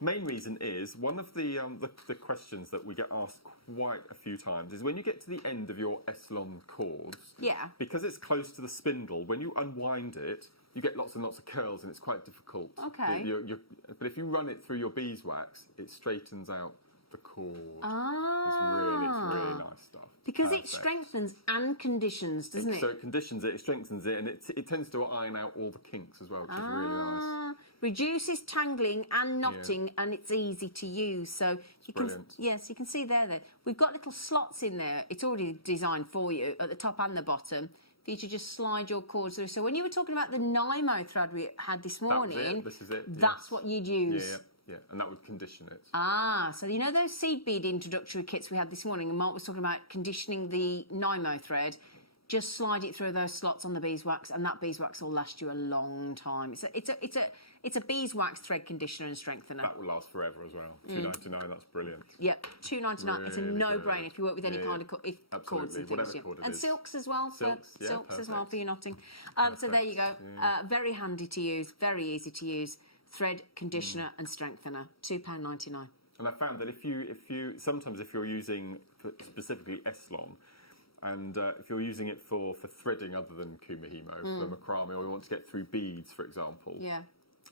Main reason is one of the questions that we get asked quite a few times is when you get to the end of your Eslon cords. Yeah. Because it's close to the spindle, when you unwind it, you get lots and lots of curls, and it's quite difficult. Okay. But if you run it through your beeswax, it straightens out the cord. Ah. It's really nice stuff. Because it strengthens and conditions, doesn't it? So it conditions it, it strengthens it, and it tends to iron out all the kinks as well, which is really nice. Reduces tangling and knotting, and it's easy to use. So you can, you can see there. We've got little slots in there. It's already designed for you at the top and the bottom for you to just slide your cords through. So when you were talking about the Nymo thread we had this morning, this is it. That's what you'd use. Yeah, and that would condition it. Ah, so you know those seed bead introductory kits we had this morning, and Mark was talking about conditioning the Nymo thread. Just slide it through those slots on the beeswax, and that beeswax will last you a long time. It's a beeswax thread conditioner and strengthener. That will last forever as well. $2.99. That's brilliant. Yeah, $2.99. It's a no-brainer brilliant. if you work with any kind of cords and things. Whatever cord it and is. silks as well. Silks As well for your knotting. Perfect. So there you go. Very handy to use. Very easy to use. Thread conditioner and strengthener. £2.99. And I found that if you're using specifically Eslon, and if you're using it for threading other than kumihimo, for macrame, or you want to get through beads, for example,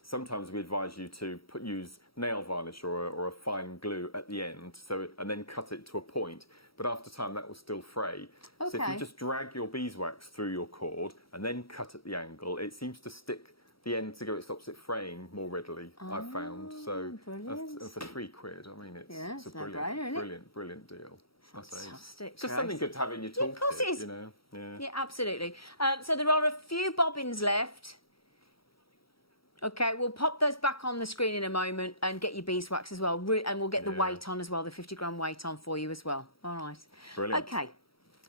sometimes we advise you to use nail varnish or a fine glue at the end, and then cut it to a point. But after time, that will still fray. Okay. So if you just drag your beeswax through your cord and then cut at the angle, it seems to stick the end together. It stops it fraying more readily, I've found. So for £3, I mean, it's a brilliant deal. Fantastic. Just something good to have in your toolkit. Of course it is. You know? Yeah, absolutely. So there are a few bobbins left. Okay, we'll pop those back on the screen in a moment and get your beeswax as well. And we'll get the weight on as well, the 50-gram weight on for you as well. All right. Brilliant. Okay.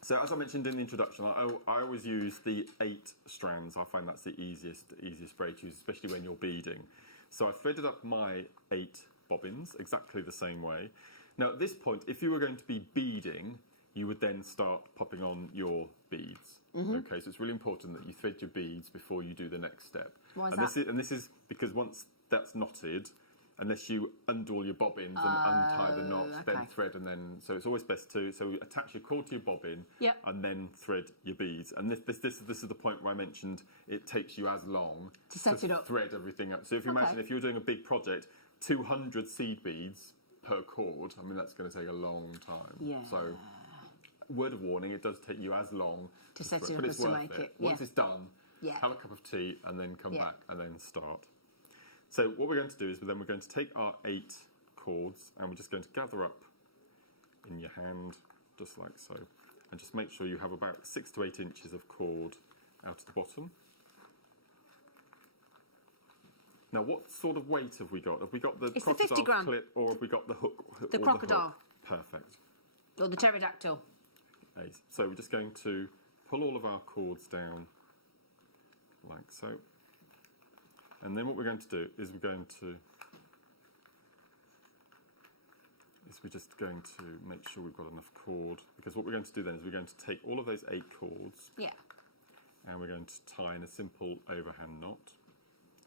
So as I mentioned in the introduction, I always use the 8 strands. I find that's the easiest braid to use, especially when you're beading. So I threaded up my 8 bobbins exactly the same way. Now at this point, if you were going to be beading, you would then start popping on your beads. Okay, so it's really important that you thread your beads before you do the next step. Why is that? This is because once that's knotted, unless you undo all your bobbins and untie the knot, then thread, and then so it's always best to attach your cord to your bobbin and then thread your beads. And this is the point where I mentioned it takes you as long to set it up, thread everything up. So if you imagine if you were doing a big project, 200 seed beads per cord, I mean that's going to take a long time. Yeah. So word of warning, it does take you as long to set it up but it's as to worth make it. Once it's done, have a cup of tea and then come back and then start. So what we're going to do is we're going to take our 8 cords and we're just going to gather up in your hand, just like so. And just make sure you have about 6 to 8 inches of cord out at the bottom. Now, what sort of weight have we got? Have we got the crocodile 50 gram. clip, or have we got the hook? The crocodile. The perfect. Or the pterodactyl. Okay, so we're just going to pull all of our cords down like so. And then what we're going to do is we're just going to make sure we've got enough cord, because what we're going to do then is we're going to take all of those 8 cords and we're going to tie in a simple overhand knot.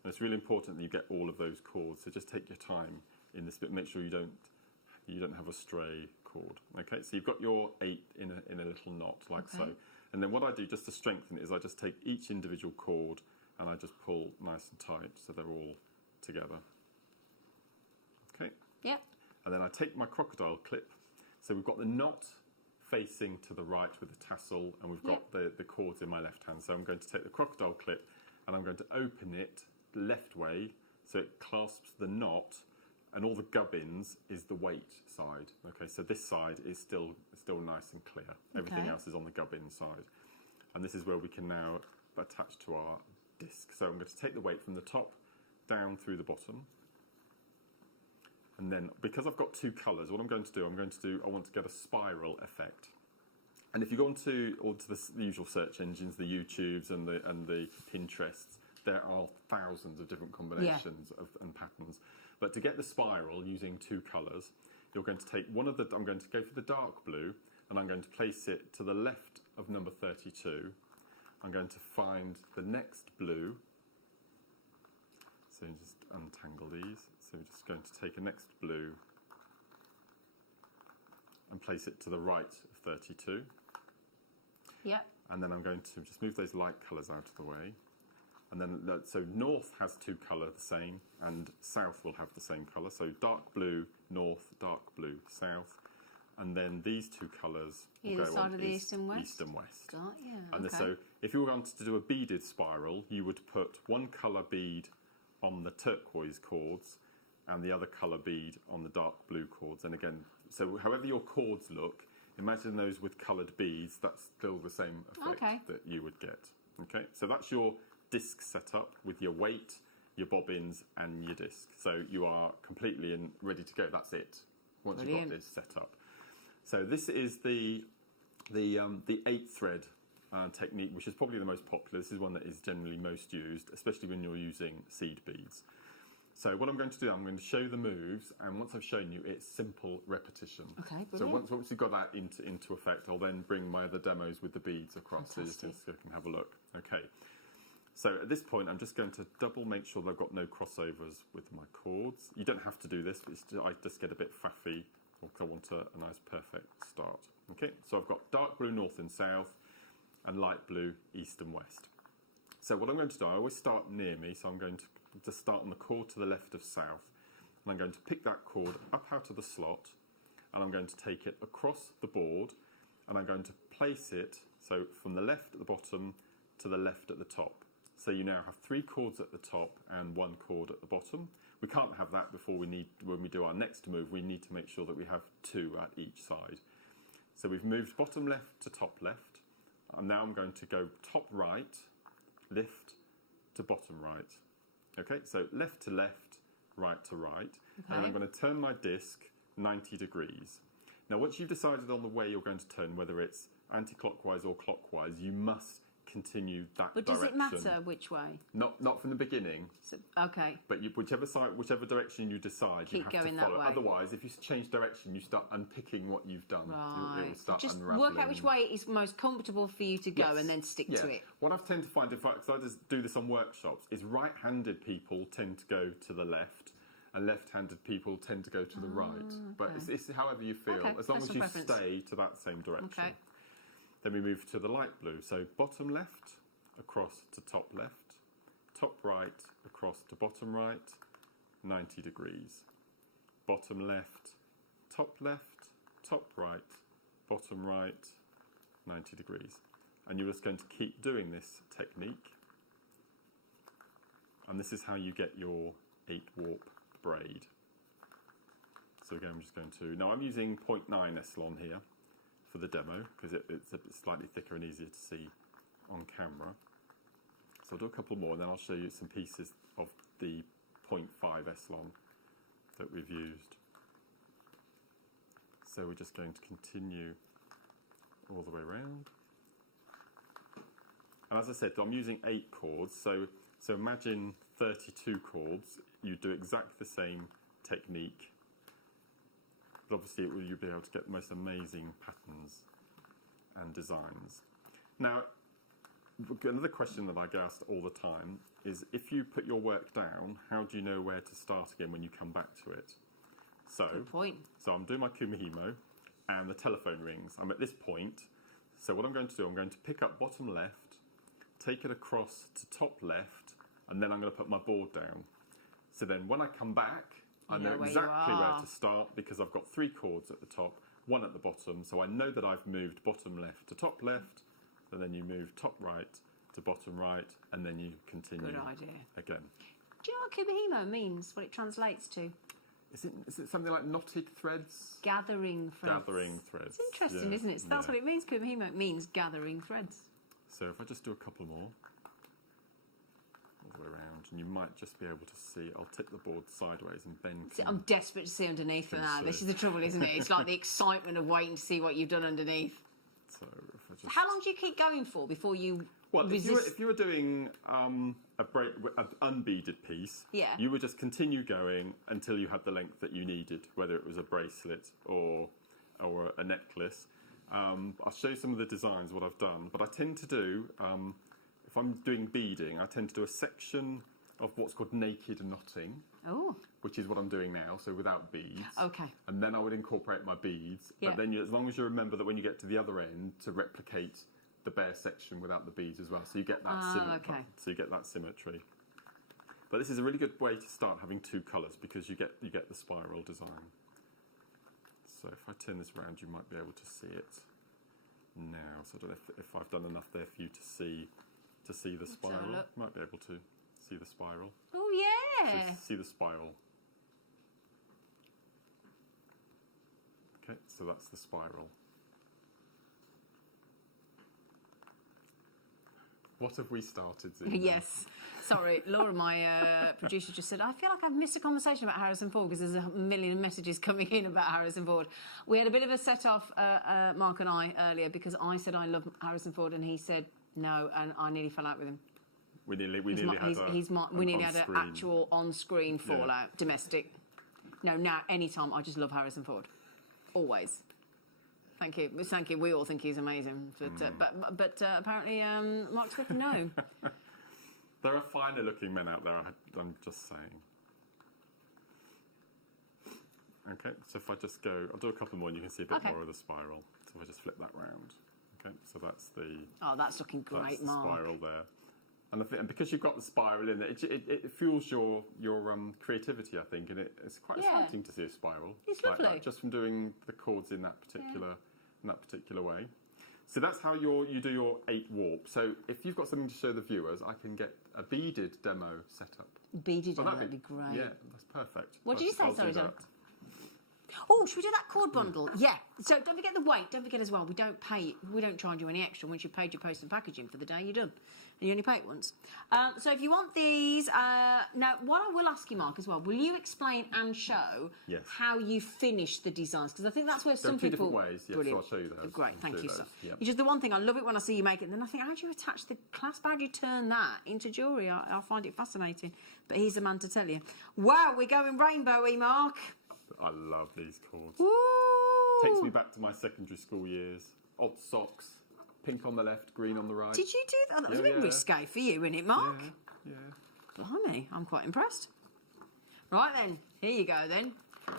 And it's really important that you get all of those cords, so just take your time in this bit, make sure you don't have a stray cord. Okay, so you've got your 8 in a little knot like so. And then what I do just to strengthen it is I just take each individual cord and I just pull nice and tight so they're all together. Okay? Yep. And then I take my crocodile clip. So we've got the knot facing to the right with the tassel, and we've got the cords in my left hand. So I'm going to take the crocodile clip and I'm going to open it the left way so it clasps the knot, and all the gubbins is the weight side. Okay, so this side is still nice and clear. Everything else is on the gubbin side. And this is where we can now attach to our disc. So I'm going to take the weight from the top down through the bottom. And then, because I've got 2 colours, what I'm going to do, I want to get a spiral effect. And if you go onto the usual search engines, the YouTubes and the Pinterests, there are thousands of different combinations and patterns. But to get the spiral using 2 colours, you're going to take I'm going to go for the dark blue, and I'm going to place it to the left of number 32. I'm going to find the next blue. So just untangle these. So we're just going to take a next blue and place it to the right of 32. Yep. And then I'm going to just move those light colours out of the way. And then, so north has 2 colours the same, and south will have the same colour. So dark blue, north, dark blue, south. And then these 2 colours will Either go side on of the east and west? East and west. Got you. And so if you were going to do a beaded spiral, you would put 1 colour bead on the turquoise cords and the other colour bead on the dark blue cords. And again, so however your cords look, imagine those with coloured beads, that's still the same effect that you would get. Okay, so that's your disc set up with your weight your bobbins and your disc. So you are completely ready to go. That's it. Once you've got this set up. So this is the 8 thread technique, which is probably the most popular. This is one that is generally most used, especially when you're using seed beads. So what I'm going to do, I'm going to show the moves, and once I've shown you, it's simple repetition. Okay, brilliant. So once you've got that into effect, I'll then bring my other demos with the beads across so you can have a look. Okay. So at this point, I'm just going to double make sure that I've got no crossovers with my cords. You don't have to do this, but I just get a bit faffy because I want a nice perfect start. Okay, so I've got dark blue north and south and light blue east and west. So what I'm going to do, I always start near me, so I'm going to just start on the cord to the left of south, and I'm going to pick that cord up out of the slot, and I'm going to take it across the board, and I'm going to place it, so from the left at the bottom to the left at the top. So you now have 3 cords at the top and 1 cord at the bottom. We can't have that when we do our next move, we need to make sure that we have 2 at each side. So we've moved bottom left to top left, and now I'm going to go top right, lift to bottom right. Okay, so left to left, right to right, and I'm going to turn my disc 90 degrees. Now once you've decided on the way you're going to turn, whether it's anti-clockwise or clockwise, you must continue that But does it matter which way? Not from the beginning. So, okay. But whichever direction you decide, you have to follow. That way. Otherwise, if you change direction, you start unpicking what you've done. Right. It will start Just unraveling. work out which way is most comfortable for you to go and then stick to it. What I've tended to find, because I just do this on workshops, is right-handed people tend to go to the left, and left-handed people tend to go to the right. But it's however you feel, as long as you stay to that same direction. Okay. Then we move to the light blue. So bottom left, across to top left, top right, across to bottom right, 90 degrees. Bottom left, top right, bottom right, 90 degrees. And you're just going to keep doing this technique. And this is how you get your 8 warp braid. So again, I'm just going to... Now I'm using 0.9 Eslon here for the demo, because it's a bit slightly thicker and easier to see on camera. So I'll do a couple more, and then I'll show you some pieces of the 0.5 Eslon that we've used. So we're just going to continue all the way around. And as I said, I'm using 8 cords, so imagine 32 cords. You do exactly the same technique. But obviously you'll be able to get the most amazing patterns and designs. Now, another question that I get asked all the time is, if you put your work down, how do you know where to start again when you come back to it? Good point. So I'm doing my kumihimo, and the telephone rings. I'm at this point, so what I'm going to do, I'm going to pick up bottom left, take it across to top left, and then I'm going to put my board down. So then when I come back, I know exactly where to start, because I've got 3 cords at the top, 1 at the bottom, so I know that I've moved bottom left to top left, and then you move top right to bottom right, and then you continue. Good idea. Again. Do you know what kumihimo means, what it translates to? Is it something like knotted threads? Gathering threads. Gathering threads. It's interesting, isn't it? So that's what it means, kumihimo. It means gathering threads. So if I just do a couple more, all the way around, and you might just be able to see, I'll tip the board sideways and then... I'm desperate to see underneath for that. This is the trouble, isn't it? It's like the excitement of waiting to see what you've done underneath. So if I just... How long do you keep going for before you resist? If you were doing an unbeaded piece, you would just continue going until you had the length that you needed, whether it was a bracelet or a necklace. I'll show you some of the designs, what I've done, but I tend to do, if I'm doing beading, I tend to do a section of what's called naked knotting, which is what I'm doing now, so without beads. Okay. And then I would incorporate my beads, but then as long as you remember that when you get to the other end, to replicate the bare section without the beads as well, so you get that So you get that symmetry. But this is a really good way to start having 2 colours, because you get the spiral design. So if I turn this around, you might be able to see it now. So I don't know if I've done enough there for you to see the spiral. You might be able to see the spiral. Oh yeah. So see the spiral. Okay, so that's the spiral. What have we started, Zena? Yes. Sorry, Laura, my producer, just said, I feel like I've missed a conversation about Harrison Ford because there's a million messages coming in about Harrison Ford. We had a bit of a set-off, Mark and I, earlier because I said I love Harrison Ford and he said no, and I nearly fell out with him. We nearly had an actual on-screen fallout, domestic. No, now, anytime, I just love Harrison Ford. Always. Thank you. Thank you. We all think he's amazing. But apparently Mark Swift, no. There are finer looking men out there, I'm just saying. Okay, so if I just go, I'll do a couple more and you can see a bit more of the spiral. So if I just flip that round. Okay, so that's the... Oh, that's looking great, that's the Mark. spiral there. And because you've got the spiral in there, it fuels your creativity, I think, and it's quite exciting to see a spiral. It's like lovely. That, just from doing the chords in that particular way. So that's how you do your 8 warp. So if you've got something to show the viewers, I can get a beaded demo set up. Beaded demo, that'd be great. Yeah, that's perfect. What did you say, sorry, John? Oh, should we do that cord bundle? Yeah. So don't forget the weight. Don't forget as well, we don't charge you any extra. Once you've paid your post and packaging for the day, you're done. And you only pay it once. So if you want these, now what I will ask you, Mark, as well, will you explain and show how you finish the designs? Because I think that's where some people... There are 2 different ways, yes, so I'll show you those. Great, thank you, sir. Yep. Which is the one thing, I love it when I see you make it, and then I think, how do you attach the clasp? How do you turn that into jewellery? I find it fascinating. But he's the man to tell you. Wow, we're going rainbowy, Mark. I love these cords. Woo! Takes me back to my secondary school years. Odd socks, pink on the left, green on the right. Did you do that? That was a bit risque for you, wasn't it, Mark? Yeah. Blimey, I'm quite impressed. Right then, here you go then.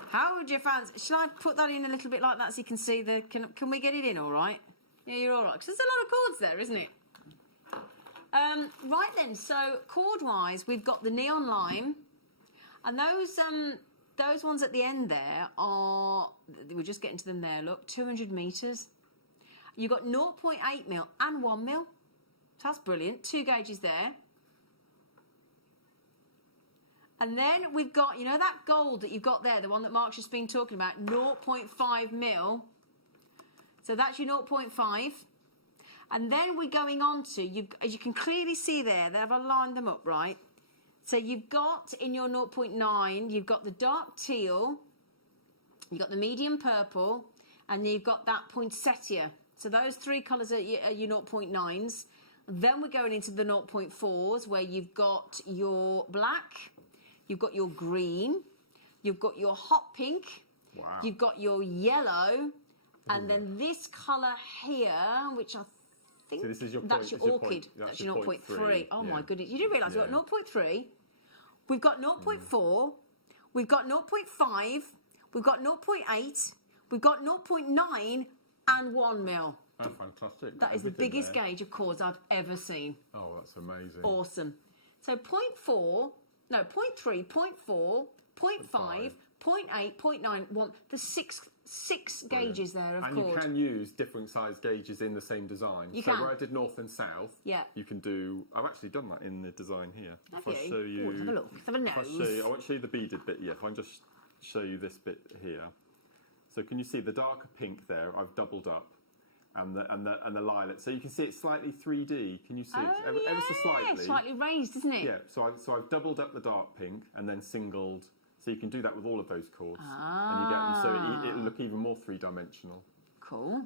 How would you fancy... Shall I put that in a little bit like that so you can see the... Can we get it in all right? Yeah, you're all right. Because there's a lot of cords there, isn't it? Right then, so cord-wise, we've got the neon lime. And those ones at the end there are... We're just getting to them there, look. 200 metres. You've got 0.8 mil and 1 mil. So that's brilliant. 2 gauges there. And then we've got, you know that gold that you've got there, the one that Mark's just been talking about, 0.5 mil. So that's your 0.5. And then we're going on to, as you can clearly see there, I've lined them up, right? So you've got in your 0.9, you've got the dark teal, you've got the medium purple, and you've got that poinsettia. So those 3 colours are your 0.9s. Then we're going into the 0.4s where you've got your black, you've got your green, you've got your hot pink, you've got your yellow, and then this colour here, which I think so this is your that's your orchid. That's your 0.3. Oh my goodness. You didn't realise we've got 0.3. We've got 0.4, we've got 0.5, we've got 0.8, we've got 0.9 and 1 mil. Oh, fantastic. That is the biggest gauge of cords I've ever seen. Oh, that's amazing. Awesome. So 0.4, no, 0.3, 0.4, 0.5, 0.8, 0.9, 1. There's six gauges there of cord. And you can use different size gauges in the same design. You so can. where I did north and south, you can do... I've actually done that in the design here. Have if I show you... Let's have a look. Let's have a nose. I won't show you the beaded bit yet. If I can just show you this bit here. So can you see the darker pink there? I've doubled up. And the lilac. So you can see it's slightly 3D. Can you see it ever so slightly? Slightly raised, isn't it? Yeah. So I've doubled up the dark pink and then singled. So you can do that with all of those cords. And you get so it'll look even more 3-dimensional. Cool.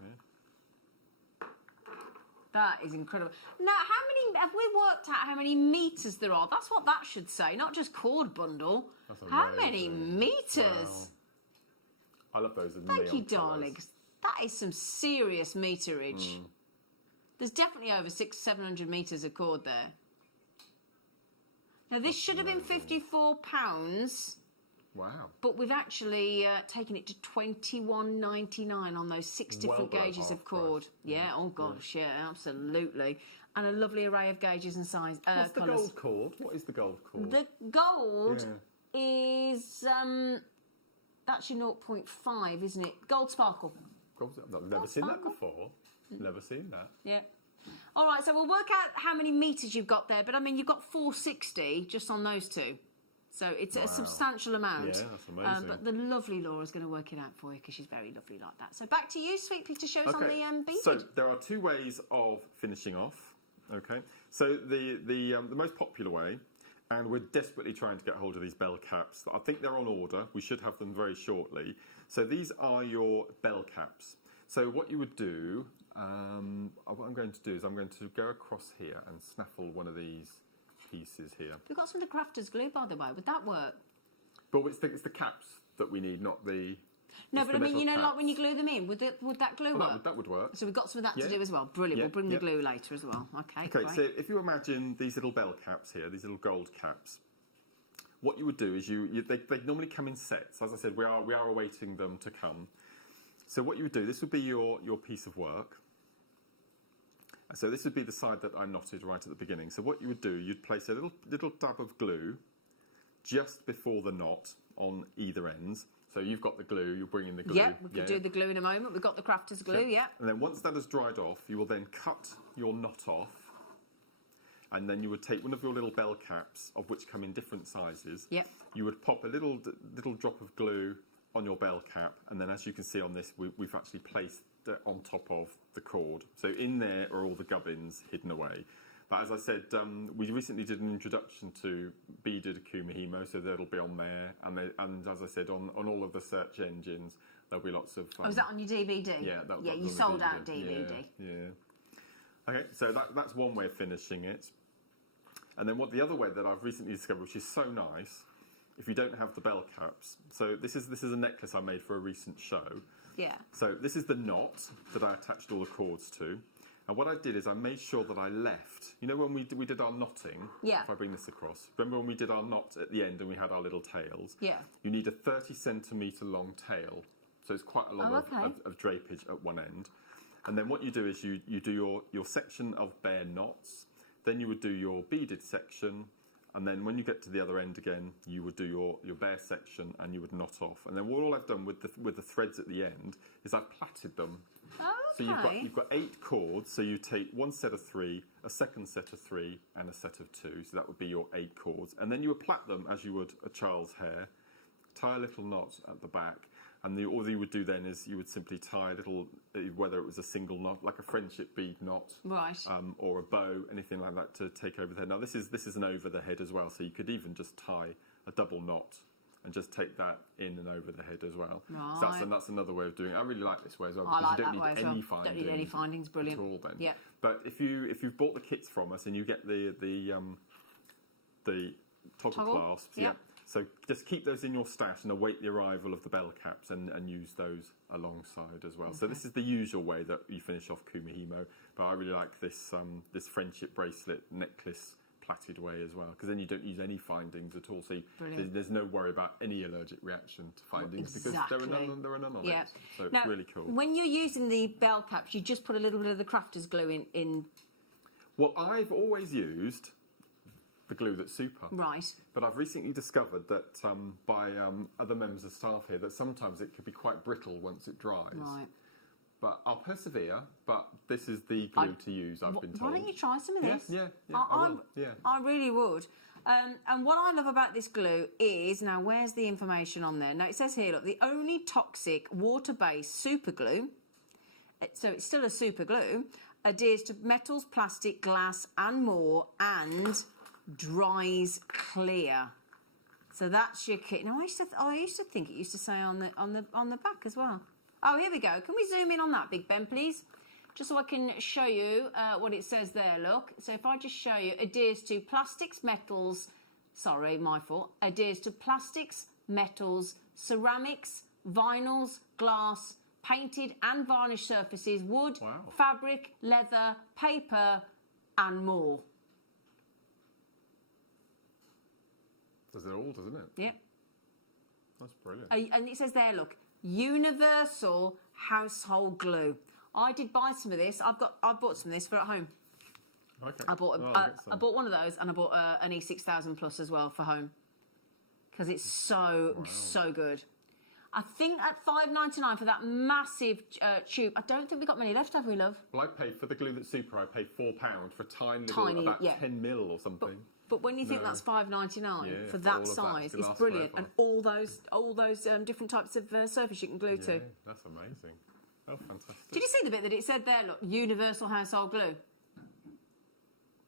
Yeah. That is incredible. Now, have we worked out how many metres there are? That's what that should say, not just cord bundle. That's amazing. How many metres? Wow. I love those. Thank you, darlings. That is some serious meterage. There's definitely over 600-700 metres of cord there. Now, this should have been £54. Wow. But we've actually taken it to $21.99 on those 6 different gauges of cord. Yeah, oh gosh, yeah, absolutely. And a lovely array of gauges and size What's the colours. gold cord? What is the gold cord? The gold is... that's your 0.5, isn't it? Gold sparkle. I've never seen that before. Never seen that. Yeah. All right, so we'll work out how many metres you've got there. But, I mean, you've got 460 just on those 2. So it's a substantial amount. Yeah, that's amazing. But the lovely Laura's going to work it out for you because she's very lovely like that. So back to you, Sweet Pea, to show us on the beaded. So there are 2 ways of finishing off. Okay, so the most popular way, and we're desperately trying to get hold of these bell caps. I think they're on order. We should have them very shortly. So these are your bell caps. So what you would do, what I'm going to do is I'm going to go across here and snaffle one of these pieces here. We've got some of the crafters glue, by the way. Would that work? But it's the caps that we need, not the... No, but I mean, you know, like when you glue them in, would that glue work? That would work. So we've got some of that to do as well. Brilliant. Yeah, We'll bring the glue later as well. Okay, Okay, great. so if you imagine these little bell caps here, these little gold caps, what you would do is they normally come in sets. As I said, we are awaiting them to come. So what you would do, this would be your piece of work. So this would be the side that I knotted right at the beginning. So what you would do, you'd place a little dab of glue just before the knot on either ends. So you've got the glue, you're bringing the glue. Yeah, we could do the glue in a moment. We've got the crafters glue, yeah. And then once that has dried off, you will then cut your knot off. And then you would take one of your little bell caps, of which come in different sizes. Yep. You would pop a little drop of glue on your bell cap, and then as you can see on this, we've actually placed it on top of the cord. So in there are all the gubbins hidden away. But as I said, we recently did an introduction to beaded kumihimo, so that'll be on there. And as I said, on all of the search engines, there'll be lots of... oh, is that on your DVD? Yeah. Yeah, you sold out DVD. Yeah. Okay, so that's one way of finishing it. And then the other way that I've recently discovered, which is so nice, if you don't have the bell caps. So this is a necklace I made for a recent show. Yeah. So this is the knot that I attached all the cords to. And what I did is I made sure that I left, you know when we did our knotting? Yeah. If I bring this across. Remember when we did our knot at the end and we had our little tails? Yeah. You need a 30 centimetre long tail. So it's quite a lot of drapage at one end. And then what you do is you do your section of bare knots, then you would do your beaded section, and then when you get to the other end again, you would do your bare section and you would knot off. And then all I've done with the threads at the end is I've plaited them. Oh, okay. So you've got 8 cords, so you take one set of 3, a second set of 3, and a set of 2. So that would be your 8 cords. And then you would plait them as you would a child's hair, tie a little knot at the back, and all you would do then is you would simply tie a little, whether it was a single knot, like a friendship bead knot, right, or a bow, anything like that to take over the head. Now this is an over the head as well, so you could even just tie a double knot and just take that in and over the head as well. Right. So that's another way of doing it. I really like this way as well, I because like you don't that way need as well. any findings. Don't need any findings. Brilliant. At all then. Yeah. But if you've bought the kits from us and you get the toggle clasps, Yep. So just keep those in your stash and await the arrival of the bell caps and use those alongside as well. Okay. So this is the usual way that you finish off kumihimo, but I really like this this friendship bracelet necklace plaited way as well, because then you don't use any findings at all. So there's no worry about any allergic reaction to findings, because there are none on it. So it's really cool. When you're using the bell caps, you just put a little bit of the crafters glue in. Well, I've always used the glue that's super. Right. But I've recently discovered that by other members of staff here that sometimes it could be quite brittle once it dries. Right. But I'll persevere, but this is the glue to use, I've been told. Why don't you try some of this? Yeah, I will. Yeah. I really would. And what I love about this glue is, now where's the information on there? Now it says here, look, the only toxic water-based super glue, so it's still a super glue, adheres to metals, plastic, glass and more, and dries clear. So that's your kit. Now I used to think it used to say on the back as well. Oh, here we go. Can we zoom in on that, Big Ben, please? Just so I can show you what it says there, look. So if I just show you, adheres to plastics, metals, sorry, my fault, adheres to plastics, metals, ceramics, vinyls, glass, painted and varnished surfaces, wood, fabric, leather, paper and more. Does it all, doesn't it? Yep. That's brilliant. And it says there, look, universal household glue. I did buy some of this. I bought some of this for at home. Okay. I bought one of those, and I bought an E6000 Plus as well for home, because it's so good. I think at $5.99 for that massive tube. I don't think we've got many left, have we, love? Well, I paid for the glue that's super. I paid £4 for a tiny little, about 10 mil or something. But when you think that's $5.99 for that size, it's brilliant. Forever. And all those different types of surface you can glue to. That's amazing. Oh, fantastic. Did you see the bit that it said there? Look, universal household glue.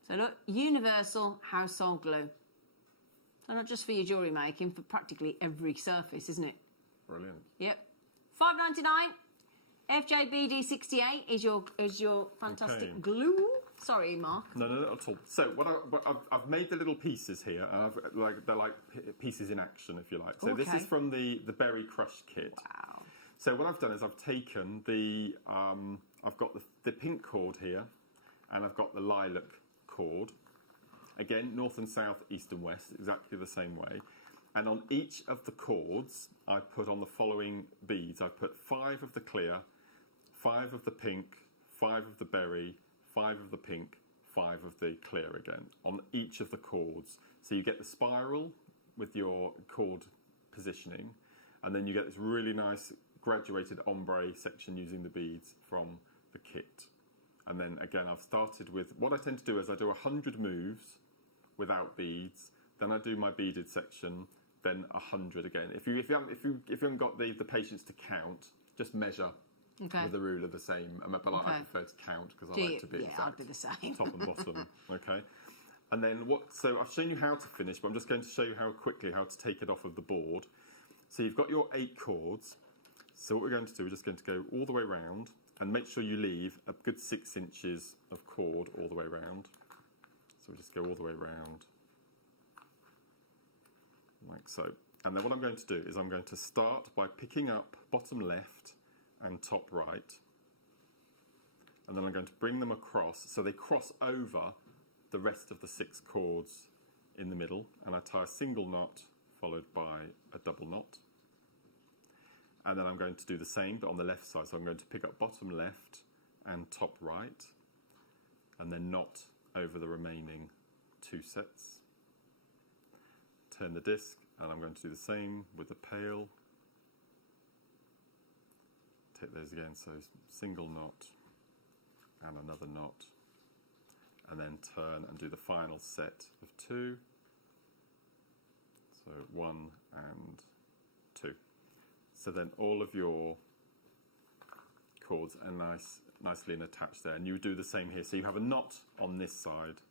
So look, universal household glue. So not just for your jewellery making, for practically every surface, isn't it? Brilliant. Yep. $5.99. FJBD68 is your fantastic glue. Sorry, Mark. No, not at all. So I've made the little pieces here, and they're like pieces in action, if you like. So this is from the Berry Crush kit. Wow. So what I've done is I've taken the I've got the pink cord here, and I've got the lilac cord. Again, north and south, east and west, exactly the same way. And on each of the cords, I put on the following beads. I put 5 of the clear, 5 of the pink, 5 of the berry, 5 of the pink, 5 of the clear again, on each of the cords. So you get the spiral with your cord positioning, and then you get this really nice graduated ombre section using the beads from the kit. And then again, I've started with, what I tend to do is I do 100 moves without beads, then I do my beaded section, then 100 again. If you haven't got the patience to count, just measure with a ruler the same. But I prefer to count because I like to be exact. I'd be the same. Top and bottom. Okay. And then so I've shown you how to finish, but I'm just going to show you how to take it off of the board. So you've got your 8 cords. So what we're going to do, we're just going to go all the way around and make sure you leave a good 6 inches of cord all the way around. So we just go all the way around, like so. And then what I'm going to do is I'm going to start by picking up bottom left and top right. And then I'm going to bring them across, so they cross over the rest of the 6 cords in the middle. And I tie a single knot followed by a double knot. And then I'm going to do the same, but on the left side. So I'm going to pick up bottom left and top right, and then knot over the remaining 2 sets. Turn the disc, and I'm going to do the same with the pail. Take those again, so single knot and another knot, and then turn and do the final set of 2. So 1 and 2. So then all of your cords are nicely attached there, and you do the same here. So you have a knot on this side,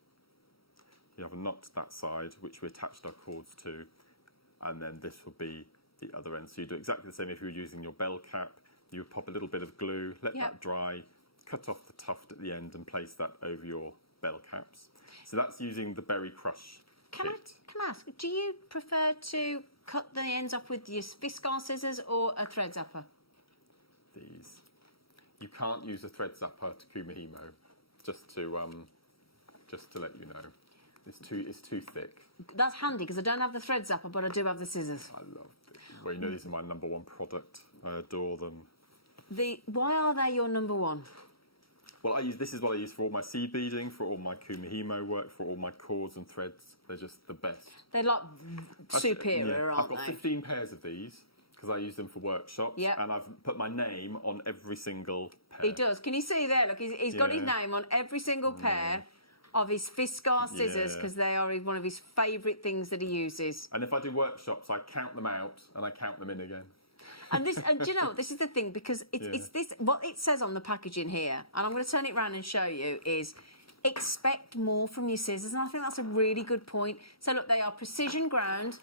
you have a knot that side, which we attached our cords to, and then this will be the other end. So you do exactly the same. If you were using your bell cap, you would pop a little bit of glue, let that dry, cut off the tuft at the end, and place that over your bell caps. So that's using the Berry Crush kit. Can I ask, do you prefer to cut the ends off with your Fiskars scissors or a thread zapper? These. You can't use a thread zapper to kumihimo, just to let you know. It's too thick. That's handy because I don't have the thread zapper, but I do have the scissors. I love it. Well, you know these are my #1 product. I adore them. Why are they your #1? Well, this is what I use for all my seed beading, for all my kumihimo work, for all my cords and threads. They're just the best. They're like superior, aren't they? I've got 15 pairs of these because I use them for workshops. Yep. And I've put my name on every single pair. He does. Can you see there? Look, he's got his name on every single pair of his Fiskars scissors because they are one of his favourite things that he uses. And if I do workshops, I count them out and I count them in again. And do you know, this is the thing, because it's this, what it says on the packaging here, and I'm going to turn it around and show you, is expect more from your scissors, and I think that's a really good point. So look, they are precision ground,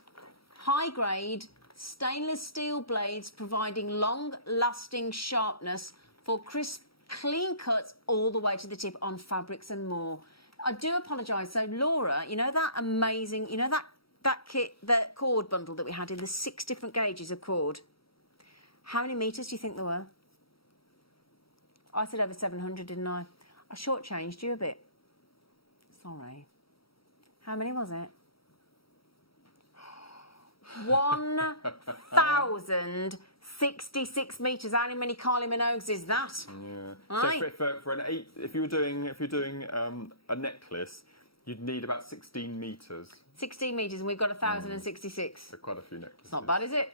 high grade, stainless steel blades providing long-lasting sharpness for crisp, clean cuts all the way to the tip on fabrics and more. I do apologise. So Laura, you know that amazing, you know that kit, the cord bundle that we had in the 6 different gauges of cord? How many metres do you think there were? I said over 700, didn't I? I shortchanged you a bit. Sorry. How many was it? 1,066 metres. How many Kylie Minogues is that? Yeah. Right. So for an 8, if you're doing a necklace, you'd need about 16 metres. 16 metres, and we've got 1,066. So quite a few necklaces. It's not bad, is it?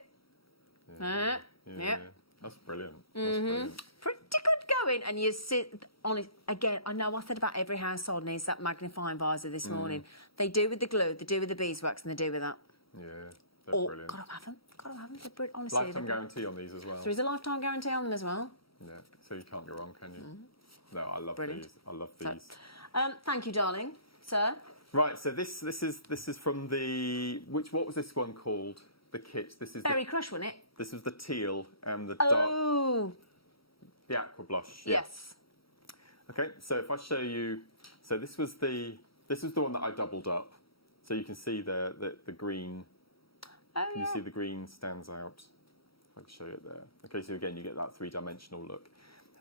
Yeah. That's brilliant. That's brilliant. Pretty good going. And you sit on it again. I know I said about every household needs that magnifying visor this morning. They do with the glue, they do with the beeswax, and they do with that. Yeah, they're brilliant. Gotta have them. They're brilliant. Honestly, Lifetime guarantee on these as well. There is a lifetime guarantee on them as well. Yeah, so you can't go wrong, can you? No, I love Brilliant. these. I love these. Thank you, darling. sir. Right, so this is from the what was this one called? The kit. This is Berry Crush, wasn't it? This was the teal and the dark. Oh. The aqua blush. Yeah. Yes. Okay, so if I show you, so this is the one that I doubled up. So you can see the green. Oh, can you see the green stands out? I can show you it there. Okay, so again you get that three-dimensional look,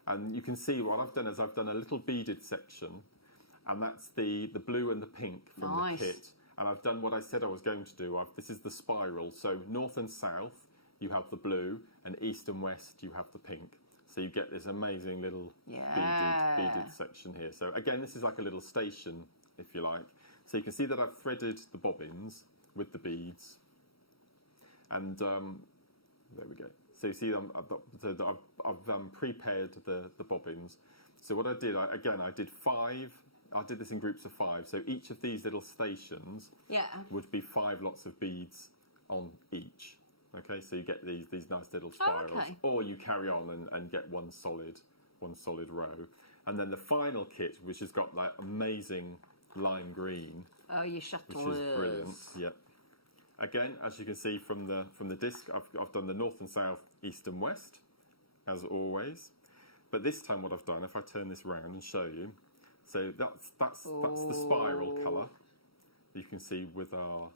and you can see what I've done is I've done a little beaded section, and that's the blue and the pink from the kit. And I've done what I said I was going to do. This is the spiral. So north and south you have the blue, and east and west you have the pink. So you get this amazing little beaded section here. So again, this is like a little station, if you like. So you can see that I've threaded the bobbins with the beads, and there we go. So you see, I've prepared the bobbins. So what I did, I did 5. I did this in groups of 5. So each of these little stations would be 5 lots of beads on each. Okay, so you get these nice little spirals, or you carry on and get one solid row, and then the final kit, which has got that amazing lime green. Oh, you chatoureuse. Which is brilliant. Yep. Again, as you can see from the disc, I've done the north and south, east and west, as always. But this time, what I've done, if I turn this round and show you, so that's the spiral colour. You can see with our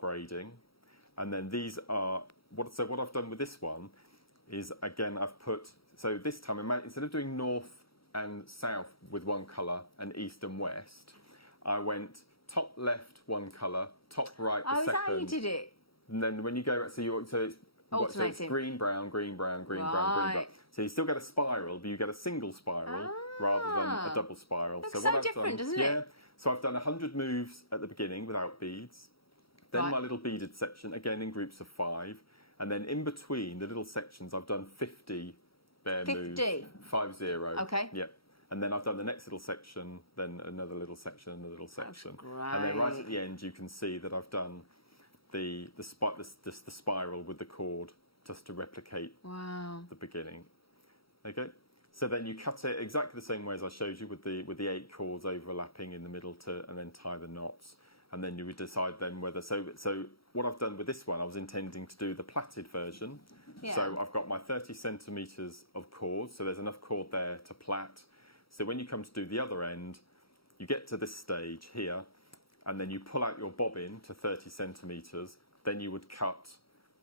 braiding. And then these are what I've done with this one is, again, I've put, so this time instead of doing north and south with one colour and east and west, I went top left one colour, top right the second. Oh, is that how you did it? And then when you go, so it's green, brown, green, brown, green, brown, green, brown. So you still get a spiral, but you get a single spiral rather than a double spiral. Looks so different, doesn't it? Yeah. So I've done 100 moves at the beginning without beads. Then my little beaded section, again in groups of 5. And then in between the little sections, I've done 50 bare moves. 50? Okay. Yep. And then I've done the next little section, then another little section, and a little section. That's great. And then right at the end, you can see that I've done the spiral with the cord just to replicate the beginning. Okay. So then you cut it exactly the same way as I showed you with the 8 cords overlapping in the middle and then tie the knots. And then you would decide then whether... So what I've done with this one, I was intending to do the plaited version. Yeah. So I've got my 30 centimetres of cord, so there's enough cord there to plait. So when you come to do the other end, you get to this stage here, and then you pull out your bobbin to 30 centimetres, then you would cut,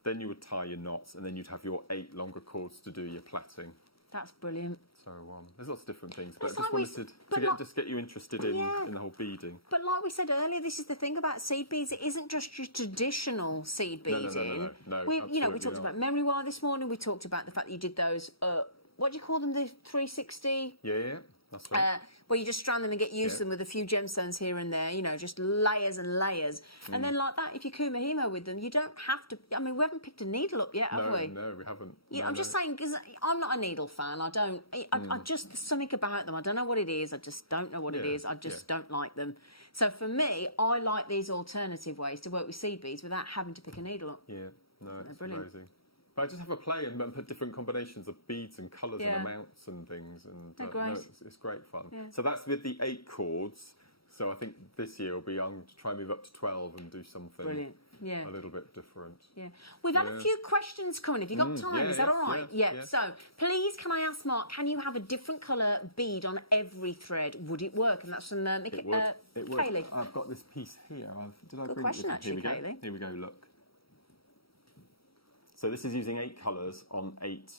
then you would tie your knots, and then you'd have your 8 longer cords to do your plaiting. That's brilliant. So there's lots of different things, but I just wanted to just get you interested in the whole beading. But like we said earlier, this is the thing about seed beads. It isn't just your traditional seed beading. No, we talked about memory wire this morning. We talked about the fact that you did those. What do you call them? The 360. Yeah. That's right. Where you just strand them and get used to them with a few gemstones here and there, just layers and layers. And then like that, if you kumahimo with them, you don't have to... I mean, we haven't picked a needle up yet, have we? No, we haven't. I'm just saying, because I'm not a needle fan. I don't... I just... something about them. I don't know what it is. I just don't know what it is. I just don't like them. So for me, I like these alternative ways to work with seed beads without having to pick a needle up. Yeah, no, it's brilliant. Amazing. But I just have a play and put different combinations of beads and colours and amounts and things, and it's great fun. Yeah. So that's with the 8 cords. So I think this year I'm to try and move up to 12 and do something a little bit different. Yeah, we've had a few questions coming. Have you got time? Is that all right? Yeah. So please, can I ask Mark? Can you have a different colour bead on every thread? Would it work? And that's from it would. Kaylee. I've got this piece here. Did I bring question, it? Here we go. Kaylee. Here we go. Look. So this is using 8 colours on 8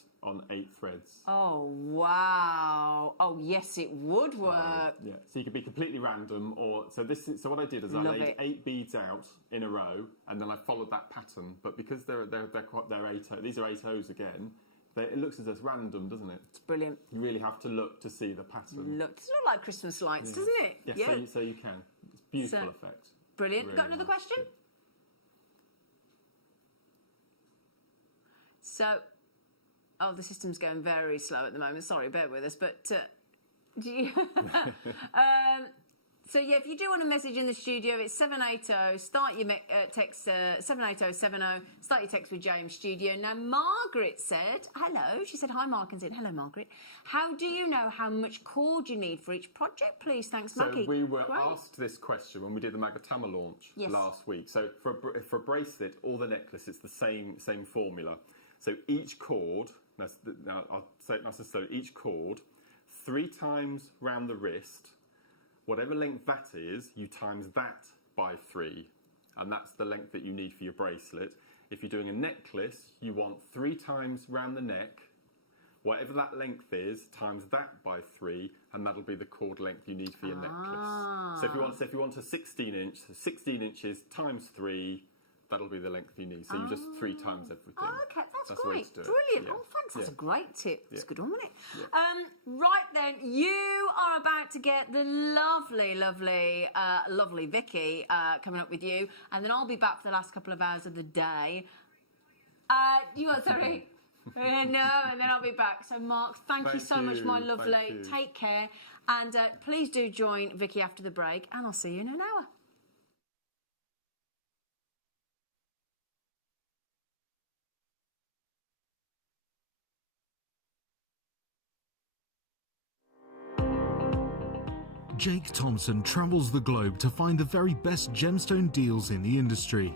threads. Oh wow! Oh yes, it would work. So you could be completely random, or so what I did is I laid 8 beads out in a row, and then I followed that pattern. But because they're 8, these are 8 O's again. It looks as though it's random, doesn't it? It's brilliant. You really have to look to see the pattern. It's not like Christmas lights, doesn't it? Yeah. So you can. It's a beautiful effect. Brilliant. Really got another question? So, the system's going very slow at the moment. Sorry, bear with us. But do you... So yeah, if you do want a message in the studio, it's 780. Start your text 78070. Start your text with JM Studio. Now Margaret said hello. She said hi, Mark, and said hello, Margaret. How do you know how much cord you need for each project, please? Thanks, Maggie. So we were Great. asked this question when we did the Magatama launch Yes. last week. So for a bracelet or the necklace, it's the same formula. So each cord, now I'll say it nice and slow. Each cord, 3 times round the wrist. Whatever length that is, you times that by 3, and that's the length that you need for your bracelet. If you're doing a necklace, you want 3 times round the neck. Whatever that length is, times that by 3, and that'll be the cord length you need for your necklace. So if you want a 16-inch, 16 inches times 3, that'll be the length you need. So you just 3 times everything. Oh, okay, that's the way great. to do it. Brilliant. Yeah. Oh, thanks. That's Yeah. a great tip. It's Yeah. a good one, wasn't it? Yeah. Right then, you are about to get the lovely Vicky coming up with you, and then I'll be back for the last couple of hours of the day. You what, sorry? No, and then I'll be back. So, Mark, thank you so much, my lovely. Thank you. Take care, and please do join Vicky after the break, and I'll see you in an hour. Jake Thompson travels the globe to find the very best gemstone deals in the industry.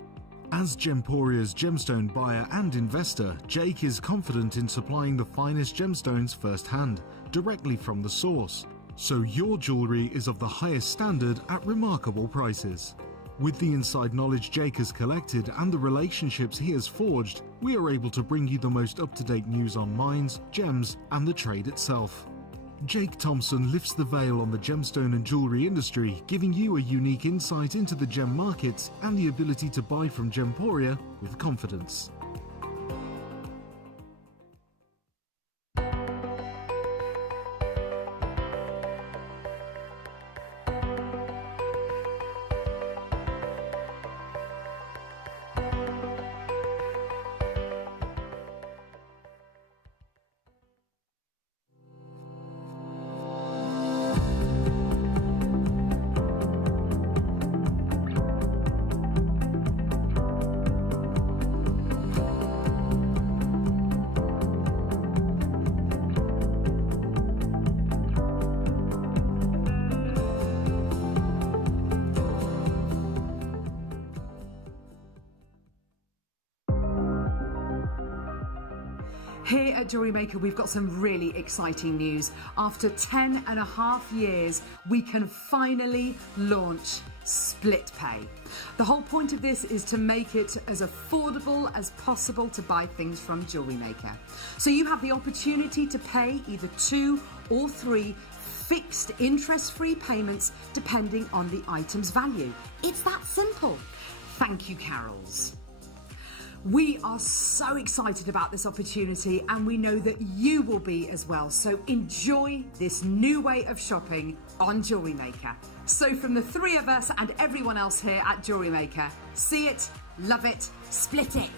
As Gemporia's gemstone buyer and investor, Jake is confident in supplying the finest gemstones firsthand, directly from the source. So your jewellery is of the highest standard at remarkable prices. With the inside knowledge Jake has collected and the relationships he has forged, we are able to bring you the most up-to-date news on mines, gems, and the trade itself. Jake Thompson lifts the veil on the gemstone and jewellery industry, giving you a unique insight into the gem markets and the ability to buy from Gemporia with confidence. Here at JewelleryMaker, we've got some really exciting news. After 10.5 years, we can finally launch split pay. The whole point of this is to make it as affordable as possible to buy things from JewelleryMaker. So you have the opportunity to pay either 2 or 3 fixed interest-free payments depending on the item's value. It's that simple. Thank you, Carols. We are so excited about this opportunity and we know that you will be as well. So enjoy this new way of shopping on JewelleryMaker. So from the 3 of us and everyone else here at JewelleryMaker, see it, love it, split it.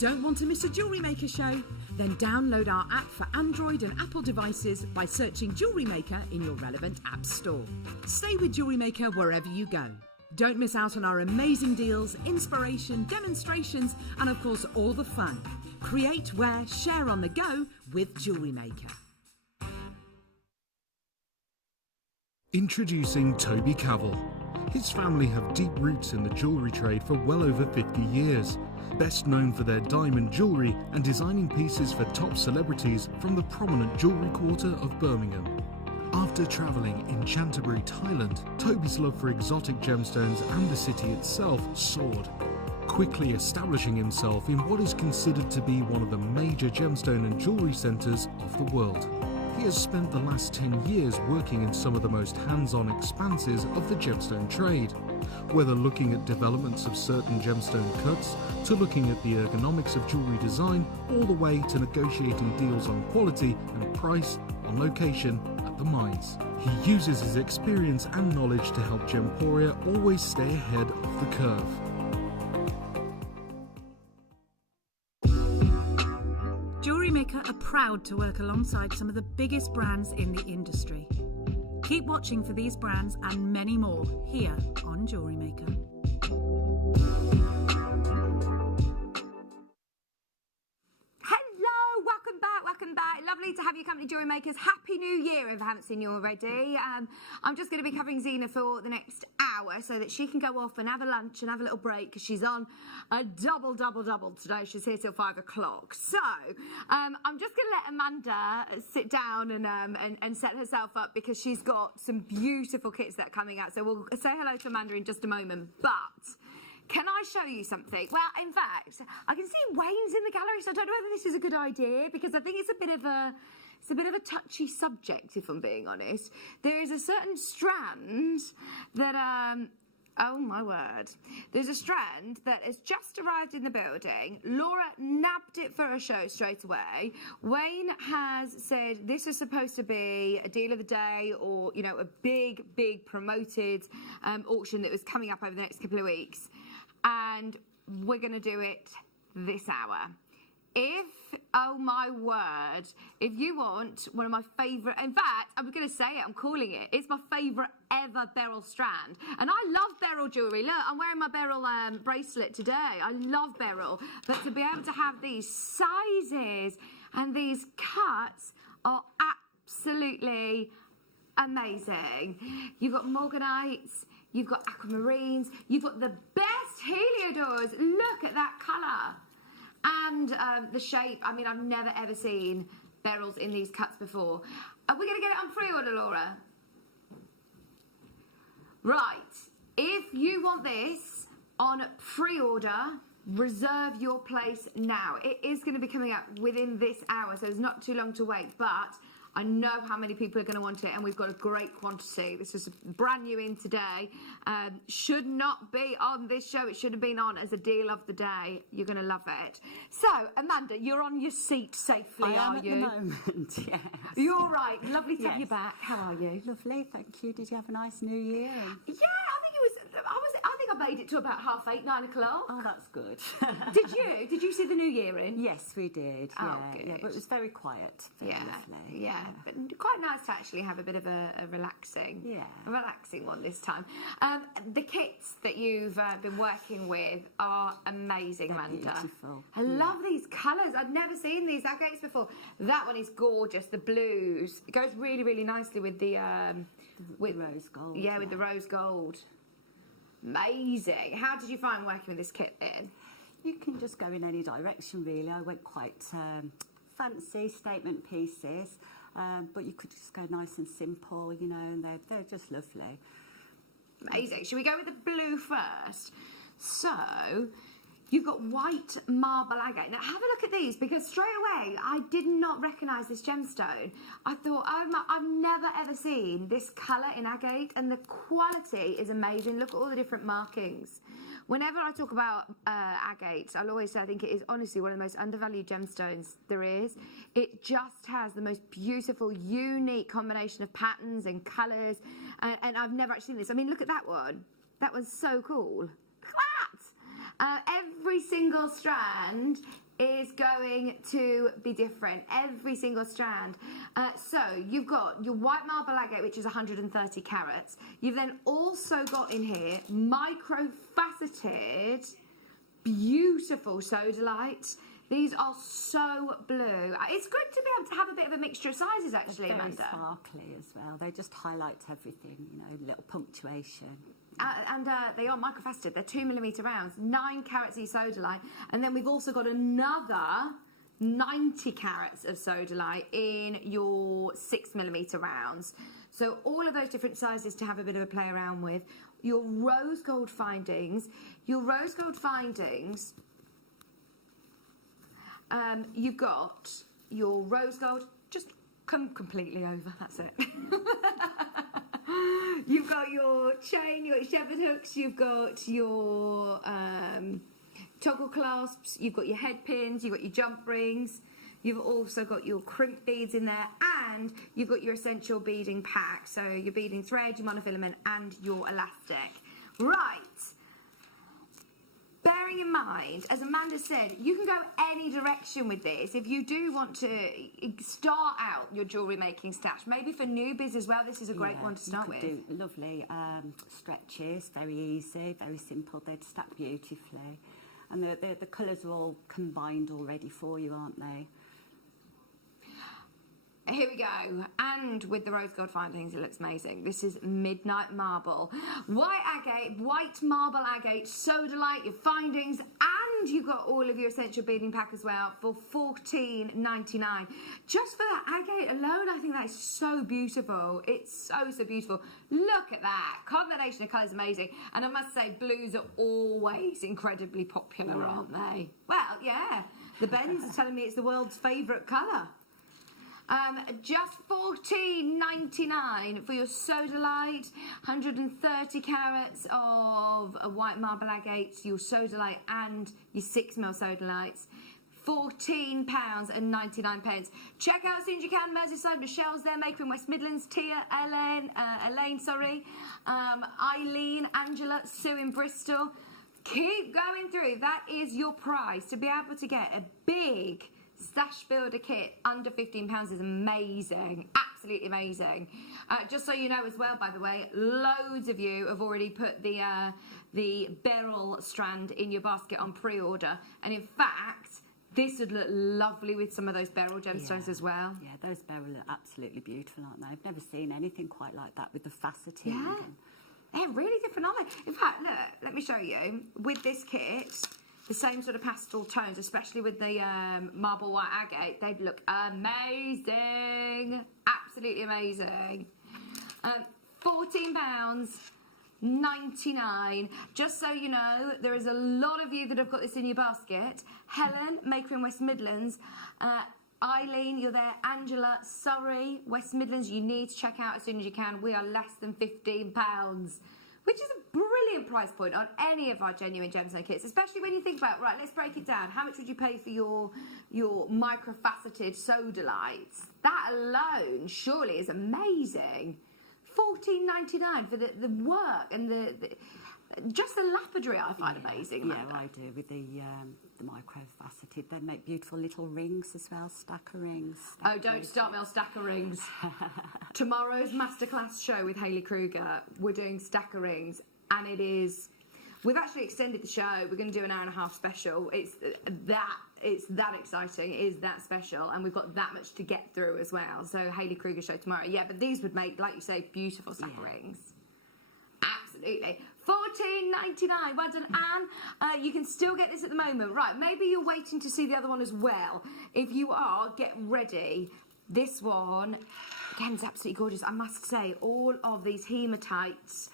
Don't want to miss a JewelleryMaker show? Then download our app for Android and Apple devices by searching JewelleryMaker in your relevant app store. Stay with JewelleryMaker wherever you go. Don't miss out on our amazing deals, inspiration, demonstrations, and of course all the fun. Create, wear, share on the go with JewelleryMaker. Introducing Toby Cavell. His family have deep roots in the jewellery trade for well over 50 years. Best known for their diamond jewellery and designing pieces for top celebrities from the prominent jewellery quarter of Birmingham. After travelling in Canterbury, Thailand, Toby's love for exotic gemstones and the city itself soared, quickly establishing himself in what is considered to be one of the major gemstone and jewellery centres of the world. He has spent the last 10 years working in some of the most hands-on expanses of the gemstone trade, whether looking at developments of certain gemstone cuts, to looking at the ergonomics of jewellery design, all the way to negotiating deals on quality and price, on location, at the mines. He uses his experience and knowledge to help Gemporia always stay ahead of the curve. JewelleryMaker are proud to work alongside some of the biggest brands in the industry. Keep watching for these brands and many more here on JewelleryMaker. Hello, welcome back. Lovely to have you company, JewelleryMakers. Happy New Year if I haven't seen you already. I'm just going to be covering Zena for the next hour so that she can go off and have a lunch and have a little break because she's on a double today. She's here till 5 o'clock. So I'm just going to let Amanda sit down and set herself up because she's got some beautiful kits that are coming out. So we'll say hello to Amanda in just a moment. But can I show you something? Well, in fact, I can see Wayne's in the gallery, so I don't know whether this is a good idea because I think it's a bit of a touchy subject, if I'm being honest. There is a certain strand that oh my word. There's a strand that has just arrived in the building. Laura nabbed it for a show straight away. Wayne has said this was supposed to be a deal of the day or, you know, a big promoted auction that was coming up over the next couple of weeks. And we're going to do it this hour. Oh my word, if you want one of my favourite, in fact, I'm going to say it, I'm calling it, it's my favourite ever beryl strand. And I love beryl jewellery. Look, I'm wearing my beryl bracelet today. I love beryl. But to be able to have these sizes and these cuts are absolutely amazing. You've got morganites, you've got aquamarines, you've got the best heliodors. Look at that colour. And the shape, I mean, I've never ever seen beryls in these cuts before. Are we going to get it on pre-order, Laura? Right. If you want this on pre-order, reserve your place now. It is going to be coming out within this hour, so it's not too long to wait, but I know how many people are going to want it, and we've got a great quantity. This is brand new in today. Should not be on this show. It should have been on as a deal of the day. You're going to love it. So, Amanda, you're on your seat safely, are you? I am at the moment, yes. You're all right. Lovely to have you back. How are you? Lovely, thank you. Did you have a nice New Year? Yeah, I think I made it to about 8:30, 9 o'clock. Oh, that's good. Did you? Did you see the New Year in? Yes, we did. Oh, yeah, good. Yeah, but it was very quiet. Very lovely. Yeah, but quite nice to actually have a bit of a relaxing one this time. The kits that you've been working with are amazing, Amanda. Beautiful. I love these colours. I'd never seen these agates before. That one is gorgeous. The blues. It goes really, really nicely with the with rose gold. Yeah, with the rose gold. Amazing. How did you find working with this kit then? You can just go in any direction, really. I went quite fancy statement pieces, but you could just go nice and simple, you know, and they're just lovely. Amazing. Should we go with the blue first? So, you've got white marble agate. Now, have a look at these, because straight away, I did not recognise this gemstone. I thought, I've never ever seen this colour in agate, and the quality is amazing. Look at all the different markings. Whenever I talk about agates, I'll always say I think it is honestly one of the most undervalued gemstones there is. It just has the most beautiful, unique combination of patterns and colours, and I've never actually seen this. I mean, look at that one. That one's so cool. Look at that! Every single strand is going to be different. Every single strand. So you've got your white marble agate, which is 130 carats. You've then also got in here micro-faceted, beautiful sodalites. These are so blue. It's good to be able to have a bit of a mixture of sizes, actually, They're very Amanda. sparkly as well. They just highlight everything, you know, little punctuation. And they are microfaceted. They're 2mm rounds, 9 carats each sodalite, and then we've also got another 90 carats of sodalite in your 6mm rounds. So all of those different sizes to have a bit of a play around with. Your rose gold findings. You've got your rose gold. Just come completely over. That's it. You've got your chain, you've got your shepherd hooks, you've got your toggle clasps, you've got your head pins, you've got your jump rings, you've also got your crimp beads in there, and you've got your essential beading pack. So your beading thread, your monofilament, and your elastic. Right. Bearing bearing in mind, as Amanda said, you can go any direction with this. If you do want to start out your jewellery making stash, maybe for newbies as well, this is a great one to start with. Do lovely stretches, very easy, very simple. They'd stack beautifully. And the colours are all combined already for you, aren't they? Here we go, and with the rose gold findings, it looks amazing. This is Midnight Marble, white agate, white marble agate, sodalite, your findings, and you've got all of your essential beading pack as well for $14.99. Just for that agate alone, I think that is so beautiful. It's so beautiful. Look at that combination of colours, amazing. And I must say, blues are always incredibly popular, aren't they? Well, yeah, the Ben's are telling me it's the world's favourite colour. Just $14.99 for your sodalite, 130 carats of white marble agates, your sodalite and your 6mm sodalites. £14.99. Check out as soon as you can. Merseyside, Michelle's there, Maker in West Midlands, Tia, Eileen, Eileen, Angela, Sue in Bristol. Keep going through. That is your price. To be able to get a big stash builder kit under £15 is amazing, absolutely amazing. Just so you know as well, by the way, loads of you have already put the beryl strand in your basket on pre-order, and in fact this would look lovely with some of those beryl gemstones as well. Yeah, those beryl are absolutely beautiful, aren't they? I've never seen anything quite like that with the faceting. Yeah, they're really different, aren't they? In fact, look, let me show you with this kit. The same sort of pastel tones, especially with the marble white agate, they'd look amazing. Absolutely amazing. £14.99. Just so you know, there is a lot of you that have got this in your basket. Helen, Maker in West Midlands. Eileen, you're there. Angela, Surrey, West Midlands. You need to check out as soon as you can. We are less than £15. Which is a brilliant price point on any of our genuine gemstone kits, especially when you think about, right, let's break it down. How much would you pay for your microfaceted sodalites? That alone surely is amazing. $14.99 for the work and just the lapidary I find amazing. Yeah, I do with the microfaceted. They make beautiful little rings as well, stacker rings. Oh, don't start me on stacker rings. Tomorrow's masterclass show with Hayley Kruger, we're doing stacker rings, and we've actually extended the show. We're going to do an hour-and-a-half special. It's that exciting, it is that special, and we've got that much to get through as well. So Hayley Kruger show tomorrow. Yeah, but these would make, like you say, beautiful stacker rings. Absolutely. $14.99. Well done, Anne. You can still get this at the moment. Right, maybe you're waiting to see the other one as well. If you are, get ready. This one, again, is absolutely gorgeous. I must say, all of these hematites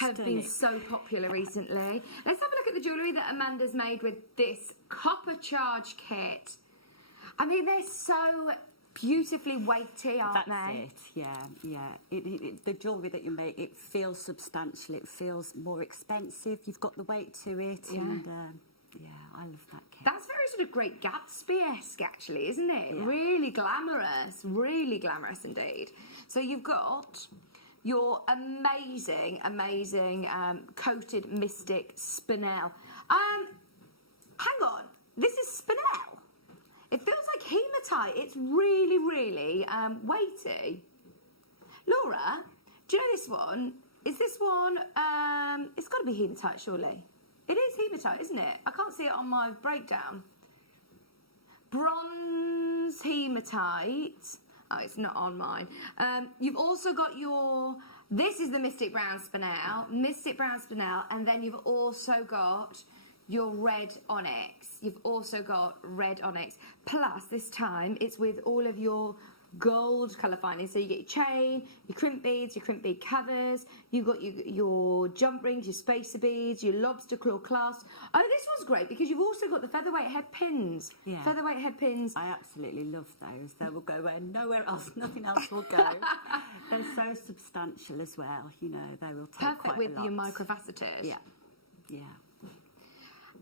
have been so popular recently. Let's have a look at the jewellery that Amanda's made with this copper charge kit. I mean, they're so beautifully weighty, aren't they? That's it, yeah. The jewellery that you make, it feels substantial, it feels more expensive, you've got the weight to it, and I love that kit. That's very sort of Great Gatsby-esque, actually, isn't it? Yeah. Really glamorous indeed. So you've got your amazing coated mystic spinel. Hang on, this is spinel. It feels like hematite. It's really weighty. Laura, do you know this one? Is this one, it's got to be hematite, surely. It is hematite, isn't it? I can't see it on my breakdown. Bronze hematite. Oh, it's not on mine. You've also got this is the Mystic Brown Spinel, and then you've also got your red onyx. Plus, this time, it's with all of your gold colour findings. So you get your chain, your crimp beads, your crimp bead covers, you've got your jump rings, your spacer beads, your lobster claw clasps. Oh, this one's great because you've also got the featherweight head pins. Yeah. Featherweight head pins. I absolutely love those. They will go where nowhere else, nothing else will go. They're so substantial as well, you know, they will take perfect quite with a lot. your microfaceted. Yeah.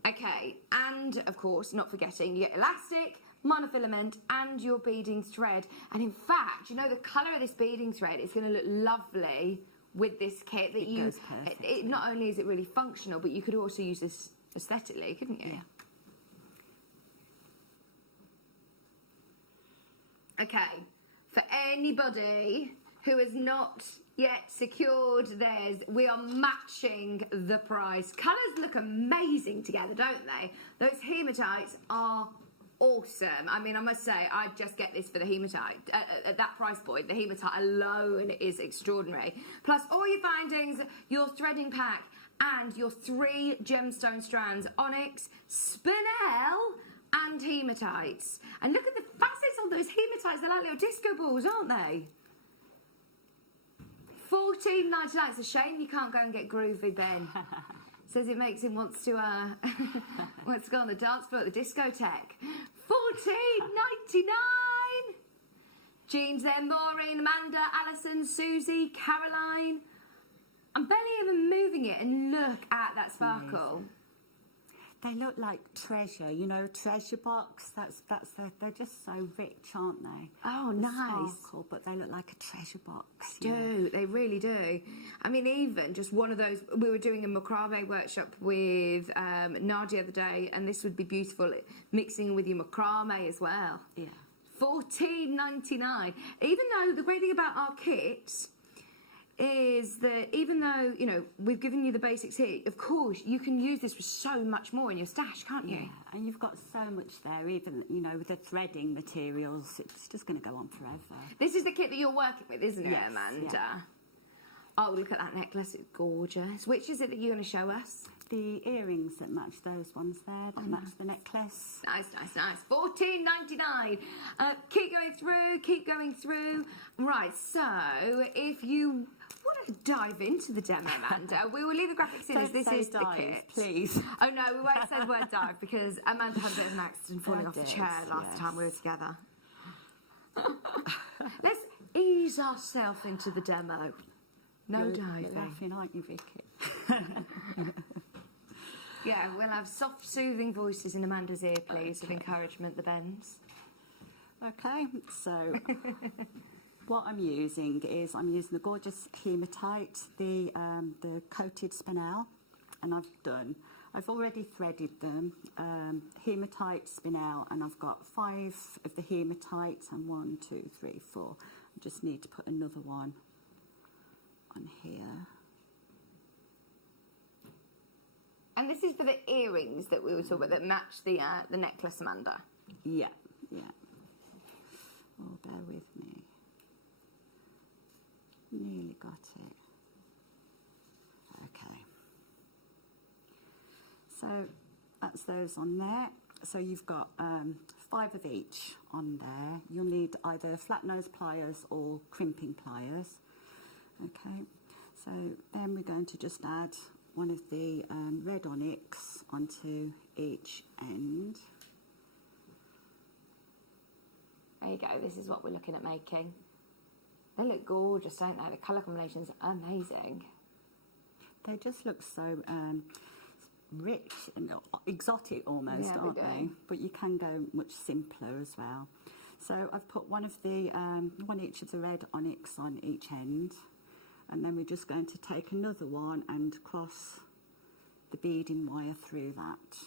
Okay, and of course, not forgetting, you get elastic, monofilament, and your beading thread. And in fact, you know, the colour of this beading thread is going to look lovely with this kit. That it goes perfect. Not only is it really functional, but you could also use this aesthetically, couldn't you? Yeah. Okay, for anybody who has not yet secured theirs, we are matching the price. Colours look amazing together, don't they? Those hematites are awesome. I mean, I must say, I'd just get this for the hematite. At that price point, the hematite alone is extraordinary. Plus, all your findings, your threading pack, and your 3 gemstone strands, onyx, spinel, and hematites. And look at the facets on those hematites. They're like little disco balls, aren't they? $14.99. It's a shame you can't go and get groovy, Ben. Says it makes him wants to go on the dance floor at the discotheque. $14.99. Jeans there, Maureen, Amanda, Alison, Susie, Caroline. I'm barely even moving it, and look at that sparkle. Amazing. They look like treasure, you know, treasure box. They're just so rich, aren't they? Oh, nice. Sparkle, but they look like a treasure box. They do, they really do. I mean, even just one of those, we were doing a macrame workshop with Nadia the other day, and this would be beautiful, mixing with your macrame as well. Yeah. $14.99. Even though the great thing about our kits is that even though, you know, we've given you the basics here, of course, you can use this for so much more in your stash, can't you? Yeah, and you've got so much there, even, you know, with the threading materials, it's just going to go on forever. This is the kit that you're working with, isn't it, Yes, Amanda? yeah. Oh, look at that necklace, it's gorgeous. Which is it that you're going to show us? The earrings that match those ones there, that match the necklace. Nice, nice, nice. $14.99. Keep going through. Right, so if you want to dive into the demo, Amanda, we will leave the graphics in as this is the kit. Please. Oh no, we won't say the word dive because Amanda had a bit of an accident falling off the chair last time we were together. Let's ease ourselves into the demo. No diving. You're laughing, aren't you, Vicky? Yeah, we'll have soft, soothing voices in Amanda's ear, please, of encouragement, the bends. Okay, so what I'm using is the gorgeous hematite, the coated spinel, and I've already threaded them, hematite, spinel, and I've got 5 of the hematite and 1, 2, 3, 4. I just need to put another one on here. And this is for the earrings that we were talking about that match the necklace, Amanda. Yeah, yeah. Oh, bear with me. Nearly got it. Okay. So that's those on there. So you've got 5 of each on there. You'll need either flat nose pliers or crimping pliers. Okay. So then we're going to just add one of the red onyx onto each end. There you go, this is what we're looking at making. They look gorgeous, don't they? The colour combinations are amazing. They just look so rich and exotic almost, Yeah, aren't they they? do. But you can go much simpler as well. So I've put one each of the red onyx on each end. And then we're just going to take another one and cross the beading wire through that.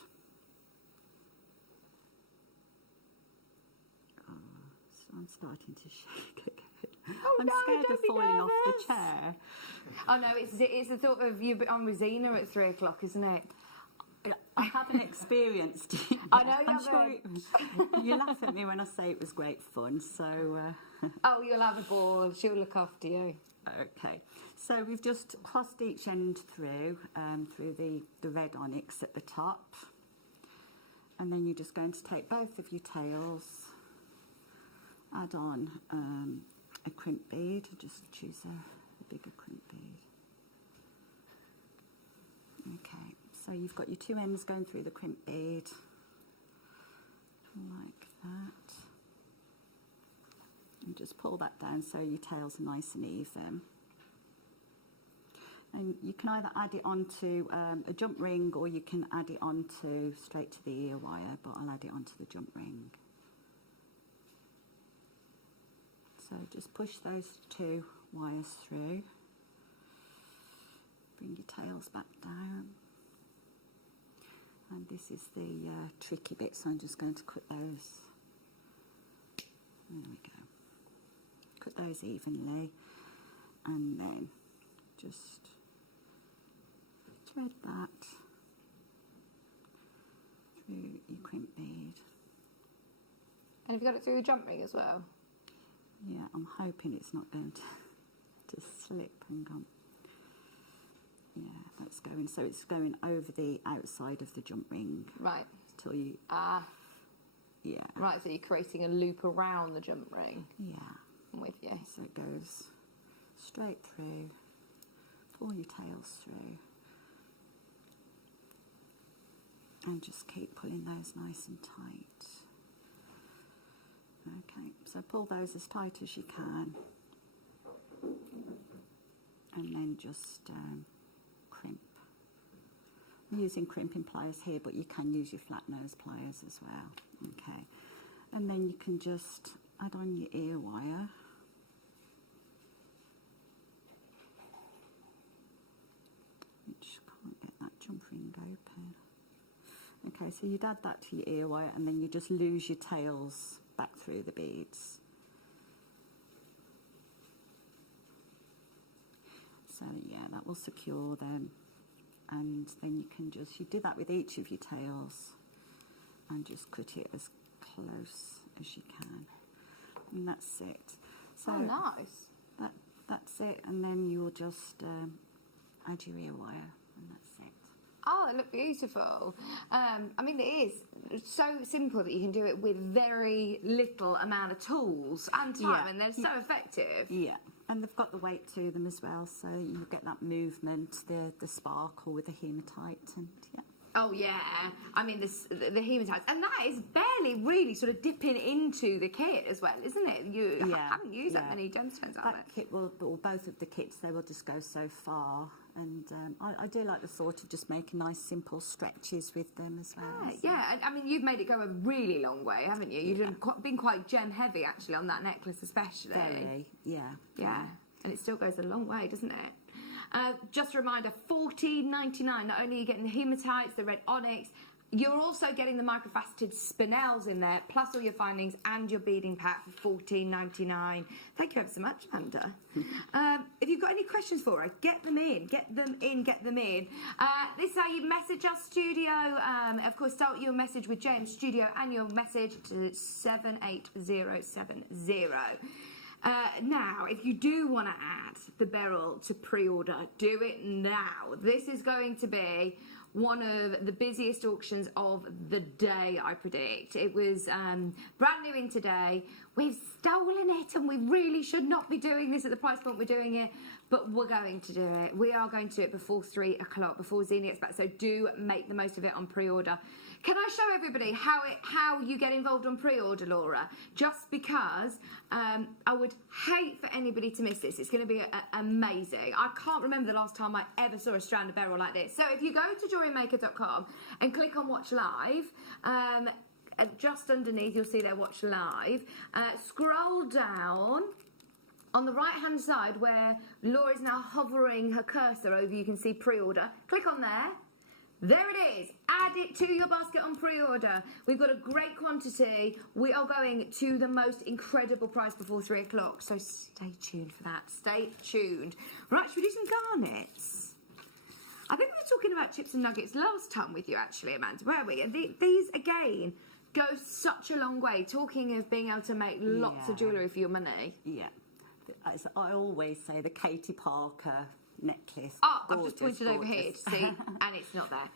Oh, so I'm starting to shake again. Oh, I'm no, scared don't of be falling off nervous. the chair. Oh no, it's the thought of you on Rosina at 3 o'clock, isn't it? I haven't experienced it. I know you I'm haven't. sure you laugh at me when I say it was great fun, so... Oh, you'll have a ball. She'll look after you. Okay, so we've just crossed each end through the red onyx at the top, and then you're just going to take both of your tails, add on a crimp bead, just choose a bigger crimp bead. Okay, so you've got your 2 ends going through the crimp bead, like that. And just pull that down so your tails are nice and even. And you can either add it onto a jump ring or you can add it onto straight to the ear wire, but I'll add it onto the jump ring. So just push those 2 wires through. Bring your tails back down. And this is the tricky bit, so I'm just going to cut those. There we go. Cut those evenly, and then just thread that through your crimp bead. And have you got it through your jump ring as well? Yeah, I'm hoping it's not going to slip and go. Yeah, that's going. So it's going over the outside of the jump ring. Right. Till you. Yeah. Right, so you're creating a loop around the jump ring. Yeah. I'm with you. So it goes straight through. Pull your tails through. And just keep pulling those nice and tight. Okay, so pull those as tight as you can. And then just crimp. I'm using crimping pliers here, but you can use your flat nose pliers as well. Okay, and then you can just add on your ear wire. Which can't get that jump ring open. Okay, so you'd add that to your ear wire, and then you just lose your tails back through the beads. So yeah, that will secure them, and then you can just, you do that with each of your tails and just cut it as close as you can, and that's it. So nice. That's it, and then you'll just add your ear wire, and that's it. Oh, it looked beautiful. I mean, it is so simple that you can do it with very little amount of tools and time, and they're so effective. Yeah, and they've got the weight to them as well, so you get that movement, the sparkle with the hematite, and yeah. Oh yeah, I mean the hematites, and that is barely really sort of dipping into the kit as well, isn't it? You haven't used that many gemstones, have That kit will, or both of the kits, they will just go so far, and I do like the thought of just making nice simple stretches with them as well. Yeah, I mean you've made it go a really long way, haven't you? You've been quite gem heavy actually on that necklace, especially. Very, yeah. And it still goes a long way, doesn't it? Just a reminder, $14.99. Not only are you getting the hematites, the red onyx, you're also getting the microfaceted spinels in there, plus all your findings and your beading pack for $14.99. Thank you ever so much, Amanda. If you've got any questions for her, get them in. This is how you message us, studio. Of course, start your message with James Studio and your message to 78070. Now, if you do want to add the beryl to pre-order, do it now. This is going to be one of the busiest auctions of the day, I predict. It was brand new in today. We've stolen it, and we really should not be doing this at the price point we're doing it, but we're going to do it. We are going to do it before 3 o'clock, before Zine gets back, so do make the most of it on pre-order. Can I show everybody how you get involved on pre-order, Laura? Just because I would hate for anybody to miss this. It's going to be amazing. I can't remember the last time I ever saw a strand of beryl like this. So if you go to JewelleryMaker.com and click on Watch Live, just underneath you'll see there Watch Live. Scroll down. On the right-hand side where Laura is now hovering her cursor over, you can see pre-order. Click on there. There it is. Add it to your basket on pre-order. We've got a great quantity. We are going to the most incredible price before 3 o'clock. So stay tuned for that. Stay tuned. Right, should we do some garnets? I think we were talking about chips and nuggets last time with you, actually, Amanda, were we? And these, again, go such a long way. Talking of being able to make lots of jewellery for your money. Yeah. As I always say, the Katie Parker necklace. Oh, I've just pointed over here to see, and it's not there.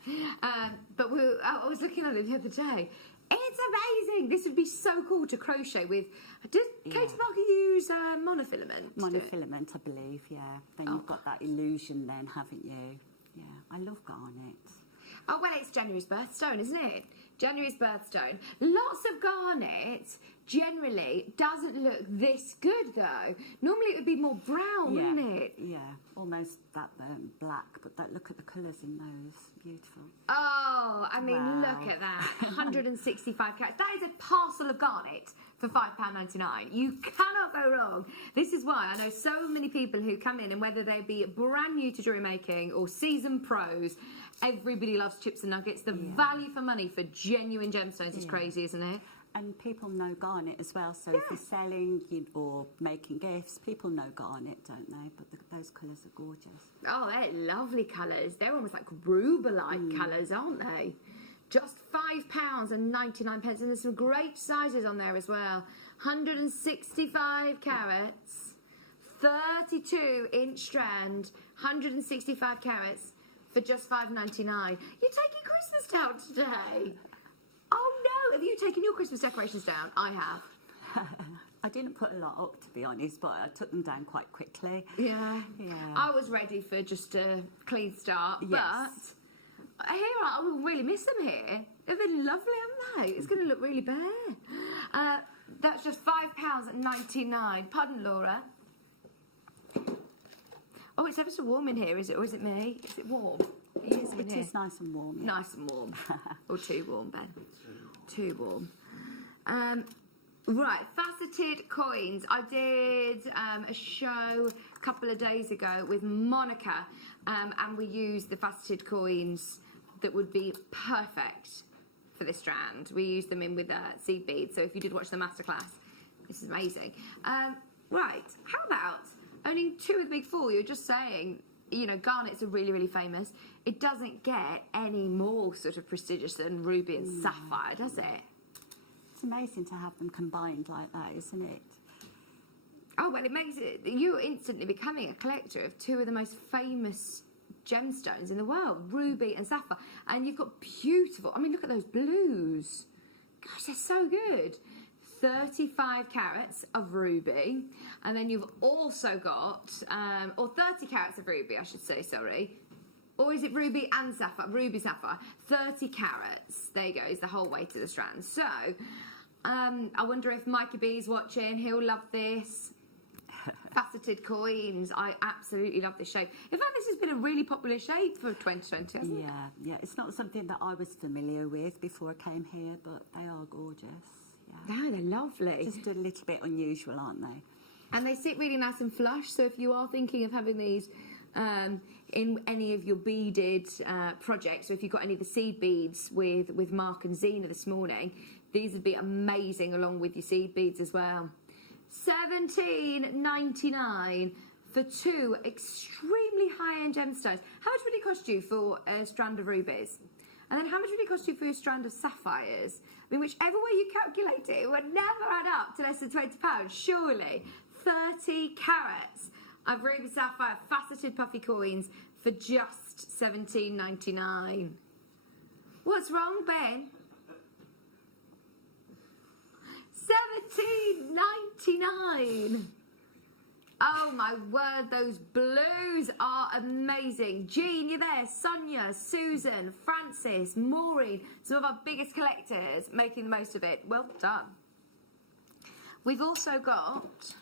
But I was looking at it the other day. It's amazing. This would be so cool to crochet with. Does Katie Parker use monofilament? Monofilament, I believe, yeah. Then you've got that illusion then, haven't you? Yeah, I love garnet. Oh, well, it's January's birthstone, isn't it? January's birthstone. Lots of garnet generally doesn't look this good, though. Normally it would be more brown, wouldn't it? Yeah, almost that black, but look at the colours in those. Beautiful. Oh, I mean, look at that. 165 carats. That is a parcel of garnet for £5.99. You cannot go wrong. This is why I know so many people who come in, and whether they be brand new to jewellery making or seasoned pros, everybody loves chips and nuggets. The value for money for genuine gemstones is crazy, isn't it? And people know garnet as well, so if you're selling or making gifts, people know garnet, don't they? But those colours are gorgeous. Oh, they're lovely colours. They're almost like ruber-like colours, aren't they? Just £5.99, and there's some great sizes on there as well. 165 carats, 32-inch strand, 165 carats for just £5.99. You're taking Christmas down today. Oh no, have you taken your Christmas decorations down? I have. I didn't put a lot up, to be honest, but I took them down quite quickly. Yeah. I was ready for just a clean start, but here I will really miss them here. They've been lovely, haven't they? It's going to look really bare. That's just £5.99. Pardon, Laura. Oh, it's ever so warm in here, is it? Or is it me? Is it warm? It is in here. It is nice and warm. Yeah. Nice and warm. Or too warm, Ben? Too warm. Right, faceted coins. I did a show a couple of days ago with Monica, and we used the faceted coins that would be perfect for this strand. We used them in with seed beads, so if you did watch the masterclass, this is amazing. Right, how about owning two of the big four? You're just saying, you know, garnets are really, really famous. It doesn't get any more sort of prestigious than ruby and sapphire, does it? It's amazing to have them combined like that, isn't it? Oh, well, it makes it... You're instantly becoming a collector of two of the most famous gemstones in the world, ruby and sapphire. And you've got beautiful... I mean, look at those blues. Gosh, they're so good. 35 carats of ruby, and then you've also got, or 30 carats of ruby, I should say, sorry. Or is it ruby and sapphire? Ruby, sapphire. 30 carats. There you go, is the whole weight of the strand. So, I wonder if Mikey B's watching. He'll love this. Faceted coins. I absolutely love this shape. In fact, this has been a really popular shape for 2020, hasn't it? Yeah. It's not something that I was familiar with before I came here, but they are gorgeous. No, they're lovely. Just a little bit unusual, aren't they? And they sit really nice and flush, so if you are thinking of having these in any of your beaded projects, or if you've got any of the seed beads with Mark and Zena this morning, these would be amazing along with your seed beads as well. $17.99 for two extremely high-end gemstones. How much would it cost you for a strand of rubies? And then how much would it cost you for a strand of sapphires? I mean, whichever way you calculate it, it would never add up to less than £20, surely. 30 carats of ruby sapphire faceted puffy coins for just $17.99. What's wrong, Ben? $17.99. Oh my word, those blues are amazing. Jean, you're there. Sonia, Susan, Francis, Maureen, some of our biggest collectors making the most of it. Well done. We've also got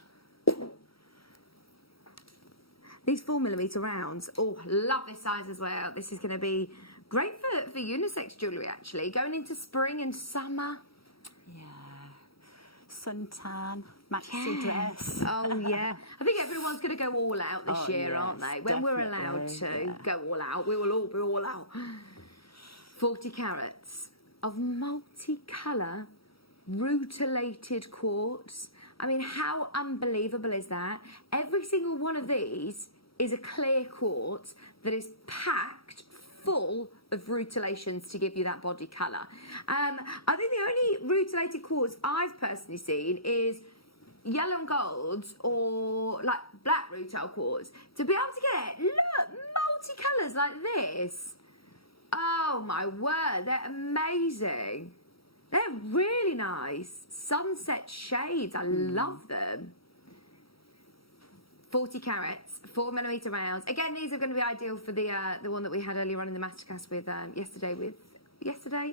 these 4mm rounds. Oh, love this size as well. This is going to be great for unisex jewellery, actually. Going into spring and summer. Suntan, maxi dress. Oh yeah, I think everyone's going to go all out this year, aren't they? When we're allowed to go all out, we will all be all out. 40 carats of multicolour rutilated quartz. I mean, how unbelievable is that? Every single one of these is a clear quartz that is packed full of rutilations to give you that body colour. I think the only rutilated quartz I've personally seen is yellow and gold or like black rutile quartz. To be able to get, look, multicolours like this. Oh my word, they're amazing. They're really nice. Sunset shades, I love them. 40 carats, 4mm rounds. Again, these are going to be ideal for the one that we had earlier on in the masterclass with yesterday,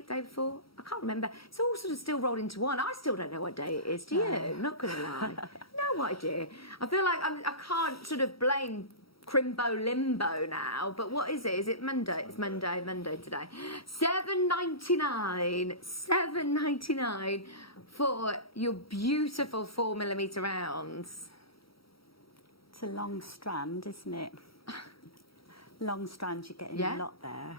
day before. I can't remember. It's all sort of still rolled into one. I still don't know what day it is. Do you? Not going to lie. No idea. I feel like I can't sort of blame Crimbo Limbo now. But what is it? Is it Monday? It's Monday today. $7.99. $7.99 for your beautiful 4mm rounds? It's a long strand, isn't it? Long strand, you're getting a lot there.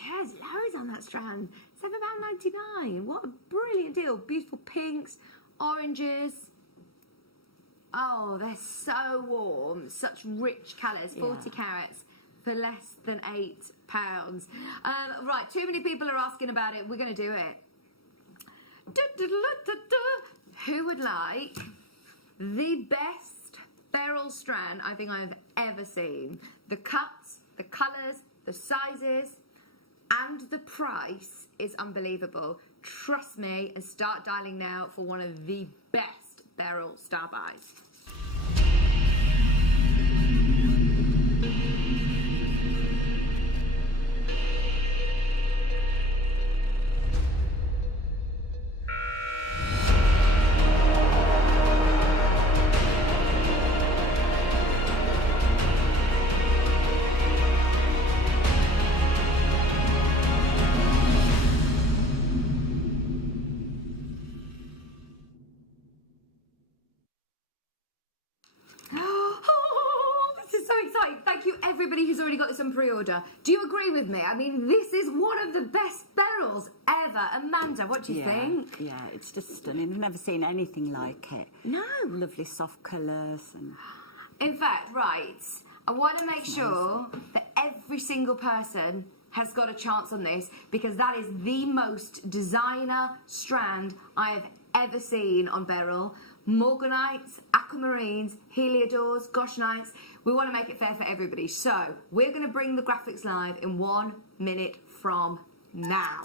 Yeah, there's loads on that strand. £7.99. What a brilliant deal. Beautiful pinks, oranges. Oh, they're so warm. Such rich colours. 40 carats for less than £8. Right, too many people are asking about it. We're going to do it. Who would like the best beryl strand I think I've ever seen? The cuts, the colours, the sizes, and the price is unbelievable. Trust me and start dialing now for one of the best beryl star buys. Everybody who's already got this on pre-order. Do you agree with me? I mean, this is one of the best beryls ever. Amanda, what do you think? Yeah, it's just stunning. I've never seen anything like it. No. Lovely soft colours. And in fact, right, I want to make sure that every single person has got a chance on this, because that is the most designer strand I have ever seen on beryl. Morganites, aquamarines, heliodors, goshnites. We want to make it fair for everybody. So we're going to bring the graphics live in 1 minute from now.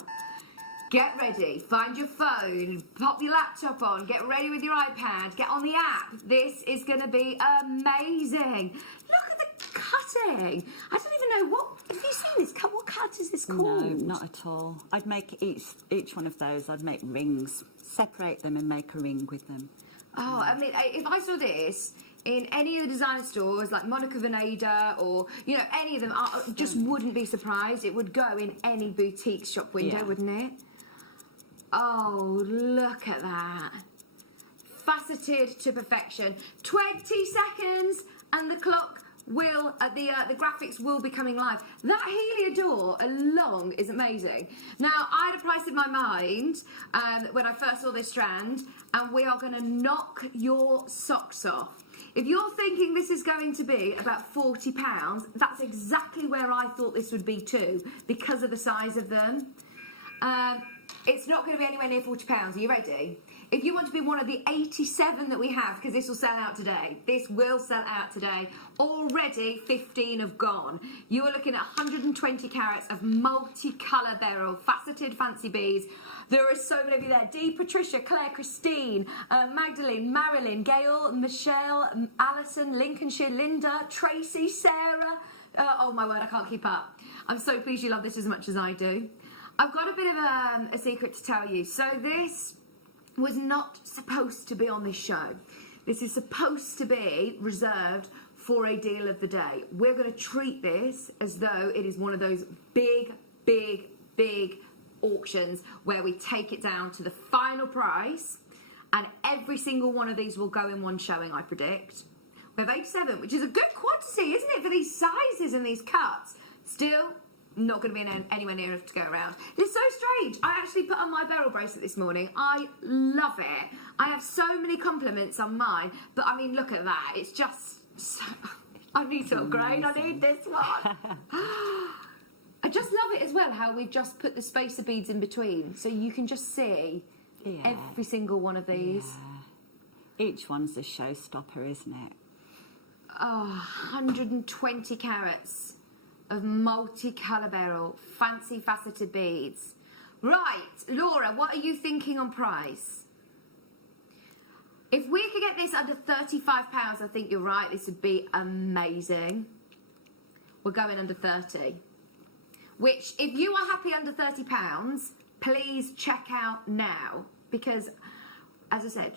Get ready, find your phone, pop your laptop on, get ready with your iPad, get on the app. This is going to be amazing. Look at the cutting. I don't even know, have you seen this cut? What cut is this called? No, not at all. I'd make each one of those, I'd make rings, separate them and make a ring with them. Oh, I mean, if I saw this in any of the designer stores, like Monica Veneda or, you know, any of them, I just wouldn't be surprised. It would go in any boutique shop window, wouldn't it? Oh, look at that. Faceted to perfection. 20 seconds and the clock will, the graphics will be coming live. That heliodor along is amazing. Now, I had a price in my mind when I first saw this strand, and we are going to knock your socks off. If you're thinking this is going to be about £40, that's exactly where I thought this would be too, because of the size of them. It's not going to be anywhere near £40. Are you ready? If you want to be one of the 87 that we have, because this will sell out today. This will sell out today. Already 15 have gone. You are looking at 120 carats of multicolour beryl, faceted fancy beads. There are so many of you there. Dee, Patricia, Claire, Christine, Magdalene, Marilyn, Gail, Michelle, Alison, Lincolnshire, Linda, Tracy, Sarah. Oh my word, I can't keep up. I'm so pleased you love this as much as I do. I've got a bit of a secret to tell you. So this was not supposed to be on this show. This is supposed to be reserved for a deal of the day. We're going to treat this as though it is one of those big, big, big auctions where we take it down to the final price, and every single one of these will go in one showing, I predict. We have 87, which is a good quantity, isn't it, for these sizes and these cuts. Still, not going to be anywhere near enough to go around. It's so strange. I actually put on my beryl bracelet this morning. I love it. I have so many compliments on mine, but I mean, look at that. It's just so, I need to upgrade. I need this one. I just love it as well how we've just put the spacer beads in between, so you can just see every single one of these. Yeah. Each one's a showstopper, isn't it? Oh, 120 carats of multicolour beryl, fancy faceted beads. Right, Laura, what are you thinking on price? If we could get this under £35, I think you're right, this would be amazing. We're going under 30. Which, if you are happy under £30, please check out now. Because, as I said,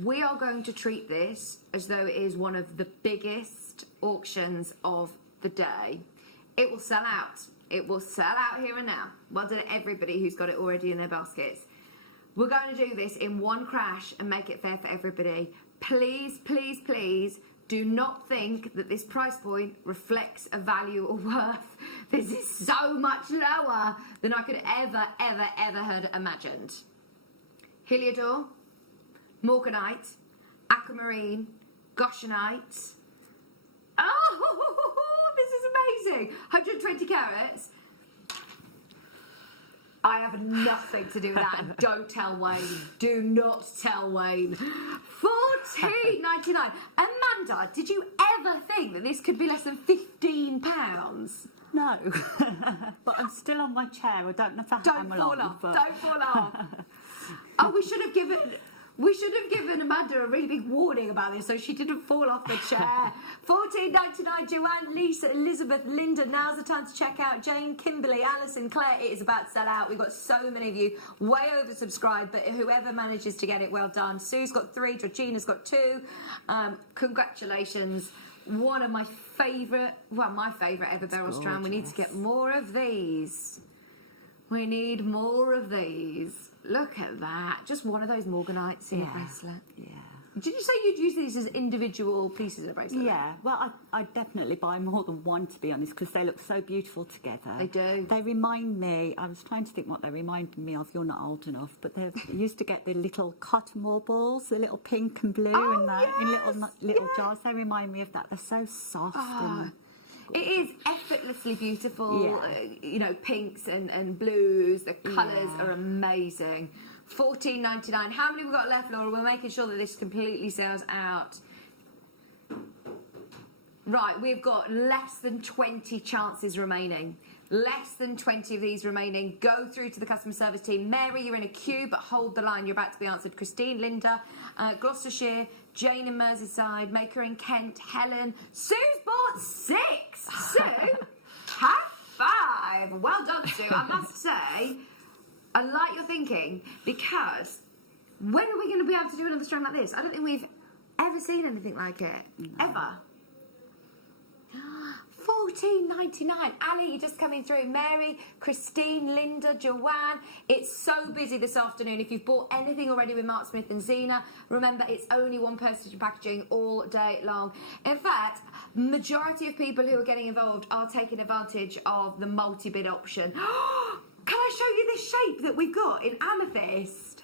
we are going to treat this as though it is one of the biggest auctions of the day. It will sell out. It will sell out here and now. Well done to everybody who's got it already in their baskets. We're going to do this in one crash and make it fair for everybody. Please, please, please do not think that this price point reflects a value or worth. This is so much lower than I could ever, ever, ever have imagined. Heliodor, Morganite, Aquamarine, Goshenite. Oh, this is amazing. 120 carats. I have nothing to do with that. And don't tell Wayne. Do not tell Wayne. $14.99. Amanda, did you ever think that this could be less than £15? No, but I'm still on my chair. I don't know if I Don't fall off. Don't fall off. Oh, we should have given Amanda a really big warning about this so she didn't fall off the chair. $14.99. Joanne, Lisa, Elizabeth, Linda. Now's the time to check out. Jane, Kimberly, Alison, Claire. It is about to sell out. We've got so many of you way oversubscribed, but whoever manages to get it, well done. Sue's got 3. Georgina's got 2. Congratulations. One of my favourite, well, my favourite ever beryl strand. We need to get more of these. We need more of these. Look at that. Just one of those Morganites in a bracelet. Yeah. Did you say you'd use these as individual pieces of a bracelet? Yeah, well, I'd definitely buy more than one, to be honest, because they look so beautiful together. They do. They remind me, I was trying to think what they reminded me of. You're not old enough, but they used to get the little cotton wool balls, the little pink and blue in little jars. They remind me of that. They're so soft. And it is effortlessly beautiful. You know, pinks and blues. The colours are amazing. $14.99. How many we've got left, Laura? We're making sure that this completely sells out. Right, we've got less than 20 chances remaining. Less than 20 of these remaining. Go through to the customer service team. Mary, you're in a queue, but hold the line. You're about to be answered. Christine, Linda, Gloucestershire, Jane in Merseyside, Maker in Kent, Helen. Sue's bought 6. Sue, high 5. Well done, Sue. I must say, I like your thinking, because when are we going to be able to do another strand like this? I don't think we've ever seen anything like it. Ever. $14.99. Ali, you're just coming through. Mary, Christine, Linda, Joanne. It's so busy this afternoon. If you've bought anything already with Mark Smith and Zena, remember it's only one postage and packaging all day long. In fact, majority of people who are getting involved are taking advantage of the multi-bid option. Can I show you this shape that we've got in amethyst?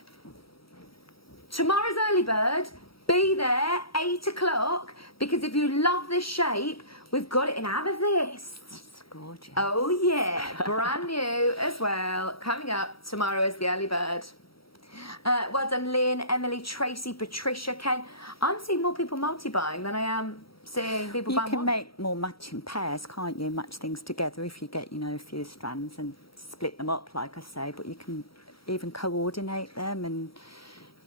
Tomorrow's early bird. Be there 8 o'clock, because if you love this shape, we've got it in amethyst. It's gorgeous. Oh yeah, brand new as well. Coming up tomorrow is the early bird. Well done, Lynn, Emily, Tracy, Patricia, Ken. I'm seeing more people multi-buying than I am seeing people buying one. You can make more matching pairs, can't you? Match things together if you get, you know, a few strands and split them up, like I say. But you can even coordinate them and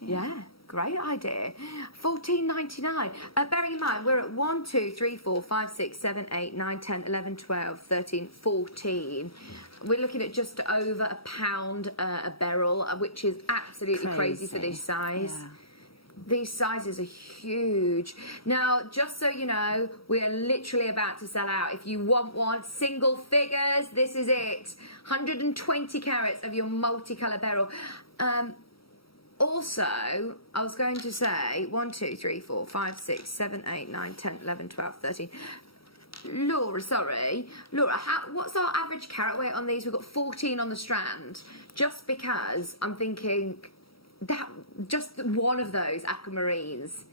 yeah. Great idea. $14.99. Bearing in mind, we're at 1, 2, 3, 4, 5, 6, 7, 8, 9, 10, 11, 12, 13, 14. We're looking at just over £1 a beryl, which is absolutely crazy for this size. Yeah. These sizes are huge. Now, just so you know, we are literally about to sell out. If you want one, single figures, this is it. 120 carats of your multicolour beryl. Also, I was going to say 1, 2, 3, 4, 5, 6, 7, 8, 9, 10, 11, 12, 13. Laura, what's our average carat weight on these? We've got 14 on the strand. Just because I'm thinking that just one of those aquamarines,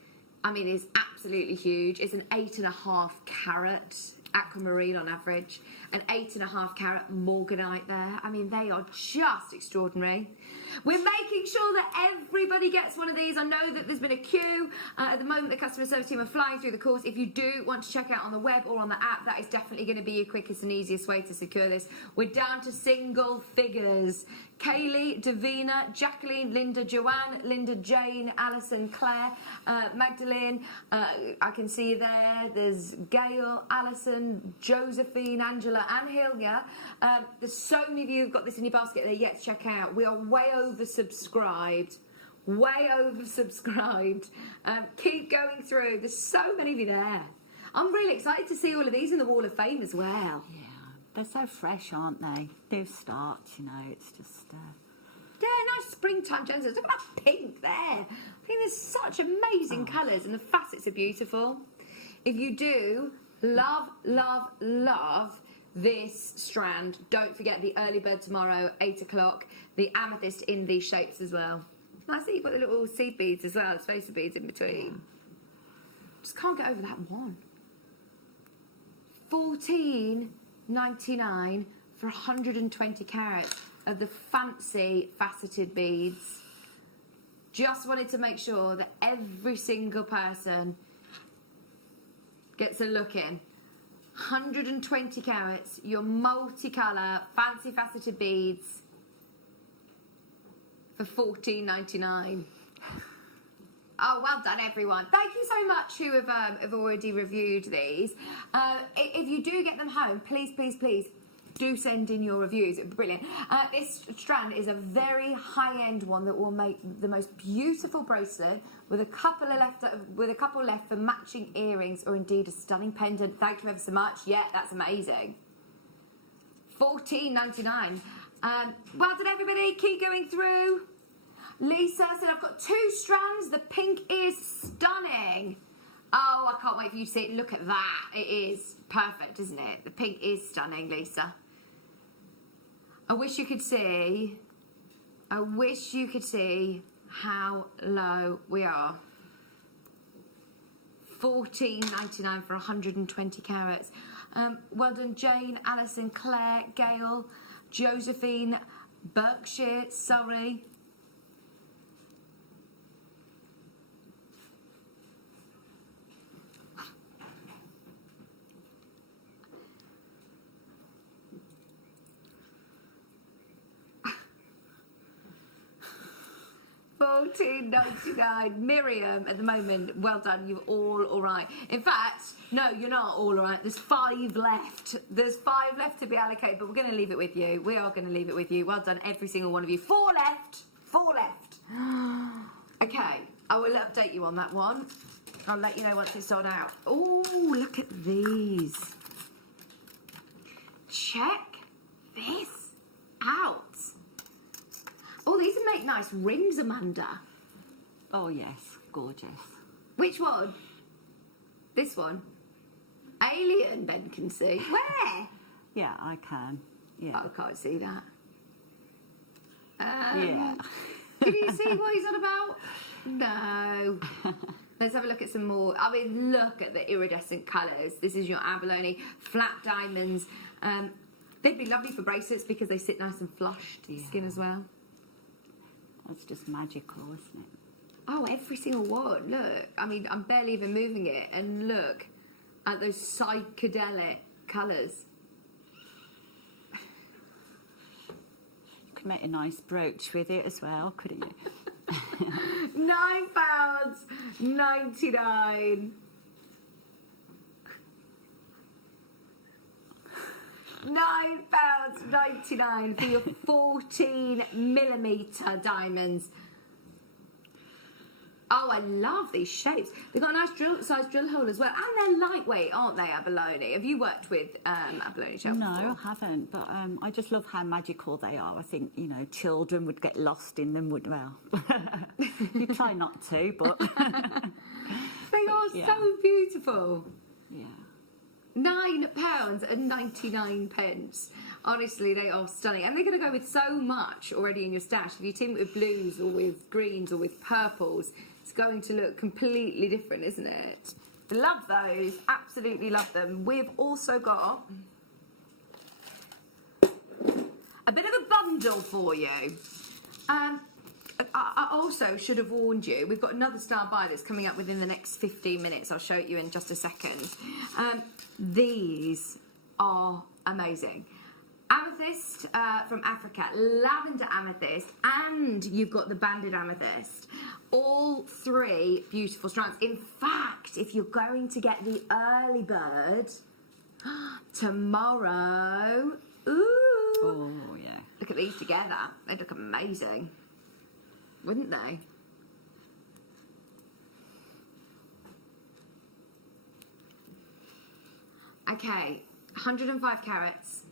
I mean, is absolutely huge. It's an 8.5 carat aquamarine on average, an 8.5 carat morganite there. I mean, they are just extraordinary. We're making sure that everybody gets one of these. I know that there's been a queue. At the moment, the customer service team are flying through the calls. If you do want to check out on the web or on the app, that is definitely going to be your quickest and easiest way to secure this. We're down to single figures. Kaylee, Davina, Jacqueline, Linda, Joanne, Linda, Jane, Alison, Claire, Magdalene, I can see you there. There's Gail, Alison, Josephine, Angela, and Hilya. There's so many of you who've got this in your basket that are yet to check out. We are way oversubscribed. Way oversubscribed. Keep going through. There's so many of you there. I'm really excited to see all of these in the Wall of Fame as well. yeah, they're so fresh, aren't they? New start, you know. It's just Yeah, nice springtime gemstones. Look at that pink there. I think there's such amazing colours and the facets are beautiful. If you do love, love, love this strand, don't forget the early bird tomorrow, 8 o'clock. The amethyst in these shapes as well. Nice that you've got the little seed beads as well, spacer beads in between. Just can't get over that one. $14.99 for 120 carats of the fancy faceted beads. Just wanted to make sure that every single person gets a look in. 120 carats, your multicolour, fancy faceted beads for $14.99. Oh, well done, everyone. Thank you so much who have already reviewed these. If you do get them home, please, please, please do send in your reviews. It'd be brilliant. This strand is a very high-end one that will make the most beautiful bracelet with a couple left for matching earrings or indeed a stunning pendant. Thank you ever so much. Yeah, that's amazing. $14.99. Well done, everybody. Keep going through. Lisa said, I've got 2 strands. The pink is stunning. Oh, I can't wait for you to see it. Look at that. It is perfect, isn't it? The pink is stunning, Lisa. I wish you could see how low we are. $14.99 for 120 carats. Well done, Jane, Alison, Claire, Gail, Josephine, Berkshire, Surrey. $14.99. Miriam, at the moment, well done. You're all right. In fact, no, you're not all right. There's 5 left. There's 5 left to be allocated, but we're going to leave it with you. We are going to leave it with you. Well done, every single one of you. 4 left. 4 left. Okay, I will update you on that one. I'll let you know once it's sold out. Oh, look at these. Check this out. Oh, these would make nice rings, Amanda. Oh, yes. Gorgeous. Which one? This one? Alien, Ben can see. Where? Yeah, I can. Yeah. Oh, I can't see that. Yeah. Can you see what he's on about? No. Let's have a look at some more. I mean, look at the iridescent colours. This is your abalone. Flat diamonds. They'd be lovely for bracelets because they sit nice and flush to the skin as well. That's just magical, isn't it? Oh, every single one. Look. I mean, I'm barely even moving it. And look at those psychedelic colours. You could make a nice brooch with it as well, couldn't you? £9.99. £9.99 for your 14mm diamonds. Oh, I love these shapes. They've got a nice size drill hole as well. And they're lightweight, aren't they, abalone? Have you worked with abalone shells before? No, I haven't. But I just love how magical they are. I think, you know, children would get lost in them, wouldn't well. You try not to, but... They are so beautiful. Yeah. £9.99. Honestly, they are stunning. And they're going to go with so much already in your stash. If you team it with blues or with greens or with purples, it's going to look completely different, isn't it? Love those. Absolutely love them. We've also got a bit of a bundle for you. I also should have warned you, we've got another star buy that's coming up within the next 15 minutes. I'll show it you in just a second. These are amazing. Amethyst from Africa, lavender amethyst, and you've got the banded amethyst. All 3 beautiful strands. In fact, if you're going to get the early bird tomorrow, ooh, oh yeah, look at these together. They look amazing, wouldn't they? Okay, 105 carats.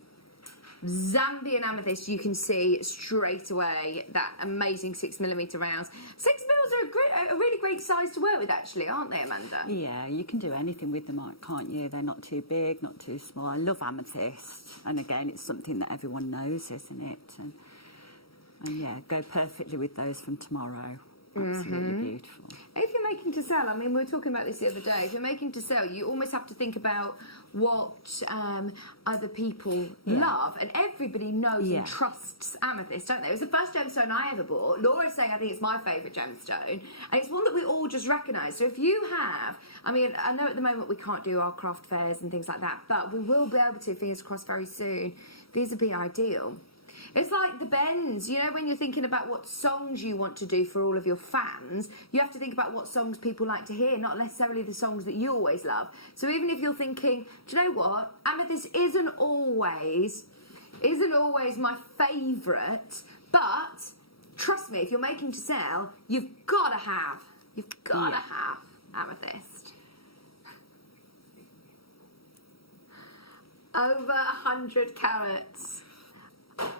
Zambian amethyst, you can see straight away that amazing 6mm rounds. 6 mils are a really great size to work with, actually, aren't they, Amanda? Yeah, you can do anything with them, can't you? They're not too big, not too small. I love amethyst, and again, it's something that everyone knows, isn't it? And yeah, go perfectly with those from tomorrow. Absolutely beautiful. If you're making to sell, I mean, we were talking about this the other day. If you're making to sell, you almost have to think about what other people love, and everybody knows and trusts amethyst, don't they? It was the first gemstone I ever bought. Laura's saying I think it's my favourite gemstone, and it's one that we all just recognise. So if you have, I mean, I know at the moment we can't do our craft fairs and things like that, but we will be able to, fingers crossed, very soon. These would be ideal. It's like the bends, you know, when you're thinking about what songs you want to do for all of your fans, you have to think about what songs people like to hear, not necessarily the songs that you always love. So even if you're thinking, do you know what, amethyst isn't always my favourite, but trust me, if you're making to sell, you've got to have amethyst. Over 100 carats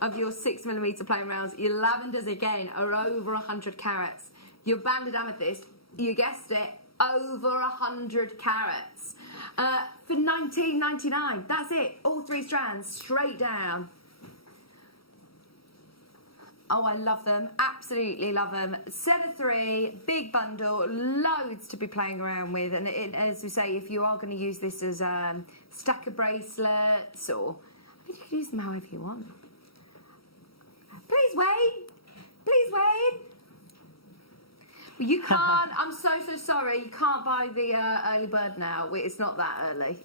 of your 6mm plain rounds. Your lavenders again are over 100 carats. Your banded amethyst, you guessed it, over 100 carats. For $19.99, that's it. All 3 strands, straight down. Oh, I love them. Absolutely love them. Set of 3, big bundle, loads to be playing around with. And as we say, if you are going to use this as stacker bracelets, or I mean, you can use them however you want. Please wait. Please wait. Well, you can't. I'm so sorry. You can't buy the early bird now. It's not that early.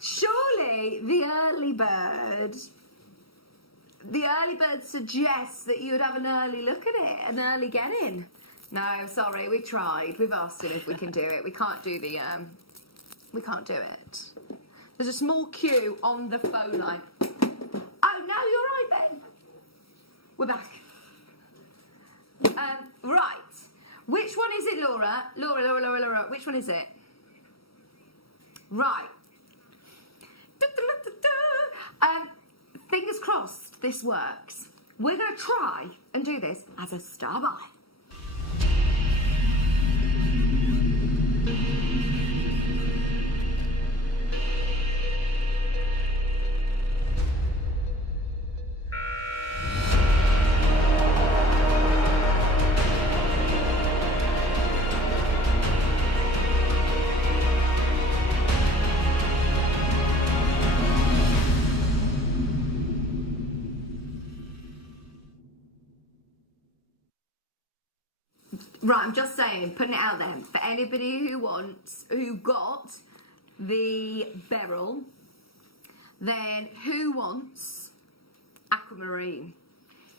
Surely the early bird suggests that you would have an early look at it, an early get in. No, sorry. We've tried. We've asked him if we can do it. We can't do the. We can't do it. There's a small queue on the phone line. Oh no, you're right then. We're back. Right. Which one is it, Laura? Laura. Which one is it? Right. Fingers crossed this works. We're going to try and do this as a star buy. Right, I'm just saying, putting it out there, for anybody who got the beryl, then who wants aquamarine?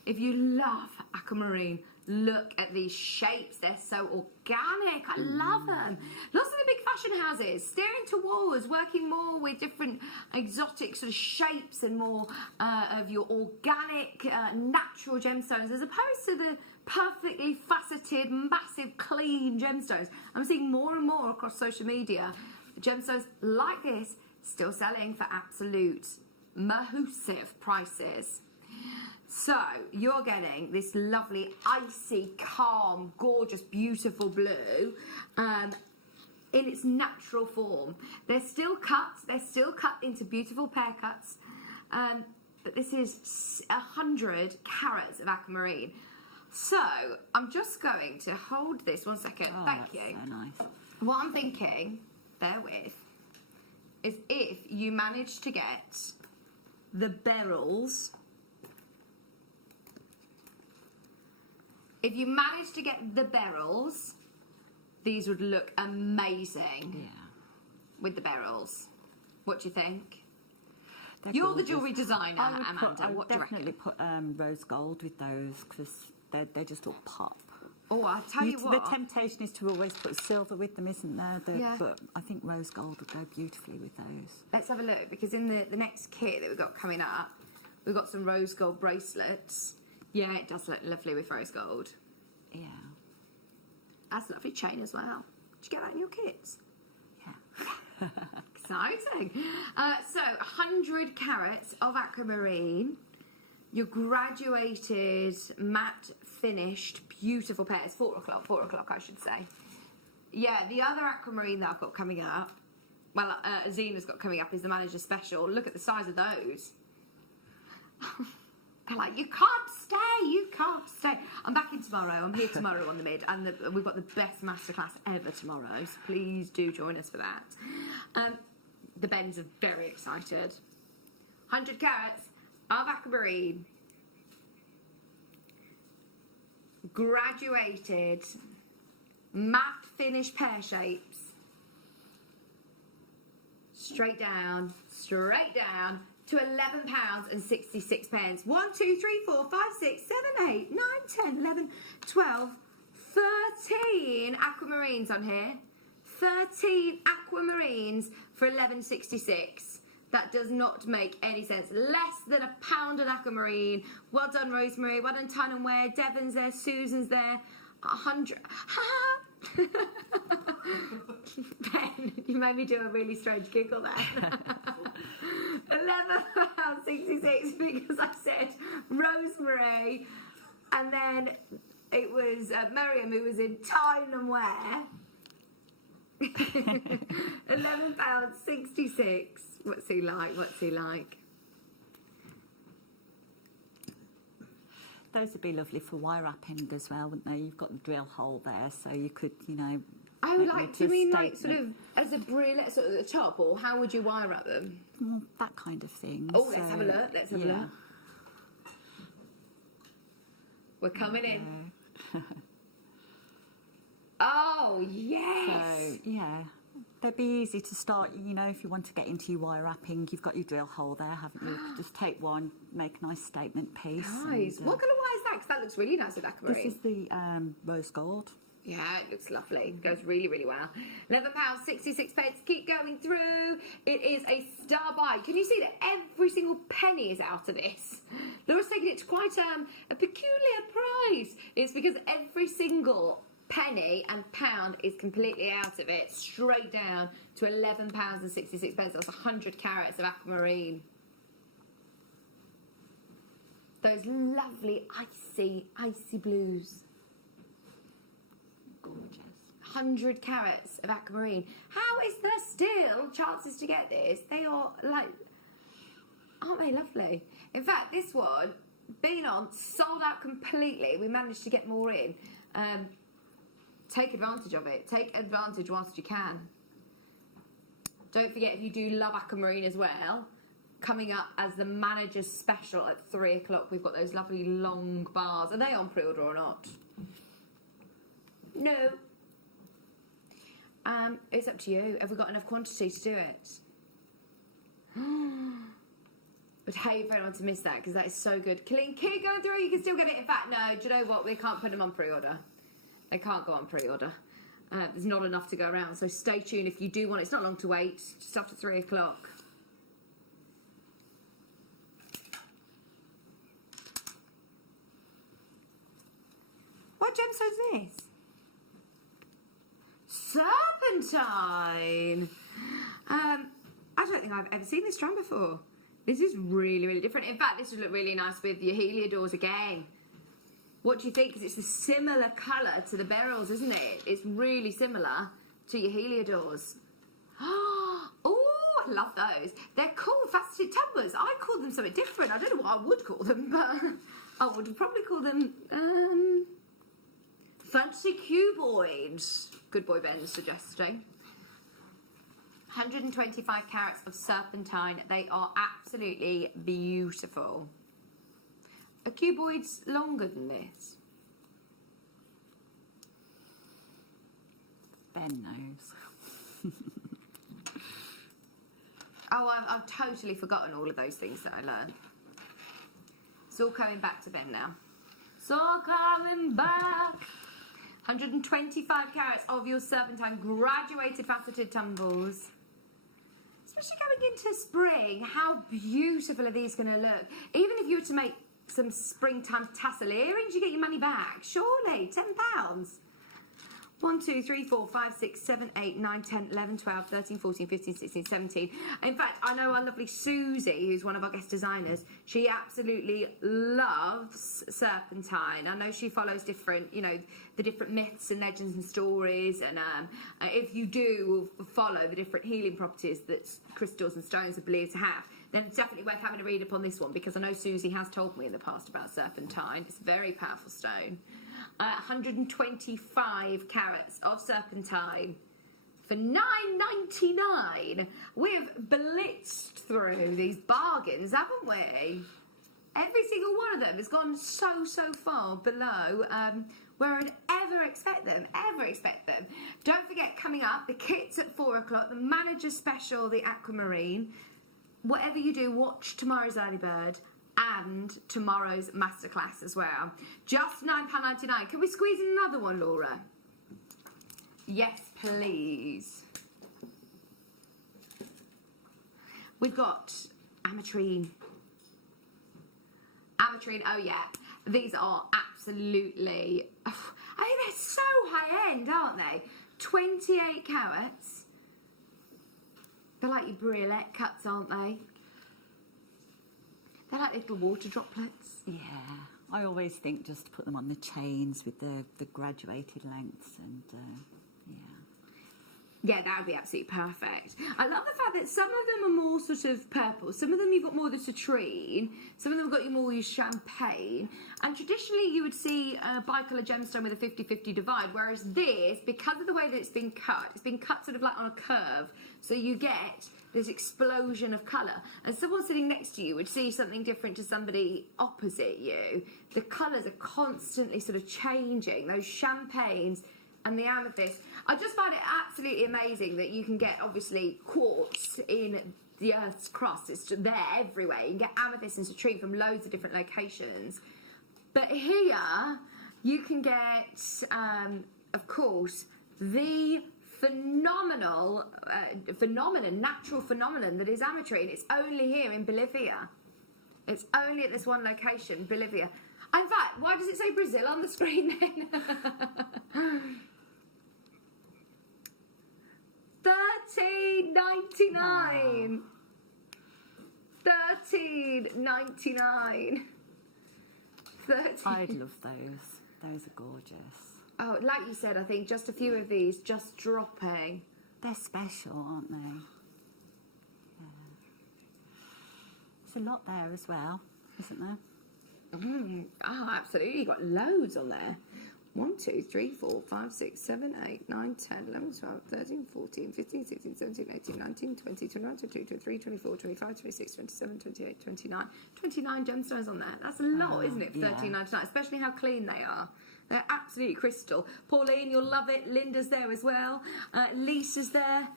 If you love aquamarine, look at these shapes, they're so organic, I love them. Lots of the big fashion houses steering towards working more with different exotic sort of shapes and more of your organic, natural gemstones, as opposed to the perfectly faceted, massive, clean gemstones. I'm seeing more and more across social media gemstones like this still selling for absolute massive prices. So you're getting this lovely, icy, calm, gorgeous, beautiful blue in its natural form. They're still cut into beautiful pear cuts, but this is 100 carats of aquamarine. So I'm just going to hold this 1 second. Oh, Thank you. So nice. What I'm thinking, bear with, is if you manage to get the beryls. If you manage to get the beryls, these would look amazing. Yeah. With the beryls. What do you think? They're You're gorgeous. the jewellery designer, Amanda. I would What do you definitely reckon? put rose gold with those, because they just all pop. Oh, I'll tell you what. The temptation is to always put silver with them, isn't there? Yeah. But I think rose gold would go beautifully with those. Let's have a look, because in the next kit that we've got coming up, we've got some rose gold bracelets. Yeah, it does look lovely with rose gold. Yeah. That's a lovely chain as well. Did you get that in your kits? Yeah. Exciting. So 100 carats of aquamarine, your graduated, matte finished, beautiful pairs. 4 o'clock I should say. Yeah, the other aquamarine that I've got coming up, well, Zena's got coming up, is the manager special. Look at the size of those. They're like, you can't stay. I'm back in tomorrow. I'm here tomorrow on the mid, and we've got the best masterclass ever tomorrow. So please do join us for that. The Bens are very excited. 100 carats of aquamarine, graduated, matte finish pear shapes, straight down to £11.66. 1, 2, 3, 4, 5, 6, 7, 8, 9, 10, 11, 12, 13 aquamarines on here. 13 aquamarines for £11.66. That does not make any sense. Less than £1 an aquamarine. Well done, Rosemary. Well done, Tyne and Ware. Devon's there. Susan's there. 100. Ben, you made me do a really strange giggle there. £11.66 because I said Rosemary, and then it was Miriam who was in Tyne and Ware. £11.66. What's he like? Those would be lovely for wire wrapping as well, wouldn't they? You've got the drill hole there, so you could, Oh, like, do you mean like sort of as a brillet sort of at the top, or how would you wire wrap them? That kind of thing. Oh, let's have a look. Let's have a look. We're coming in. Oh, yes. So, yeah. They'd be easy to start, if you want to get into your wire wrapping. You've got your drill hole there, haven't you? Just take one, make a nice statement piece. Nice. What colour wire is that? Because that looks really nice with aquamarine. This is the rose gold. Yeah, it looks lovely. Goes really, really well. £11.66. Keep going through. It is a star buy. Can you see that every single penny is out of this? Laura's taking it to quite a peculiar price. It's because every single penny and pound is completely out of it, straight down to £11.66. That's 100 carats of aquamarine. Those lovely icy blues. Gorgeous. 100 carats of aquamarine. How is there still chances to get this? They are like, aren't they lovely? In fact, this one, been on, sold out completely. We managed to get more in. Take advantage of it. Take advantage whilst you can. Don't forget, if you do love aquamarine as well, coming up as the manager's special at 3 o'clock, we've got those lovely long bars. Are they on pre-order or not? No. It's up to you. Have we got enough quantity to do it? Would hate for anyone to miss that because that is so good. Keep going through. You can still get it. In fact, no. Do you know what? We can't put them on pre-order. They can't go on pre-order. There's not enough to go around. So stay tuned if you do want it. It's not long to wait. Just after 3 o'clock. What gemstone is this? Serpentine. I don't think I've ever seen this strand before. This is really, really different. In fact, this would look really nice with your heliodors again. What do you think? Because it's a similar colour to the beryls, isn't it? It's really similar to your heliodors. Oh, I love those. They're called faceted tumblers. I call them something different. I don't know what I would call them, but I would probably call them fancy cuboids. Good boy Ben suggesting. 125 carats of serpentine. They are absolutely beautiful. Are cuboids longer than this? Ben knows. Oh, I've totally forgotten all of those things that I learned. It's all coming back to Ben now. It's all coming back. 125 carats of your serpentine graduated faceted tumbles. Especially going into spring, how beautiful are these going to look? Even if you were to make some springtime tassel earrings, you get your money back. Surely, £10. 1, 2, 3, 4, 5, 6, 7, 8, 9, 10, 11, 12, 13, 14, 15, 16, 17. In fact, I know our lovely Susie, who's one of our guest designers, she absolutely loves serpentine. I know she follows different, you know, the different myths and legends and stories. And if you do follow the different healing properties that crystals and stones are believed to have, then it's definitely worth having a read upon this one, because I know Susie has told me in the past about serpentine. It's a very powerful stone. 125 carats of serpentine for $9.99. We've blitzed through these bargains, haven't we? Every single one of them has gone so far below where I'd ever expect them. Don't forget, coming up, the kits at 4 o'clock, the manager special, the aquamarine. Whatever you do, watch tomorrow's early bird and tomorrow's masterclass as well. Just £9.99. Can we squeeze in another one, Laura? Yes, please. We've got ametrine. Oh yeah, these are absolutely, I mean, they're so high end, aren't they? 28 carats. They're like your briolet cuts, aren't they? They're like little water droplets. Yeah, I always think just to put them on the chains with the graduated lengths, and yeah, that would be absolutely perfect. I love the fact that some of them are more sort of purple, some of them you've got more the citrine, some of them have got more your champagne, and traditionally you would see a bicolour gemstone with a 50-50 divide, whereas this, because of the way that it's been cut sort of like on a curve, so you get this explosion of colour. And someone sitting next to you would see something different to somebody opposite you. The colours are constantly sort of changing, those champagnes and the amethyst. I just find it absolutely amazing that you can get, obviously, quartz in the Earth's crust. It's just there everywhere. You can get amethyst and citrine from loads of different locations. But here, you can get, of course, the natural phenomenon that is ametrine. It's only here in Bolivia. It's only at this one location, Bolivia. In fact, why does it say Brazil on the screen then? $13.99. $13.99. I'd love those. Those are gorgeous. Oh, like you said, I think just a few of these just dropping. They're special, aren't they? Yeah. There's a lot there as well, isn't there? Oh, absolutely. You've got loads on there. 1, 2, 3, 4, 5, 6, 7, 8, 9, 10, 11, 12, 13, 14, 15, 16, 17, 18, 19, 20, 21, 22, 23, 24, 25, 26, 27, 28, 29. 29 gemstones on there. That's a lot, isn't it, for $13.99? Especially how clean they are. They're absolutely crystal. Pauline, you'll love it. Linda's there as well. Lisa's there.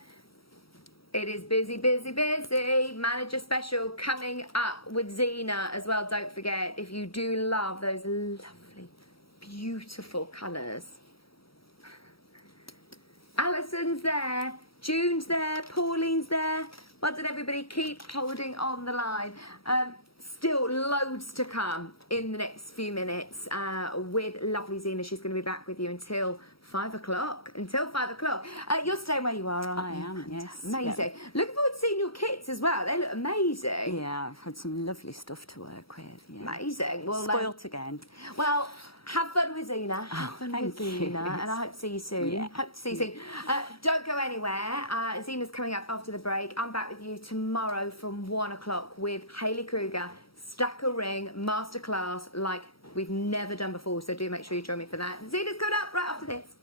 It is busy, busy, busy. Manager special coming up with Zena as well. Don't forget, if you do love those lovely, beautiful colours. Alison's there. June's there. Pauline's there. Well done, everybody. Keep holding on the line. Still loads to come in the next few minutes with lovely Zena. She's going to be back with you until 5 o'clock. You're staying where you are, aren't you? I am, yes. Amazing. Yeah. Looking forward to seeing your kits as well. They look amazing. Yeah, I've had some lovely stuff to work with. Yeah. Amazing. Well, spoilt again. Well, have fun with Zena. Have fun with Zena. And I hope to see you soon. Yeah. Hope to see you soon. Don't go anywhere. Zena's coming up after the break. I'm back with you tomorrow from 1 o'clock with Hayley Kruger, Stack a Ring Masterclass like we've never done before. So do make sure you join me for that. Zena's coming up right after this.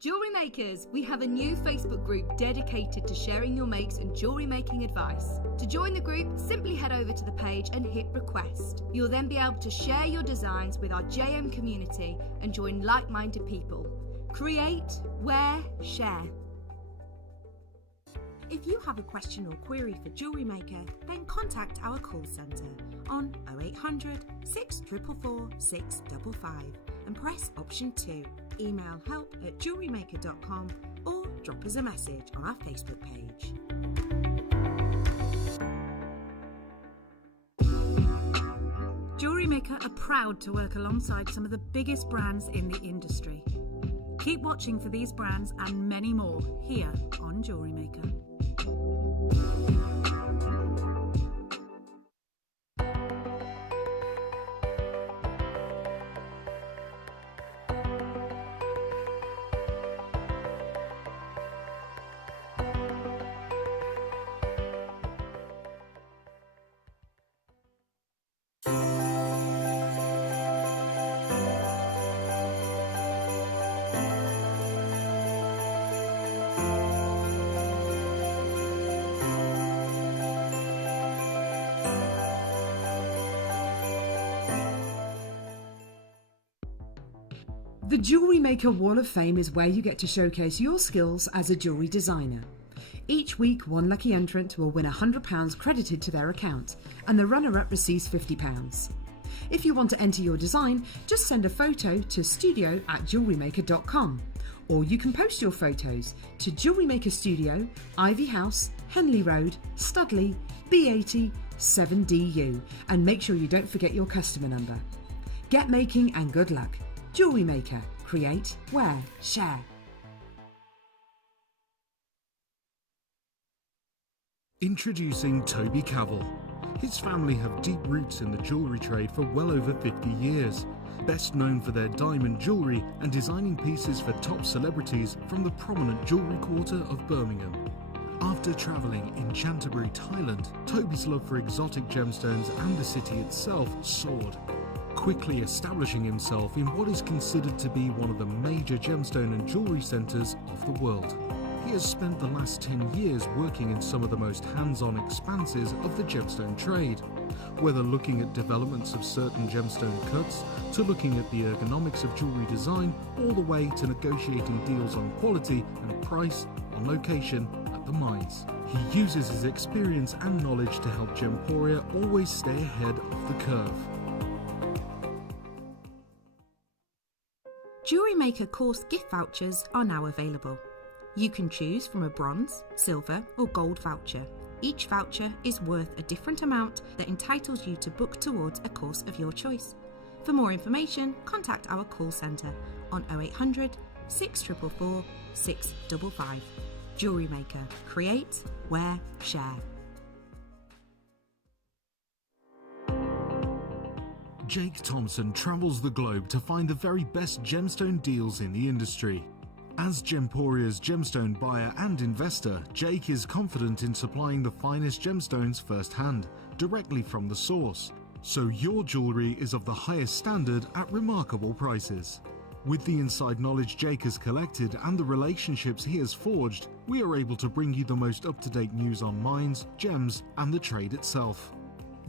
Jewellery Makers, we have a new Facebook group dedicated to sharing your makes and jewellery making advice. To join the group, simply head over to the page and hit request. You'll then be able to share your designs with our JM community and join like-minded people. Create, wear, share. If you have a question or query for Jewellery Maker, then contact our call centre on 0800 644 655 and press option 2. Email help@jewellerymaker.com or drop us a message on our Facebook page. Jewellery Maker are proud to work alongside some of the biggest brands in the industry. Keep watching for these brands and many more here on Jewellery Maker. The Jewellery Maker Wall of Fame is where you get to showcase your skills as a jewellery designer. Each week, one lucky entrant will win £100 credited to their account, and the runner-up receives £50. If you want to enter your design, just send a photo to studio@jewellerymaker.com, or you can post your photos to Jewellery Maker Studio, Ivy House, Henley Road, Studley, B80 7DU, and make sure you don't forget your customer number. Get making and good luck. Jewellery Maker. Create, wear, share. Introducing Toby Cavell. His family have deep roots in the jewellery trade for well over 50 years. Best known for their diamond jewellery and designing pieces for top celebrities from the prominent jewellery quarter of Birmingham. After travelling in Canterbury, Thailand, Toby's love for exotic gemstones and the city itself soared, quickly establishing himself in what is considered to be one of the major gemstone and jewellery centres of the world. He has spent the last 10 years working in some of the most hands-on expanses of the gemstone trade, whether looking at developments of certain gemstone cuts, to looking at the ergonomics of jewellery design, all the way to negotiating deals on quality and price, on location, at the mines. He uses his experience and knowledge to help Gemporia always stay ahead of the curve. Jewellery Maker course gift vouchers are now available. You can choose from a bronze, silver or gold voucher. Each voucher is worth a different amount that entitles you to book towards a course of your choice. For more information, contact our call centre on 0800 644 655. Jewellery Maker. Create, wear, share. Jake Thompson travels the globe to find the very best gemstone deals in the industry. As Gemporia's gemstone buyer and investor, Jake is confident in supplying the finest gemstones firsthand, directly from the source, so your jewellery is of the highest standard at remarkable prices. With the inside knowledge Jake has collected and the relationships he has forged, we are able to bring you the most up-to-date news on mines, gems, and the trade itself.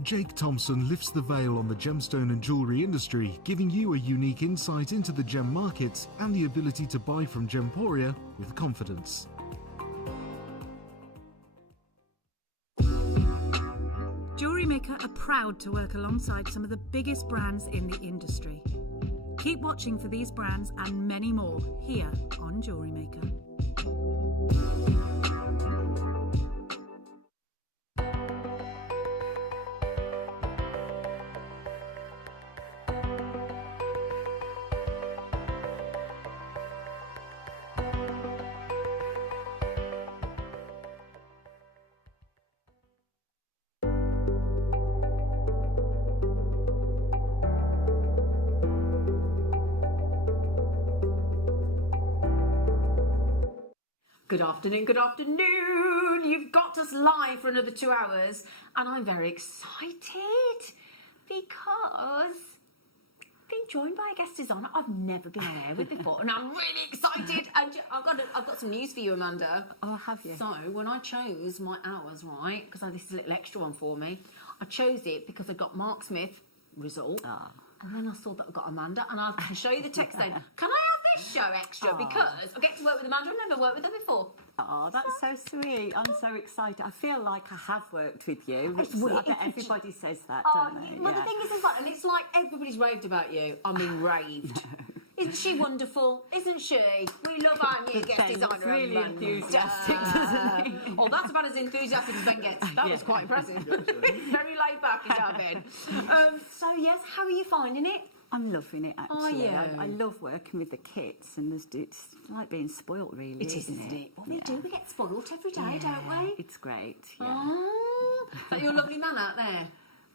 Jake Thompson lifts the veil on the gemstone and jewellery industry, giving you a unique insight into the gem markets and the ability to buy from Gemporia with confidence. Jewellery Maker are proud to work alongside some of the biggest brands in the industry. Keep watching for these brands and many more here on Jewellery Maker. Good afternoon, good afternoon. You've got us live for another 2 hours, and I'm very excited because being joined by a guest designer I've never been on air with before, and I'm really excited. And I've got some news for you, Amanda. Oh, have you? So when I chose my hours, right, because this is a little extra one for me, I chose it because I got Mark Smith result. And then I saw that I got Amanda, and I can show you the text saying, can I have this show extra? Because I get to work with Amanda. I've never worked with her before. Oh, that's so sweet. I'm so excited. I feel like I have worked with you. Well, I bet everybody says that, Oh, don't they? well, the thing is, and it's like everybody's raved about you. I mean, raved. Isn't she wonderful? Isn't she? We love our new guest designer. Really enthusiastic, doesn't he? Oh, that's about as enthusiastic as Ben gets. That was quite impressive. Very laid back, is our Ben. So, yes, how are you finding it? I'm loving it, actually. Are you? I love working with the kits, and it's like being spoilt, really. It is, isn't it? Well, we do. We get spoilt every day, don't we? It's great. Yeah. Oh, is that your lovely man out there?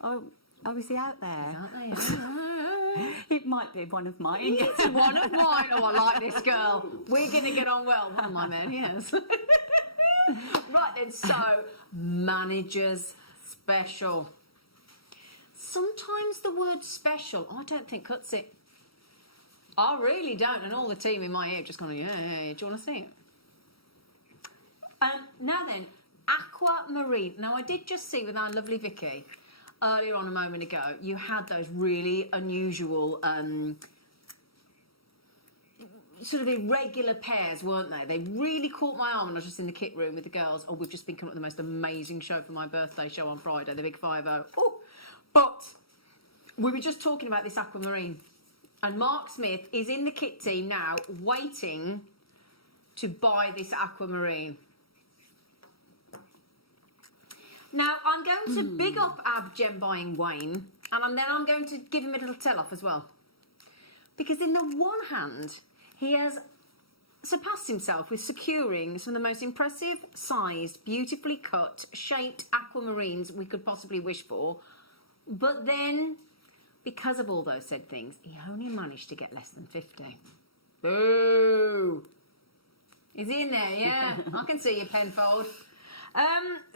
Oh, is he out there? He's out there. It might be one of mine. It's one of mine. Oh, I like this girl. We're going to get on well. One of my men, yes. Right then, so managers special. Sometimes the word special, I don't think cuts it. I really don't, and all the team in my ear just going, yeah, do you want to see it? Now then, aquamarine. Now, I did just see with our lovely Vicky earlier on a moment ago, you had those really unusual, sort of irregular pairs, weren't they? They really caught my arm when I was just in the kit room with the girls. Oh, we've just been coming up with the most amazing show for my birthday show on Friday, the Big 5-0. Oh, but we were just talking about this aquamarine. And Mark Smith is in the kit team now, waiting to buy this aquamarine. Now, I'm going to big up our gem buying Wayne, and then I'm going to give him a little tell-off as well. Because in the one hand, he has surpassed himself with securing some of the most impressive sized, beautifully cut, shaped aquamarines we could possibly wish for. But then, because of all those said things, he only managed to get less than 50. Boo! Is he in there? Yeah, I can see you, Penfold.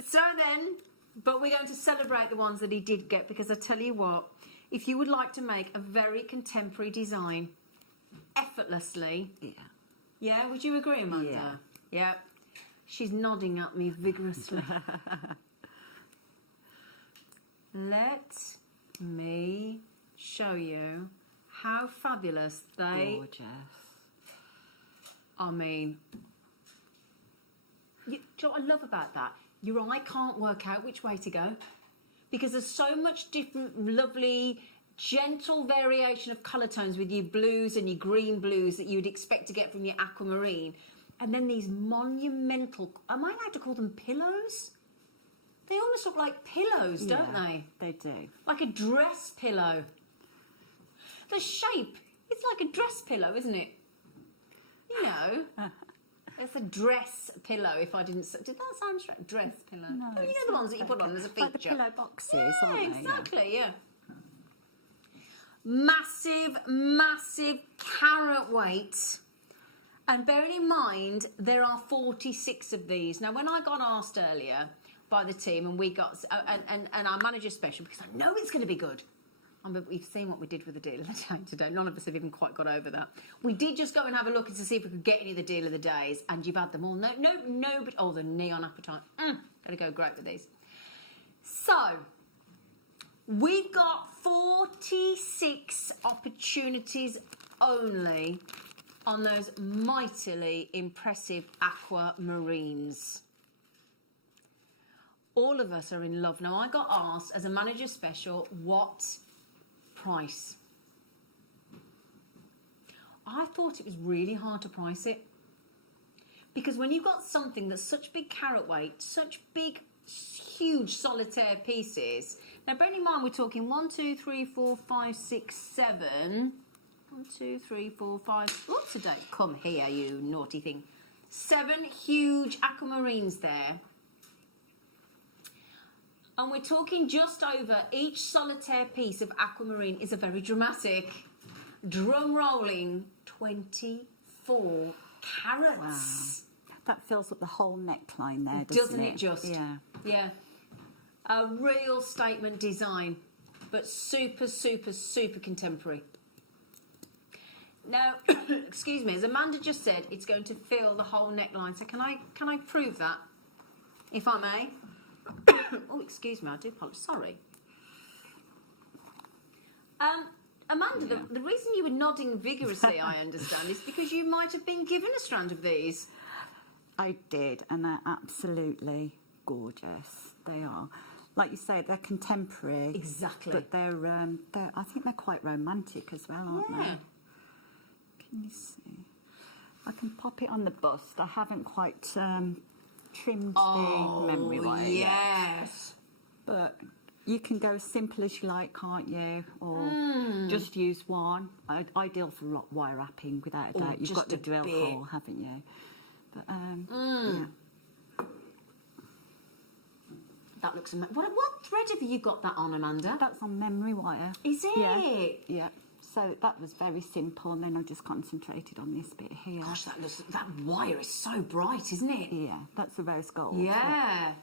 So then, but we're going to celebrate the ones that he did get, because I tell you what, if you would like to make a very contemporary design effortlessly, yeah, would you agree, Amanda? Yeah. She's nodding at me vigorously. Let me show you how fabulous they... Gorgeous. I mean... do you know what I love about that? Your eye can't work out which way to go, because there's so much different, lovely, gentle variation of colour tones with your blues and your green blues that you'd expect to get from your aquamarine. And then these monumental... Am I allowed to call them pillows? They almost look like pillows, don't they? They do. Like a dress pillow. The shape, it's like a dress pillow, isn't it? You know... It's a dress pillow, if I didn't... Did that sound straight? Dress pillow? No, oh, you know the ones that you put on as a feature? Like the pillow boxes, aren't they? Exactly, yeah. Massive, massive carat weight. And bearing in mind, there are 46 of these. Now, when I got asked earlier by the team, and we got... And our manager special, because I know it's going to be good. We've seen what we did with the deal of the day today. None of us have even quite got over that. We did just go and have a look to see if we could get any of the deal of the days, and you've had them all. No, but oh, the neon appetite. Gotta go great with these. So, we've got 46 opportunities only on those mightily impressive aquamarines. All of us are in love. Now, I got asked as a manager special, what price? I thought it was really hard to price it, because when you've got something that's such big carat weight, such big, huge solitaire pieces. Now, bearing in mind we're talking 1, 2, 3, 4, 5, 6, 7. 1, 2, 3, 4, 5. What's the date? Come here, you naughty thing. 7 huge aquamarines there. And we're talking just over each solitaire piece of aquamarine is a very dramatic, drum rolling 24 carats. Wow. That fills up the whole neckline there, doesn't it? Just? Yeah. Yeah. A real statement design, but super, super, super contemporary. Now, excuse me, as Amanda just said, it's going to fill the whole neckline. So can I prove that, if I may? Oh, excuse me, I do apologise. Sorry. Amanda, the reason you were nodding vigorously, I understand, is because you might have been given a strand of these. I did, and they're absolutely gorgeous. They are. Like you say, they're contemporary. Exactly. But they're I think they're quite romantic as well, aren't they? Can you see? I can pop it on the bust. I haven't quite trimmed the memory wire yet. Yes. But you can go as simple as you like, can't you? Or just use one. Ideal for wire wrapping, without a doubt. You've got the drill hole, haven't you? But, yeah. That looks amazing. What thread have you got that on, Amanda? That's on memory wire. Is it? Yeah. Yeah. So that was very simple, and then I just concentrated on this bit here. Gosh, that wire is so bright, isn't it? Yeah, that's the rose gold. Yeah.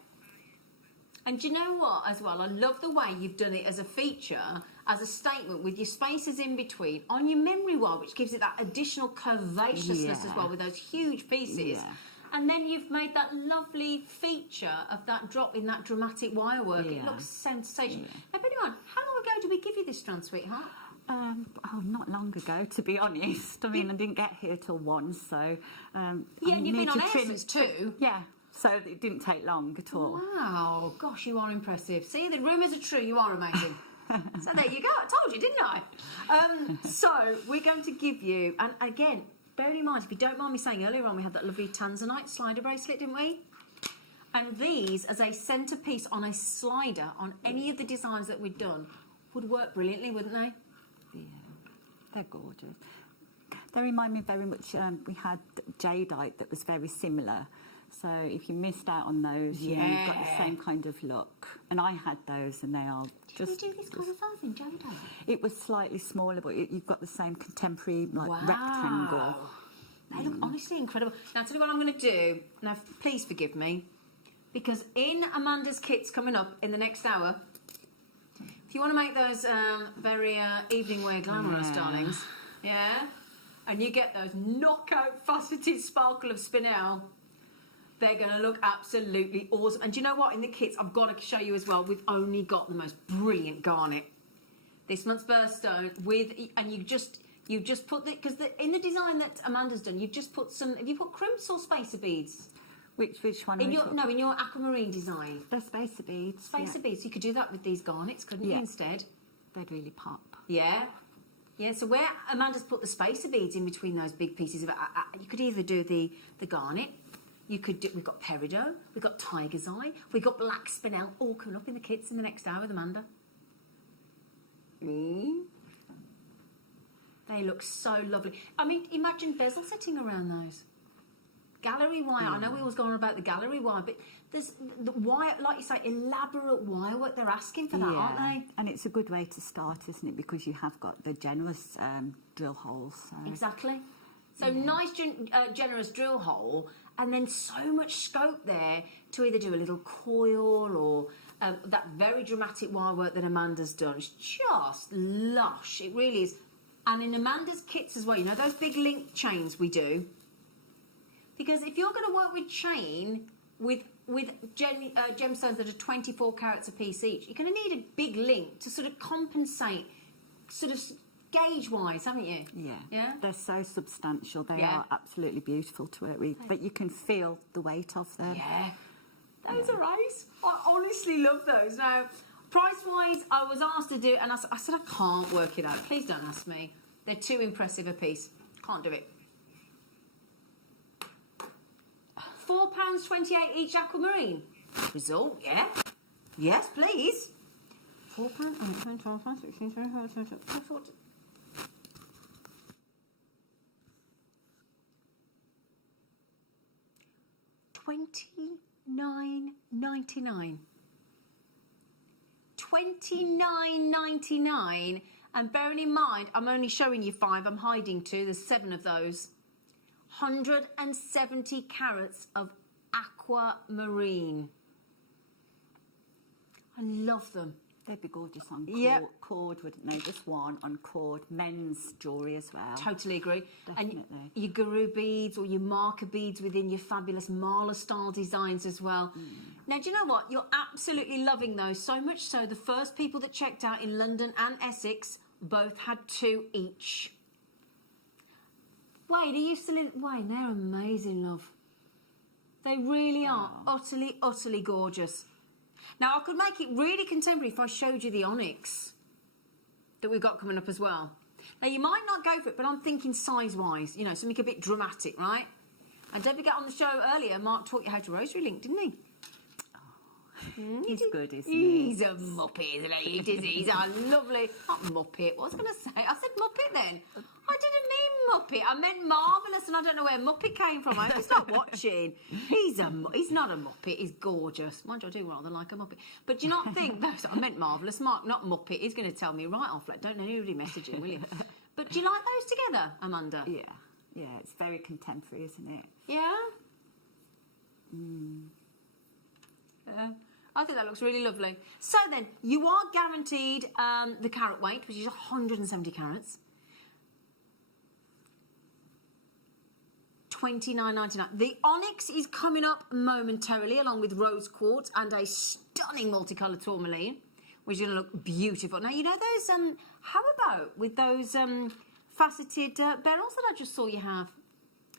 And do you know what, as well? I love the way you've done it as a feature, as a statement, with your spaces in between on your memory wire, which gives it that additional curvaceousness as well, with those huge pieces. Yeah. And then you've made that lovely feature of that drop in that dramatic wire work. It looks sensational. Now, bear in mind, how long ago did we give you this strand, sweetheart? Not long ago, to be honest. I mean, I didn't get here till 1, so... and you've been on air since 2. Yeah, so it didn't take long at all. Wow, gosh, you are impressive. See, the rumours are true, you are amazing. So there you go, I told you, didn't I? So we're going to give you, and again, bearing in mind, if you don't mind me saying, earlier on we had that lovely tanzanite slider bracelet, didn't we? And these, as a centrepiece on a slider on any of the designs that we've done, would work brilliantly, wouldn't they? Yeah, they're gorgeous. They remind me very much, we had jadeite that was very similar. So if you missed out on those, you've got the same kind of look. And I had those, and they are just... Did we do this kind of size in jadeite? It was slightly smaller, but you've got the same contemporary rectangle. They look honestly incredible. Now, tell you what I'm going to do. Now, please forgive me, because in Amanda's kits coming up in the next hour, if you want to make those very evening wear glamorous, darlings, and you get those knockout faceted sparkle of spinel, they're going to look absolutely awesome. And do you know what? In the kits, I've got to show you as well, we've only got the most brilliant garnet. This month's birthstone with, and you just put the, because in the design that Amanda's done, you've just put some, have you put crimps or spacer beads? Which one? In your aquamarine design. They're spacer beads. Spacer beads. You could do that with these garnets, couldn't you, instead? They'd really pop. Yeah. Yeah, so where Amanda's put the spacer beads in between those big pieces of it, you could either do the garnet, you could do, we've got peridot, we've got tiger's eye, we've got black spinel, all coming up in the kits in the next hour with Amanda. They look so lovely. I mean, imagine bezel setting around those. Gallery wire, I know we always go on about the gallery wire, but there's the wire, like you say, elaborate wire work. They're asking for that, aren't they? And it's a good way to start, isn't it? Because you have got the generous drill holes. So. Exactly. So nice, generous drill hole, and then so much scope there to either do a little coil or that very dramatic wire work that Amanda's done. It's just lush. It really is. And in Amanda's kits as well, you know those big link chains we do? Because if you're going to work with chain with gemstones that are 24 carats a piece each, you're going to need a big link to sort of compensate, sort of gauge-wise, haven't you? Yeah. Yeah? They're so substantial. They are absolutely beautiful to work with, but you can feel the weight of them. Yeah. Those are nice. I honestly love those. Now, price-wise, I was asked to do it, and I said I can't work it out. Please don't ask me. They're too impressive a piece. Can't do it. £4.28 each aquamarine. Result, yeah? Yes, please. £4. 29.99. £29.99, and bearing in mind I'm only showing you 5, I'm hiding 2, there's 7 of those. 170 carats of aquamarine. I love them. They'd be gorgeous on cord, wouldn't they? Just one on cord. Men's jewellery as well. Totally agree. Definitely. And your guru beads or your marker beads within your fabulous Marla style designs as well. Now, do you know what? You're absolutely loving those. So much so, the first people that checked out in London and Essex both had 2 each. Wayne, are you still in? Wayne, they're amazing, love. They really are utterly, utterly gorgeous. Now, I could make it really contemporary if I showed you the onyx that we've got coming up as well. Now, you might not go for it, but I'm thinking size-wise, you know, something a bit dramatic, right? And don't forget, on the show earlier, Mark taught you how to rosary link, didn't he? He's good, isn't he? He's a muppet, isn't he? He's a lovely... Not muppet. What was I going to say? I said muppet then. I didn't mean muppet. I meant marvellous, and I don't know where muppet came from. I hope he's not watching. He's not a muppet. He's gorgeous. Mind you, I do rather like a muppet. But do you not think... I meant marvellous. Mark, not muppet. He's going to tell me right off. Like, don't anybody message him, will you? But do you like those together, Amanda? Yeah. Yeah, it's very contemporary, isn't it? Yeah? Yeah. I think that looks really lovely. So then, you are guaranteed the carat weight, which is 170 carats. $29.99. The onyx is coming up momentarily, along with rose quartz and a stunning multicoloured tourmaline, which is going to look beautiful. Now, you know those, how about with those faceted beryls that I just saw you have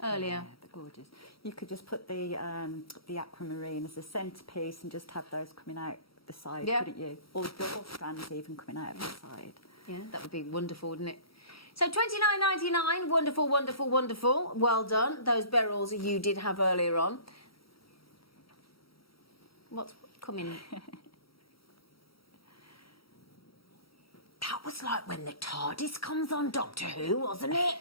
earlier? Yeah, they're gorgeous. You could just put the aquamarine as a centrepiece and just have those coming out the side, couldn't you? Or double strands even coming out of the side. Yeah, that would be wonderful, wouldn't it? So $29.99, wonderful, wonderful, wonderful. Well done. Those beryls you did have earlier on. What's coming? That was like when the TARDIS comes on Doctor Who, wasn't it?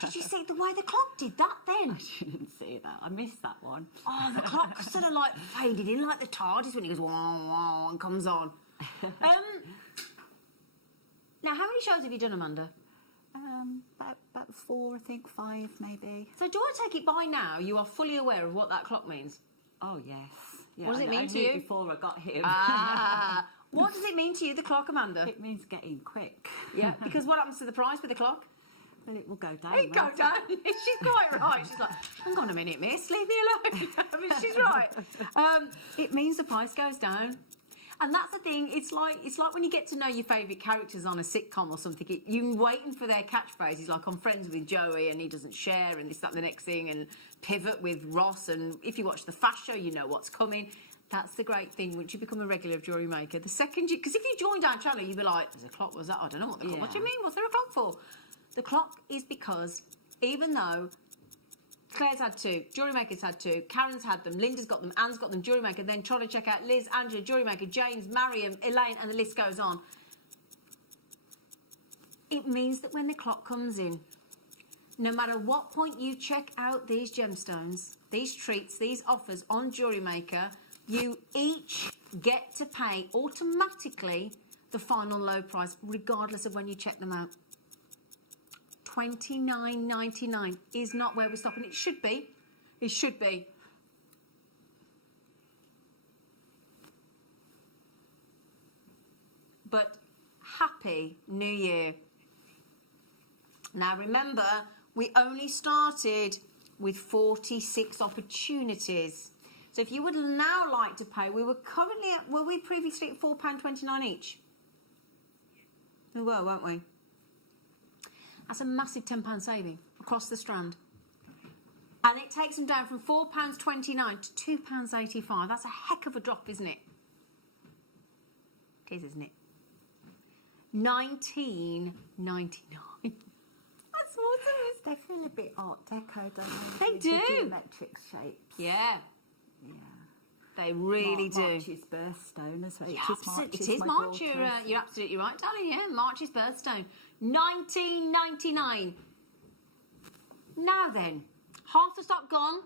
Did you see the way the clock did that then? I didn't see that. I missed that one. Oh, the clock sort of like faded in like the TARDIS when it goes wow, wow, and comes on. Now, how many shows have you done, Amanda? About 4, I think, 5 maybe. So do I take it by now you are fully aware of what that clock means? Oh, yes. Yeah, what does it mean to you? Before I got here. What does it mean to you, the clock, Amanda? It means getting quick. Yeah, because what happens to the price with the clock? Well, it will go down. It go down. She's quite right. She's like, hang on a minute, miss, leave me alone. I mean, she's right. It means the price goes down. And that's the thing. It's like when you get to know your favourite characters on a sitcom or something. You're waiting for their catchphrases. Like I'm friends with Joey, and he doesn't share, and this, that, and the next thing, and pivot with Ross. And if you watch the Fast Show, you know what's coming. That's the great thing. Once you become a regular of JewelleryMaker, the second because if you joined our channel, you'd be like, "There's a clock. Was that? I don't know what the clock. What do you mean? What's there a clock for?" The clock is because even though Claire's had 2, JewelleryMaker's had 2, Karen's had them, Linda's got them, Anne's got them, JewelleryMaker, then try to check out Liz, Angela, JewelleryMaker, James, Mariam, Elaine, and the list goes on. It means that when the clock comes in, no matter what point you check out these gemstones, these treats, these offers on JewelleryMaker, you each get to pay automatically the final low price, regardless of when you check them out. $29.99 is not where we're stopping. It should be. It should be. But happy New Year. Now remember, we only started with 46 opportunities. So if you would now like to pay, we were currently at, were we previously at £4.29 each? We were, weren't we? That's a massive £10 saving across the strand. And it takes them down from £4.29 to £2.85. That's a heck of a drop, isn't it? It is, isn't it? $19.99. That's awesome. They feel a bit Art Deco, don't they? They do. The geometric shapes. Yeah. Yeah. They really do. March's birthstone as well. Yeah, it is March. You're absolutely right, darling. Yeah, March's birthstone. $19.99. Now then, half the stock gone.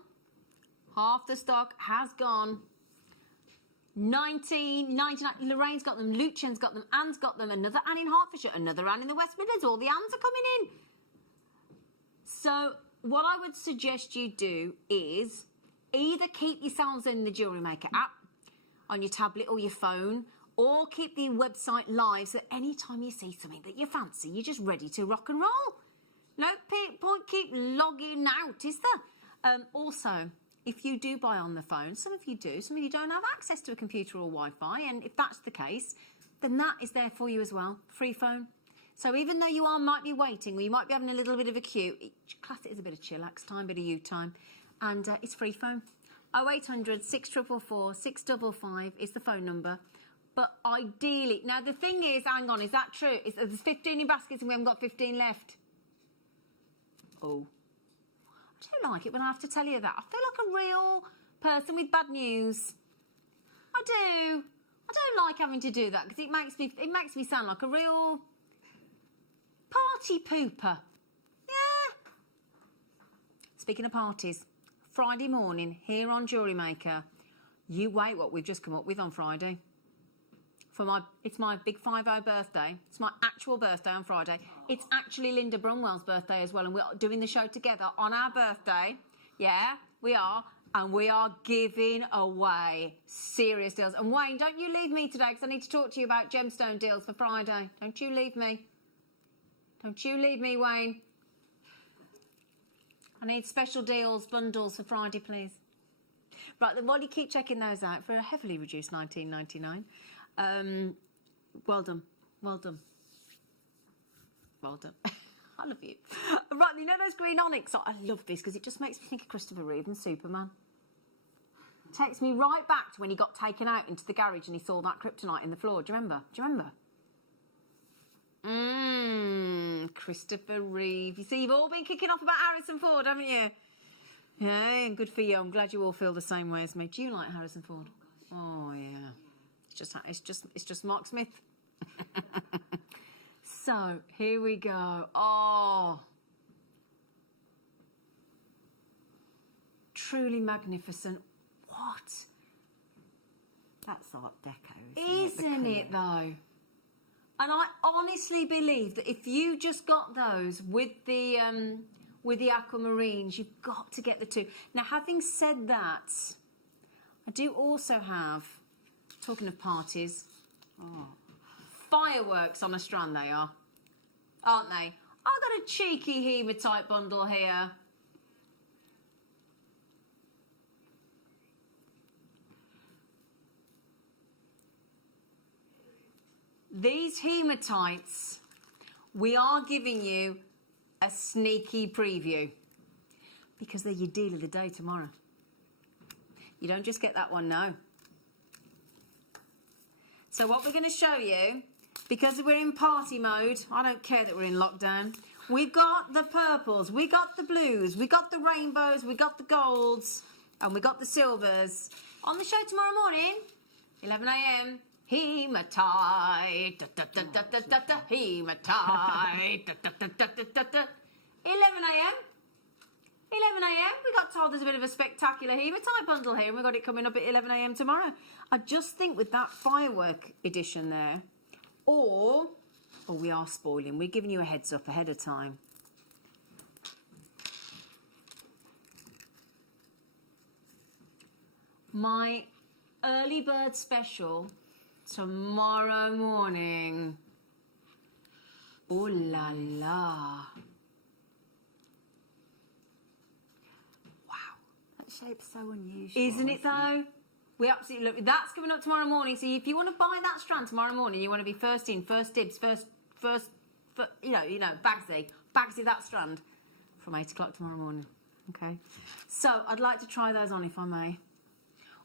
Half the stock has gone. $19.99. Lorraine's got them. Lucian's got them. Anne's got them. Another Anne in Hertfordshire. Another Anne in the West Midlands. All the Annes are coming in. So what I would suggest you do is either keep yourselves in the JewelleryMaker app on your tablet or your phone, or keep the website live so that any time you see something that you fancy, you're just ready to rock and roll. No point keep logging out, is there? Also, if you do buy on the phone, some of you do, some of you don't have access to a computer or Wi-Fi, and if that's the case, then that is there for you as well, free phone. So even though you might be waiting, or you might be having a little bit of a queue, class it as a bit of chillax time, bit of you time, and it's free phone. 0800 644 655 is the phone number. But ideally, now the thing is, hang on, is that true? There's 15 in baskets and we haven't got 15 left. Oh. I don't like it when I have to tell you that. I feel like a real person with bad news. I do. I don't like having to do that because it makes me sound like a real party pooper. Yeah. Speaking of parties, Friday morning here on JewelleryMaker, you wait what we've just come up with on Friday. It's my big 50 birthday. It's my actual birthday on Friday. It's actually Linda Brunwell's birthday as well, and we're doing the show together on our birthday. Yeah, we are. And we are giving away serious deals. And Wayne, don't you leave me today because I need to talk to you about gemstone deals for Friday. Don't you leave me. Don't you leave me, Wayne. I need special deals, bundles for Friday, please. Right, then while you keep checking those out for a heavily reduced $19.99. Well done. Well done. Well done. I love you. Right, you know those green onyx? I love this because it just makes me think of Christopher Reeve and Superman. Takes me right back to when he got taken out into the garage and he saw that kryptonite in the floor. Do you remember? Do you remember? Christopher Reeve. You see, you've all been kicking off about Harrison Ford, haven't you? Yeah, and good for you. I'm glad you all feel the same way as me. Do you like Harrison Ford? Oh, yeah. It's just Mark Smith. So, here we go. Oh. Truly magnificent. What? That's Art Deco, Isn't it, though? And I honestly believe that if you just got those with the aquamarines, you've got to get the two. Now, having said that, I do also have, talking of parties, fireworks on a strand they are, aren't they? I've got a cheeky hematite bundle here. These hematites, we are giving you a sneaky preview because they're your deal of the day tomorrow. You don't just get that one, no. So what we're going to show you, because we're in party mode, I don't care that we're in lockdown, we've got the purples, we got the blues, we got the rainbows, we got the golds, and we got the silvers. On the show tomorrow morning, 11 a.m, hematite, hematite, 11 a.m. 11 a.m. We got told there's a bit of a spectacular hematite bundle here, and we've got it coming up at 11 a.m. tomorrow. I just think with that firework edition there, or we are spoiling. We're giving you a heads up ahead of time. My early bird special tomorrow morning. Oh la la. That shape's so unusual. Isn't it though? We absolutely love it. That's coming up tomorrow morning. So if you want to buy that strand tomorrow morning, you want to be first in, first dibs, first you know, Bagsy that strand from 8 o'clock tomorrow morning. Okay. So I'd like to try those on if I may.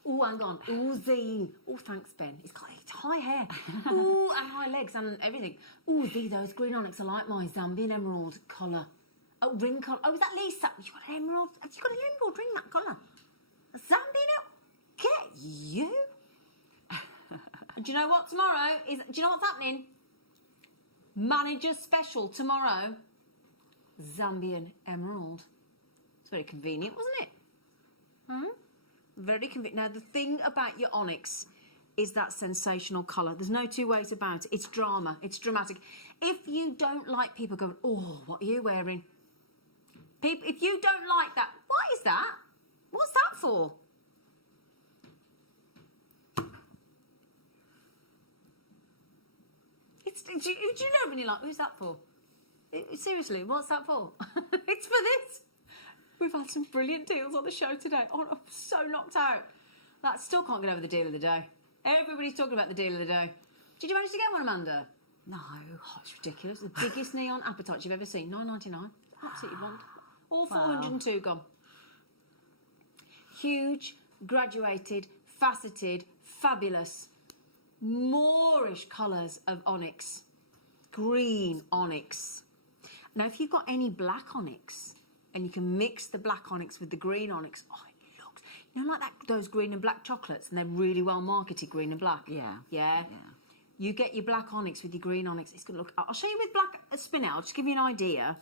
Oh, hang on. Oh, Zine. Oh, thanks, Ben. It's got high hair. Oh, and high legs and everything. Oh, those green onyx are like my Zambian emerald colour. Oh, ring colour. Oh, is that Lisa? You got an emerald? Have you got an emerald ring that colour? A Zambian emerald? Get you. Do you know what tomorrow is? Do you know what's happening? Manager special tomorrow. Zambian emerald. It's very convenient, wasn't it? Very convenient. Now, the thing about your onyx is that sensational colour. There's no two ways about it. It's drama. It's dramatic. If you don't like people going, oh, what are you wearing? People, if you don't like that, what is that? What's that for? Do you know when you're like, who's that for? Seriously, what's that for? It's for this. We've had some brilliant deals on the show today. Oh, I'm so knocked out. That still can't get over the deal of the day. Everybody's talking about the deal of the day. Did you manage to get one, Amanda? No. Oh, it's ridiculous. The biggest neon appetites you've ever seen. $9.99. Absolutely wonderful. All 402 gone. Huge, graduated, faceted, fabulous, Moorish colours of onyx. Green onyx. Now, if you've got any black onyx, and you can mix the black onyx with the green onyx, oh, it looks, you know, like that, those green and black chocolates, and they're really well marketed, green and black. Yeah. Yeah? You get your black onyx with your green onyx, it's going to look, I'll show you with black spinel, I'll just give you an idea.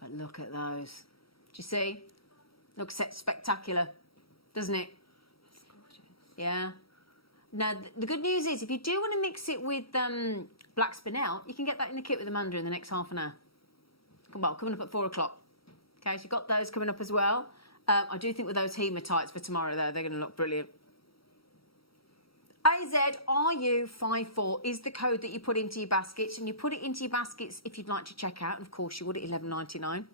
But look at those. Do you see? Looks spectacular, doesn't it? It's gorgeous. Yeah. Now, the good news is, if you do want to mix it with black spinel, you can get that in the kit with Amanda in the next half an hour. Well, coming up at 4 o'clock. Okay, so you've got those coming up as well. I do think with those hematites for tomorrow, though, they're going to look brilliant. AZRU54 is the code that you put into your baskets, and you put it into your baskets if you'd like to check out, and of course you would at $11.99.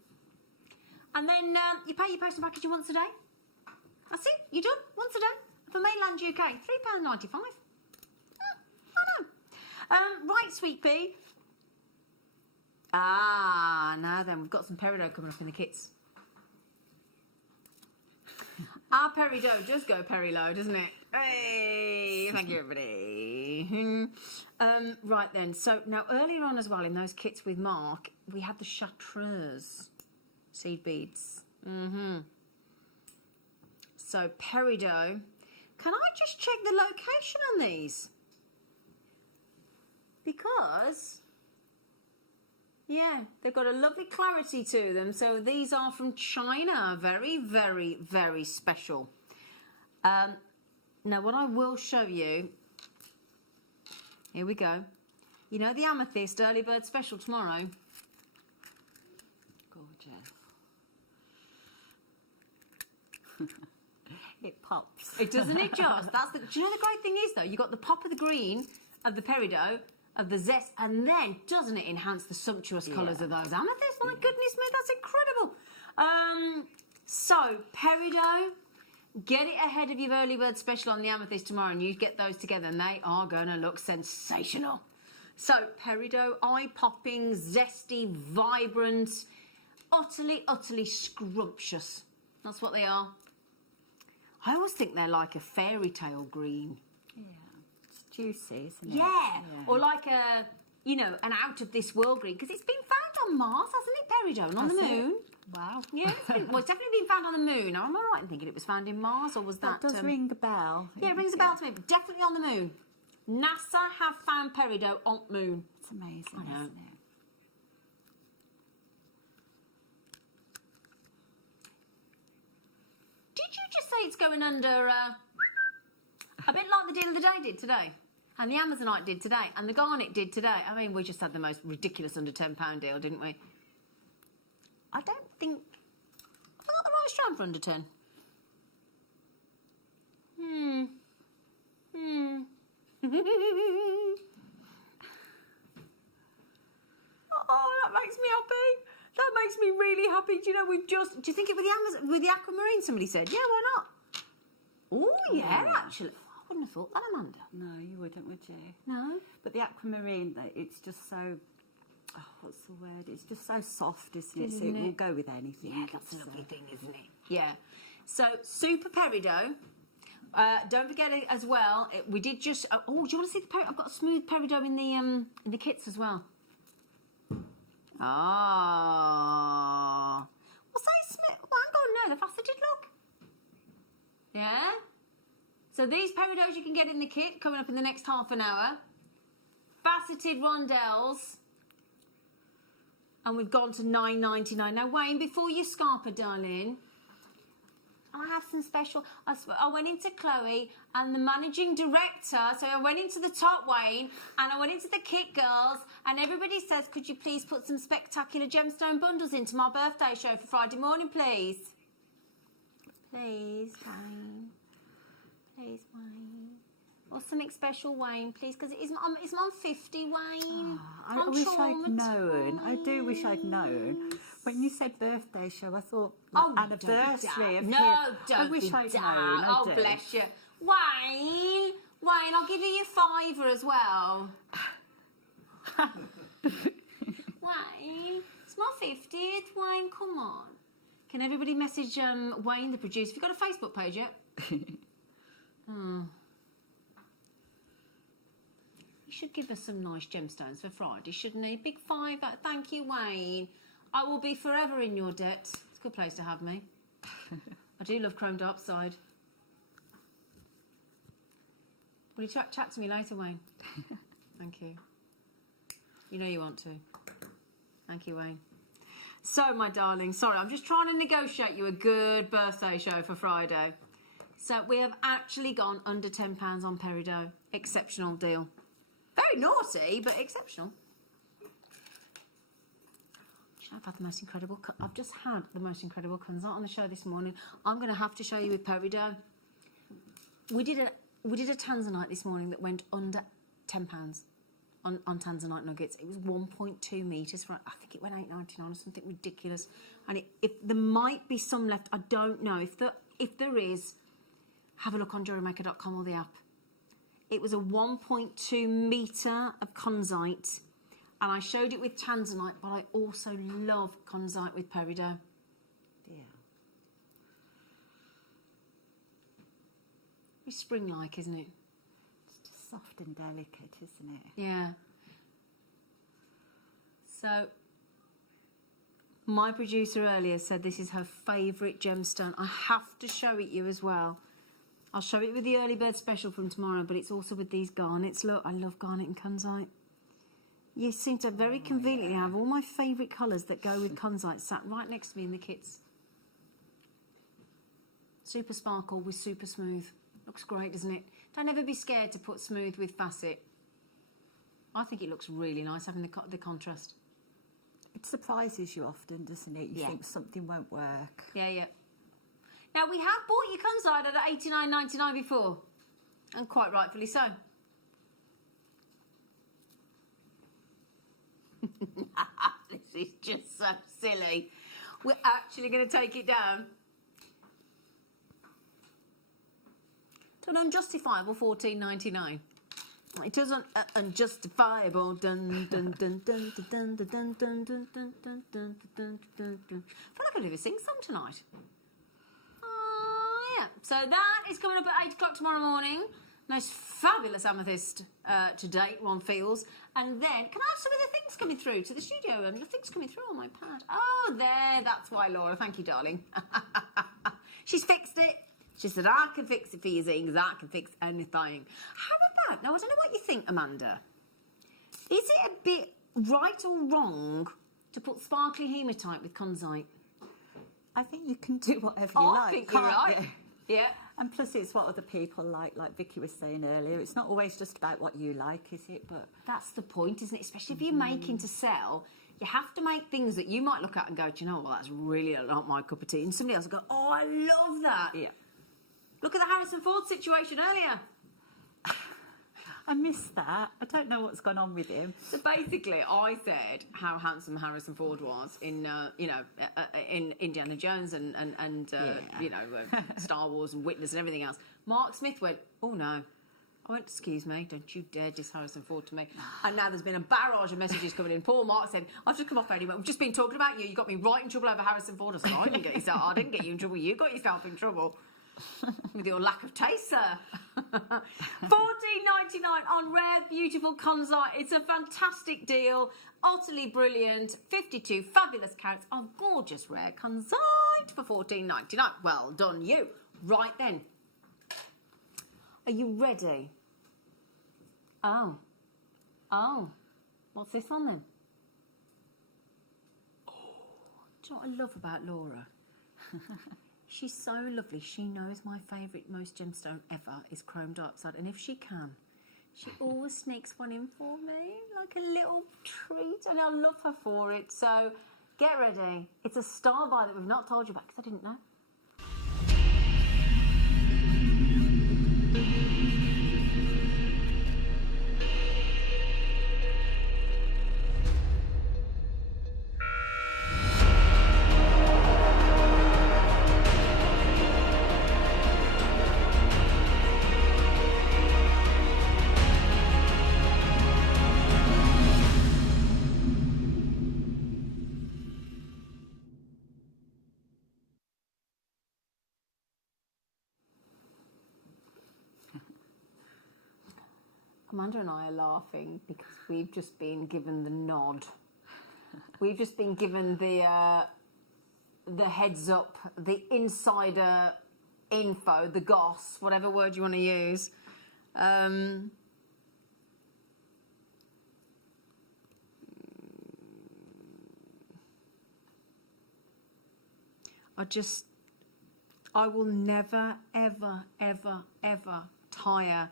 And then you pay your post and packaging once a day. That's it, you're done, once a day. For mainland UK, £3.95. I know. Right, Sweet Pea. Now then, we've got some peridot coming up in the kits. Our peridot does go peri-low, doesn't it? Hey, thank you, everybody. Right then, so now earlier on as well in those kits with Mark, we had the chartreuse seed beads. So peridot. Can I just check the location on these? Because, yeah, they've got a lovely clarity to them. So these are from China. Very, very, very special. Now, what I will show you, here we go. You know the amethyst early bird special tomorrow? Gorgeous. It pops. It doesn't it just? Do you know the great thing is, though? You've got the pop of the green, of the peridot, of the zest, and then doesn't it enhance the sumptuous colours of those amethysts? My goodness me, that's incredible. So, peridot, get it ahead of your early bird special on the amethyst tomorrow, and you get those together, and they are going to look sensational. So, peridot, eye-popping, zesty, vibrant, utterly, utterly scrumptious. That's what they are. I always think they're like a fairy tale green. Yeah, it's juicy, isn't it? Yeah, or like a, you know, an out of this world green, because it's been found on Mars, hasn't it, peridot, and on the moon? Wow. Yeah, it's definitely been found on the moon. Now, am I right in thinking it was found in Mars, or was that? That does ring a bell. Yeah, it rings a bell to me, but definitely on the moon. NASA have found peridot on the moon. It's amazing, I know. isn't it? Did you just say it's going under a bit like the deal of the day did today? And the Amazonite did today, and the Garnet did today. I mean, we just had the most ridiculous under £10 deal, didn't we? I don't think... Have I got the right strand for under 10? Oh, that makes me happy. That makes me really happy. Do you know, we've just... Do you think it with the aquamarine, somebody said? Yeah, why not? Oh, yeah, actually. I wouldn't have thought that, Amanda. No, you wouldn't, would you? No. But the aquamarine, it's just so... Oh, what's the word? It's just so soft, isn't it? So it will go with anything. Yeah, that's a lovely thing, isn't it? Yeah. So, super peridot. Don't forget it as well. We did just... Oh, do you want to see the peridot? I've got a smooth peridot in the kits as well. Ah. What's that smooth? Well, I'm going no, the faceted look. Yeah? So these peridots you can get in the kit coming up in the next half an hour. Faceted rondelles. And we've gone to $9.99. Now, Wayne, before you scarper, darling, I have some special... I went into Chloe and the managing director, so I went into the top, Wayne, and I went into the kit girls, and everybody says, could you please put some spectacular gemstone bundles into my birthday show for Friday morning, please? Please, Wayne. Please, Wayne. Or something special, Wayne, please, because it's my 50, Wayne. Oh, I wish I'd known. I do wish I'd known. When you said birthday show, I thought anniversary of No, him. don't I wish be I'd daft. known. Oh, bless you. Wayne, I'll give you your £5 as well. Wayne, it's my 50th, Wayne, come on. Can everybody message Wayne, the producer? Have you got a Facebook page yet? You should give us some nice gemstones for Friday, shouldn't he? Big five. Thank you, Wayne. I will be forever in your debt. It's a good place to have me. I do love chrome darkside. Will you chat to me later, Wayne? Thank you. You know you want to. Thank you, Wayne. So, my darling, sorry, I'm just trying to negotiate you a good birthday show for Friday. So, we have actually gone under £10 on peridot. Exceptional deal. Very naughty, but exceptional. I've had the most incredible... I've just had the most incredible Kunzite on the show this morning. I'm going to have to show you with peridot. We did a tanzanite this morning that went under £10 on tanzanite nuggets. It was 1.2 metres for, I think it went $8.99 or something ridiculous. And if there might be some left, I don't know. If there is, have a look on JewelleryMaker.com or the app. It was a 1.2 metre of Kunzite, and I showed it with tanzanite, but I also love Kunzite with peridot. Yeah. It's spring-like, isn't it? It's just soft and delicate, isn't it? Yeah. So, my producer earlier said this is her favourite gemstone. I have to show it you as well. I'll show it with the early bird special from tomorrow, but it's also with these garnets. Look, I love garnet and Kunzite. You seem to very conveniently have all my favourite colours that go with Kunzite sat right next to me in the kits. Super sparkle with super smooth. Looks great, doesn't it? Don't ever be scared to put smooth with facet. I think it looks really nice having the contrast. It surprises you often, doesn't it? You think something won't work. Yeah, yeah. Now, we have bought your Kunzite at $89.99 before, and quite rightfully so. This is just so silly. We're actually going to take it down to an unjustifiable $14.99. It is unjustifiable. Dun dun dun dun dun dun dun dun dun dun dun dun dun dun dun dun. I feel like I do a sing song tonight. Yeah. So that is coming up at 8 o'clock tomorrow morning. Most fabulous amethyst to date, one feels. And then, can I have some of the things coming through to the studio? The things coming through on my pad. Oh, there. That's why, Laura. Thank you, darling. She's fixed it. She said, I can fix it for you, Zings. I can fix anything. How about, now, I don't know what you think, Amanda. Is it a bit right or wrong to put sparkly hematite with Kunzite? I think you can do whatever you like. I think you're right. Yeah. And plus it's what other people like Vicky was saying earlier. It's not always just about what you like, is it? But that's the point, isn't it? Especially if you're making to sell, you have to make things that you might look at and go, do you know what, that's really not my cup of tea. And somebody else will go, oh, I love that. Yeah. Look at the Harrison Ford situation earlier. I missed that. I don't know what's gone on with him. So basically, I said how handsome Harrison Ford was in, in Indiana Jones and Star Wars and Witness and everything else. Mark Smith went, oh no. I went, excuse me, don't you dare diss Harrison Ford to me. And now there's been a barrage of messages coming in. Poor Mark said, I've just come off anyway. We've just been talking about you. You got me right in trouble over Harrison Ford. I said, I didn't get you in trouble. You got yourself in trouble. With your lack of taste, sir. $14.99 on rare, beautiful Kunzite. It's a fantastic deal. Utterly brilliant. 52 fabulous carats of gorgeous rare Kunzite for $14.99. Well done, you. Right then. Are you ready? Oh. What's this one then? Oh. Do you know what I love about Laura? She's so lovely. She knows my favourite, most gemstone ever is chrome darkside. And if she can, she always sneaks one in for me, like a little treat. And I love her for it. So get ready. It's a star buy that we've not told you about because I didn't know. Amanda and I are laughing because we've just been given the nod. We've just been given the heads up, the insider info, the goss, whatever word you want to use. I will never, ever, ever, ever tire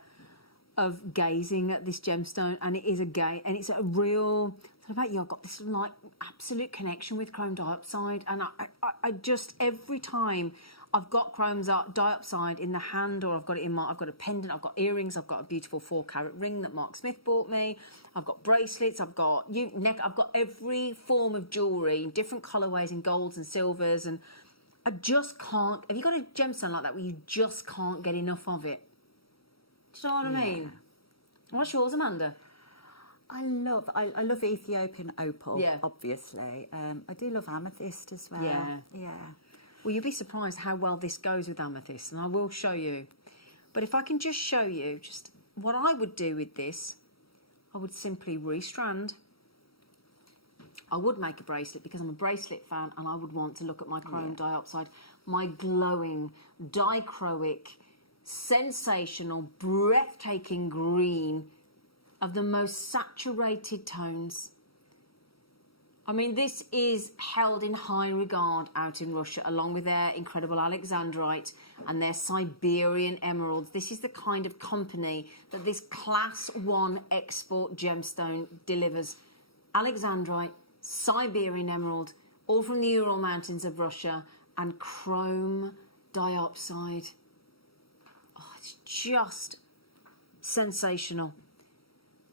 of gazing at this gemstone, and it is and it's a real. I don't know about you, I've got this like absolute connection with chrome dioxide, and I just every time I've got chrome dioxide in the hand, or I've got a pendant, I've got earrings, I've got a beautiful 4-carat ring that Mark Smith bought me, I've got bracelets, I've got I've got every form of jewellery in different colourways in golds and silvers, and I just can't. Have you got a gemstone like that where you just can't get enough of it? Do you know what I mean? What's yours, Amanda? I love Ethiopian opal, Yeah. obviously. I do love amethyst as well. Yeah. Yeah. Well, you'll be surprised how well this goes with amethyst, and I will show you. But if I can just show you just what I would do with this, I would simply restrand. I would make a bracelet because I'm a bracelet fan, and I would want to look at my chrome dioxide, my glowing, dichroic, sensational, breathtaking green of the most saturated tones. I mean, this is held in high regard out in Russia, along with their incredible Alexandrite and their Siberian emeralds. This is the kind of company that this Class 1 export gemstone delivers. Alexandrite, Siberian emerald, all from the Ural Mountains of Russia, and chrome dioxide. Oh, it's just sensational.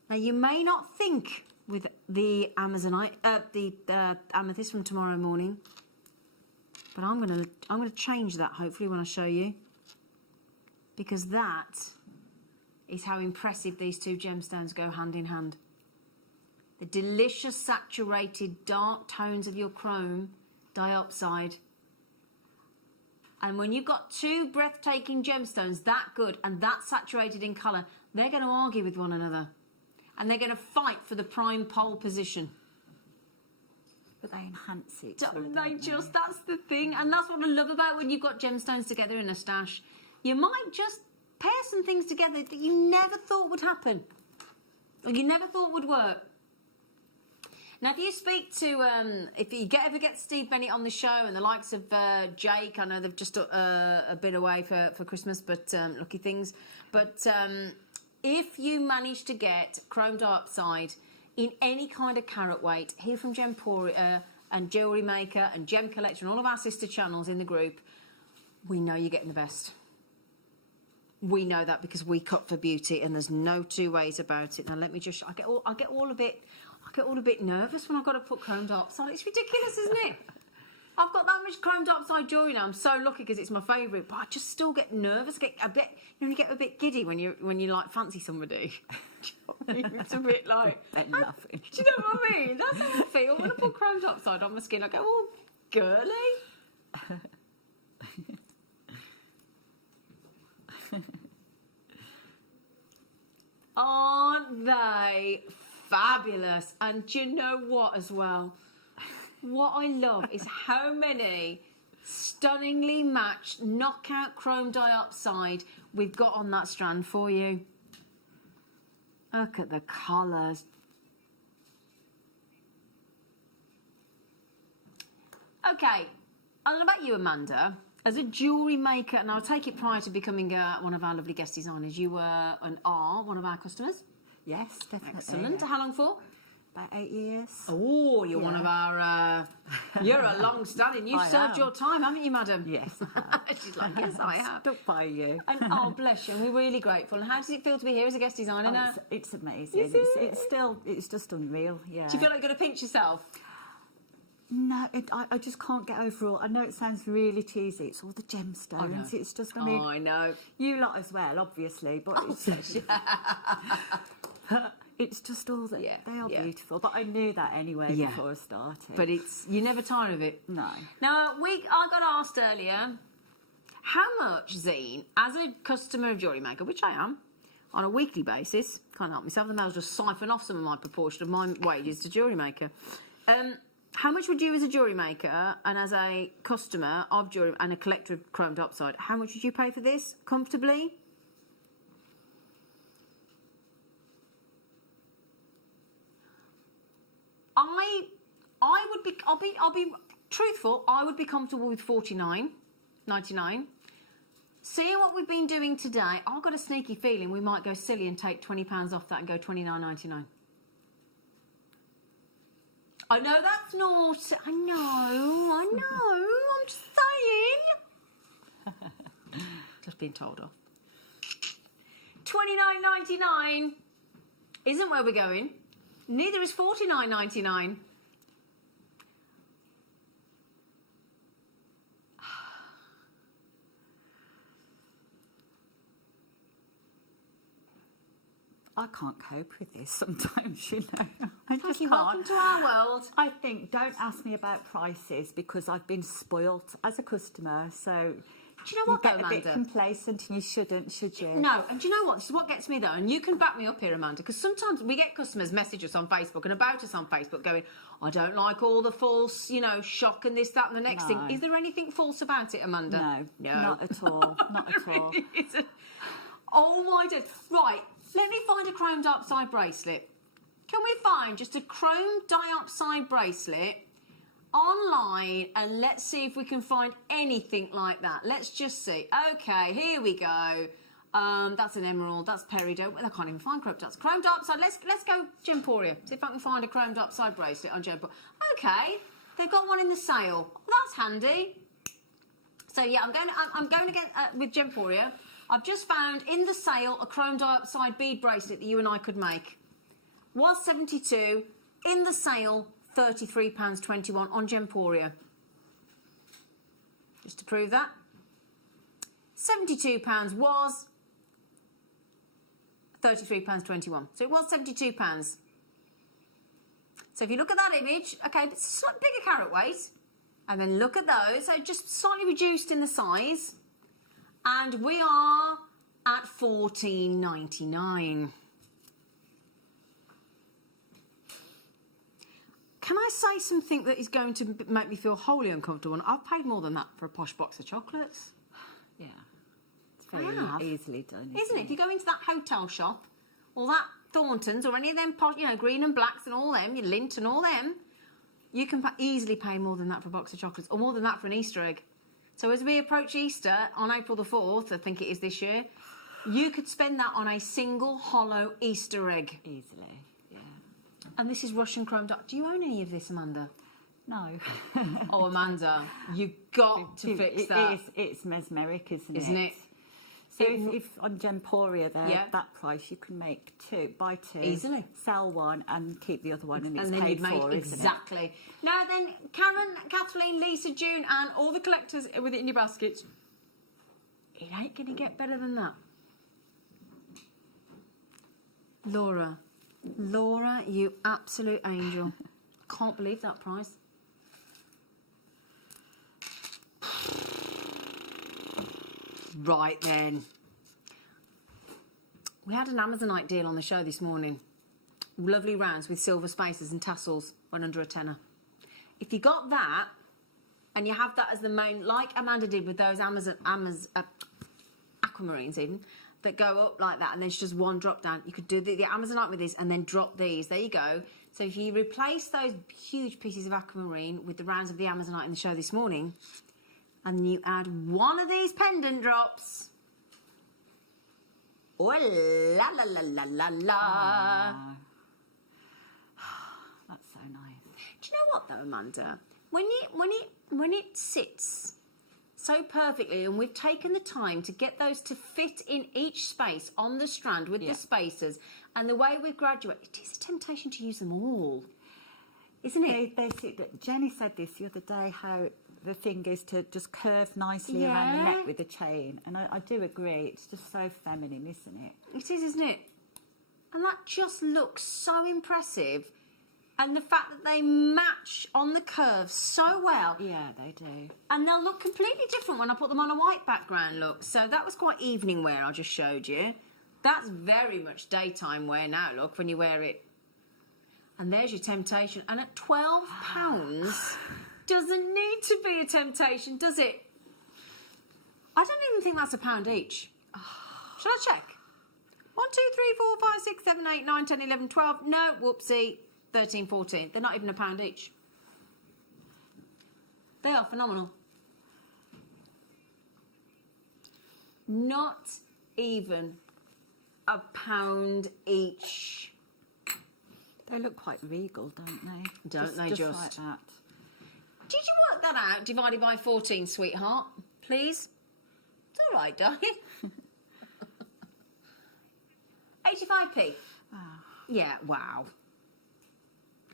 Now, you may not think with the amethyst from tomorrow morning, but I'm gonna change that hopefully when I show you, because that is how impressive these two gemstones go hand in hand. The delicious saturated dark tones of your chrome dioxide, and when you've got two breathtaking gemstones that good and that saturated in colour, they're going to argue with one another. And they're going to fight for the prime pole position. But they enhance it. Don't they just? That's the thing. And that's what I love about when you've got gemstones together in a stash. You might just pair some things together that you never thought would happen. Or you never thought would work. Now, if you speak to, if you ever get Steve Bennett on the show and the likes of Jake, I know they've just been away for Christmas, but lucky things. But if you manage to get chrome dioxide in any kind of carat weight, here from Gemporia and JewelleryMaker and Gem Collector and all of our sister channels in the group, we know you're getting the best. We know that because we cut for beauty, and there's no two ways about it. Now let me just, I get all a bit nervous when I've got to put chrome dioxide. It's ridiculous, isn't it? I've got that much chrome dioxide jewellery now. I'm so lucky because it's my favourite, but I just still get nervous. Get a bit, you get a bit giddy when you like fancy somebody. It's a bit like nothing. Do you know what I mean? That's how I feel when I put chrome dioxide on my skin. I go, oh, girly. Aren't they fabulous? And do you know what as well? What I love is how many stunningly matched knockout chrome dioxide we've got on that strand for you. Look at the colours. Okay, I don't know about you, Amanda. As a jewellery maker, and I'll take it prior to becoming one of our lovely guest designers, you were and are one of our customers. Yes, definitely. Excellent. Yeah. How long for? About 8 years. Oh, you're one of our... you're a long-standing... You've served your time, haven't you, madam? Yes, I have. She's like, yes, I have. Stuck by you. And, oh, bless you. And we're really grateful. And how does it feel to be here as a guest designer now? It's amazing. It's just unreal, yeah. Do you feel like you're going to pinch yourself? No, I just can't get over all. I know it sounds really cheesy. It's all the gemstones. It's just, I mean... I know. You lot as well, obviously, but it's just all that they are beautiful. But I knew that anyway before I started. But you never tire of it. No. Now, I got asked earlier, how much, Zine, as a customer of JewelleryMaker, which I am, on a weekly basis. Can't help myself. The mail's just siphon off some of my proportion of my wages to Jewellery Maker. How much would you, as a Jewellery Maker and as a customer of jewellery and a collector of chrome diopside, how much would you pay for this comfortably? I'll be truthful. I would be comfortable with $49.99. Seeing what we've been doing today, I've got a sneaky feeling we might go silly and take £20 off that and go $29.99. I know that's not. I know. I'm just saying. Just being told off. $29.99 isn't where we're going. Neither is $49.99. I can't cope with this sometimes, you know. I just can't. Welcome to our world. I think, don't ask me about prices because I've been spoilt as a customer. So do you know what, you get though, a bit Amanda? complacent and you shouldn't, should you? No, and do you know what? This is what gets me, though, and you can back me up here, Amanda, because sometimes we get customers message us on Facebook and about us on Facebook going, I don't like all the false, you know, shock and this, that and the next thing. Is there anything false about it, Amanda? No, not at all. Not at all. Oh, my days. Right. Let me find a chrome diopside bracelet. Can we find just a chrome diopside bracelet online and let's see if we can find anything like that. Let's just see. Okay, here we go. That's an emerald. That's peridot. Well, I can't even find chrome diopside. Chrome diopside. Let's go Gemporia. See if I can find a chrome diopside bracelet on Gemporia. Okay, they've got one in the sale. That's handy. So yeah, I'm going again with Gemporia. I've just found in the sale a chrome diopside bead bracelet that you and I could make. Was $72, in the sale £33.21 on Gemporia. Just to prove that. £72 was £33.21. So it was £72. So if you look at that image, okay, it's a slightly bigger carat weight. And then look at those, so just slightly reduced in the size. And we are at $14.99. Can I say something that is going to make me feel wholly uncomfortable? And I've paid more than that for a posh box of chocolates. Yeah, it's very easily done, isn't it? If you go into that hotel shop, or that Thornton's, or any of them, you know, green and blacks and all them, your Lindt and all them, you can easily pay more than that for a box of chocolates, or more than that for an Easter egg. So as we approach Easter on April the 4th, I think it is this year, you could spend that on a single hollow Easter egg. Easily, yeah. And this is Russian chrome diopside. Do you own any of this, Amanda? No. Oh, Amanda, you've got to fix that. It's mesmeric, isn't it? So if on Gemporia there, that price, you can make buy two, easily, sell one and keep the other one, and it's then paid you've made for, exactly. Isn't it? Now then, Karen, Kathleen, Lisa, June, and all the collectors with it in your baskets. It ain't going to get better than that. Laura, you absolute angel. Can't believe that price. Right then. We had an Amazonite deal on the show this morning. Lovely rounds with silver spaces and tassels, went under a tenner. If you got that, and you have that as the main, like Amanda did with those aquamarines even, that go up like that, and then just one drop down. You could do the Amazonite with this and then drop these. There you go. So if you replace those huge pieces of aquamarine with the rounds of the Amazonite in the show this morning, and you add one of these pendant drops. Oh, la la la la la la. That's so nice. Do you know what though, Amanda? When it sits so perfectly, and we've taken the time to get those to fit in each space on the strand with the spacers, and the way we've graduated, it is a temptation to use them all, isn't it? Jenny said this the other day, how the thing is to just curve nicely around the neck with the chain, and I do agree. It's just so feminine, isn't it? It is, isn't it? And that just looks so impressive. And the fact that they match on the curves so well. Yeah, they do. And they'll look completely different when I put them on a white background, look. So that was quite evening wear I just showed you. That's very much daytime wear now, look, when you wear it. And there's your temptation. And at £12, doesn't need to be a temptation, does it? I don't even think that's £1 each. Shall I check? 1, 2, 3, 4, 5, 6, 7, 8, 9, 10, 11, 12. No, whoopsie. 13, 14. They're not even £1 each. They are phenomenal. Not even £1 each. They look quite regal, don't they? Don't they just? like that. Did you work that out divided by 14, sweetheart? Please? It's all right, darling. 85p. Oh. Yeah, wow.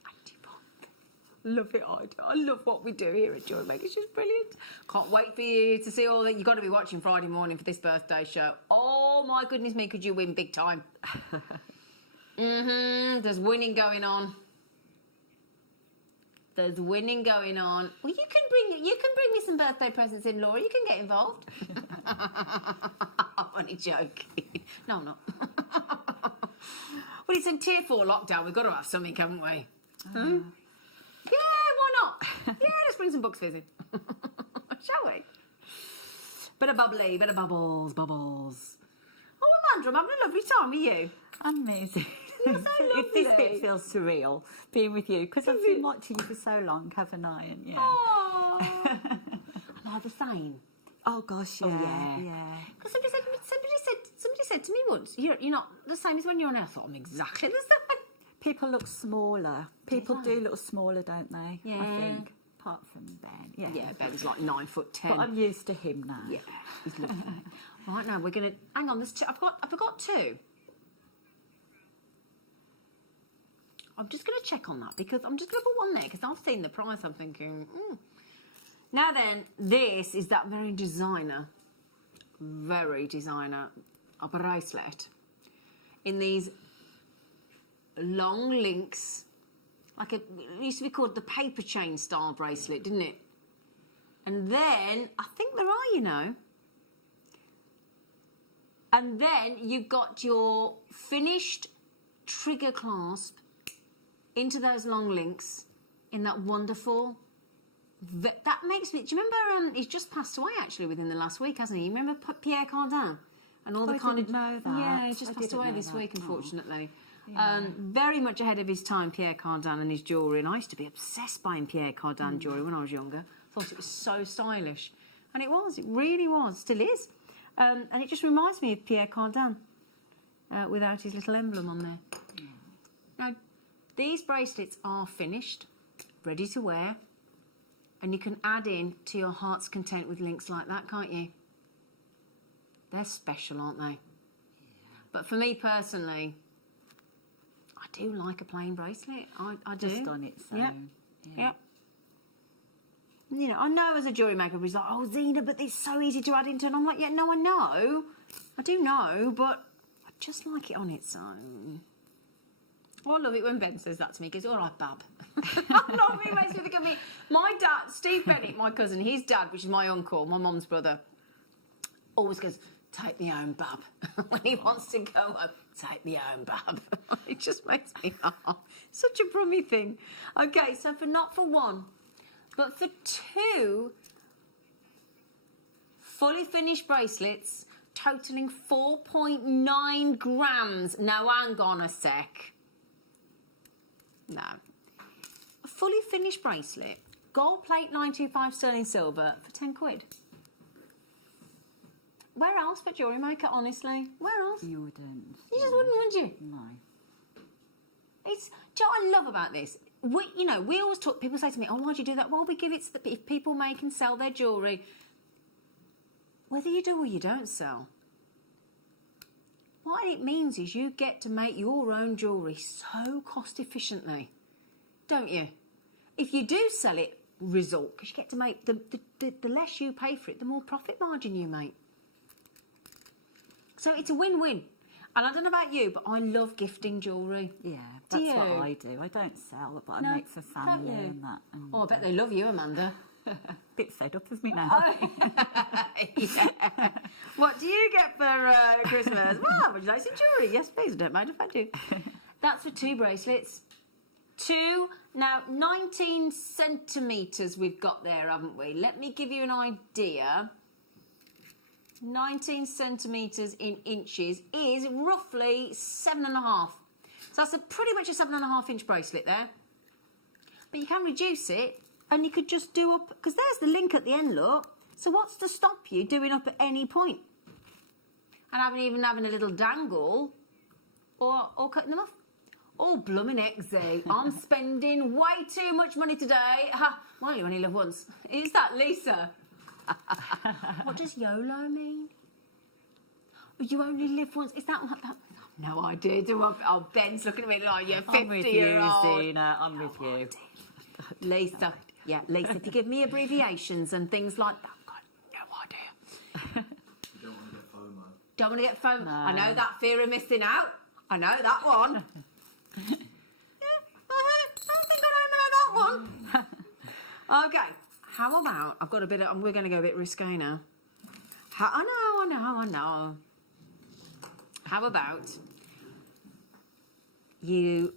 85p. Love it, I do. I love what we do here at JewelleryMaker. It's just brilliant. Can't wait for you to see all that. You've got to be watching Friday morning for this birthday show. Oh, my goodness me, could you win big time? There's winning going on. There's winning going on. Well, you can bring me some birthday presents in, Laura. You can get involved. Funny joke. No, I'm not. Well, it's in tier 4 lockdown. We've got to have something, haven't we? Yeah, why not? Yeah, let's bring some books visit. Shall we? Bit of bubbly, bit of bubbles. Oh, Amanda, I'm having a lovely time with you. Amazing. You're so lovely. This bit feels surreal, being with you, because I've been watching you for so long, haven't I? And yeah. Oh. Am I the same? Oh gosh, yeah. Oh, yeah. Because somebody said to me once, you're not the same as when you're on. I thought I'm exactly the same. People look smaller. People do look smaller, don't they? Yeah. I think. Apart from Ben. Yeah. Yeah, Ben's like 9'10". But I'm used to him now. Yeah, he's lovely. Right now we're gonna hang on. There's two. I forgot two. I'm just gonna check on that because I'm just gonna put one there because I've seen the price. I'm thinking. Now then, this is that very designer a bracelet in these long links, like it used to be called the paper chain style bracelet, didn't it? And then I think there are, you know. And then you've got your finished trigger clasp into those long links in that wonderful. That makes me. Do you remember? He's just passed away actually within the last week, hasn't he? You remember Pierre Cardin and all the I kind didn't of. know that. Yeah, he's just passed away this week, unfortunately. Very much ahead of his time, Pierre Cardin and his jewellery. And I used to be obsessed buying Pierre Cardin jewellery when I was younger. Thought it was so stylish, and it was. It really was. Still is. And it just reminds me of Pierre Cardin without his little emblem on there. Now, these bracelets are finished, ready to wear. And you can add in to your heart's content with links like that, can't you? They're special, aren't they? Yeah. But for me personally, I do like a plain bracelet. I do. Just on its own. Yep. Yeah. You know, I know as a jewellery maker, he's like, oh, Zena, but it's so easy to add into. And I'm like, yeah, no, I know. I do know, but I just like it on its own. Oh, I love it when Ben says that to me. He goes, all right, Bab. I love it. He makes me think of me. My dad, Steve Bennett, my cousin, his dad, which is my uncle, my mum's brother, always goes, take me home, Bab. When he wants to go home, take me home, Bab. It just makes me laugh. Such a brummy thing. Okay, so not for one, but for two fully finished bracelets totaling 4.9 grams. Now, hang on a sec. No. A fully finished bracelet, gold plate 925 sterling silver for 10 quid. Where else but JewelleryMaker, honestly? Where else? You wouldn't. You just wouldn't, would you? No. It's, do you know what I love about this? We always talk, people say to me, oh, why'd you do that? Well, we give it to the, if people make and sell their jewellery, whether you do or you don't sell, what it means is you get to make your own jewellery so cost efficiently, don't you? If you do sell it, result, because you get to make, the less you pay for it, the more profit margin you make. So it's a win-win. And I don't know about you, but I love gifting jewellery. Yeah, that's what I do. I don't sell, but I make for family and that. And oh, I bet they love you, Amanda. Bit fed up of me now. Yeah. What do you get for Christmas? Well, would you like some jewellery? Yes, please. I don't mind if I do. That's for 2 bracelets. 2, now 19 centimetres we've got there, haven't we? Let me give you an idea. 19 centimetres in inches is roughly 7.5. So that's pretty much a 7.5 inch bracelet there. But you can reduce it and you could just do up, because there's the link at the end, look. So what's to stop you doing up at any point? And having a little dangle or cutting them off. Oh, blooming Exy. I'm spending way too much money today. Ha, well, you only live once. Is that Lisa? What does YOLO mean? You only live once. Is that what that? No idea. Oh, Ben's looking at me like you're 50 I'm with year you, old. Zena. I'm with you. Lisa. Yeah, Lisa, if you give me abbreviations and things like that, I've got no idea. You don't want to get FOMO. Don't want to get FOMO. No. I know that fear of missing out. I know that one. I think I know that one. Okay, how about, I've got a bit of, we're going to go a bit risque now. I know. How about you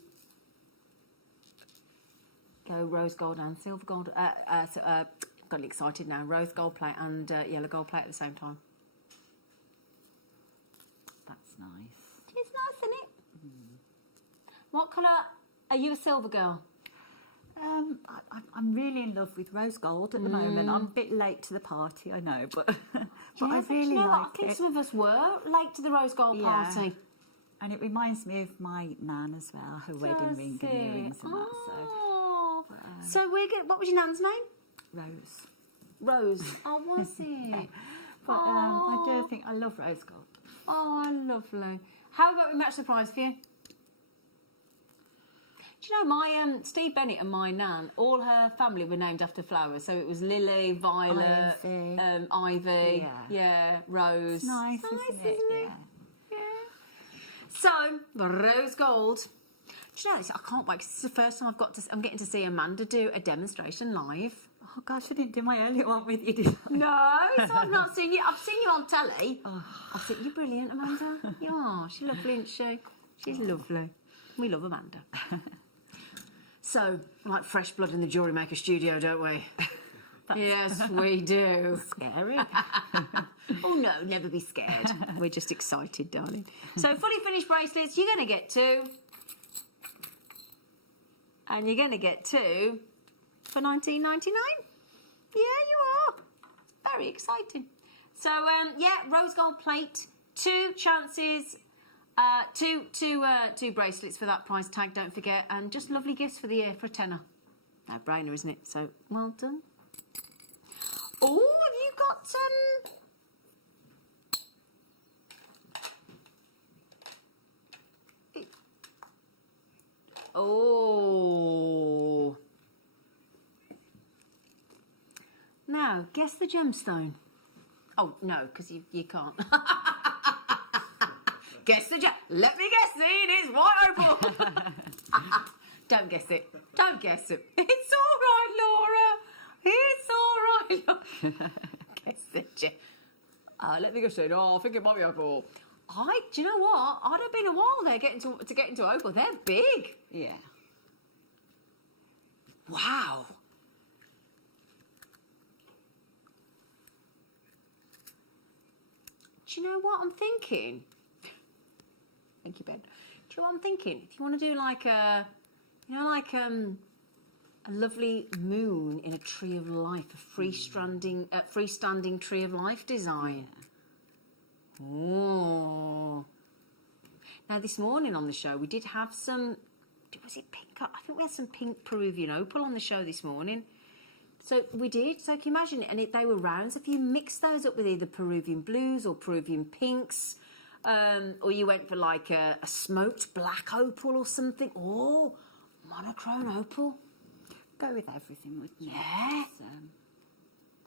go rose gold and silver gold, got excited now, rose gold plate and yellow gold plate at the same time. That's nice. It's nice, isn't it? What colour, are you a silver girl? I'm really in love with rose gold at the moment. I'm a bit late to the party, I know, but I really you know like what? I think it. some of us were late to the rose gold party. And it reminds me of my nan as well, her wedding ring and earrings and that. So we're good. What was your nan's name? Rose. Rose. Oh, was it? But I do think I love rose gold. Oh, lovely. How about we match the price for you? Do you know, my Steve Bennett and my nan, all her family were named after flowers. So it was Lily, Violet, Ivy, Rose. It's nice, isn't it? Yeah. So, the rose gold. Do you know, I can't wait, 'cause this is the first time I'm getting to see Amanda do a demonstration live. Oh gosh, I didn't do my earlier one with you, did I? No, so I've not seen you. I've seen you on telly. Oh. I've seen you're brilliant, Amanda. Yeah, she's lovely, isn't she? She's lovely. We love Amanda. So, like fresh blood in the JewelleryMaker studio, don't we? Yes, we do. Scary. Oh no, never be scared. We're just excited, darling. So, fully finished bracelets, you're going to get 2. And you're going to get 2 for $19.99. Yeah, you are. Very exciting. So, yeah, rose gold plate, 2 chances, two bracelets for that price tag, don't forget, and just lovely gifts for the year for a tenner. No brainer, isn't it? So, well done. Oh, have you got Oh. Now, guess the gemstone. Oh, no, because you can't. Guess the gem. Let me guess it. It's white opal. Don't guess it. Don't guess it. It's all right, Laura. It's all right. Guess the gem. Let me guess it. Oh, I think it might be opal. Do you know what? I'd have been a while there to get into opal. They're big. Yeah. Wow. Do you know what I'm thinking? Thank you, Ben. Do you know what I'm thinking? If you want to do like a lovely moon in a tree of life, a freestanding tree of life design. Oh. Now, this morning on the show, we did have some, was it pink? I think we had some pink Peruvian opal on the show this morning. So we did. So can you imagine it? And they were rounds. If you mix those up with either Peruvian blues or Peruvian pinks, or you went for like a smoked black opal or something, or monochrome opal. Go with everything with me. Yeah.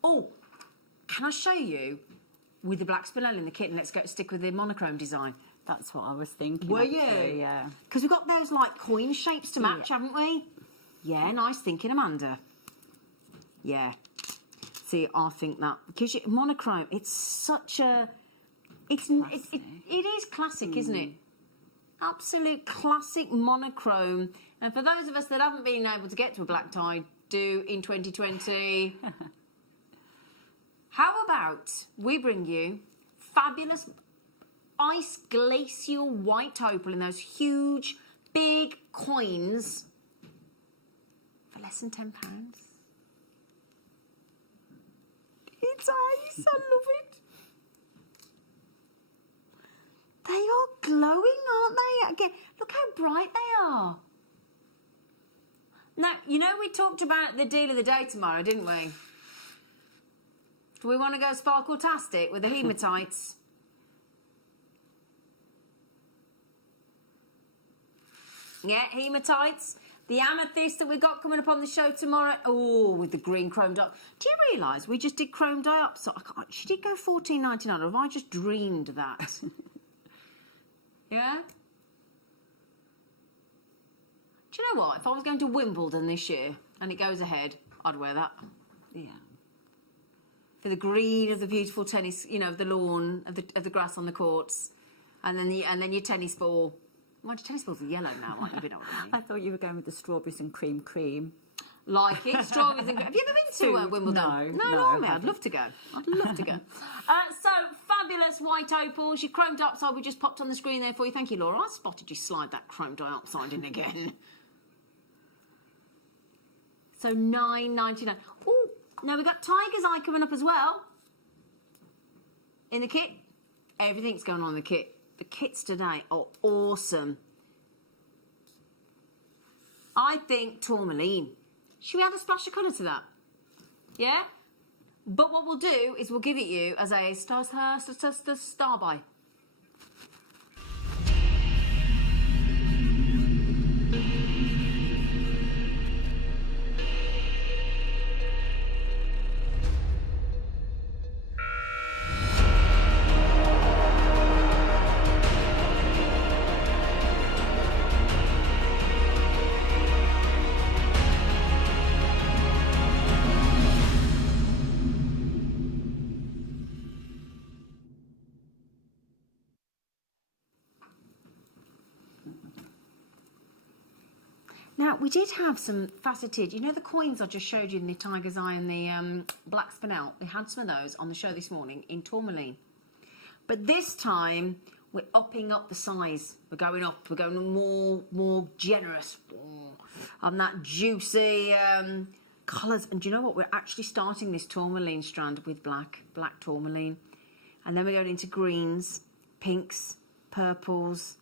Oh, can I show you with the black spinel in the kit, and let's stick with the monochrome design. That's what I was thinking. Were actually, you? Yeah. Because we've got those like coin shapes to match, haven't we? Yeah, nice thinking, Amanda. Yeah. See, I think that because monochrome, it's such a, it is classic, isn't it? Absolute classic monochrome. And for those of us that haven't been able to get to a black tie do in 2020, how about we bring you fabulous ice glacial white opal in those huge, big coins for less than £10. It's ice, I love it. They are glowing, aren't they? Again, look how bright they are. Now, you know we talked about the deal of the day tomorrow, didn't we? Do we want to go sparkle-tastic with the hematites? Yeah, hematites. The amethyst that we got coming up on the show tomorrow. Oh, with the green chrome dioxide. Do you realise we just did chrome dioxide? She did go $14.99, or have I just dreamed that? Yeah? Do you know what? If I was going to Wimbledon this year and it goes ahead, I'd wear that. Yeah. For the green of the beautiful tennis, you know, of the lawn, of the grass on the courts, and then your tennis ball. Well, your tennis balls are yellow now, aren't you? You know what I mean? I thought you were going with the strawberries and cream. Like it, strawberries and cream. Have you ever been to Wimbledon? No, I'd love to go. I'd love to go. So, fabulous white opals. Your chrome dioxide we just popped on the screen there for you. Thank you, Laura. I spotted you slide that chrome dioxide in again. So, $9.99. Oh, now we've got Tiger's Eye coming up as well. In the kit. Everything's going on in the kit. The kits today are awesome. I think tourmaline. Should we add a splash of colour to that? Yeah? But what we'll do is we'll give it you as a star buy. Now, we did have some faceted, you know the coins I just showed you in the Tiger's Eye and the Black Spinel? We had some of those on the show this morning in tourmaline. But this time, we're upping up the size. We're going up, we're going more generous on that juicy colours. And do you know what? We're actually starting this tourmaline strand with black tourmaline. And then we're going into greens, pinks, purples,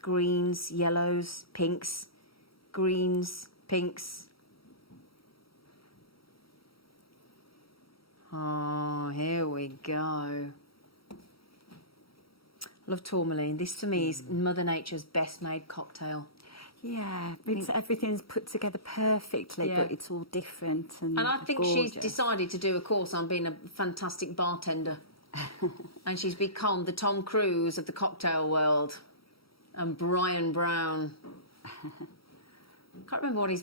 greens, yellows, pinks, greens, pinks. Oh, here we go. Love tourmaline. This to me is Mother Nature's best made cocktail. Yeah, everything's put together perfectly, but it's all different and I think gorgeous. she's decided to do a course on being a fantastic bartender. And she's become the Tom Cruise of the cocktail world. And Brian Brown. Can't remember what he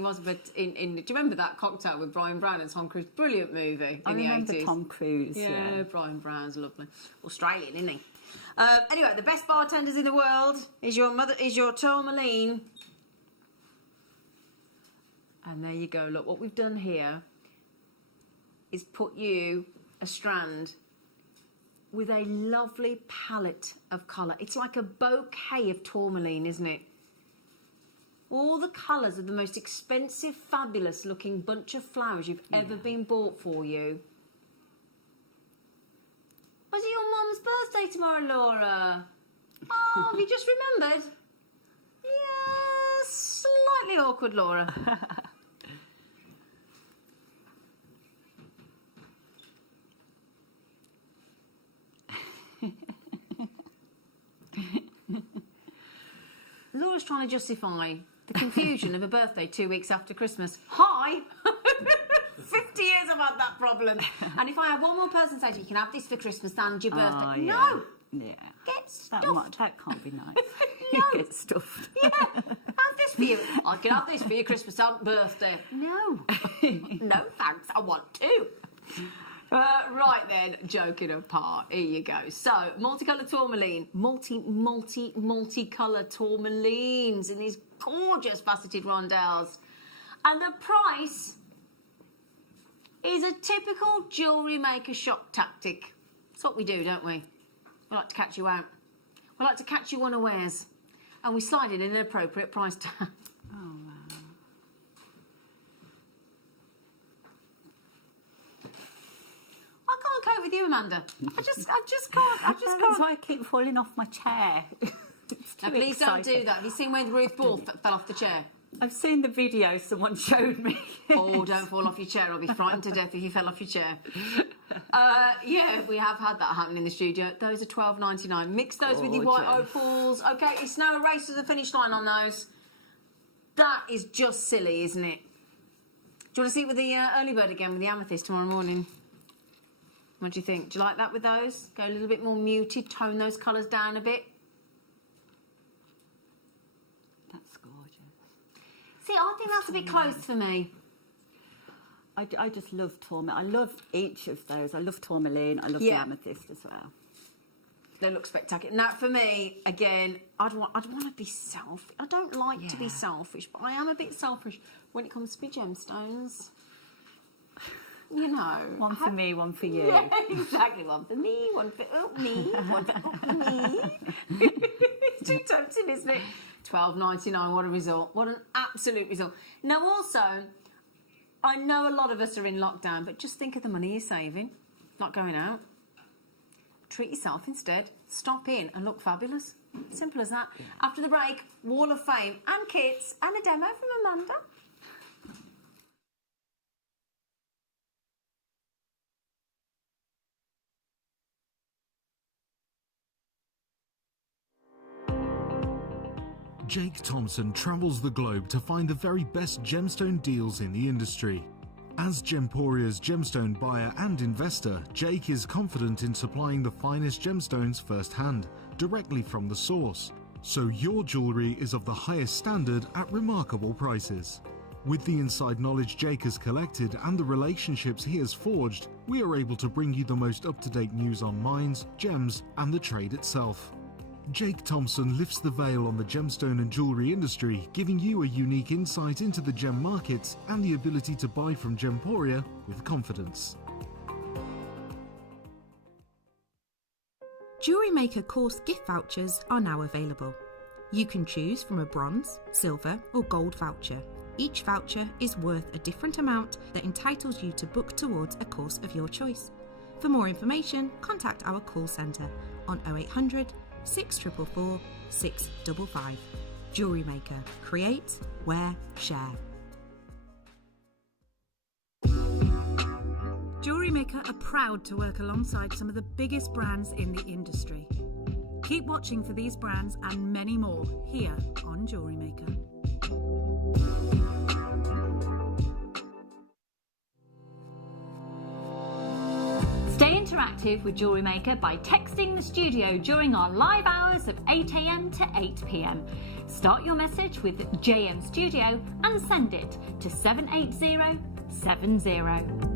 was, but do you remember that cocktail with Brian Brown and Tom Cruise? Brilliant movie in the 80s. I remember Tom Cruise. Yeah, Brian Brown's lovely. Australian, isn't he? Anyway, the best bartenders in the world is your tourmaline. And there you go. Look, what we've done here is put you a strand with a lovely palette of colour. It's like a bouquet of tourmaline, isn't it? All the colours of the most expensive, fabulous looking bunch of flowers you've ever been bought for you. Was it your mum's birthday tomorrow, Laura? Oh, have you just remembered? Yeah, slightly awkward, Laura. Laura's trying to justify the confusion of a birthday 2 weeks after Christmas. Hi! 50 years I've had that problem. And if I have one more person say to you, you can have this for Christmas and your birthday. Oh, yeah. No! Yeah. Get stuffed. That can't be nice. No. Get stuffed. Yeah. Have this for you. I can have this for your Christmas and birthday. No. No, thanks. I want two. Right then, joking apart, here you go. So, multicolour tourmaline, multicolour tourmalines in these gorgeous faceted rondelles. And the price is a typical jewellery maker shop tactic. That's what we do, don't we? We like to catch you out. We like to catch you unawares. And we slide in an appropriate price tag. Oh, wow. I can't cope with you, Amanda. I just can't. That's why I keep falling off my chair. Now, please don't do that. Have you seen when Ruth Ball fell off the chair? I've seen the video someone showed me. Oh, don't fall off your chair. I'll be frightened to death if you fell off your chair. Yeah, we have had that happen in the studio. Those are $12.99. Mix those with your white opals. Okay, it's now a race to the finish line on those. That is just silly, isn't it? Do you want to see it with the early bird again with the amethyst tomorrow morning? What do you think? Do you like that with those? Go a little bit more muted, tone those colours down a bit. That's gorgeous. See, I think that's a bit close for me. I just love tourmaline. I love each of those. I love tourmaline. I love the amethyst as well. They look spectacular. Now, for me, again, I'd want to be selfish. I don't like to be selfish, but I am a bit selfish when it comes to my gemstones. You know. One for me, one for you. Yeah, exactly. One for me, one for me, one for me. It's too tempting, isn't it? $12.99. What a result. What an absolute result. Now, also, I know a lot of us are in lockdown, but just think of the money you're saving. Not going out. Treat yourself instead. Stop in and look fabulous. Simple as that. After the break, Wall of Fame and kits and a demo from Amanda. Jake Thompson travels the globe to find the very best gemstone deals in the industry. As Gemporia's gemstone buyer and investor, Jake is confident in supplying the finest gemstones firsthand, directly from the source, so your jewellery is of the highest standard at remarkable prices. With the inside knowledge Jake has collected and the relationships he has forged, we are able to bring you the most up-to-date news on mines, gems, and the trade itself. Jake Thompson lifts the veil on the gemstone and jewellery industry, giving you a unique insight into the gem markets and the ability to buy from Gemporia with confidence. JewelleryMaker course gift vouchers are now available. You can choose from a bronze, silver, or gold voucher. Each voucher is worth a different amount that entitles you to book towards a course of your choice. For more information, contact our call centre on 0800 644 655. JewelleryMaker. Create, wear, share. JewelleryMaker are proud to work alongside some of the biggest brands in the industry. Keep watching for these brands and many more here on JewelleryMaker. Stay interactive with JewelleryMaker by texting the studio during our live hours of 8 a.m. to 8 p.m. Start your message with JM Studio and send it to 78070.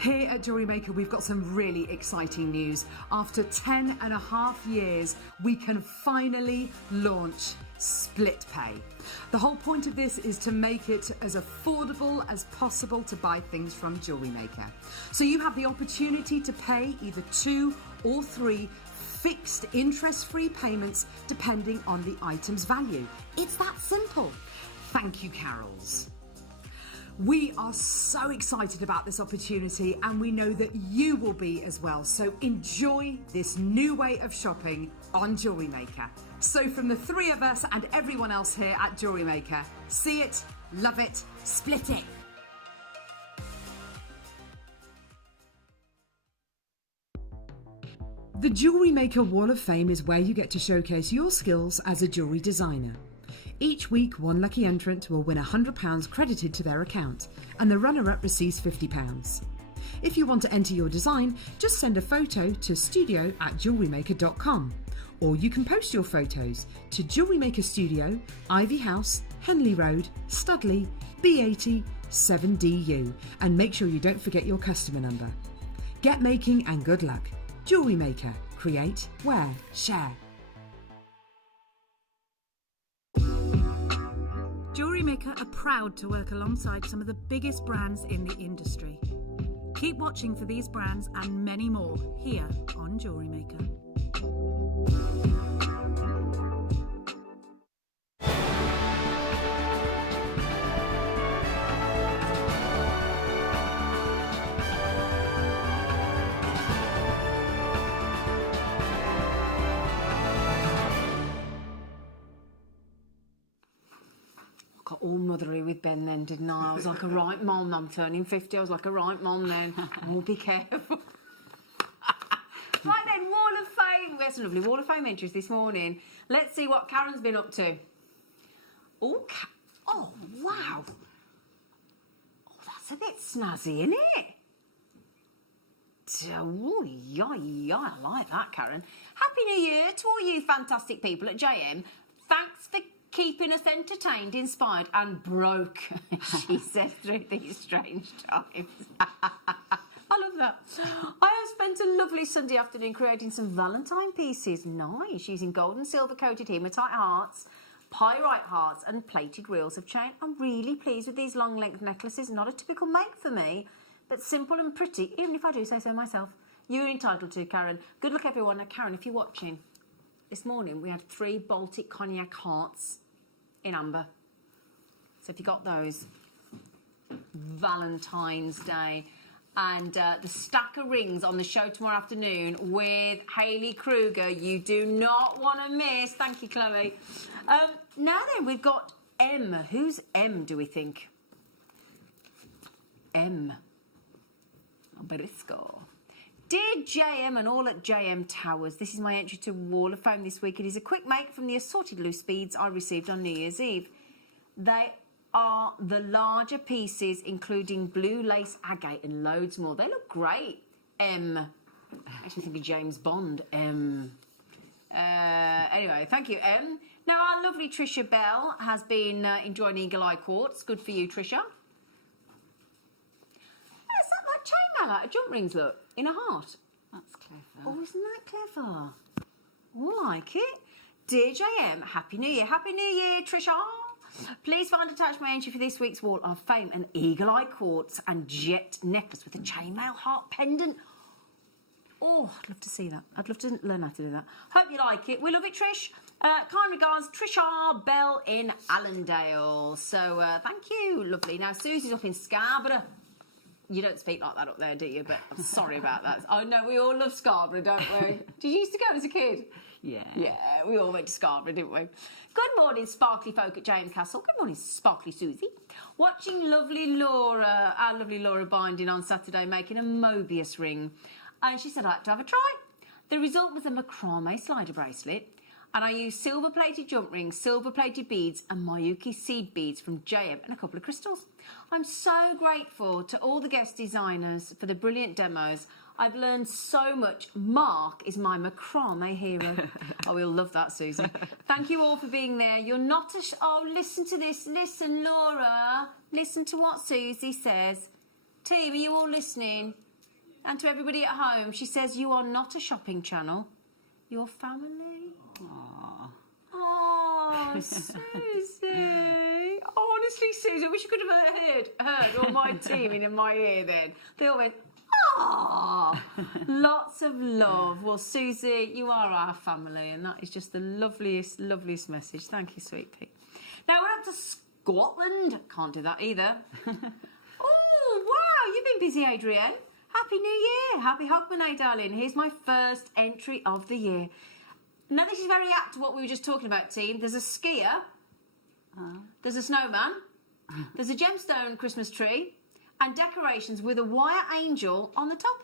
Here at JewelleryMaker, we've got some really exciting news. After 10.5 years, we can finally launch split pay. The whole point of this is to make it as affordable as possible to buy things from JewelleryMaker. So you have the opportunity to pay either 2 or 3 fixed interest-free payments depending on the item's value. It's that simple. Thank you, Carols. We are so excited about this opportunity and we know that you will be as well. So enjoy this new way of shopping on JewelleryMaker. So from the 3 of us and everyone else here at JewelleryMaker, see it, love it, split it. The JewelleryMaker Wall of Fame is where you get to showcase your skills as a jewellery designer. Each week, one lucky entrant will win £100 credited to their account, and the runner-up receives £50. If you want to enter your design, just send a photo to studio@jewellerymaker.com, or you can post your photos to JewelleryMaker Studio, Ivy House, Henley Road, Studley, B80 7DU, and make sure you don't forget your customer number. Get making and good luck. Jewellery Maker. Create, wear, share. JewelleryMaker are proud to work alongside some of the biggest brands in the industry. Keep watching for these brands and many more here on JewelleryMaker. Got all mothery with Ben then, didn't I? I was like a right mom. I'm turning 50. I was like a right mom then. Oh, be careful. Right then, Wall of Fame. We had some lovely Wall of Fame entries this morning. Let's see what Karen's been up to. Oh, oh wow. Oh, that's a bit snazzy, isn't it? Oh, yeah, I like that, Karen. Happy New Year to all you fantastic people at JM. Thanks for keeping us entertained, inspired and broke, she says, through these strange times. I love that. I have spent a lovely Sunday afternoon creating some Valentine pieces. Nice. Using gold and silver coated hematite hearts, pyrite hearts and plated reels of chain. I'm really pleased with these long length necklaces. Not a typical make for me, but simple and pretty, even if I do say so myself. You're entitled to, Karen. Good luck, everyone. Now, Karen, if you're watching, this morning we had 3 Baltic cognac hearts in amber. So if you got those, Valentine's Day. And the stack of rings on the show tomorrow afternoon with Hayley Kruger, you do not want to miss. Thank you, Chloe. Now then, we've got M. Who's M, do we think? M. Briscoe. Dear JM and all at JM Towers, this is my entry to Wall of Fame this week. It is a quick make from the assorted loose beads I received on New Year's Eve. They are the larger pieces, including blue lace agate and loads more. They look great. M. Actually think of James Bond. M. Anyway, thank you, M. Now, our lovely Trisha Bell has been enjoying Eagle Eye Quartz. Good for you, Trisha. Is that like chainmail out of jump rings, look, in a heart? That's clever. Oh, isn't that clever? Oh, I like it. Dear JM, Happy New Year. Happy New Year, Trisha. Please find attached my entry for this week's Wall of Fame, an Eagle Eye Quartz and jet necklace with a chainmail heart pendant. Oh, I'd love to see that. I'd love to learn how to do that. Hope you like it. We love it, Trish. Kind regards, Trisha Bell in Allendale. So, thank you. Lovely. Now, Susie's up in Scarborough. You don't speak like that up there, do you? But I'm sorry about that. I know we all love Scarborough, don't we? Did you used to go as a kid? Yeah. Yeah, we all went to Scarborough, didn't we? Good morning, sparkly folk at James Castle. Good morning, sparkly Susie. Watching lovely Laura, our lovely Laura Binding on Saturday, making a Mobius ring. And she said I'd like to have a try. The result was a macrame slider bracelet. And I used silver-plated jump rings, silver-plated beads and Mayuki seed beads from JM and a couple of crystals. I'm so grateful to all the guest designers for the brilliant demos. I've learned so much. Mark is my macrame hero. Oh, we'll love that, Susie. Thank you all for being there. You're not a... Oh, listen to this. Listen, Laura. Listen to what Susie says. Team, are you all listening? And to everybody at home, she says you are not a shopping channel. You're family. Aww. Oh, Susie. Honestly, Susie, I wish you could have heard all my team in my ear then. They all went, ah, lots of love. Well, Susie, you are our family, and that is just the loveliest, loveliest message. Thank you, sweet pea. Now we're up to Scotland. Can't do that either. Oh, wow, you've been busy, Adrienne. Happy New Year. Happy Hogmanay, darling. Here's my first entry of the year. Now, this is very apt to what we were just talking about, team. There's a skier. There's a snowman. There's a gemstone Christmas tree. And decorations with a wire angel on the top.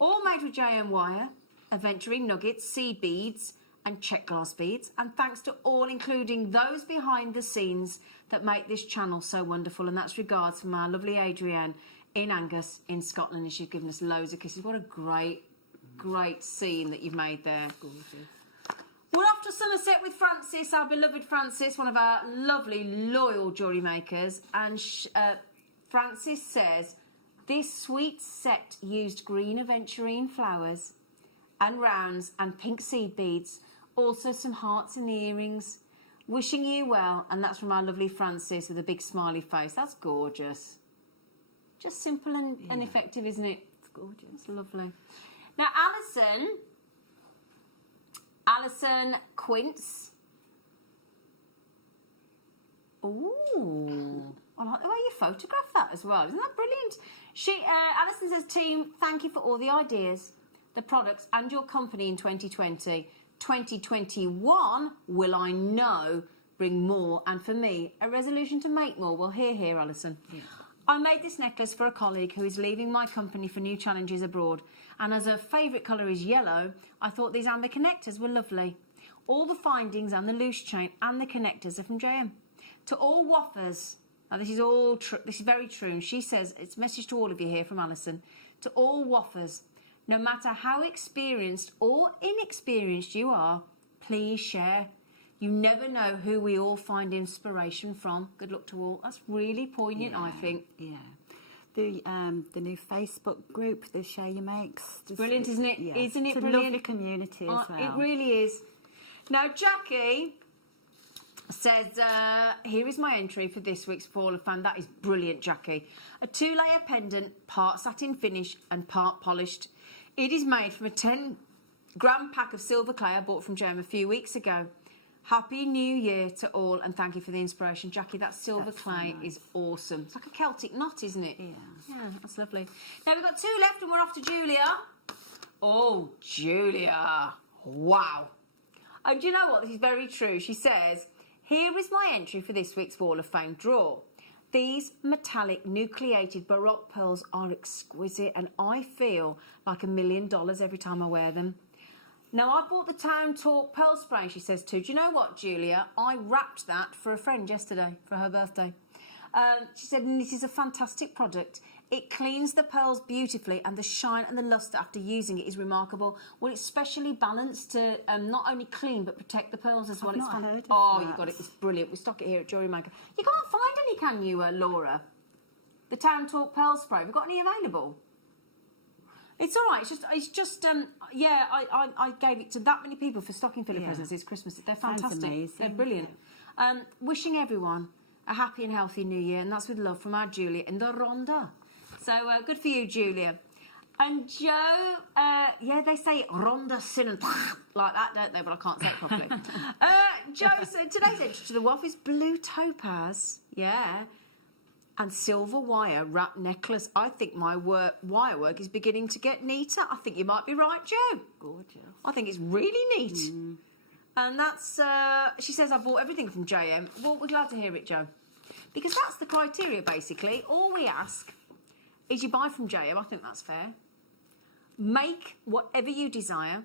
All made with JM wire, aventurine nuggets, seed beads, and check glass beads. And thanks to all, including those behind the scenes that make this channel so wonderful. And that's regards from our lovely Adrienne in Angus in Scotland, and she's given us loads of kisses. What a great scene that you've made there. Gorgeous. We're off to Somerset with Frances, our beloved Frances, one of our lovely, loyal jewellery makers. And Frances says, this sweet set used green aventurine flowers and rounds and pink seed beads, also some hearts in the earrings. Wishing you well. And that's from our lovely Frances with a big smiley face. That's gorgeous. Just simple and effective, isn't it? It's gorgeous. It's lovely. Now, Alison Quince. Ooh, I like the way you photographed that as well. Isn't that brilliant? Alison says, team, thank you for all the ideas, the products and your company in 2020. 2021 will, I know, bring more, and for me, a resolution to make more. Well, hear, Alison. Yeah. I made this necklace for a colleague who is leaving my company for new challenges abroad, and as her favourite colour is yellow, I thought these amber connectors were lovely. All the findings and the loose chain and the connectors are from JM. To all waffers, now this is all true, this is very true, and she says, it's a message to all of you here from Alison, to all waffers, no matter how experienced or inexperienced you are, please share. You never know who we all find inspiration from. Good luck to all. That's really poignant, I think. Yeah. The new Facebook group, the Share Your Makes. It's brilliant, isn't it? Yeah. Isn't it it's brilliant? A lovely community as well. It really is. Now, Jackie says, here is my entry for this week's Fall of Fame. That is brilliant, Jackie. A 2-layer pendant, part satin finish and part polished. It is made from a 10-gram pack of silver clay I bought from JM a few weeks ago. Happy New Year to all, and thank you for the inspiration. Jackie, that silver clay is awesome. It's like a Celtic knot, isn't it? Yeah, that's lovely. Now, we've got 2 left and we're off to Julia. Oh, Julia. Wow. And do you know what? This is very true. She says, here is my entry for this week's Wall of Fame draw. These metallic nucleated Baroque pearls are exquisite, and I feel like $1 million every time I wear them. Now, I bought the Town Talk pearl spray, she says too. Do you know what, Julia? I wrapped that for a friend yesterday for her birthday. She said, and this is a fantastic product. It cleans the pearls beautifully, and the shine and the lustre after using it is remarkable. Well, it's specially balanced to not only clean but protect the pearls as well. I've not heard of Oh, that. you got it. It's brilliant. We stock it here at JewelleryMaker. You can't find any, can you, Laura? The Town Talk pearl spray. Have you got any available? It's all right. It's just. Yeah, I gave it to that many people for stocking filler presents this Christmas. They're fantastic. Amazing. They're brilliant. Wishing everyone a happy and healthy New Year, and that's with love from our Julia in the Rhondda. So good for you, Julia. And Joe, yeah, they say Rhondda Sin like that, don't they? But I can't say it properly. Joe, so today's entry to the WAF is blue topaz. Yeah. And silver wire wrap necklace. I think my wire work is beginning to get neater. I think you might be right, Joe. Gorgeous. I think it's really neat. And that's, she says, I bought everything from JM. Well, we're glad to hear it, Joe. Because that's the criteria, basically. All we ask is you buy from JM. I think that's fair. Make whatever you desire.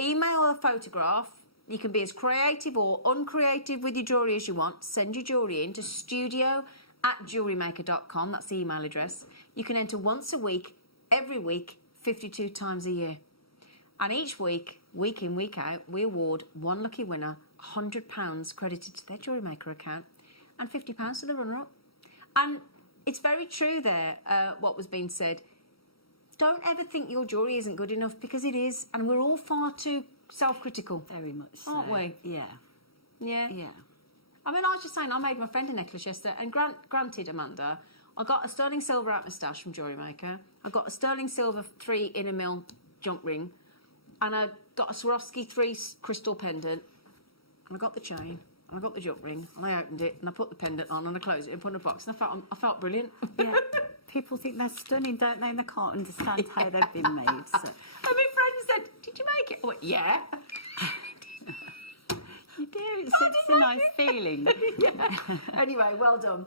Email a photograph. You can be as creative or uncreative with your jewellery as you want. Send your jewellery in to studio@jewellerymaker.com. That's the email address. You can enter once a week, every week, 52 times a year. And each week, week in, week out, we award one lucky winner £100 credited to their JewelleryMaker account and £50 to the runner-up. And it's very true there, what was being said. Don't ever think your jewellery isn't good enough, because it is, and we're all far too self-critical. Very much so. Aren't we? Yeah. Yeah? Yeah. I mean, I was just saying, I made my friend a necklace yesterday, and granted, Amanda, I got a sterling silver out moustache from JewelleryMaker. I got a sterling silver 3 in a mil junk ring, and I got a Swarovski 3 crystal pendant, and I got the chain, and I got the junk ring, and I opened it, and I put the pendant on, and I closed it and put it in a box, and I felt brilliant. Yeah. People think they're stunning, don't they? And they can't understand how they've been made. So. And my friend said, "Did you make it?" I went, "Yeah." You do. It's a nice feeling. Yeah. Anyway, well done.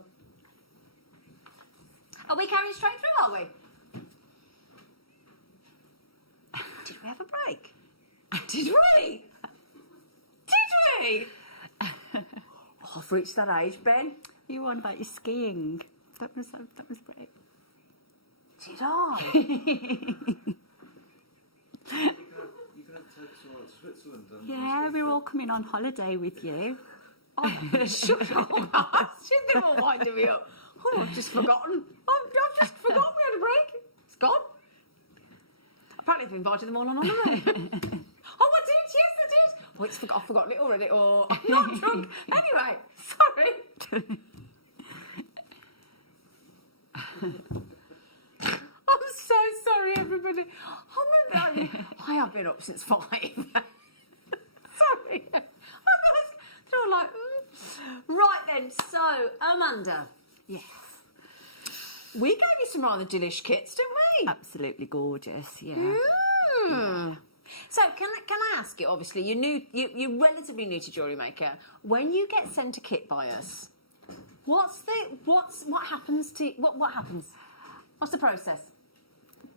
Are we carrying straight through, are we? Did we have a break? Did we? me. Oh, I've reached that age, Ben. You on about your skiing? That was great. Did I? You could have taken someone to Switzerland. Yeah, we're all coming on holiday with you. Shut up. She's going to wind me up. Oh, I've just forgotten. I've just forgotten we had a break. It's gone. Apparently I've invited them all on holiday. Oh, I did. Yes, I did. Oh, I've forgotten it already. Or I'm not drunk. Anyway, sorry. I'm so sorry, everybody. I have been up since 5. Sorry. They're all like, Right then, so, Amanda. Yes. We gave you some rather delish kits, didn't we? Absolutely gorgeous, yeah. Yeah. So, can I ask you, obviously, you're relatively new to JewelleryMaker. When you get sent a kit by us, what happens? What's the process?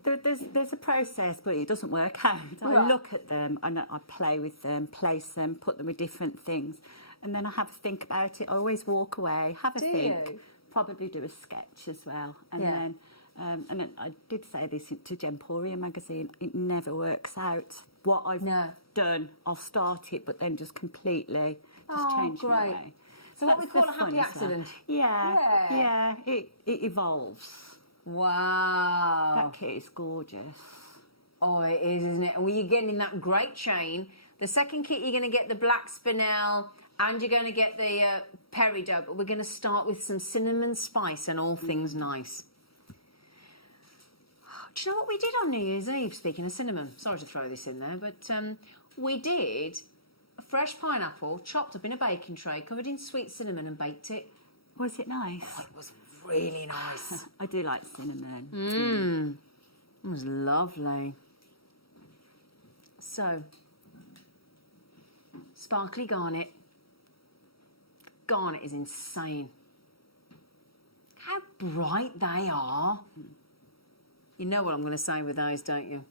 There's a process, but it doesn't work out. Right. I look at them and I play with them, place them, put them with different things, and then I have a think about it. I always walk away, have a think, probably do a sketch as well, and then I did say this to Jemporium magazine. It never works out. What I've done, I'll start it, but then just completely change my way. So what we call a happy accident. Yeah. It evolves. Wow. That kit is gorgeous. Oh, it is, isn't it? And when you're getting that great chain, the second kit you're going to get the black spinel and you're going to get the peridot, but we're going to start with some cinnamon spice and all things nice. Do you know what we did on New Year's Eve, speaking of cinnamon? Sorry to throw this in there, but we did a fresh pineapple chopped up in a baking tray, covered in sweet cinnamon and baked it. Was it nice? Oh, it was really nice. I do like cinnamon. It was lovely. So, sparkly garnet. Garnet is insane. How bright they are. You know what I'm going to say with those, don't you?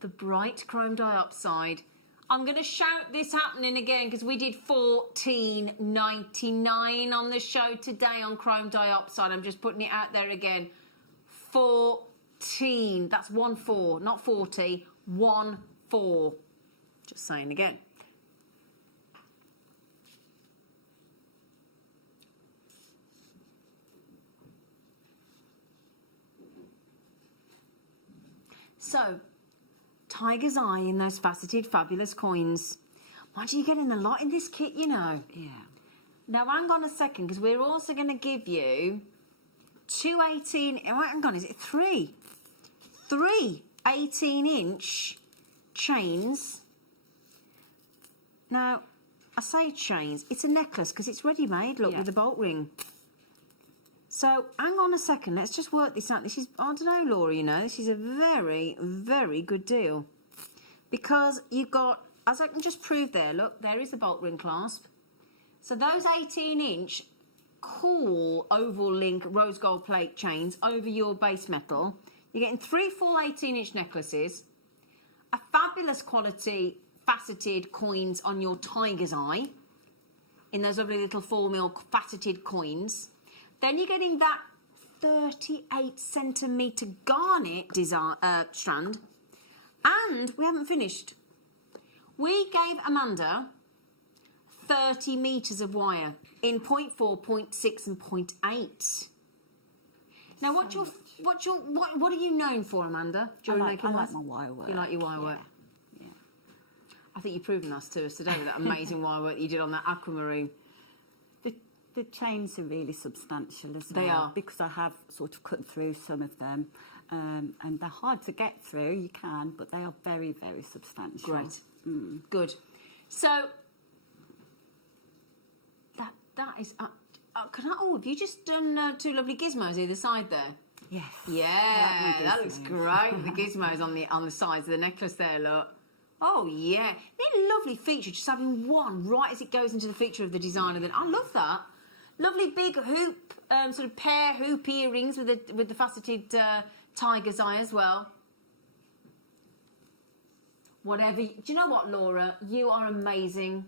The bright chrome dioxide. I'm going to shout this happening again because we did $14.99 on the show today on chrome dioxide. I'm just putting it out there again. 14. That's 1-4, not 40. 1-4. Just saying again. So, tiger's eye in those faceted fabulous coins. Mind you, you're getting a lot in this kit, you know. Yeah. Now, hang on a second, because we're also going to give you 2 18... Oh, hang on, is it 3? 3 18-inch chains. Now, I say chains. It's a necklace, because it's ready-made, look, with the bolt ring. So, hang on a second. Let's just work this out. This is, I don't know, Laura, you know, this is a very, very good deal. Because you've got, as I can just prove there, look, there is the bolt ring clasp. So those 18-inch cool oval link rose gold plate chains over your base metal. You're getting 3 full 18-inch necklaces, a fabulous quality faceted coins on your tiger's eye, in those lovely little 4mm faceted coins. Then you're getting that 38cm garnet design, strand. And we haven't finished. We gave Amanda 30 metres of wire in 0.4, 0.6 and 0.8. Now, what are you known for, Amanda? I like my wire work. You like your wire work? Yeah. I think you've proven that to us today with that amazing wire work that you did on that aquamarine. The chains are really substantial as well. They are. Because I have sort of cut through some of them. And they're hard to get through, you can, but they are very, very substantial. Great. Good. So, that is... have you just done 2 lovely gizmos either side there? Yes. Yeah, that looks great. The gizmos on the sides of the necklace there, look. Oh, yeah. They're a lovely feature, just having one right as it goes into the feature of the designer. Then I love that. Lovely big hoop, sort of pear hoop earrings with the faceted tiger's eye as well. whatever. Do you know what, Laura? You are amazing.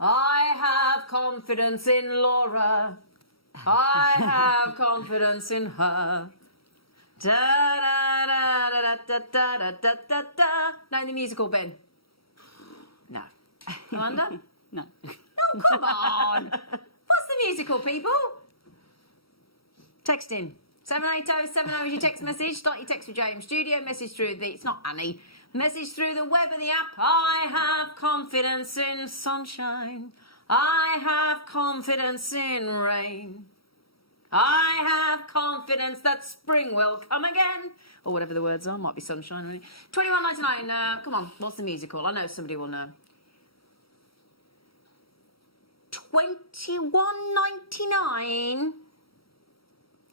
I have confidence in Laura. I have confidence in her. Da da da da da da da da da da. Name the musical, Ben. No. Amanda? No. No, come on. What's the musical, people? Text in. 78070 is your text message. Start your text with JM Studio. Message through the... It's not Annie. Message through the web of the app. I have confidence in sunshine. I have confidence in rain. I have confidence that spring will come again. Or whatever the words are. Might be sunshine, really. $21.99. Come on, what's the musical? I know somebody will know. $21.99.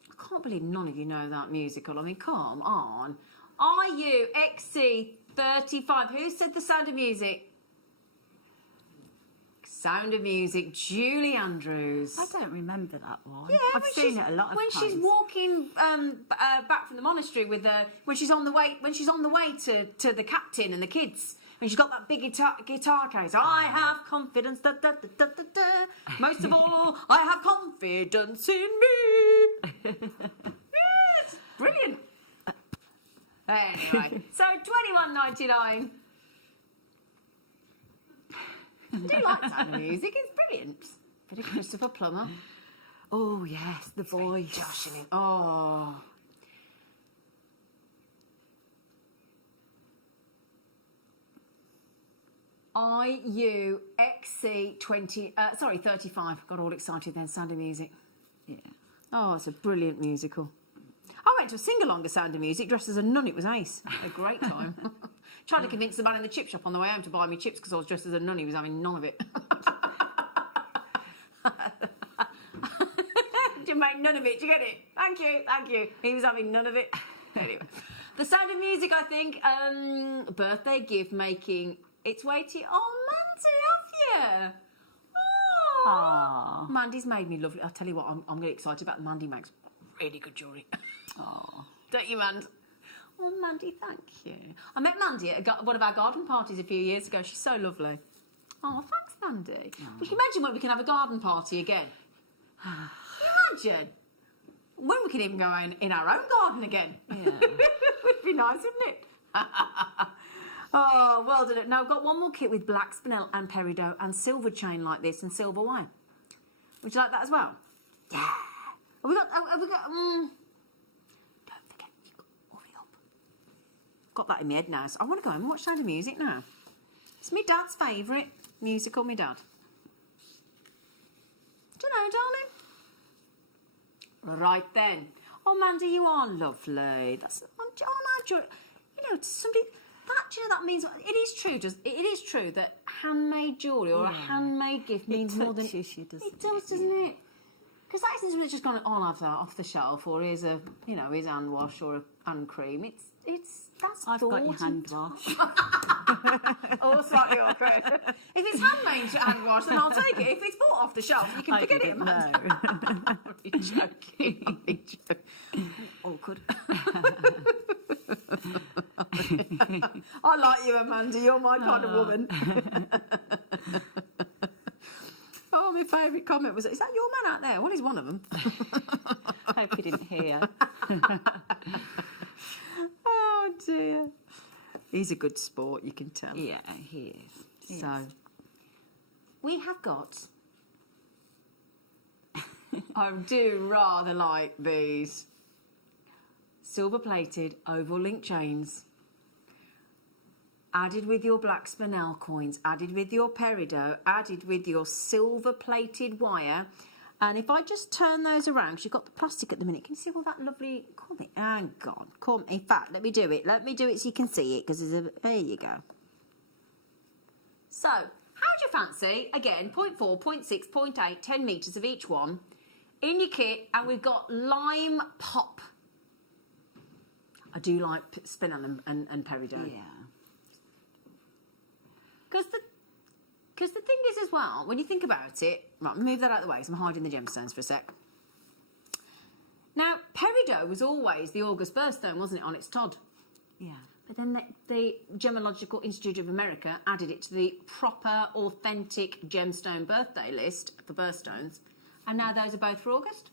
I can't believe none of you know that musical. I mean, come on. Are you XC35? Who said The Sound of Music? Sound of Music, Julie Andrews. I don't remember that one. Yeah, I've seen it a lot of when times. she's walking back from the monastery with when she's on the way to the captain and the kids, and she's got that big guitar case. I have confidence. Da, da, da, da, da, da. Most of all, I have confidence in me. Yes, brilliant. Anyway, so $21.99. I do like Sound of Music, it's brilliant. Bit of Christopher Plummer. Oh, yes, the voice. Josh in it. Oh. IUXC 35. Got all excited then, Sound of Music. Yeah. Oh, it's a brilliant musical. I went to a sing-along to Sound of Music dressed as a nun. It was ace. Had a great time. Tried to convince the man in the chip shop on the way home to buy me chips because I was dressed as a nun. He was having none of it. Didn't make none of it. Do you get it? Thank you. He was having none of it. Anyway. The Sound of Music, I think, birthday gift making its way to you. Oh, Mandy, have you? Oh. Mandy's made me lovely. I'll tell you what, I'm really excited about Mandy makes really good jewellery. Oh. Don't you, Mand? Oh, Mandy, thank you. I met Mandy at one of our garden parties a few years ago. She's so lovely. Oh, thanks, Mandy. Oh. You can imagine when we can have a garden party again. Can you imagine? When we can even go in our own garden again. Yeah. Would be nice, wouldn't it? Oh, well done. Now, I've got one more kit with black spinel and peridot and silver chain like this and silver wire. Would you like that as well? Yeah. Have we got... Don't forget, you've got hurry up. Got that in my head now, so I want to go home and watch Sound of Music now. It's my dad's favourite musical, my dad. Do you know, darling? Right then. Oh, Mandy, you are lovely. That's... Oh, no, you know, somebody... that means it is true. It is true that handmade jewellery or a handmade gift means more than it does, doesn't it? Because that isn't something that's just gone off the shelf, or here's a here's hand wash or a hand cream. That's I've got your hand wash. Oh, slightly awkward. If it's handmade hand wash, then I'll take it. If it's bought off the shelf, you can forget it, man. I'm joking. Awkward. I like you, Amanda. You're my kind of woman. Oh, my favourite comment was, is that your man out there? Well, he's one of them. I hope you didn't hear. Oh, dear. He's a good sport, you can tell. Yeah, he is. So, we have got... I do rather like these. Silver-plated oval link chains. Added with your black spinel coins, added with your peridot, added with your silver-plated wire. And if I just turn those around, because you've got the plastic at the minute, can you see all that lovely... Hang on. In fact, let me do it. Let me do it so you can see it, because there's a... There you go. So, how do you fancy, again, 0.4, 0.6, 0.8, 10 metres of each one in your kit, and we've got lime pop. I do like spinel and peridot. Yeah. Because the thing is as well, when you think about it... Right, move that out of the way, so I'm hiding the gemstones for a sec. Now, peridot was always the August birthstone, wasn't it, on its Todd? Yeah. But then the Gemological Institute of America added it to the proper, authentic gemstone birthday list for birthstones. And now those are both for August.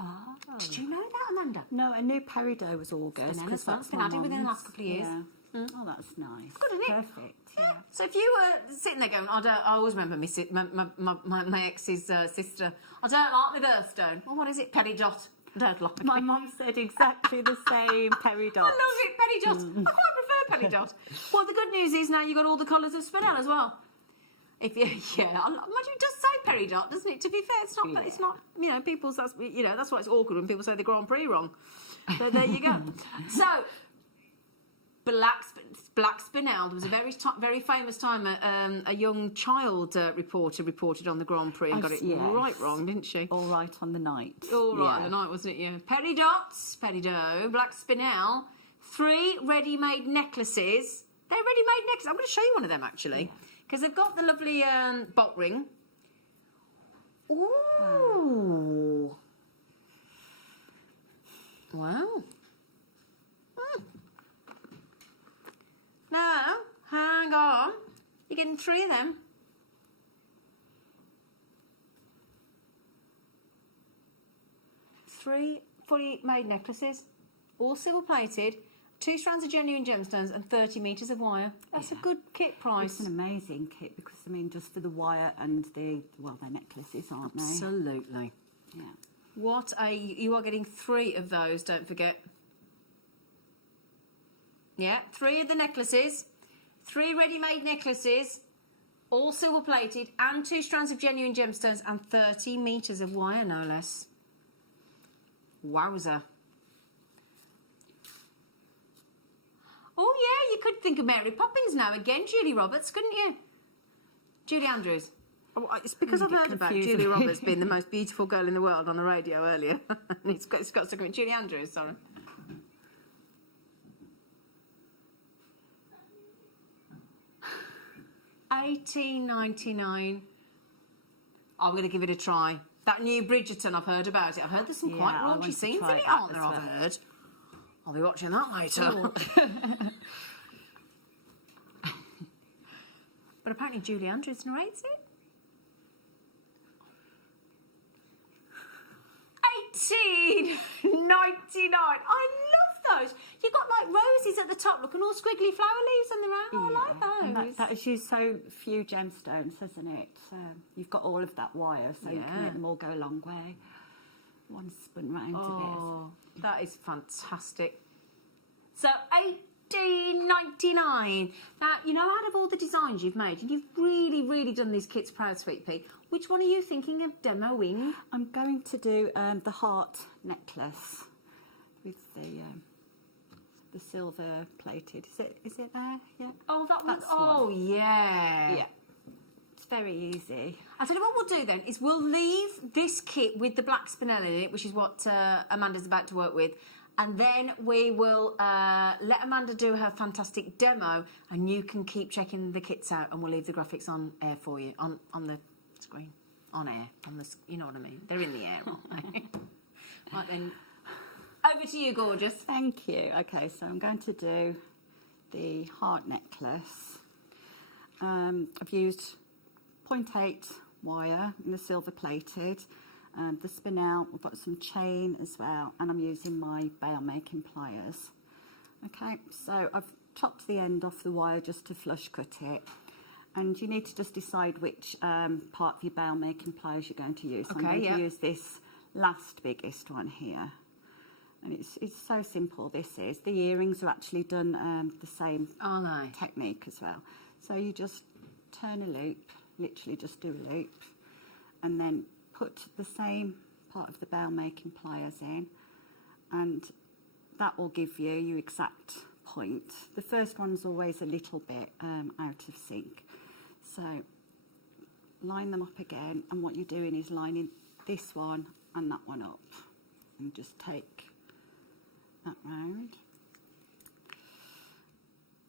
Oh. Did you know that, Amanda? No, I knew peridot was August. Because that's been added within the last couple of years. Yeah. Oh, that's nice. Good, isn't it? Perfect. Yeah. So if you were sitting there going, I always remember my ex's sister, I don't like my birthstone. Well, what is it? Peridot. I don't like it. My mum said exactly the same, peridot. I love it, peridot. I quite prefer peridot. Well, the good news is now you've got all the colours of spinel as well. If you, yeah, imagine it does say peridot, doesn't it? To be fair, it's not. Yeah. It's not. You know, people's. That's that's why it's awkward when people say the Grand Prix wrong. So there you go. So black spinel. There was a very famous time. A young child reporter reported on the Grand Prix and got it right wrong, didn't she? All right on the night. All right on the night, wasn't it? Yeah. Peridot, black spinel, 3 ready-made necklaces. They're ready-made necklaces. I'm going to show you one of them actually. Because they've got the lovely bolt ring. Ooh. Wow. No, hang on. You're getting 3 of them. 3 fully made necklaces, all silver plated. 2 strands of genuine gemstones and 30 metres of wire. That's a good kit price. It's an amazing kit because, I mean, just for the wire and the, well, they're necklaces, aren't they? Absolutely. Yeah. You are getting 3 of those, don't forget. Yeah, 3 of the necklaces, 3 ready-made necklaces, all silver plated, and 2 strands of genuine gemstones and 30 metres of wire, no less. Wowza. Oh, yeah, you could think of Mary Poppins now again, Julie Roberts, couldn't you? Julie Andrews. Oh, it's because I've heard about Julie Roberts being the most beautiful girl in the world on the radio earlier. it's got to come in. Julie Andrews, sorry. $18.99. I'm going to give it a try. That new Bridgerton, I've heard about it. I've heard there's some quite raunchy scenes in it, aren't there? I've heard. I'll be watching that later. But apparently Julie Andrews narrates it. $18.99. I love those. You've got like roses at the top, looking all squiggly flower leaves on the round. Oh, I like those. And that is used so few gemstones, hasn't it? You've got all of that wire, so you can make them all go a long way. One spun round to this. That is fantastic. So $18.99. Now, you know, out of all the designs you've made, and you've really, really done these kits proud, Sweet Pea, which one are you thinking of demoing? I'm going to do the heart necklace with the silver plated. Is it there? Yeah. Oh, that one. Oh, yeah. Yeah. It's very easy. I'll tell you what we'll do then is we'll leave this kit with the black spinel in it, which is what Amanda's about to work with, and then we will let Amanda do her fantastic demo, and you can keep checking the kits out, and we'll leave the graphics on air for you, on the screen, on air, you know what I mean? They're in the air, aren't they? Right then, over to you, gorgeous. Thank you. Okay, so I'm going to do the heart necklace. I've used 0.8 wire in the silver plated. The spinel, we've got some chain as well, and I'm using my bail making pliers. Okay, so I've chopped the end off the wire just to flush cut it, and you need to just decide which part of your bail making pliers you're going to use. So I'm going to use this last biggest one here, and it's so simple. This is, the earrings are actually done the same technique as well. So you just turn a loop, literally just do a loop, and then put the same part of the bail making pliers in, and that will give you your exact point. The first one's always a little bit out of sync, so line them up again, and what you're doing is lining this one and that one up, and just take that round,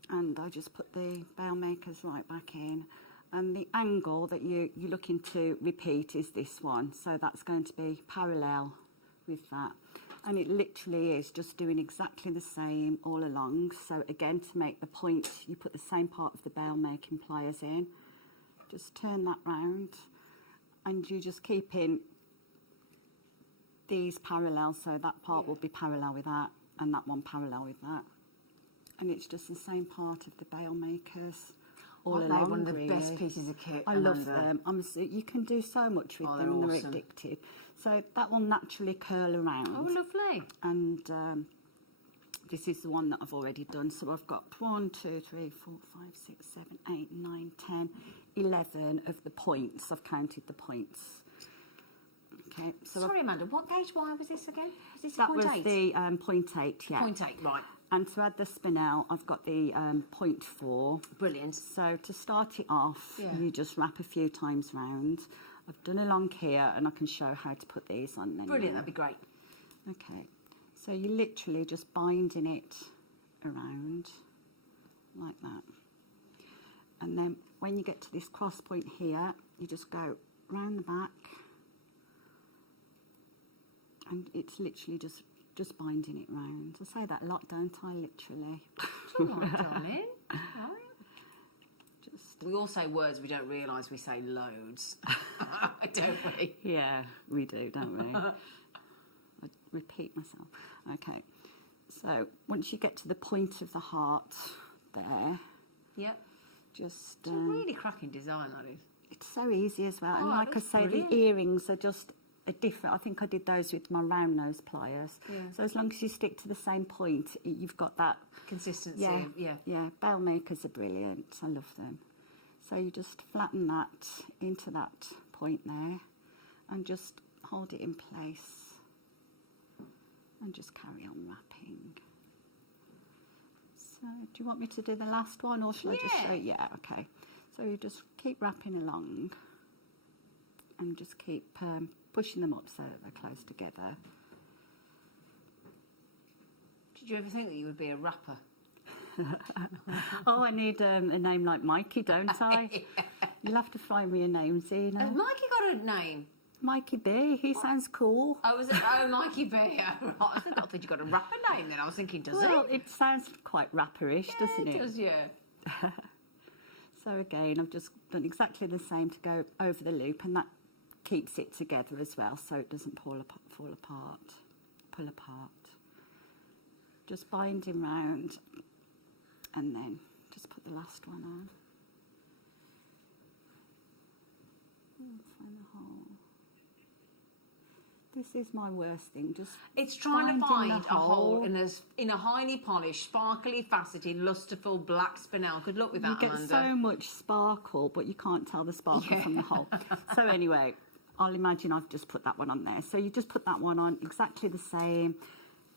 and I just put the bail makers right back in. And the angle that you're looking to repeat is this one, so that's going to be parallel with that. And it literally is just doing exactly the same all along. So again, to make the point, you put the same part of the bail making pliers in. Just turn that round, and you just keep in these parallel, so that part will be parallel with that, and that one parallel with that. And it's just the same part of the bail makers all Aren't along. they one of the really. best pieces of kit? I love them. You can do so much with them, and they're awesome. addictive. So that will naturally curl around. Oh, lovely. And this is the one that I've already done. So I've got 1, 2, 3, 4, 5, 6, 7, 8, 9, 10, 11 of the points. I've counted the points. Okay. So Sorry, Amanda, what gauge wire was this again? Is this that a was 0.8? the 0.8, yeah. 0.8, right. And to add the spinel, I've got the 0.4. Brilliant. So to start it off, you just wrap a few times round. I've done along here, and I can show how to put these on. Then Brilliant, that'd be great. Okay. So you're literally just binding it around like that. And then when you get to this cross point here, you just go round the back. And it's literally just binding it round. I say that a lot, don't I? Literally. It's all right, darling. Right. We all say words we don't realise we say loads, don't we? Yeah, we do, don't we? I repeat myself. Okay. So once you get to the point of the heart there, Yep. just It's a really cracking design, that is. it's so easy as well. Oh, And like I that's say, brilliant. the earrings are just a different. I think I did those with my round nose pliers. Yeah. So as long as you stick to the same point, you've got that Consistency. Yeah, yeah. Bail makers are brilliant. I love them. So you just flatten that into that point there, and just hold it in place, and just carry on wrapping. So do you want me to do the last one, or shall I just show you? Yeah, okay. So you just keep wrapping along, and just keep pushing them up so that they're close together. Did you ever think that you would be a rapper? Oh, I need a name like Mikey, don't I? Yeah. You'll have to find me a name, Zena. Has Mikey got a name? Mikey B, he sounds cool. Oh, was it? Oh, Mikey B. Yeah, right. I thought you got a rapper name then. I was thinking, does Well, it? it sounds quite rapperish, doesn't it? It does, yeah. So again, I've just done exactly the same to go over the loop, and that keeps it together as well, so it doesn't pull apart. Just binding round, and then just put the last one on. Find the hole. This is my worst thing. Just It's trying to finding find the a hole in a highly polished, sparkly, faceted, lustreful black spinel. Good luck with that, You get Amanda. so much sparkle, but you can't tell the sparkle from the hole. So anyway, I'll imagine I've just put that one on there. So you just put that one on exactly the same,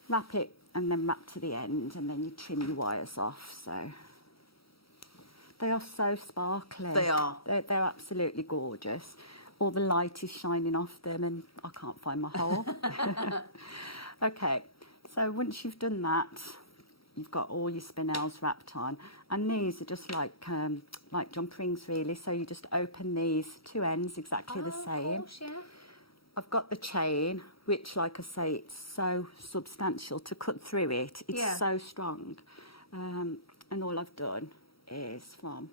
wrap it, and then wrap to the end, and then you trim your wires off. So they are so sparkly. They are. They're absolutely gorgeous. All the light is shining off them, and I can't find my hole. Okay, so once you've done that, you've got all your spinels wrapped on, and these are just like jump rings really. So you just open these two ends exactly the same. Of course, yeah. I've got the chain, which, like I say, it's so substantial to cut through it. It's so strong, and all I've done is from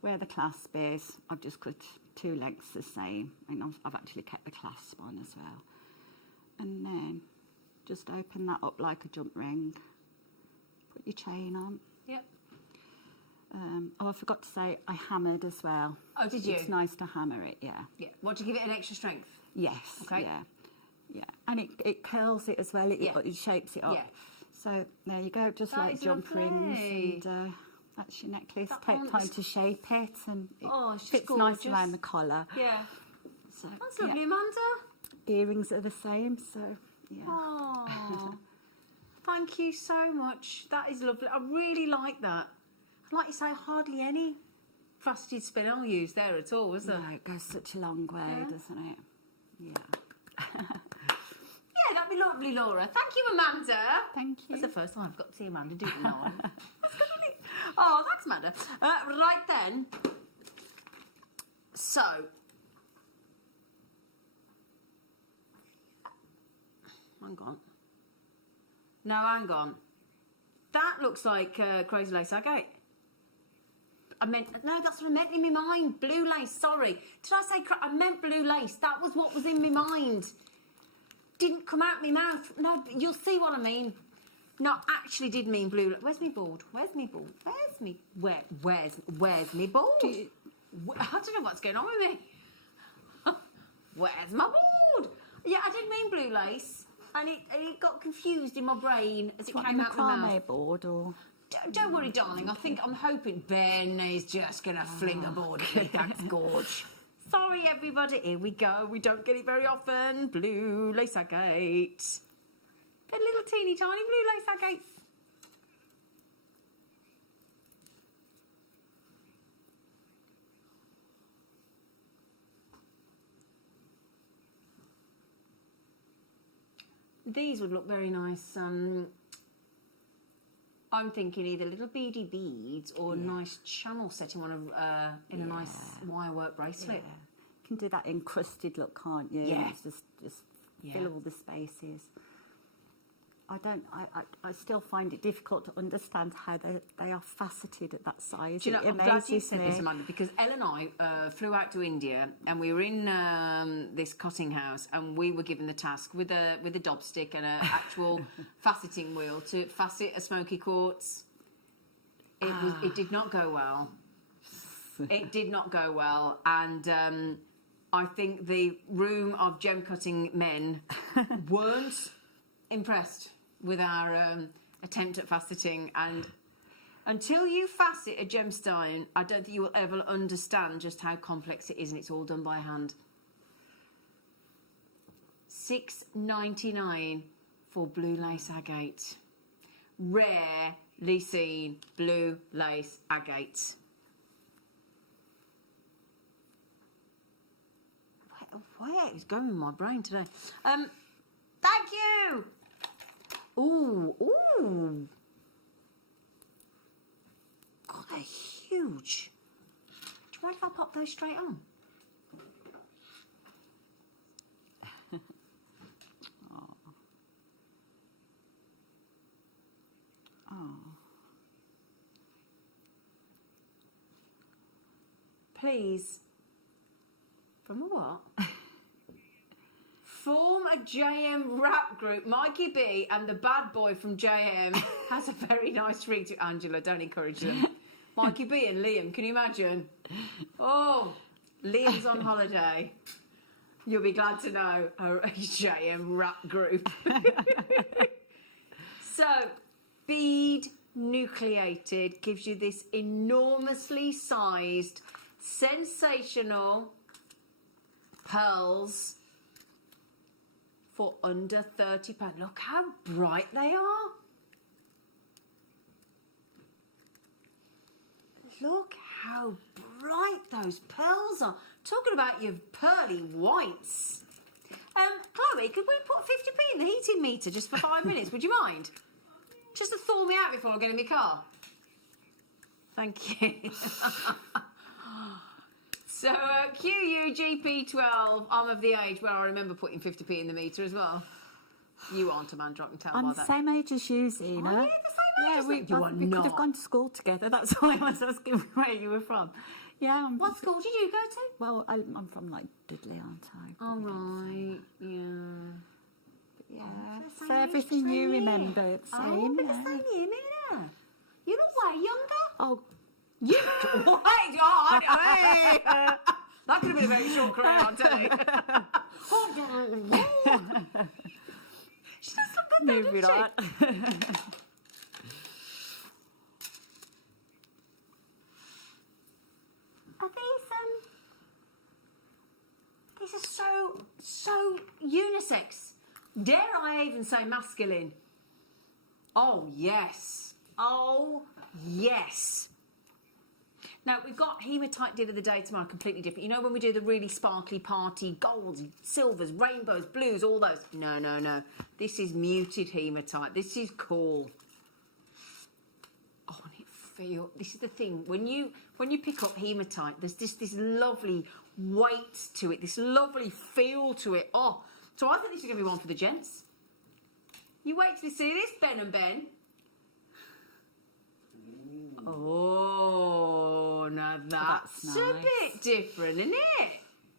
where the clasp is, I've just cut two lengths the same, and I've actually kept the clasp on as well. And then just open that up like a jump ring, put your chain on. Yep. Oh, I forgot to say, I hammered as well. Oh, did you? It's nice to hammer it, yeah. Yeah. What, to give it an extra strength? Yes, Okay. yeah. And it curls it as well, it shapes it up. Yeah. So there you go, just That like is jump lovely. rings, and that's your necklace. That Take one time is- to shape it, and it it's just fits nice gorgeous. around the collar. Yeah. So, That's lovely, Amanda. Earrings are the same, so yeah. Oh, thank you so much. That is lovely. I really like that. Like you say, hardly any faceted spinel used there at all, was there? Yeah, it goes such a long way, doesn't it? Yeah. Yeah, that'd be lovely, Laura. Thank you, Amanda. Thank you. That's the first time I've got to see Amanda do it live. That's good, isn't it? Oh, thanks, Amanda. Right then. So. Hang on. No, hang on. That looks like Crazy Lace Agate. No, that's what I meant in my mind. Blue lace, sorry. Did I say I meant blue lace. That was what was in my mind. Didn't come out my mouth. No, you'll see what I mean. No, actually did mean blue. Where's me board? Where's me board? Where's me? Where's me board? I don't know what's going on with me. Where's my board? Yeah, I did mean blue lace. And it got confused in my brain as it came out my mouth. Board or... Don't worry, darling. I'm hoping Ben is just going to fling a board at me. Thanks, Gorge. Sorry, everybody. Here we go. We don't get it very often. Blue lace agate. A little teeny tiny blue lace agates. These would look very nice. I'm thinking either little beady beads or a nice channel setting on in a nice wirework bracelet. Yeah. You can do that encrusted look, can't you? Yeah. Just fill all the spaces. I still find it difficult to understand how they are faceted at that size. Do you know, I'm glad you said this, Amanda, because Elle and I flew out to India and we were in this cutting house and we were given the task with a dob stick and an actual faceting wheel to facet a smoky quartz. It did not go well. It did not go well, and I think the room of gem cutting men weren't impressed with our attempt at faceting, and until you facet a gemstone, I don't think you will ever understand just how complex it is, and it's all done by hand. $6.99 for blue lace agate. Rarely seen blue lace agate. Where is going in my brain today? Thank you. Ooh. God, they're huge. Do you mind if I pop those straight on? Please. From a what? Form a JM rap group. Mikey B and the bad boy from JM has a very nice ring to Angela. Don't encourage them. Mikey B and Liam, can you imagine? Oh, Liam's on holiday. You'll be glad to know a JM rap group. So, bead nucleated gives you this enormously sized, sensational pearls for under £30. Look how bright they are. Look how bright those pearls are. Talking about your pearly whites. Chloe, could we put 50p in the heating meter just for 5 minutes? Would you mind? Just to thaw me out before I get in my car. Thank you. So, QUGP12, I'm of the age where I remember putting 50p in the meter as well. You aren't, Amanda, I can tell I'm by the that. same age as you, Zena. Are you the same age as me? You are we not. could have gone to school together. That's why I was asking where you were from. Yeah. What school did you go to? Well, I'm from, like, Dudley, aren't I? All right, yeah. Yeah. So everything you remember, same. Oh, but the same year, Mina. You look way younger. Oh. You look way younger. Hey. That could have been a very short career on telly. She does look good though, doesn't she? Are these are so unisex. Dare I even say masculine? Oh yes. Oh yes. Now, we've got hematite deal of the day tomorrow, completely different. You know when we do the really sparkly party, golds, silvers, rainbows, blues, all those? No. This is muted hematite. This is cool. Oh, and it feels... This is the thing. When you pick up hematite, there's just this lovely weight to it, this lovely feel to it. Oh, so I think this is going to be one for the gents. You wait till you see this, Ben and Ben. Oh, now that's nice. a bit different, isn't it?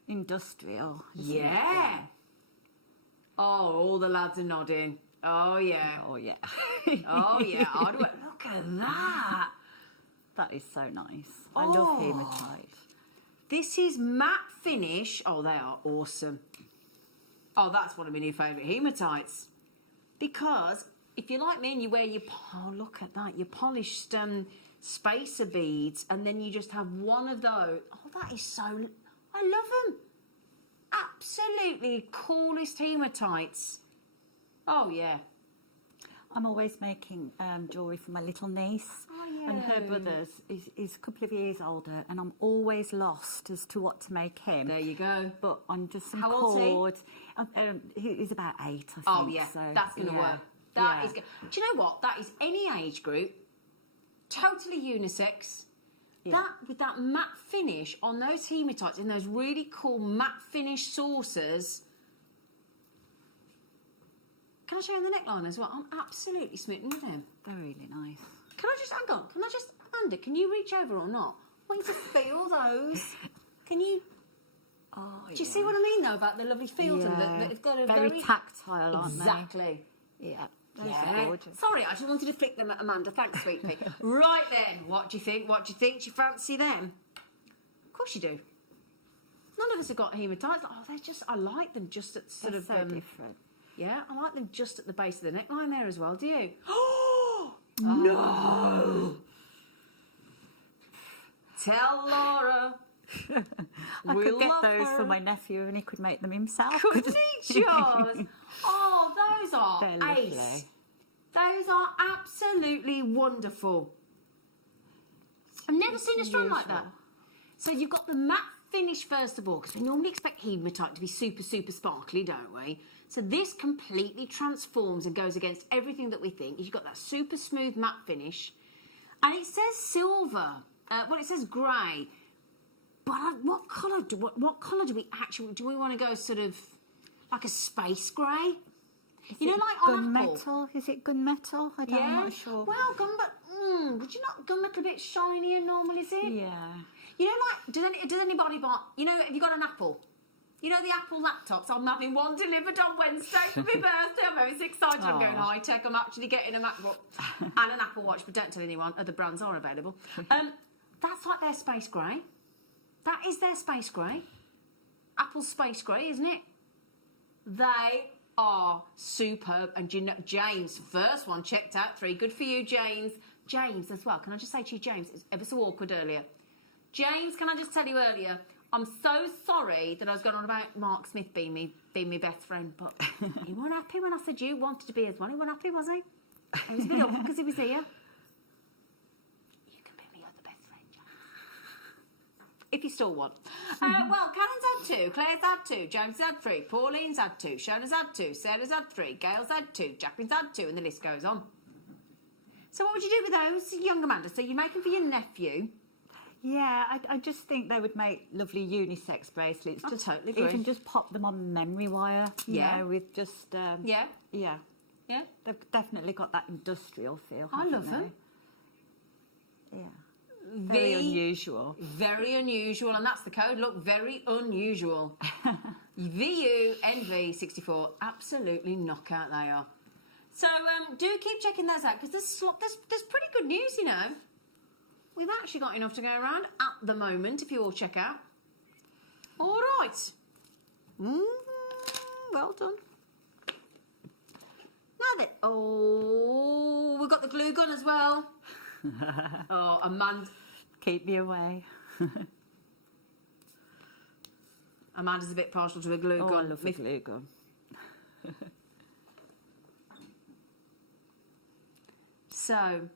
Industrial. Yeah. Oh, all the lads are nodding. Oh, yeah. Oh, yeah. Oh, yeah. Look at that. That is so nice. I love hematite. This is matte finish. Oh, they are awesome. Oh, that's one of my new favourite hematites. Because if you're like me and you wear your... Oh, look at that. Your polished spacer beads, and then you just have one of those. Oh, that is so... I love them. Absolutely coolest hematites. Oh, yeah. I'm always making jewellery for my little niece. Oh, yeah. And her brother's is a couple of years older, and I'm always lost as to what to make him. There you go. But on just some How old's he? He's about 8, I think. Oh, yeah. So, That's going to work. That is. Do you know what? That is any age group. Totally unisex. Yeah. That with that matte finish on those hematites in those really cool matte finish saucers. Can I show you the neckline as well? I'm absolutely smitten with them. They're really nice. Can I just hang on? Can I just, Amanda? Can you reach over or not? I want you to feel those. Can you? Oh, do you see what I mean though about the lovely feel to them? That it's got a very tactile, aren't they? Exactly. Yeah. Those are gorgeous. Sorry, I just wanted to flick them at Amanda. Thanks, sweet pea. Right then, what do you think? What do you think? Do you fancy them? Of course you do. None of us have got hematites. Oh, they're just. I like them just at sort of. So different. Yeah, I like them just at the base of the neckline there as well. Do you? Oh no! Tell Laura. I could get those for my nephew, and he could make them himself. Couldn't he just? Oh, those are They're ace. lovely. Those are absolutely wonderful. I've never seen a strand like that. So you've got the matte finish first of all, because we normally expect hematite to be super, super sparkly, don't we? So this completely transforms and goes against everything that we think. You've got that super smooth matte finish. And it says silver. Well, it says grey. But what colour do we actually... Do we want to go sort of like a space grey? You know, like on Apple. Gunmetal? Is it gunmetal? I'm not sure. Well, would you not gunmetal a bit shinier normal, is it? Yeah. You know, like, does anybody buy... You know, have you got an Apple? You know the Apple laptops? I'm having one delivered on Wednesday for my birthday. I'm very excited. I'm going high-tech. I'm actually getting a MacBook and an Apple Watch, but don't tell anyone. Other brands are available. That's like their space grey. That is their space grey. Apple's space grey, isn't it? They are superb. And you know, James, first one checked out 3. Good for you, James. James as well. Can I just say to you, James, it was ever so awkward earlier. James, can I just tell you earlier, I'm so sorry that I was going on about Mark Smith being my best friend, but he weren't happy when I said you wanted to be as well. He weren't happy, was he? It was a bit awkward because he was here. You can be my other best friend, James. If you still want. Well, Karen's had 2, Claire's had 2, James had 3, Pauline's had 2, Shona's had 2, Sarah's had 3, Gail's had 2, Jacqueline's had 2, and the list goes on. So what would you do with those, young Amanda? So you make them for your nephew. Yeah, I just think they would make lovely unisex bracelets. I Just totally agree. even just pop them on memory wire. You know, with just yeah. They've definitely got that industrial feel. I love them. Yeah, very unusual. Very unusual, and that's the code. Look, very unusual. VUNV64, absolutely knockout they are. So do keep checking those out because there's pretty good news, you know. We've actually got enough to go around at the moment, if you all check out. All right. Well done. Now then, we've got the glue gun as well. Oh, Amanda. Keep me away. Amanda's a bit partial to a glue gun. I love a glue gun. So...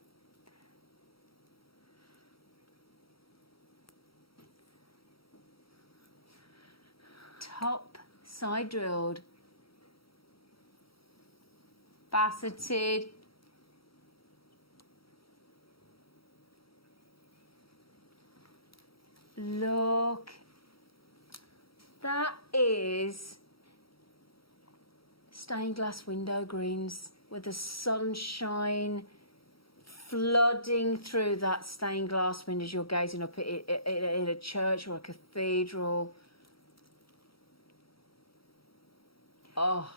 top side drilled, faceted, look, that is stained glass window greens. with the sunshine flooding through that stained glass window as you're gazing up in a church or a cathedral. Oh,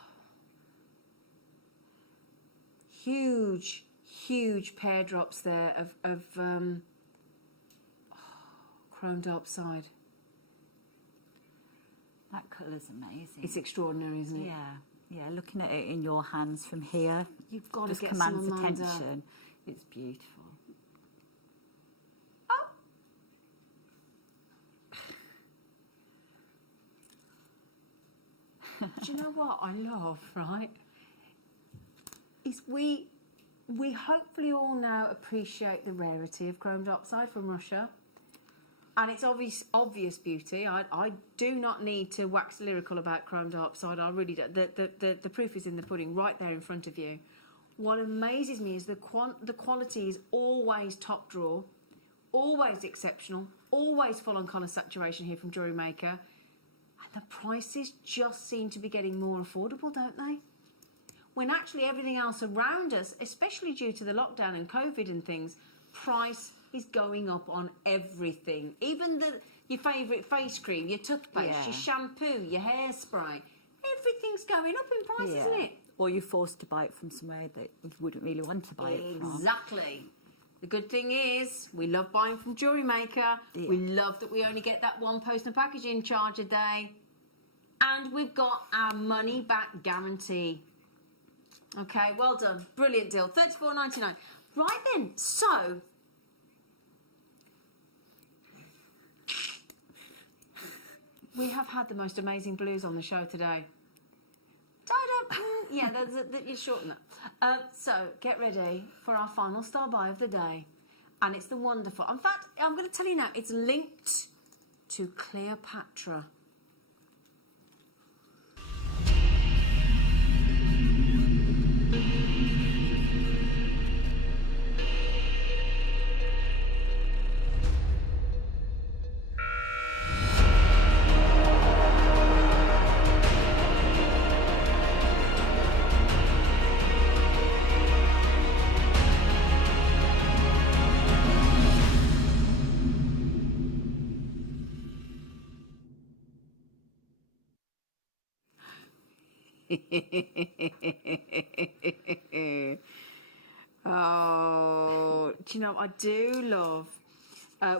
huge pear drops there of chrome dioxide. That colour's amazing. It's extraordinary, isn't it? Yeah, yeah. Looking at it in your hands from here, you've got to just get commands some, Amanda. attention. It's beautiful. Do you know what I love, right? Is we hopefully all now appreciate the rarity of chrome dioxide from Russia. And it's obvious beauty. I do not need to wax lyrical about chrome dioxide. I really don't. The proof is in the pudding, right there in front of you. What amazes me is the quality is always top drawer, always exceptional, always full on colour saturation here from JewelleryMaker. And the prices just seem to be getting more affordable, don't they? When actually everything else around us, especially due to the lockdown and COVID and things, price is going up on everything. Even your favourite face cream, your toothpaste, your shampoo, your hairspray. Everything's going up in price, isn't it? Or you're forced to buy it from somewhere that you wouldn't really want to buy it from. Exactly. The good thing is, we love buying from JewelleryMaker. Yeah. We love that we only get that one post and packaging charge a day. And we've got our money back guarantee. Okay, well done. Brilliant deal. $34.99. Right then, so we have had the most amazing blues on the show today. Yeah, you're short on that. So get ready for our final star buy of the day. And it's the wonderful. In fact, I'm going to tell you now, it's linked to Cleopatra. Oh, do you know, I do love,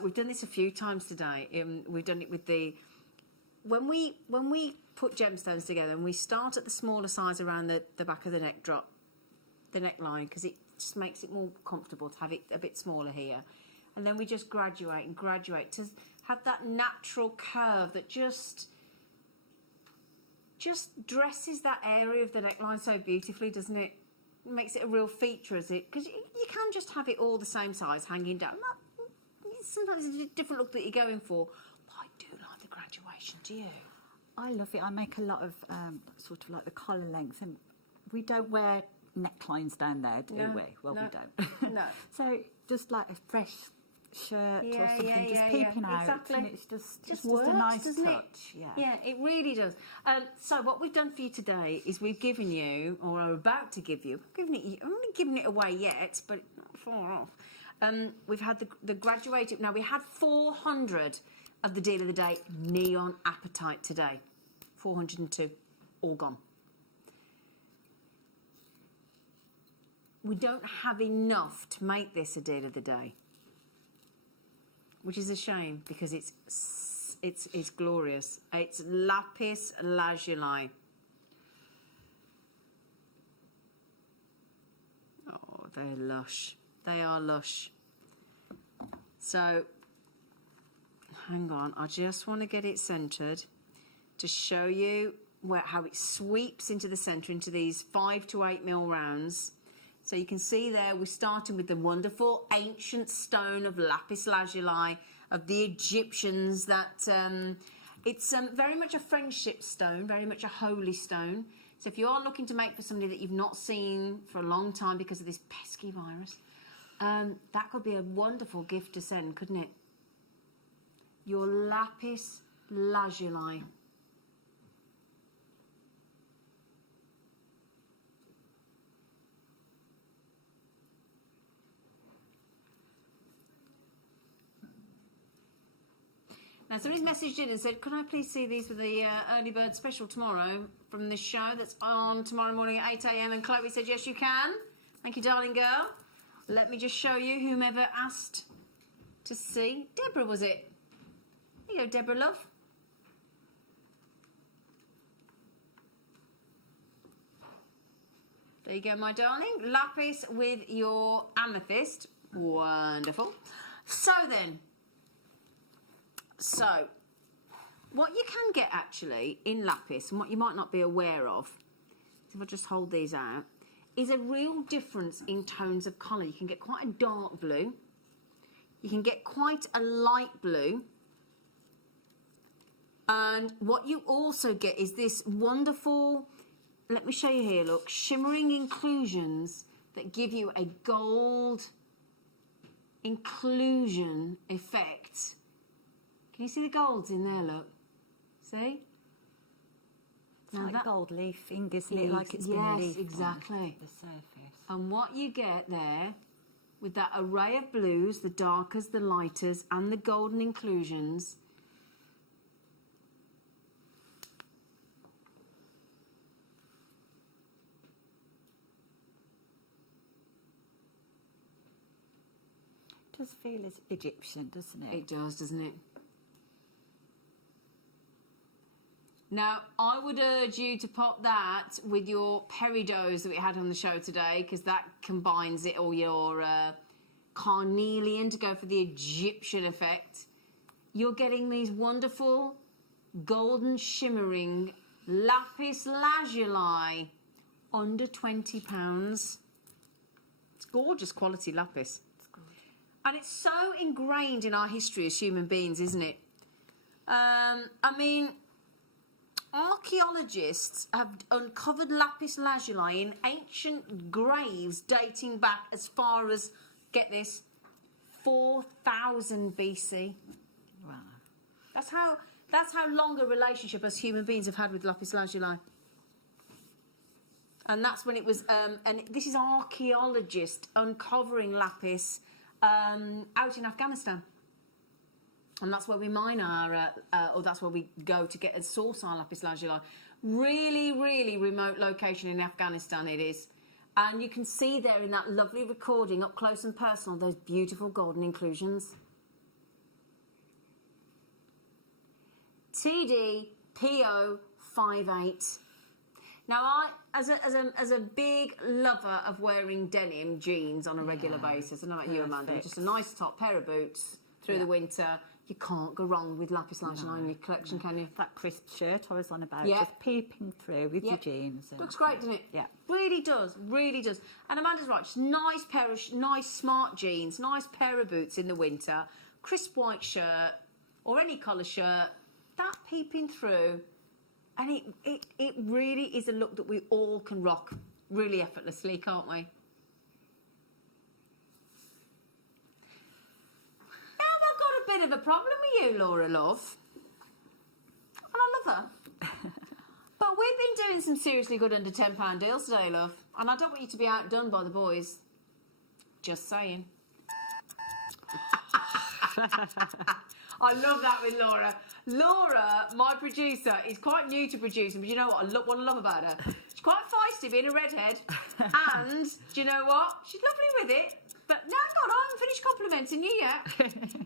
we've done this a few times today. We've done it with when we put gemstones together and we start at the smaller size around the back of the neckline, because it just makes it more comfortable to have it a bit smaller here. And then we just graduate and graduate to have that natural curve that just dresses that area of the neckline so beautifully, doesn't it? It makes it a real feature, is it? Because you can just have it all the same size hanging down. Sometimes it's a different look that you're going for. But I do like the graduation, do you? I love it. I make a lot of sort of like the collar length, and we don't wear necklines down there, do we? Well, we don't. No. So just like a fresh shirt or something, just peeping out, exactly. And it's just works, a nice doesn't touch. It? Yeah, it really does. So what we've done for you today is we've given you, or are about to give you, I'm only giving it away yet, but not far off. We've had the graduated. Now we had 400 of the deal of the day, Neon Appetite today. 402, all gone. We don't have enough to make this a deal of the day, which is a shame because it's glorious. It's lapis lazuli. Oh, they're lush. They are lush. So, hang on. I just want to get it centered to show you how it sweeps into the center, into these 5 to 8 mil rounds. So you can see there, we're starting with the wonderful ancient stone of lapis lazuli of the Egyptians. That it's very much a friendship stone, very much a holy stone. So if you are looking to make for somebody that you've not seen for a long time because of this pesky virus, that could be a wonderful gift to send, couldn't it? Your lapis lazuli. Now, somebody's messaged in and said, can I please see these for the early bird special tomorrow from this show that's on tomorrow morning at 8 a.m? And Chloe said, yes, you can. Thank you, darling girl. Let me just show you whomever asked to see. Deborah, was it? There you go, Deborah, love. There you go, my darling. Lapis with your amethyst. Wonderful. So then, what you can get actually in lapis, and what you might not be aware of, if I just hold these out, is a real difference in tones of colour. You can get quite a dark blue. You can get quite a light blue. And what you also get is this wonderful, let me show you here, look, shimmering inclusions that give you a gold inclusion effect. Can you see the golds in there, look? See? It's like gold leafing, isn't it? Like it's been leafed. Yes, exactly. The surface. And what you get there, with that array of blues, the darkers, the lighters, and the golden inclusions, It does feel as Egyptian, doesn't it? It does, doesn't it? Now, I would urge you to pop that with your peridos that we had on the show today, because that combines it, or your carnelian to go for the Egyptian effect. You're getting these wonderful golden shimmering lapis lazuli, under £20. It's gorgeous quality lapis. It's gorgeous. And it's so ingrained in our history as human beings, isn't it? I mean, archaeologists have uncovered lapis lazuli in ancient graves dating back as far as, get this, 4000 BC. Wow. That's how long a relationship as human beings have had with lapis lazuli. And that's when it was, and this is archaeologists uncovering lapis out in Afghanistan. And that's where we mine our, or that's where we go to get and source our lapis lazuli. Really, really remote location in Afghanistan it is. And you can see there in that lovely recording, up close and personal, those beautiful golden inclusions. TDPO58. Now, I, as a big lover of wearing denim jeans on a regular basis, I don't know about you, Amanda, just a nice top, pair of boots through the winter. You can't go wrong with lapis lazuli in your collection, can you? That crisp shirt I was on about, just peeping through with your jeans. Looks great, doesn't it? Yeah. Really does, really does. And Amanda's right, just nice pair of, nice smart jeans, nice pair of boots in the winter, crisp white shirt, or any colour shirt, that peeping through. And it really is a look that we all can rock really effortlessly, can't we? Bit of a problem with you, Laura, love. And I love her. But we've been doing some seriously good under £10 deals today, love. And I don't want you to be outdone by the boys. Just saying. I love that with Laura. Laura, my producer, is quite new to producing, but you know what I love about her? She's quite feisty, being a redhead. And, do you know what? She's lovely with it. But no, God, I haven't finished complimenting you yet.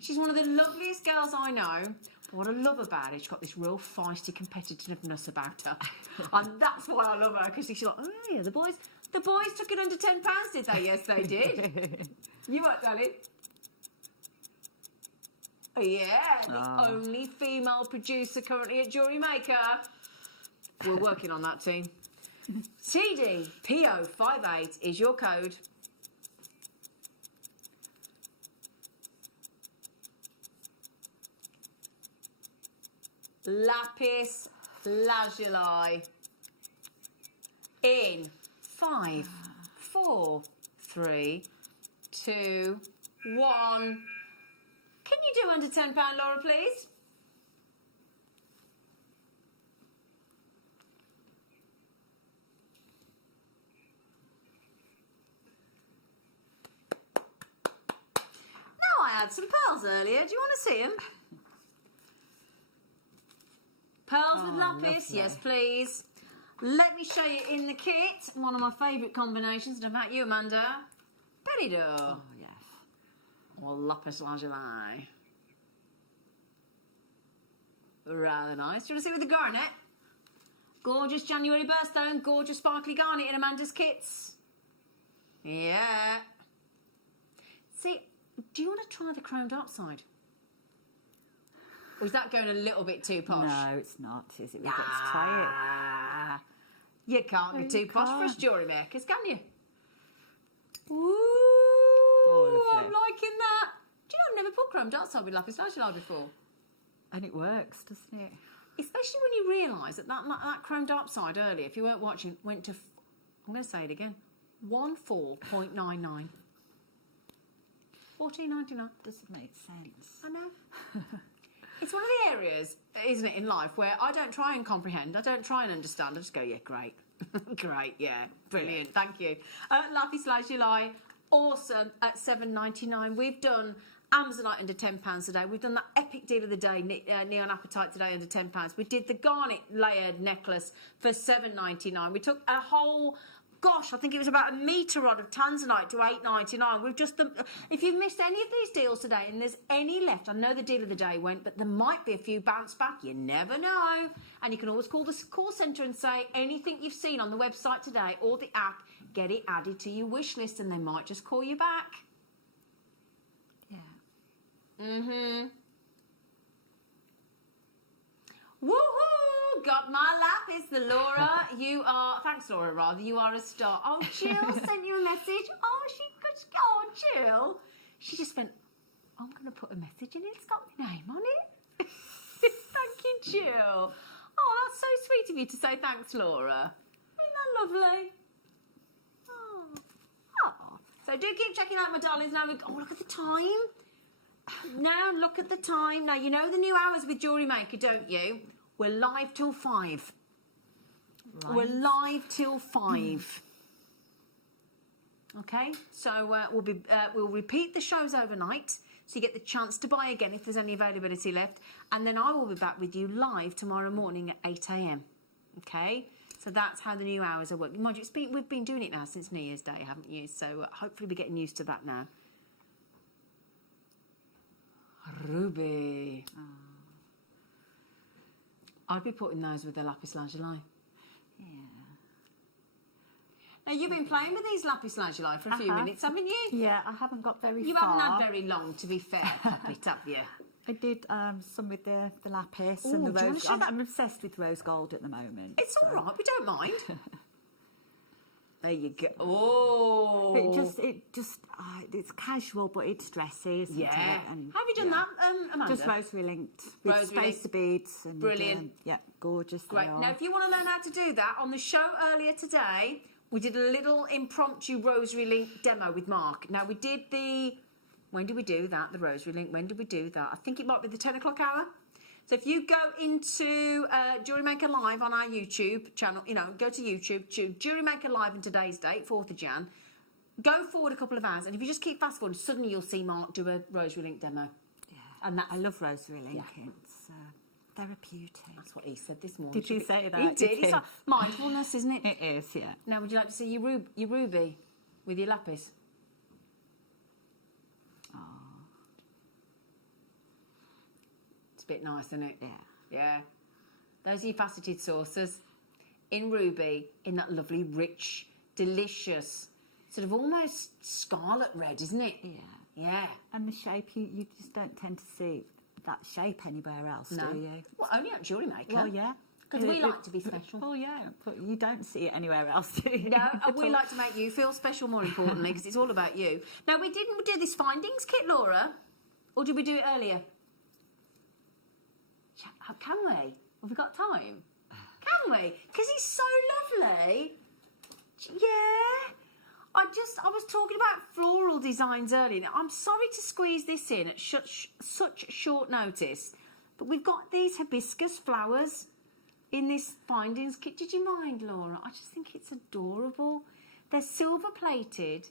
She's one of the loveliest girls I know. But what I love about it, she's got this real feisty competitiveness about her. And that's why I love her, because she's like, oh yeah, the boys took it under £10, did they? Yes, they did. You what, darling? Oh, yeah, the only female producer currently at JewelleryMaker. We're working on that, team. TDPO58 is your code. Lapis lazuli in 5, 4, 3, 2, 1. Can you do under £10, Laura, please? Now, I had some pearls earlier. Do you want to see them? Pearls with lapis, lovely. yes please. Let me show you in the kit, one of my favourite combinations. What about you, Amanda? Peridot. Oh, yes. Or lapis lazuli. Rather nice. Do you want to see with the garnet? Gorgeous January birthstone, gorgeous sparkly garnet in Amanda's kits. Yeah. See, do you want to try the chromed upside? Or is that going a little bit too posh? No, it's not, is it? We've got to try You can't be No, too you posh for us can't. jewellery makers, can you? Ooh, I'm lovely. liking that. Do you know I've never put chromed upside with lapis lazuli before? it. And it works, doesn't it? Especially when you realise that that chromed upside earlier, if you weren't watching, went to, I'm going to say it again, 14.99. 14.99. Doesn't make sense. I know. It's one of the areas, isn't it, in life where I don't try and comprehend, I don't try and understand, I just go, yeah, great. Great, yeah, brilliant, thank you. Lapis lazuli, awesome at $7.99. We've done Amazonite under £10 today. We've done that epic deal of the day, Neon Apatite today under £10. We did the garnet layered necklace for $7.99. We took a whole, gosh, I think it was about a metre odd of Tanzanite to $8.99. We've just, if you've missed any of these deals today and there's any left, I know the deal of the day went, but there might be a few bounce back. You never know. And you can always call the call centre and say anything you've seen on the website today or the app, get it added to your wish list and they might just call you back. Mm-hmm. Woohoo! Got my lapis, the Laura. You are, thanks Laura, rather, you are a star. Oh, Jill sent you a message. Oh, Jill. She just went, I'm going to put a message in it. It's got my name on it. Thank you, Jill. Oh, that's so sweet of you to say thanks, Laura. Isn't that lovely? Oh. So do keep checking out my darlings now. Oh, look at the time. Now look at the time. Now you know the new hours with Jewellery Maker, don't you? We're live till 5. Right. We're live till 5. Okay, so we'll repeat the shows overnight, so you get the chance to buy again if there's any availability left, and then I will be back with you live tomorrow morning at 8 a.m. Okay, so that's how the new hours are working. Mind you, we've been doing it now since New Year's Day, haven't you? So hopefully we're getting used to that now. Ruby. Oh. I'd be putting those with the lapis lazuli. Yeah. Now, you've been playing with these lapis lazuli for a few minutes, haven't you? Yeah, I haven't got very far. You haven't had very long, to be fair, Puppet, have you? I did some with the lapis Ooh, and the do you want rose. to show that? I'm obsessed with rose gold at the moment. It's all right, we don't mind. There you go. Oh, it's casual, but it's dressy, isn't it? And, have you done that, Amanda? Just rosary linked with spacer beads. And, brilliant. Yeah, gorgeous. Great. Now, if you want to learn how to do that, on the show earlier today, we did a little impromptu rosary link demo with Mark. Now, we did when did we do that? The rosary link. When did we do that? I think it might be the 10 o'clock hour. So if you go into Jewellery Maker Live on our YouTube channel, go to YouTube, Jewellery Maker Live on today's date, 4th of Jan, go forward a couple of hours, and if you just keep fast forward, suddenly you'll see Mark do a rosary link demo. Yeah, and I love rosary link. Yeah. It's therapeutic. That's what he said this morning. Did you say that? He did. It's like mindfulness, isn't it? It is, yeah. Now, would you like to see your ruby with your lapis? A bit nice, isn't it? Yeah. Those are your faceted saucers in ruby, in that lovely, rich, delicious, sort of almost scarlet red, isn't it? Yeah. And the shape, you just don't tend to see that shape anywhere else, do you? Well, only at Jewellery Maker. Well, yeah. Because we like to be special. Well, yeah, but you don't see it anywhere else, do you? No, and we like to make you feel special, more importantly, because it's all about you. Now, we didn't do this findings kit, Laura, or did we do it earlier? Can we? Have we got time? Can we? Because it's so lovely. Yeah. I was talking about floral designs earlier. Now, I'm sorry to squeeze this in at such short notice, but we've got these hibiscus flowers in this findings kit. Did you mind, Laura? I just think it's adorable. They're silver plated.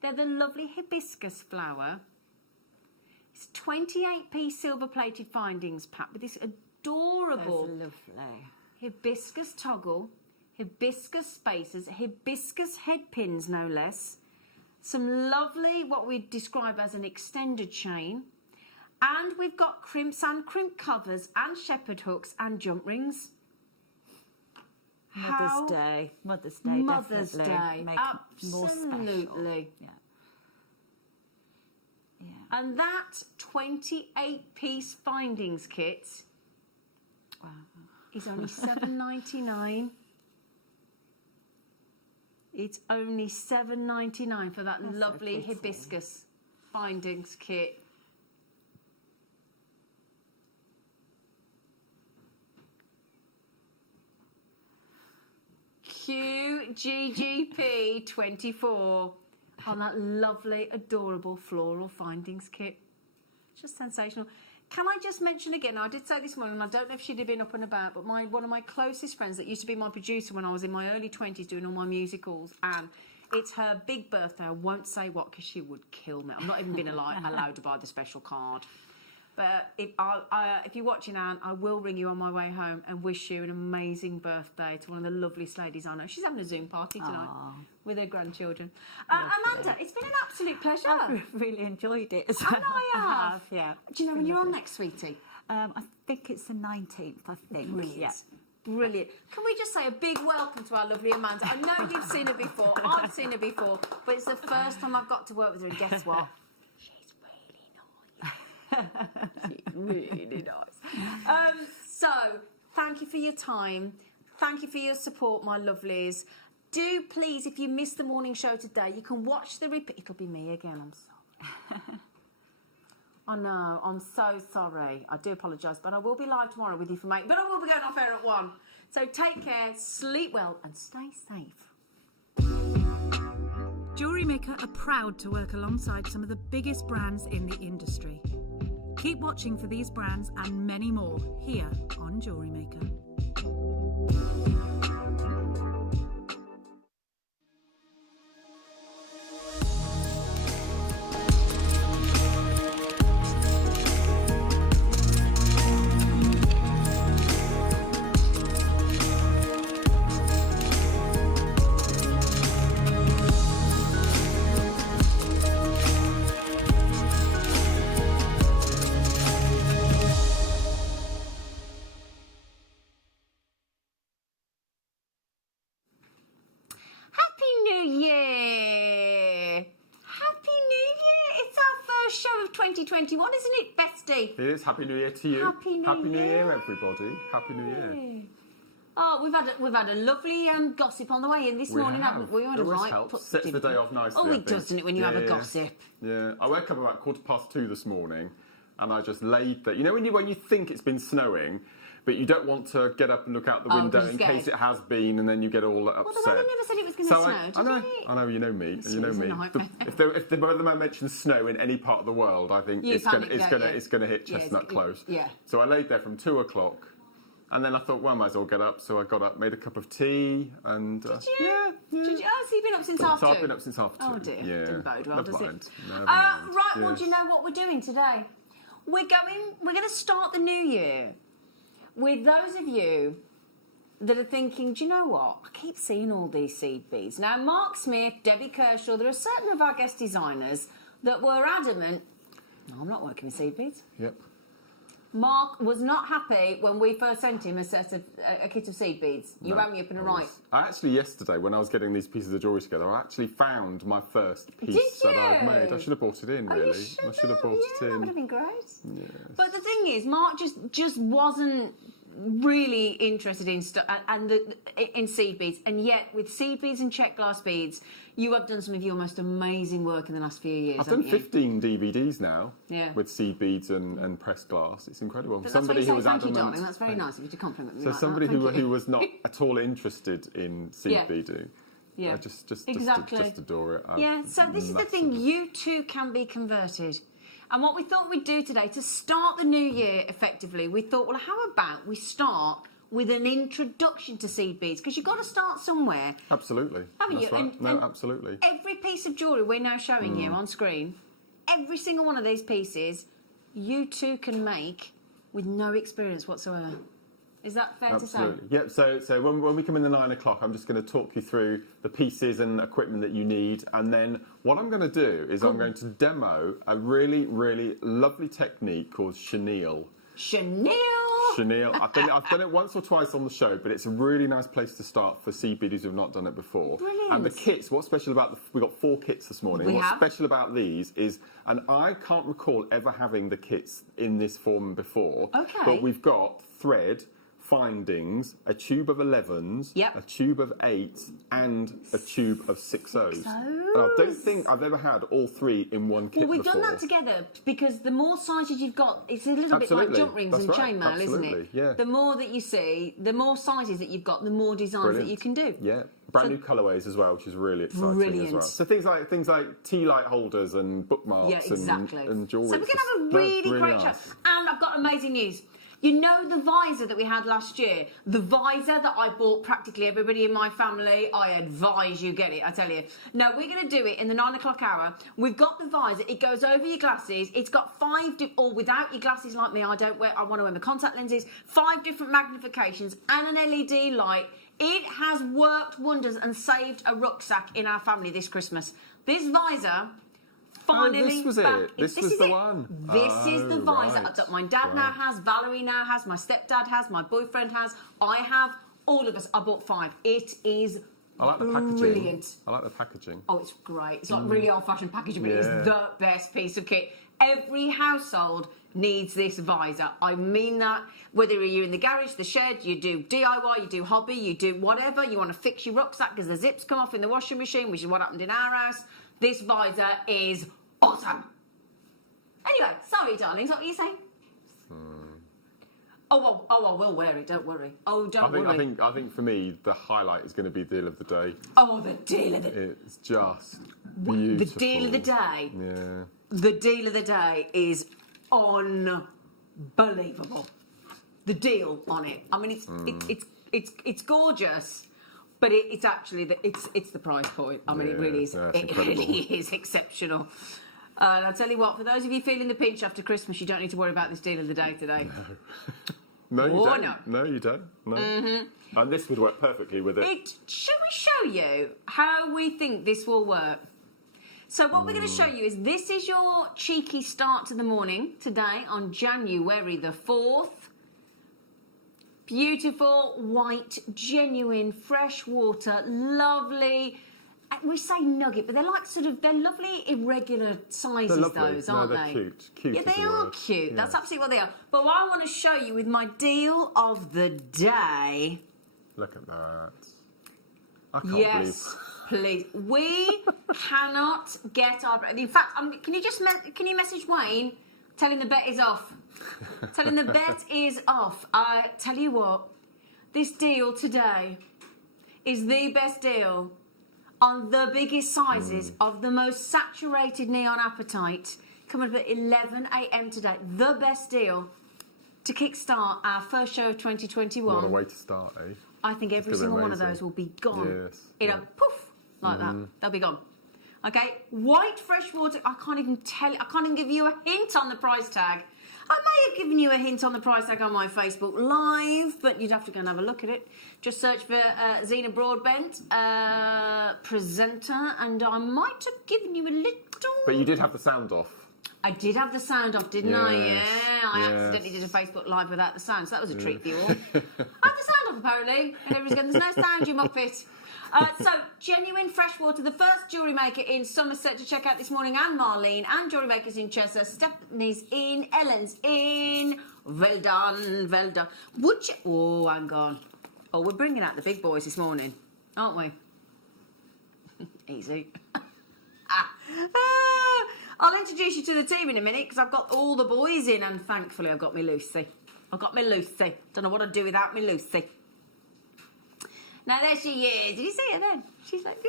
They're the lovely hibiscus flower. It's 28p silver plated findings pack with this adorable That's lovely. hibiscus toggle, hibiscus spacers, hibiscus head pins, no less. Some lovely, what we describe as an extended chain. And we've got crimps and crimp covers and shepherd hooks and jump rings. Mother's Day. Mother's Day, Mother's definitely. Day, Make it more special. absolutely. Yeah. And that 28-piece findings kit is only $7.99. It's only $7.99 for that lovely hibiscus findings kit. QGGP24 on that lovely, adorable floral findings kit. Just sensational. Can I just mention again, I did say this morning, I don't know if she'd have been up and about, but one of my closest friends that used to be my producer when I was in my early 20s doing all my musicals, and it's her big birthday. I won't say what because she would kill me. I'm not even been allowed to buy the special card. But if you're watching, Anne, I will ring you on my way home and wish you an amazing birthday to one of the loveliest ladies I know. She's having a Zoom party tonight with her grandchildren. Amanda, it's been an absolute pleasure. I've really enjoyed it as well. I know you have. Yeah. Do you know when you're on next, sweetie? I think it's the 19th, I think. Brilliant. Yeah. Brilliant. Can we just say a big welcome to our lovely Amanda? I know you've seen her before. I've seen her before. But it's the first time I've got to work with her. And guess what? She's really nice. So, thank you for your time. Thank you for your support, my lovelies. Do please, if you missed the morning show today, you can watch the repeat. It'll be me again, I'm sorry. I know, I'm so sorry. I do apologise, but I will be live tomorrow with you for But I will be going off air at 1. So take care, sleep well, and stay safe. JewelleryMaker are proud to work alongside some of the biggest brands in the industry. Keep watching for these brands and many more here on JewelleryMaker. Happy New Year! Happy New Year! It's our first show of 2021, isn't it, Bestie? It is. Happy New Year to you. Happy New Year, everybody. Happy New Year. Oh, we've had a lovely gossip on the way in this morning, haven't we? We had It a always right helps. Sets the day off nicely. Oh, I it think. does, doesn't it, when you have a gossip? Yeah. I woke up about 2:15 this morning, and I just laid there. You know when you think it's been snowing, but you don't want to get up and look out the window in case it has been, and then you get all upset. Well, the weather never said it was going to snow, did it? I know, you know me, and you know It's a me. nightmare. If the weatherman mentions snow in any part of the world, I think it's going to hit Chestnut Close. Yeah. So I laid there from 2 o'clock, and then I thought, well, I might as well get up. So I got up, made a cup of tea, and Did you? Yeah. Did you? Oh, so you've been up since half 2? So I've been up since half 2. Oh dear, Yeah. didn't bode well, Never does mind. it? Never mind. Right. Well, Yes. do you know what we're doing today? We're going to start the new year with those of you that are thinking, do you know what? I keep seeing all these seed beads. Now, Mark Smith, Debbie Kershaw, there are certain of our guest designers that were adamant, no, I'm not working with seed beads. Yep. Mark was not happy when we first sent him a kit of seed beads. You rang me up in a right. I actually, yesterday, when I was getting these pieces of jewellery together, I actually found my first piece that I've made. I should have brought it in, really. I should have brought it in. That would have been great. Yes. But the thing is, Mark just wasn't really interested in in seed beads, and yet with seed beads and check glass beads, you have done some of your most amazing work in the last few years. I've done 15 DVDs now with seed beads and pressed glass. It's incredible. But somebody that's who was thank you, adamant. darling. That's very nice of you to compliment me. So like somebody that. who was not at all interested in seed beading. Yeah. I just Exactly. adore it. Yeah. So this is the thing. You too can be converted. And what we thought we'd do today to start the new year effectively, we thought, well, how about we start with an introduction to seed beads, because you've got to start somewhere. Absolutely. Haven't That's you? right. And absolutely. Every piece of jewellery we're now showing you on screen, every single one of these pieces, you too can make with no experience whatsoever. Is that fair to say? Absolutely. Yep. So when we come in the 9 o'clock, I'm just going to talk you through the pieces and equipment that you need, and then what I'm going to do is I'm going to demo a really, really lovely technique called chenille. Chenille. I've done it once or twice on the show, but it's a really nice place to start for CBDs who've not done it before. Brilliant. And the kits, what's special about we've got 4 kits this morning. What's special about these is, and I can't recall ever having the kits in this form before. Okay. But we've got thread, findings, a tube of 11s, a tube of 8s, and a tube of 6Os. And I don't think I've ever had all 3 in one kit Well, we've before. done that together because the more sizes you've got, it's a little bit like jump rings and chainmail, isn't it? Yeah. The more that you see, the more sizes that you've got, the more designs that you can do. Yeah, brand new colourways as well, which is really exciting as well. So things like tea light holders and bookmarks and jewellery. So we're going to have a really great chat. And I've got amazing news. You know the visor that we had last year? The visor that I bought practically everybody in my family, I advise you get it, I tell you. No, we're going to do it in the 9 o'clock hour. We've got the visor, it goes over your glasses. It's got 5, or without your glasses like me, I want to wear my contact lenses, 5 different magnifications and an LED light. It has worked wonders and saved a rucksack in our family this Christmas. This visor... Finally, this was it. This was the one. This is the visor that my dad now has, Valerie now has, my stepdad has, my boyfriend has, I have, all of us. I bought 5. It is I like the packaging. Brilliant. I like the packaging. Oh, it's great. It's like really old-fashioned packaging, but it's the best piece of kit. Every household needs this visor. I mean that. Whether you're in the garage, the shed, you do DIY, you do hobby, you do whatever, you want to fix your rucksack because the zips come off in the washing machine, which is what happened in our house. This visor is awesome. Anyway, sorry, darlings, what were you saying? Oh, I will wear it. Don't worry. Oh, don't worry. I think for me, the highlight is going to be deal of the day. Oh, the deal of the day. It's just beautiful. The deal of the day. Yeah. The deal of the day is unbelievable. The deal on it. I mean, it's gorgeous. But it's actually it's the price point. I mean, it really is. It really is exceptional. And I'll tell you what, for those of you feeling the pinch after Christmas, you don't need to worry about this deal of the day today. No, you don't. No, you don't. No. Mm-hmm. And this would work perfectly with it. Shall we show you how we think this will work? So what we're going to show you is this is your cheeky start to the morning today on January the 4th. Beautiful, white, genuine, fresh water, lovely. We say nugget, but they're like they're lovely, irregular sizes, those, aren't they? They're cute. Cute. Yeah, they are cute. Yeah. That's absolutely what they are. But what I want to show you with my deal of the day. Look at that. I can't believe. Please. We cannot get our. In fact, can you message Wayne? Tell him the bet is off. Tell him the bet is off. I tell you what, this deal today is the best deal on the biggest sizes of the most saturated neon apatite. Coming up at 11 a.m. today. The best deal to kickstart our first show of 2021. What a way to start, eh? I think every single one of those will be gone. Yes. In a poof, like that. They'll be gone. Okay, white fresh water. I can't even give you a hint on the price tag. I may have given you a hint on the price tag on my Facebook Live, but you'd have to go and have a look at it. Just search for Zena Broadbent, presenter, and I might have given you a little... But you did have the sound off. I did have the sound off, didn't I? Yeah, I accidentally did a Facebook Live without the sound, so that was a treat for you all. I have the sound off, apparently. And everyone's going, there's no sound, you muppet. So, genuine fresh water, the first jewellery maker in Somerset to check out this morning, and Marlene, and jewellery makers in Chester, Stephanie's in, Ellen's in. Well done, well done. Would you... Oh, hang on. Oh, we're bringing out the big boys this morning, aren't we? Easy. I'll introduce you to the team in a minute, because I've got all the boys in, and thankfully I've got me Lucy. Don't know what I'd do without me Lucy. Now there she is. Did you see her then? She's like,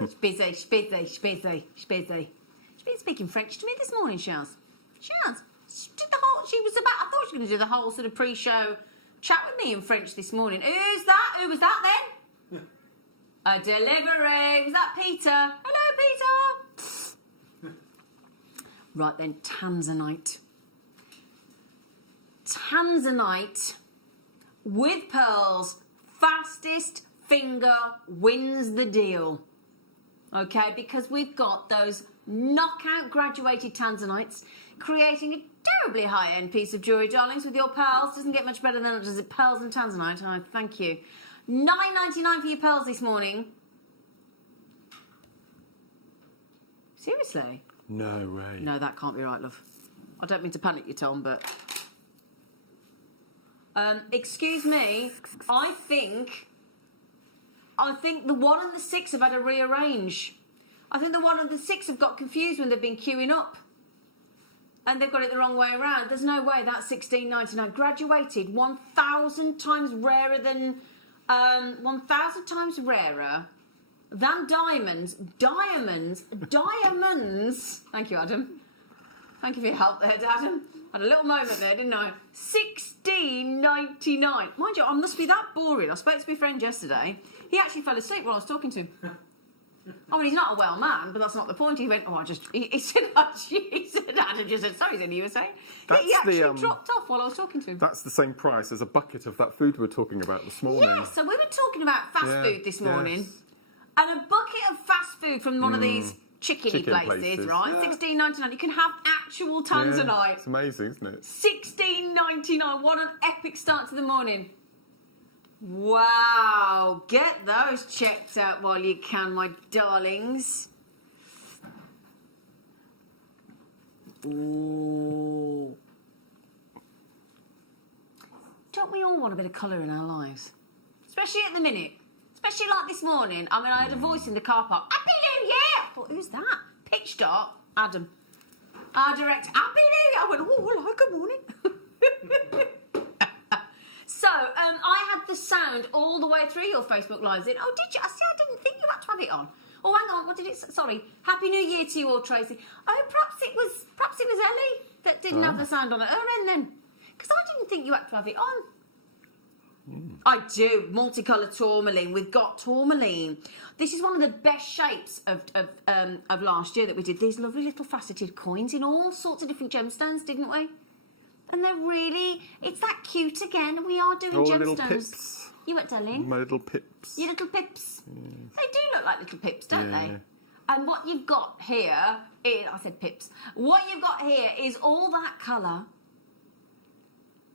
she's busy. She's been speaking French to me this morning, She has. I thought she was going to do the whole sort of pre-show chat with me in French this morning. Who's that? Who was that then? A delivery. Was that Peter? Hello, Peter. Right then, Tanzanite. Tanzanite with pearls. Fastest finger wins the deal. Okay, because we've got those knockout graduated Tanzanites creating a terribly high-end piece of jewellery, darlings, with your pearls. Doesn't get much better than it, does it? Pearls and Tanzanite. Oh, thank you. $9.99 for your pearls this morning. Seriously? No way. No, that can't be right, love. I don't mean to panic you, Tom, but... excuse me, I think the 1 and the 6 have had a rearrange. I think the 1 and the 6 have got confused when they've been queuing up. And they've got it the wrong way around. There's no way that's $16.99. Graduated, 1,000 times rarer than... 1,000 times rarer than diamonds. Diamonds. Thank you, Adam. Thank you for your help there, Adam. Had a little moment there, didn't I? $16.99. Mind you, I must be that boring. I spoke to my friend yesterday. He actually fell asleep while I was talking to him. I mean, he's not a well man, but that's not the point. He went, he said, Adam just said, sorry, then you were saying. He actually dropped off while I was talking to him. That's the same price as a bucket of that food we were talking about this morning. Yeah, so we were talking about fast food this morning. And a bucket of fast food from one of these chicken places, right? Yeah. $16.99. You can have actual Tanzanite. Yeah, it's amazing, isn't it? $16.99. What an epic start to the morning. Wow. Get those checked out while you can, my darlings. Ooh. Don't we all want a bit of colour in our lives? Especially at the minute. Especially like this morning. I mean, I had a voice in the car park. Happy New Year! I thought, who's that? Pitch dark. Adam. Our director. Happy New Year! I went, oh, hello, good morning. So, I had the sound all the way through your Facebook Lives. Oh, did you? I didn't think you had to have it on. Oh, hang on, what did it say? Sorry. Happy New Year to you all, Tracy. Oh, perhaps it was Ellie that didn't have the sound on at her end then. Because I didn't think you had to have it on. I do. Multicoloured tourmaline. We've got tourmaline. This is one of the best shapes of last year that we did. These lovely little faceted coins in all sorts of different gemstones, didn't we? And they're really... It's that cute again. We are doing gemstones. Little pips. You what, darling? My little pips. Your little pips. They do look like little pips, don't they? And what you've got here is... I said pips. What you've got here is all that colour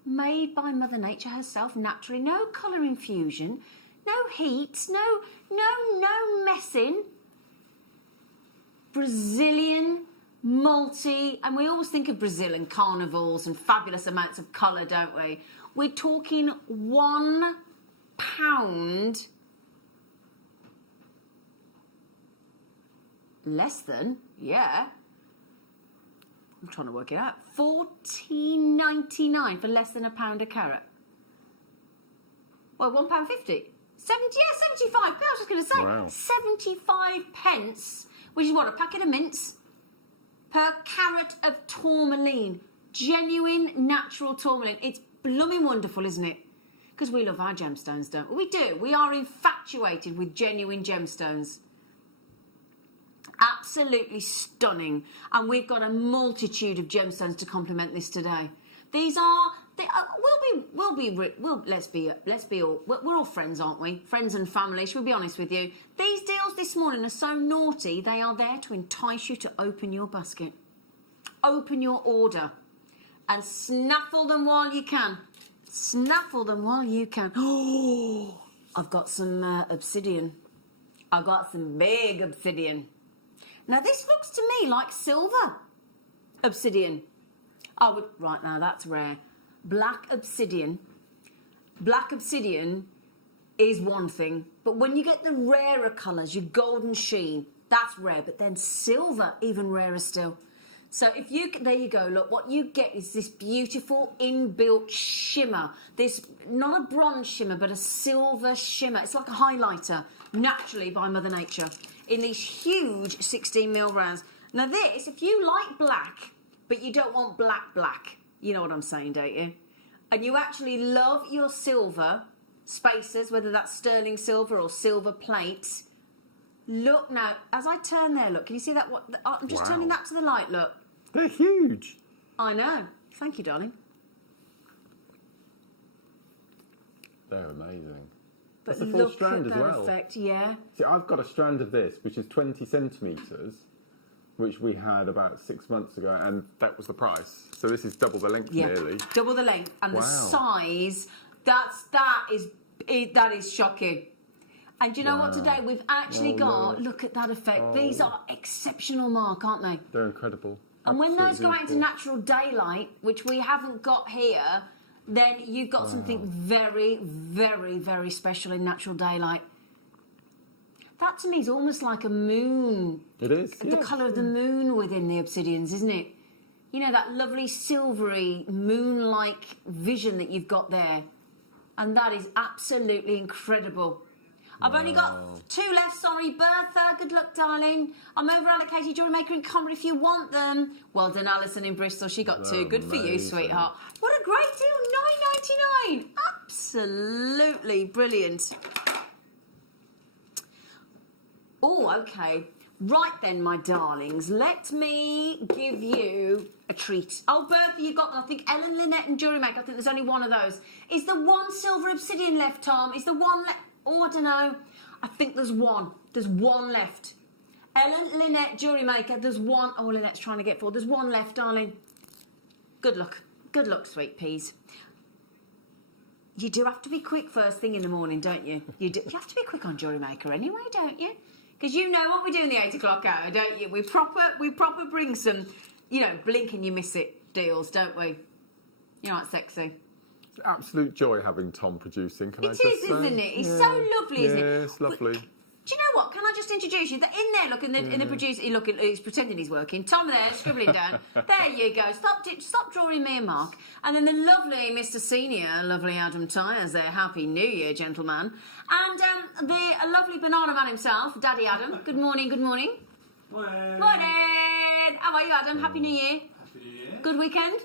made by Mother Nature herself, naturally. No colour infusion, no heat, no messing. Brazilian, multi, and we always think of Brazil and carnivals and fabulous amounts of colour, don't we? We're talking 1 pound less than, I'm trying to work it out. $14.99 for less than £1 a carat. Well, £1.50. 75p. I was just going to say. Wow. 75 pence, which is what, a packet of mints per carat of tourmaline. Genuine, natural tourmaline. It's blooming wonderful, isn't it? Because we love our gemstones, don't we? We do. We are infatuated with genuine gemstones. Absolutely stunning, and we've got a multitude of gemstones to complement this today. These are, we're all friends, aren't we? Friends and family. Should we be honest with you? These deals this morning are so naughty. They are there to entice you to open your basket, open your order, and snaffle them while you can. Snaffle them while you can. Oh, I've got some obsidian. I've got some big obsidian. Now, this looks to me like silver obsidian. Right now, that's rare. Black obsidian. Black obsidian is one thing, but when you get the rarer colours, your golden sheen, that's rare. But then silver, even rarer still. So there you go, look, what you get is this beautiful inbuilt shimmer. This, not a bronze shimmer, but a silver shimmer. It's like a highlighter, naturally by Mother Nature, in these huge 16mm rounds. Now this, if you like black, but you don't want black, you know what I'm saying, don't you? And you actually love your silver spacers, whether that's sterling silver or silver plates. Look now, as I turn there, look, can you see that? I'm just turning that to the light, look. They're huge. I know. Thank you, darling. They're amazing. But That's a full look strand at as that well. effect, yeah. See, I've got a strand of this, which is 20 centimetres, which we had about 6 months ago, and that was the price. So this is double the length nearly. Double the length and the size. That is shocking. And do you know what? Today we've actually got. Look at that effect. These are exceptional, Mark, aren't they? They're incredible. And when those go out into beautiful. natural daylight, which we haven't got here, then you've got something very, very, very special in natural daylight. That to me is almost like a moon. It is. The colour of the moon within the obsidians, isn't it? You know, that lovely silvery moon-like vision that you've got there. And that is absolutely incredible. I've only got 2 left, sorry, Bertha. Good luck, darling. I'm over-allocated JewelleryMaker in Conway if you want them. Well done, Alison in Bristol. She got 2. Good for you, sweetheart. What a great deal, $9.99. Absolutely brilliant. Oh, okay. Right then, my darlings, let me give you a treat. Oh, Bertha, you got, I think, Ellen, Lynette and JewelleryMaker. I think there's only one of those. Is there one silver obsidian left, Tom? Is there one left? Oh, I don't know. I think there's one. There's one left. Ellen, Lynette, JewelleryMaker, there's one. Oh, Lynette's trying to get 4. There's one left, darling. Good luck. Good luck, sweet peas. You do have to be quick first thing in the morning, don't you? You have to be quick on JewelleryMaker anyway, don't you? Because you know what we do in the 8 o'clock hour, don't you? We proper bring some, you know, blink and you miss it deals, don't we? You're right, sexy. It's an absolute joy having Tom producing. Can I just say? It is, isn't it? He's so lovely, isn't it? Yes, lovely. Do you know what? Can I just introduce you? In there, look, in the producer, he's pretending he's working. Tom there, scribbling down. There you go. Stop drawing me and Mark. And then the lovely Mr. Senior, lovely Adam Tyers there. Happy New Year, gentlemen. And the lovely banana man himself, Daddy Adam. Good morning, good morning. Morning. Morning. How are you, Adam? Happy New Year. Happy New Year. Good weekend?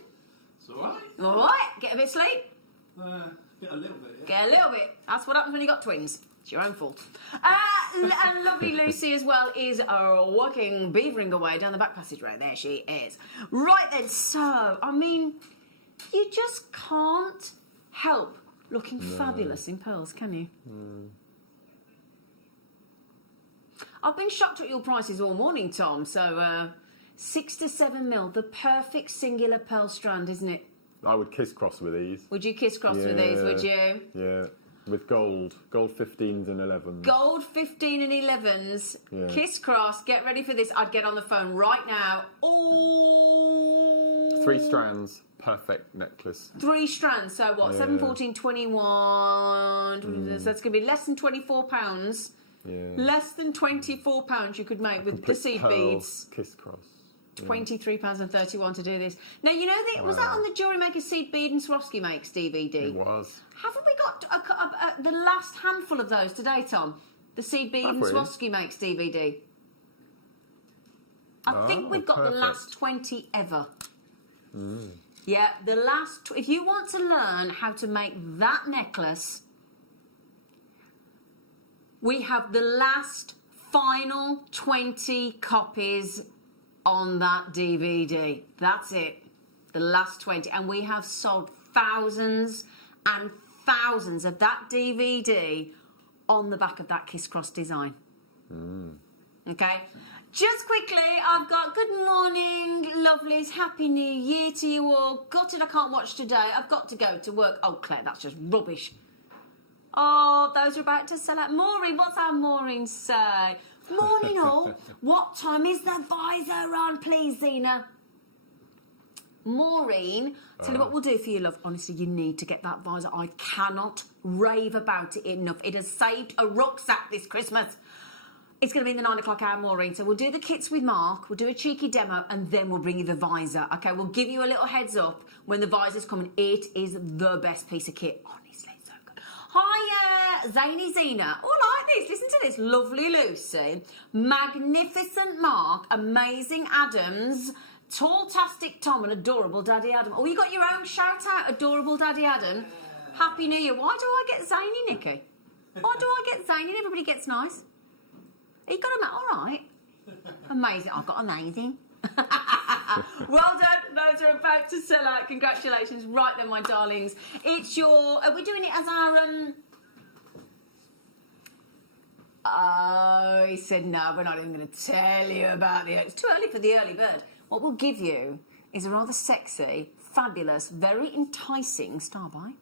It's alright. All right. Get a bit of sleep? Get a little bit, yeah. Get a little bit. That's what happens when you got twins. It's your own fault. And lovely Lucy as well is walking, beavering away down the back passage. Right there she is. Right then, so, I mean, you just can't help looking fabulous in pearls, can you? I've been shocked at your prices all morning, Tom. So, 6 to 7 mil, the perfect singular pearl strand, isn't it? I would kiss cross with these. Would you kiss cross with these, would you? Yeah. With gold 15s and 11s. Gold 15 and 11s. Yeah. Kiss cross. Get ready for this. I'd get on the phone right now. Oh. 3 strands. Perfect necklace. 3 strands. So what? Yeah. 7, 14, 21. So it's going to be less than £24. Yeah. Less than £24 you could make with the seed beads. Kiss cross. £23.31 to do this. Now, you know, was that on the JewelleryMaker Seed Bead and Swarovski Makes DVD? It was. Haven't we got the last handful of those today, Tom? The Seed Bead and Swarovski Makes DVD. I think we've got the last 20 ever. Yeah, the last... If you want to learn how to make that necklace, we have the last final 20 copies on that DVD. That's it. The last 20. And we have sold thousands and thousands of that DVD on the back of that Kiss Cross design. Okay? Just quickly, I've got good morning, lovelies. Happy New Year to you all. Gutted I can't watch today. I've got to go to work. Oh, Claire, that's just rubbish. Oh, those are about to sell out. Maureen, what's our Maureen say? Morning all. What time is the visor on, please, Zena? Maureen, tell you what we'll do for you, love. Honestly, you need to get that visor. I cannot rave about it enough. It has saved a rucksack this Christmas. It's going to be in the 9 o'clock hour, Maureen. So we'll do the kits with Mark. We'll do a cheeky demo, and then we'll bring you the visor. Okay, we'll give you a little heads up when the visor's coming. It is the best piece of kit. Honestly, so good. Hi, Zany Zena. Oh, I like this. Listen to this. Lovely Lucy. Magnificent Mark. Amazing Adams. Tall-tastic Tom and adorable Daddy Adam. Oh, you got your own shout-out, adorable Daddy Adam. Happy New Year. Why do I get zany, Nikki? Why do I get zany and everybody gets nice? You got them all right. Amazing. I've got amazing. Well done. Those are about to sell out. Congratulations. Right then, my darlings. It's your... Are we doing it as our... Oh, he said, no, we're not even going to tell you about the... It's too early for the early bird. What we'll give you is a rather sexy, fabulous, very enticing star buy.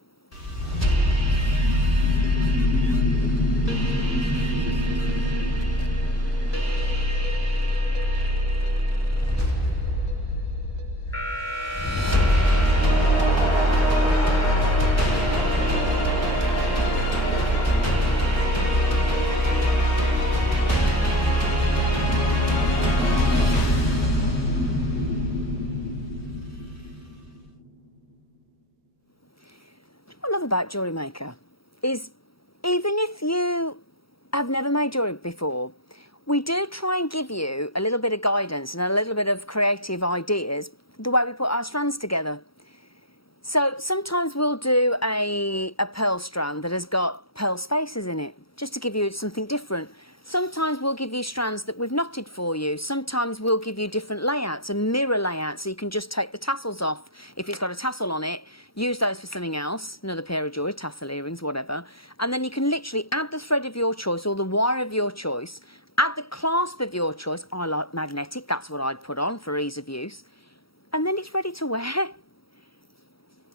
About JewelleryMaker is, even if you have never made jewellery before, we do try and give you a little bit of guidance and a little bit of creative ideas the way we put our strands together. So sometimes we'll do a pearl strand that has got pearl spaces in it, just to give you something different. Sometimes we'll give you strands that we've knotted for you. Sometimes we'll give you different layouts, a mirror layout, so you can just take the tassels off if it's got a tassel on it. Use those for something else, another pair of jewellery, tassel earrings, whatever. And then you can literally add the thread of your choice or the wire of your choice, add the clasp of your choice. I like magnetic, that's what I'd put on for ease of use. And then it's ready to wear.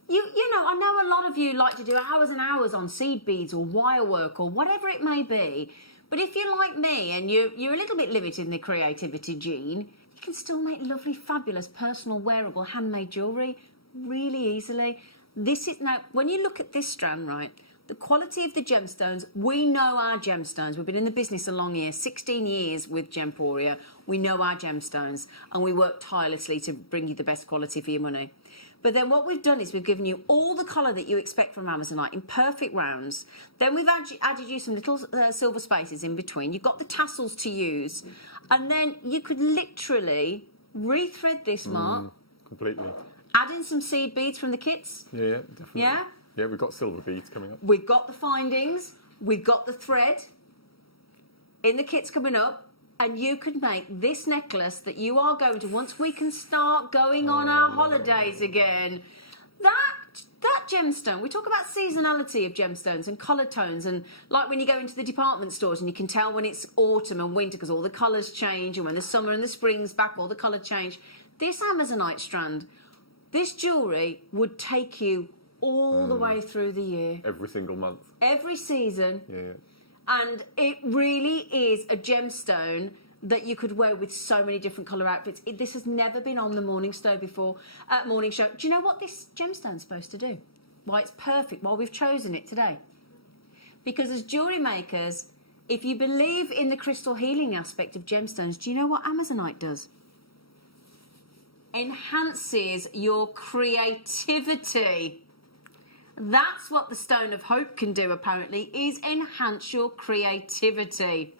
You know, I know a lot of you like to do hours and hours on seed beads or wire work or whatever it may be. But if you're like me and you're a little bit limited in the creativity gene, you can still make lovely, fabulous, personal, wearable, handmade jewellery really easily. This is now, when you look at this strand, right, the quality of the gemstones, we know our gemstones. We've been in the business a long year, 16 years with Gemporia. We know our gemstones and we work tirelessly to bring you the best quality for your money. But then what we've done is we've given you all the colour that you expect from Amazonite in perfect rounds. Then we've added you some little silver spaces in between. You've got the tassels to use. And then you could literally rethread this, Mark. Completely. Add in some seed beads from the kits. Yeah, definitely. Yeah? Yeah, we've got silver beads coming up. We've got the findings. We've got the thread in the kits coming up. And you could make this necklace that you are going to, once we can start going on our holidays again, that gemstone, we talk about seasonality of gemstones and colour tones, and like when you go into the department stores and you can tell when it's autumn and winter because all the colours change, and when the summer and the spring's back, all the colour change. This Amazonite strand, this jewellery would take you all the way through the year. Every single month. Every season. Yeah. And it really is a gemstone that you could wear with so many different colour outfits. This has never been on the morning show before. Morning show. Do you know what this gemstone's supposed to do? Why it's perfect, why we've chosen it today. Because as jewellery makers, if you believe in the crystal healing aspect of gemstones, do you know what Amazonite does? Enhances your creativity. That's what the Stone of Hope can do, apparently, is enhance your creativity.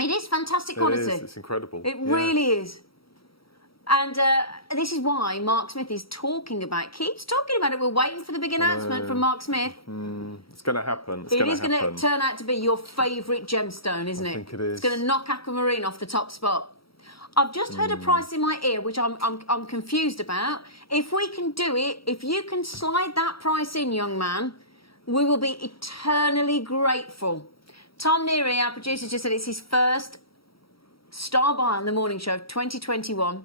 It is fantastic quality. It is, it's incredible. It really is. And this is why Mark Smith is talking about, keeps talking about it. We're waiting for the big announcement from Mark Smith. It's going to happen. It is going to turn out to be your favourite gemstone, isn't it? I think it is. It's going to knock aquamarine off the top spot. I've just heard a price in my ear, which I'm confused about. If we can do it, if you can slide that price in, young man, we will be eternally grateful. Tom Neary, our producer, just said it's his first star buy on the morning show of 2021.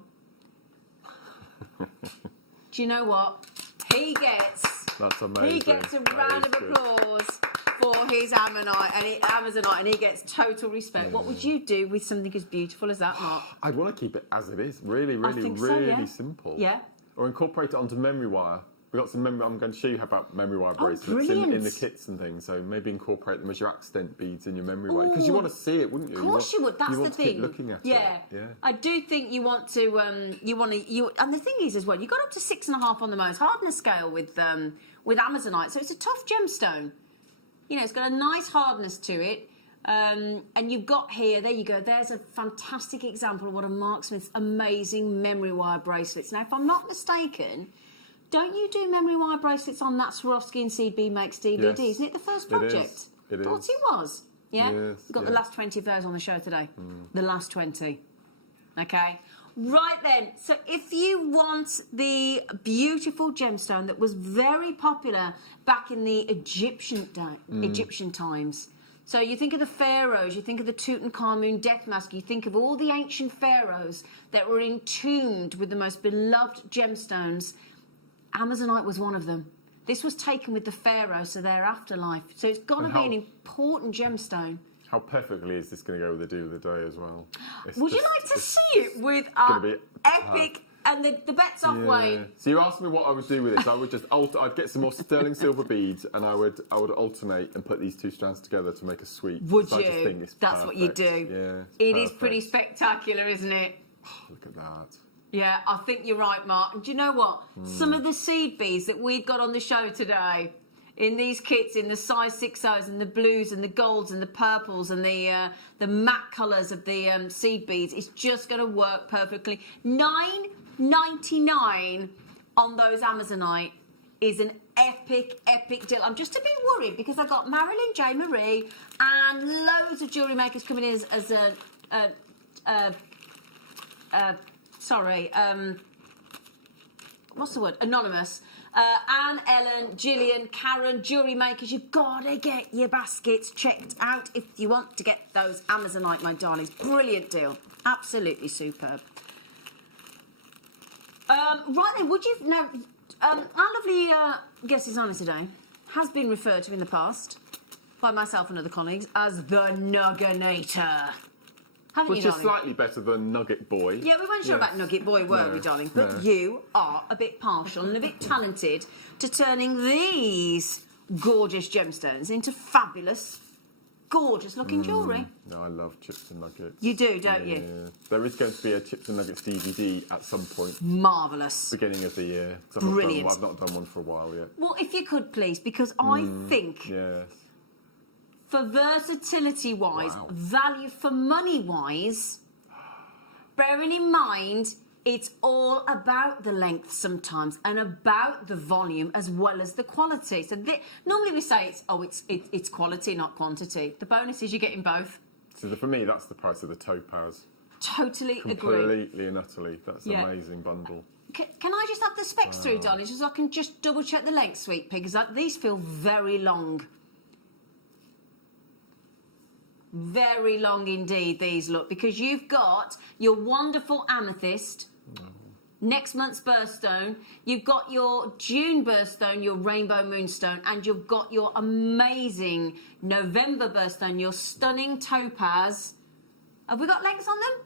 Do you know what? He gets... That's amazing. He gets a round of applause for his Amazonite, and he gets total respect. What would you do with something as beautiful as that, Mark? I'd want to keep it as it is. Really, really, simple. Yeah. Or incorporate it onto memory wire. We've got some memory. I'm going to show you about memory wire bracelets in the kits and things. So maybe incorporate them as your accent beads in your memory wire, because you want to see it, wouldn't you? Of course you would. That's you want the to thing. Keep looking at it. Yeah. I do think you want to. And the thing is, as well, you got up to 6.5 on the Mohs hardness scale with Amazonite, so it's a tough gemstone. You know, it's got a nice hardness to it. And you've got here, there you go, there's a fantastic example of one of Mark Smith's amazing memory wire bracelets. Now, if I'm not mistaken, don't you do memory wire bracelets on that Swarovski and CB Makes DVD? Yes. Isn't it the first project? It is. Thought it was. Yeah? Yes, We've got the last 20 of those on the show today. The last 20. Okay? Right then, so if you want the beautiful gemstone that was very popular back in the Egyptian times, so you think of the pharaohs, you think of the Tutankhamun death mask, you think of all the ancient pharaohs that were entombed with the most beloved gemstones, Amazonite was one of them. This was taken with the pharaohs to their afterlife, so it's got to be an important gemstone. How perfectly is this going to go with the do of the day as well? Would you like to see it with our epic, and the bet's off, Wayne? So you asked me what I would do with this. I would just I'd get some more sterling silver beads, and I would alternate and put these two strands together to make a sweep. Would I you? just think it's That's what you do. Yeah, it is pretty spectacular, isn't it? Look at that. Yeah, I think you're right, Mark. And do you know what? Some of the seed beads that we've got on the show today, in these kits, in the size 6Os and the blues and the golds and the purples and the matte colours of the seed beads, it's just going to work perfectly. $9.99 on those Amazonite is an epic deal. I'm just a bit worried because I got Marilyn J. Marie and loads of jewellery makers coming in as what's the word? Anonymous. Anne, Ellen, Gillian, Karen, jewellery makers, you've got to get your baskets checked out if you want to get those Amazonite, my darlings. Brilliant deal. Absolutely superb. Right then, would you... Now, our lovely guest designer today has been referred to in the past by myself and other colleagues as the Nugginator. Which is slightly better than Nugget Boy. Yeah, we weren't sure about Nugget Boy, were we, darling? But you are a bit partial and a bit talented to turning these gorgeous gemstones into fabulous, gorgeous-looking jewellery. No, I love chips and nuggets. You do, don't you? There is going to be a chips and nuggets DVD at some point. Marvellous. Beginning of the year. Brilliant. I've not done one for a while yet. Well, if you could, please, because I think... Yes. For versatility-wise, value for money-wise, bearing in mind it's all about the length sometimes and about the volume as well as the quality. So normally we say it's quality, not quantity. The bonus is you're getting both. So for me, that's the price of the topaz. Totally agree. Completely and utterly. That's an amazing bundle. Can I just have the specs through, darling, so I can just double-check the length, sweet pig, because these feel very long. Very long indeed, these look, because you've got your wonderful amethyst, next month's birthstone, you've got your June birthstone, your rainbow moonstone, and you've got your amazing November birthstone, your stunning topaz. Have we got lengths on them?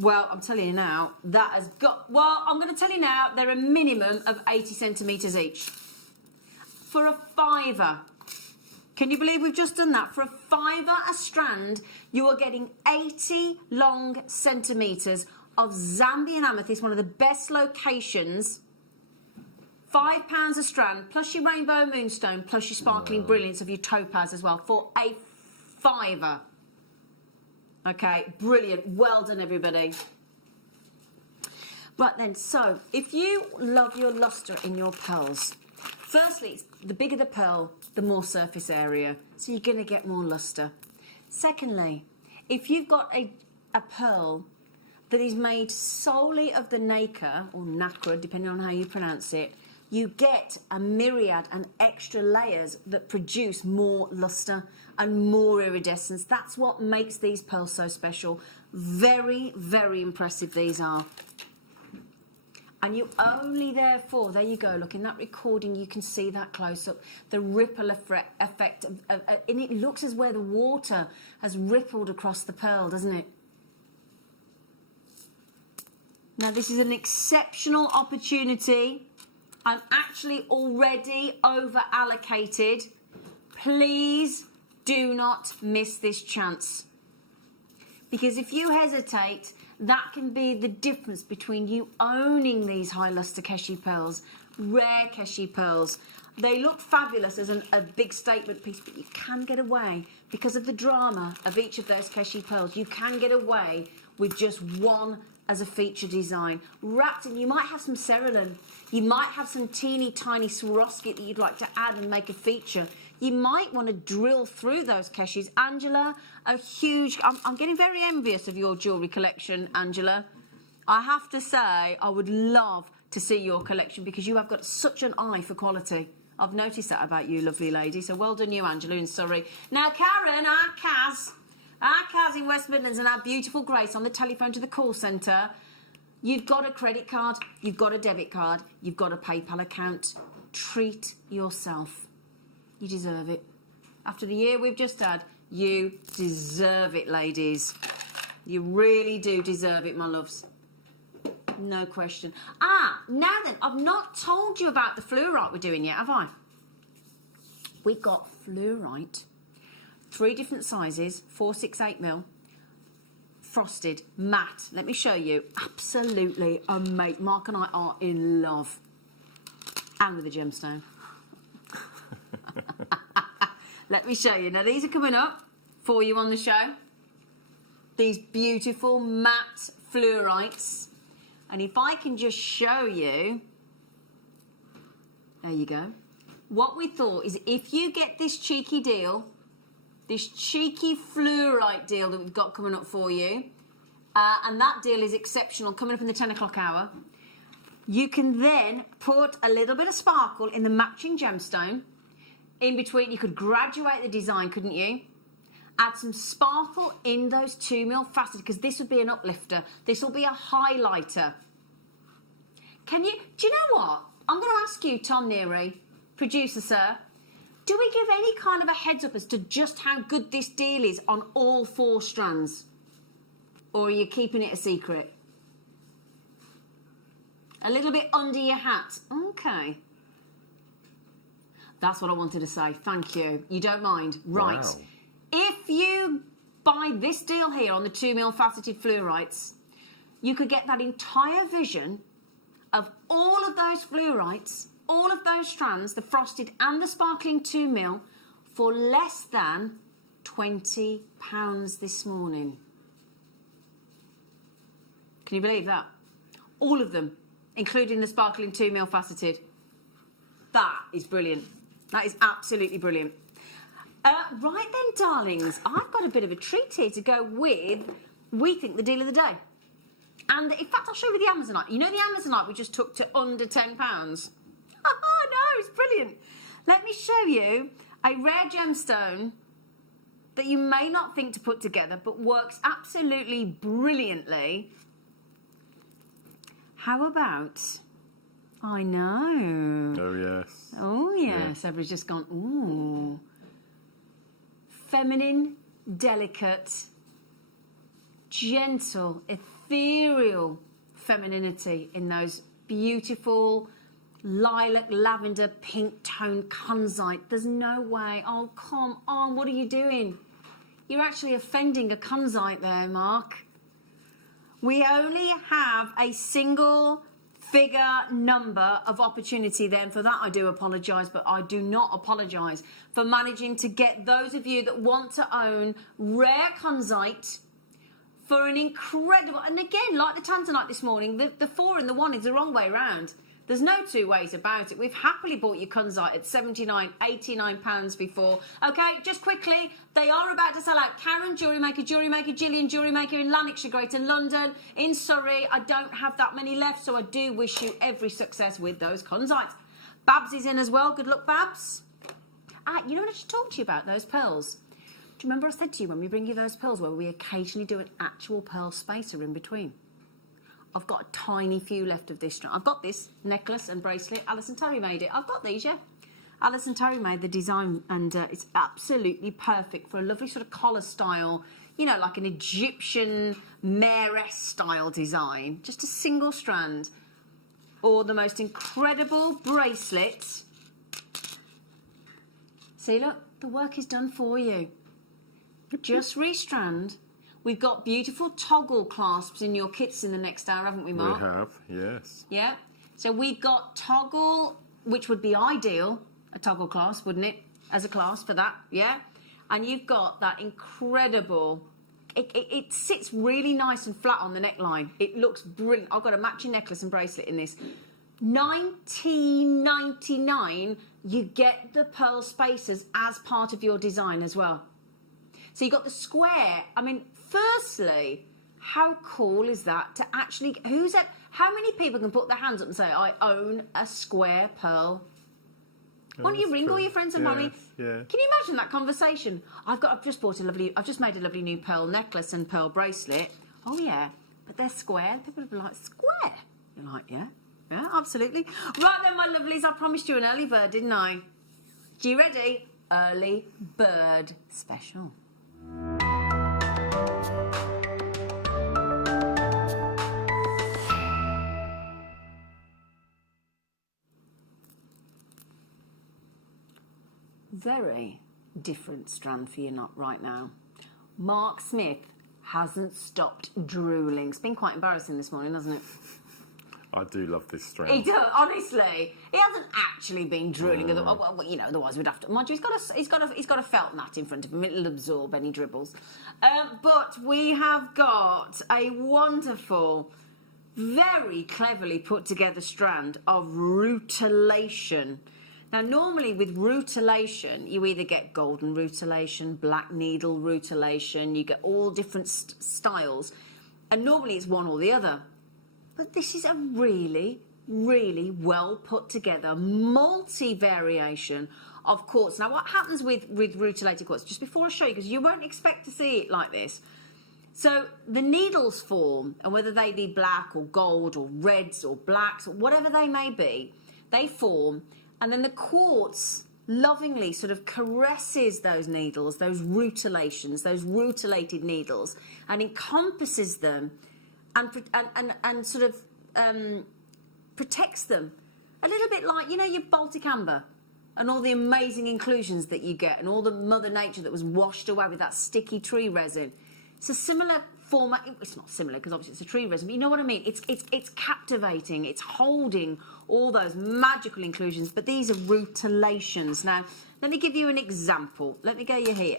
Well, I'm telling you now, that has got... Well, I'm going to tell you now, they're a minimum of 80 centimetres each. For a £5. Can you believe we've just done that? For a £5 a strand, you are getting 80 long centimetres of Zambian amethyst, one of the best locations. £5 a strand, plus your rainbow moonstone, plus your sparkling brilliance of your topaz as well, for a £5. Okay, brilliant. Well done, everybody. Right then, so if you love your lustre in your pearls, firstly, the bigger the pearl, the more surface area, so you're going to get more lustre. Secondly, if you've got a pearl that is made solely of the nacre, or nacre, depending on how you pronounce it, you get a myriad and extra layers that produce more lustre and more iridescence. That's what makes these pearls so special. Very, very impressive these are. And you only, therefore, there you go, look, in that recording you can see that close-up, the ripple effect, and it looks as where the water has rippled across the pearl, doesn't it? Now, this is an exceptional opportunity. I'm actually already over-allocated. Please do not miss this chance. Because if you hesitate, that can be the difference between you owning these high lustre Keshi pearls, rare Keshi pearls. They look fabulous as a big statement piece, but you can get away, because of the drama of each of those Keshi pearls, you can get away with just one as a feature design. Wrapped in, you might have some cerulean. You might have some teeny tiny Swarovski that you'd like to add and make a feature. You might want to drill through those caches. Angela, a huge... I'm getting very envious of your jewellery collection, Angela. I have to say, I would love to see your collection because you have got such an eye for quality. I've noticed that about you, lovely lady. So well done you, Angela, in Surrey. Now, Karen, our Kaz in West Midlands and our beautiful Grace on the telephone to the call centre. You've got a credit card, you've got a debit card, you've got a PayPal account. Treat yourself. You deserve it. After the year we've just had, you deserve it, ladies. You really do deserve it, my loves. No question. Now then, I've not told you about the fluorite we're doing yet, have I? We've got fluorite, 3 different sizes, 4, 6, 8mm, frosted, matte. Let me show you. Absolutely amazing. Mark and I are in love. And with a gemstone. Let me show you. Now, these are coming up for you on the show. These beautiful matte fluorites. And if I can just show you, there you go. What we thought is if you get this cheeky deal, this cheeky fluorite deal that we've got coming up for you, and that deal is exceptional, coming up in the 10 o'clock hour, you can then put a little bit of sparkle in the matching gemstone. In between, you could graduate the design, couldn't you? Add some sparkle in those 2mm faceted, because this would be an uplifter. This will be a highlighter. Do you know what? I'm going to ask you, Tom Neary, producer sir, do we give any kind of a heads up as to just how good this deal is on all 4 strands? Or are you keeping it a secret? A little bit under your hat. Okay. That's what I wanted to say. Thank you. You don't mind? Right. Wow. If you buy this deal here on the 2mm faceted fluorites, you could get that entire vision of all of those fluorites, all of those strands, the frosted and the sparkling 2mm, for less than £20 this morning. Can you believe that? All of them, including the sparkling 2mm faceted. That is brilliant. That is absolutely brilliant. Right then, darlings, I've got a bit of a treat here to go with, we think, the deal of the day. And in fact, I'll show you the Amazonite. You know the Amazonite we just took to under £10? Oh, no, it's brilliant. Let me show you a rare gemstone that you may not think to put together, but works absolutely brilliantly. How about... I know. Oh, yes. Oh, yes. Everybody's just gone, ooh. Feminine, delicate, gentle, ethereal femininity in those beautiful lilac, lavender, pink tone kunzite. There's no way. Oh, come on. What are you doing? You're actually offending a kunzite there, Mark. We only have a single figure number of opportunity then. For that I do apologise, but I do not apologise for managing to get those of you that want to own rare kunzite for an incredible, and again, like the tanzanite this morning, the 4 and the 1 is the wrong way round. There's no 2 ways about it. We've happily bought you kunzite at £79, £89 before. Okay, just quickly, they are about to sell out. Karen, JewelleryMaker, Gillian, JewelleryMaker in Lanarkshire, Greater London, in Surrey. I don't have that many left, so I do wish you every success with those kunzites. Babs is in as well. Good luck, Babs. You know what I should talk to you about? Those pearls. Do you remember I said to you when we bring you those pearls where we occasionally do an actual pearl spacer in between? I've got a tiny few left of this strand. I've got this necklace and bracelet. Alison Terry made it. I've got these, yeah. Alison Terry made the design, and it's absolutely perfect for a lovely sort of collar style, you know, like an Egyptian mayoress style design. Just a single strand. Or the most incredible bracelet. See, look, the work is done for you. Just restrand. We've got beautiful toggle clasps in your kits in the next hour, haven't we, Mark? We have, yes. Yeah. So we've got toggle, which would be ideal, a toggle clasp, wouldn't it? As a clasp for that, yeah? And you've got that incredible it sits really nice and flat on the neckline. It looks brilliant. I've got a matching necklace and bracelet in this. $19.99, you get the pearl spacers as part of your design as well. So you got the square. I mean, firstly, how cool is that to actually, how many people can put their hands up and say, I own a square pearl? Why don't you ring all your friends and family? Yeah. Can you imagine that conversation? I've just made a lovely new pearl necklace and pearl bracelet. Oh yeah, but they're square. People will be like, square? You're like, yeah, absolutely. Right then, my lovelies, I promised you an early bird, didn't I? Are you ready? Early bird special. Very different strand for you not right now. Mark Smith hasn't stopped drooling. It's been quite embarrassing this morning, hasn't it? I do love this strand. He does, honestly. He hasn't actually been drooling. Otherwise we'd have to. Mind you, he's got a felt mat in front of him. It'll absorb any dribbles. But we have got a wonderful, very cleverly put together strand of rutilation. Now, normally with rutilation, you either get golden rutilation, black needle rutilation, you get all different styles, and normally it's one or the other. But this is a really, really well put together, multi-variation of quartz. Now, what happens with rutilated quartz, just before I show you, because you won't expect to see it like this. So the needles form, and whether they be black or gold or reds or blacks or whatever they may be, they form. And then the quartz lovingly sort of caresses those needles, those rutilations, those rutilated needles, and encompasses them and sort of protects them. A little bit like, you know, your Baltic amber and all the amazing inclusions that you get and all the Mother Nature that was washed away with that sticky tree resin. It's a similar format. It's not similar because obviously it's a tree resin, but you know what I mean? It's captivating. It's holding all those magical inclusions, but these are rutilations. Now, let me give you an example. Let me go you here.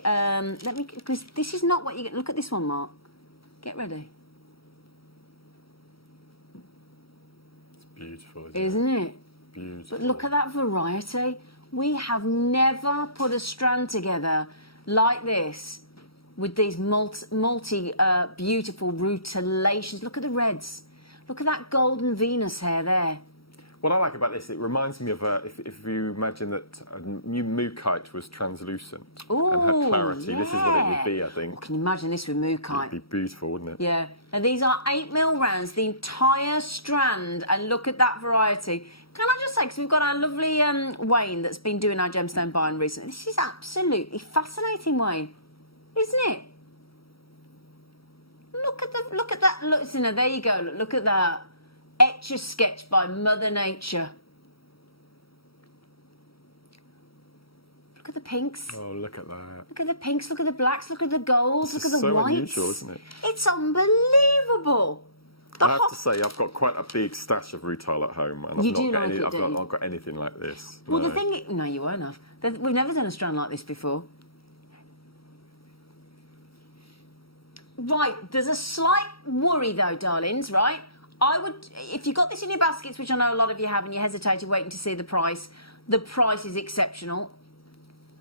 Because this is not what you get. Look at this one, Mark. Get ready. It's beautiful, isn't it? Beautiful. But look at that variety. We have never put a strand together like this with these beautiful rutilations. Look at the reds. Look at that golden Venus hair there. What I like about this, it reminds me of if you imagine that a new mookaite was translucent and had clarity. Yeah. This is what it would be, I think. Can you imagine this with mookaite? It'd be beautiful, wouldn't it? Yeah. Now these are 8mm rounds, the entire strand, and look at that variety. Can I just say, because we've got our lovely Wayne that's been doing our gemstone buying recently. This is absolutely fascinating, Wayne, isn't it? Look at that. Look, so now, there you go. Look at that. Etch-a-sketch by Mother Nature. Look at the pinks. Oh, look at that. Look at the pinks, look at the blacks, look at the golds, look at the so whites. Unusual, isn't it? It's unbelievable. I have to say, I've got quite a big stash of rutile at home, and I've not got anything like this. Well, the thing is, no, you won't have. We've never done a strand like this before. Right, there's a slight worry though, darlings, right? I would, if you got this in your baskets, which I know a lot of you have, and you hesitated waiting to see the price is exceptional.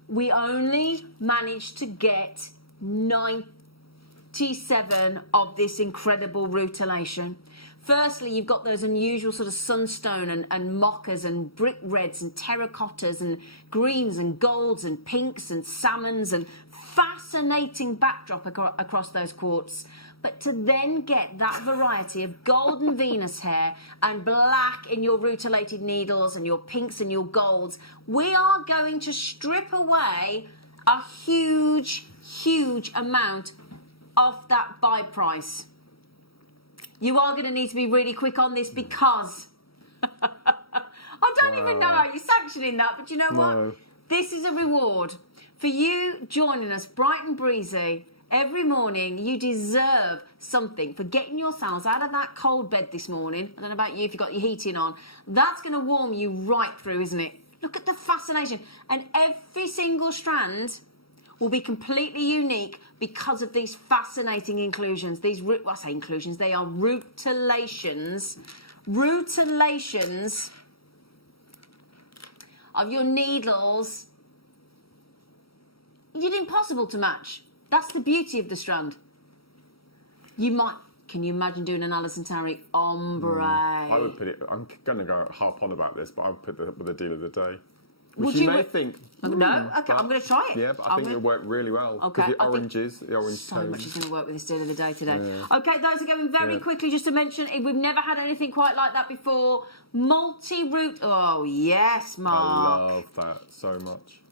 We only managed to get 97 of this incredible rutilation. Firstly, you've got those unusual sort of sunstone and mochas and brick reds and terracottas and greens and golds and pinks and salmons and fascinating backdrop across those quartz. But to then get that variety of golden Venus hair and black in your rutilated needles and your pinks and your golds, we are going to strip away a huge, huge amount of that buy price. You are going to need to be really quick on this because I don't even know how you're sanctioning that, but you know what? This is a reward for you joining us bright and breezy every morning. You deserve something for getting yourselves out of that cold bed this morning. I don't know about you if you've got your heating on. That's going to warm you right through, isn't it? Look at the fascination. And every single strand will be completely unique because of these fascinating inclusions. These, I say inclusions, they are rutilations of your needles. It's impossible to match. That's the beauty of the strand. Can you imagine doing an Alison Tarry ombre? I would put it, I'm going to go harp on about this, but I would put it with the deal of the day. Would you you may think... No? Okay, I'm going to try it. Yeah, but I think it would work really well. Okay. The oranges, the orange so tones. much is going to work with this deal of the day today. Yeah. Okay, those are going very quickly. Just to mention, we've never had anything quite like that before. Multi-root. Oh, yes, Mark. I love that so much.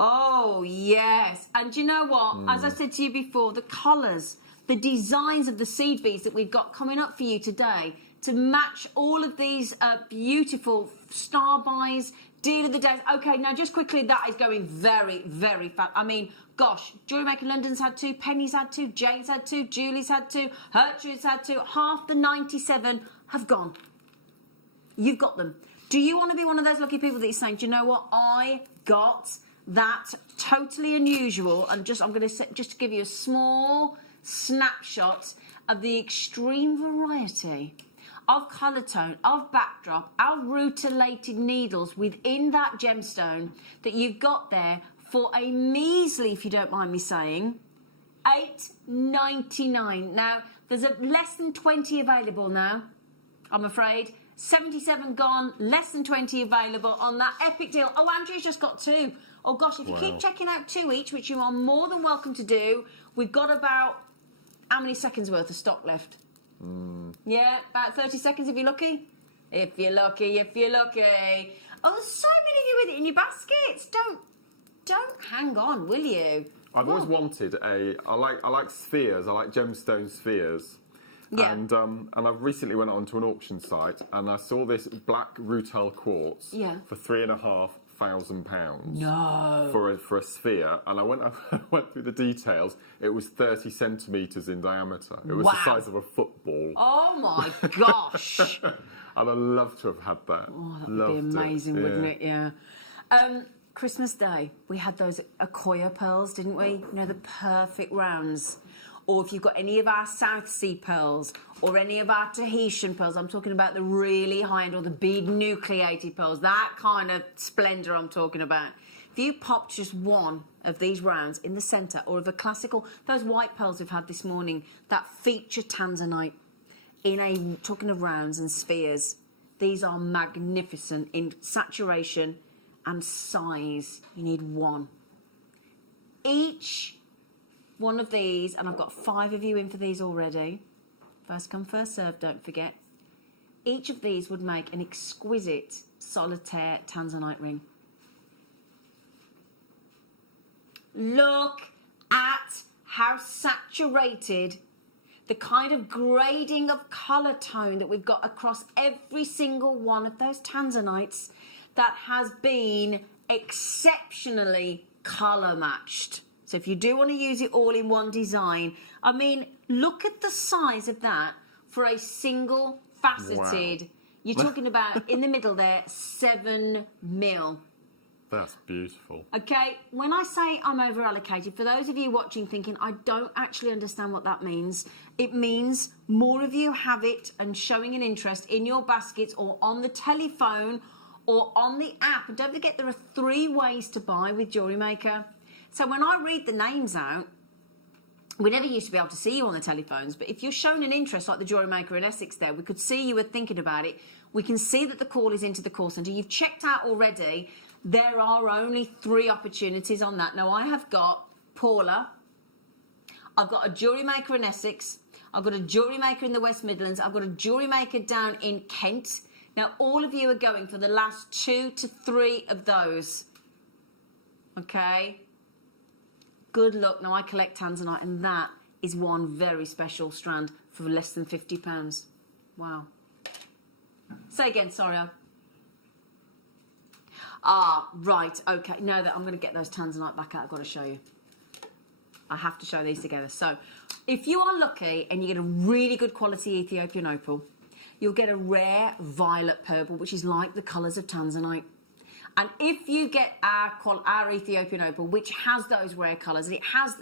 Oh, yes. And do you know what? As I said to you before, the colours, the designs of the seed beads that we've got coming up for you today to match all of these beautiful star buys, deal of the day. Okay, now just quickly, that is going very, very fast. I mean, gosh, JewelleryMaker London's had 2, Penny's had 2, Jane's had 2, Julie's had 2, Gertrude's had 2. Half the 97 have gone. You've got them. Do you want to be one of those lucky people that you're saying, do you know what? I got that totally unusual, and I'm going to just give you a small snapshot of the extreme variety of colour tone, of backdrop, of rutilated needles within that gemstone that you've got there for a measly, if you don't mind me saying, $8.99. Now, there's less than 20 available now, I'm afraid. 77 gone, less than 20 available on that epic deal. Oh, Andrew's just got 2. Oh, gosh, if you keep checking out 2 each, which you are more than welcome to do, we've got about, how many seconds worth of stock left? Yeah, about 30 seconds if you're lucky. If you're lucky, if you're lucky. Oh, there's so many of you with it in your baskets. Don't hang on, will you? I've always wanted I like spheres, I like gemstone spheres. Yeah. And I recently went onto an auction site and I saw this black rutile quartz for £3,500. No. For a sphere, and I went through the details. It was 30 centimetres in diameter. It was the size of a football. Oh my gosh! And I'd love to have had that. Oh, that would be amazing, wouldn't it? Yeah. Christmas Day, we had those Akoya pearls, didn't we? You know, the perfect rounds. Or if you've got any of our South Sea pearls or any of our Tahitian pearls, I'm talking about the really high-end or the bead nucleated pearls, that kind of splendour I'm talking about. If you popped just one of these rounds in the centre, or of a classical, those white pearls we've had this morning, that feature tanzanite, talking of rounds and spheres, these are magnificent in saturation and size. You need one. Each one of these, and I've got 5 of you in for these already. First come, first served, don't forget. Each of these would make an exquisite solitaire tanzanite ring. Look at how saturated, the kind of grading of colour tone that we've got across every single one of those tanzanites that has been exceptionally colour matched. So if you do want to use it all in one design, I mean, look at the size of that for a single faceted. Wow. You're talking about, in the middle there, 7 mil. That's beautiful. Okay, when I say I'm over allocated, for those of you watching thinking, I don't actually understand what that means, it means more of you have it and showing an interest in your baskets or on the telephone or on the app. And don't forget, there are 3 ways to buy with JewelleryMaker. So when I read the names out, we never used to be able to see you on the telephones, but if you're showing an interest like the JewelleryMaker in Essex there, we could see you were thinking about it. We can see that the call is into the call centre. You've checked out already. There are only 3 opportunities on that. Now, I have got Paula. I've got a JewelleryMaker in Essex. I've got a JewelleryMaker in the West Midlands. I've got a JewelleryMaker down in Kent. Now, all of you are going for the last 2 to 3 of those. Okay? Good luck. Now, I collect tanzanite, and that is one very special strand for less than £50. Wow. Say again, sorry. Right, okay. No, I'm going to get those tanzanite back out. I've got to show you. I have to show these together. So, if you are lucky and you get a really good quality Ethiopian opal, you'll get a rare violet purple, which is like the colours of tanzanite. And if you get our Ethiopian opal, which has those rare colours, and it has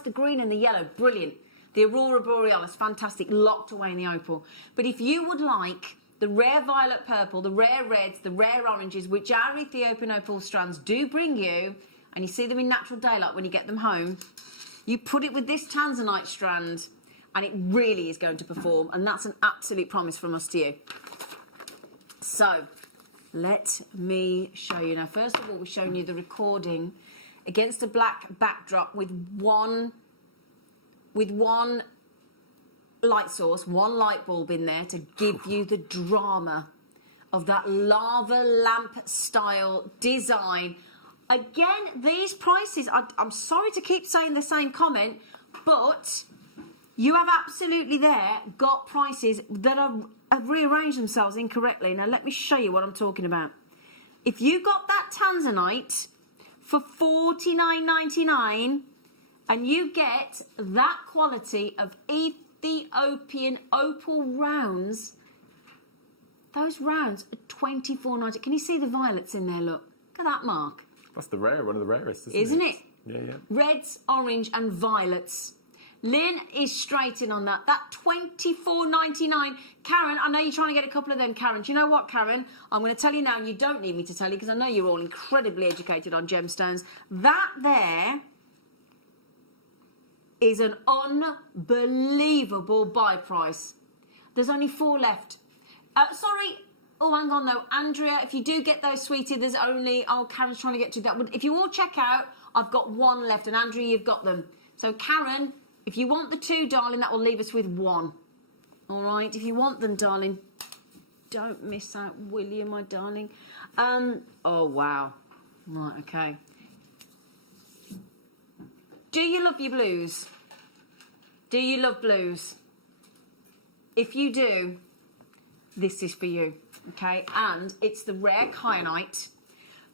the green and the yellow, brilliant. The Aurora Borealis, fantastic, locked away in the opal. But if you would like the rare violet purple, the rare reds, the rare oranges, which our Ethiopian opal strands do bring you, and you see them in natural daylight when you get them home, you put it with this tanzanite strand, and it really is going to perform, and that's an absolute promise from us to you. So, let me show you. Now, first of all, we're showing you the recording against a black backdrop with one light source, one light bulb in there to give you the drama of that lava lamp style design. Again, these prices, I'm sorry to keep saying the same comment, but you have absolutely got prices that have rearranged themselves incorrectly. Now, let me show you what I'm talking about. If you got that tanzanite for $49.99 and you get that quality of Ethiopian opal rounds, those rounds are $24.90. Can you see the violets in there? Look at that, Mark. That's one of the rarest, isn't it? Yeah, yeah. Reds, orange, and violets. Lynn is straight in on that. That $24.99. Karen, I know you're trying to get a couple of them, Karen. Do you know what, Karen? I'm going to tell you now, and you don't need me to tell you because I know you're all incredibly educated on gemstones. That there is an unbelievable buy price. There's only 4 left. Sorry. Oh, hang on, though. Andrea, if you do get those, sweetie, there's only... Oh, Karen's trying to get to that. If you all check out, I've got 1 left. And, Andrea, you've got them. So, Karen, if you want the 2, darling, that will leave us with 1. All right? If you want them, darling, don't miss out, will you, my darling? Oh, wow. Right, okay. Do you love your blues? Do you love blues? If you do, this is for you. Okay, and it's the rare kyanite,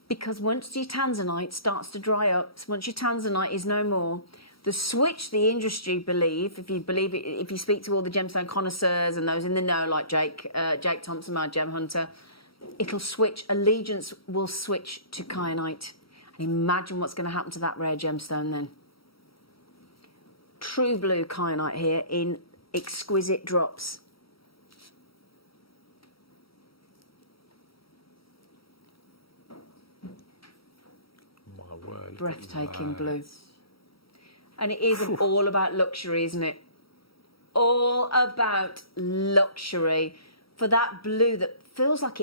because once your tanzanite starts to dry up, once your tanzanite is no more, the switch the industry believe, if you speak to all the gemstone connoisseurs and those in the know, like Jake Thompson, my gem hunter, it'll switch, allegiance will switch to kyanite. And imagine what's going to happen to that rare gemstone then. True blue kyanite here in exquisite drops. Breathtaking blue. And it is all about luxury, isn't it? All about luxury. For that blue that feels like it